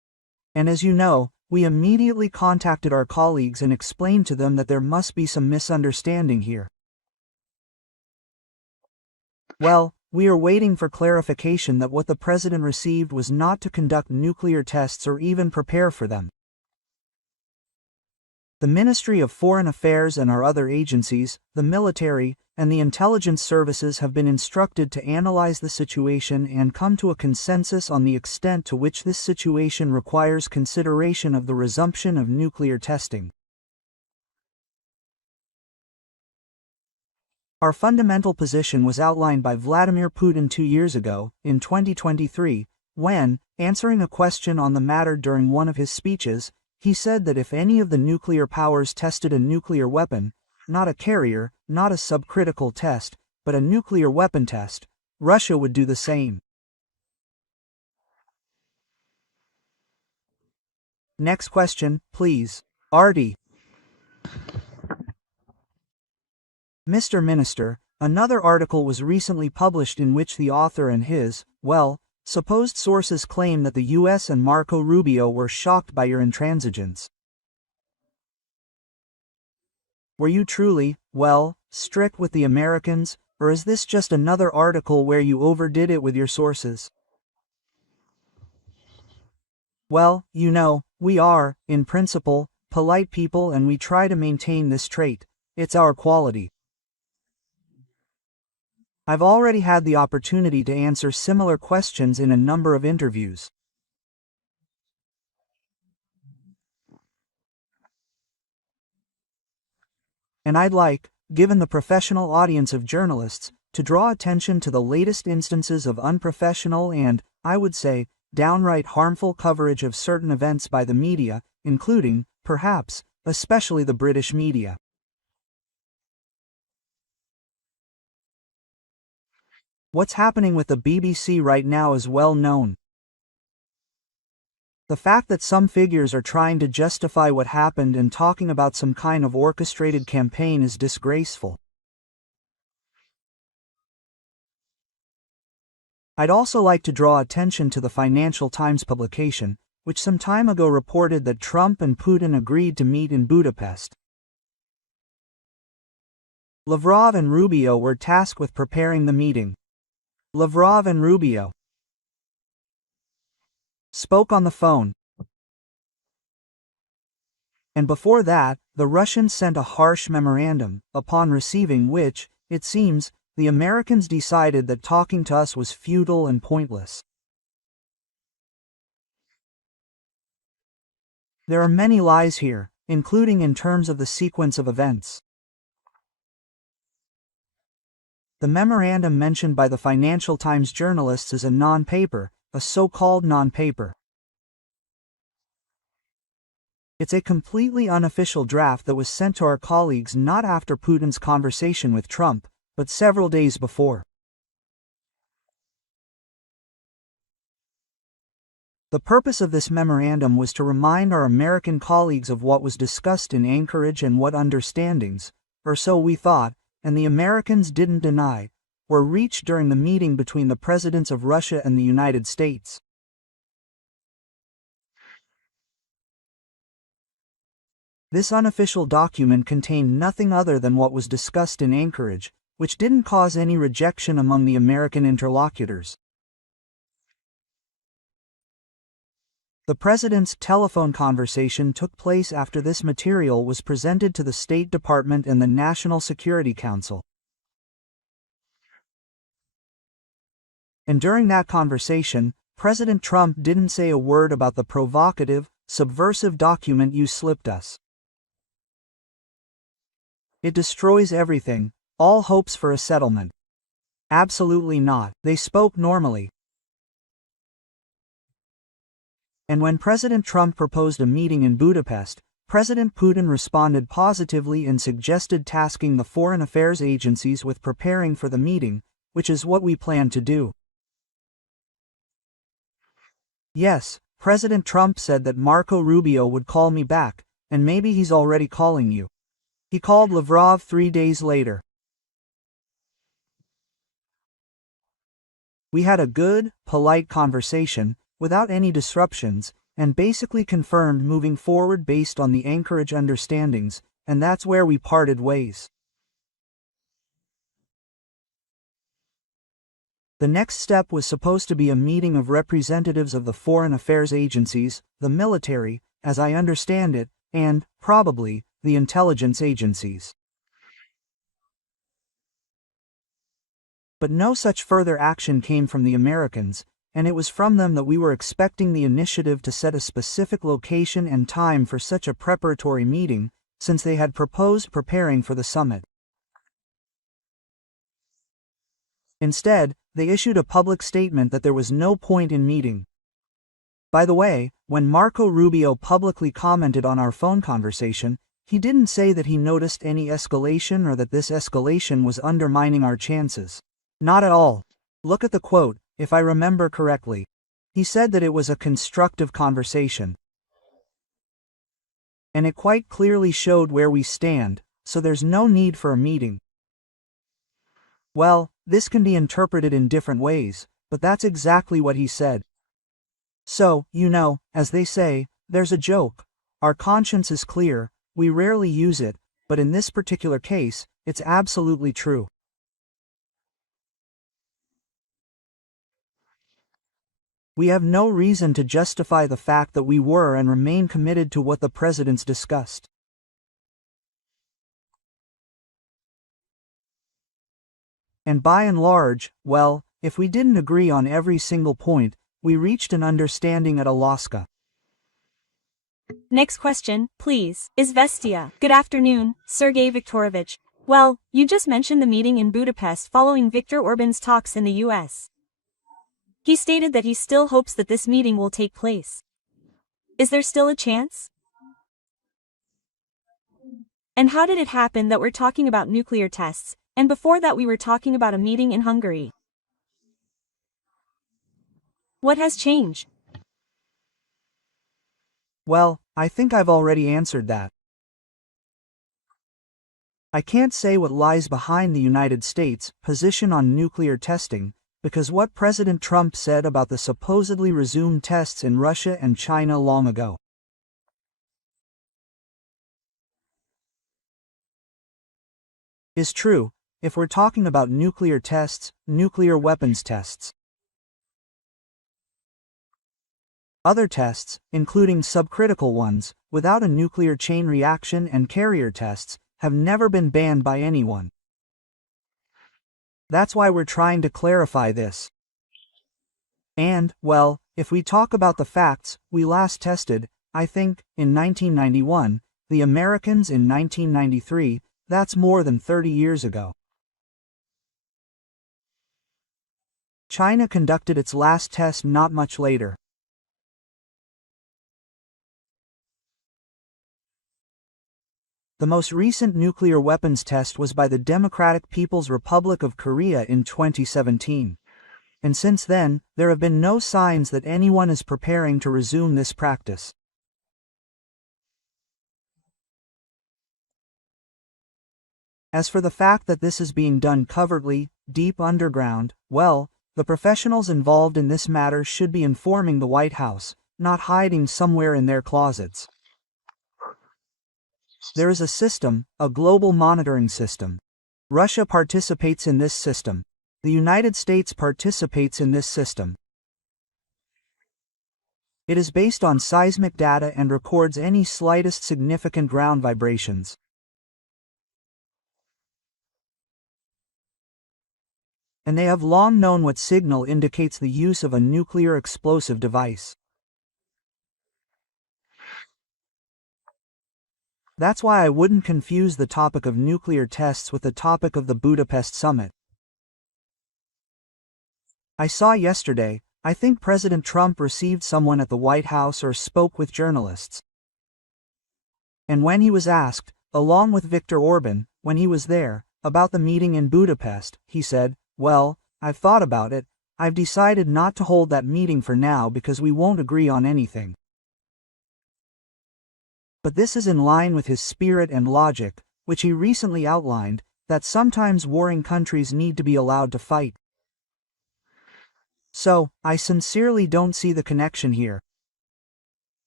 And as you know, we immediately contacted our colleagues and explained to them that there must be some misunderstanding here. Well, we are waiting for clarification that what the president received was not to conduct nuclear tests or even prepare for them. The Ministry of Foreign Affairs and our other agencies, the military, and the intelligence services have been instructed to analyze the situation and come to a consensus on the extent to which this situation requires consideration of the resumption of nuclear testing. Our fundamental position was outlined by Vladimir Putin 2 years ago, in 2023, when, answering a question on the matter during one of his speeches, he said that if any of the nuclear powers tested a nuclear weapon, not a carrier, not a subcritical test, but a nuclear weapon test, Russia would do the same. Next question, please. Artie. Mr. Minister, another article was recently published in which the author and his, supposed sources claim that the US and Marco Rubio were shocked by your intransigence. Were you truly, strict with the Americans, or is this just another article where you overdid it with your sources? Well, you know, we are, in principle, polite people and we try to maintain this trait. It's our quality. I've already had the opportunity to answer similar questions in a number of interviews. And I'd like, given the professional audience of journalists, to draw attention to the latest instances of unprofessional and, I would say, downright harmful coverage of certain events by the media, including, perhaps, especially the British media. What's happening with the BBC right now is well known. The fact that some figures are trying to justify what happened and talking about some kind of orchestrated campaign is disgraceful. I'd also like to draw attention to the Financial Times publication, which some time ago reported that Trump and Putin agreed to meet in Budapest. Lavrov and Rubio were tasked with preparing the meeting. Lavrov and Rubio spoke on the phone. And before that, the Russians sent a harsh memorandum, upon receiving which, it seems, the Americans decided that talking to us was futile and pointless. There are many lies here, including in terms of the sequence of events. The memorandum mentioned by the Financial Times journalists is a non-paper, a so-called non-paper. It's a completely unofficial draft that was sent to our colleagues not after Putin's conversation with Trump, but several days before. The purpose of this memorandum was to remind our American colleagues of what was discussed in Anchorage and what understandings, or so we thought, and the Americans didn't deny, were reached during the meeting between the presidents of Russia and the United States. This unofficial document contained nothing other than what was discussed in Anchorage, which didn't cause any rejection among the American interlocutors. The president's telephone conversation took place after this material was presented to the State Department and the National Security Council. And during that conversation, President Trump didn't say a word about the provocative, subversive document you slipped us. It destroys everything, all hopes for a settlement. Absolutely not. They spoke normally. And when President Trump proposed a meeting in Budapest, President Putin responded positively and suggested tasking the foreign affairs agencies with preparing for the meeting, which is what we plan to do. Yes, President Trump said that Marco Rubio would call me back, and maybe he's already calling you. He called Lavrov 3 days later. We had a good, polite conversation, without any disruptions, and basically confirmed moving forward based on the Anchorage understandings, and that's where we parted ways. The next step was supposed to be a meeting of representatives of the foreign affairs agencies, the military, as I understand it, and, probably, the intelligence agencies. But no such further action came from the Americans, and it was from them that we were expecting the initiative to set a specific location and time for such a preparatory meeting, since they had proposed preparing for the summit. Instead, they issued a public statement that there was no point in meeting. By the way, when Marco Rubio publicly commented on our phone conversation, he didn't say that he noticed any escalation or that this escalation was undermining our chances. Not at all. Look at the quote, if I remember correctly. He said that it was a constructive conversation. And it quite clearly showed where we stand, so there's no need for a meeting. Well, this can be interpreted in different ways, but that's exactly what he said. So, as they say, there's a joke. Our conscience is clear, we rarely use it, but in this particular case, it's absolutely true. We have no reason to justify the fact that we were and remain committed to what the presidents discussed. And by and large, well, if we didn't agree on every single point, we reached an understanding at Alaska. Next question, please. Izvestia. Good afternoon, Sergey Viktorovich. Well, you just mentioned the meeting in Budapest following Viktor Orban's talks in the US. He stated that he still hopes that this meeting will take place. Is there still a chance? And how did it happen that we're talking about nuclear tests, and before that we were talking about a meeting in Hungary? What has changed? Well, I think I've already answered that. I can't say what lies behind the United States' position on nuclear testing, because what President Trump said about the supposedly resumed tests in Russia and China long ago is true, if we're talking about nuclear tests, nuclear weapons tests. Other tests, including subcritical ones, without a nuclear chain reaction and carrier tests, have never been banned by anyone. That's why we're trying to clarify this. And, well, if we talk about the facts, we last tested, I think, in 1991, the Americans in 1993, that's more than 30 years ago. China conducted its last test not much later. The most recent nuclear weapons test was by the Democratic People's Republic of Korea in 2017. And since then, there have been no signs that anyone is preparing to resume this practice. As for the fact that this is being done covertly, deep underground, well, the professionals involved in this matter should be informing the White House, not hiding somewhere in their closets. There is a system, a global monitoring system. Russia participates in this system. The United States participates in this system. It is based on seismic data and records any slightest significant ground vibrations. And they have long known what signal indicates the use of a nuclear explosive device. That's why I wouldn't confuse the topic of nuclear tests with the topic of the Budapest summit. I saw yesterday, I think President Trump received someone at the White House or spoke with journalists. And when he was asked, along with Viktor Orban, when he was there, about the meeting in Budapest, he said, "Well, I've thought about it, I've decided not to hold that meeting for now because we won't agree on anything." But this is in line with his spirit and logic, which he recently outlined, that sometimes warring countries need to be allowed to fight. So, I sincerely don't see the connection here.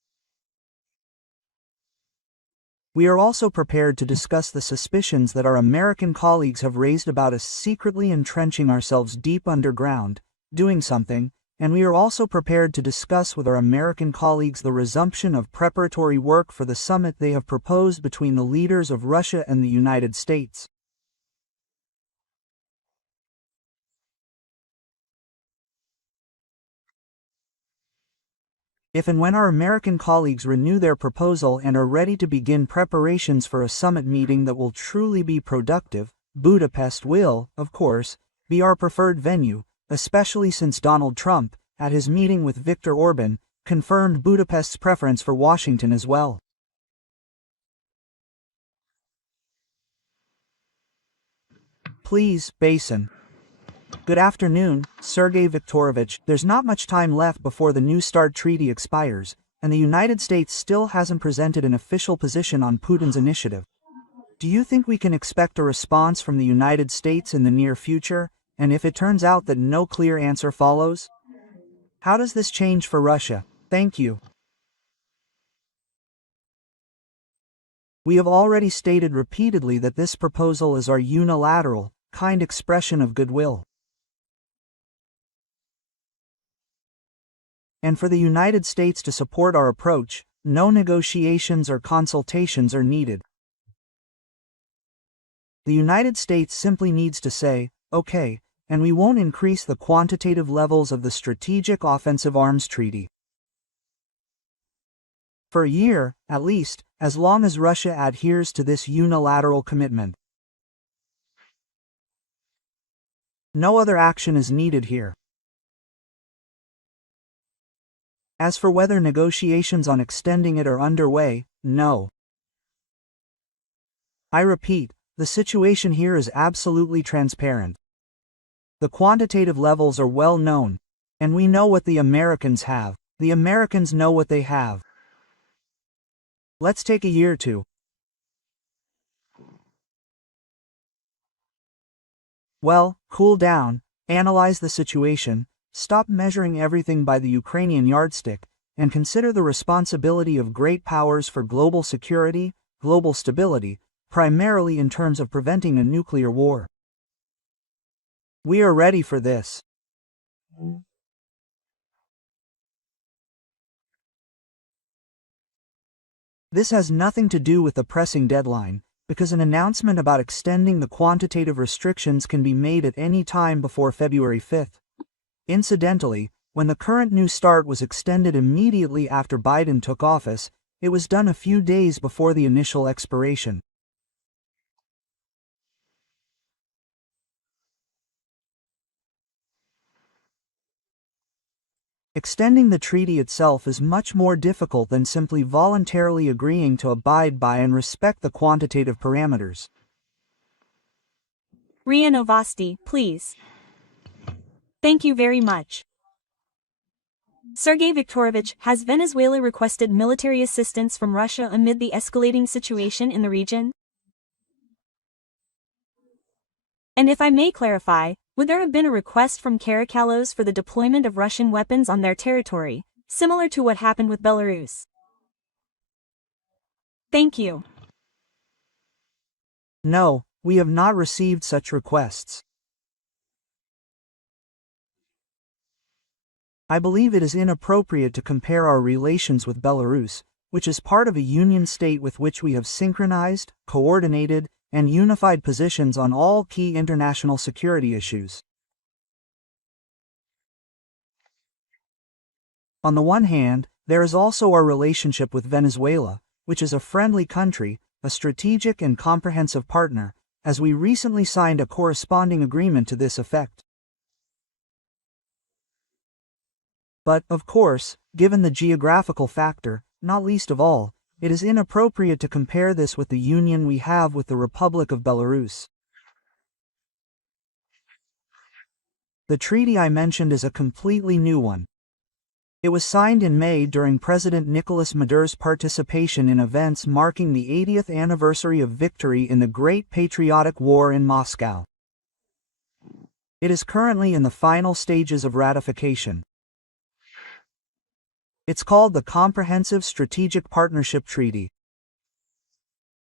We are also prepared to discuss the suspicions that our American colleagues have raised about us secretly entrenching ourselves deep underground, doing something, and we are also prepared to discuss with our American colleagues the resumption of preparatory work for the summit they have proposed between the leaders of Russia and the United States. If and when our American colleagues renew their proposal and are ready to begin preparations for a summit meeting that will truly be productive, Budapest will, of course, be our preferred venue, especially since Donald Trump, at his meeting with Viktor Orban, confirmed Budapest's preference for Washington as well. Please, Basin. Good afternoon, Sergey Viktorovich. There's not much time left before the New START treaty expires, and the United States still hasn't presented an official position on Putin's initiative. Do you think we can expect a response from the United States in the near future, and if it turns out that no clear answer follows? How does this change for Russia? Thank you. We have already stated repeatedly that this proposal is our unilateral, kind expression of goodwill. And for the United States to support our approach, no negotiations or consultations are needed. The United States simply needs to say, okay, and we won't increase the quantitative levels of the Strategic Offensive Arms Treaty. For a year, at least, as long as Russia adheres to this unilateral commitment. No other action is needed here. As for whether negotiations on extending it are underway, no. I repeat, the situation here is absolutely transparent. The quantitative levels are well known, and we know what the Americans have. The Americans know what they have. Let's take a year or two. Well, cool down, analyze the situation, stop measuring everything by the Ukrainian yardstick, and consider the responsibility of great powers for global security, global stability, primarily in terms of preventing a nuclear war. We are ready for this. This has nothing to do with the pressing deadline, because an announcement about extending the quantitative restrictions can be made at any time before February 5th. Incidentally, when the current New START was extended immediately after Biden took office, it was done a few days before the initial expiration. Extending the treaty itself is much more difficult than simply voluntarily agreeing to abide by and respect the quantitative parameters. RIA Novosti, please. Thank you very much. Sergey Viktorovich, has Venezuela requested military assistance from Russia amid the escalating situation in the region? And if I may clarify, would there have been a request from Caracalos for the deployment of Russian weapons on their territory, similar to what happened with Belarus? Thank you. No, we have not received such requests. I believe it is inappropriate to compare our relations with Belarus, which is part of a union state with which we have synchronized, coordinated, and unified positions on all key international security issues. On the one hand, there is also our relationship with Venezuela, which is a friendly country, a strategic and comprehensive partner, as we recently signed a corresponding agreement to this effect. But, of course, given the geographical factor, not least of all, it is inappropriate to compare this with the union we have with the Republic of Belarus. The treaty I mentioned is a completely new one. It was signed in May during President Nicolas Maduro's participation in events marking the 80th anniversary of victory in the Great Patriotic War in Moscow. It is currently in the final stages of ratification. It's called the Comprehensive Strategic Partnership Treaty.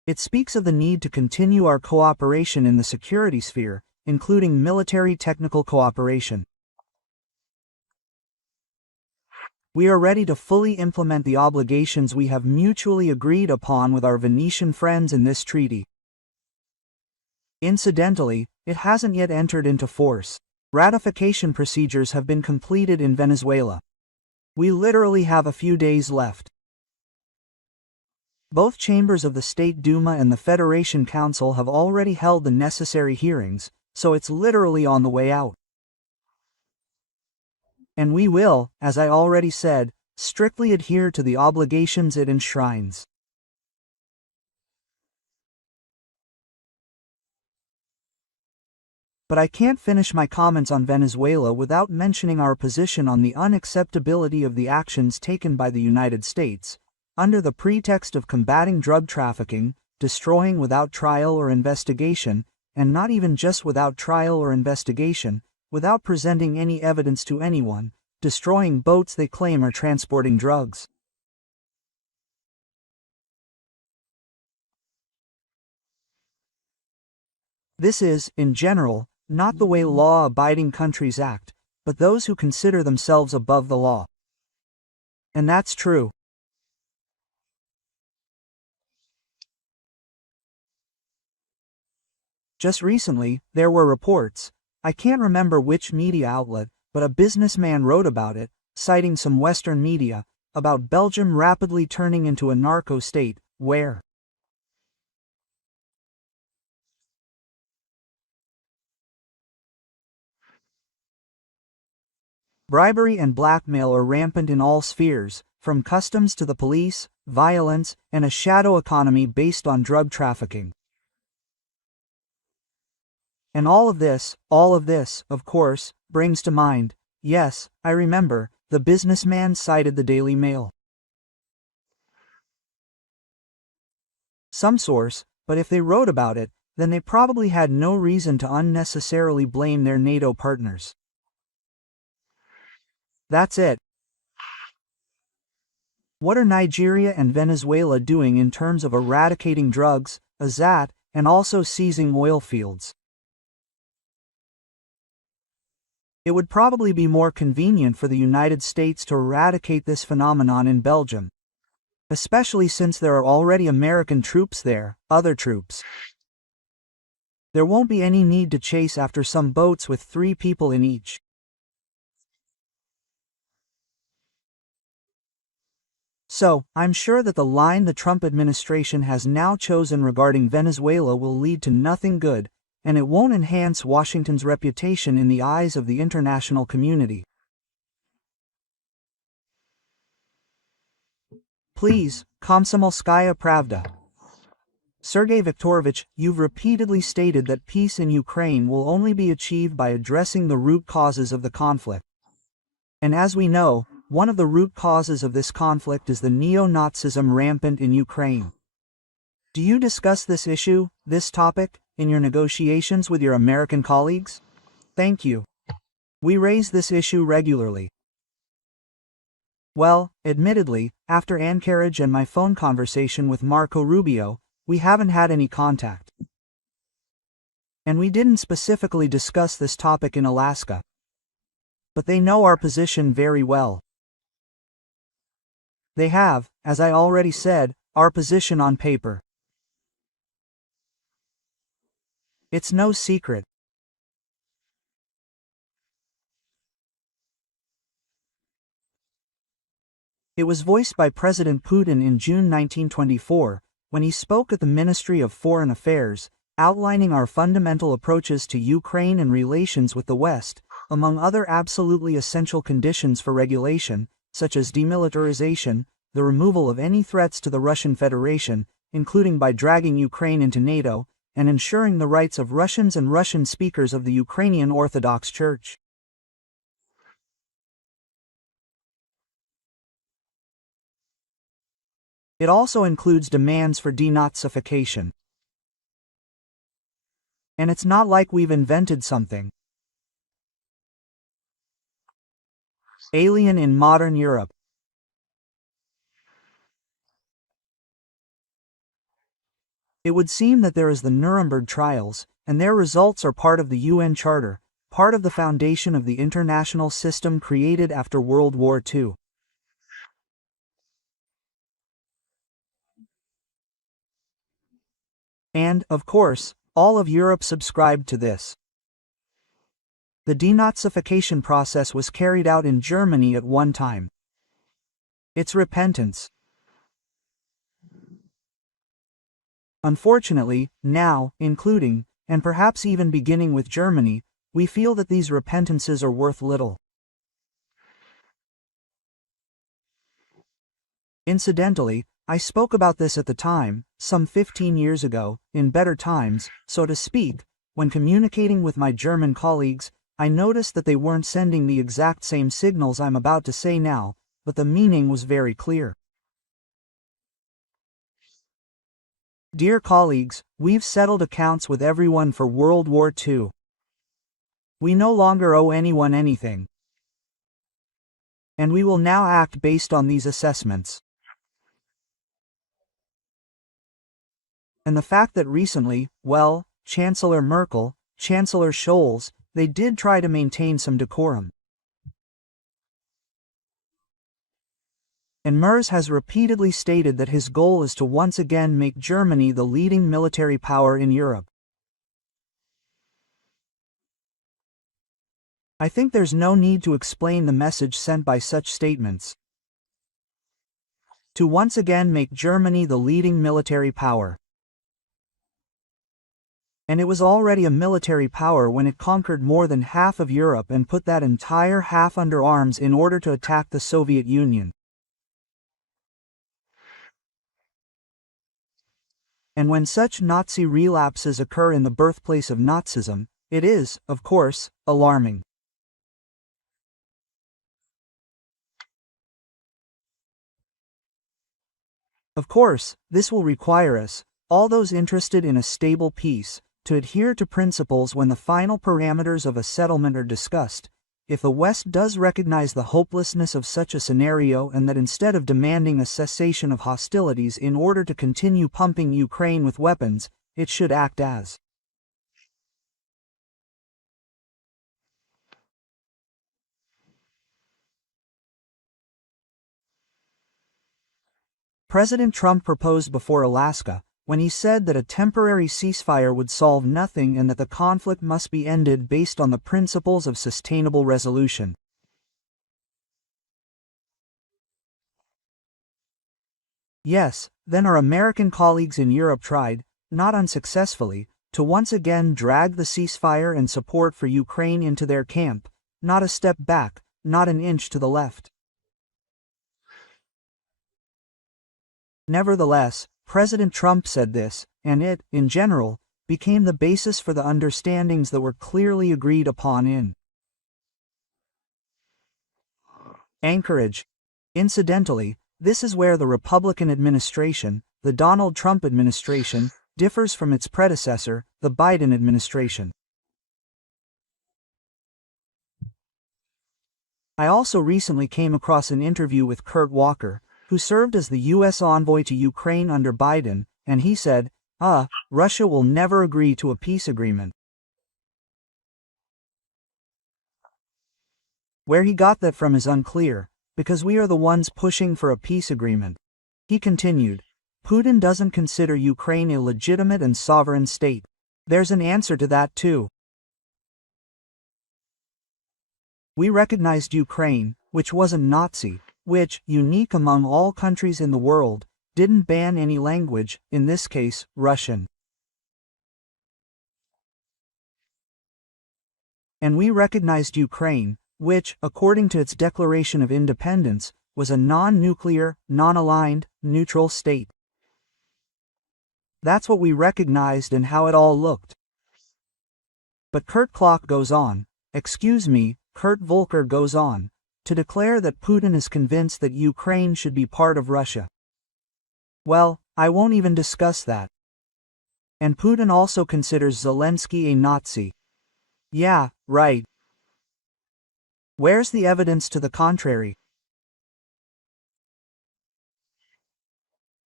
It speaks of the need to continue our cooperation in the security sphere, including military technical cooperation. We are ready to fully implement the obligations we have mutually agreed upon with our Venetian friends in this treaty. Incidentally, it hasn't yet entered into force. Ratification procedures have been completed in Venezuela. We literally have a few days left. Both chambers of the State Duma and the Federation Council have already held the necessary hearings, so it's literally on the way out. And we will, as I already said, strictly adhere to the obligations it enshrines. But I can't finish my comments on Venezuela without mentioning our position on the unacceptability of the actions taken by the United States, under the pretext of combating drug trafficking, destroying without trial or investigation, and not even just without trial or investigation, without presenting any evidence to anyone, destroying boats they claim are transporting drugs. This is, in general, not the way law-abiding countries act, but those who consider themselves above the law. And that's true. Just recently, there were reports, I can't remember which media outlet, but a businessman wrote about it, citing some Western media, about Belgium rapidly turning into a narco state, where bribery and blackmail are rampant in all spheres, from customs to the police, violence, and a shadow economy based on drug trafficking. And all of this, of course, brings to mind, yes, I remember, the businessman cited the Daily Mail. Some source, but if they wrote about it, then they probably had no reason to unnecessarily blame their NATO partners. That's it. What are Nigeria and Venezuela doing in terms of eradicating drugs, and also seizing oil fields? It would probably be more convenient for the United States to eradicate this phenomenon in Belgium, especially since there are already American troops there, other troops. There won't be any need to chase after some boats with 3 people in each. So, I'm sure that the line the Trump administration has now chosen regarding Venezuela will lead to nothing good, and it won't enhance Washington's reputation in the eyes of the international community. Please, Komsomolskaya Pravda. Sergey Viktorovich, you've repeatedly stated that peace in Ukraine will only be achieved by addressing the root causes of the conflict. And as we know, one of the root causes of this conflict is the neo-Nazism rampant in Ukraine. Do you discuss this issue, this topic, in your negotiations with your American colleagues? Thank you. We raise this issue regularly. Well, admittedly, after Anchorage and my phone conversation with Marco Rubio, we haven't had any contact. And we didn't specifically discuss this topic in Alaska. But they know our position very well. They have, as I already said, our position on paper. It's no secret. It was voiced by President Putin in June 1924, when he spoke at the Ministry of Foreign Affairs, outlining our fundamental approaches to Ukraine and relations with the West, among other absolutely essential conditions for regulation, such as demilitarization, the removal of any threats to the Russian Federation, including by dragging Ukraine into NATO, and ensuring the rights of Russians and Russian speakers of the Ukrainian Orthodox Church. It also includes demands for denazification. And it's not like we've invented something alien in modern Europe. It would seem that there is the Nuremberg trials, and their results are part of the UN Charter, part of the foundation of the international system created after World War II. And, of course, all of Europe subscribed to this. The denazification process was carried out in Germany at one time. It's repentance. Unfortunately, now, including, and perhaps even beginning with Germany, we feel that these repentances are worth little. Incidentally, I spoke about this at the time, some 15 years ago, in better times, so to speak. When communicating with my German colleagues, I noticed that they weren't sending the exact same signals I'm about to say now, but the meaning was very clear. Dear colleagues, we've settled accounts with everyone for World War II. We no longer owe anyone anything. And we will now act based on these assessments. And the fact that recently, well, Chancellor Merkel, Chancellor Scholz, they did try to maintain some decorum. And Merz has repeatedly stated that his goal is to once again make Germany the leading military power in Europe. I think there's no need to explain the message sent by such statements. To once again make Germany the leading military power. And it was already a military power when it conquered more than half of Europe and put that entire half under arms in order to attack the Soviet Union. And when such Nazi relapses occur in the birthplace of Nazism, it is, of course, alarming. Of course, this will require us, all those interested in a stable peace, to adhere to principles when the final parameters of a settlement are discussed. If the West does recognize the hopelessness of such a scenario and that instead of demanding a cessation of hostilities in order to continue pumping Ukraine with weapons, it should act as President Trump proposed before Alaska, when he said that a temporary ceasefire would solve nothing and that the conflict must be ended based on the principles of sustainable resolution. Yes, then our American colleagues in Europe tried, not unsuccessfully, to once again drag the ceasefire and support for Ukraine into their camp, not a step back, not an inch to the left. Nevertheless, President Trump said this, and it, in general, became the basis for the understandings that were clearly agreed upon in Anchorage. Incidentally, this is where the Republican administration, the Donald Trump administration, differs from its predecessor, the Biden administration. I also recently came across an interview with Kurt Walker, who served as the U.S. envoy to Ukraine under Biden, and he said, Russia will never agree to a peace agreement. Where he got that from is unclear, because we are the ones pushing for a peace agreement. He continued, Putin doesn't consider Ukraine a legitimate and sovereign state. There's an answer to that too. We recognized Ukraine, which wasn't Nazi, which, unique among all countries in the world, didn't ban any language, in this case, Russian. And we recognized Ukraine, which, according to its declaration of independence, was a non-nuclear, non-aligned, neutral state. That's what we recognized and how it all looked. But Kurt goes on, Kurt Volker goes on, to declare that Putin is convinced that Ukraine should be part of Russia. Well, I won't even discuss that. And Putin also considers Zelensky a Nazi. Yeah, right. Where's the evidence to the contrary?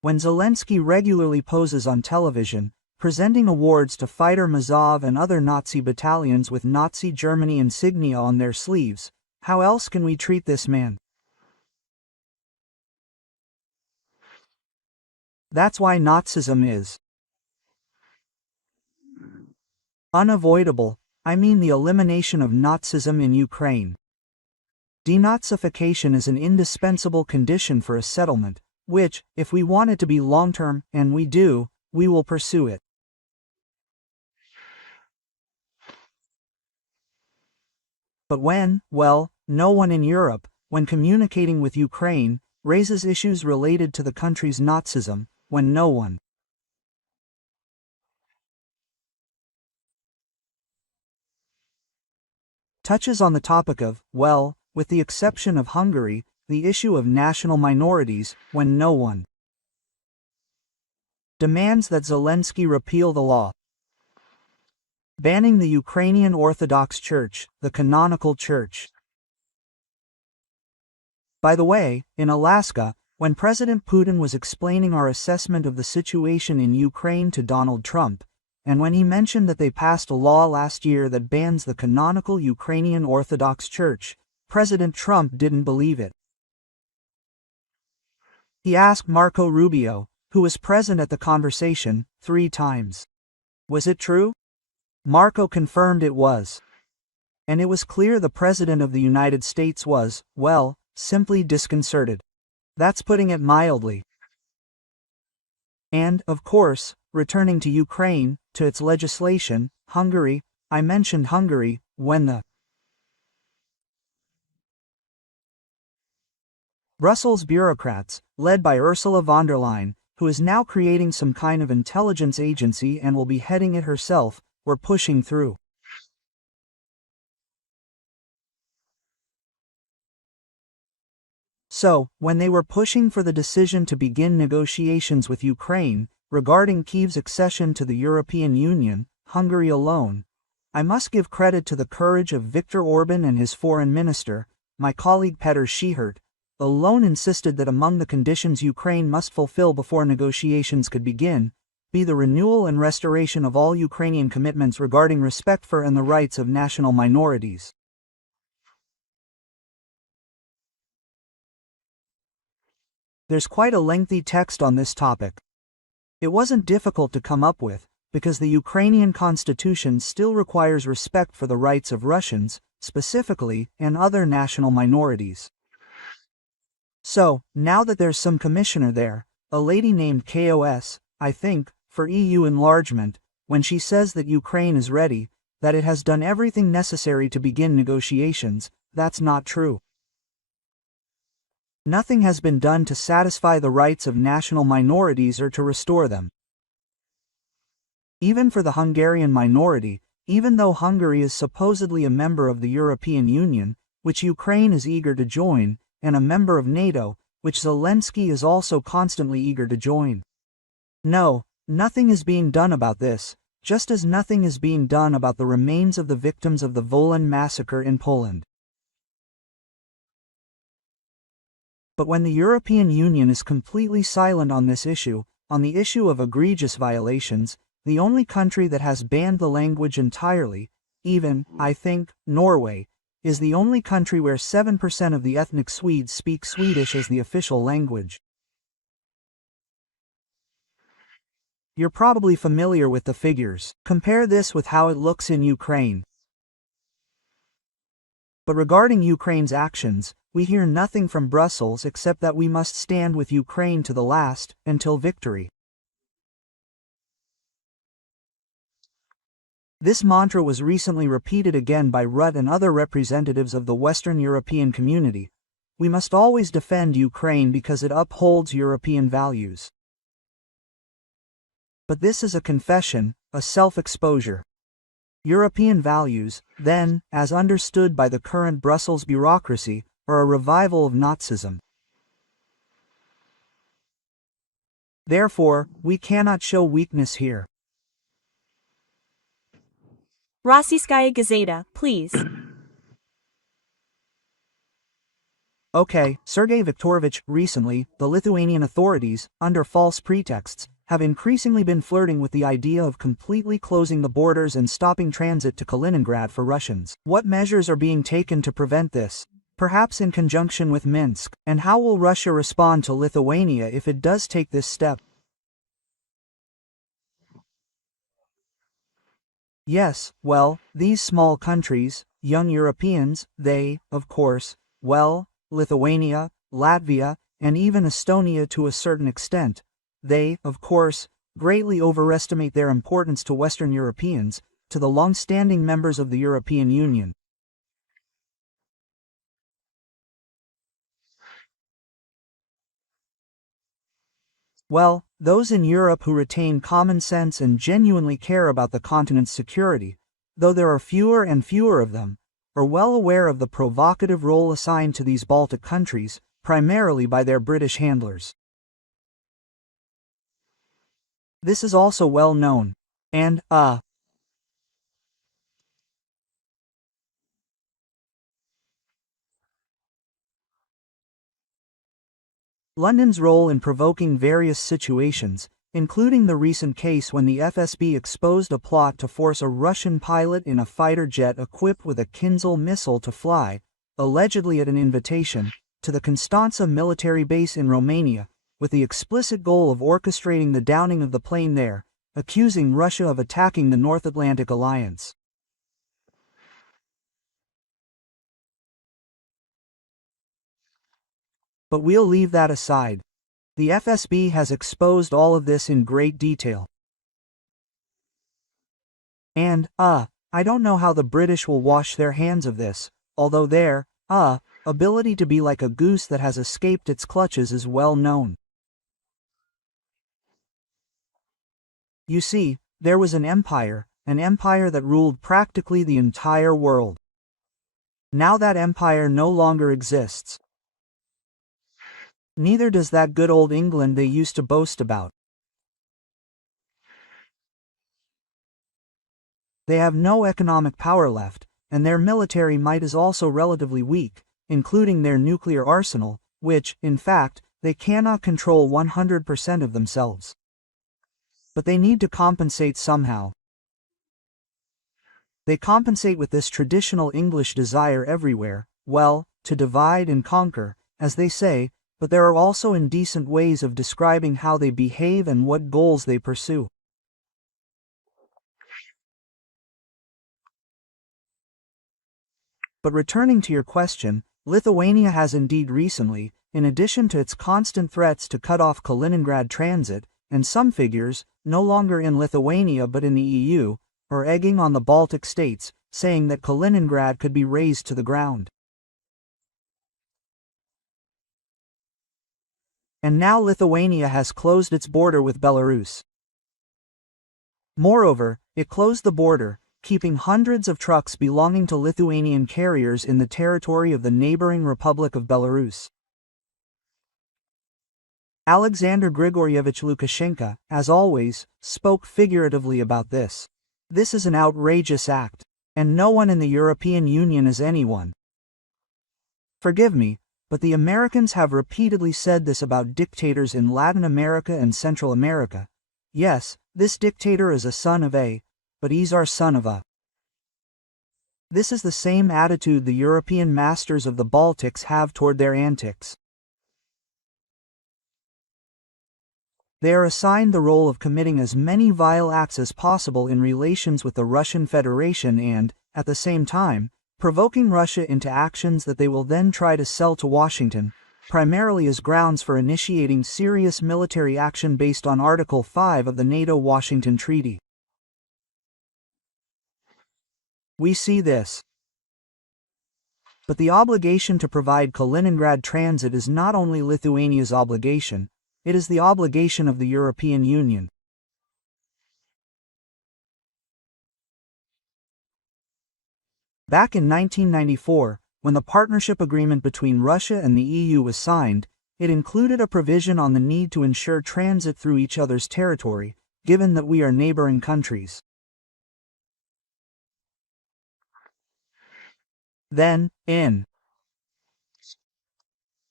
When Zelensky regularly poses on television, presenting awards to fighter Mazov and other Nazi battalions with Nazi Germany insignia on their sleeves, how else can we treat this man? That's why Nazism is unavoidable. I mean the elimination of Nazism in Ukraine. Denazification is an indispensable condition for a settlement, which, if we want it to be long-term, and we do, we will pursue it. But well, no one in Europe, when communicating with Ukraine, raises issues related to the country's Nazism, when no one touches on the topic of, well, with the exception of Hungary, the issue of national minorities, when no one demands that Zelensky repeal the law banning the Ukrainian Orthodox Church, the canonical church. By the way, in Alaska, when President Putin was explaining our assessment of the situation in Ukraine to Donald Trump, and when he mentioned that they passed a law last year that bans the canonical Ukrainian Orthodox Church, President Trump didn't believe it. He asked Marco Rubio, who was present at the conversation, 3 times. Was it true? Marco confirmed it was. And it was clear the President of the United States was, well, simply disconcerted. That's putting it mildly. And, of course, returning to Ukraine, to its legislation, Hungary, I mentioned Hungary, when the Brussels bureaucrats, led by Ursula von der Leyen, who is now creating some kind of intelligence agency and will be heading it herself, were pushing through. So, when they were pushing for the decision to begin negotiations with Ukraine, regarding Kyiv's accession to the European Union, Hungary alone, I must give credit to the courage of Viktor Orban and his foreign minister, my colleague Petr Schihert, alone insisted that among the conditions Ukraine must fulfill before negotiations could begin, be the renewal and restoration of all Ukrainian commitments regarding respect for and the rights of national minorities. There's quite a lengthy text on this topic. It wasn't difficult to come up with, because the Ukrainian constitution still requires respect for the rights of Russians, specifically, and other national minorities. So, now that there's some commissioner there, a lady named KOS, I think, for EU enlargement, when she says that Ukraine is ready, that it has done everything necessary to begin negotiations, that's not true. Nothing has been done to satisfy the rights of national minorities or to restore them. Even for the Hungarian minority, even though Hungary is supposedly a member of the European Union, which Ukraine is eager to join, and a member of NATO, which Zelensky is also constantly eager to join. No, nothing is being done about this, just as nothing is being done about the remains of the victims of the Volyn massacre in Poland. But when the European Union is completely silent on this issue, on the issue of egregious violations, the only country that has banned the language entirely, even, I think, Norway, is the only country where 7% of the ethnic Swedes speak Swedish as the official language. You're probably familiar with the figures. Compare this with how it looks in Ukraine. But regarding Ukraine's actions, we hear nothing from Brussels except that we must stand with Ukraine to the last, until victory. This mantra was recently repeated again by Rutte and other representatives of the Western European community. We must always defend Ukraine because it upholds European values. But this is a confession, a self-exposure. European values, then, as understood by the current Brussels bureaucracy, are a revival of Nazism. Therefore, we cannot show weakness here. Rossiyskaya Gazeta, please. Okay, Sergey Viktorovich, recently, the Lithuanian authorities, under false pretexts, have increasingly been flirting with the idea of completely closing the borders and stopping transit to Kaliningrad for Russians. What measures are being taken to prevent this? Perhaps in conjunction with Minsk, and how will Russia respond to Lithuania if it does take this step? Yes, well, these small countries, young Europeans, they, of course, well, Lithuania, Latvia, and even Estonia to a certain extent, they, of course, greatly overestimate their importance to Western Europeans, to the long-standing members of the European Union. Well, those in Europe who retain common sense and genuinely care about the continent's security, though there are fewer and fewer of them, are well aware of the provocative role assigned to these Baltic countries, primarily by their British handlers. This is also well known. And, London's role in provoking various situations, including the recent case when the FSB exposed a plot to force a Russian pilot in a fighter jet equipped with a Kinzhal missile to fly, allegedly at an invitation, to the Constanța military base in Romania, with the explicit goal of orchestrating the downing of the plane there, accusing Russia of attacking the North Atlantic Alliance. But we'll leave that aside. The FSB has exposed all of this in great detail. And, I don't know how the British will wash their hands of this, although their, ability to be like a goose that has escaped its clutches is well known. You see, there was an empire that ruled practically the entire world. Now that empire no longer exists. Neither does that good old England they used to boast about. They have no economic power left, and their military might is also relatively weak, including their nuclear arsenal, which, in fact, they cannot control 100% of themselves. But they need to compensate somehow. They compensate with this traditional English desire everywhere, well, to divide and conquer, as they say, but there are also indecent ways of describing how they behave and what goals they pursue. But returning to your question, Lithuania has indeed recently, in addition to its constant threats to cut off Kaliningrad transit, and some figures, no longer in Lithuania but in the EU, are egging on the Baltic states, saying that Kaliningrad could be razed to the ground. And now Lithuania has closed its border with Belarus. Moreover, it closed the border, keeping hundreds of trucks belonging to Lithuanian carriers in the territory of the neighboring Republic of Belarus. Alexander Grigorievich Lukashenko, as always, spoke figuratively about this. This is an outrageous act, and no one in the European Union is anyone. Forgive me, but the Americans have repeatedly said this about dictators in Latin America and Central America. Yes, this dictator is a son of a, but he's our son of a. This is the same attitude the European masters of the Baltics have toward their antics. They are assigned the role of committing as many vile acts as possible in relations with the Russian Federation and, at the same time, provoking Russia into actions that they will then try to sell to Washington, primarily as grounds for initiating serious military action based on Article 5 of the NATO-Washington Treaty. We see this. But the obligation to provide Kaliningrad transit is not only Lithuania's obligation, it is the obligation of the European Union. Back in 1994, when the partnership agreement between Russia and the EU was signed, it included a provision on the need to ensure transit through each other's territory, given that we are neighboring countries. Then, in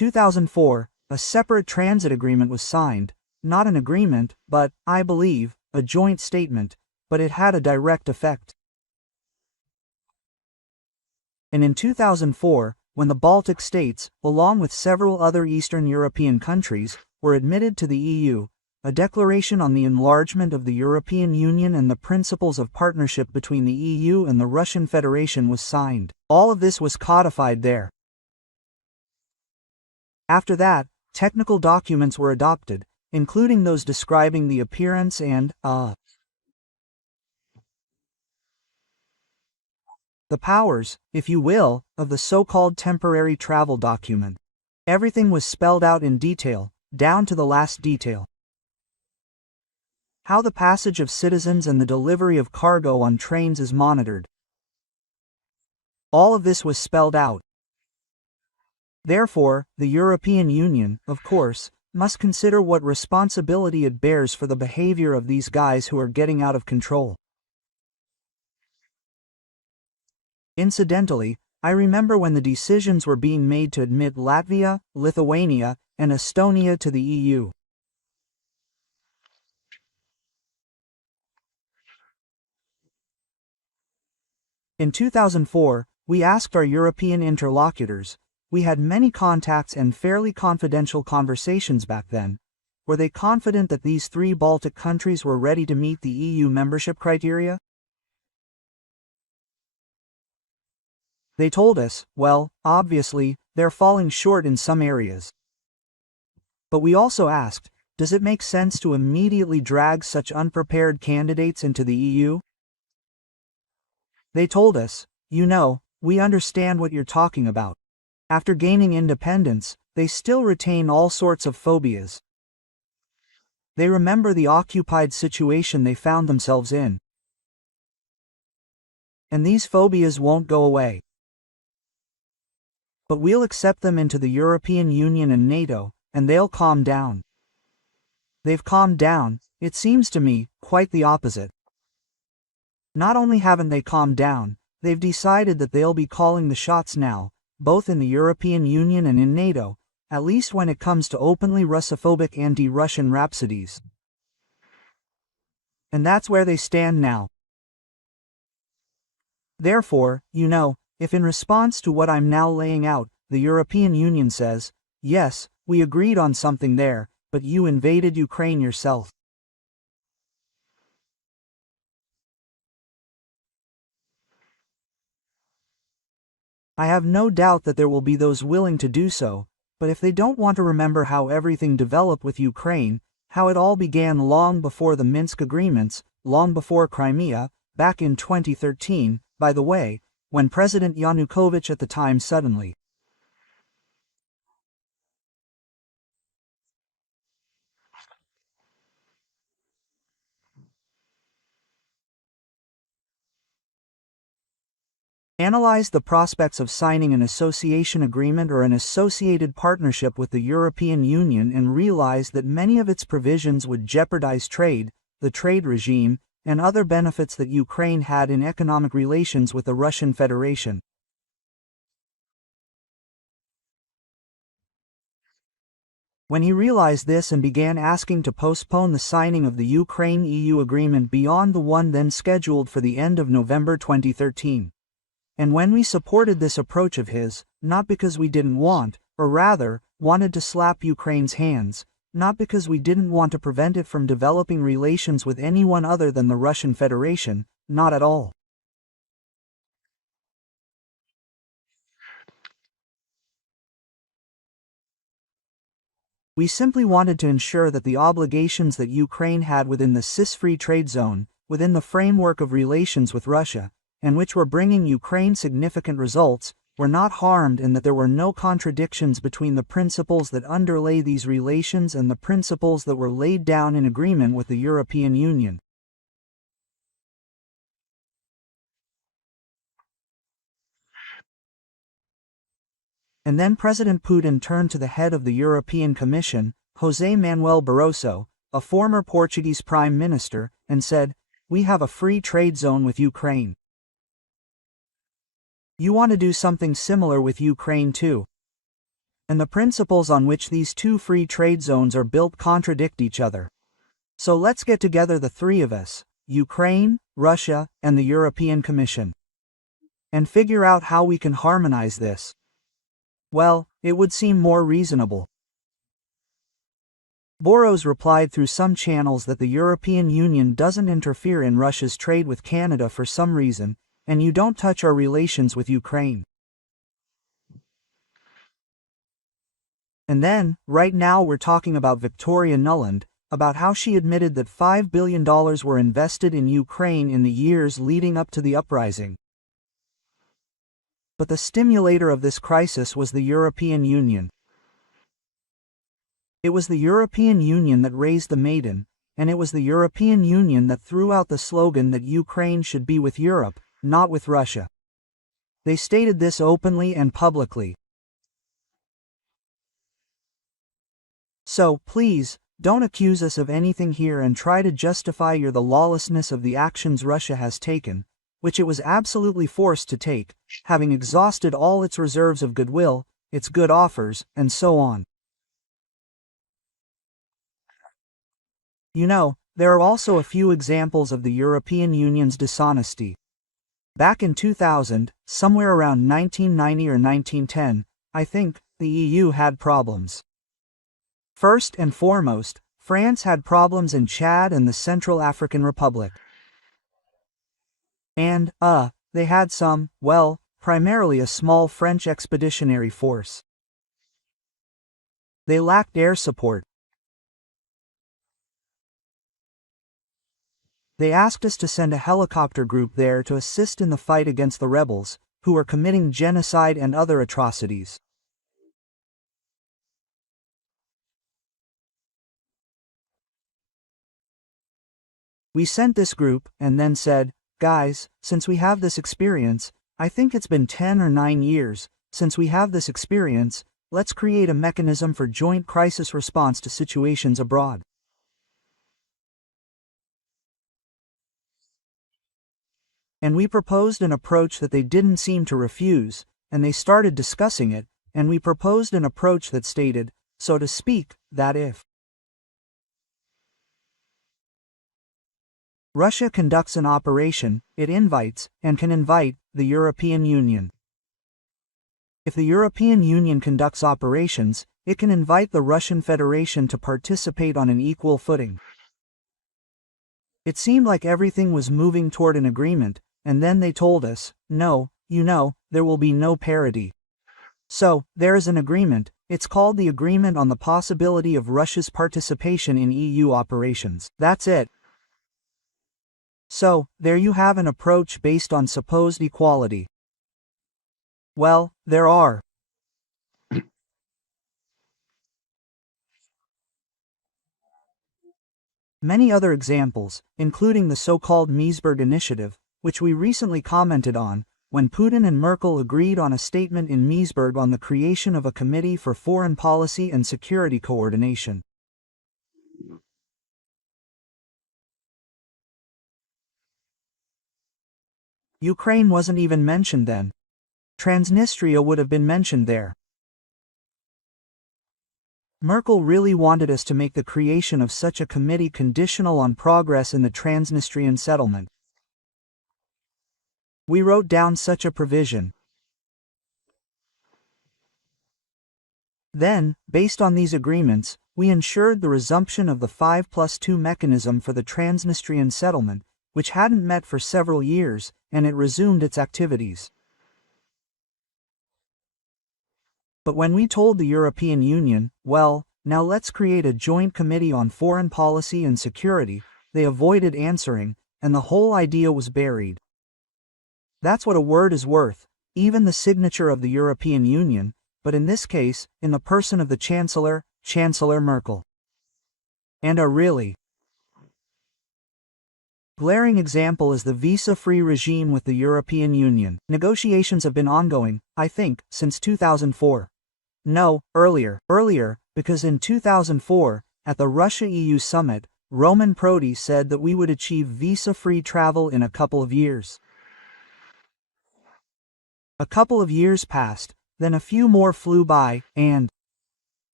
2004, a separate transit agreement was signed, not an agreement, but, I believe, a joint statement, but it had a direct effect. And in 2004, when the Baltic states, along with several other Eastern European countries, were admitted to the EU, a declaration on the enlargement of the European Union and the principles of partnership between the EU and the Russian Federation was signed. All of this was codified there. After that, technical documents were adopted, including those describing the appearance and, the powers, if you will, of the so-called temporary travel document. Everything was spelled out in detail, down to the last detail. How the passage of citizens and the delivery of cargo on trains is monitored. All of this was spelled out. Therefore, the European Union, of course, must consider what responsibility it bears for the behavior of these guys who are getting out of control. Incidentally, I remember when the decisions were being made to admit Latvia, Lithuania, and Estonia to the EU. In 2004, we asked our European interlocutors, we had many contacts and fairly confidential conversations back then, were they confident that these three Baltic countries were ready to meet the EU membership criteria? They told us, well, obviously, they're falling short in some areas. But we also asked, does it make sense to immediately drag such unprepared candidates into the EU? They told us, you know, we understand what you're talking about. After gaining independence, they still retain all sorts of phobias. They remember the occupied situation they found themselves in. And these phobias won't go away. But we'll accept them into the European Union and NATO, and they'll calm down. They've calmed down, it seems to me, quite the opposite. Not only haven't they calmed down, they've decided that they'll be calling the shots now, both in the European Union and in NATO, at least when it comes to openly Russophobic anti-Russian rhapsodies. And that's where they stand now. Therefore, you know, if in response to what I'm now laying out, the European Union says, yes, we agreed on something there, but you invaded Ukraine yourself. I have no doubt that there will be those willing to do so, but if they don't want to remember how everything developed with Ukraine, how it all began long before the Minsk agreements, long before Crimea, back in 2013, by the way, when President Yanukovych at the time suddenly analyzed the prospects of signing an association agreement or an associated partnership with the European Union and realized that many of its provisions would jeopardize trade, the trade regime, and other benefits that Ukraine had in economic relations with the Russian Federation. When he realized this and began asking to postpone the signing of the Ukraine-EU agreement beyond the one then scheduled for the end of November 2013. And when we supported this approach of his, not because we didn't want, or rather, wanted to slap Ukraine's hands, not because we didn't want to prevent it from developing relations with anyone other than the Russian Federation, not at all. We simply wanted to ensure that the obligations that Ukraine had within the CIS-free trade zone, within the framework of relations with Russia, and which were bringing Ukraine significant results, were not harmed and that there were no contradictions between the principles that underlay these relations and the principles that were laid down in agreement with the European Union. And then President Putin turned to the head of the European Commission, José Manuel Barroso, a former Portuguese Prime Minister, and said, "We have a free trade zone with Ukraine. You want to do something similar with Ukraine too." And the principles on which these two free trade zones are built contradict each other. So let's get together, the three of us, Ukraine, Russia, and the European Commission, and figure out how we can harmonize this. Well, it would seem more reasonable. Boros replied through some channels that the European Union doesn't interfere in Russia's trade with Canada for some reason, and you don't touch our relations with Ukraine. And then, right now we're talking about Victoria Nuland, about how she admitted that $5 billion were invested in Ukraine in the years leading up to the uprising. But the stimulator of this crisis was the European Union. It was the European Union that raised the Maiden, and it was the European Union that threw out the slogan that Ukraine should be with Europe, not with Russia. They stated this openly and publicly. So, please, don't accuse us of anything here and try to justify the lawlessness of the actions Russia has taken, which it was absolutely forced to take, having exhausted all its reserves of goodwill, its good offers, and so on. You know, there are also a few examples of the European Union's dishonesty. Back in 2000, somewhere around 1990 or 1910, I think, the EU had problems. First and foremost, France had problems in Chad and the Central African Republic. And, they had some, well, primarily a small French expeditionary force. They lacked air support. They asked us to send a helicopter group there to assist in the fight against the rebels, who were committing genocide and other atrocities. We sent this group, and then said, guys, since we have this experience, I think it's been 10 or 9 years, since we have this experience, let's create a mechanism for joint crisis response to situations abroad. And we proposed an approach that they didn't seem to refuse, and they started discussing it, and we proposed an approach that stated, so to speak, that if Russia conducts an operation, it invites, and can invite, the European Union. If the European Union conducts operations, it can invite the Russian Federation to participate on an equal footing. It seemed like everything was moving toward an agreement, and then they told us, no, there will be no parity. So, there is an agreement, it's called the Agreement on the Possibility of Russia's Participation in EU Operations. That's it. So, there you have an approach based on supposed equality. Well, there are many other examples, including the so-called Meseberg Initiative, which we recently commented on, when Putin and Merkel agreed on a statement in Meseberg on the creation of a Committee for Foreign Policy and Security Coordination. Ukraine wasn't even mentioned then. Transnistria would have been mentioned there. Merkel really wanted us to make the creation of such a committee conditional on progress in the Transnistrian settlement. We wrote down such a provision. Then, based on these agreements, we ensured the resumption of the 5+2 mechanism for the Transnistrian settlement, which hadn't met for several years, and it resumed its activities. But when we told the European Union, well, now let's create a joint committee on foreign policy and security, they avoided answering, and the whole idea was buried. That's what a word is worth, even the signature of the European Union, but in this case, in the person of the Chancellor, Chancellor Merkel. And a really glaring example is the visa-free regime with the European Union. Negotiations have been ongoing, I think, since 2004. No, earlier, because in 2004, at the Russia-EU summit, Roman Prodi said that we would achieve visa-free travel in a couple of years. A couple of years passed, then a few more flew by, and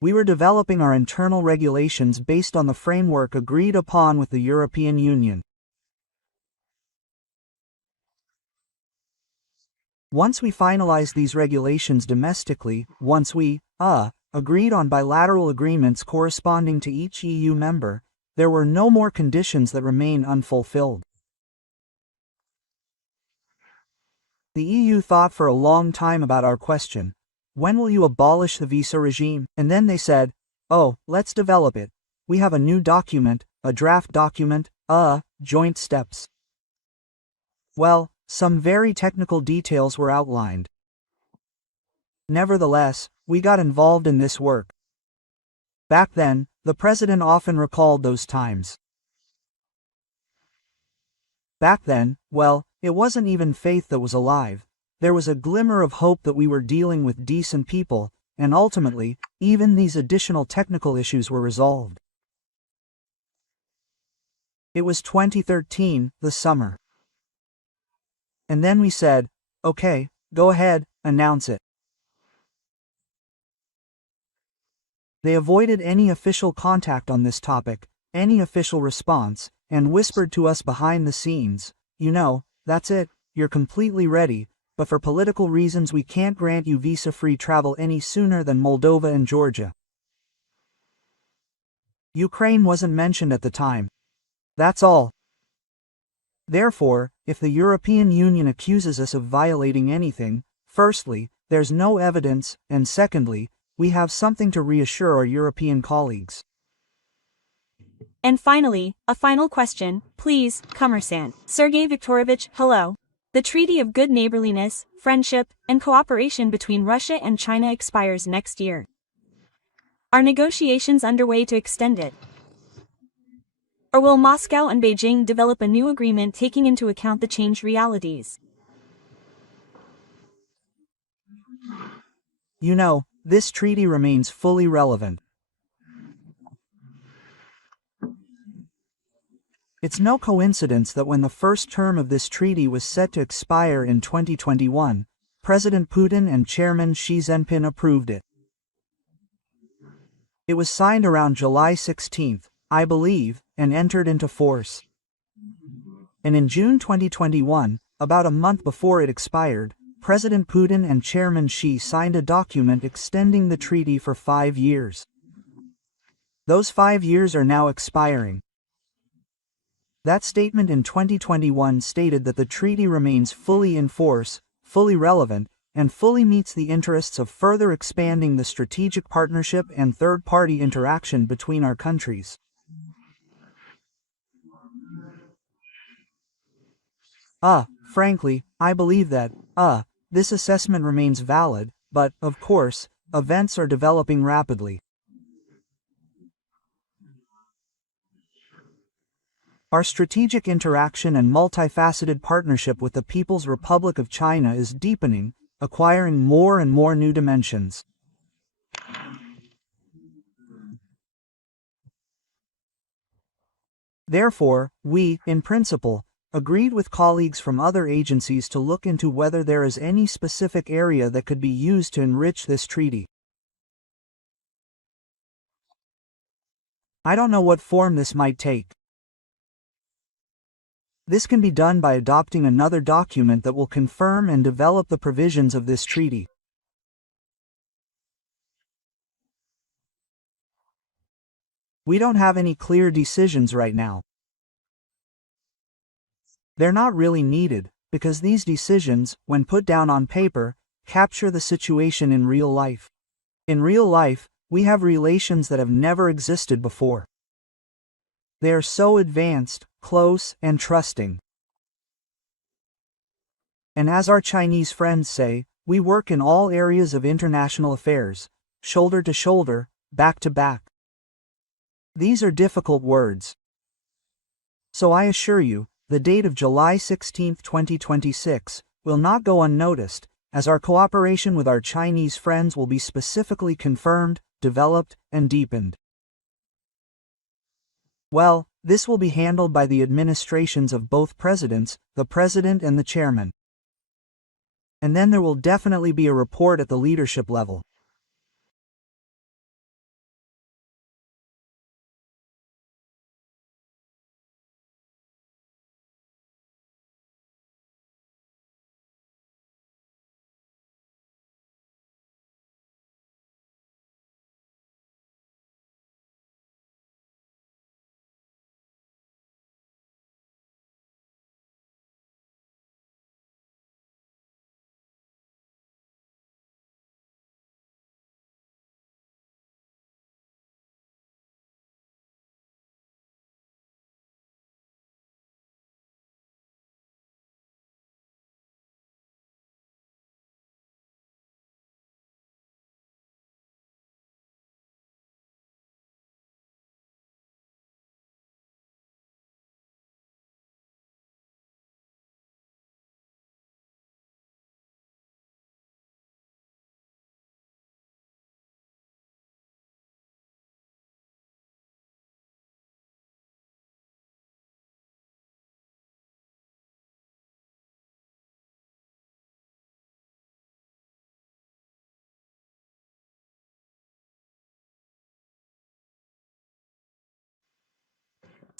We were developing our internal regulations based on the framework agreed upon with the European Union. Once we finalized these regulations domestically, once we, agreed on bilateral agreements corresponding to each EU member, there were no more conditions that remain unfulfilled. The EU thought for a long time about our question. When will you abolish the visa regime? And then they said, oh, let's develop it. We have a new document, a draft document, joint steps. Well, some very technical details were outlined. Nevertheless, we got involved in this work. Back then, the president often recalled those times. Back then, well, it wasn't even faith that was alive. There was a glimmer of hope that we were dealing with decent people, and ultimately, even these additional technical issues were resolved. It was 2013, the summer. And then we said, okay, go ahead, announce it. They avoided any official contact on this topic, any official response, and whispered to us behind the scenes, you know, that's it, you're completely ready, but for political reasons we can't grant you visa-free travel any sooner than Moldova and Georgia. Ukraine wasn't mentioned at the time. That's all. Therefore, if the European Union accuses us of violating anything, firstly, there's no evidence, and secondly, we have something to reassure our European colleagues. And finally, a final question, please, Commerçant. Sergey Viktorovich, hello. The Treaty of Good Neighborliness, Friendship, and Cooperation between Russia and China expires next year. Are negotiations underway to extend it? Or will Moscow and Beijing develop a new agreement taking into account the changed realities? You know, this treaty remains fully relevant. It's no coincidence that when the first term of this treaty was set to expire in 2021, President Putin and Chairman Xi Jinping approved it. It was signed around July 16, I believe, and entered into force. And in June 2021, about a month before it expired, President Putin and Chairman Xi signed a document extending the treaty for 5 years. Those 5 years are now expiring. That statement in 2021 stated that the treaty remains fully in force, fully relevant, and fully meets the interests of further expanding the strategic partnership and third-party interaction between our countries. Frankly, I believe that, this assessment remains valid, but, of course, events are developing rapidly. Our strategic interaction and multifaceted partnership with the People's Republic of China is deepening, acquiring more and more new dimensions. Therefore, we, in principle, agreed with colleagues from other agencies to look into whether there is any specific area that could be used to enrich this treaty. I don't know what form this might take. This can be done by adopting another document that will confirm and develop the provisions of this treaty. We don't have any clear decisions right now. They're not really needed, because these decisions, when put down on paper, capture the situation in real life. In real life, we have relations that have never existed before. They are so advanced, close, and trusting. And as our Chinese friends say, we work in all areas of international affairs, shoulder to shoulder, back to back. These are difficult words. So I assure you, the date of July 16, 2026, will not go unnoticed, as our cooperation with our Chinese friends will be specifically confirmed, developed, and deepened. Well, this will be handled by the administrations of both presidents, the president and the chairman. And then there will definitely be a report at the leadership level.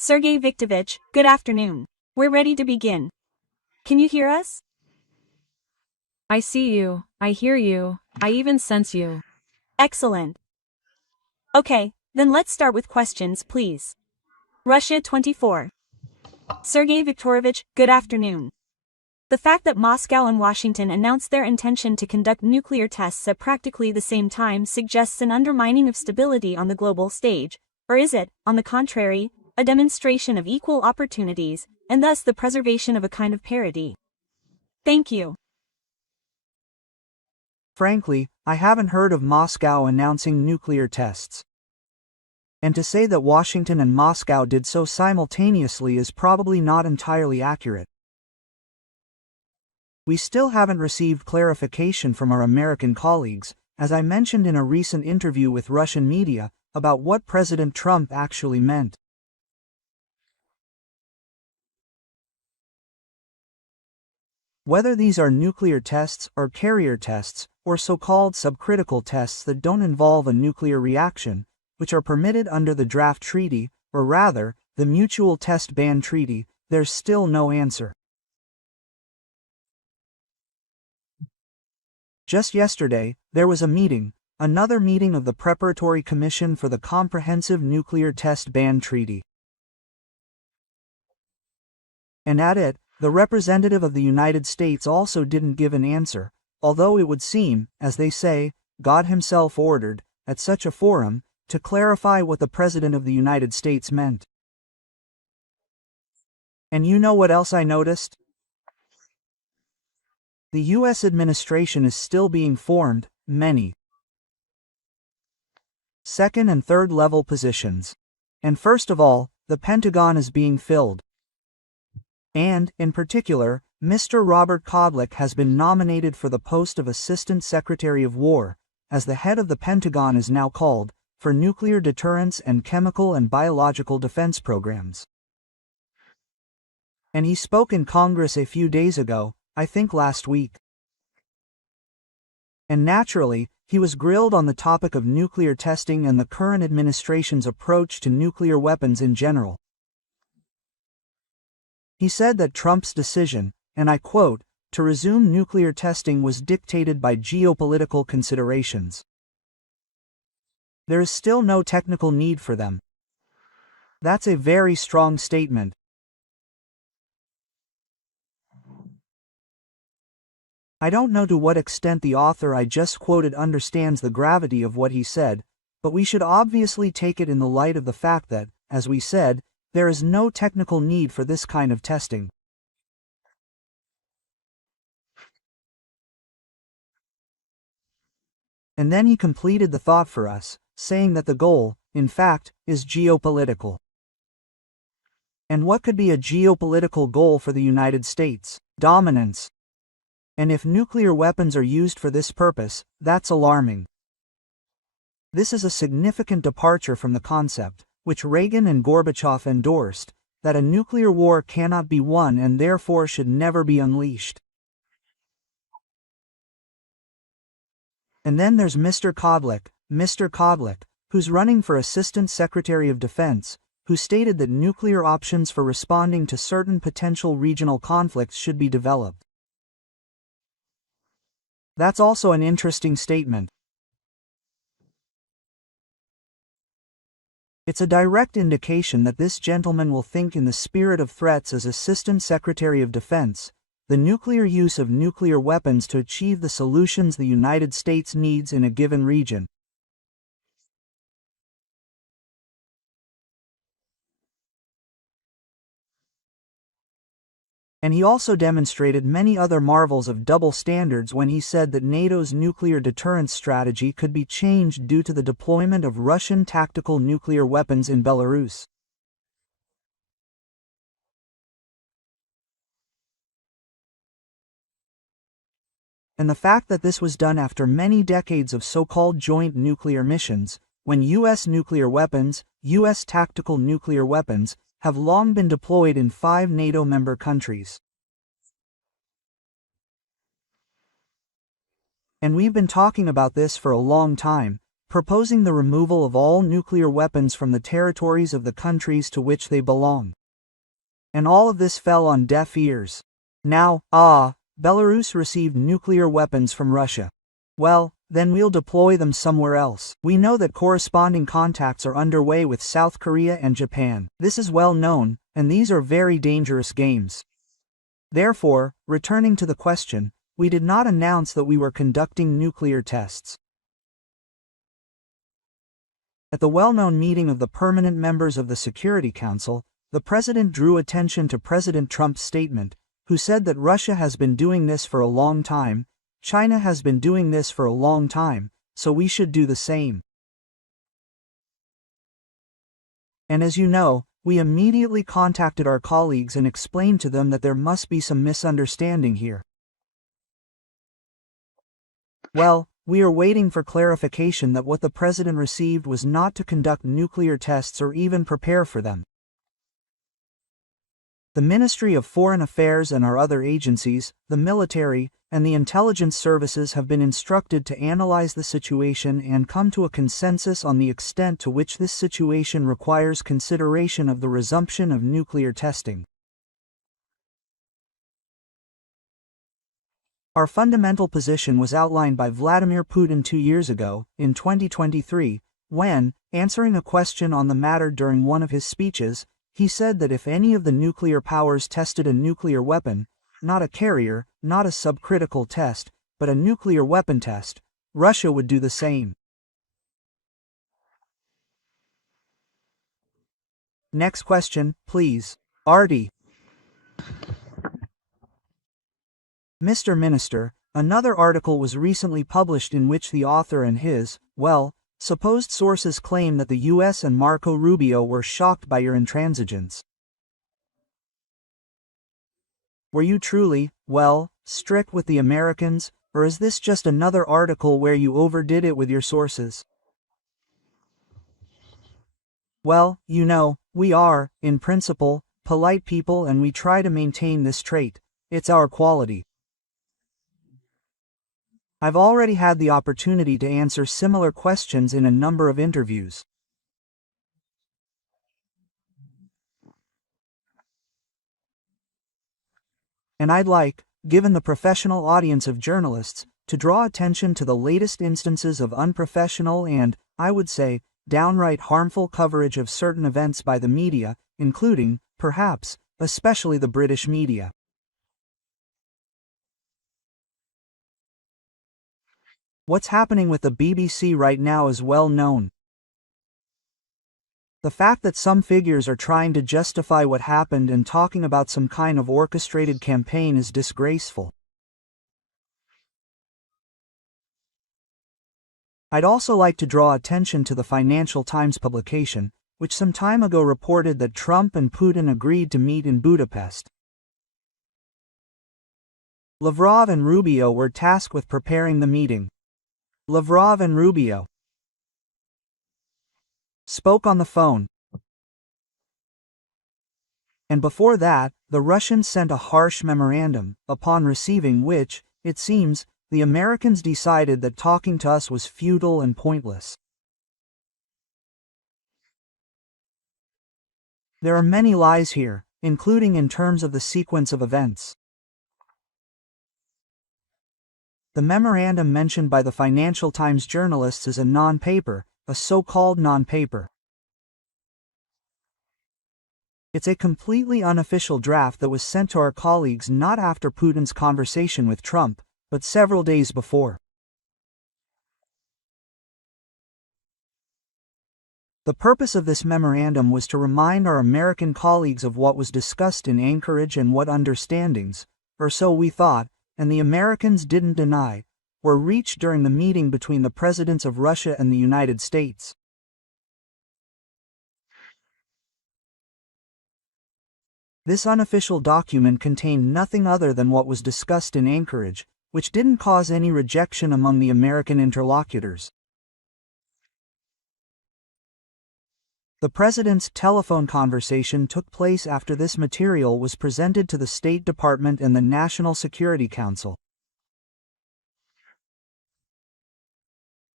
Sergey Viktorovich, good afternoon. We're ready to begin. Can you hear us? I see you, I hear you, I even sense you. Excellent. Okay, then let's start with questions, please. Russia 24. Sergey Viktorovich, good afternoon. The fact that Moscow and Washington announced their intention to conduct nuclear tests at practically the same time suggests an undermining of stability on the global stage, or is it, on the contrary, a demonstration of equal opportunities, and thus the preservation of a kind of parity? Thank you. Frankly, I haven't heard of Moscow announcing nuclear tests. And to say that Washington and Moscow did so simultaneously is probably not entirely accurate. We still haven't received clarification from our American colleagues, as I mentioned in a recent interview with Russian media, about what President Trump actually meant. Whether these are nuclear tests or carrier tests, or so-called subcritical tests that don't involve a nuclear reaction, which are permitted under the draft treaty, or rather, the Mutual Test Ban Treaty, there's still no answer. Just yesterday, there was a meeting, another meeting of the Preparatory Commission for the Comprehensive Nuclear Test Ban Treaty. And at it, the representative of the United States also didn't give an answer, although it would seem, as they say, God himself ordered, at such a forum, to clarify what the President of the United States meant. And you know what else I noticed? The U.S. administration is still being formed, many second and third level positions. And first of all, the Pentagon is being filled. And, in particular, Mr. Robert Kodlik has been nominated for the post of Assistant Secretary of War, as the head of the Pentagon is now called, for nuclear deterrence and chemical and biological defense programs. And he spoke in Congress a few days ago, I think last week. And naturally, he was grilled on the topic of nuclear testing and the current administration's approach to nuclear weapons in general. He said that Trump's decision, and I quote, to resume nuclear testing was dictated by geopolitical considerations. There is still no technical need for them. That's a very strong statement. I don't know to what extent the author I just quoted understands the gravity of what he said, but we should obviously take it in the light of the fact that, as we said, there is no technical need for this kind of testing. And then he completed the thought for us, saying that the goal, in fact, is geopolitical. And what could be a geopolitical goal for the United States? Dominance. And if nuclear weapons are used for this purpose, that's alarming. This is a significant departure from the concept, which Reagan and Gorbachev endorsed, that a nuclear war cannot be won and therefore should never be unleashed. And then there's Mr. Kodlik, who's running for Assistant Secretary of Defense, who stated that nuclear options for responding to certain potential regional conflicts should be developed. That's also an interesting statement. It's a direct indication that this gentleman will think in the spirit of threats as Assistant Secretary of Defense, the nuclear use of nuclear weapons to achieve the solutions the United States needs in a given region. And he also demonstrated many other marvels of double standards when he said that NATO's nuclear deterrence strategy could be changed due to the deployment of Russian tactical nuclear weapons in Belarus. And the fact that this was done after many decades of so-called joint nuclear missions, when U.S. nuclear weapons, U.S. tactical nuclear weapons, have long been deployed in 5 NATO member countries. And we've been talking about this for a long time, proposing the removal of all nuclear weapons from the territories of the countries to which they belong. And all of this fell on deaf ears. Now, Belarus received nuclear weapons from Russia. Well, then we'll deploy them somewhere else. We know that corresponding contacts are underway with South Korea and Japan. This is well known, and these are very dangerous games. Therefore, returning to the question, we did not announce that we were conducting nuclear tests. At the well-known meeting of the permanent members of the Security Council, the President drew attention to President Trump's statement, who said that Russia has been doing this for a long time, China has been doing this for a long time, so we should do the same. And as you know, we immediately contacted our colleagues and explained to them that there must be some misunderstanding here. Well, we are waiting for clarification that what the President received was not to conduct nuclear tests or even prepare for them. The Ministry of Foreign Affairs and our other agencies, the military, and the intelligence services have been instructed to analyze the situation and come to a consensus on the extent to which this situation requires consideration of the resumption of nuclear testing. Our fundamental position was outlined by Vladimir Putin 2 years ago, in 2023, when, answering a question on the matter during one of his speeches, he said that if any of the nuclear powers tested a nuclear weapon, not a carrier, not a subcritical test, but a nuclear weapon test, Russia would do the same. Next question, please. Artie. Mr. Minister, another article was recently published in which the author and his, supposed sources claim that the US and Marco Rubio were shocked by your intransigence. Were you truly, strict with the Americans, or is this just another article where you overdid it with your sources? Well, you know, we are, in principle, polite people and we try to maintain this trait. It's our quality. I've already had the opportunity to answer similar questions in a number of interviews. And I'd like, given the professional audience of journalists, to draw attention to the latest instances of unprofessional and, I would say, downright harmful coverage of certain events by the media, including, perhaps, especially the British media. What's happening with the BBC right now is well known. The fact that some figures are trying to justify what happened and talking about some kind of orchestrated campaign is disgraceful. I'd also like to draw attention to the Financial Times publication, which some time ago reported that Trump and Putin agreed to meet in Budapest. Lavrov and Rubio were tasked with preparing the meeting. Lavrov and Rubio spoke on the phone. And before that, the Russians sent a harsh memorandum, upon receiving which, it seems, the Americans decided that talking to us was futile and pointless. There are many lies here, including in terms of the sequence of events. The memorandum mentioned by the Financial Times journalists is a non-paper, a so-called non-paper. It's a completely unofficial draft that was sent to our colleagues not after Putin's conversation with Trump, but several days before. The purpose of this memorandum was to remind our American colleagues of what was discussed in Anchorage and what understandings, or so we thought, and the Americans didn't deny, were reached during the meeting between the presidents of Russia and the United States. This unofficial document contained nothing other than what was discussed in Anchorage, which didn't cause any rejection among the American interlocutors. The president's telephone conversation took place after this material was presented to the State Department and the National Security Council.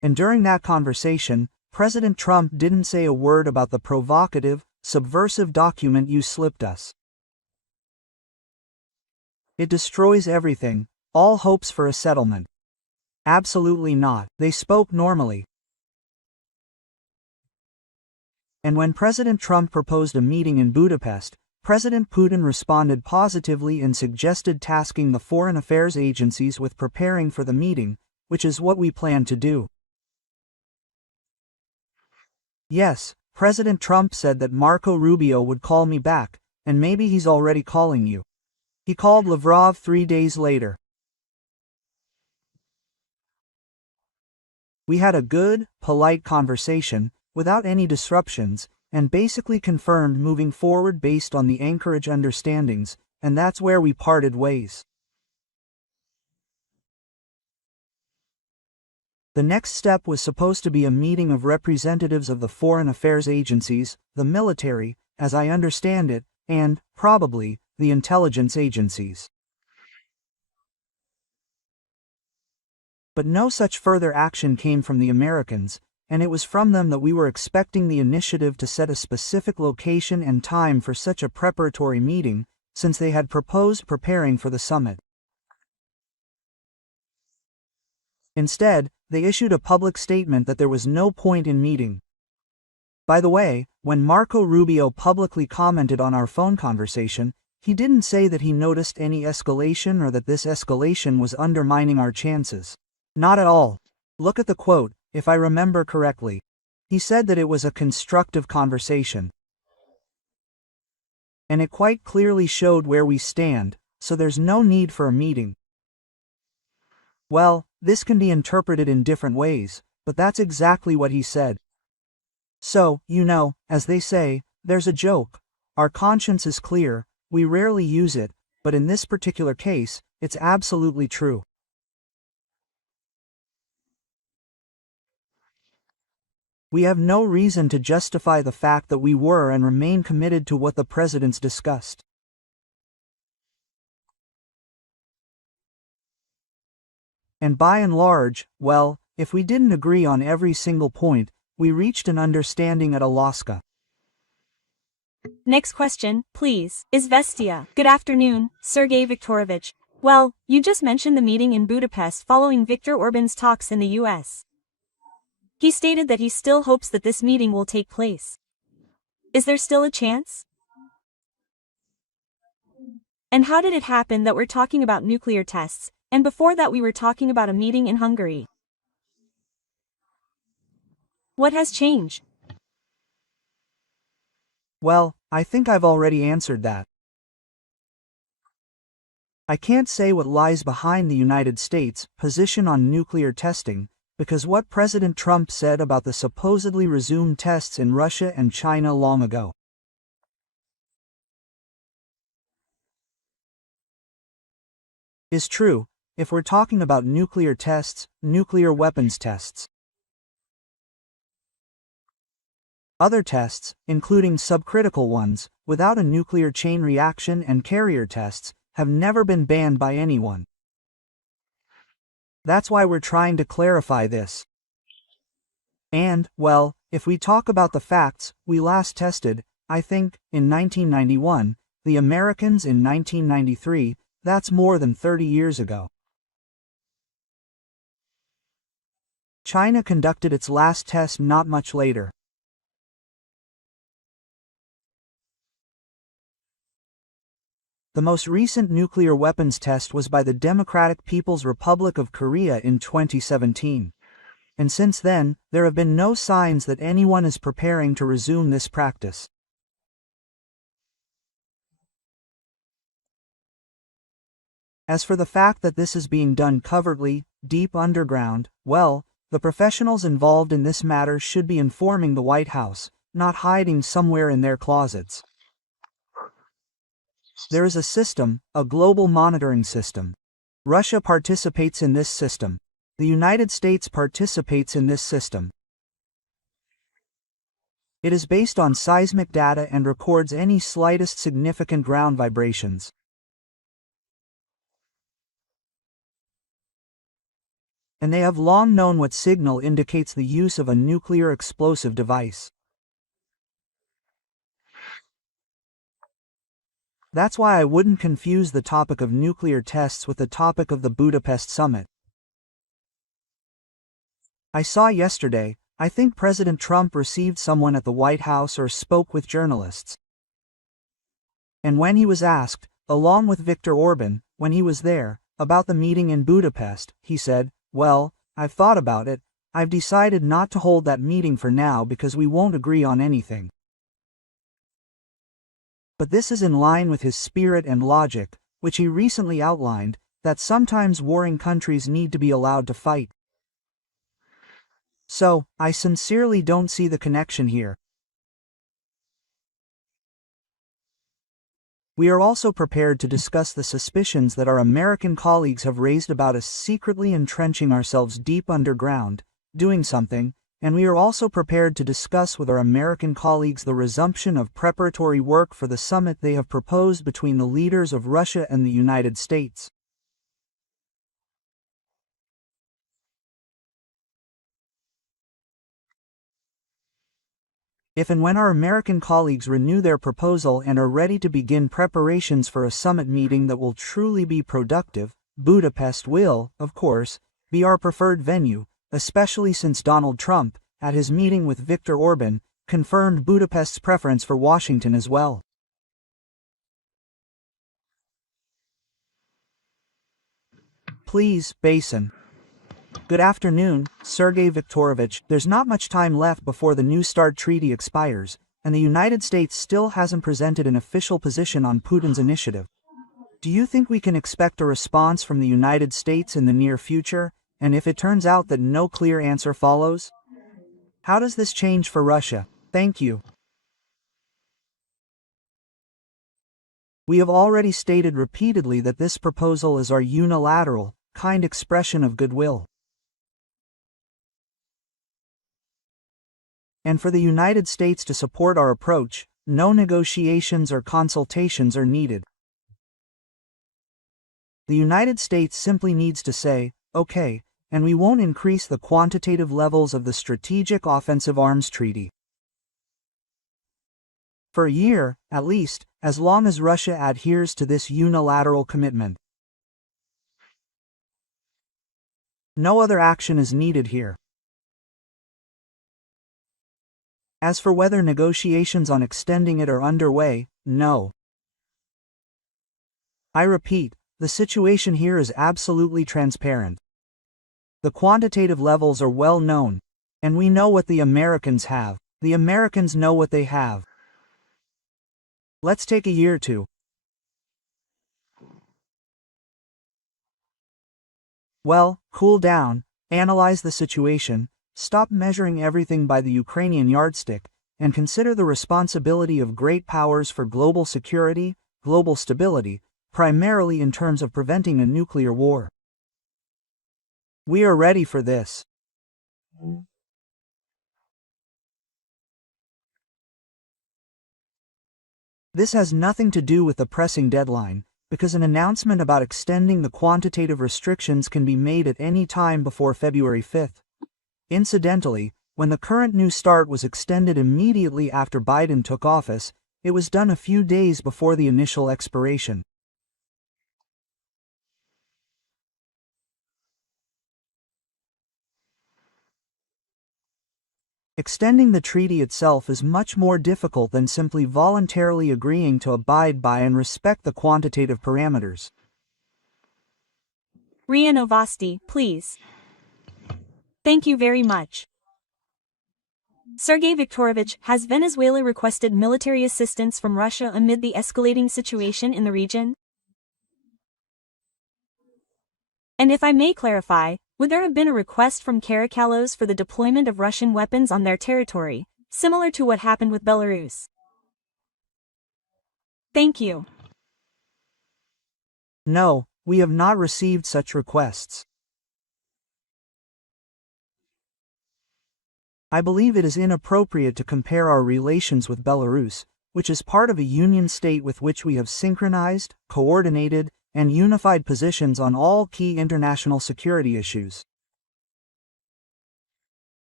And during that conversation, President Trump didn't say a word about the provocative, subversive document you slipped us. It destroys everything, all hopes for a settlement. Absolutely not. They spoke normally. And when President Trump proposed a meeting in Budapest, President Putin responded positively and suggested tasking the foreign affairs agencies with preparing for the meeting, which is what we plan to do. Yes, President Trump said that Marco Rubio would call me back, and maybe he's already calling you. He called Lavrov 3 days later. We had a good, polite conversation, without any disruptions, and basically confirmed moving forward based on the Anchorage understandings, and that's where we parted ways. The next step was supposed to be a meeting of representatives of the foreign affairs agencies, the military, as I understand it, and, probably, the intelligence agencies. But no such further action came from the Americans, and it was from them that we were expecting the initiative to set a specific location and time for such a preparatory meeting, since they had proposed preparing for the summit. Instead, they issued a public statement that there was no point in meeting. By the way, when Marco Rubio publicly commented on our phone conversation, he didn't say that he noticed any escalation or that this escalation was undermining our chances. Not at all. Look at the quote, if I remember correctly. He said that it was a constructive conversation. And it quite clearly showed where we stand, so there's no need for a meeting. Well, this can be interpreted in different ways, but that's exactly what he said. So, as they say, there's a joke. Our conscience is clear, we rarely use it, but in this particular case, it's absolutely true. We have no reason to justify the fact that we were and remain committed to what the presidents discussed. And by and large, well, if we didn't agree on every single point, we reached an understanding at Alaska. Next question, please. Izvestia. Good afternoon, Sergey Viktorovich. Well, you just mentioned the meeting in Budapest following Viktor Orban's talks in the US. He stated that he still hopes that this meeting will take place. Is there still a chance? And how did it happen that we're talking about nuclear tests, and before that we were talking about a meeting in Hungary? What has changed? Well, I think I've already answered that. I can't say what lies behind the United States' position on nuclear testing, because what President Trump said about the supposedly resumed tests in Russia and China long ago is true, if we're talking about nuclear tests, nuclear weapons tests. Other tests, including subcritical ones, without a nuclear chain reaction and carrier tests, have never been banned by anyone. That's why we're trying to clarify this. And, well, if we talk about the facts, we last tested, I think, in 1991, the Americans in 1993, that's more than 30 years ago. China conducted its last test not much later. The most recent nuclear weapons test was by the Democratic People's Republic of Korea in 2017. And since then, there have been no signs that anyone is preparing to resume this practice. As for the fact that this is being done covertly, deep underground, well, the professionals involved in this matter should be informing the White House, not hiding somewhere in their closets. There is a system, a global monitoring system. Russia participates in this system. The United States participates in this system. It is based on seismic data and records any slightest significant ground vibrations. and they have long known what signal indicates the use of a nuclear explosive device. That's why I wouldn't confuse the topic of nuclear tests with the topic of the Budapest summit. I saw yesterday, I think President Trump received someone at the White House or spoke with journalists. And when he was asked, along with Viktor Orban, when he was there, about the meeting in Budapest, he said, "Well, I've thought about it, I've decided not to hold that meeting for now because we won't agree on anything." But this is in line with his spirit and logic, which he recently outlined, that sometimes warring countries need to be allowed to fight. So, I sincerely don't see the connection here. We are also prepared to discuss the suspicions that our American colleagues have raised about us secretly entrenching ourselves deep underground, doing something, and we are also prepared to discuss with our American colleagues the resumption of preparatory work for the summit they have proposed between the leaders of Russia and the United States. If and when our American colleagues renew their proposal and are ready to begin preparations for a summit meeting that will truly be productive, Budapest will, of course, be our preferred venue, especially since Donald Trump, at his meeting with Viktor Orban, confirmed Budapest's preference for Washington as well. Please, Basin. Good afternoon, Sergey Viktorovich. There's not much time left before the New START treaty expires, and the United States still hasn't presented an official position on Putin's initiative. Do you think we can expect a response from the United States in the near future, and if it turns out that no clear answer follows? How does this change for Russia? Thank you. We have already stated repeatedly that this proposal is our unilateral, kind expression of goodwill. And for the United States to support our approach, no negotiations or consultations are needed. The United States simply needs to say, "Okay," and we won't increase the quantitative levels of the Strategic Offensive Arms Treaty. For a year, at least, as long as Russia adheres to this unilateral commitment. No other action is needed here. As for whether negotiations on extending it are underway, no. I repeat, the situation here is absolutely transparent. The quantitative levels are well known, and we know what the Americans have. The Americans know what they have. Let's take a year or two. Well, cool down, analyze the situation, stop measuring everything by the Ukrainian yardstick, and consider the responsibility of great powers for global security, global stability, primarily in terms of preventing a nuclear war. We are ready for this. This has nothing to do with the pressing deadline, because an announcement about extending the quantitative restrictions can be made at any time before February 5th. Incidentally, when the current New START was extended immediately after Biden took office, it was done a few days before the initial expiration. Extending the treaty itself is much more difficult than simply voluntarily agreeing to abide by and respect the quantitative parameters. RIA Novosti, please. Thank you very much. Sergey Viktorovich, has Venezuela requested military assistance from Russia amid the escalating situation in the region? And if I may clarify, would there have been a request from Caracalos for the deployment of Russian weapons on their territory, similar to what happened with Belarus? Thank you. No, we have not received such requests. I believe it is inappropriate to compare our relations with Belarus, which is part of a union state with which we have synchronized, coordinated, and unified positions on all key international security issues.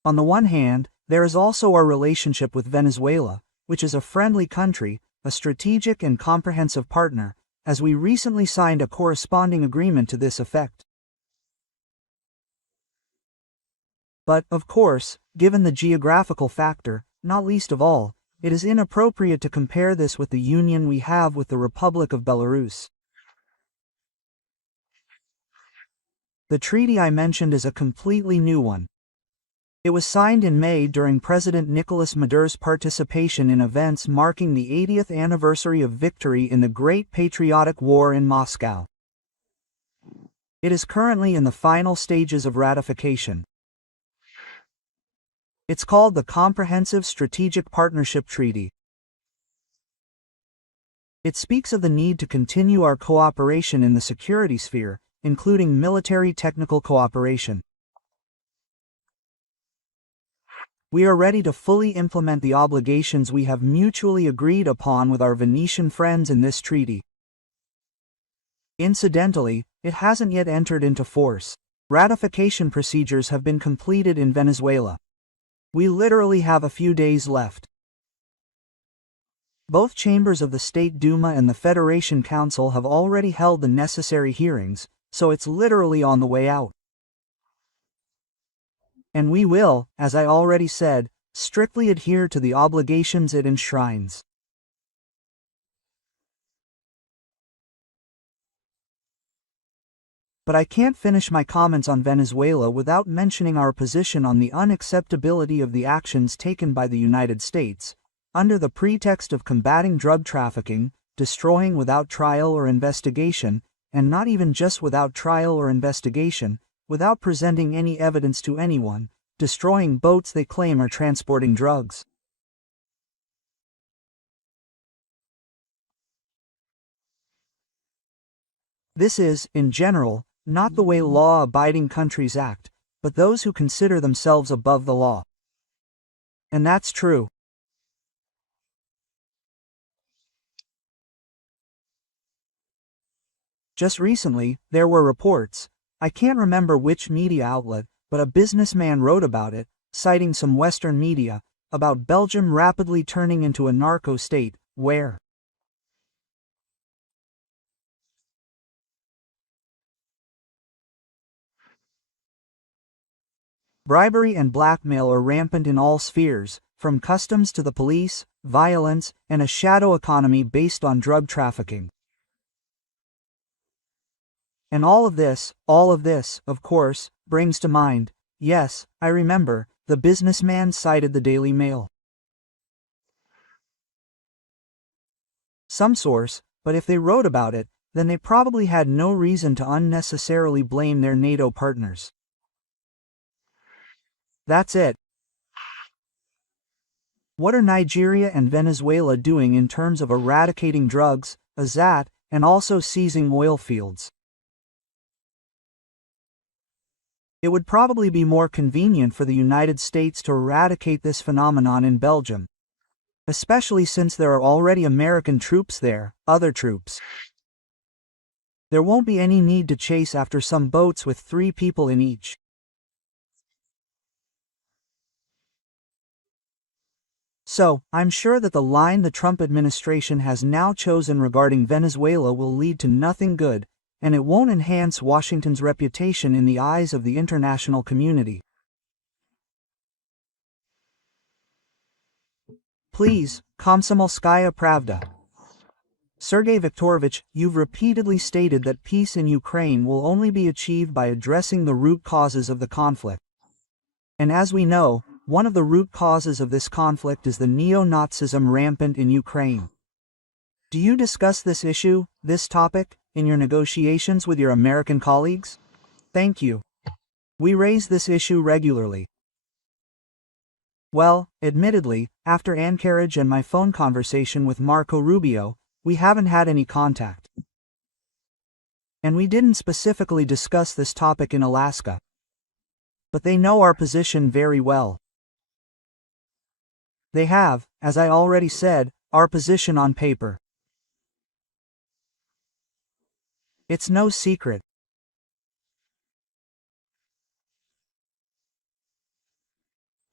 On the one hand, there is also our relationship with Venezuela, which is a friendly country, a strategic and comprehensive partner, as we recently signed a corresponding agreement to this effect. But, of course, given the geographical factor, not least of all, it is inappropriate to compare this with the union we have with the Republic of Belarus. The treaty I mentioned is a completely new one. It was signed in May during President Nicolas Maduro's participation in events marking the 80th anniversary of victory in the Great Patriotic War in Moscow. It is currently in the final stages of ratification. It's called the Comprehensive Strategic Partnership Treaty. It speaks of the need to continue our cooperation in the security sphere, including military technical cooperation. We are ready to fully implement the obligations we have mutually agreed upon with our Venetian friends in this treaty. Incidentally, it hasn't yet entered into force. Ratification procedures have been completed in Venezuela. We literally have a few days left. Both chambers of the State Duma and the Federation Council have already held the necessary hearings, so it's literally on the way out. And we will, as I already said, strictly adhere to the obligations it enshrines. But I can't finish my comments on Venezuela without mentioning our position on the unacceptability of the actions taken by the United States, under the pretext of combating drug trafficking, destroying without trial or investigation, and not even just without trial or investigation, without presenting any evidence to anyone, destroying boats they claim are transporting drugs. This is, in general, not the way law-abiding countries act, but those who consider themselves above the law. And that's true. Just recently, there were reports, I can't remember which media outlet, but a businessman wrote about it, citing some Western media, about Belgium rapidly turning into a narco state, where bribery and blackmail are rampant in all spheres, from customs to the police, violence, and a shadow economy based on drug trafficking. And all of this, of course, brings to mind, yes, I remember, the businessman cited the Daily Mail. Some source, but if they wrote about it, then they probably had no reason to unnecessarily blame their NATO partners. That's it. What are Nigeria and Venezuela doing in terms of eradicating drugs, AZAT, and also seizing oil fields? It would probably be more convenient for the United States to eradicate this phenomenon in Belgium, especially since there are already American troops there, other troops. There won't be any need to chase after some boats with 3 people in each. So, I'm sure that the line the Trump administration has now chosen regarding Venezuela will lead to nothing good, and it won't enhance Washington's reputation in the eyes of the international community. Please, Komsomolskaya Pravda. Sergey Viktorovich, you've repeatedly stated that peace in Ukraine will only be achieved by addressing the root causes of the conflict. And as we know, one of the root causes of this conflict is the neo-Nazism rampant in Ukraine. Do you discuss this issue, this topic, in your negotiations with your American colleagues? Thank you. We raise this issue regularly. Well, admittedly, after Anchorage and my phone conversation with Marco Rubio, we haven't had any contact. And we didn't specifically discuss this topic in Alaska. But they know our position very well. They have, as I already said, our position on paper. It's no secret.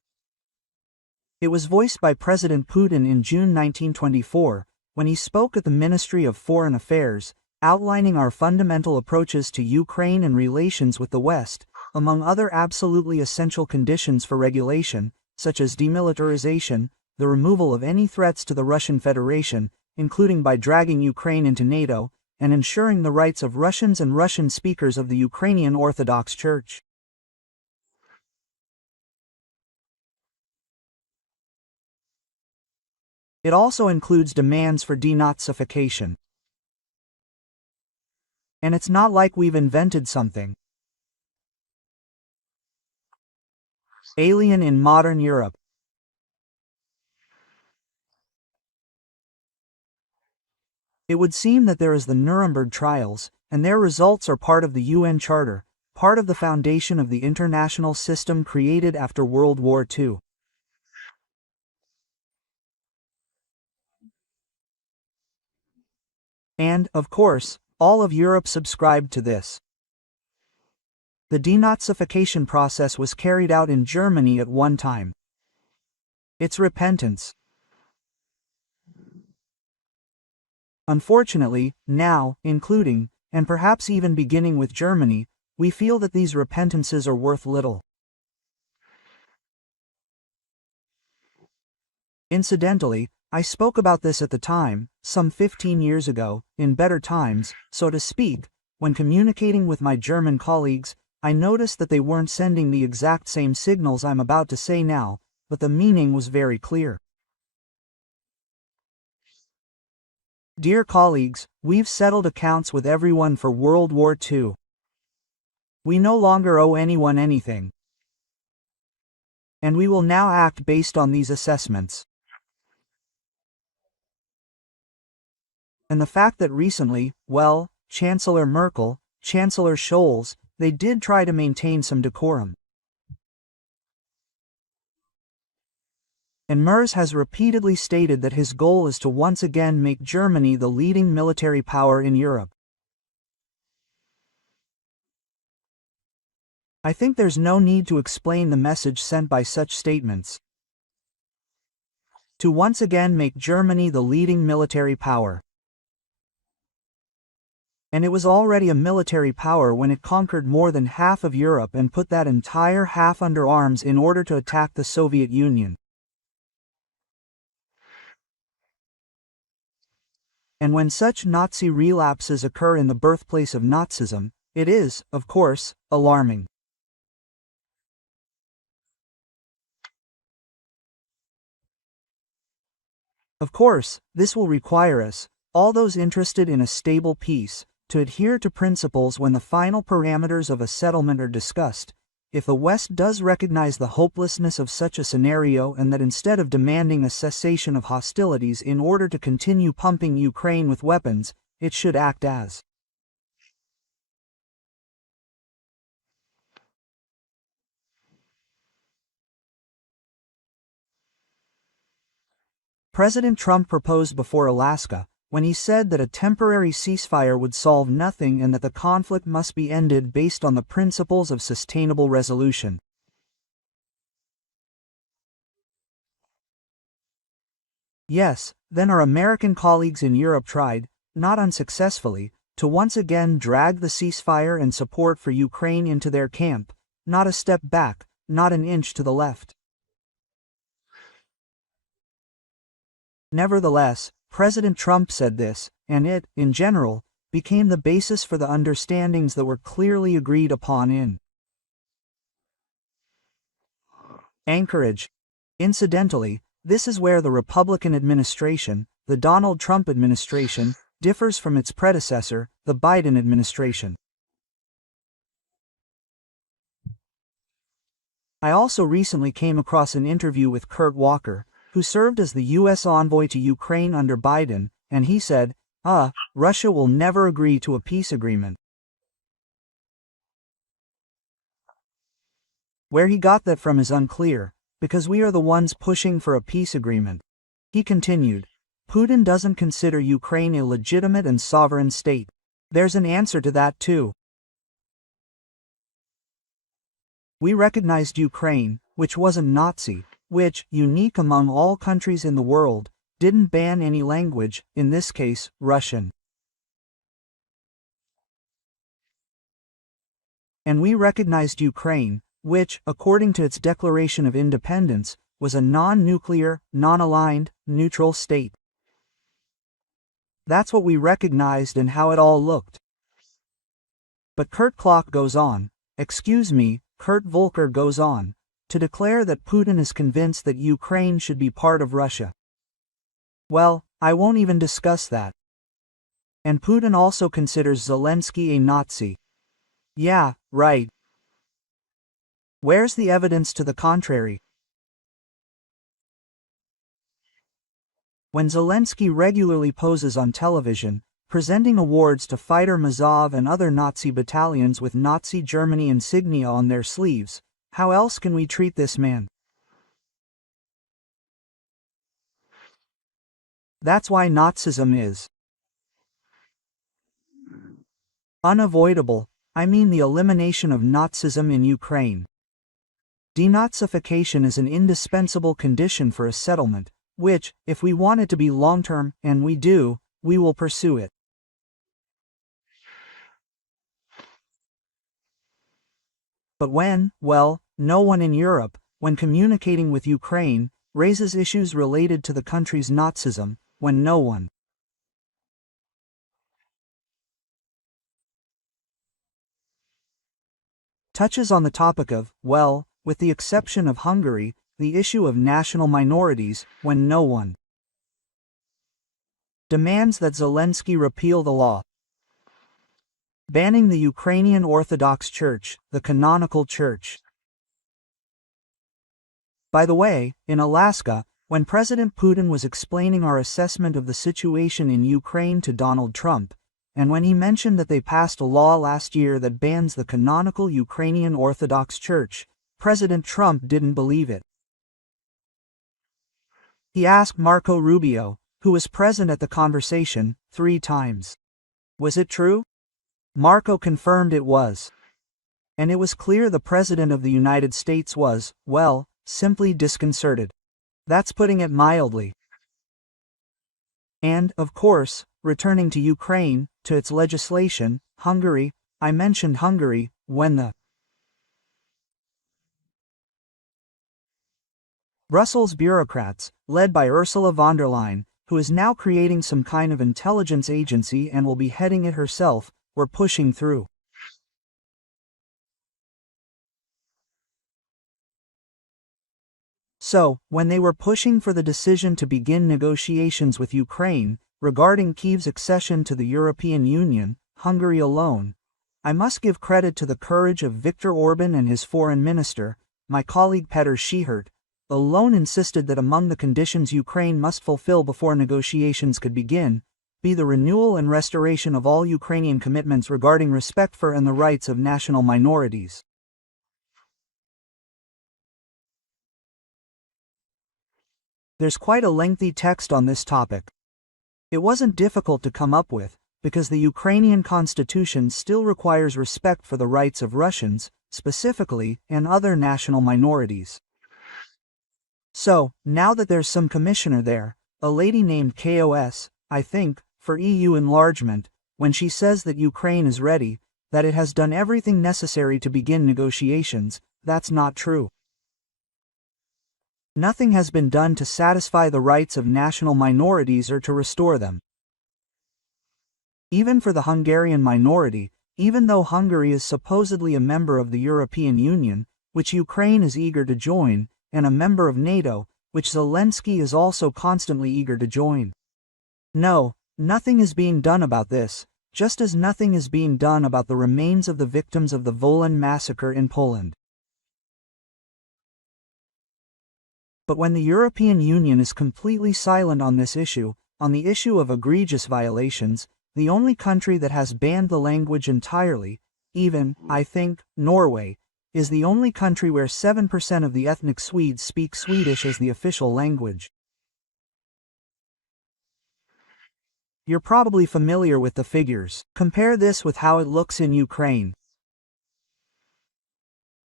It was voiced by President Putin in June 1924, when he spoke at the Ministry of Foreign Affairs, outlining our fundamental approaches to Ukraine and relations with the West, among other absolutely essential conditions for regulation, such as demilitarization, the removal of any threats to the Russian Federation, including by dragging Ukraine into NATO, and ensuring the rights of Russians and Russian speakers of the Ukrainian Orthodox Church. It also includes demands for denazification. And it's not like we've invented something alien in modern Europe. It would seem that there is the Nuremberg trials, and their results are part of the UN Charter, part of the foundation of the international system created after World War II. And, of course, all of Europe subscribed to this. The denazification process was carried out in Germany at one time. It's repentance. Unfortunately, now, including, and perhaps even beginning with Germany, we feel that these repentances are worth little. Incidentally, I spoke about this at the time, some 15 years ago, in better times, so to speak. When communicating with my German colleagues, I noticed that they weren't sending the exact same signals I'm about to say now, but the meaning was very clear. Dear colleagues, we've settled accounts with everyone for World War II. We no longer owe anyone anything. And we will now act based on these assessments. And the fact that recently, well, Chancellor Merkel, Chancellor Scholz, they did try to maintain some decorum. And Merz has repeatedly stated that his goal is to once again make Germany the leading military power in Europe. I think there's no need to explain the message sent by such statements. To once again make Germany the leading military power. And it was already a military power when it conquered more than half of Europe and put that entire half under arms in order to attack the Soviet Union. And when such Nazi relapses occur in the birthplace of Nazism, it is, of course, alarming. Of course, this will require us, all those interested in a stable peace, to adhere to principles when the final parameters of a settlement are discussed. If the West does recognize the hopelessness of such a scenario and that instead of demanding a cessation of hostilities in order to continue pumping Ukraine with weapons, it should act as President Trump proposed before Alaska, when he said that a temporary ceasefire would solve nothing and that the conflict must be ended based on the principles of sustainable resolution. Yes, then our American colleagues in Europe tried, not unsuccessfully, to once again drag the ceasefire and support for Ukraine into their camp, not a step back, not an inch to the left. Nevertheless, President Trump said this, and it, in general, became the basis for the understandings that were clearly agreed upon in Anchorage. Incidentally, this is where the Republican administration, the Donald Trump administration, differs from its predecessor, the Biden administration. I also recently came across an interview with Kurt Walker, who served as the U.S. envoy to Ukraine under Biden, and he said, Russia will never agree to a peace agreement. Where he got that from is unclear, because we are the ones pushing for a peace agreement. He continued, Putin doesn't consider Ukraine a legitimate and sovereign state. There's an answer to that too. We recognized Ukraine, which wasn't Nazi, which, unique among all countries in the world, didn't ban any language, in this case, Russian. And we recognized Ukraine, which, according to its declaration of independence, was a non-nuclear, non-aligned, neutral state. That's what we recognized and how it all looked. But Kurt Volker goes on, to declare that Putin is convinced that Ukraine should be part of Russia. Well, I won't even discuss that. And Putin also considers Zelensky a Nazi. Yeah, right. Where's the evidence to the contrary? When Zelensky regularly poses on television, presenting awards to fighter Mazov and other Nazi battalions with Nazi Germany insignia on their sleeves, how else can we treat this man? That's why Nazism is unavoidable. I mean the elimination of Nazism in Ukraine. Denazification is an indispensable condition for a settlement, which, if we want it to be long-term, and we do, we will pursue it. But well, no one in Europe, when communicating with Ukraine, raises issues related to the country's Nazism, when no one touches on the topic of, well, with the exception of Hungary, the issue of national minorities, when no one demands that Zelensky repeal the law banning the Ukrainian Orthodox Church, the canonical church. By the way, in Alaska, when President Putin was explaining our assessment of the situation in Ukraine to Donald Trump, and when he mentioned that they passed a law last year that bans the canonical Ukrainian Orthodox Church, President Trump didn't believe it. He asked Marco Rubio, who was present at the conversation, 3 times. Was it true? Marco confirmed it was. And it was clear the President of the United States was, well, simply disconcerted. That's putting it mildly. And, of course, returning to Ukraine, to its legislation, Hungary, I mentioned Hungary, when the Brussels bureaucrats, led by Ursula von der Leyen, who is now creating some kind of intelligence agency and will be heading it herself, were pushing through. So, when they were pushing for the decision to begin negotiations with Ukraine, regarding Kyiv's accession to the European Union, Hungary alone, I must give credit to the courage of Viktor Orban and his foreign minister, my colleague Petr Schihert, alone insisted that among the conditions Ukraine must fulfill before negotiations could begin, be the renewal and restoration of all Ukrainian commitments regarding respect for and the rights of national minorities. There's quite a lengthy text on this topic. It wasn't difficult to come up with, because the Ukrainian constitution still requires respect for the rights of Russians, specifically, and other national minorities. So, now that there's some commissioner there, a lady named KOS, I think, for EU enlargement, when she says that Ukraine is ready, that it has done everything necessary to begin negotiations, that's not true. Nothing has been done to satisfy the rights of national minorities or to restore them. Even for the Hungarian minority, even though Hungary is supposedly a member of the European Union, which Ukraine is eager to join, and a member of NATO, which Zelensky is also constantly eager to join. No, nothing is being done about this, just as nothing is being done about the remains of the victims of the Volyn massacre in Poland. But when the European Union is completely silent on this issue, on the issue of egregious violations, the only country that has banned the language entirely, even, I think, Norway, is the only country where 7% of the ethnic Swedes speak Swedish as the official language. You're probably familiar with the figures. Compare this with how it looks in Ukraine.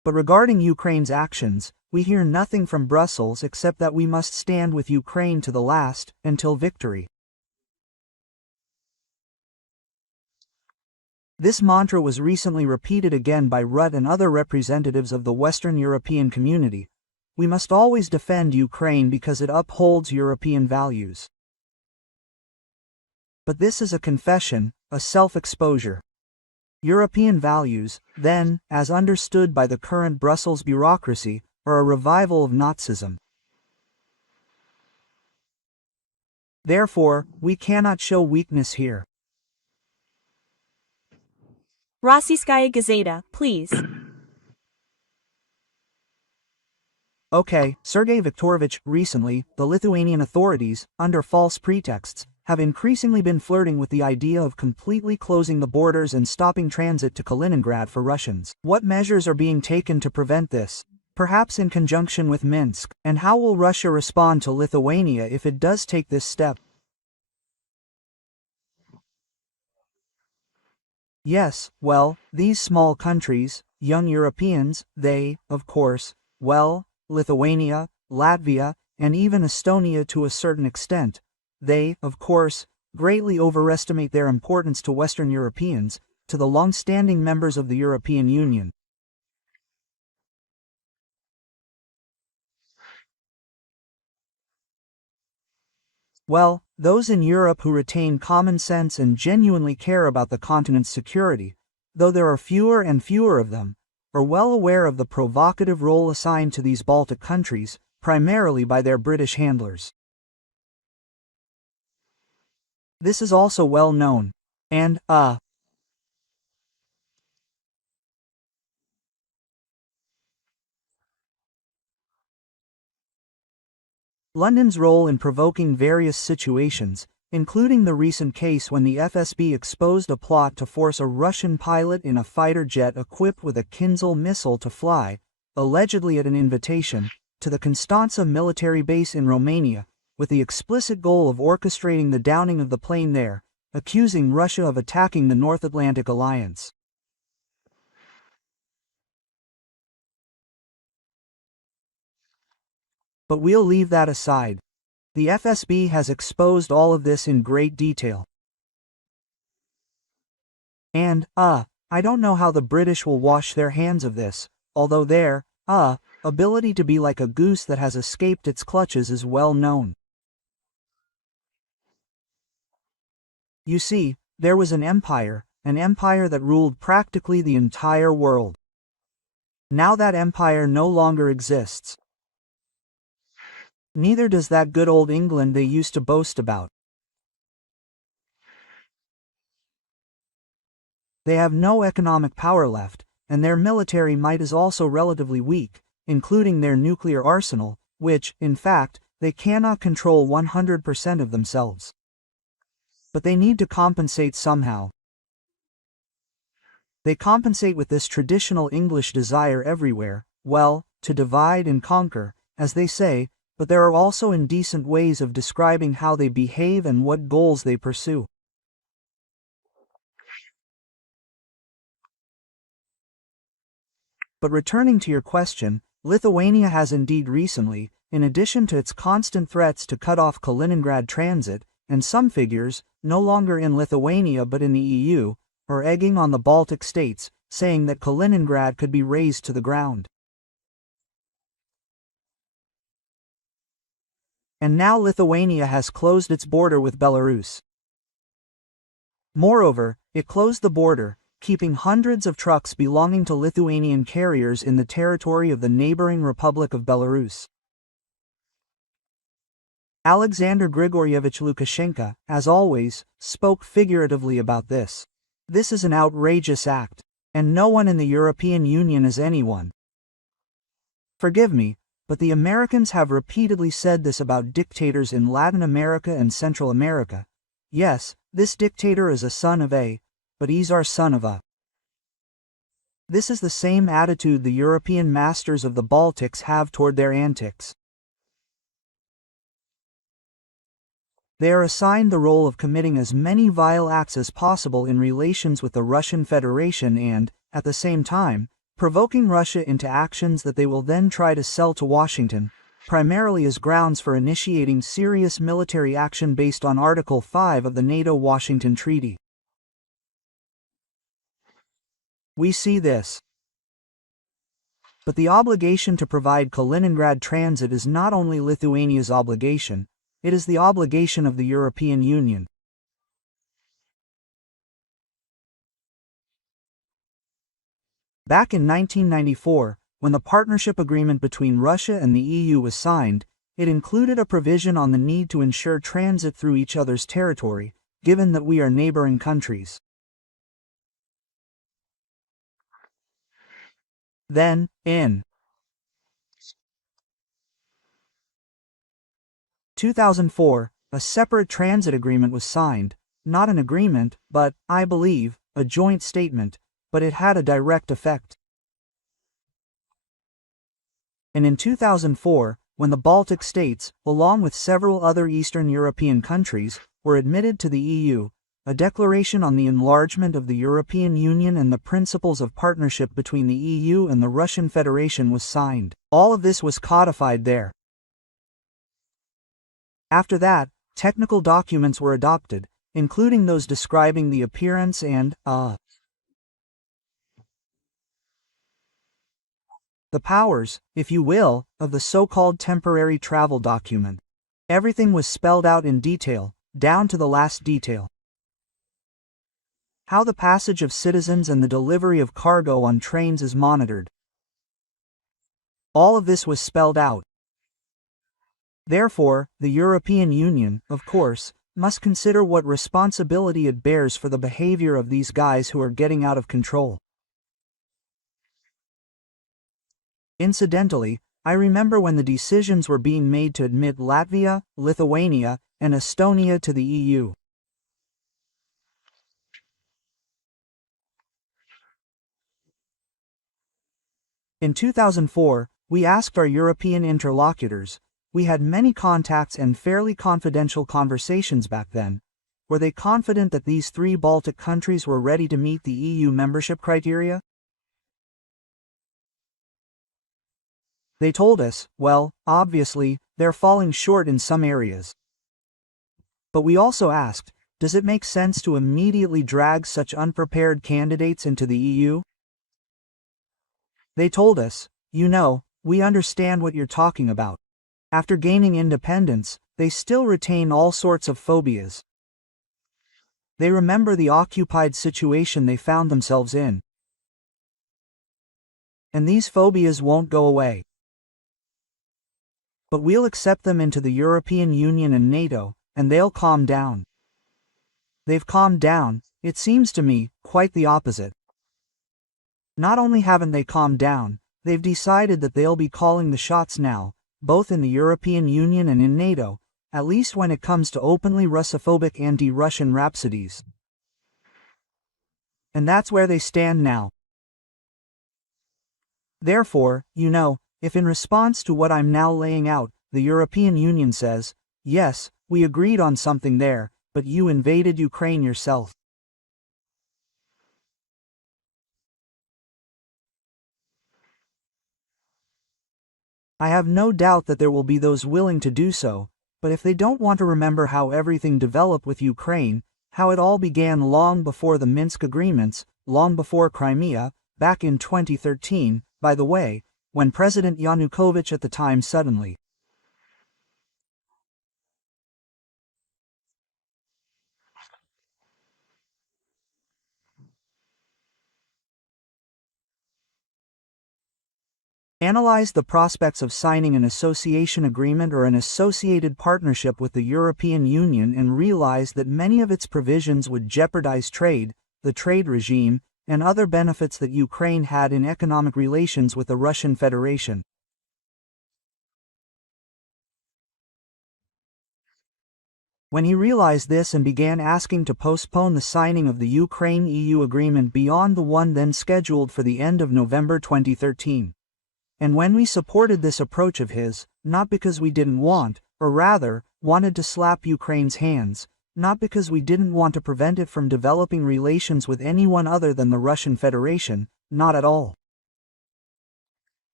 But regarding Ukraine's actions, we hear nothing from Brussels except that we must stand with Ukraine to the last, until victory. This mantra was recently repeated again by Rutte and other representatives of the Western European community. We must always defend Ukraine because it upholds European values. But this is a confession, a self-exposure. European values, then, as understood by the current Brussels bureaucracy, are a revival of Nazism. Therefore, we cannot show weakness here. Rossiyskaya Gazeta, please. Okay, Sergey Viktorovich, recently, the Lithuanian authorities, under false pretexts, have increasingly been flirting with the idea of completely closing the borders and stopping transit to Kaliningrad for Russians. What measures are being taken to prevent this? Perhaps in conjunction with Minsk, and how will Russia respond to Lithuania if it does take this step? Yes, well, these small countries, young Europeans, they, of course, well, Lithuania, Latvia, and even Estonia to a certain extent, they, of course, greatly overestimate their importance to Western Europeans, to the long-standing members of the European Union. Well, those in Europe who retain common sense and genuinely care about the continent's security, though there are fewer and fewer of them, are well aware of the provocative role assigned to these Baltic countries, primarily by their British handlers. This is also well known. And, London's role in provoking various situations, including the recent case when the FSB exposed a plot to force a Russian pilot in a fighter jet equipped with a Kinzhal missile to fly, allegedly at an invitation, to the Constanța military base in Romania, with the explicit goal of orchestrating the downing of the plane there, accusing Russia of attacking the North Atlantic Alliance. But we'll leave that aside. The FSB has exposed all of this in great detail. And, I don't know how the British will wash their hands of this, although their, ability to be like a goose that has escaped its clutches is well known. You see, there was an empire that ruled practically the entire world. Now that empire no longer exists. Neither does that good old England they used to boast about. They have no economic power left, and their military might is also relatively weak, including their nuclear arsenal, which, in fact, they cannot control 100% of themselves. But they need to compensate somehow. They compensate with this traditional English desire everywhere, well, to divide and conquer, as they say, but there are also indecent ways of describing how they behave and what goals they pursue. But returning to your question, Lithuania has indeed recently, in addition to its constant threats to cut off Kaliningrad transit, and some figures, no longer in Lithuania but in the EU, are egging on the Baltic states, saying that Kaliningrad could be razed to the ground. And now Lithuania has closed its border with Belarus. Moreover, it closed the border, keeping hundreds of trucks belonging to Lithuanian carriers in the territory of the neighboring Republic of Belarus. Alexander Grigoryevich Lukashenko, as always, spoke figuratively about this. This is an outrageous act, and no one in the European Union is anyone. Forgive me, but the Americans have repeatedly said this about dictators in Latin America and Central America. Yes, this dictator is a son of A, but he's our son of A. This is the same attitude the European masters of the Baltics have toward their antics. They are assigned the role of committing as many vile acts as possible in relations with the Russian Federation and, at the same time, provoking Russia into actions that they will then try to sell to Washington, primarily as grounds for initiating serious military action based on Article 5 of the NATO-Washington Treaty. We see this. But the obligation to provide Kaliningrad transit is not only Lithuania's obligation, it is the obligation of the European Union. Back in 1994, when the partnership agreement between Russia and the EU was signed, it included a provision on the need to ensure transit through each other's territory, given that we are neighboring countries. Then, in 2004, a separate transit agreement was signed, not an agreement, but, I believe, a joint statement, but it had a direct effect. And in 2004, when the Baltic states, along with several other Eastern European countries, were admitted to the EU, a declaration on the enlargement of the European Union and the principles of partnership between the EU and the Russian Federation was signed. All of this was codified there. After that, technical documents were adopted, including those describing the appearance and, the powers, if you will, of the so-called temporary travel document. Everything was spelled out in detail, down to the last detail. How the passage of citizens and the delivery of cargo on trains is monitored. All of this was spelled out. Therefore, the European Union, of course, must consider what responsibility it bears for the behavior of these guys who are getting out of control. Incidentally, I remember when the decisions were being made to admit Latvia, Lithuania, and Estonia to the EU. In 2004, we asked our European interlocutors, we had many contacts and fairly confidential conversations back then, were they confident that these 3 Baltic countries were ready to meet the EU membership criteria? They told us, well, obviously, they're falling short in some areas. But we also asked, does it make sense to immediately drag such unprepared candidates into the EU? They told us, you know, we understand what you're talking about. After gaining independence, they still retain all sorts of phobias. They remember the occupied situation they found themselves in. And these phobias won't go away. But we'll accept them into the European Union and NATO, and they'll calm down. They've calmed down, it seems to me, quite the opposite. Not only haven't they calmed down, they've decided that they'll be calling the shots now, both in the European Union and in NATO, at least when it comes to openly Russophobic anti-Russian rhapsodies. And that's where they stand now. Therefore, you know, if in response to what I'm now laying out, the European Union says, yes, we agreed on something there, but you invaded Ukraine yourself. I have no doubt that there will be those willing to do so, but if they don't want to remember how everything developed with Ukraine, how it all began long before the Minsk agreements, long before Crimea, back in 2013, by the way, when President Yanukovych at the time suddenly analyzed the prospects of signing an association agreement or an associated partnership with the European Union and realized that many of its provisions would jeopardize trade, the trade regime, and other benefits that Ukraine had in economic relations with the Russian Federation. When he realized this and began asking to postpone the signing of the Ukraine-EU agreement beyond the one then scheduled for the end of November 2013. And when we supported this approach of his, not because we didn't want, or rather, wanted to slap Ukraine's hands, not because we didn't want to prevent it from developing relations with anyone other than the Russian Federation, not at all.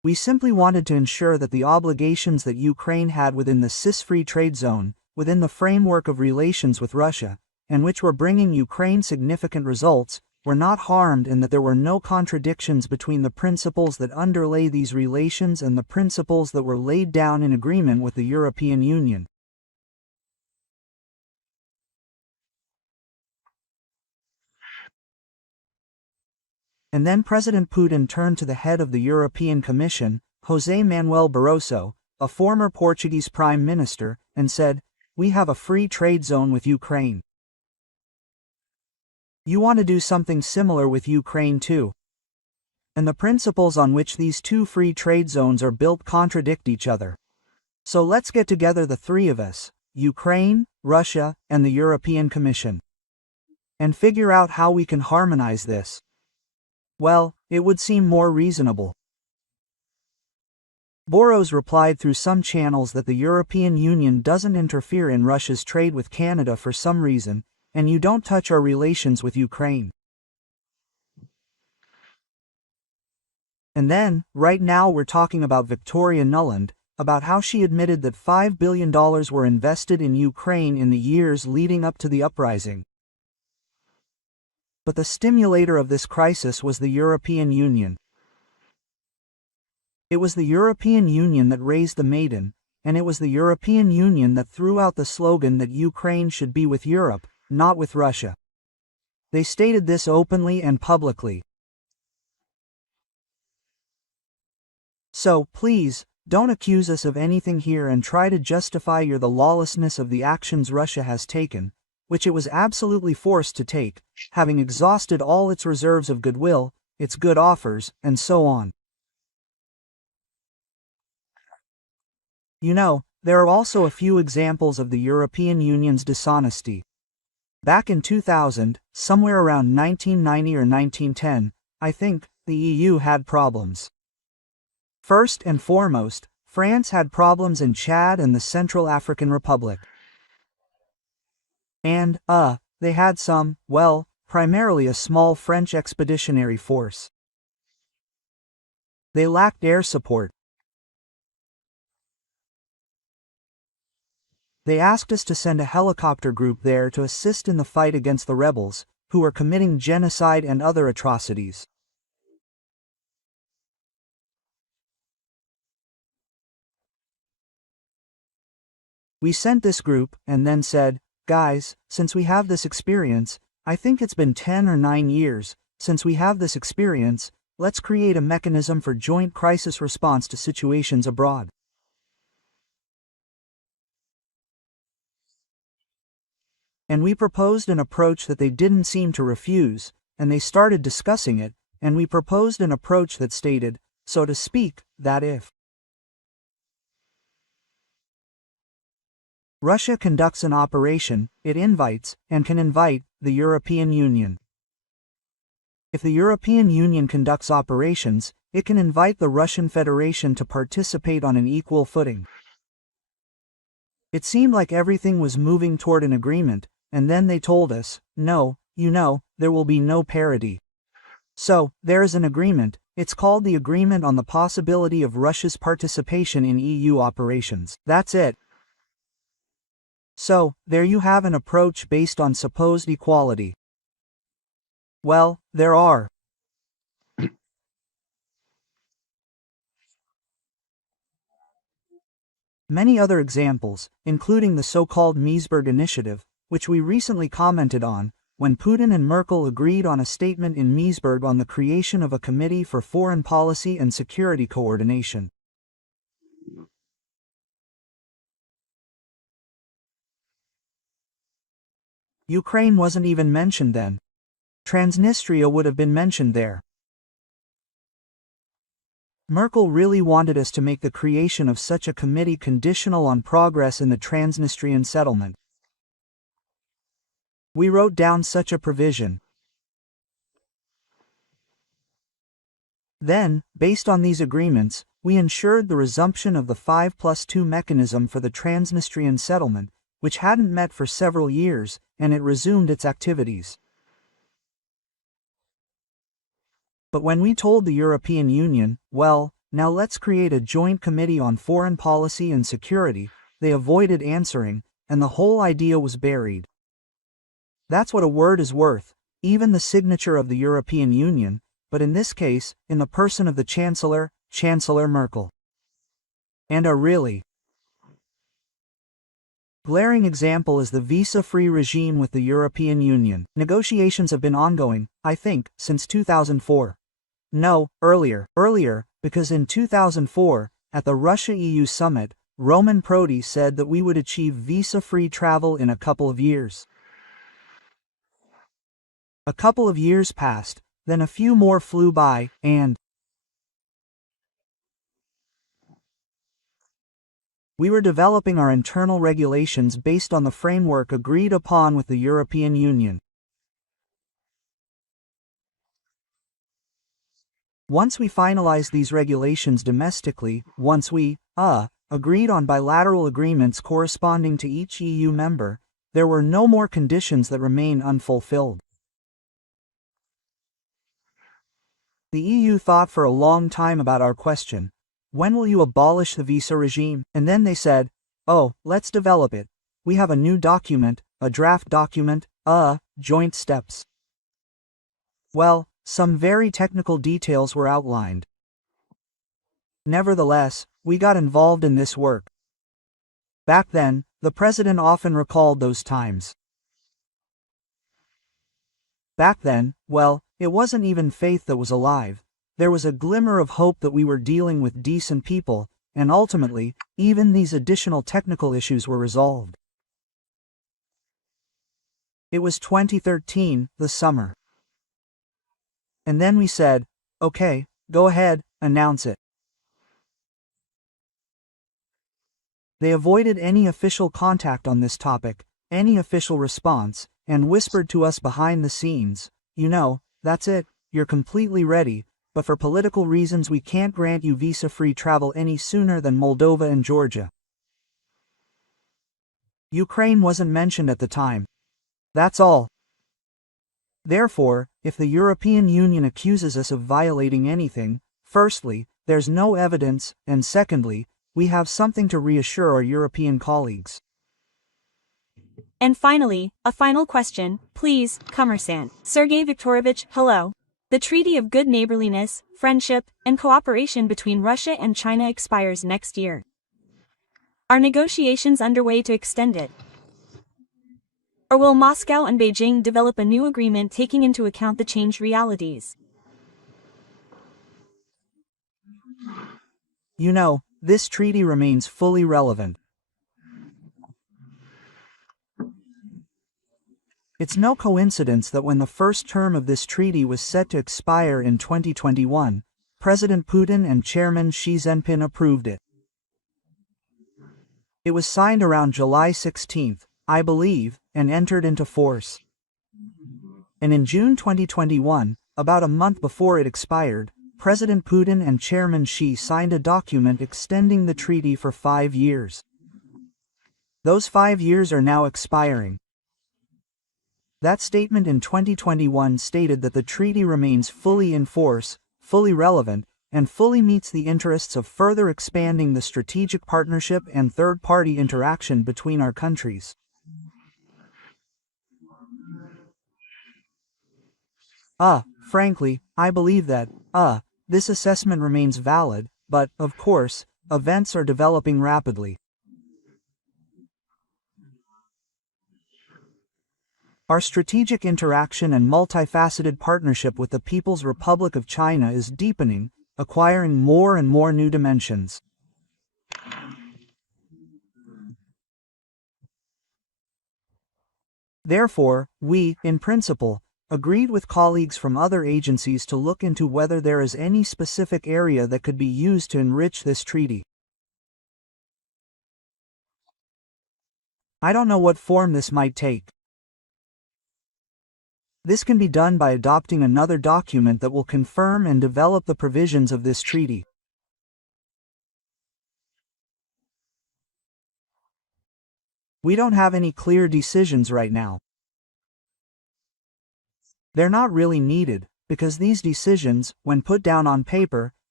We simply wanted to ensure that the obligations that Ukraine had within the CIS-free trade zone, within the framework of relations with Russia, and which were bringing Ukraine significant results, were not harmed, and that there were no contradictions between the principles that underlay these relations and the principles that were laid down in agreement with the European Union. And then President Putin turned to the head of the European Commission, José Manuel Barroso, a former Portuguese Prime Minister, and said, "We have a free trade zone with Ukraine. You want to do something similar with Ukraine too. And the principles on which these two free trade zones are built contradict each other. So let's get together, the three of us, Ukraine, Russia, and the European Commission, and figure out how we can harmonize this." Well, it would seem more reasonable. Boros replied through some channels that the European Union doesn't interfere in Russia's trade with Canada for some reason, and you don't touch our relations with Ukraine. And then, right now we're talking about Victoria Nuland, about how she admitted that $5 billion were invested in Ukraine in the years leading up to the uprising. But the stimulator of this crisis was the European Union. It was the European Union that raised the maiden, and it was the European Union that threw out the slogan that Ukraine should be with Europe, not with Russia. They stated this openly and publicly. So, please, don't accuse us of anything here and try to justify the lawlessness of the actions Russia has taken, which it was absolutely forced to take, having exhausted all its reserves of goodwill, its good offers, and so on. You know, there are also a few examples of the European Union's dishonesty. Back in 2000, somewhere around 1990 or 1910, I think, the EU had problems. First and foremost, France had problems in Chad and the Central African Republic. And, they had some, well, primarily a small French expeditionary force. They lacked air support. They asked us to send a helicopter group there to assist in the fight against the rebels, who were committing genocide and other atrocities. We sent this group, and then said, "Guys, since we have this experience, I think it's been 10 or 9 years, since we have this experience, let's create a mechanism for joint crisis response to situations abroad." And we proposed an approach that they didn't seem to refuse, and they started discussing it, and we proposed an approach that stated, so to speak, that if Russia conducts an operation, it invites, and can invite, the European Union. If the European Union conducts operations, it can invite the Russian Federation to participate on an equal footing. It seemed like everything was moving toward an agreement, and then they told us, no, there will be no parity. So, there is an agreement, it's called the Agreement on the Possibility of Russia's Participation in EU Operations. That's it. So, there you have an approach based on supposed equality. Well, there are many other examples, including the so-called Meseberg Initiative, which we recently commented on, when Putin and Merkel agreed on a statement in Meseberg on the creation of a Committee for Foreign Policy and Security Coordination. Ukraine wasn't even mentioned then. Transnistria would have been mentioned there. Merkel really wanted us to make the creation of such a committee conditional on progress in the Transnistrian settlement. We wrote down such a provision. Then, based on these agreements, we ensured the resumption of the 5+2 mechanism for the Transnistrian settlement, which hadn't met for several years, and it resumed its activities. But when we told the European Union, well, Now let's create a joint committee on foreign policy and security. They avoided answering, and the whole idea was buried. That's what a word is worth, even the signature of the European Union, but in this case, in the person of the Chancellor, Chancellor Merkel. And a really glaring example is the visa-free regime with the European Union. Negotiations have been ongoing, I think, since 2004. No, earlier, because in 2004, at the Russia-EU summit, Roman Prodi said that we would achieve visa-free travel in a couple of years. A couple of years passed, then a few more flew by, and we were developing our internal regulations based on the framework agreed upon with the European Union. Once we finalized these regulations domestically, once we, agreed on bilateral agreements corresponding to each EU member, there were no more conditions that remain unfulfilled. The EU thought for a long time about our question, when will you abolish the visa regime? And then they said, oh, let's develop it. We have a new document, a draft document, joint steps. Well, some very technical details were outlined. Nevertheless, we got involved in this work. Back then, the president often recalled those times. Back then, well, it wasn't even faith that was alive. There was a glimmer of hope that we were dealing with decent people, and ultimately, even these additional technical issues were resolved. It was 2013, the summer. And then we said, okay, go ahead, announce it. They avoided any official contact on this topic, any official response, and whispered to us behind the scenes, you know, that's it, you're completely ready, but for political reasons we can't grant you visa-free travel any sooner than Moldova and Georgia. Ukraine wasn't mentioned at the time. That's all. Therefore, if the European Union accuses us of violating anything, firstly, there's no evidence, and secondly, we have something to reassure our European colleagues. And finally, a final question, please, Commerçant. Sergey Viktorovich, hello. The Treaty of Good Neighborliness, Friendship, and Cooperation between Russia and China expires next year. Are negotiations underway to extend it? Or will Moscow and Beijing develop a new agreement taking into account the changed realities? You know, this treaty remains fully relevant. It's no coincidence that when the first term of this treaty was set to expire in 2021, President Putin and Chairman Xi Jinping approved it. It was signed around July 16, I believe, and entered into force. And in June 2021, about a month before it expired, President Putin and Chairman Xi signed a document extending the treaty for 5 years. Those 5 years are now expiring. That statement in 2021 stated that the treaty remains fully in force, fully relevant, and fully meets the interests of further expanding the strategic partnership and third-party interaction between our countries. Frankly, I believe that, this assessment remains valid, but, of course, events are developing rapidly. Our strategic interaction and multifaceted partnership with the People's Republic of China is deepening, acquiring more and more new dimensions. Therefore, we, in principle, agreed with colleagues from other agencies to look into whether there is any specific area that could be used to enrich this treaty. I don't know what form this might take. This can be done by adopting another document that will confirm and develop the provisions of this treaty. We don't have any clear decisions right now. They're not really needed, because these decisions, when put down on paper,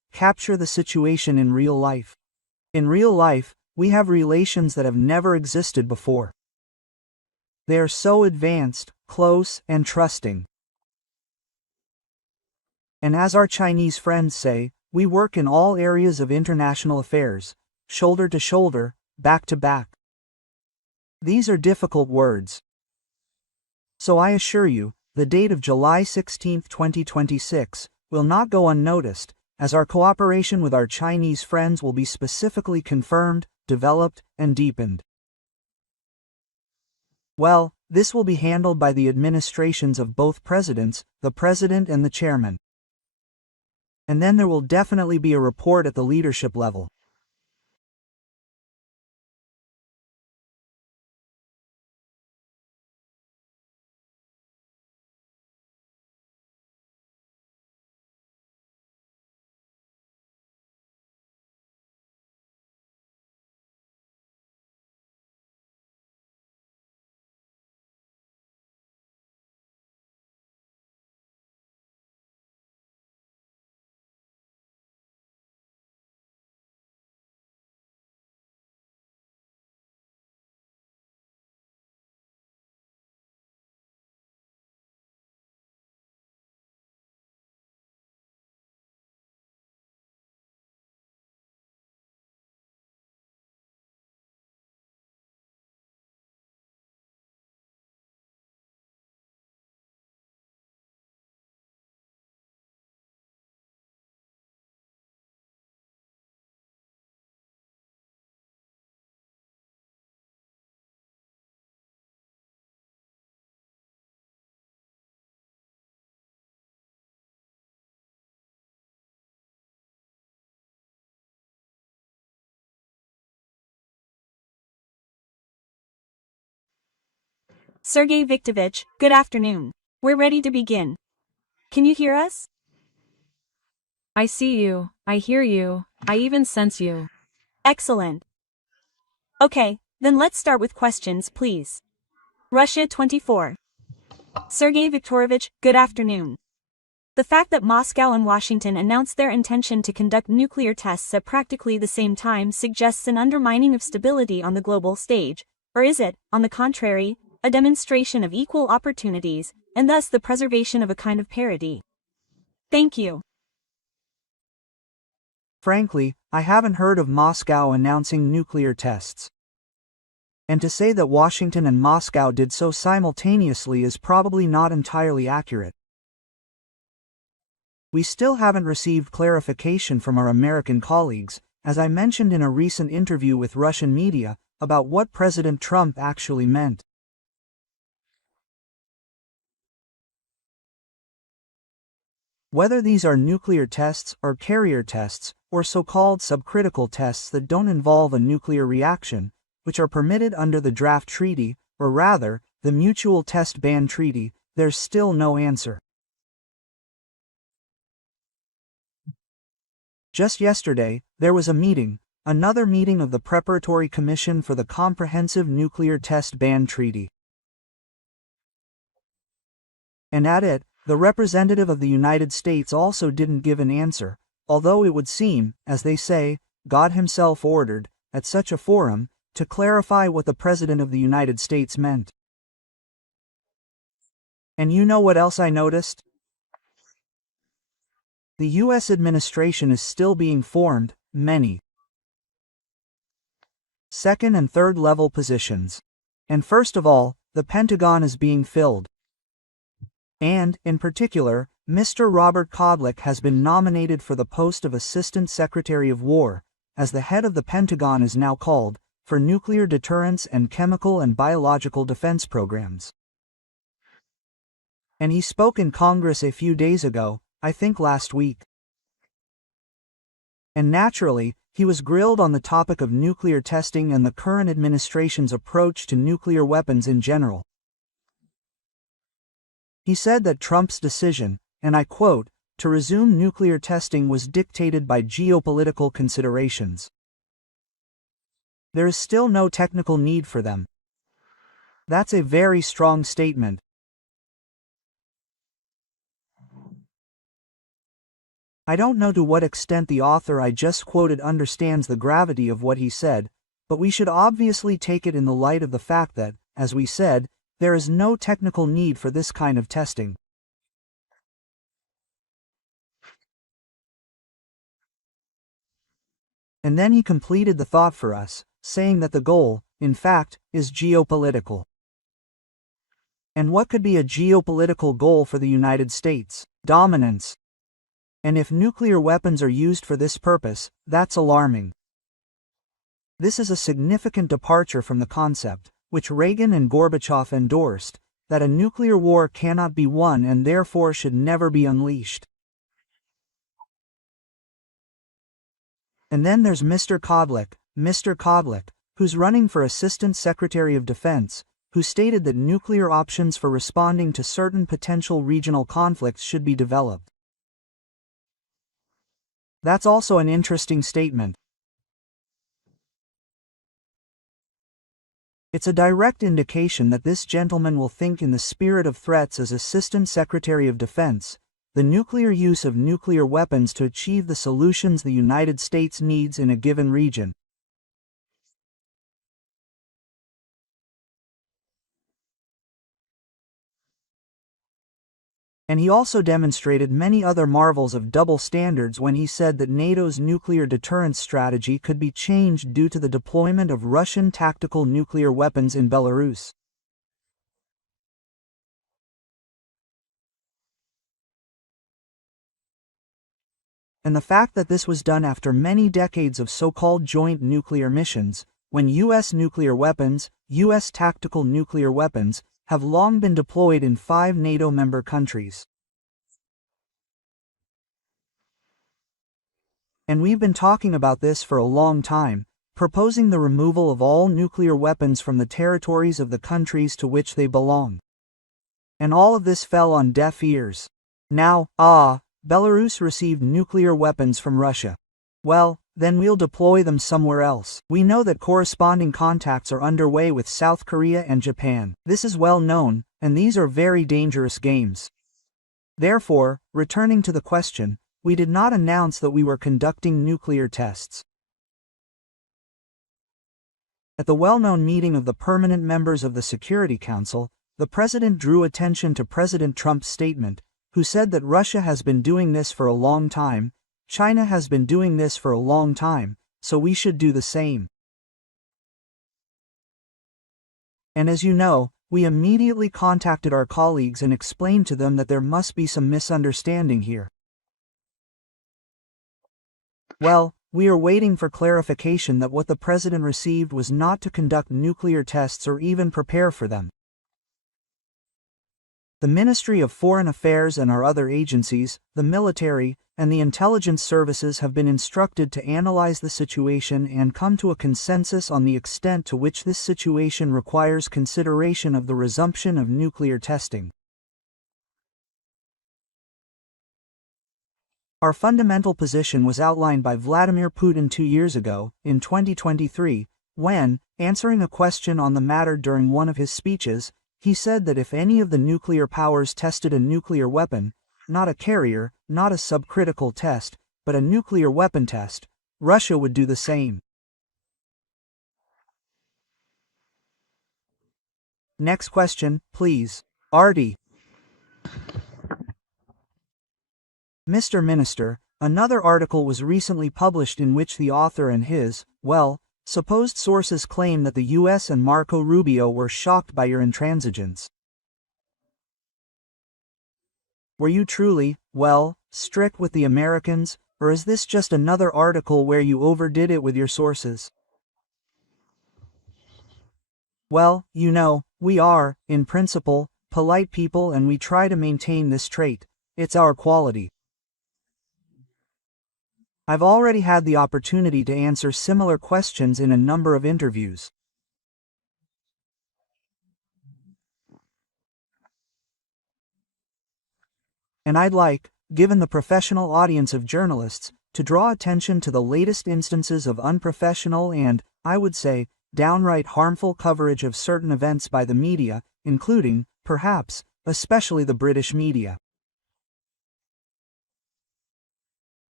capture the situation in real life. In real life, we have relations that have never existed before. They are so advanced, close, and trusting. And as our Chinese friends say, we work in all areas of international affairs, shoulder to shoulder, back to back. These are difficult words. So I assure you, the date of July 16, 2026, will not go unnoticed, as our cooperation with our Chinese friends will be specifically confirmed, developed, and deepened. Well, this will be handled by the administrations of both presidents, the president and the chairman. And then there will definitely be a report at the leadership level. Sergey Viktorovich, good afternoon. We're ready to begin. Can you hear us? I see you, I hear you, I even sense you. Excellent. Okay, then let's start with questions, please. Russia 24. Sergey Viktorovich, good afternoon. The fact that Moscow and Washington announced their intention to conduct nuclear tests at practically the same time suggests an undermining of stability on the global stage, or is it, on the contrary, a demonstration of equal opportunities, and thus the preservation of a kind of parity? Thank you. Frankly, I haven't heard of Moscow announcing nuclear tests. And to say that Washington and Moscow did so simultaneously is probably not entirely accurate. We still haven't received clarification from our American colleagues, as I mentioned in a recent interview with Russian media, about what President Trump actually meant. Whether these are nuclear tests or carrier tests, or so-called subcritical tests that don't involve a nuclear reaction, which are permitted under the draft treaty, or rather, the Mutual Test Ban Treaty, there's still no answer. Just yesterday, there was a meeting, another meeting of the Preparatory Commission for the Comprehensive Nuclear Test Ban Treaty. And at it, the representative of the United States also didn't give an answer, although it would seem, as they say, God himself ordered, at such a forum, to clarify what the President of the United States meant. And you know what else I noticed? The U.S. administration is still being formed, many second and third level positions. And first of all, the Pentagon is being filled. And, in particular, Mr. Robert Kodlik has been nominated for the post of Assistant Secretary of War, as the head of the Pentagon is now called, for nuclear deterrence and chemical and biological defense programs. And he spoke in Congress a few days ago, I think last week. And naturally, he was grilled on the topic of nuclear testing and the current administration's approach to nuclear weapons in general. He said that Trump's decision, and I quote, to resume nuclear testing was dictated by geopolitical considerations. There is still no technical need for them. That's a very strong statement. I don't know to what extent the author I just quoted understands the gravity of what he said, but we should obviously take it in the light of the fact that, as we said, there is no technical need for this kind of testing. And then he completed the thought for us, saying that the goal, in fact, is geopolitical. And what could be a geopolitical goal for the United States? Dominance. And if nuclear weapons are used for this purpose, that's alarming. This is a significant departure from the concept, which Reagan and Gorbachev endorsed, that a nuclear war cannot be won and therefore should never be unleashed. And then there's Mr. Kodlik, who's running for Assistant Secretary of Defense, who stated that nuclear options for responding to certain potential regional conflicts should be developed. That's also an interesting statement. It's a direct indication that this gentleman will think in the spirit of threats as Assistant Secretary of Defense, the nuclear use of nuclear weapons to achieve the solutions the United States needs in a given region. And he also demonstrated many other marvels of double standards when he said that NATO's nuclear deterrence strategy could be changed due to the deployment of Russian tactical nuclear weapons in Belarus. And the fact that this was done after many decades of so-called joint nuclear missions, when U.S. nuclear weapons, U.S. tactical nuclear weapons, have long been deployed in 5 NATO member countries. And we've been talking about this for a long time, proposing the removal of all nuclear weapons from the territories of the countries to which they belong. And all of this fell on deaf ears. Now, Belarus received nuclear weapons from Russia. Well, then we'll deploy them somewhere else. We know that corresponding contacts are underway with South Korea and Japan. This is well known, and these are very dangerous games. Therefore, returning to the question, we did not announce that we were conducting nuclear tests. At the well-known meeting of the permanent members of the Security Council, the President drew attention to President Trump's statement, who said that Russia has been doing this for a long time, China has been doing this for a long time, so we should do the same. And as you know, we immediately contacted our colleagues and explained to them that there must be some misunderstanding here. Well, we are waiting for clarification that what the President received was not to conduct nuclear tests or even prepare for them. The Ministry of Foreign Affairs and our other agencies, the military, and the intelligence services have been instructed to analyze the situation and come to a consensus on the extent to which this situation requires consideration of the resumption of nuclear testing. Our fundamental position was outlined by Vladimir Putin 2 years ago, in 2023, when, answering a question on the matter during one of his speeches, he said that if any of the nuclear powers tested a nuclear weapon, not a carrier, not a subcritical test, but a nuclear weapon test, Russia would do the same. Next question, please. Artie. Mr. Minister, another article was recently published in which the author and his, supposed sources claim that the U.S. and Marco Rubio were shocked by your intransigence. Were you truly, strict with the Americans, or is this just another article where you overdid it with your sources? Well, you know, we are, in principle, polite people and we try to maintain this trait. It's our quality. I've already had the opportunity to answer similar questions in a number of interviews. And I'd like, given the professional audience of journalists, to draw attention to the latest instances of unprofessional and, I would say, downright harmful coverage of certain events by the media, including, perhaps, especially the British media.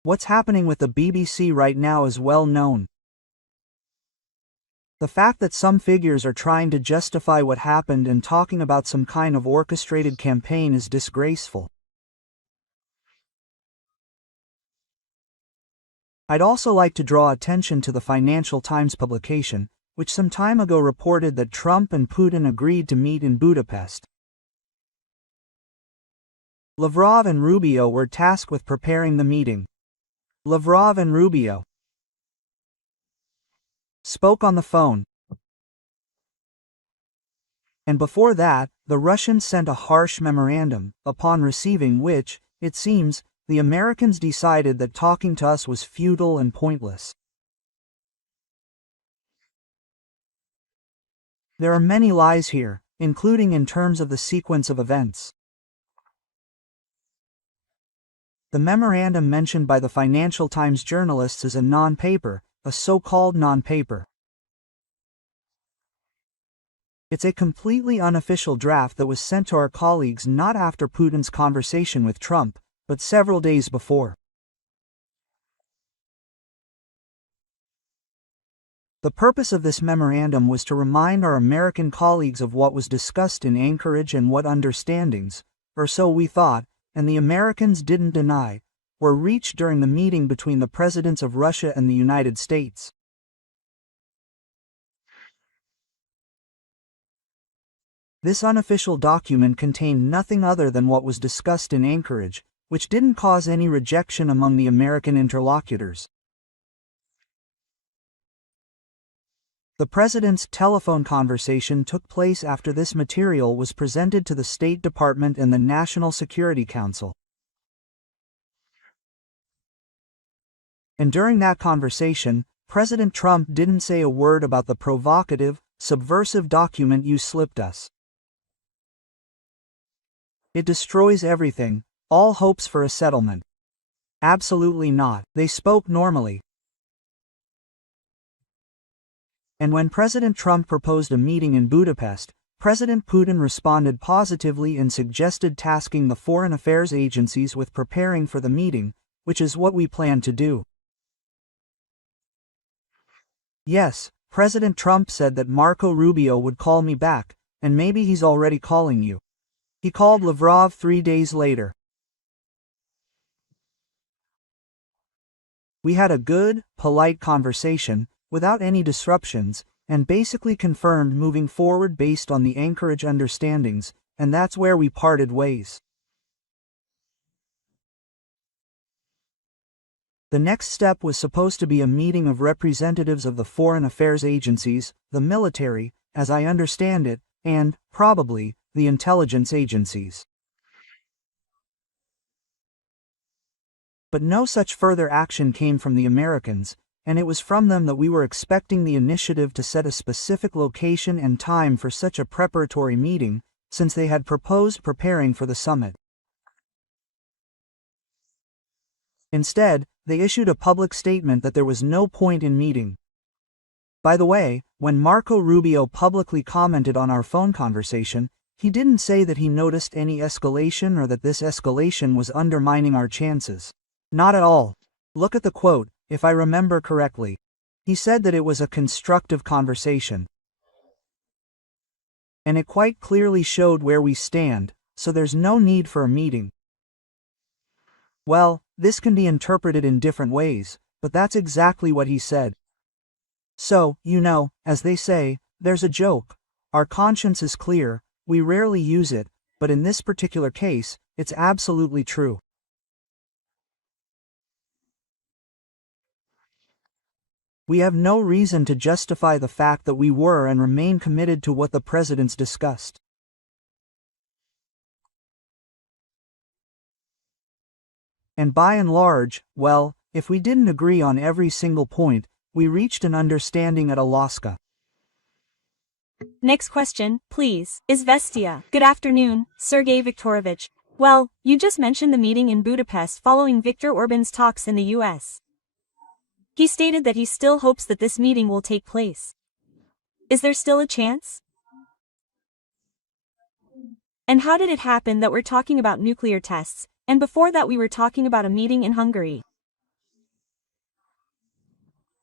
What's happening with the BBC right now is well known. The fact that some figures are trying to justify what happened and talking about some kind of orchestrated campaign is disgraceful. I'd also like to draw attention to the Financial Times publication, which some time ago reported that Trump and Putin agreed to meet in Budapest. Lavrov and Rubio were tasked with preparing the meeting. Lavrov and Rubio spoke on the phone. And before that, the Russians sent a harsh memorandum, upon receiving which, it seems, the Americans decided that talking to us was futile and pointless. There are many lies here, including in terms of the sequence of events. The memorandum mentioned by the Financial Times journalists is a non-paper, a so-called non-paper. It's a completely unofficial draft that was sent to our colleagues not after Putin's conversation with Trump, but several days before. The purpose of this memorandum was to remind our American colleagues of what was discussed in Anchorage and what understandings, or so we thought, and the Americans didn't deny, were reached during the meeting between the presidents of Russia and the United States. This unofficial document contained nothing other than what was discussed in Anchorage, which didn't cause any rejection among the American interlocutors. The president's telephone conversation took place after this material was presented to the State Department and the National Security Council. And during that conversation, President Trump didn't say a word about the provocative, subversive document you slipped us. It destroys everything, all hopes for a settlement. Absolutely not. They spoke normally. And when President Trump proposed a meeting in Budapest, President Putin responded positively and suggested tasking the foreign affairs agencies with preparing for the meeting, which is what we plan to do. Yes, President Trump said that Marco Rubio would call me back, and maybe he's already calling you. He called Lavrov 3 days later. We had a good, polite conversation, without any disruptions, and basically confirmed moving forward based on the Anchorage understandings, and that's where we parted ways. The next step was supposed to be a meeting of representatives of the foreign affairs agencies, the military, as I understand it, and, probably, the intelligence agencies. But no such further action came from the Americans, and it was from them that we were expecting the initiative to set a specific location and time for such a preparatory meeting, since they had proposed preparing for the summit. Instead, they issued a public statement that there was no point in meeting. By the way, when Marco Rubio publicly commented on our phone conversation, he didn't say that he noticed any escalation or that this escalation was undermining our chances. Not at all. Look at the quote, if I remember correctly. He said that it was a constructive conversation. And it quite clearly showed where we stand, so there's no need for a meeting. Well, this can be interpreted in different ways, but that's exactly what he said. So, as they say, there's a joke. Our conscience is clear, we rarely use it, but in this particular case, it's absolutely true. We have no reason to justify the fact that we were and remain committed to what the presidents discussed. And by and large, well, if we didn't agree on every single point, we reached an understanding at Alaska. Next question, please. Izvestia. Good afternoon, Sergey Viktorovich. Well, you just mentioned the meeting in Budapest following Viktor Orban's talks in the US. He stated that he still hopes that this meeting will take place. Is there still a chance? And how did it happen that we're talking about nuclear tests, and before that we were talking about a meeting in Hungary?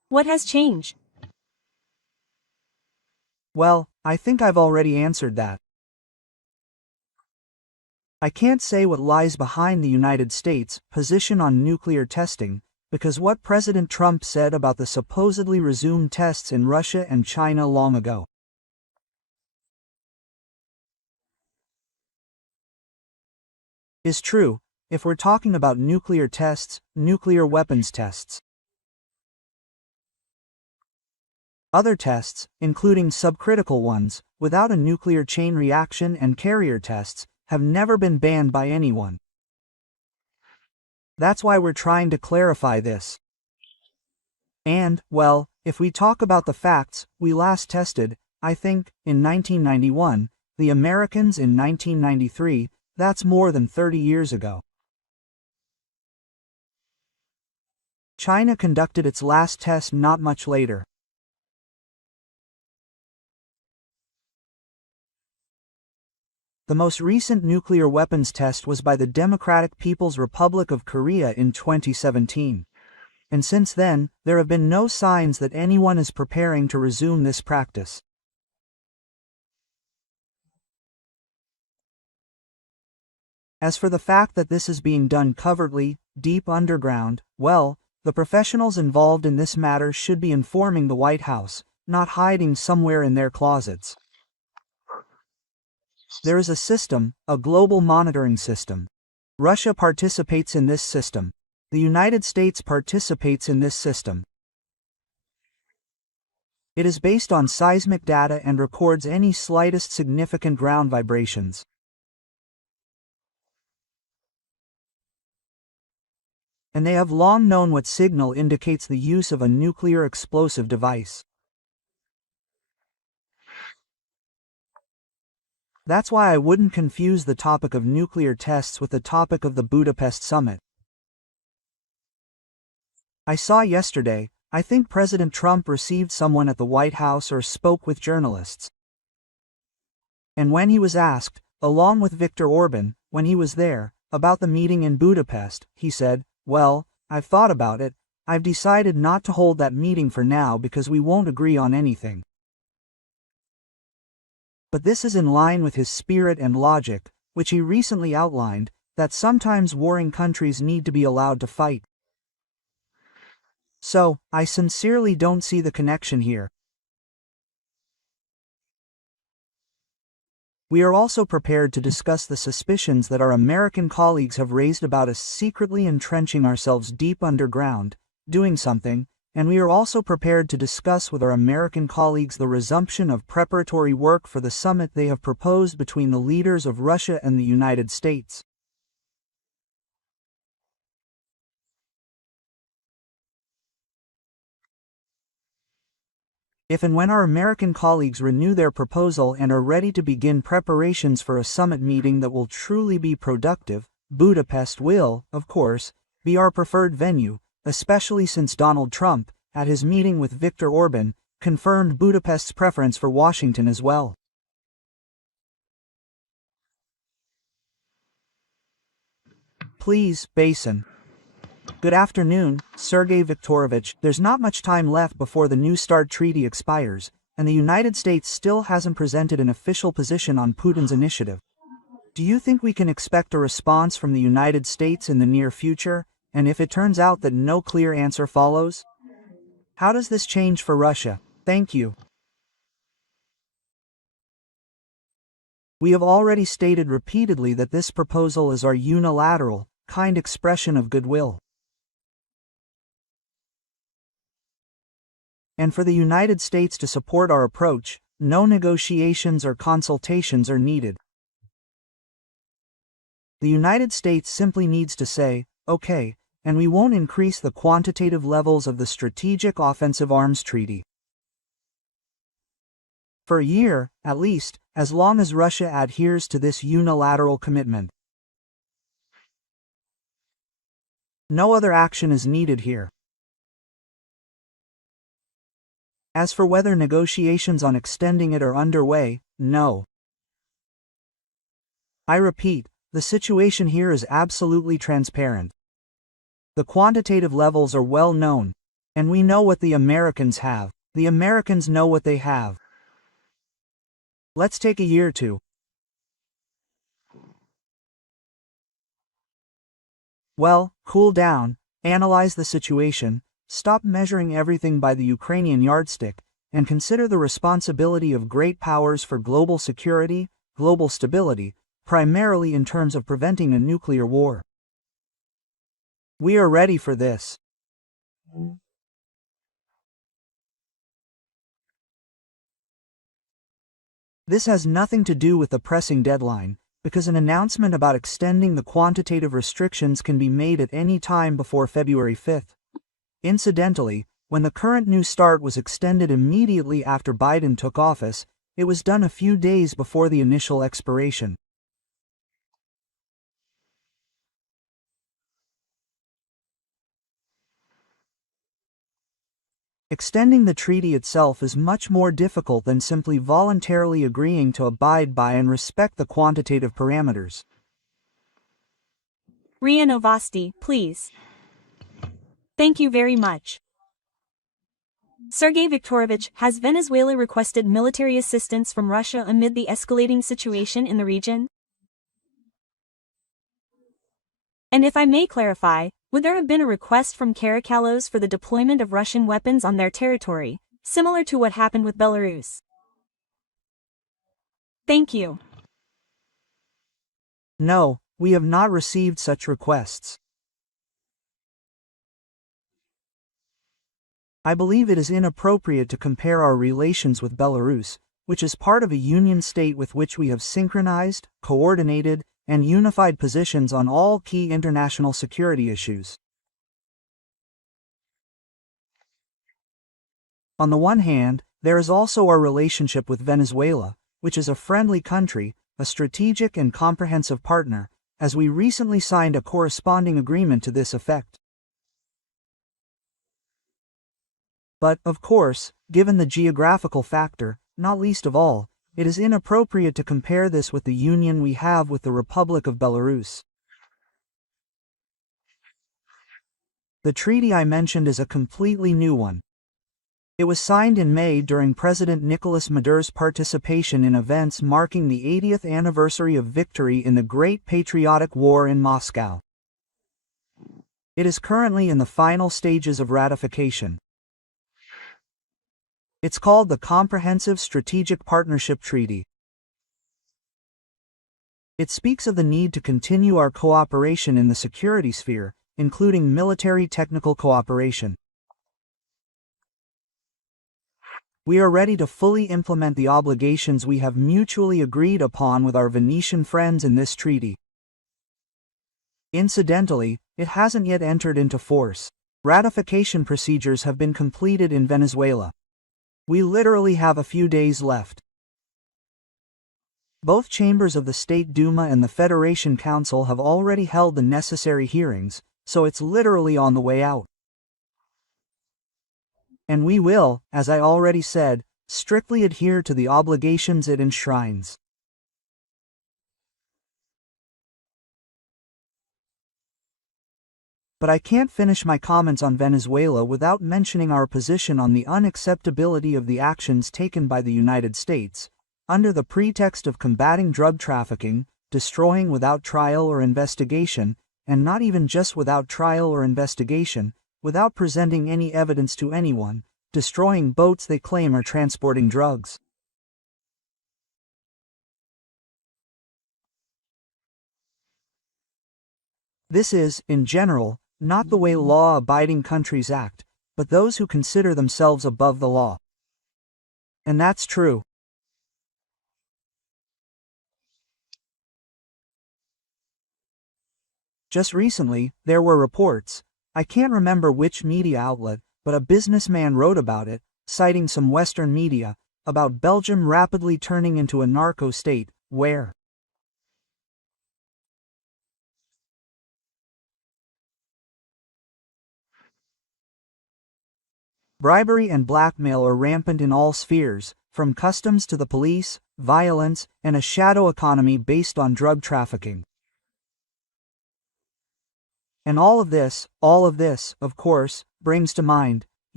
What has changed? Well, I think I've already answered that. I can't say what lies behind the United States' position on nuclear testing, because what President Trump said about the supposedly resumed tests in Russia and China long ago is true, if we're talking about nuclear tests, nuclear weapons tests. Other tests, including subcritical ones, without a nuclear chain reaction and carrier tests, have never been banned by anyone. That's why we're trying to clarify this. And, well, if we talk about the facts, we last tested, I think, in 1991, the Americans in 1993, that's more than 30 years ago. China conducted its last test not much later. The most recent nuclear weapons test was by the Democratic People's Republic of Korea in 2017. And since then, there have been no signs that anyone is preparing to resume this practice. As for the fact that this is being done covertly, deep underground, well, the professionals involved in this matter should be informing the White House, not hiding somewhere in their closets. There is a system, a global monitoring system. Russia participates in this system. The United States participates in this system. It is based on seismic data and records any slightest significant ground vibrations. And they have long known what signal indicates the use of a nuclear explosive device. That's why I wouldn't confuse the topic of nuclear tests with the topic of the Budapest summit. I saw yesterday, I think President Trump received someone at the White House or spoke with journalists. And when he was asked, along with Viktor Orban, when he was there, about the meeting in Budapest, he said, "Well, I've thought about it, I've decided not to hold that meeting for now because we won't agree on anything." But this is in line with his spirit and logic, which he recently outlined, that sometimes warring countries need to be allowed to fight. So, I sincerely don't see the connection here. We are also prepared to discuss the suspicions that our American colleagues have raised about us secretly entrenching ourselves deep underground, doing something, and we are also prepared to discuss with our American colleagues the resumption of preparatory work for the summit they have proposed between the leaders of Russia and the United States. If and when our American colleagues renew their proposal and are ready to begin preparations for a summit meeting that will truly be productive, Budapest will, of course, be our preferred venue, especially since Donald Trump, at his meeting with Viktor Orban, confirmed Budapest's preference for Washington as well. Please, Basin. Good afternoon, Sergey Viktorovich. There's not much time left before the New START treaty expires, and the United States still hasn't presented an official position on Putin's initiative. Do you think we can expect a response from the United States in the near future, and if it turns out that no clear answer follows? How does this change for Russia? Thank you. We have already stated repeatedly that this proposal is our unilateral, kind expression of goodwill. And for the United States to support our approach, no negotiations or consultations are needed. The United States simply needs to say, okay, and we won't increase the quantitative levels of the Strategic Offensive Arms Treaty. For a year, at least, as long as Russia adheres to this unilateral commitment. No other action is needed here. As for whether negotiations on extending it are underway, no. I repeat, the situation here is absolutely transparent. The quantitative levels are well known, And we know what the Americans have. The Americans know what they have. Let's take a year or two. Well, cool down, analyze the situation, stop measuring everything by the Ukrainian yardstick, and consider the responsibility of great powers for global security, global stability, primarily in terms of preventing a nuclear war. We are ready for this. This has nothing to do with the pressing deadline, because an announcement about extending the quantitative restrictions can be made at any time before February 5th. Incidentally, when the current New START was extended immediately after Biden took office, it was done a few days before the initial expiration. Extending the treaty itself is much more difficult than simply voluntarily agreeing to abide by and respect the quantitative parameters. RIA Novosti, please. Thank you very much. Sergey Viktorovich, has Venezuela requested military assistance from Russia amid the escalating situation in the region? And if I may clarify, would there have been a request from Caracalos for the deployment of Russian weapons on their territory, similar to what happened with Belarus? Thank you. No, we have not received such requests. I believe it is inappropriate to compare our relations with Belarus, which is part of a union state with which we have synchronized, coordinated, and unified positions on all key international security issues. On the one hand, there is also our relationship with Venezuela, which is a friendly country, a strategic and comprehensive partner, as we recently signed a corresponding agreement to this effect. But, of course, given the geographical factor, not least of all, it is inappropriate to compare this with the union we have with the Republic of Belarus. The treaty I mentioned is a completely new one. It was signed in May during President Nicolas Maduro's participation in events marking the 80th anniversary of victory in the Great Patriotic War in Moscow. It is currently in the final stages of ratification. It's called the Comprehensive Strategic Partnership Treaty. It speaks of the need to continue our cooperation in the security sphere, including military technical cooperation. We are ready to fully implement the obligations we have mutually agreed upon with our Venetian friends in this treaty. Incidentally, it hasn't yet entered into force. Ratification procedures have been completed in Venezuela. We literally have a few days left. Both chambers of the State Duma and the Federation Council have already held the necessary hearings, so it's literally on the way out. And we will, as I already said, strictly adhere to the obligations it enshrines. But I can't finish my comments on Venezuela without mentioning our position on the unacceptability of the actions taken by the United States, under the pretext of combating drug trafficking, destroying without trial or investigation, and not even just without trial or investigation, without presenting any evidence to anyone, destroying boats they claim are transporting drugs. This is, in general, not the way law-abiding countries act, but those who consider themselves above the law. And that's true. Just recently, there were reports, I can't remember which media outlet, but a businessman wrote about it, citing some Western media, about Belgium rapidly turning into a narco state, where bribery and blackmail are rampant in all spheres, from customs to the police, violence, and a shadow economy based on drug trafficking. And all of this, of course, brings to mind,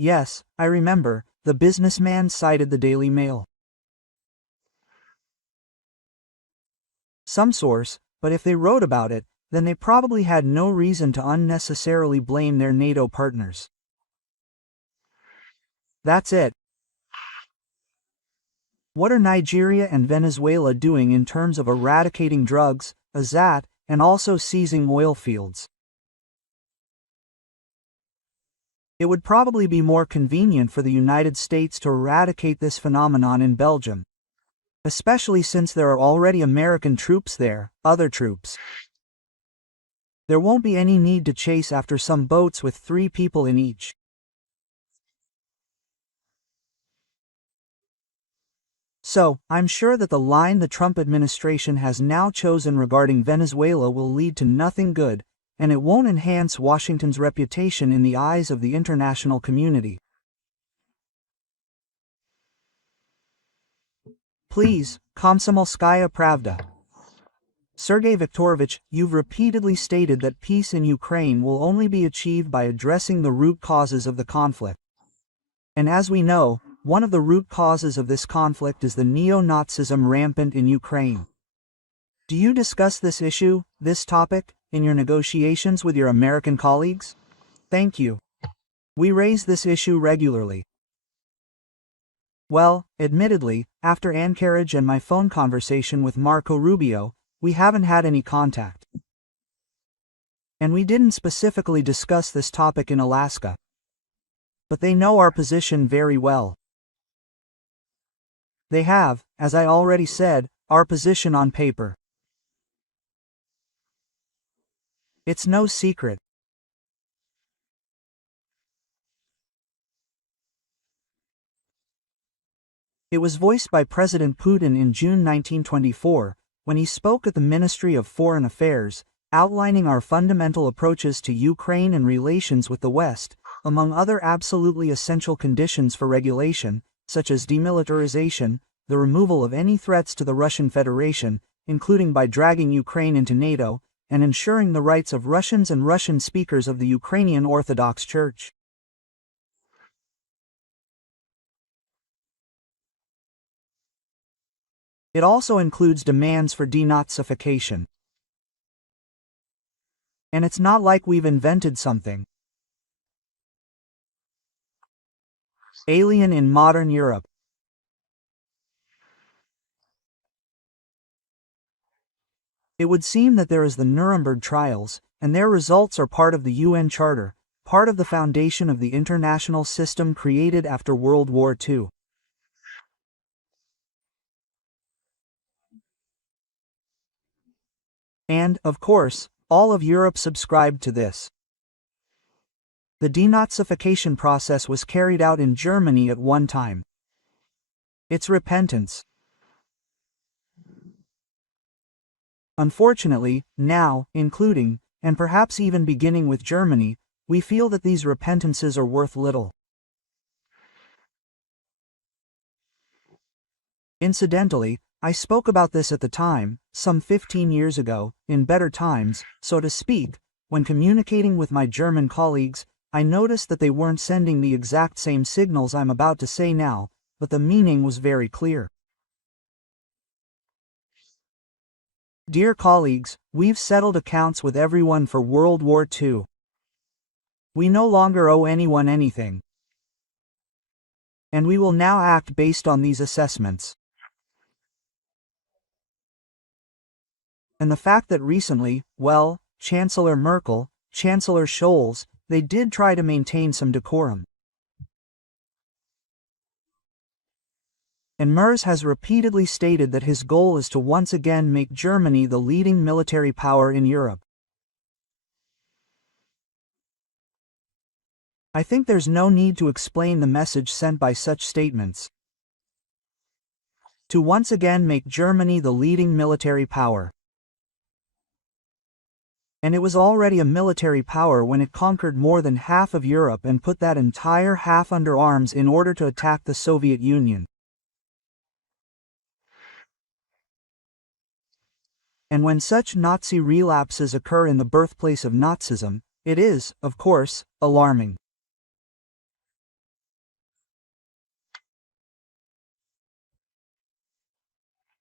Yes, I remember, the businessman cited the Daily Mail. Some source, but if they wrote about it, then they probably had no reason to unnecessarily blame their NATO partners. That's it. What are Nigeria and Venezuela doing in terms of eradicating drugs, azat, and also seizing oil fields? It would probably be more convenient for the United States to eradicate this phenomenon in Belgium, especially since there are already American troops there, other troops. There won't be any need to chase after some boats with 3 people in each. So, I'm sure that the line the Trump administration has now chosen regarding Venezuela will lead to nothing good, and it won't enhance Washington's reputation in the eyes of the international community. Please, Komsomolskaya Pravda. Sergey Viktorovich, you've repeatedly stated that peace in Ukraine will only be achieved by addressing the root causes of the conflict. And as we know, one of the root causes of this conflict is the neo-Nazism rampant in Ukraine. Do you discuss this issue, this topic, in your negotiations with your American colleagues? Thank you. We raise this issue regularly. Well, admittedly, after Anchorage and my phone conversation with Marco Rubio, we haven't had any contact. And we didn't specifically discuss this topic in Alaska. But they know our position very well. They have, as I already said, our position on paper. It's no secret. It was voiced by President Putin in June 1924, when he spoke at the Ministry of Foreign Affairs, outlining our fundamental approaches to Ukraine and relations with the West, among other absolutely essential conditions for regulation, such as demilitarization, the removal of any threats to the Russian Federation, including by dragging Ukraine into NATO, and ensuring the rights of Russians and Russian speakers of the Ukrainian Orthodox Church. It also includes demands for denazification. And it's not like we've invented something alien in modern Europe. It would seem that there is the Nuremberg trials, and their results are part of the UN Charter, part of the foundation of the international system created after World War II. And, of course, all of Europe subscribed to this. The denazification process was carried out in Germany at one time. It's repentance. Unfortunately, now, including, and perhaps even beginning with Germany, we feel that these repentances are worth little. Incidentally, I spoke about this at the time, some 15 years ago, in better times, so to speak, when communicating with my German colleagues, I noticed that they weren't sending the exact same signals I'm about to say now, but the meaning was very clear. Dear colleagues, we've settled accounts with everyone for World War II. We no longer owe anyone anything. And we will now act based on these assessments. And the fact that recently, well, Chancellor Merkel, Chancellor Scholz, they did try to maintain some decorum. And Merz has repeatedly stated that his goal is to once again make Germany the leading military power in Europe. I think there's no need to explain the message sent by such statements. To once again make Germany the leading military power. And it was already a military power when it conquered more than half of Europe and put that entire half under arms in order to attack the Soviet Union. And when such Nazi relapses occur in the birthplace of Nazism, it is, of course, alarming.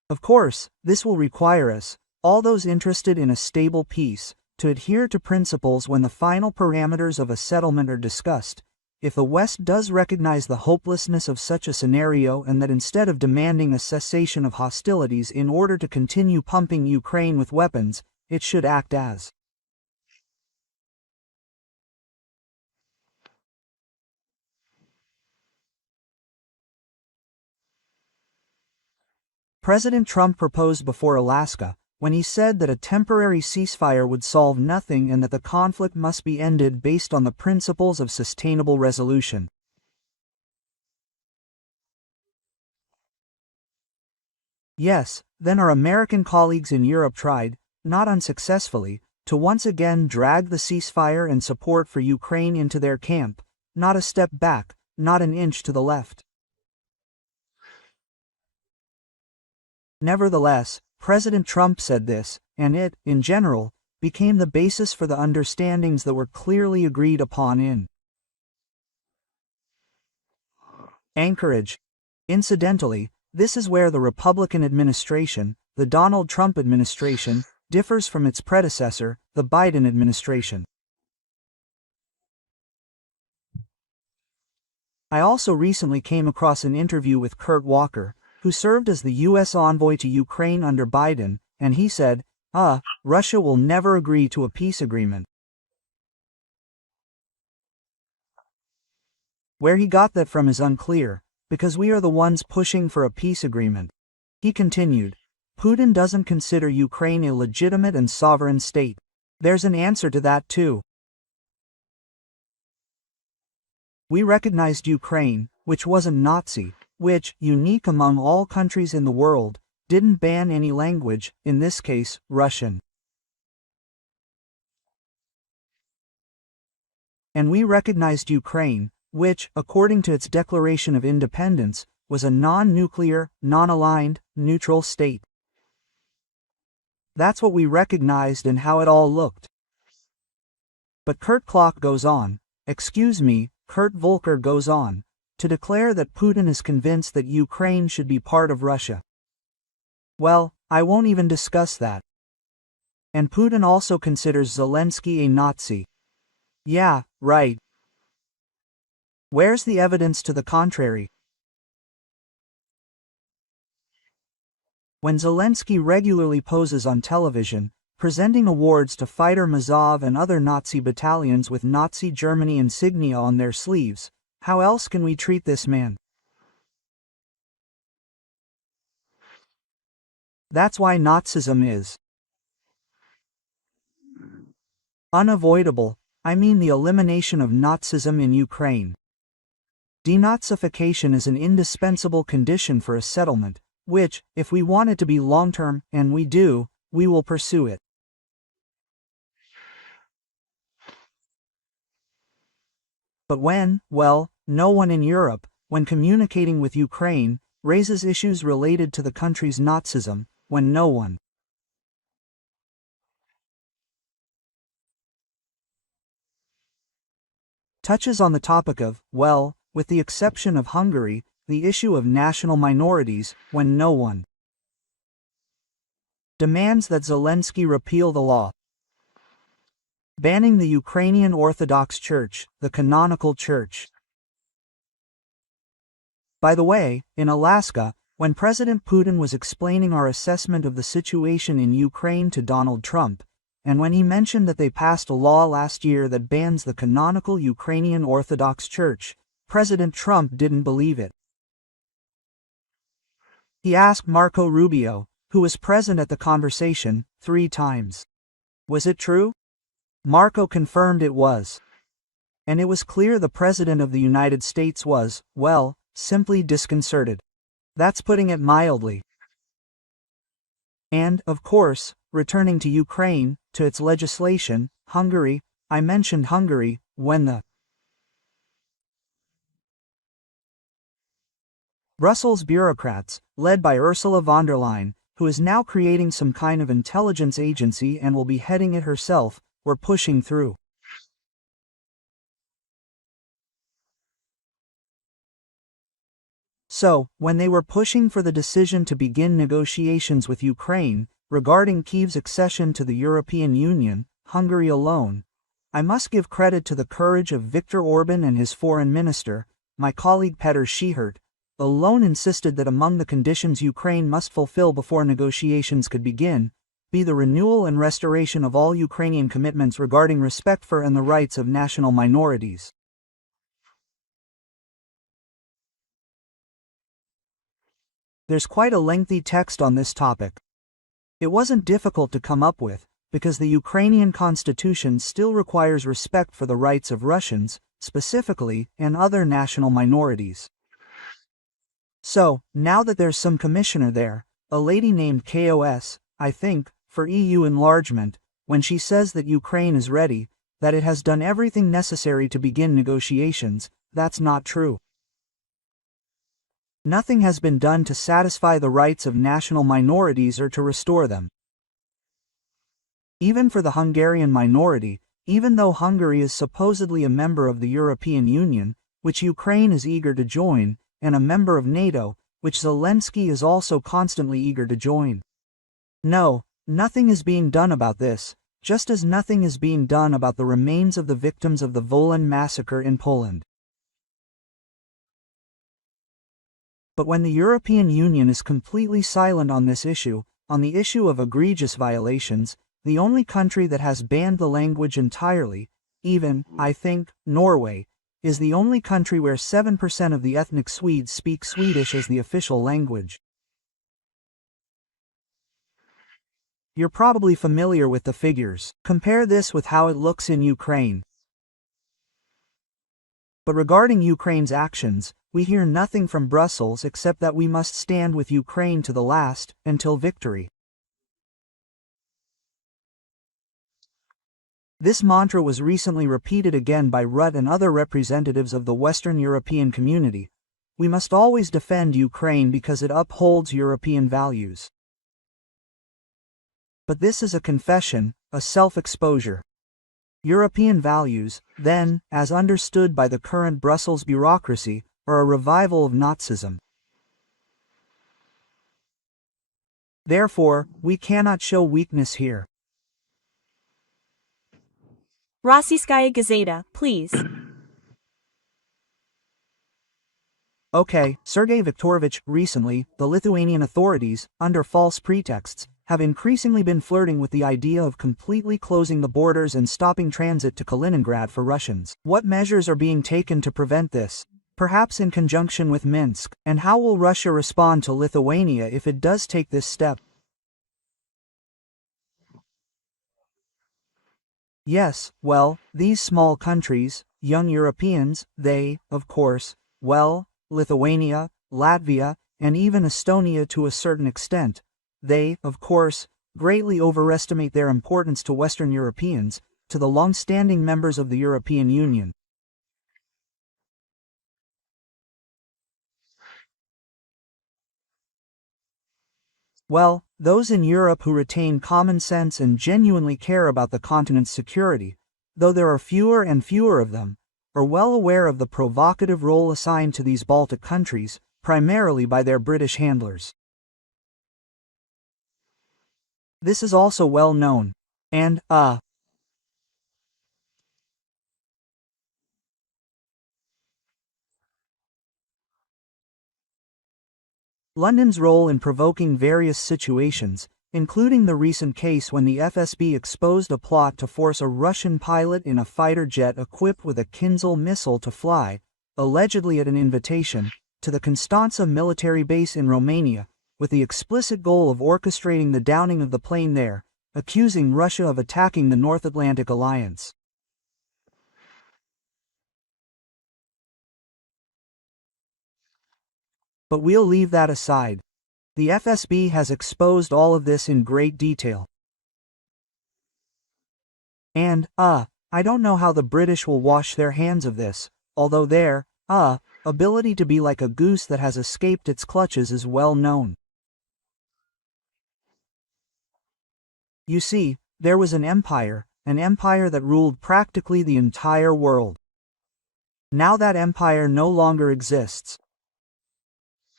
Of course, this will require us, all those interested in a stable peace, to adhere to principles when the final parameters of a settlement are discussed. If the West does recognize the hopelessness of such a scenario and that instead of demanding a cessation of hostilities in order to continue pumping Ukraine with weapons, it should act as President Trump proposed before Alaska, when he said that a temporary ceasefire would solve nothing and that the conflict must be ended based on the principles of sustainable resolution. Yes, then our American colleagues in Europe tried, not unsuccessfully, to once again drag the ceasefire and support for Ukraine into their camp, not a step back, not an inch to the left. Nevertheless, President Trump said this, and it, in general, became the basis for the understandings that were clearly agreed upon in Anchorage. Incidentally, this is where the Republican administration, the Donald Trump administration, differs from its predecessor, the Biden administration. I also recently came across an interview with Kurt Walker, who served as the U.S. envoy to Ukraine under Biden, and he said, Russia will never agree to a peace agreement. Where he got that from is unclear, because we are the ones pushing for a peace agreement. He continued, Putin doesn't consider Ukraine a legitimate and sovereign state. There's an answer to that too. We recognized Ukraine, which wasn't Nazi, which, unique among all countries in the world, didn't ban any language, in this case, Russian. And we recognized Ukraine, which, according to its declaration of independence, was a non-nuclear, non-aligned, neutral state. That's what we recognized and how it all looked. But Kurt goes on, Kurt Volker goes on, to declare that Putin is convinced that Ukraine should be part of Russia. Well, I won't even discuss that. And Putin also considers Zelensky a Nazi. Yeah, right. Where's the evidence to the contrary? When Zelensky regularly poses on television, presenting awards to fighter Mazov and other Nazi battalions with Nazi Germany insignia on their sleeves, how else can we treat this man? That's why Nazism is unavoidable. I mean the elimination of Nazism in Ukraine. Denazification is an indispensable condition for a settlement, which, if we want it to be long-term, and we do, we will pursue it. But no one in Europe, when communicating with Ukraine, raises issues related to the country's Nazism, when no one touches on the topic of, with the exception of Hungary, the issue of national minorities, when no one demands that Zelensky repeal the law banning the Ukrainian Orthodox Church, the canonical church. By the way, in Alaska, when President Putin was explaining our assessment of the situation in Ukraine to Donald Trump, and when he mentioned that they passed a law last year that bans the canonical Ukrainian Orthodox Church, President Trump didn't believe it. He asked Marco Rubio, who was present at the conversation, 3 times. Was it true? Marco confirmed it was. And it was clear the President of the United States was, simply disconcerted. That's putting it mildly. And, of course, returning to Ukraine, to its legislation, Hungary, I mentioned Hungary, when the Brussels bureaucrats, led by Ursula von der Leyen, who is now creating some kind of intelligence agency and will be heading it herself, were pushing through. So, when they were pushing for the decision to begin negotiations with Ukraine, regarding Kyiv's accession to the European Union, Hungary alone, I must give credit to the courage of Viktor Orban and his foreign minister, my colleague Petr Schihert, alone insisted that among the conditions Ukraine must fulfill before negotiations could begin, be the renewal and restoration of all Ukrainian commitments regarding respect for and the rights of national minorities. There's quite a lengthy text on this topic. It wasn't difficult to come up with, because the Ukrainian constitution still requires respect for the rights of Russians, specifically, and other national minorities. So, now that there's some commissioner there, a lady named KOS, I think, for EU enlargement, when she says that Ukraine is ready, that it has done everything necessary to begin negotiations, that's not true. Nothing has been done to satisfy the rights of national minorities or to restore them. Even for the Hungarian minority, even though Hungary is supposedly a member of the European Union, which Ukraine is eager to join, and a member of NATO, which Zelensky is also constantly eager to join. No, nothing is being done about this, just as nothing is being done about the remains of the victims of the Wolan massacre in Poland. But when the European Union is completely silent on this issue, on the issue of egregious violations, the only country that has banned the language entirely, even, I think, Norway, is the only country where 7% of the ethnic Swedes speak Swedish as the official language. You're probably familiar with the figures. Compare this with how it looks in Ukraine. But regarding Ukraine's actions, we hear nothing from Brussels except that we must stand with Ukraine to the last, until victory. This mantra was recently repeated again by Rutte and other representatives of the Western European community. We must always defend Ukraine because it upholds European values. But this is a confession, a self-exposure. European values, then, as understood by the current Brussels bureaucracy, are a revival of Nazism. Therefore, we cannot show weakness here. Rossiyskaya Gazeta, please. Okay, Sergey Viktorovich, recently, the Lithuanian authorities, under false pretexts, have increasingly been flirting with the idea of completely closing the borders and stopping transit to Kaliningrad for Russians. What measures are being taken to prevent this? Perhaps in conjunction with Minsk, and how will Russia respond to Lithuania if it does take this step? Yes, well, these small countries, young Europeans, they, of course, well, Lithuania, Latvia, and even Estonia to a certain extent, they, of course, greatly overestimate their importance to Western Europeans, to the long-standing members of the European Union. Well, those in Europe who retain common sense and genuinely care about the continent's security, though there are fewer and fewer of them, are well aware of the provocative role assigned to these Baltic countries, primarily by their British handlers. This is also well known. And, London's role in provoking various situations, including the recent case when the FSB exposed a plot to force a Russian pilot in a fighter jet equipped with a Kinzhal missile to fly, allegedly at an invitation, to the Constanța military base in Romania, with the explicit goal of orchestrating the downing of the plane there, accusing Russia of attacking the North Atlantic Alliance. But we'll leave that aside. The FSB has exposed all of this in great detail. And, I don't know how the British will wash their hands of this, although their, ability to be like a goose that has escaped its clutches is well known. You see, there was an empire that ruled practically the entire world. Now that empire no longer exists.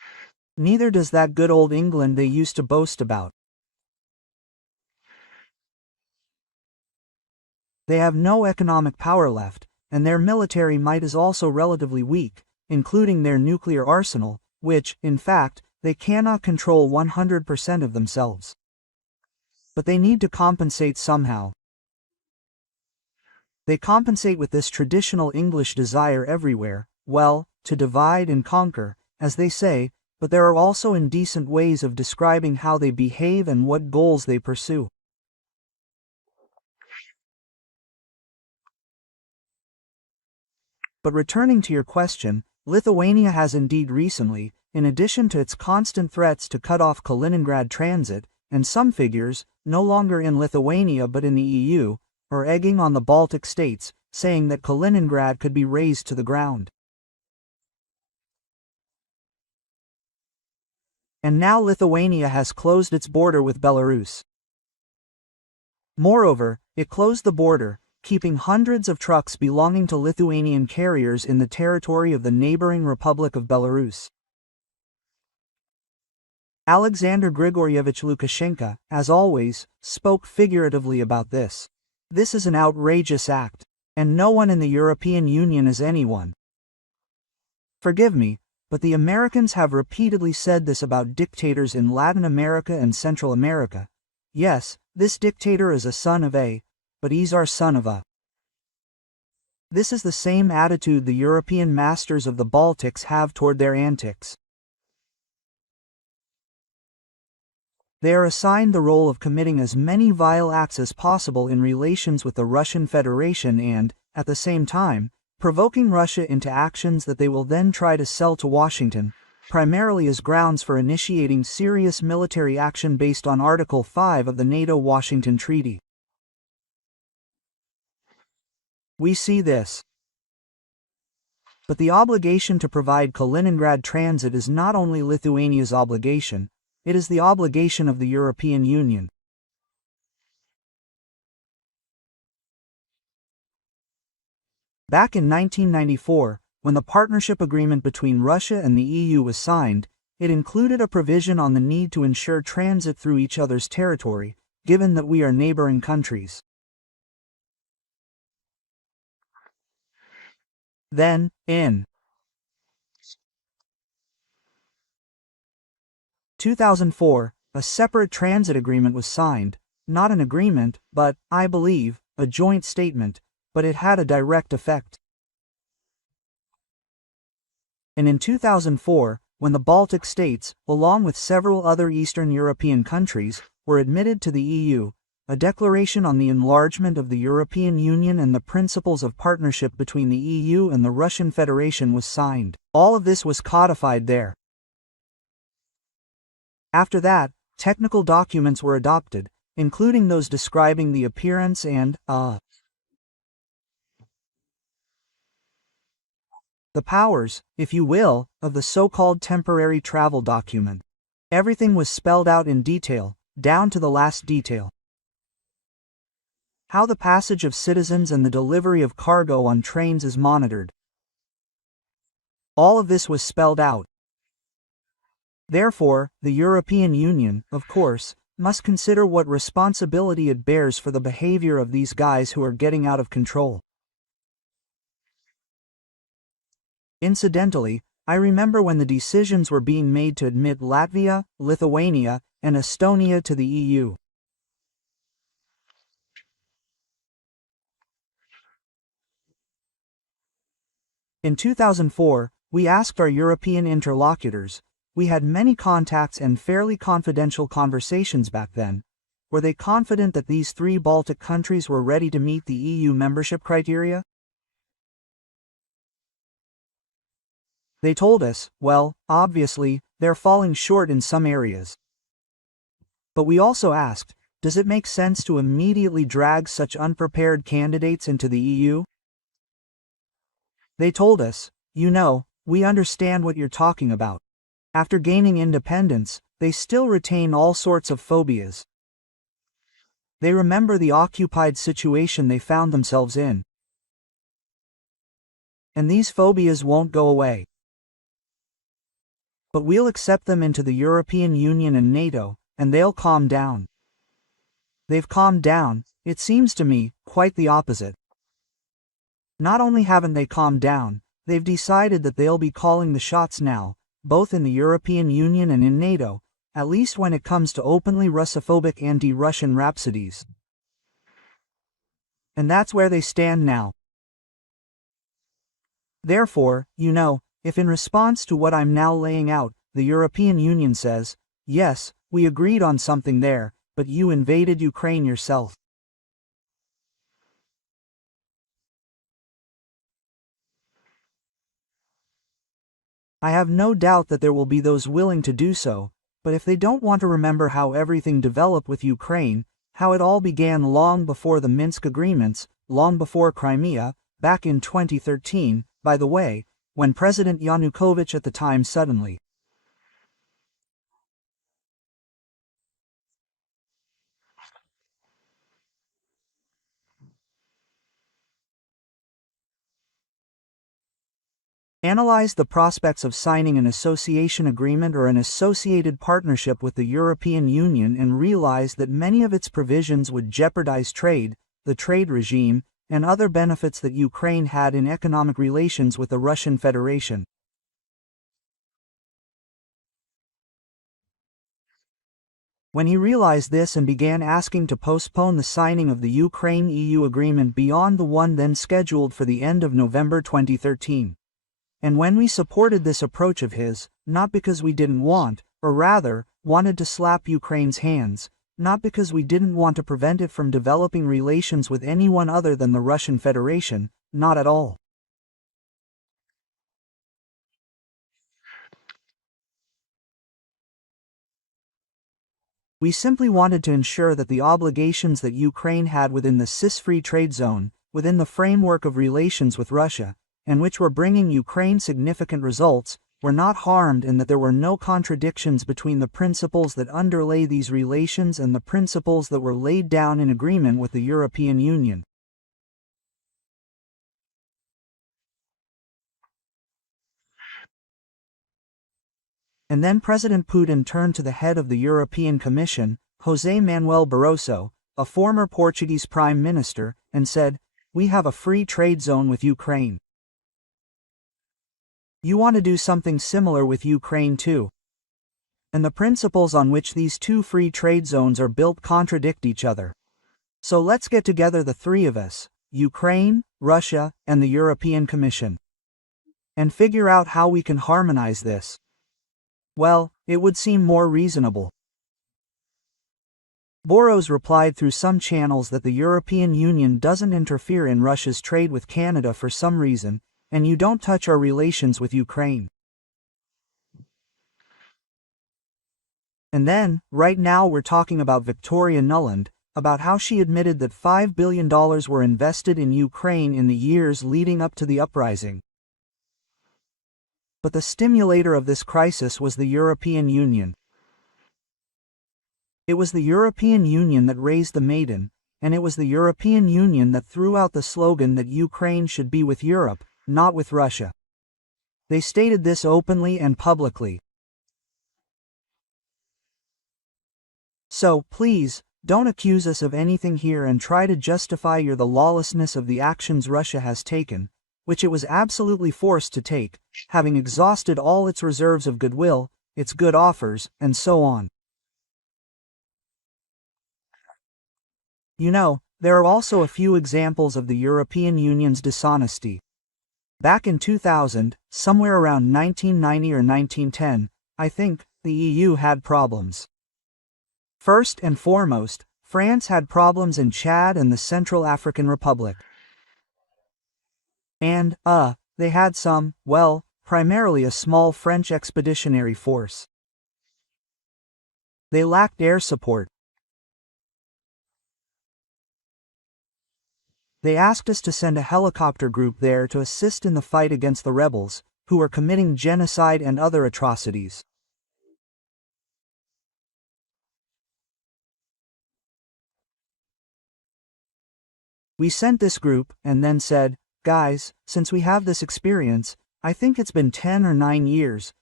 Neither does that good old England they used to boast about. They have no economic power left, and their military might is also relatively weak, including their nuclear arsenal, which, in fact, they cannot control 100% of themselves. But they need to compensate somehow. They compensate with this traditional English desire everywhere, well, to divide and conquer, as they say, but there are also indecent ways of describing how they behave and what goals they pursue. But returning to your question, Lithuania has indeed recently, in addition to its constant threats to cut off Kaliningrad transit, and some figures, no longer in Lithuania but in the EU, are egging on the Baltic states, saying that Kaliningrad could be razed to the ground. And now Lithuania has closed its border with Belarus. Moreover, it closed the border, keeping hundreds of trucks belonging to Lithuanian carriers in the territory of the neighboring Republic of Belarus. Alexander Grigorievich Lukashenko, as always, spoke figuratively about this. This is an outrageous act, and no one in the European Union is anyone. Forgive me, but the Americans have repeatedly said this about dictators in Latin America and Central America. Yes, this dictator is a son of A, but he's our son of A. This is the same attitude the European masters of the Baltics have toward their antics. They are assigned the role of committing as many vile acts as possible in relations with the Russian Federation and, at the same time, provoking Russia into actions that they will then try to sell to Washington, primarily as grounds for initiating serious military action based on Article 5 of the NATO-Washington Treaty. We see this. But the obligation to provide Kaliningrad transit is not only Lithuania's obligation, it is the obligation of the European Union. Back in 1994, when the partnership agreement between Russia and the EU was signed, it included a provision on the need to ensure transit through each other's territory, given that we are neighboring countries. Then, in 2004, a separate transit agreement was signed, not an agreement, but, I believe, a joint statement, but it had a direct effect. And in 2004, when the Baltic states, along with several other Eastern European countries, were admitted to the EU, a declaration on the enlargement of the European Union and the principles of partnership between the EU and the Russian Federation was signed. All of this was codified there. After that, technical documents were adopted, including those describing the appearance and, the powers, if you will, of the so-called temporary travel document. Everything was spelled out in detail, down to the last detail. How the passage of citizens and the delivery of cargo on trains is monitored. All of this was spelled out. Therefore, the European Union, of course, must consider what responsibility it bears for the behavior of these guys who are getting out of control. Incidentally, I remember when the decisions were being made to admit Latvia, Lithuania, and Estonia to the EU. In 2004, we asked our European interlocutors, we had many contacts and fairly confidential conversations back then, were they confident that these three Baltic countries were ready to meet the EU membership criteria? They told us, well, obviously, they're falling short in some areas. But we also asked, does it make sense to immediately drag such unprepared candidates into the EU? They told us, you know, we understand what you're talking about. After gaining independence, they still retain all sorts of phobias. They remember the occupied situation they found themselves in. And these phobias won't go away. But we'll accept them into the European Union and NATO, and they'll calm down. They've calmed down, it seems to me, quite the opposite. Not only haven't they calmed down, they've decided that they'll be calling the shots now, both in the European Union and in NATO, at least when it comes to openly Russophobic anti-Russian rhapsodies. And that's where they stand now. Therefore, if in response to what I'm now laying out, the European Union says, yes, we agreed on something there, but you invaded Ukraine yourself. I have no doubt that there will be those willing to do so, but if they don't want to remember how everything developed with Ukraine, how it all began long before the Minsk agreements, long before Crimea, back in 2013, by the way, when President Yanukovych at the time suddenly analyzed the prospects of signing an association agreement or an associated partnership with the European Union and realized that many of its provisions would jeopardize trade, the trade regime, and other benefits that Ukraine had in economic relations with the Russian Federation. When he realized this and began asking to postpone the signing of the Ukraine-EU agreement beyond the one then scheduled for the end of November 2013. And when we supported this approach of his, not because we didn't want, or rather, wanted to slap Ukraine's hands, not because we didn't want to prevent it from developing relations with anyone other than the Russian Federation, not at all. We simply wanted to ensure that the obligations that Ukraine had within the CIS-free trade zone, within the framework of relations with Russia, and which were bringing Ukraine significant results, were not harmed and that there were no contradictions between the principles that underlay these relations and the principles that were laid down in agreement with the European Union. And then President Putin turned to the head of the European Commission, José Manuel Barroso, a former Portuguese Prime Minister, and said, "We have a free trade zone with Ukraine. You want to do something similar with Ukraine too. And the principles on which these two free trade zones are built contradict each other. So let's get together the three of us, Ukraine, Russia, and the European Commission, and figure out how we can harmonize this." Well, it would seem more reasonable. Boros replied through some channels that the European Union doesn't interfere in Russia's trade with Canada for some reason, and you don't touch our relations with Ukraine. And then, right now we're talking about Victoria Nuland, about how she admitted that $5 billion were invested in Ukraine in the years leading up to the uprising. But the stimulator of this crisis was the European Union. It was the European Union that raised the maiden, and it was the European Union that threw out the slogan that Ukraine should be with Europe, not with Russia. They stated this openly and publicly. So, please, don't accuse us of anything here and try to justify the lawlessness of the actions Russia has taken, which it was absolutely forced to take, having exhausted all its reserves of goodwill, its good offers, and so on. There are also a few examples of the European Union's dishonesty. Back in 2000, somewhere around 1990 or 1910, I think, the EU had problems. First and foremost, France had problems in Chad and the Central African Republic. And, they had primarily a small French expeditionary force. They lacked air support. They asked us to send a helicopter group there to assist in the fight against the rebels, who were committing genocide and other atrocities. We sent this group, and then said, "Guys, since we have this experience, I think it's been 10 or 9 years,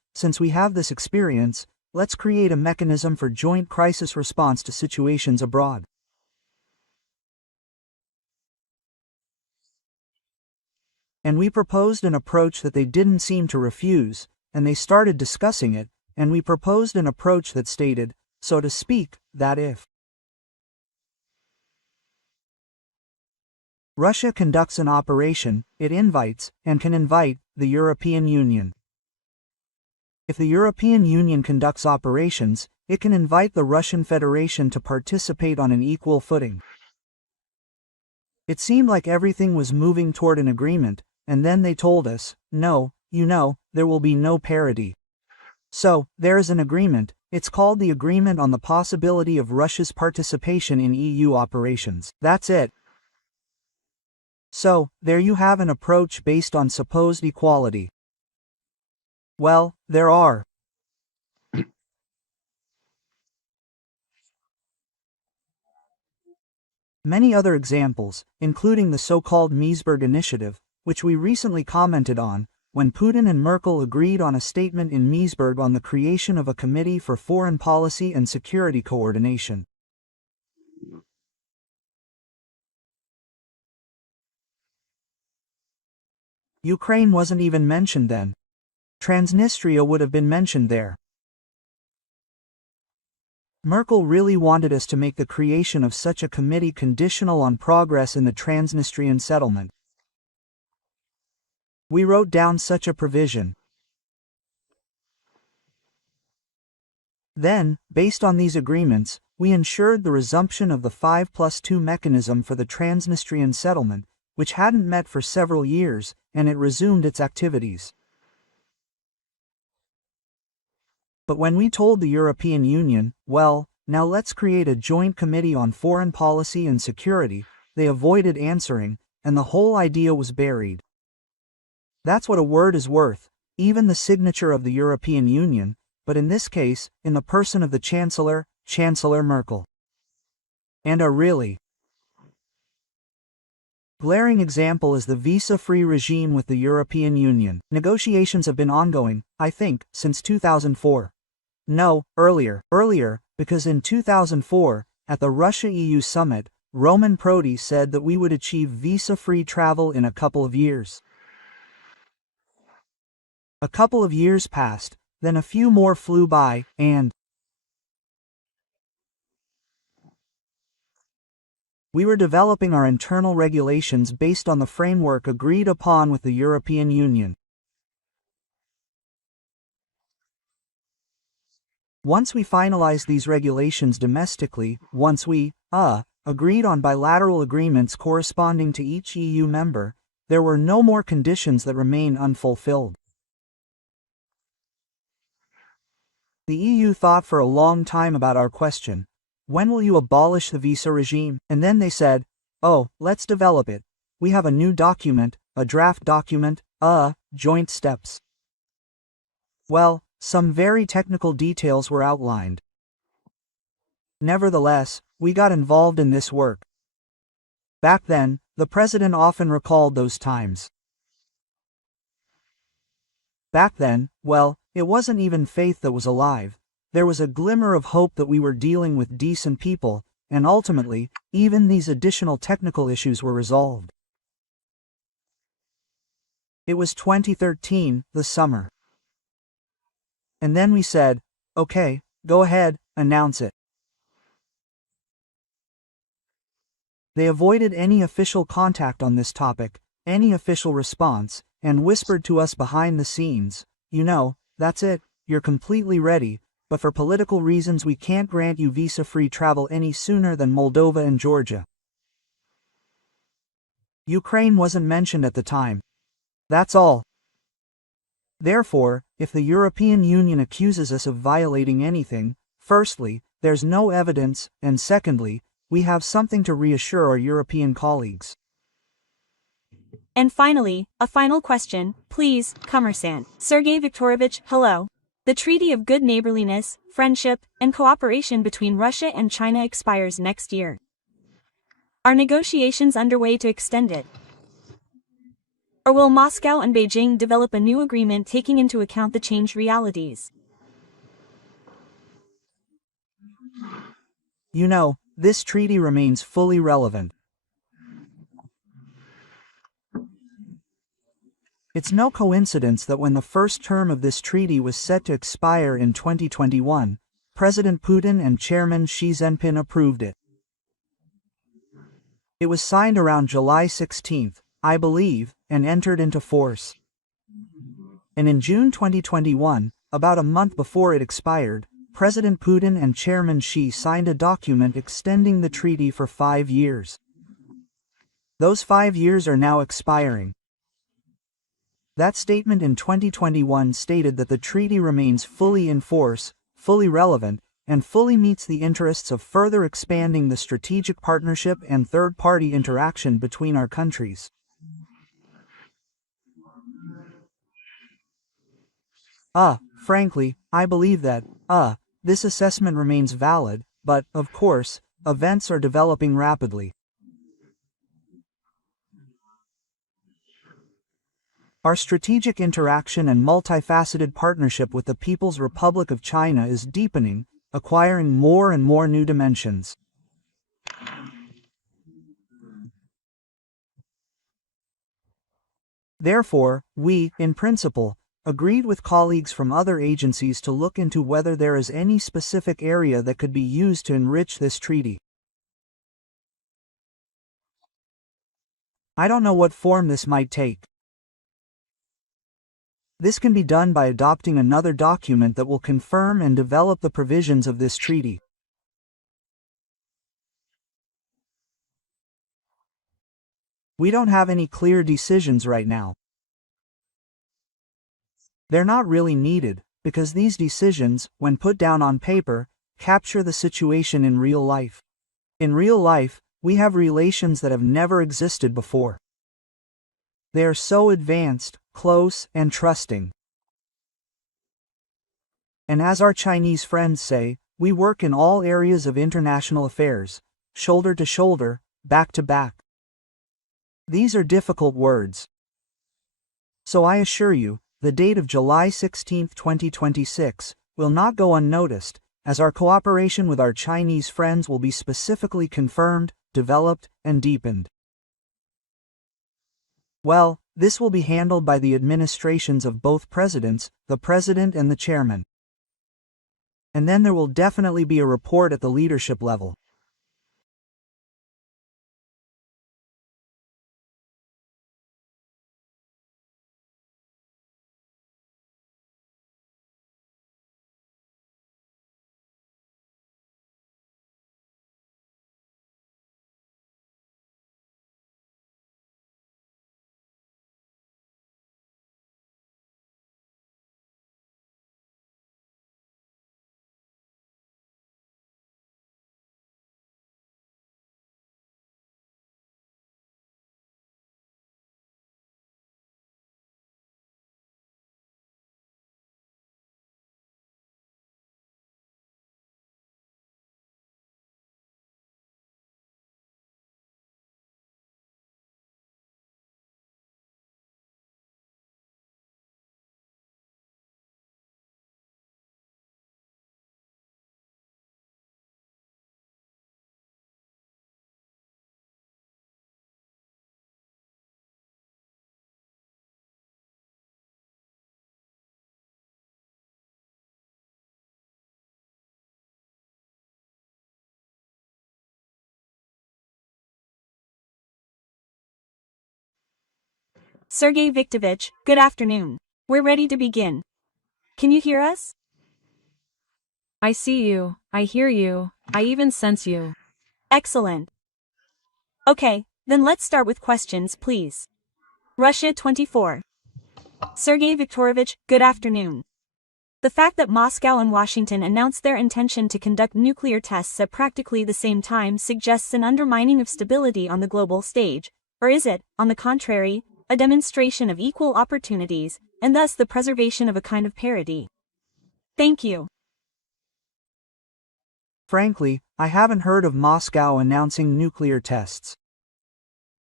since we have this experience, let's create a mechanism for joint crisis response to situations abroad. And we proposed an approach that they didn't seem to refuse, and they started discussing it, and we proposed an approach that stated, so to speak, that if Russia conducts an operation, it invites, and can invite, the European Union. If the European Union conducts operations, it can invite the Russian Federation to participate on an equal footing. It seemed like everything was moving toward an agreement, and then they told us, no, there will be no parity. So, there is an agreement. It's called the Agreement on the Possibility of Russia's Participation in EU Operations. That's it. So, there you have an approach based on supposed equality. Well, there are many other examples, including the so-called Meseberg Initiative, which we recently commented on, when Putin and Merkel agreed on a statement in Meseberg on the creation of a Committee for Foreign Policy and Security Coordination. Ukraine wasn't even mentioned then. Transnistria would have been mentioned there. Merkel really wanted us to make the creation of such a committee conditional on progress in the Transnistrian settlement. We wrote down such a provision. Then, based on these agreements, we ensured the resumption of the 5+2 mechanism for the Transnistrian settlement, which hadn't met for several years, and it resumed its activities. But when we told the European Union, well, now let's create a joint committee on foreign policy and security, they avoided answering, and the whole idea was buried. That's what a word is worth, even the signature of the European Union, but in this case, in the person of the Chancellor, Chancellor Merkel. And a really glaring example is the visa-free regime with the European Union. Negotiations have been ongoing, I think, since 2004. No, earlier, because in 2004, at the Russia-EU summit, Roman Prodi said that we would achieve visa-free travel in a couple of years. A couple of years passed, then a few more flew by, and we were developing our internal regulations based on the framework agreed upon with the European Union. Once we finalized these regulations domestically, once we, agreed on bilateral agreements corresponding to each EU member, there were no more conditions that remain unfulfilled. The EU thought for a long time about our question. When will you abolish the visa regime? And then they said, oh, let's develop it. We have a new document, a draft document, joint steps. Well, some very technical details were outlined. Nevertheless, we got involved in this work. Back then, the president often recalled those times. Back then, well, it wasn't even faith that was alive. There was a glimmer of hope that we were dealing with decent people, and ultimately, even these additional technical issues were resolved. It was 2013, the summer. And then we said, okay, go ahead, announce it. They avoided any official contact on this topic, any official response, and whispered to us behind the scenes, that's it, you're completely ready, but for political reasons we can't grant you visa-free travel any sooner than Moldova and Georgia. Ukraine wasn't mentioned at the time. That's all. Therefore, if the European Union accuses us of violating anything, firstly, there's no evidence, and secondly, we have something to reassure our European colleagues. And finally, a final question, please, Commerçant. Sergey Viktorovich, hello. The Treaty of Good Neighborliness, Friendship, and Cooperation between Russia and China expires next year. Are negotiations underway to extend it? Or will Moscow and Beijing develop a new agreement taking into account the changed realities? You know, this treaty remains fully relevant. It's no coincidence that when the first term of this treaty was set to expire in 2021, President Putin and Chairman Xi Jinping approved it. It was signed around July 16, I believe, and entered into force. And in June 2021, about a month before it expired, President Putin and Chairman Xi signed a document extending the treaty for 5 years. Those 5 years are now expiring. That statement in 2021 stated that the treaty remains fully in force, fully relevant, and fully meets the interests of further expanding the strategic partnership and third-party interaction between our countries. Frankly, I believe that, this assessment remains valid, but, of course, events are developing rapidly. Our strategic interaction and multifaceted partnership with the People's Republic of China is deepening, acquiring more and more new dimensions. Therefore, we, in principle, agreed with colleagues from other agencies to look into whether there is any specific area that could be used to enrich this treaty. I don't know what form this might take. This can be done by adopting another document that will confirm and develop the provisions of this treaty. We don't have any clear decisions right now. They're not really needed, because these decisions, when put down on paper, capture the situation in real life. In real life, we have relations that have never existed before. They are so advanced, close, and trusting. And as our Chinese friends say, we work in all areas of international affairs, shoulder to shoulder, back to back. These are difficult words. So I assure you, the date of July 16, 2026, will not go unnoticed, as our cooperation with our Chinese friends will be specifically confirmed, developed, and deepened. Well, this will be handled by the administrations of both presidents, the president and the chairman. And then there will definitely be a report at the leadership level. Sergey Viktorovich, good afternoon. We're ready to begin. Can you hear us? I see you, I hear you, I even sense you. Excellent. Okay, then let's start with questions, please. Russia 24. Sergey Viktorovich, good afternoon. The fact that Moscow and Washington announced their intention to conduct nuclear tests at practically the same time suggests an undermining of stability on the global stage, or is it, on the contrary, a demonstration of equal opportunities, and thus the preservation of a kind of parity? Thank you. Frankly, I haven't heard of Moscow announcing nuclear tests.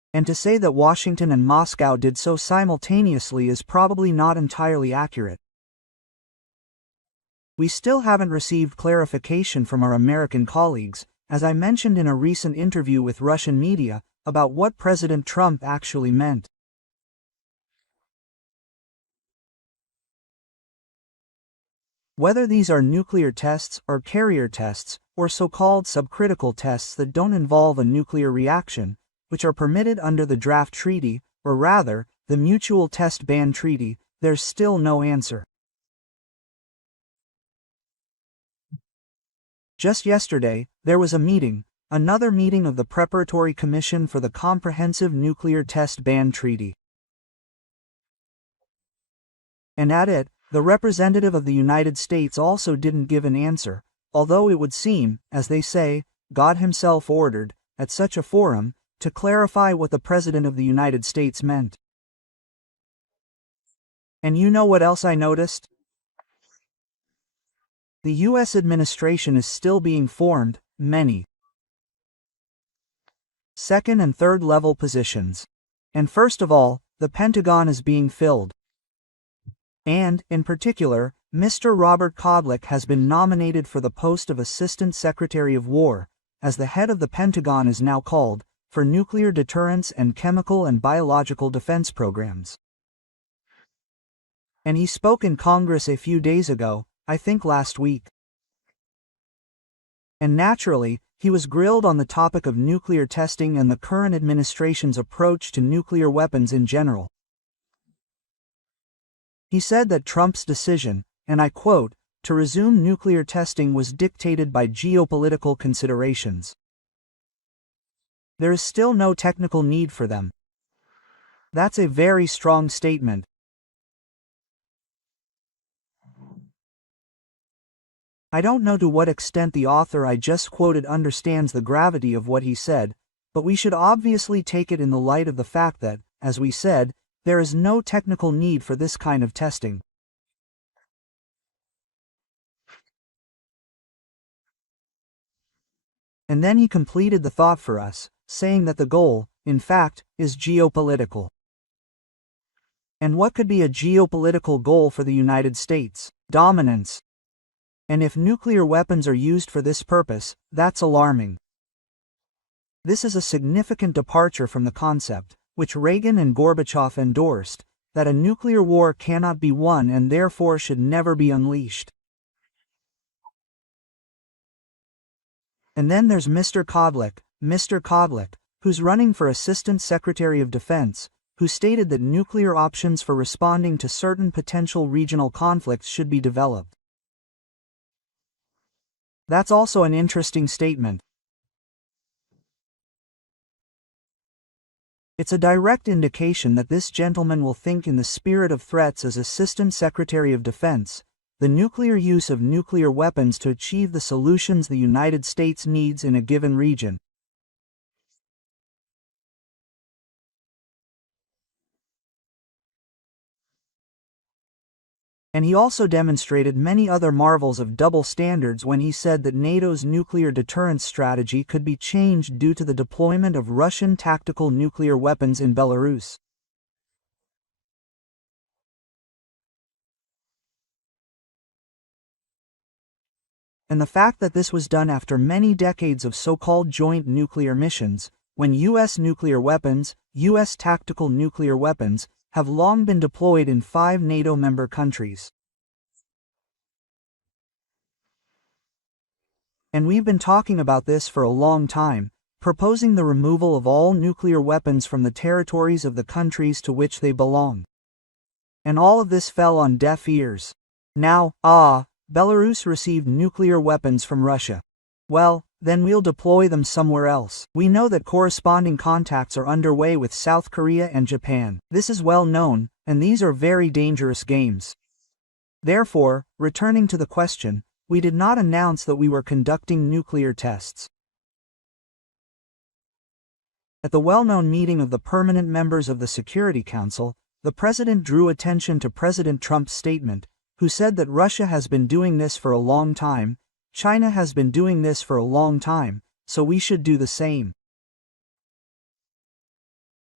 And to say that Washington and Moscow did so simultaneously is probably not entirely accurate. We still haven't received clarification from our American colleagues, as I mentioned in a recent interview with Russian media, about what President Trump actually meant. Whether these are nuclear tests or carrier tests, or so-called subcritical tests that don't involve a nuclear reaction, which are permitted under the draft treaty, or rather, the Mutual Test Ban Treaty, there's still no answer. Just yesterday, there was a meeting, another meeting of the Preparatory Commission for the Comprehensive Nuclear Test Ban Treaty. And at it, the representative of the United States also didn't give an answer, although it would seem, as they say, God himself ordered, at such a forum, to clarify what the President of the United States meant. And you know what else I noticed? The U.S. administration is still being formed, many second and third level positions. And first of all, the Pentagon is being filled. And, in particular, Mr. Robert Kodlik has been nominated for the post of Assistant Secretary of War, as the head of the Pentagon is now called, for nuclear deterrence and chemical and biological defense programs. And he spoke in Congress a few days ago, I think last week. And naturally, he was grilled on the topic of nuclear testing and the current administration's approach to nuclear weapons in general. He said that Trump's decision, and I quote, to resume nuclear testing was dictated by geopolitical considerations. There is still no technical need for them. That's a very strong statement. I don't know to what extent the author I just quoted understands the gravity of what he said, but we should obviously take it in the light of the fact that, as we said, there is no technical need for this kind of testing. And then he completed the thought for us, saying that the goal, in fact, is geopolitical. And what could be a geopolitical goal for the United States? Dominance. And if nuclear weapons are used for this purpose, that's alarming. This is a significant departure from the concept, which Reagan and Gorbachev endorsed, that a nuclear war cannot be won and therefore should never be unleashed. And then there's Mr. Kodlik, who's running for Assistant Secretary of Defense, who stated that nuclear options for responding to certain potential regional conflicts should be developed. That's also an interesting statement. It's a direct indication that this gentleman will think in the spirit of threats as Assistant Secretary of Defense, the nuclear use of nuclear weapons to achieve the solutions the United States needs in a given region. And he also demonstrated many other marvels of double standards when he said that NATO's nuclear deterrence strategy could be changed due to the deployment of Russian tactical nuclear weapons in Belarus. And the fact that this was done after many decades of so-called joint nuclear missions, when U.S. nuclear weapons, U.S. tactical nuclear weapons, have long been deployed in 5 NATO member countries. And we've been talking about this for a long time, proposing the removal of all nuclear weapons from the territories of the countries to which they belong. And all of this fell on deaf ears. Now, Belarus received nuclear weapons from Russia. Well, then we'll deploy them somewhere else. We know that corresponding contacts are underway with South Korea and Japan. This is well known, and these are very dangerous games. Therefore, returning to the question, we did not announce that we were conducting nuclear tests. At the well-known meeting of the permanent members of the Security Council, the President drew attention to President Trump's statement, who said that Russia has been doing this for a long time, China has been doing this for a long time, so we should do the same.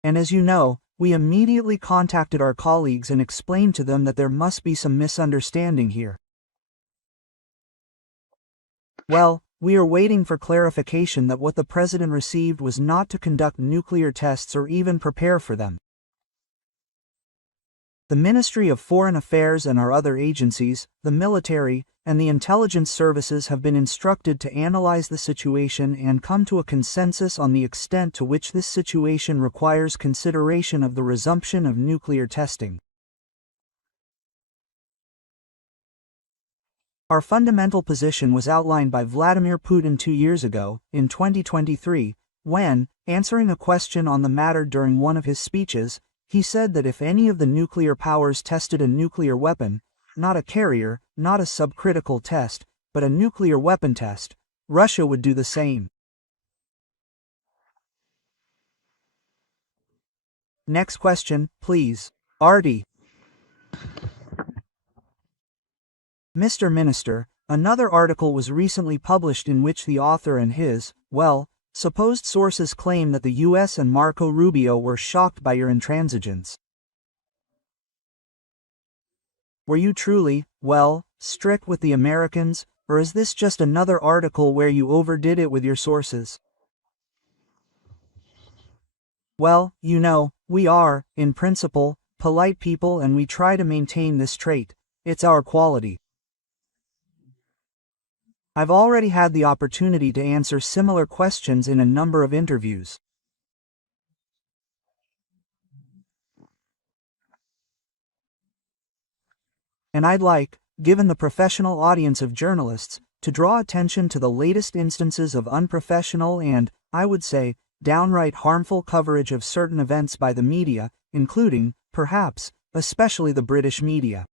And as you know, we immediately contacted our colleagues and explained to them that there must be some misunderstanding here. Well, we are waiting for clarification that what the president received was not to conduct nuclear tests or even prepare for them. The Ministry of Foreign Affairs and our other agencies, the military, and the intelligence services have been instructed to analyze the situation and come to a consensus on the extent to which this situation requires consideration of the resumption of nuclear testing. Our fundamental position was outlined by Vladimir Putin 2 years ago, in 2023, when, answering a question on the matter during one of his speeches, he said that if any of the nuclear powers tested a nuclear weapon, not a carrier, not a subcritical test, but a nuclear weapon test, Russia would do the same. Next question, please. Artie. Mr. Minister, another article was recently published in which the author and his, supposed sources claim that the US and Marco Rubio were shocked by your intransigence. Were you truly, strict with the Americans, or is this just another article where you overdid it with your sources? Well, you know, we are, in principle, polite people and we try to maintain this trait. It's our quality. I've already had the opportunity to answer similar questions in a number of interviews. And I'd like, given the professional audience of journalists, to draw attention to the latest instances of unprofessional and, I would say, downright harmful coverage of certain events by the media, including, perhaps, especially the British media.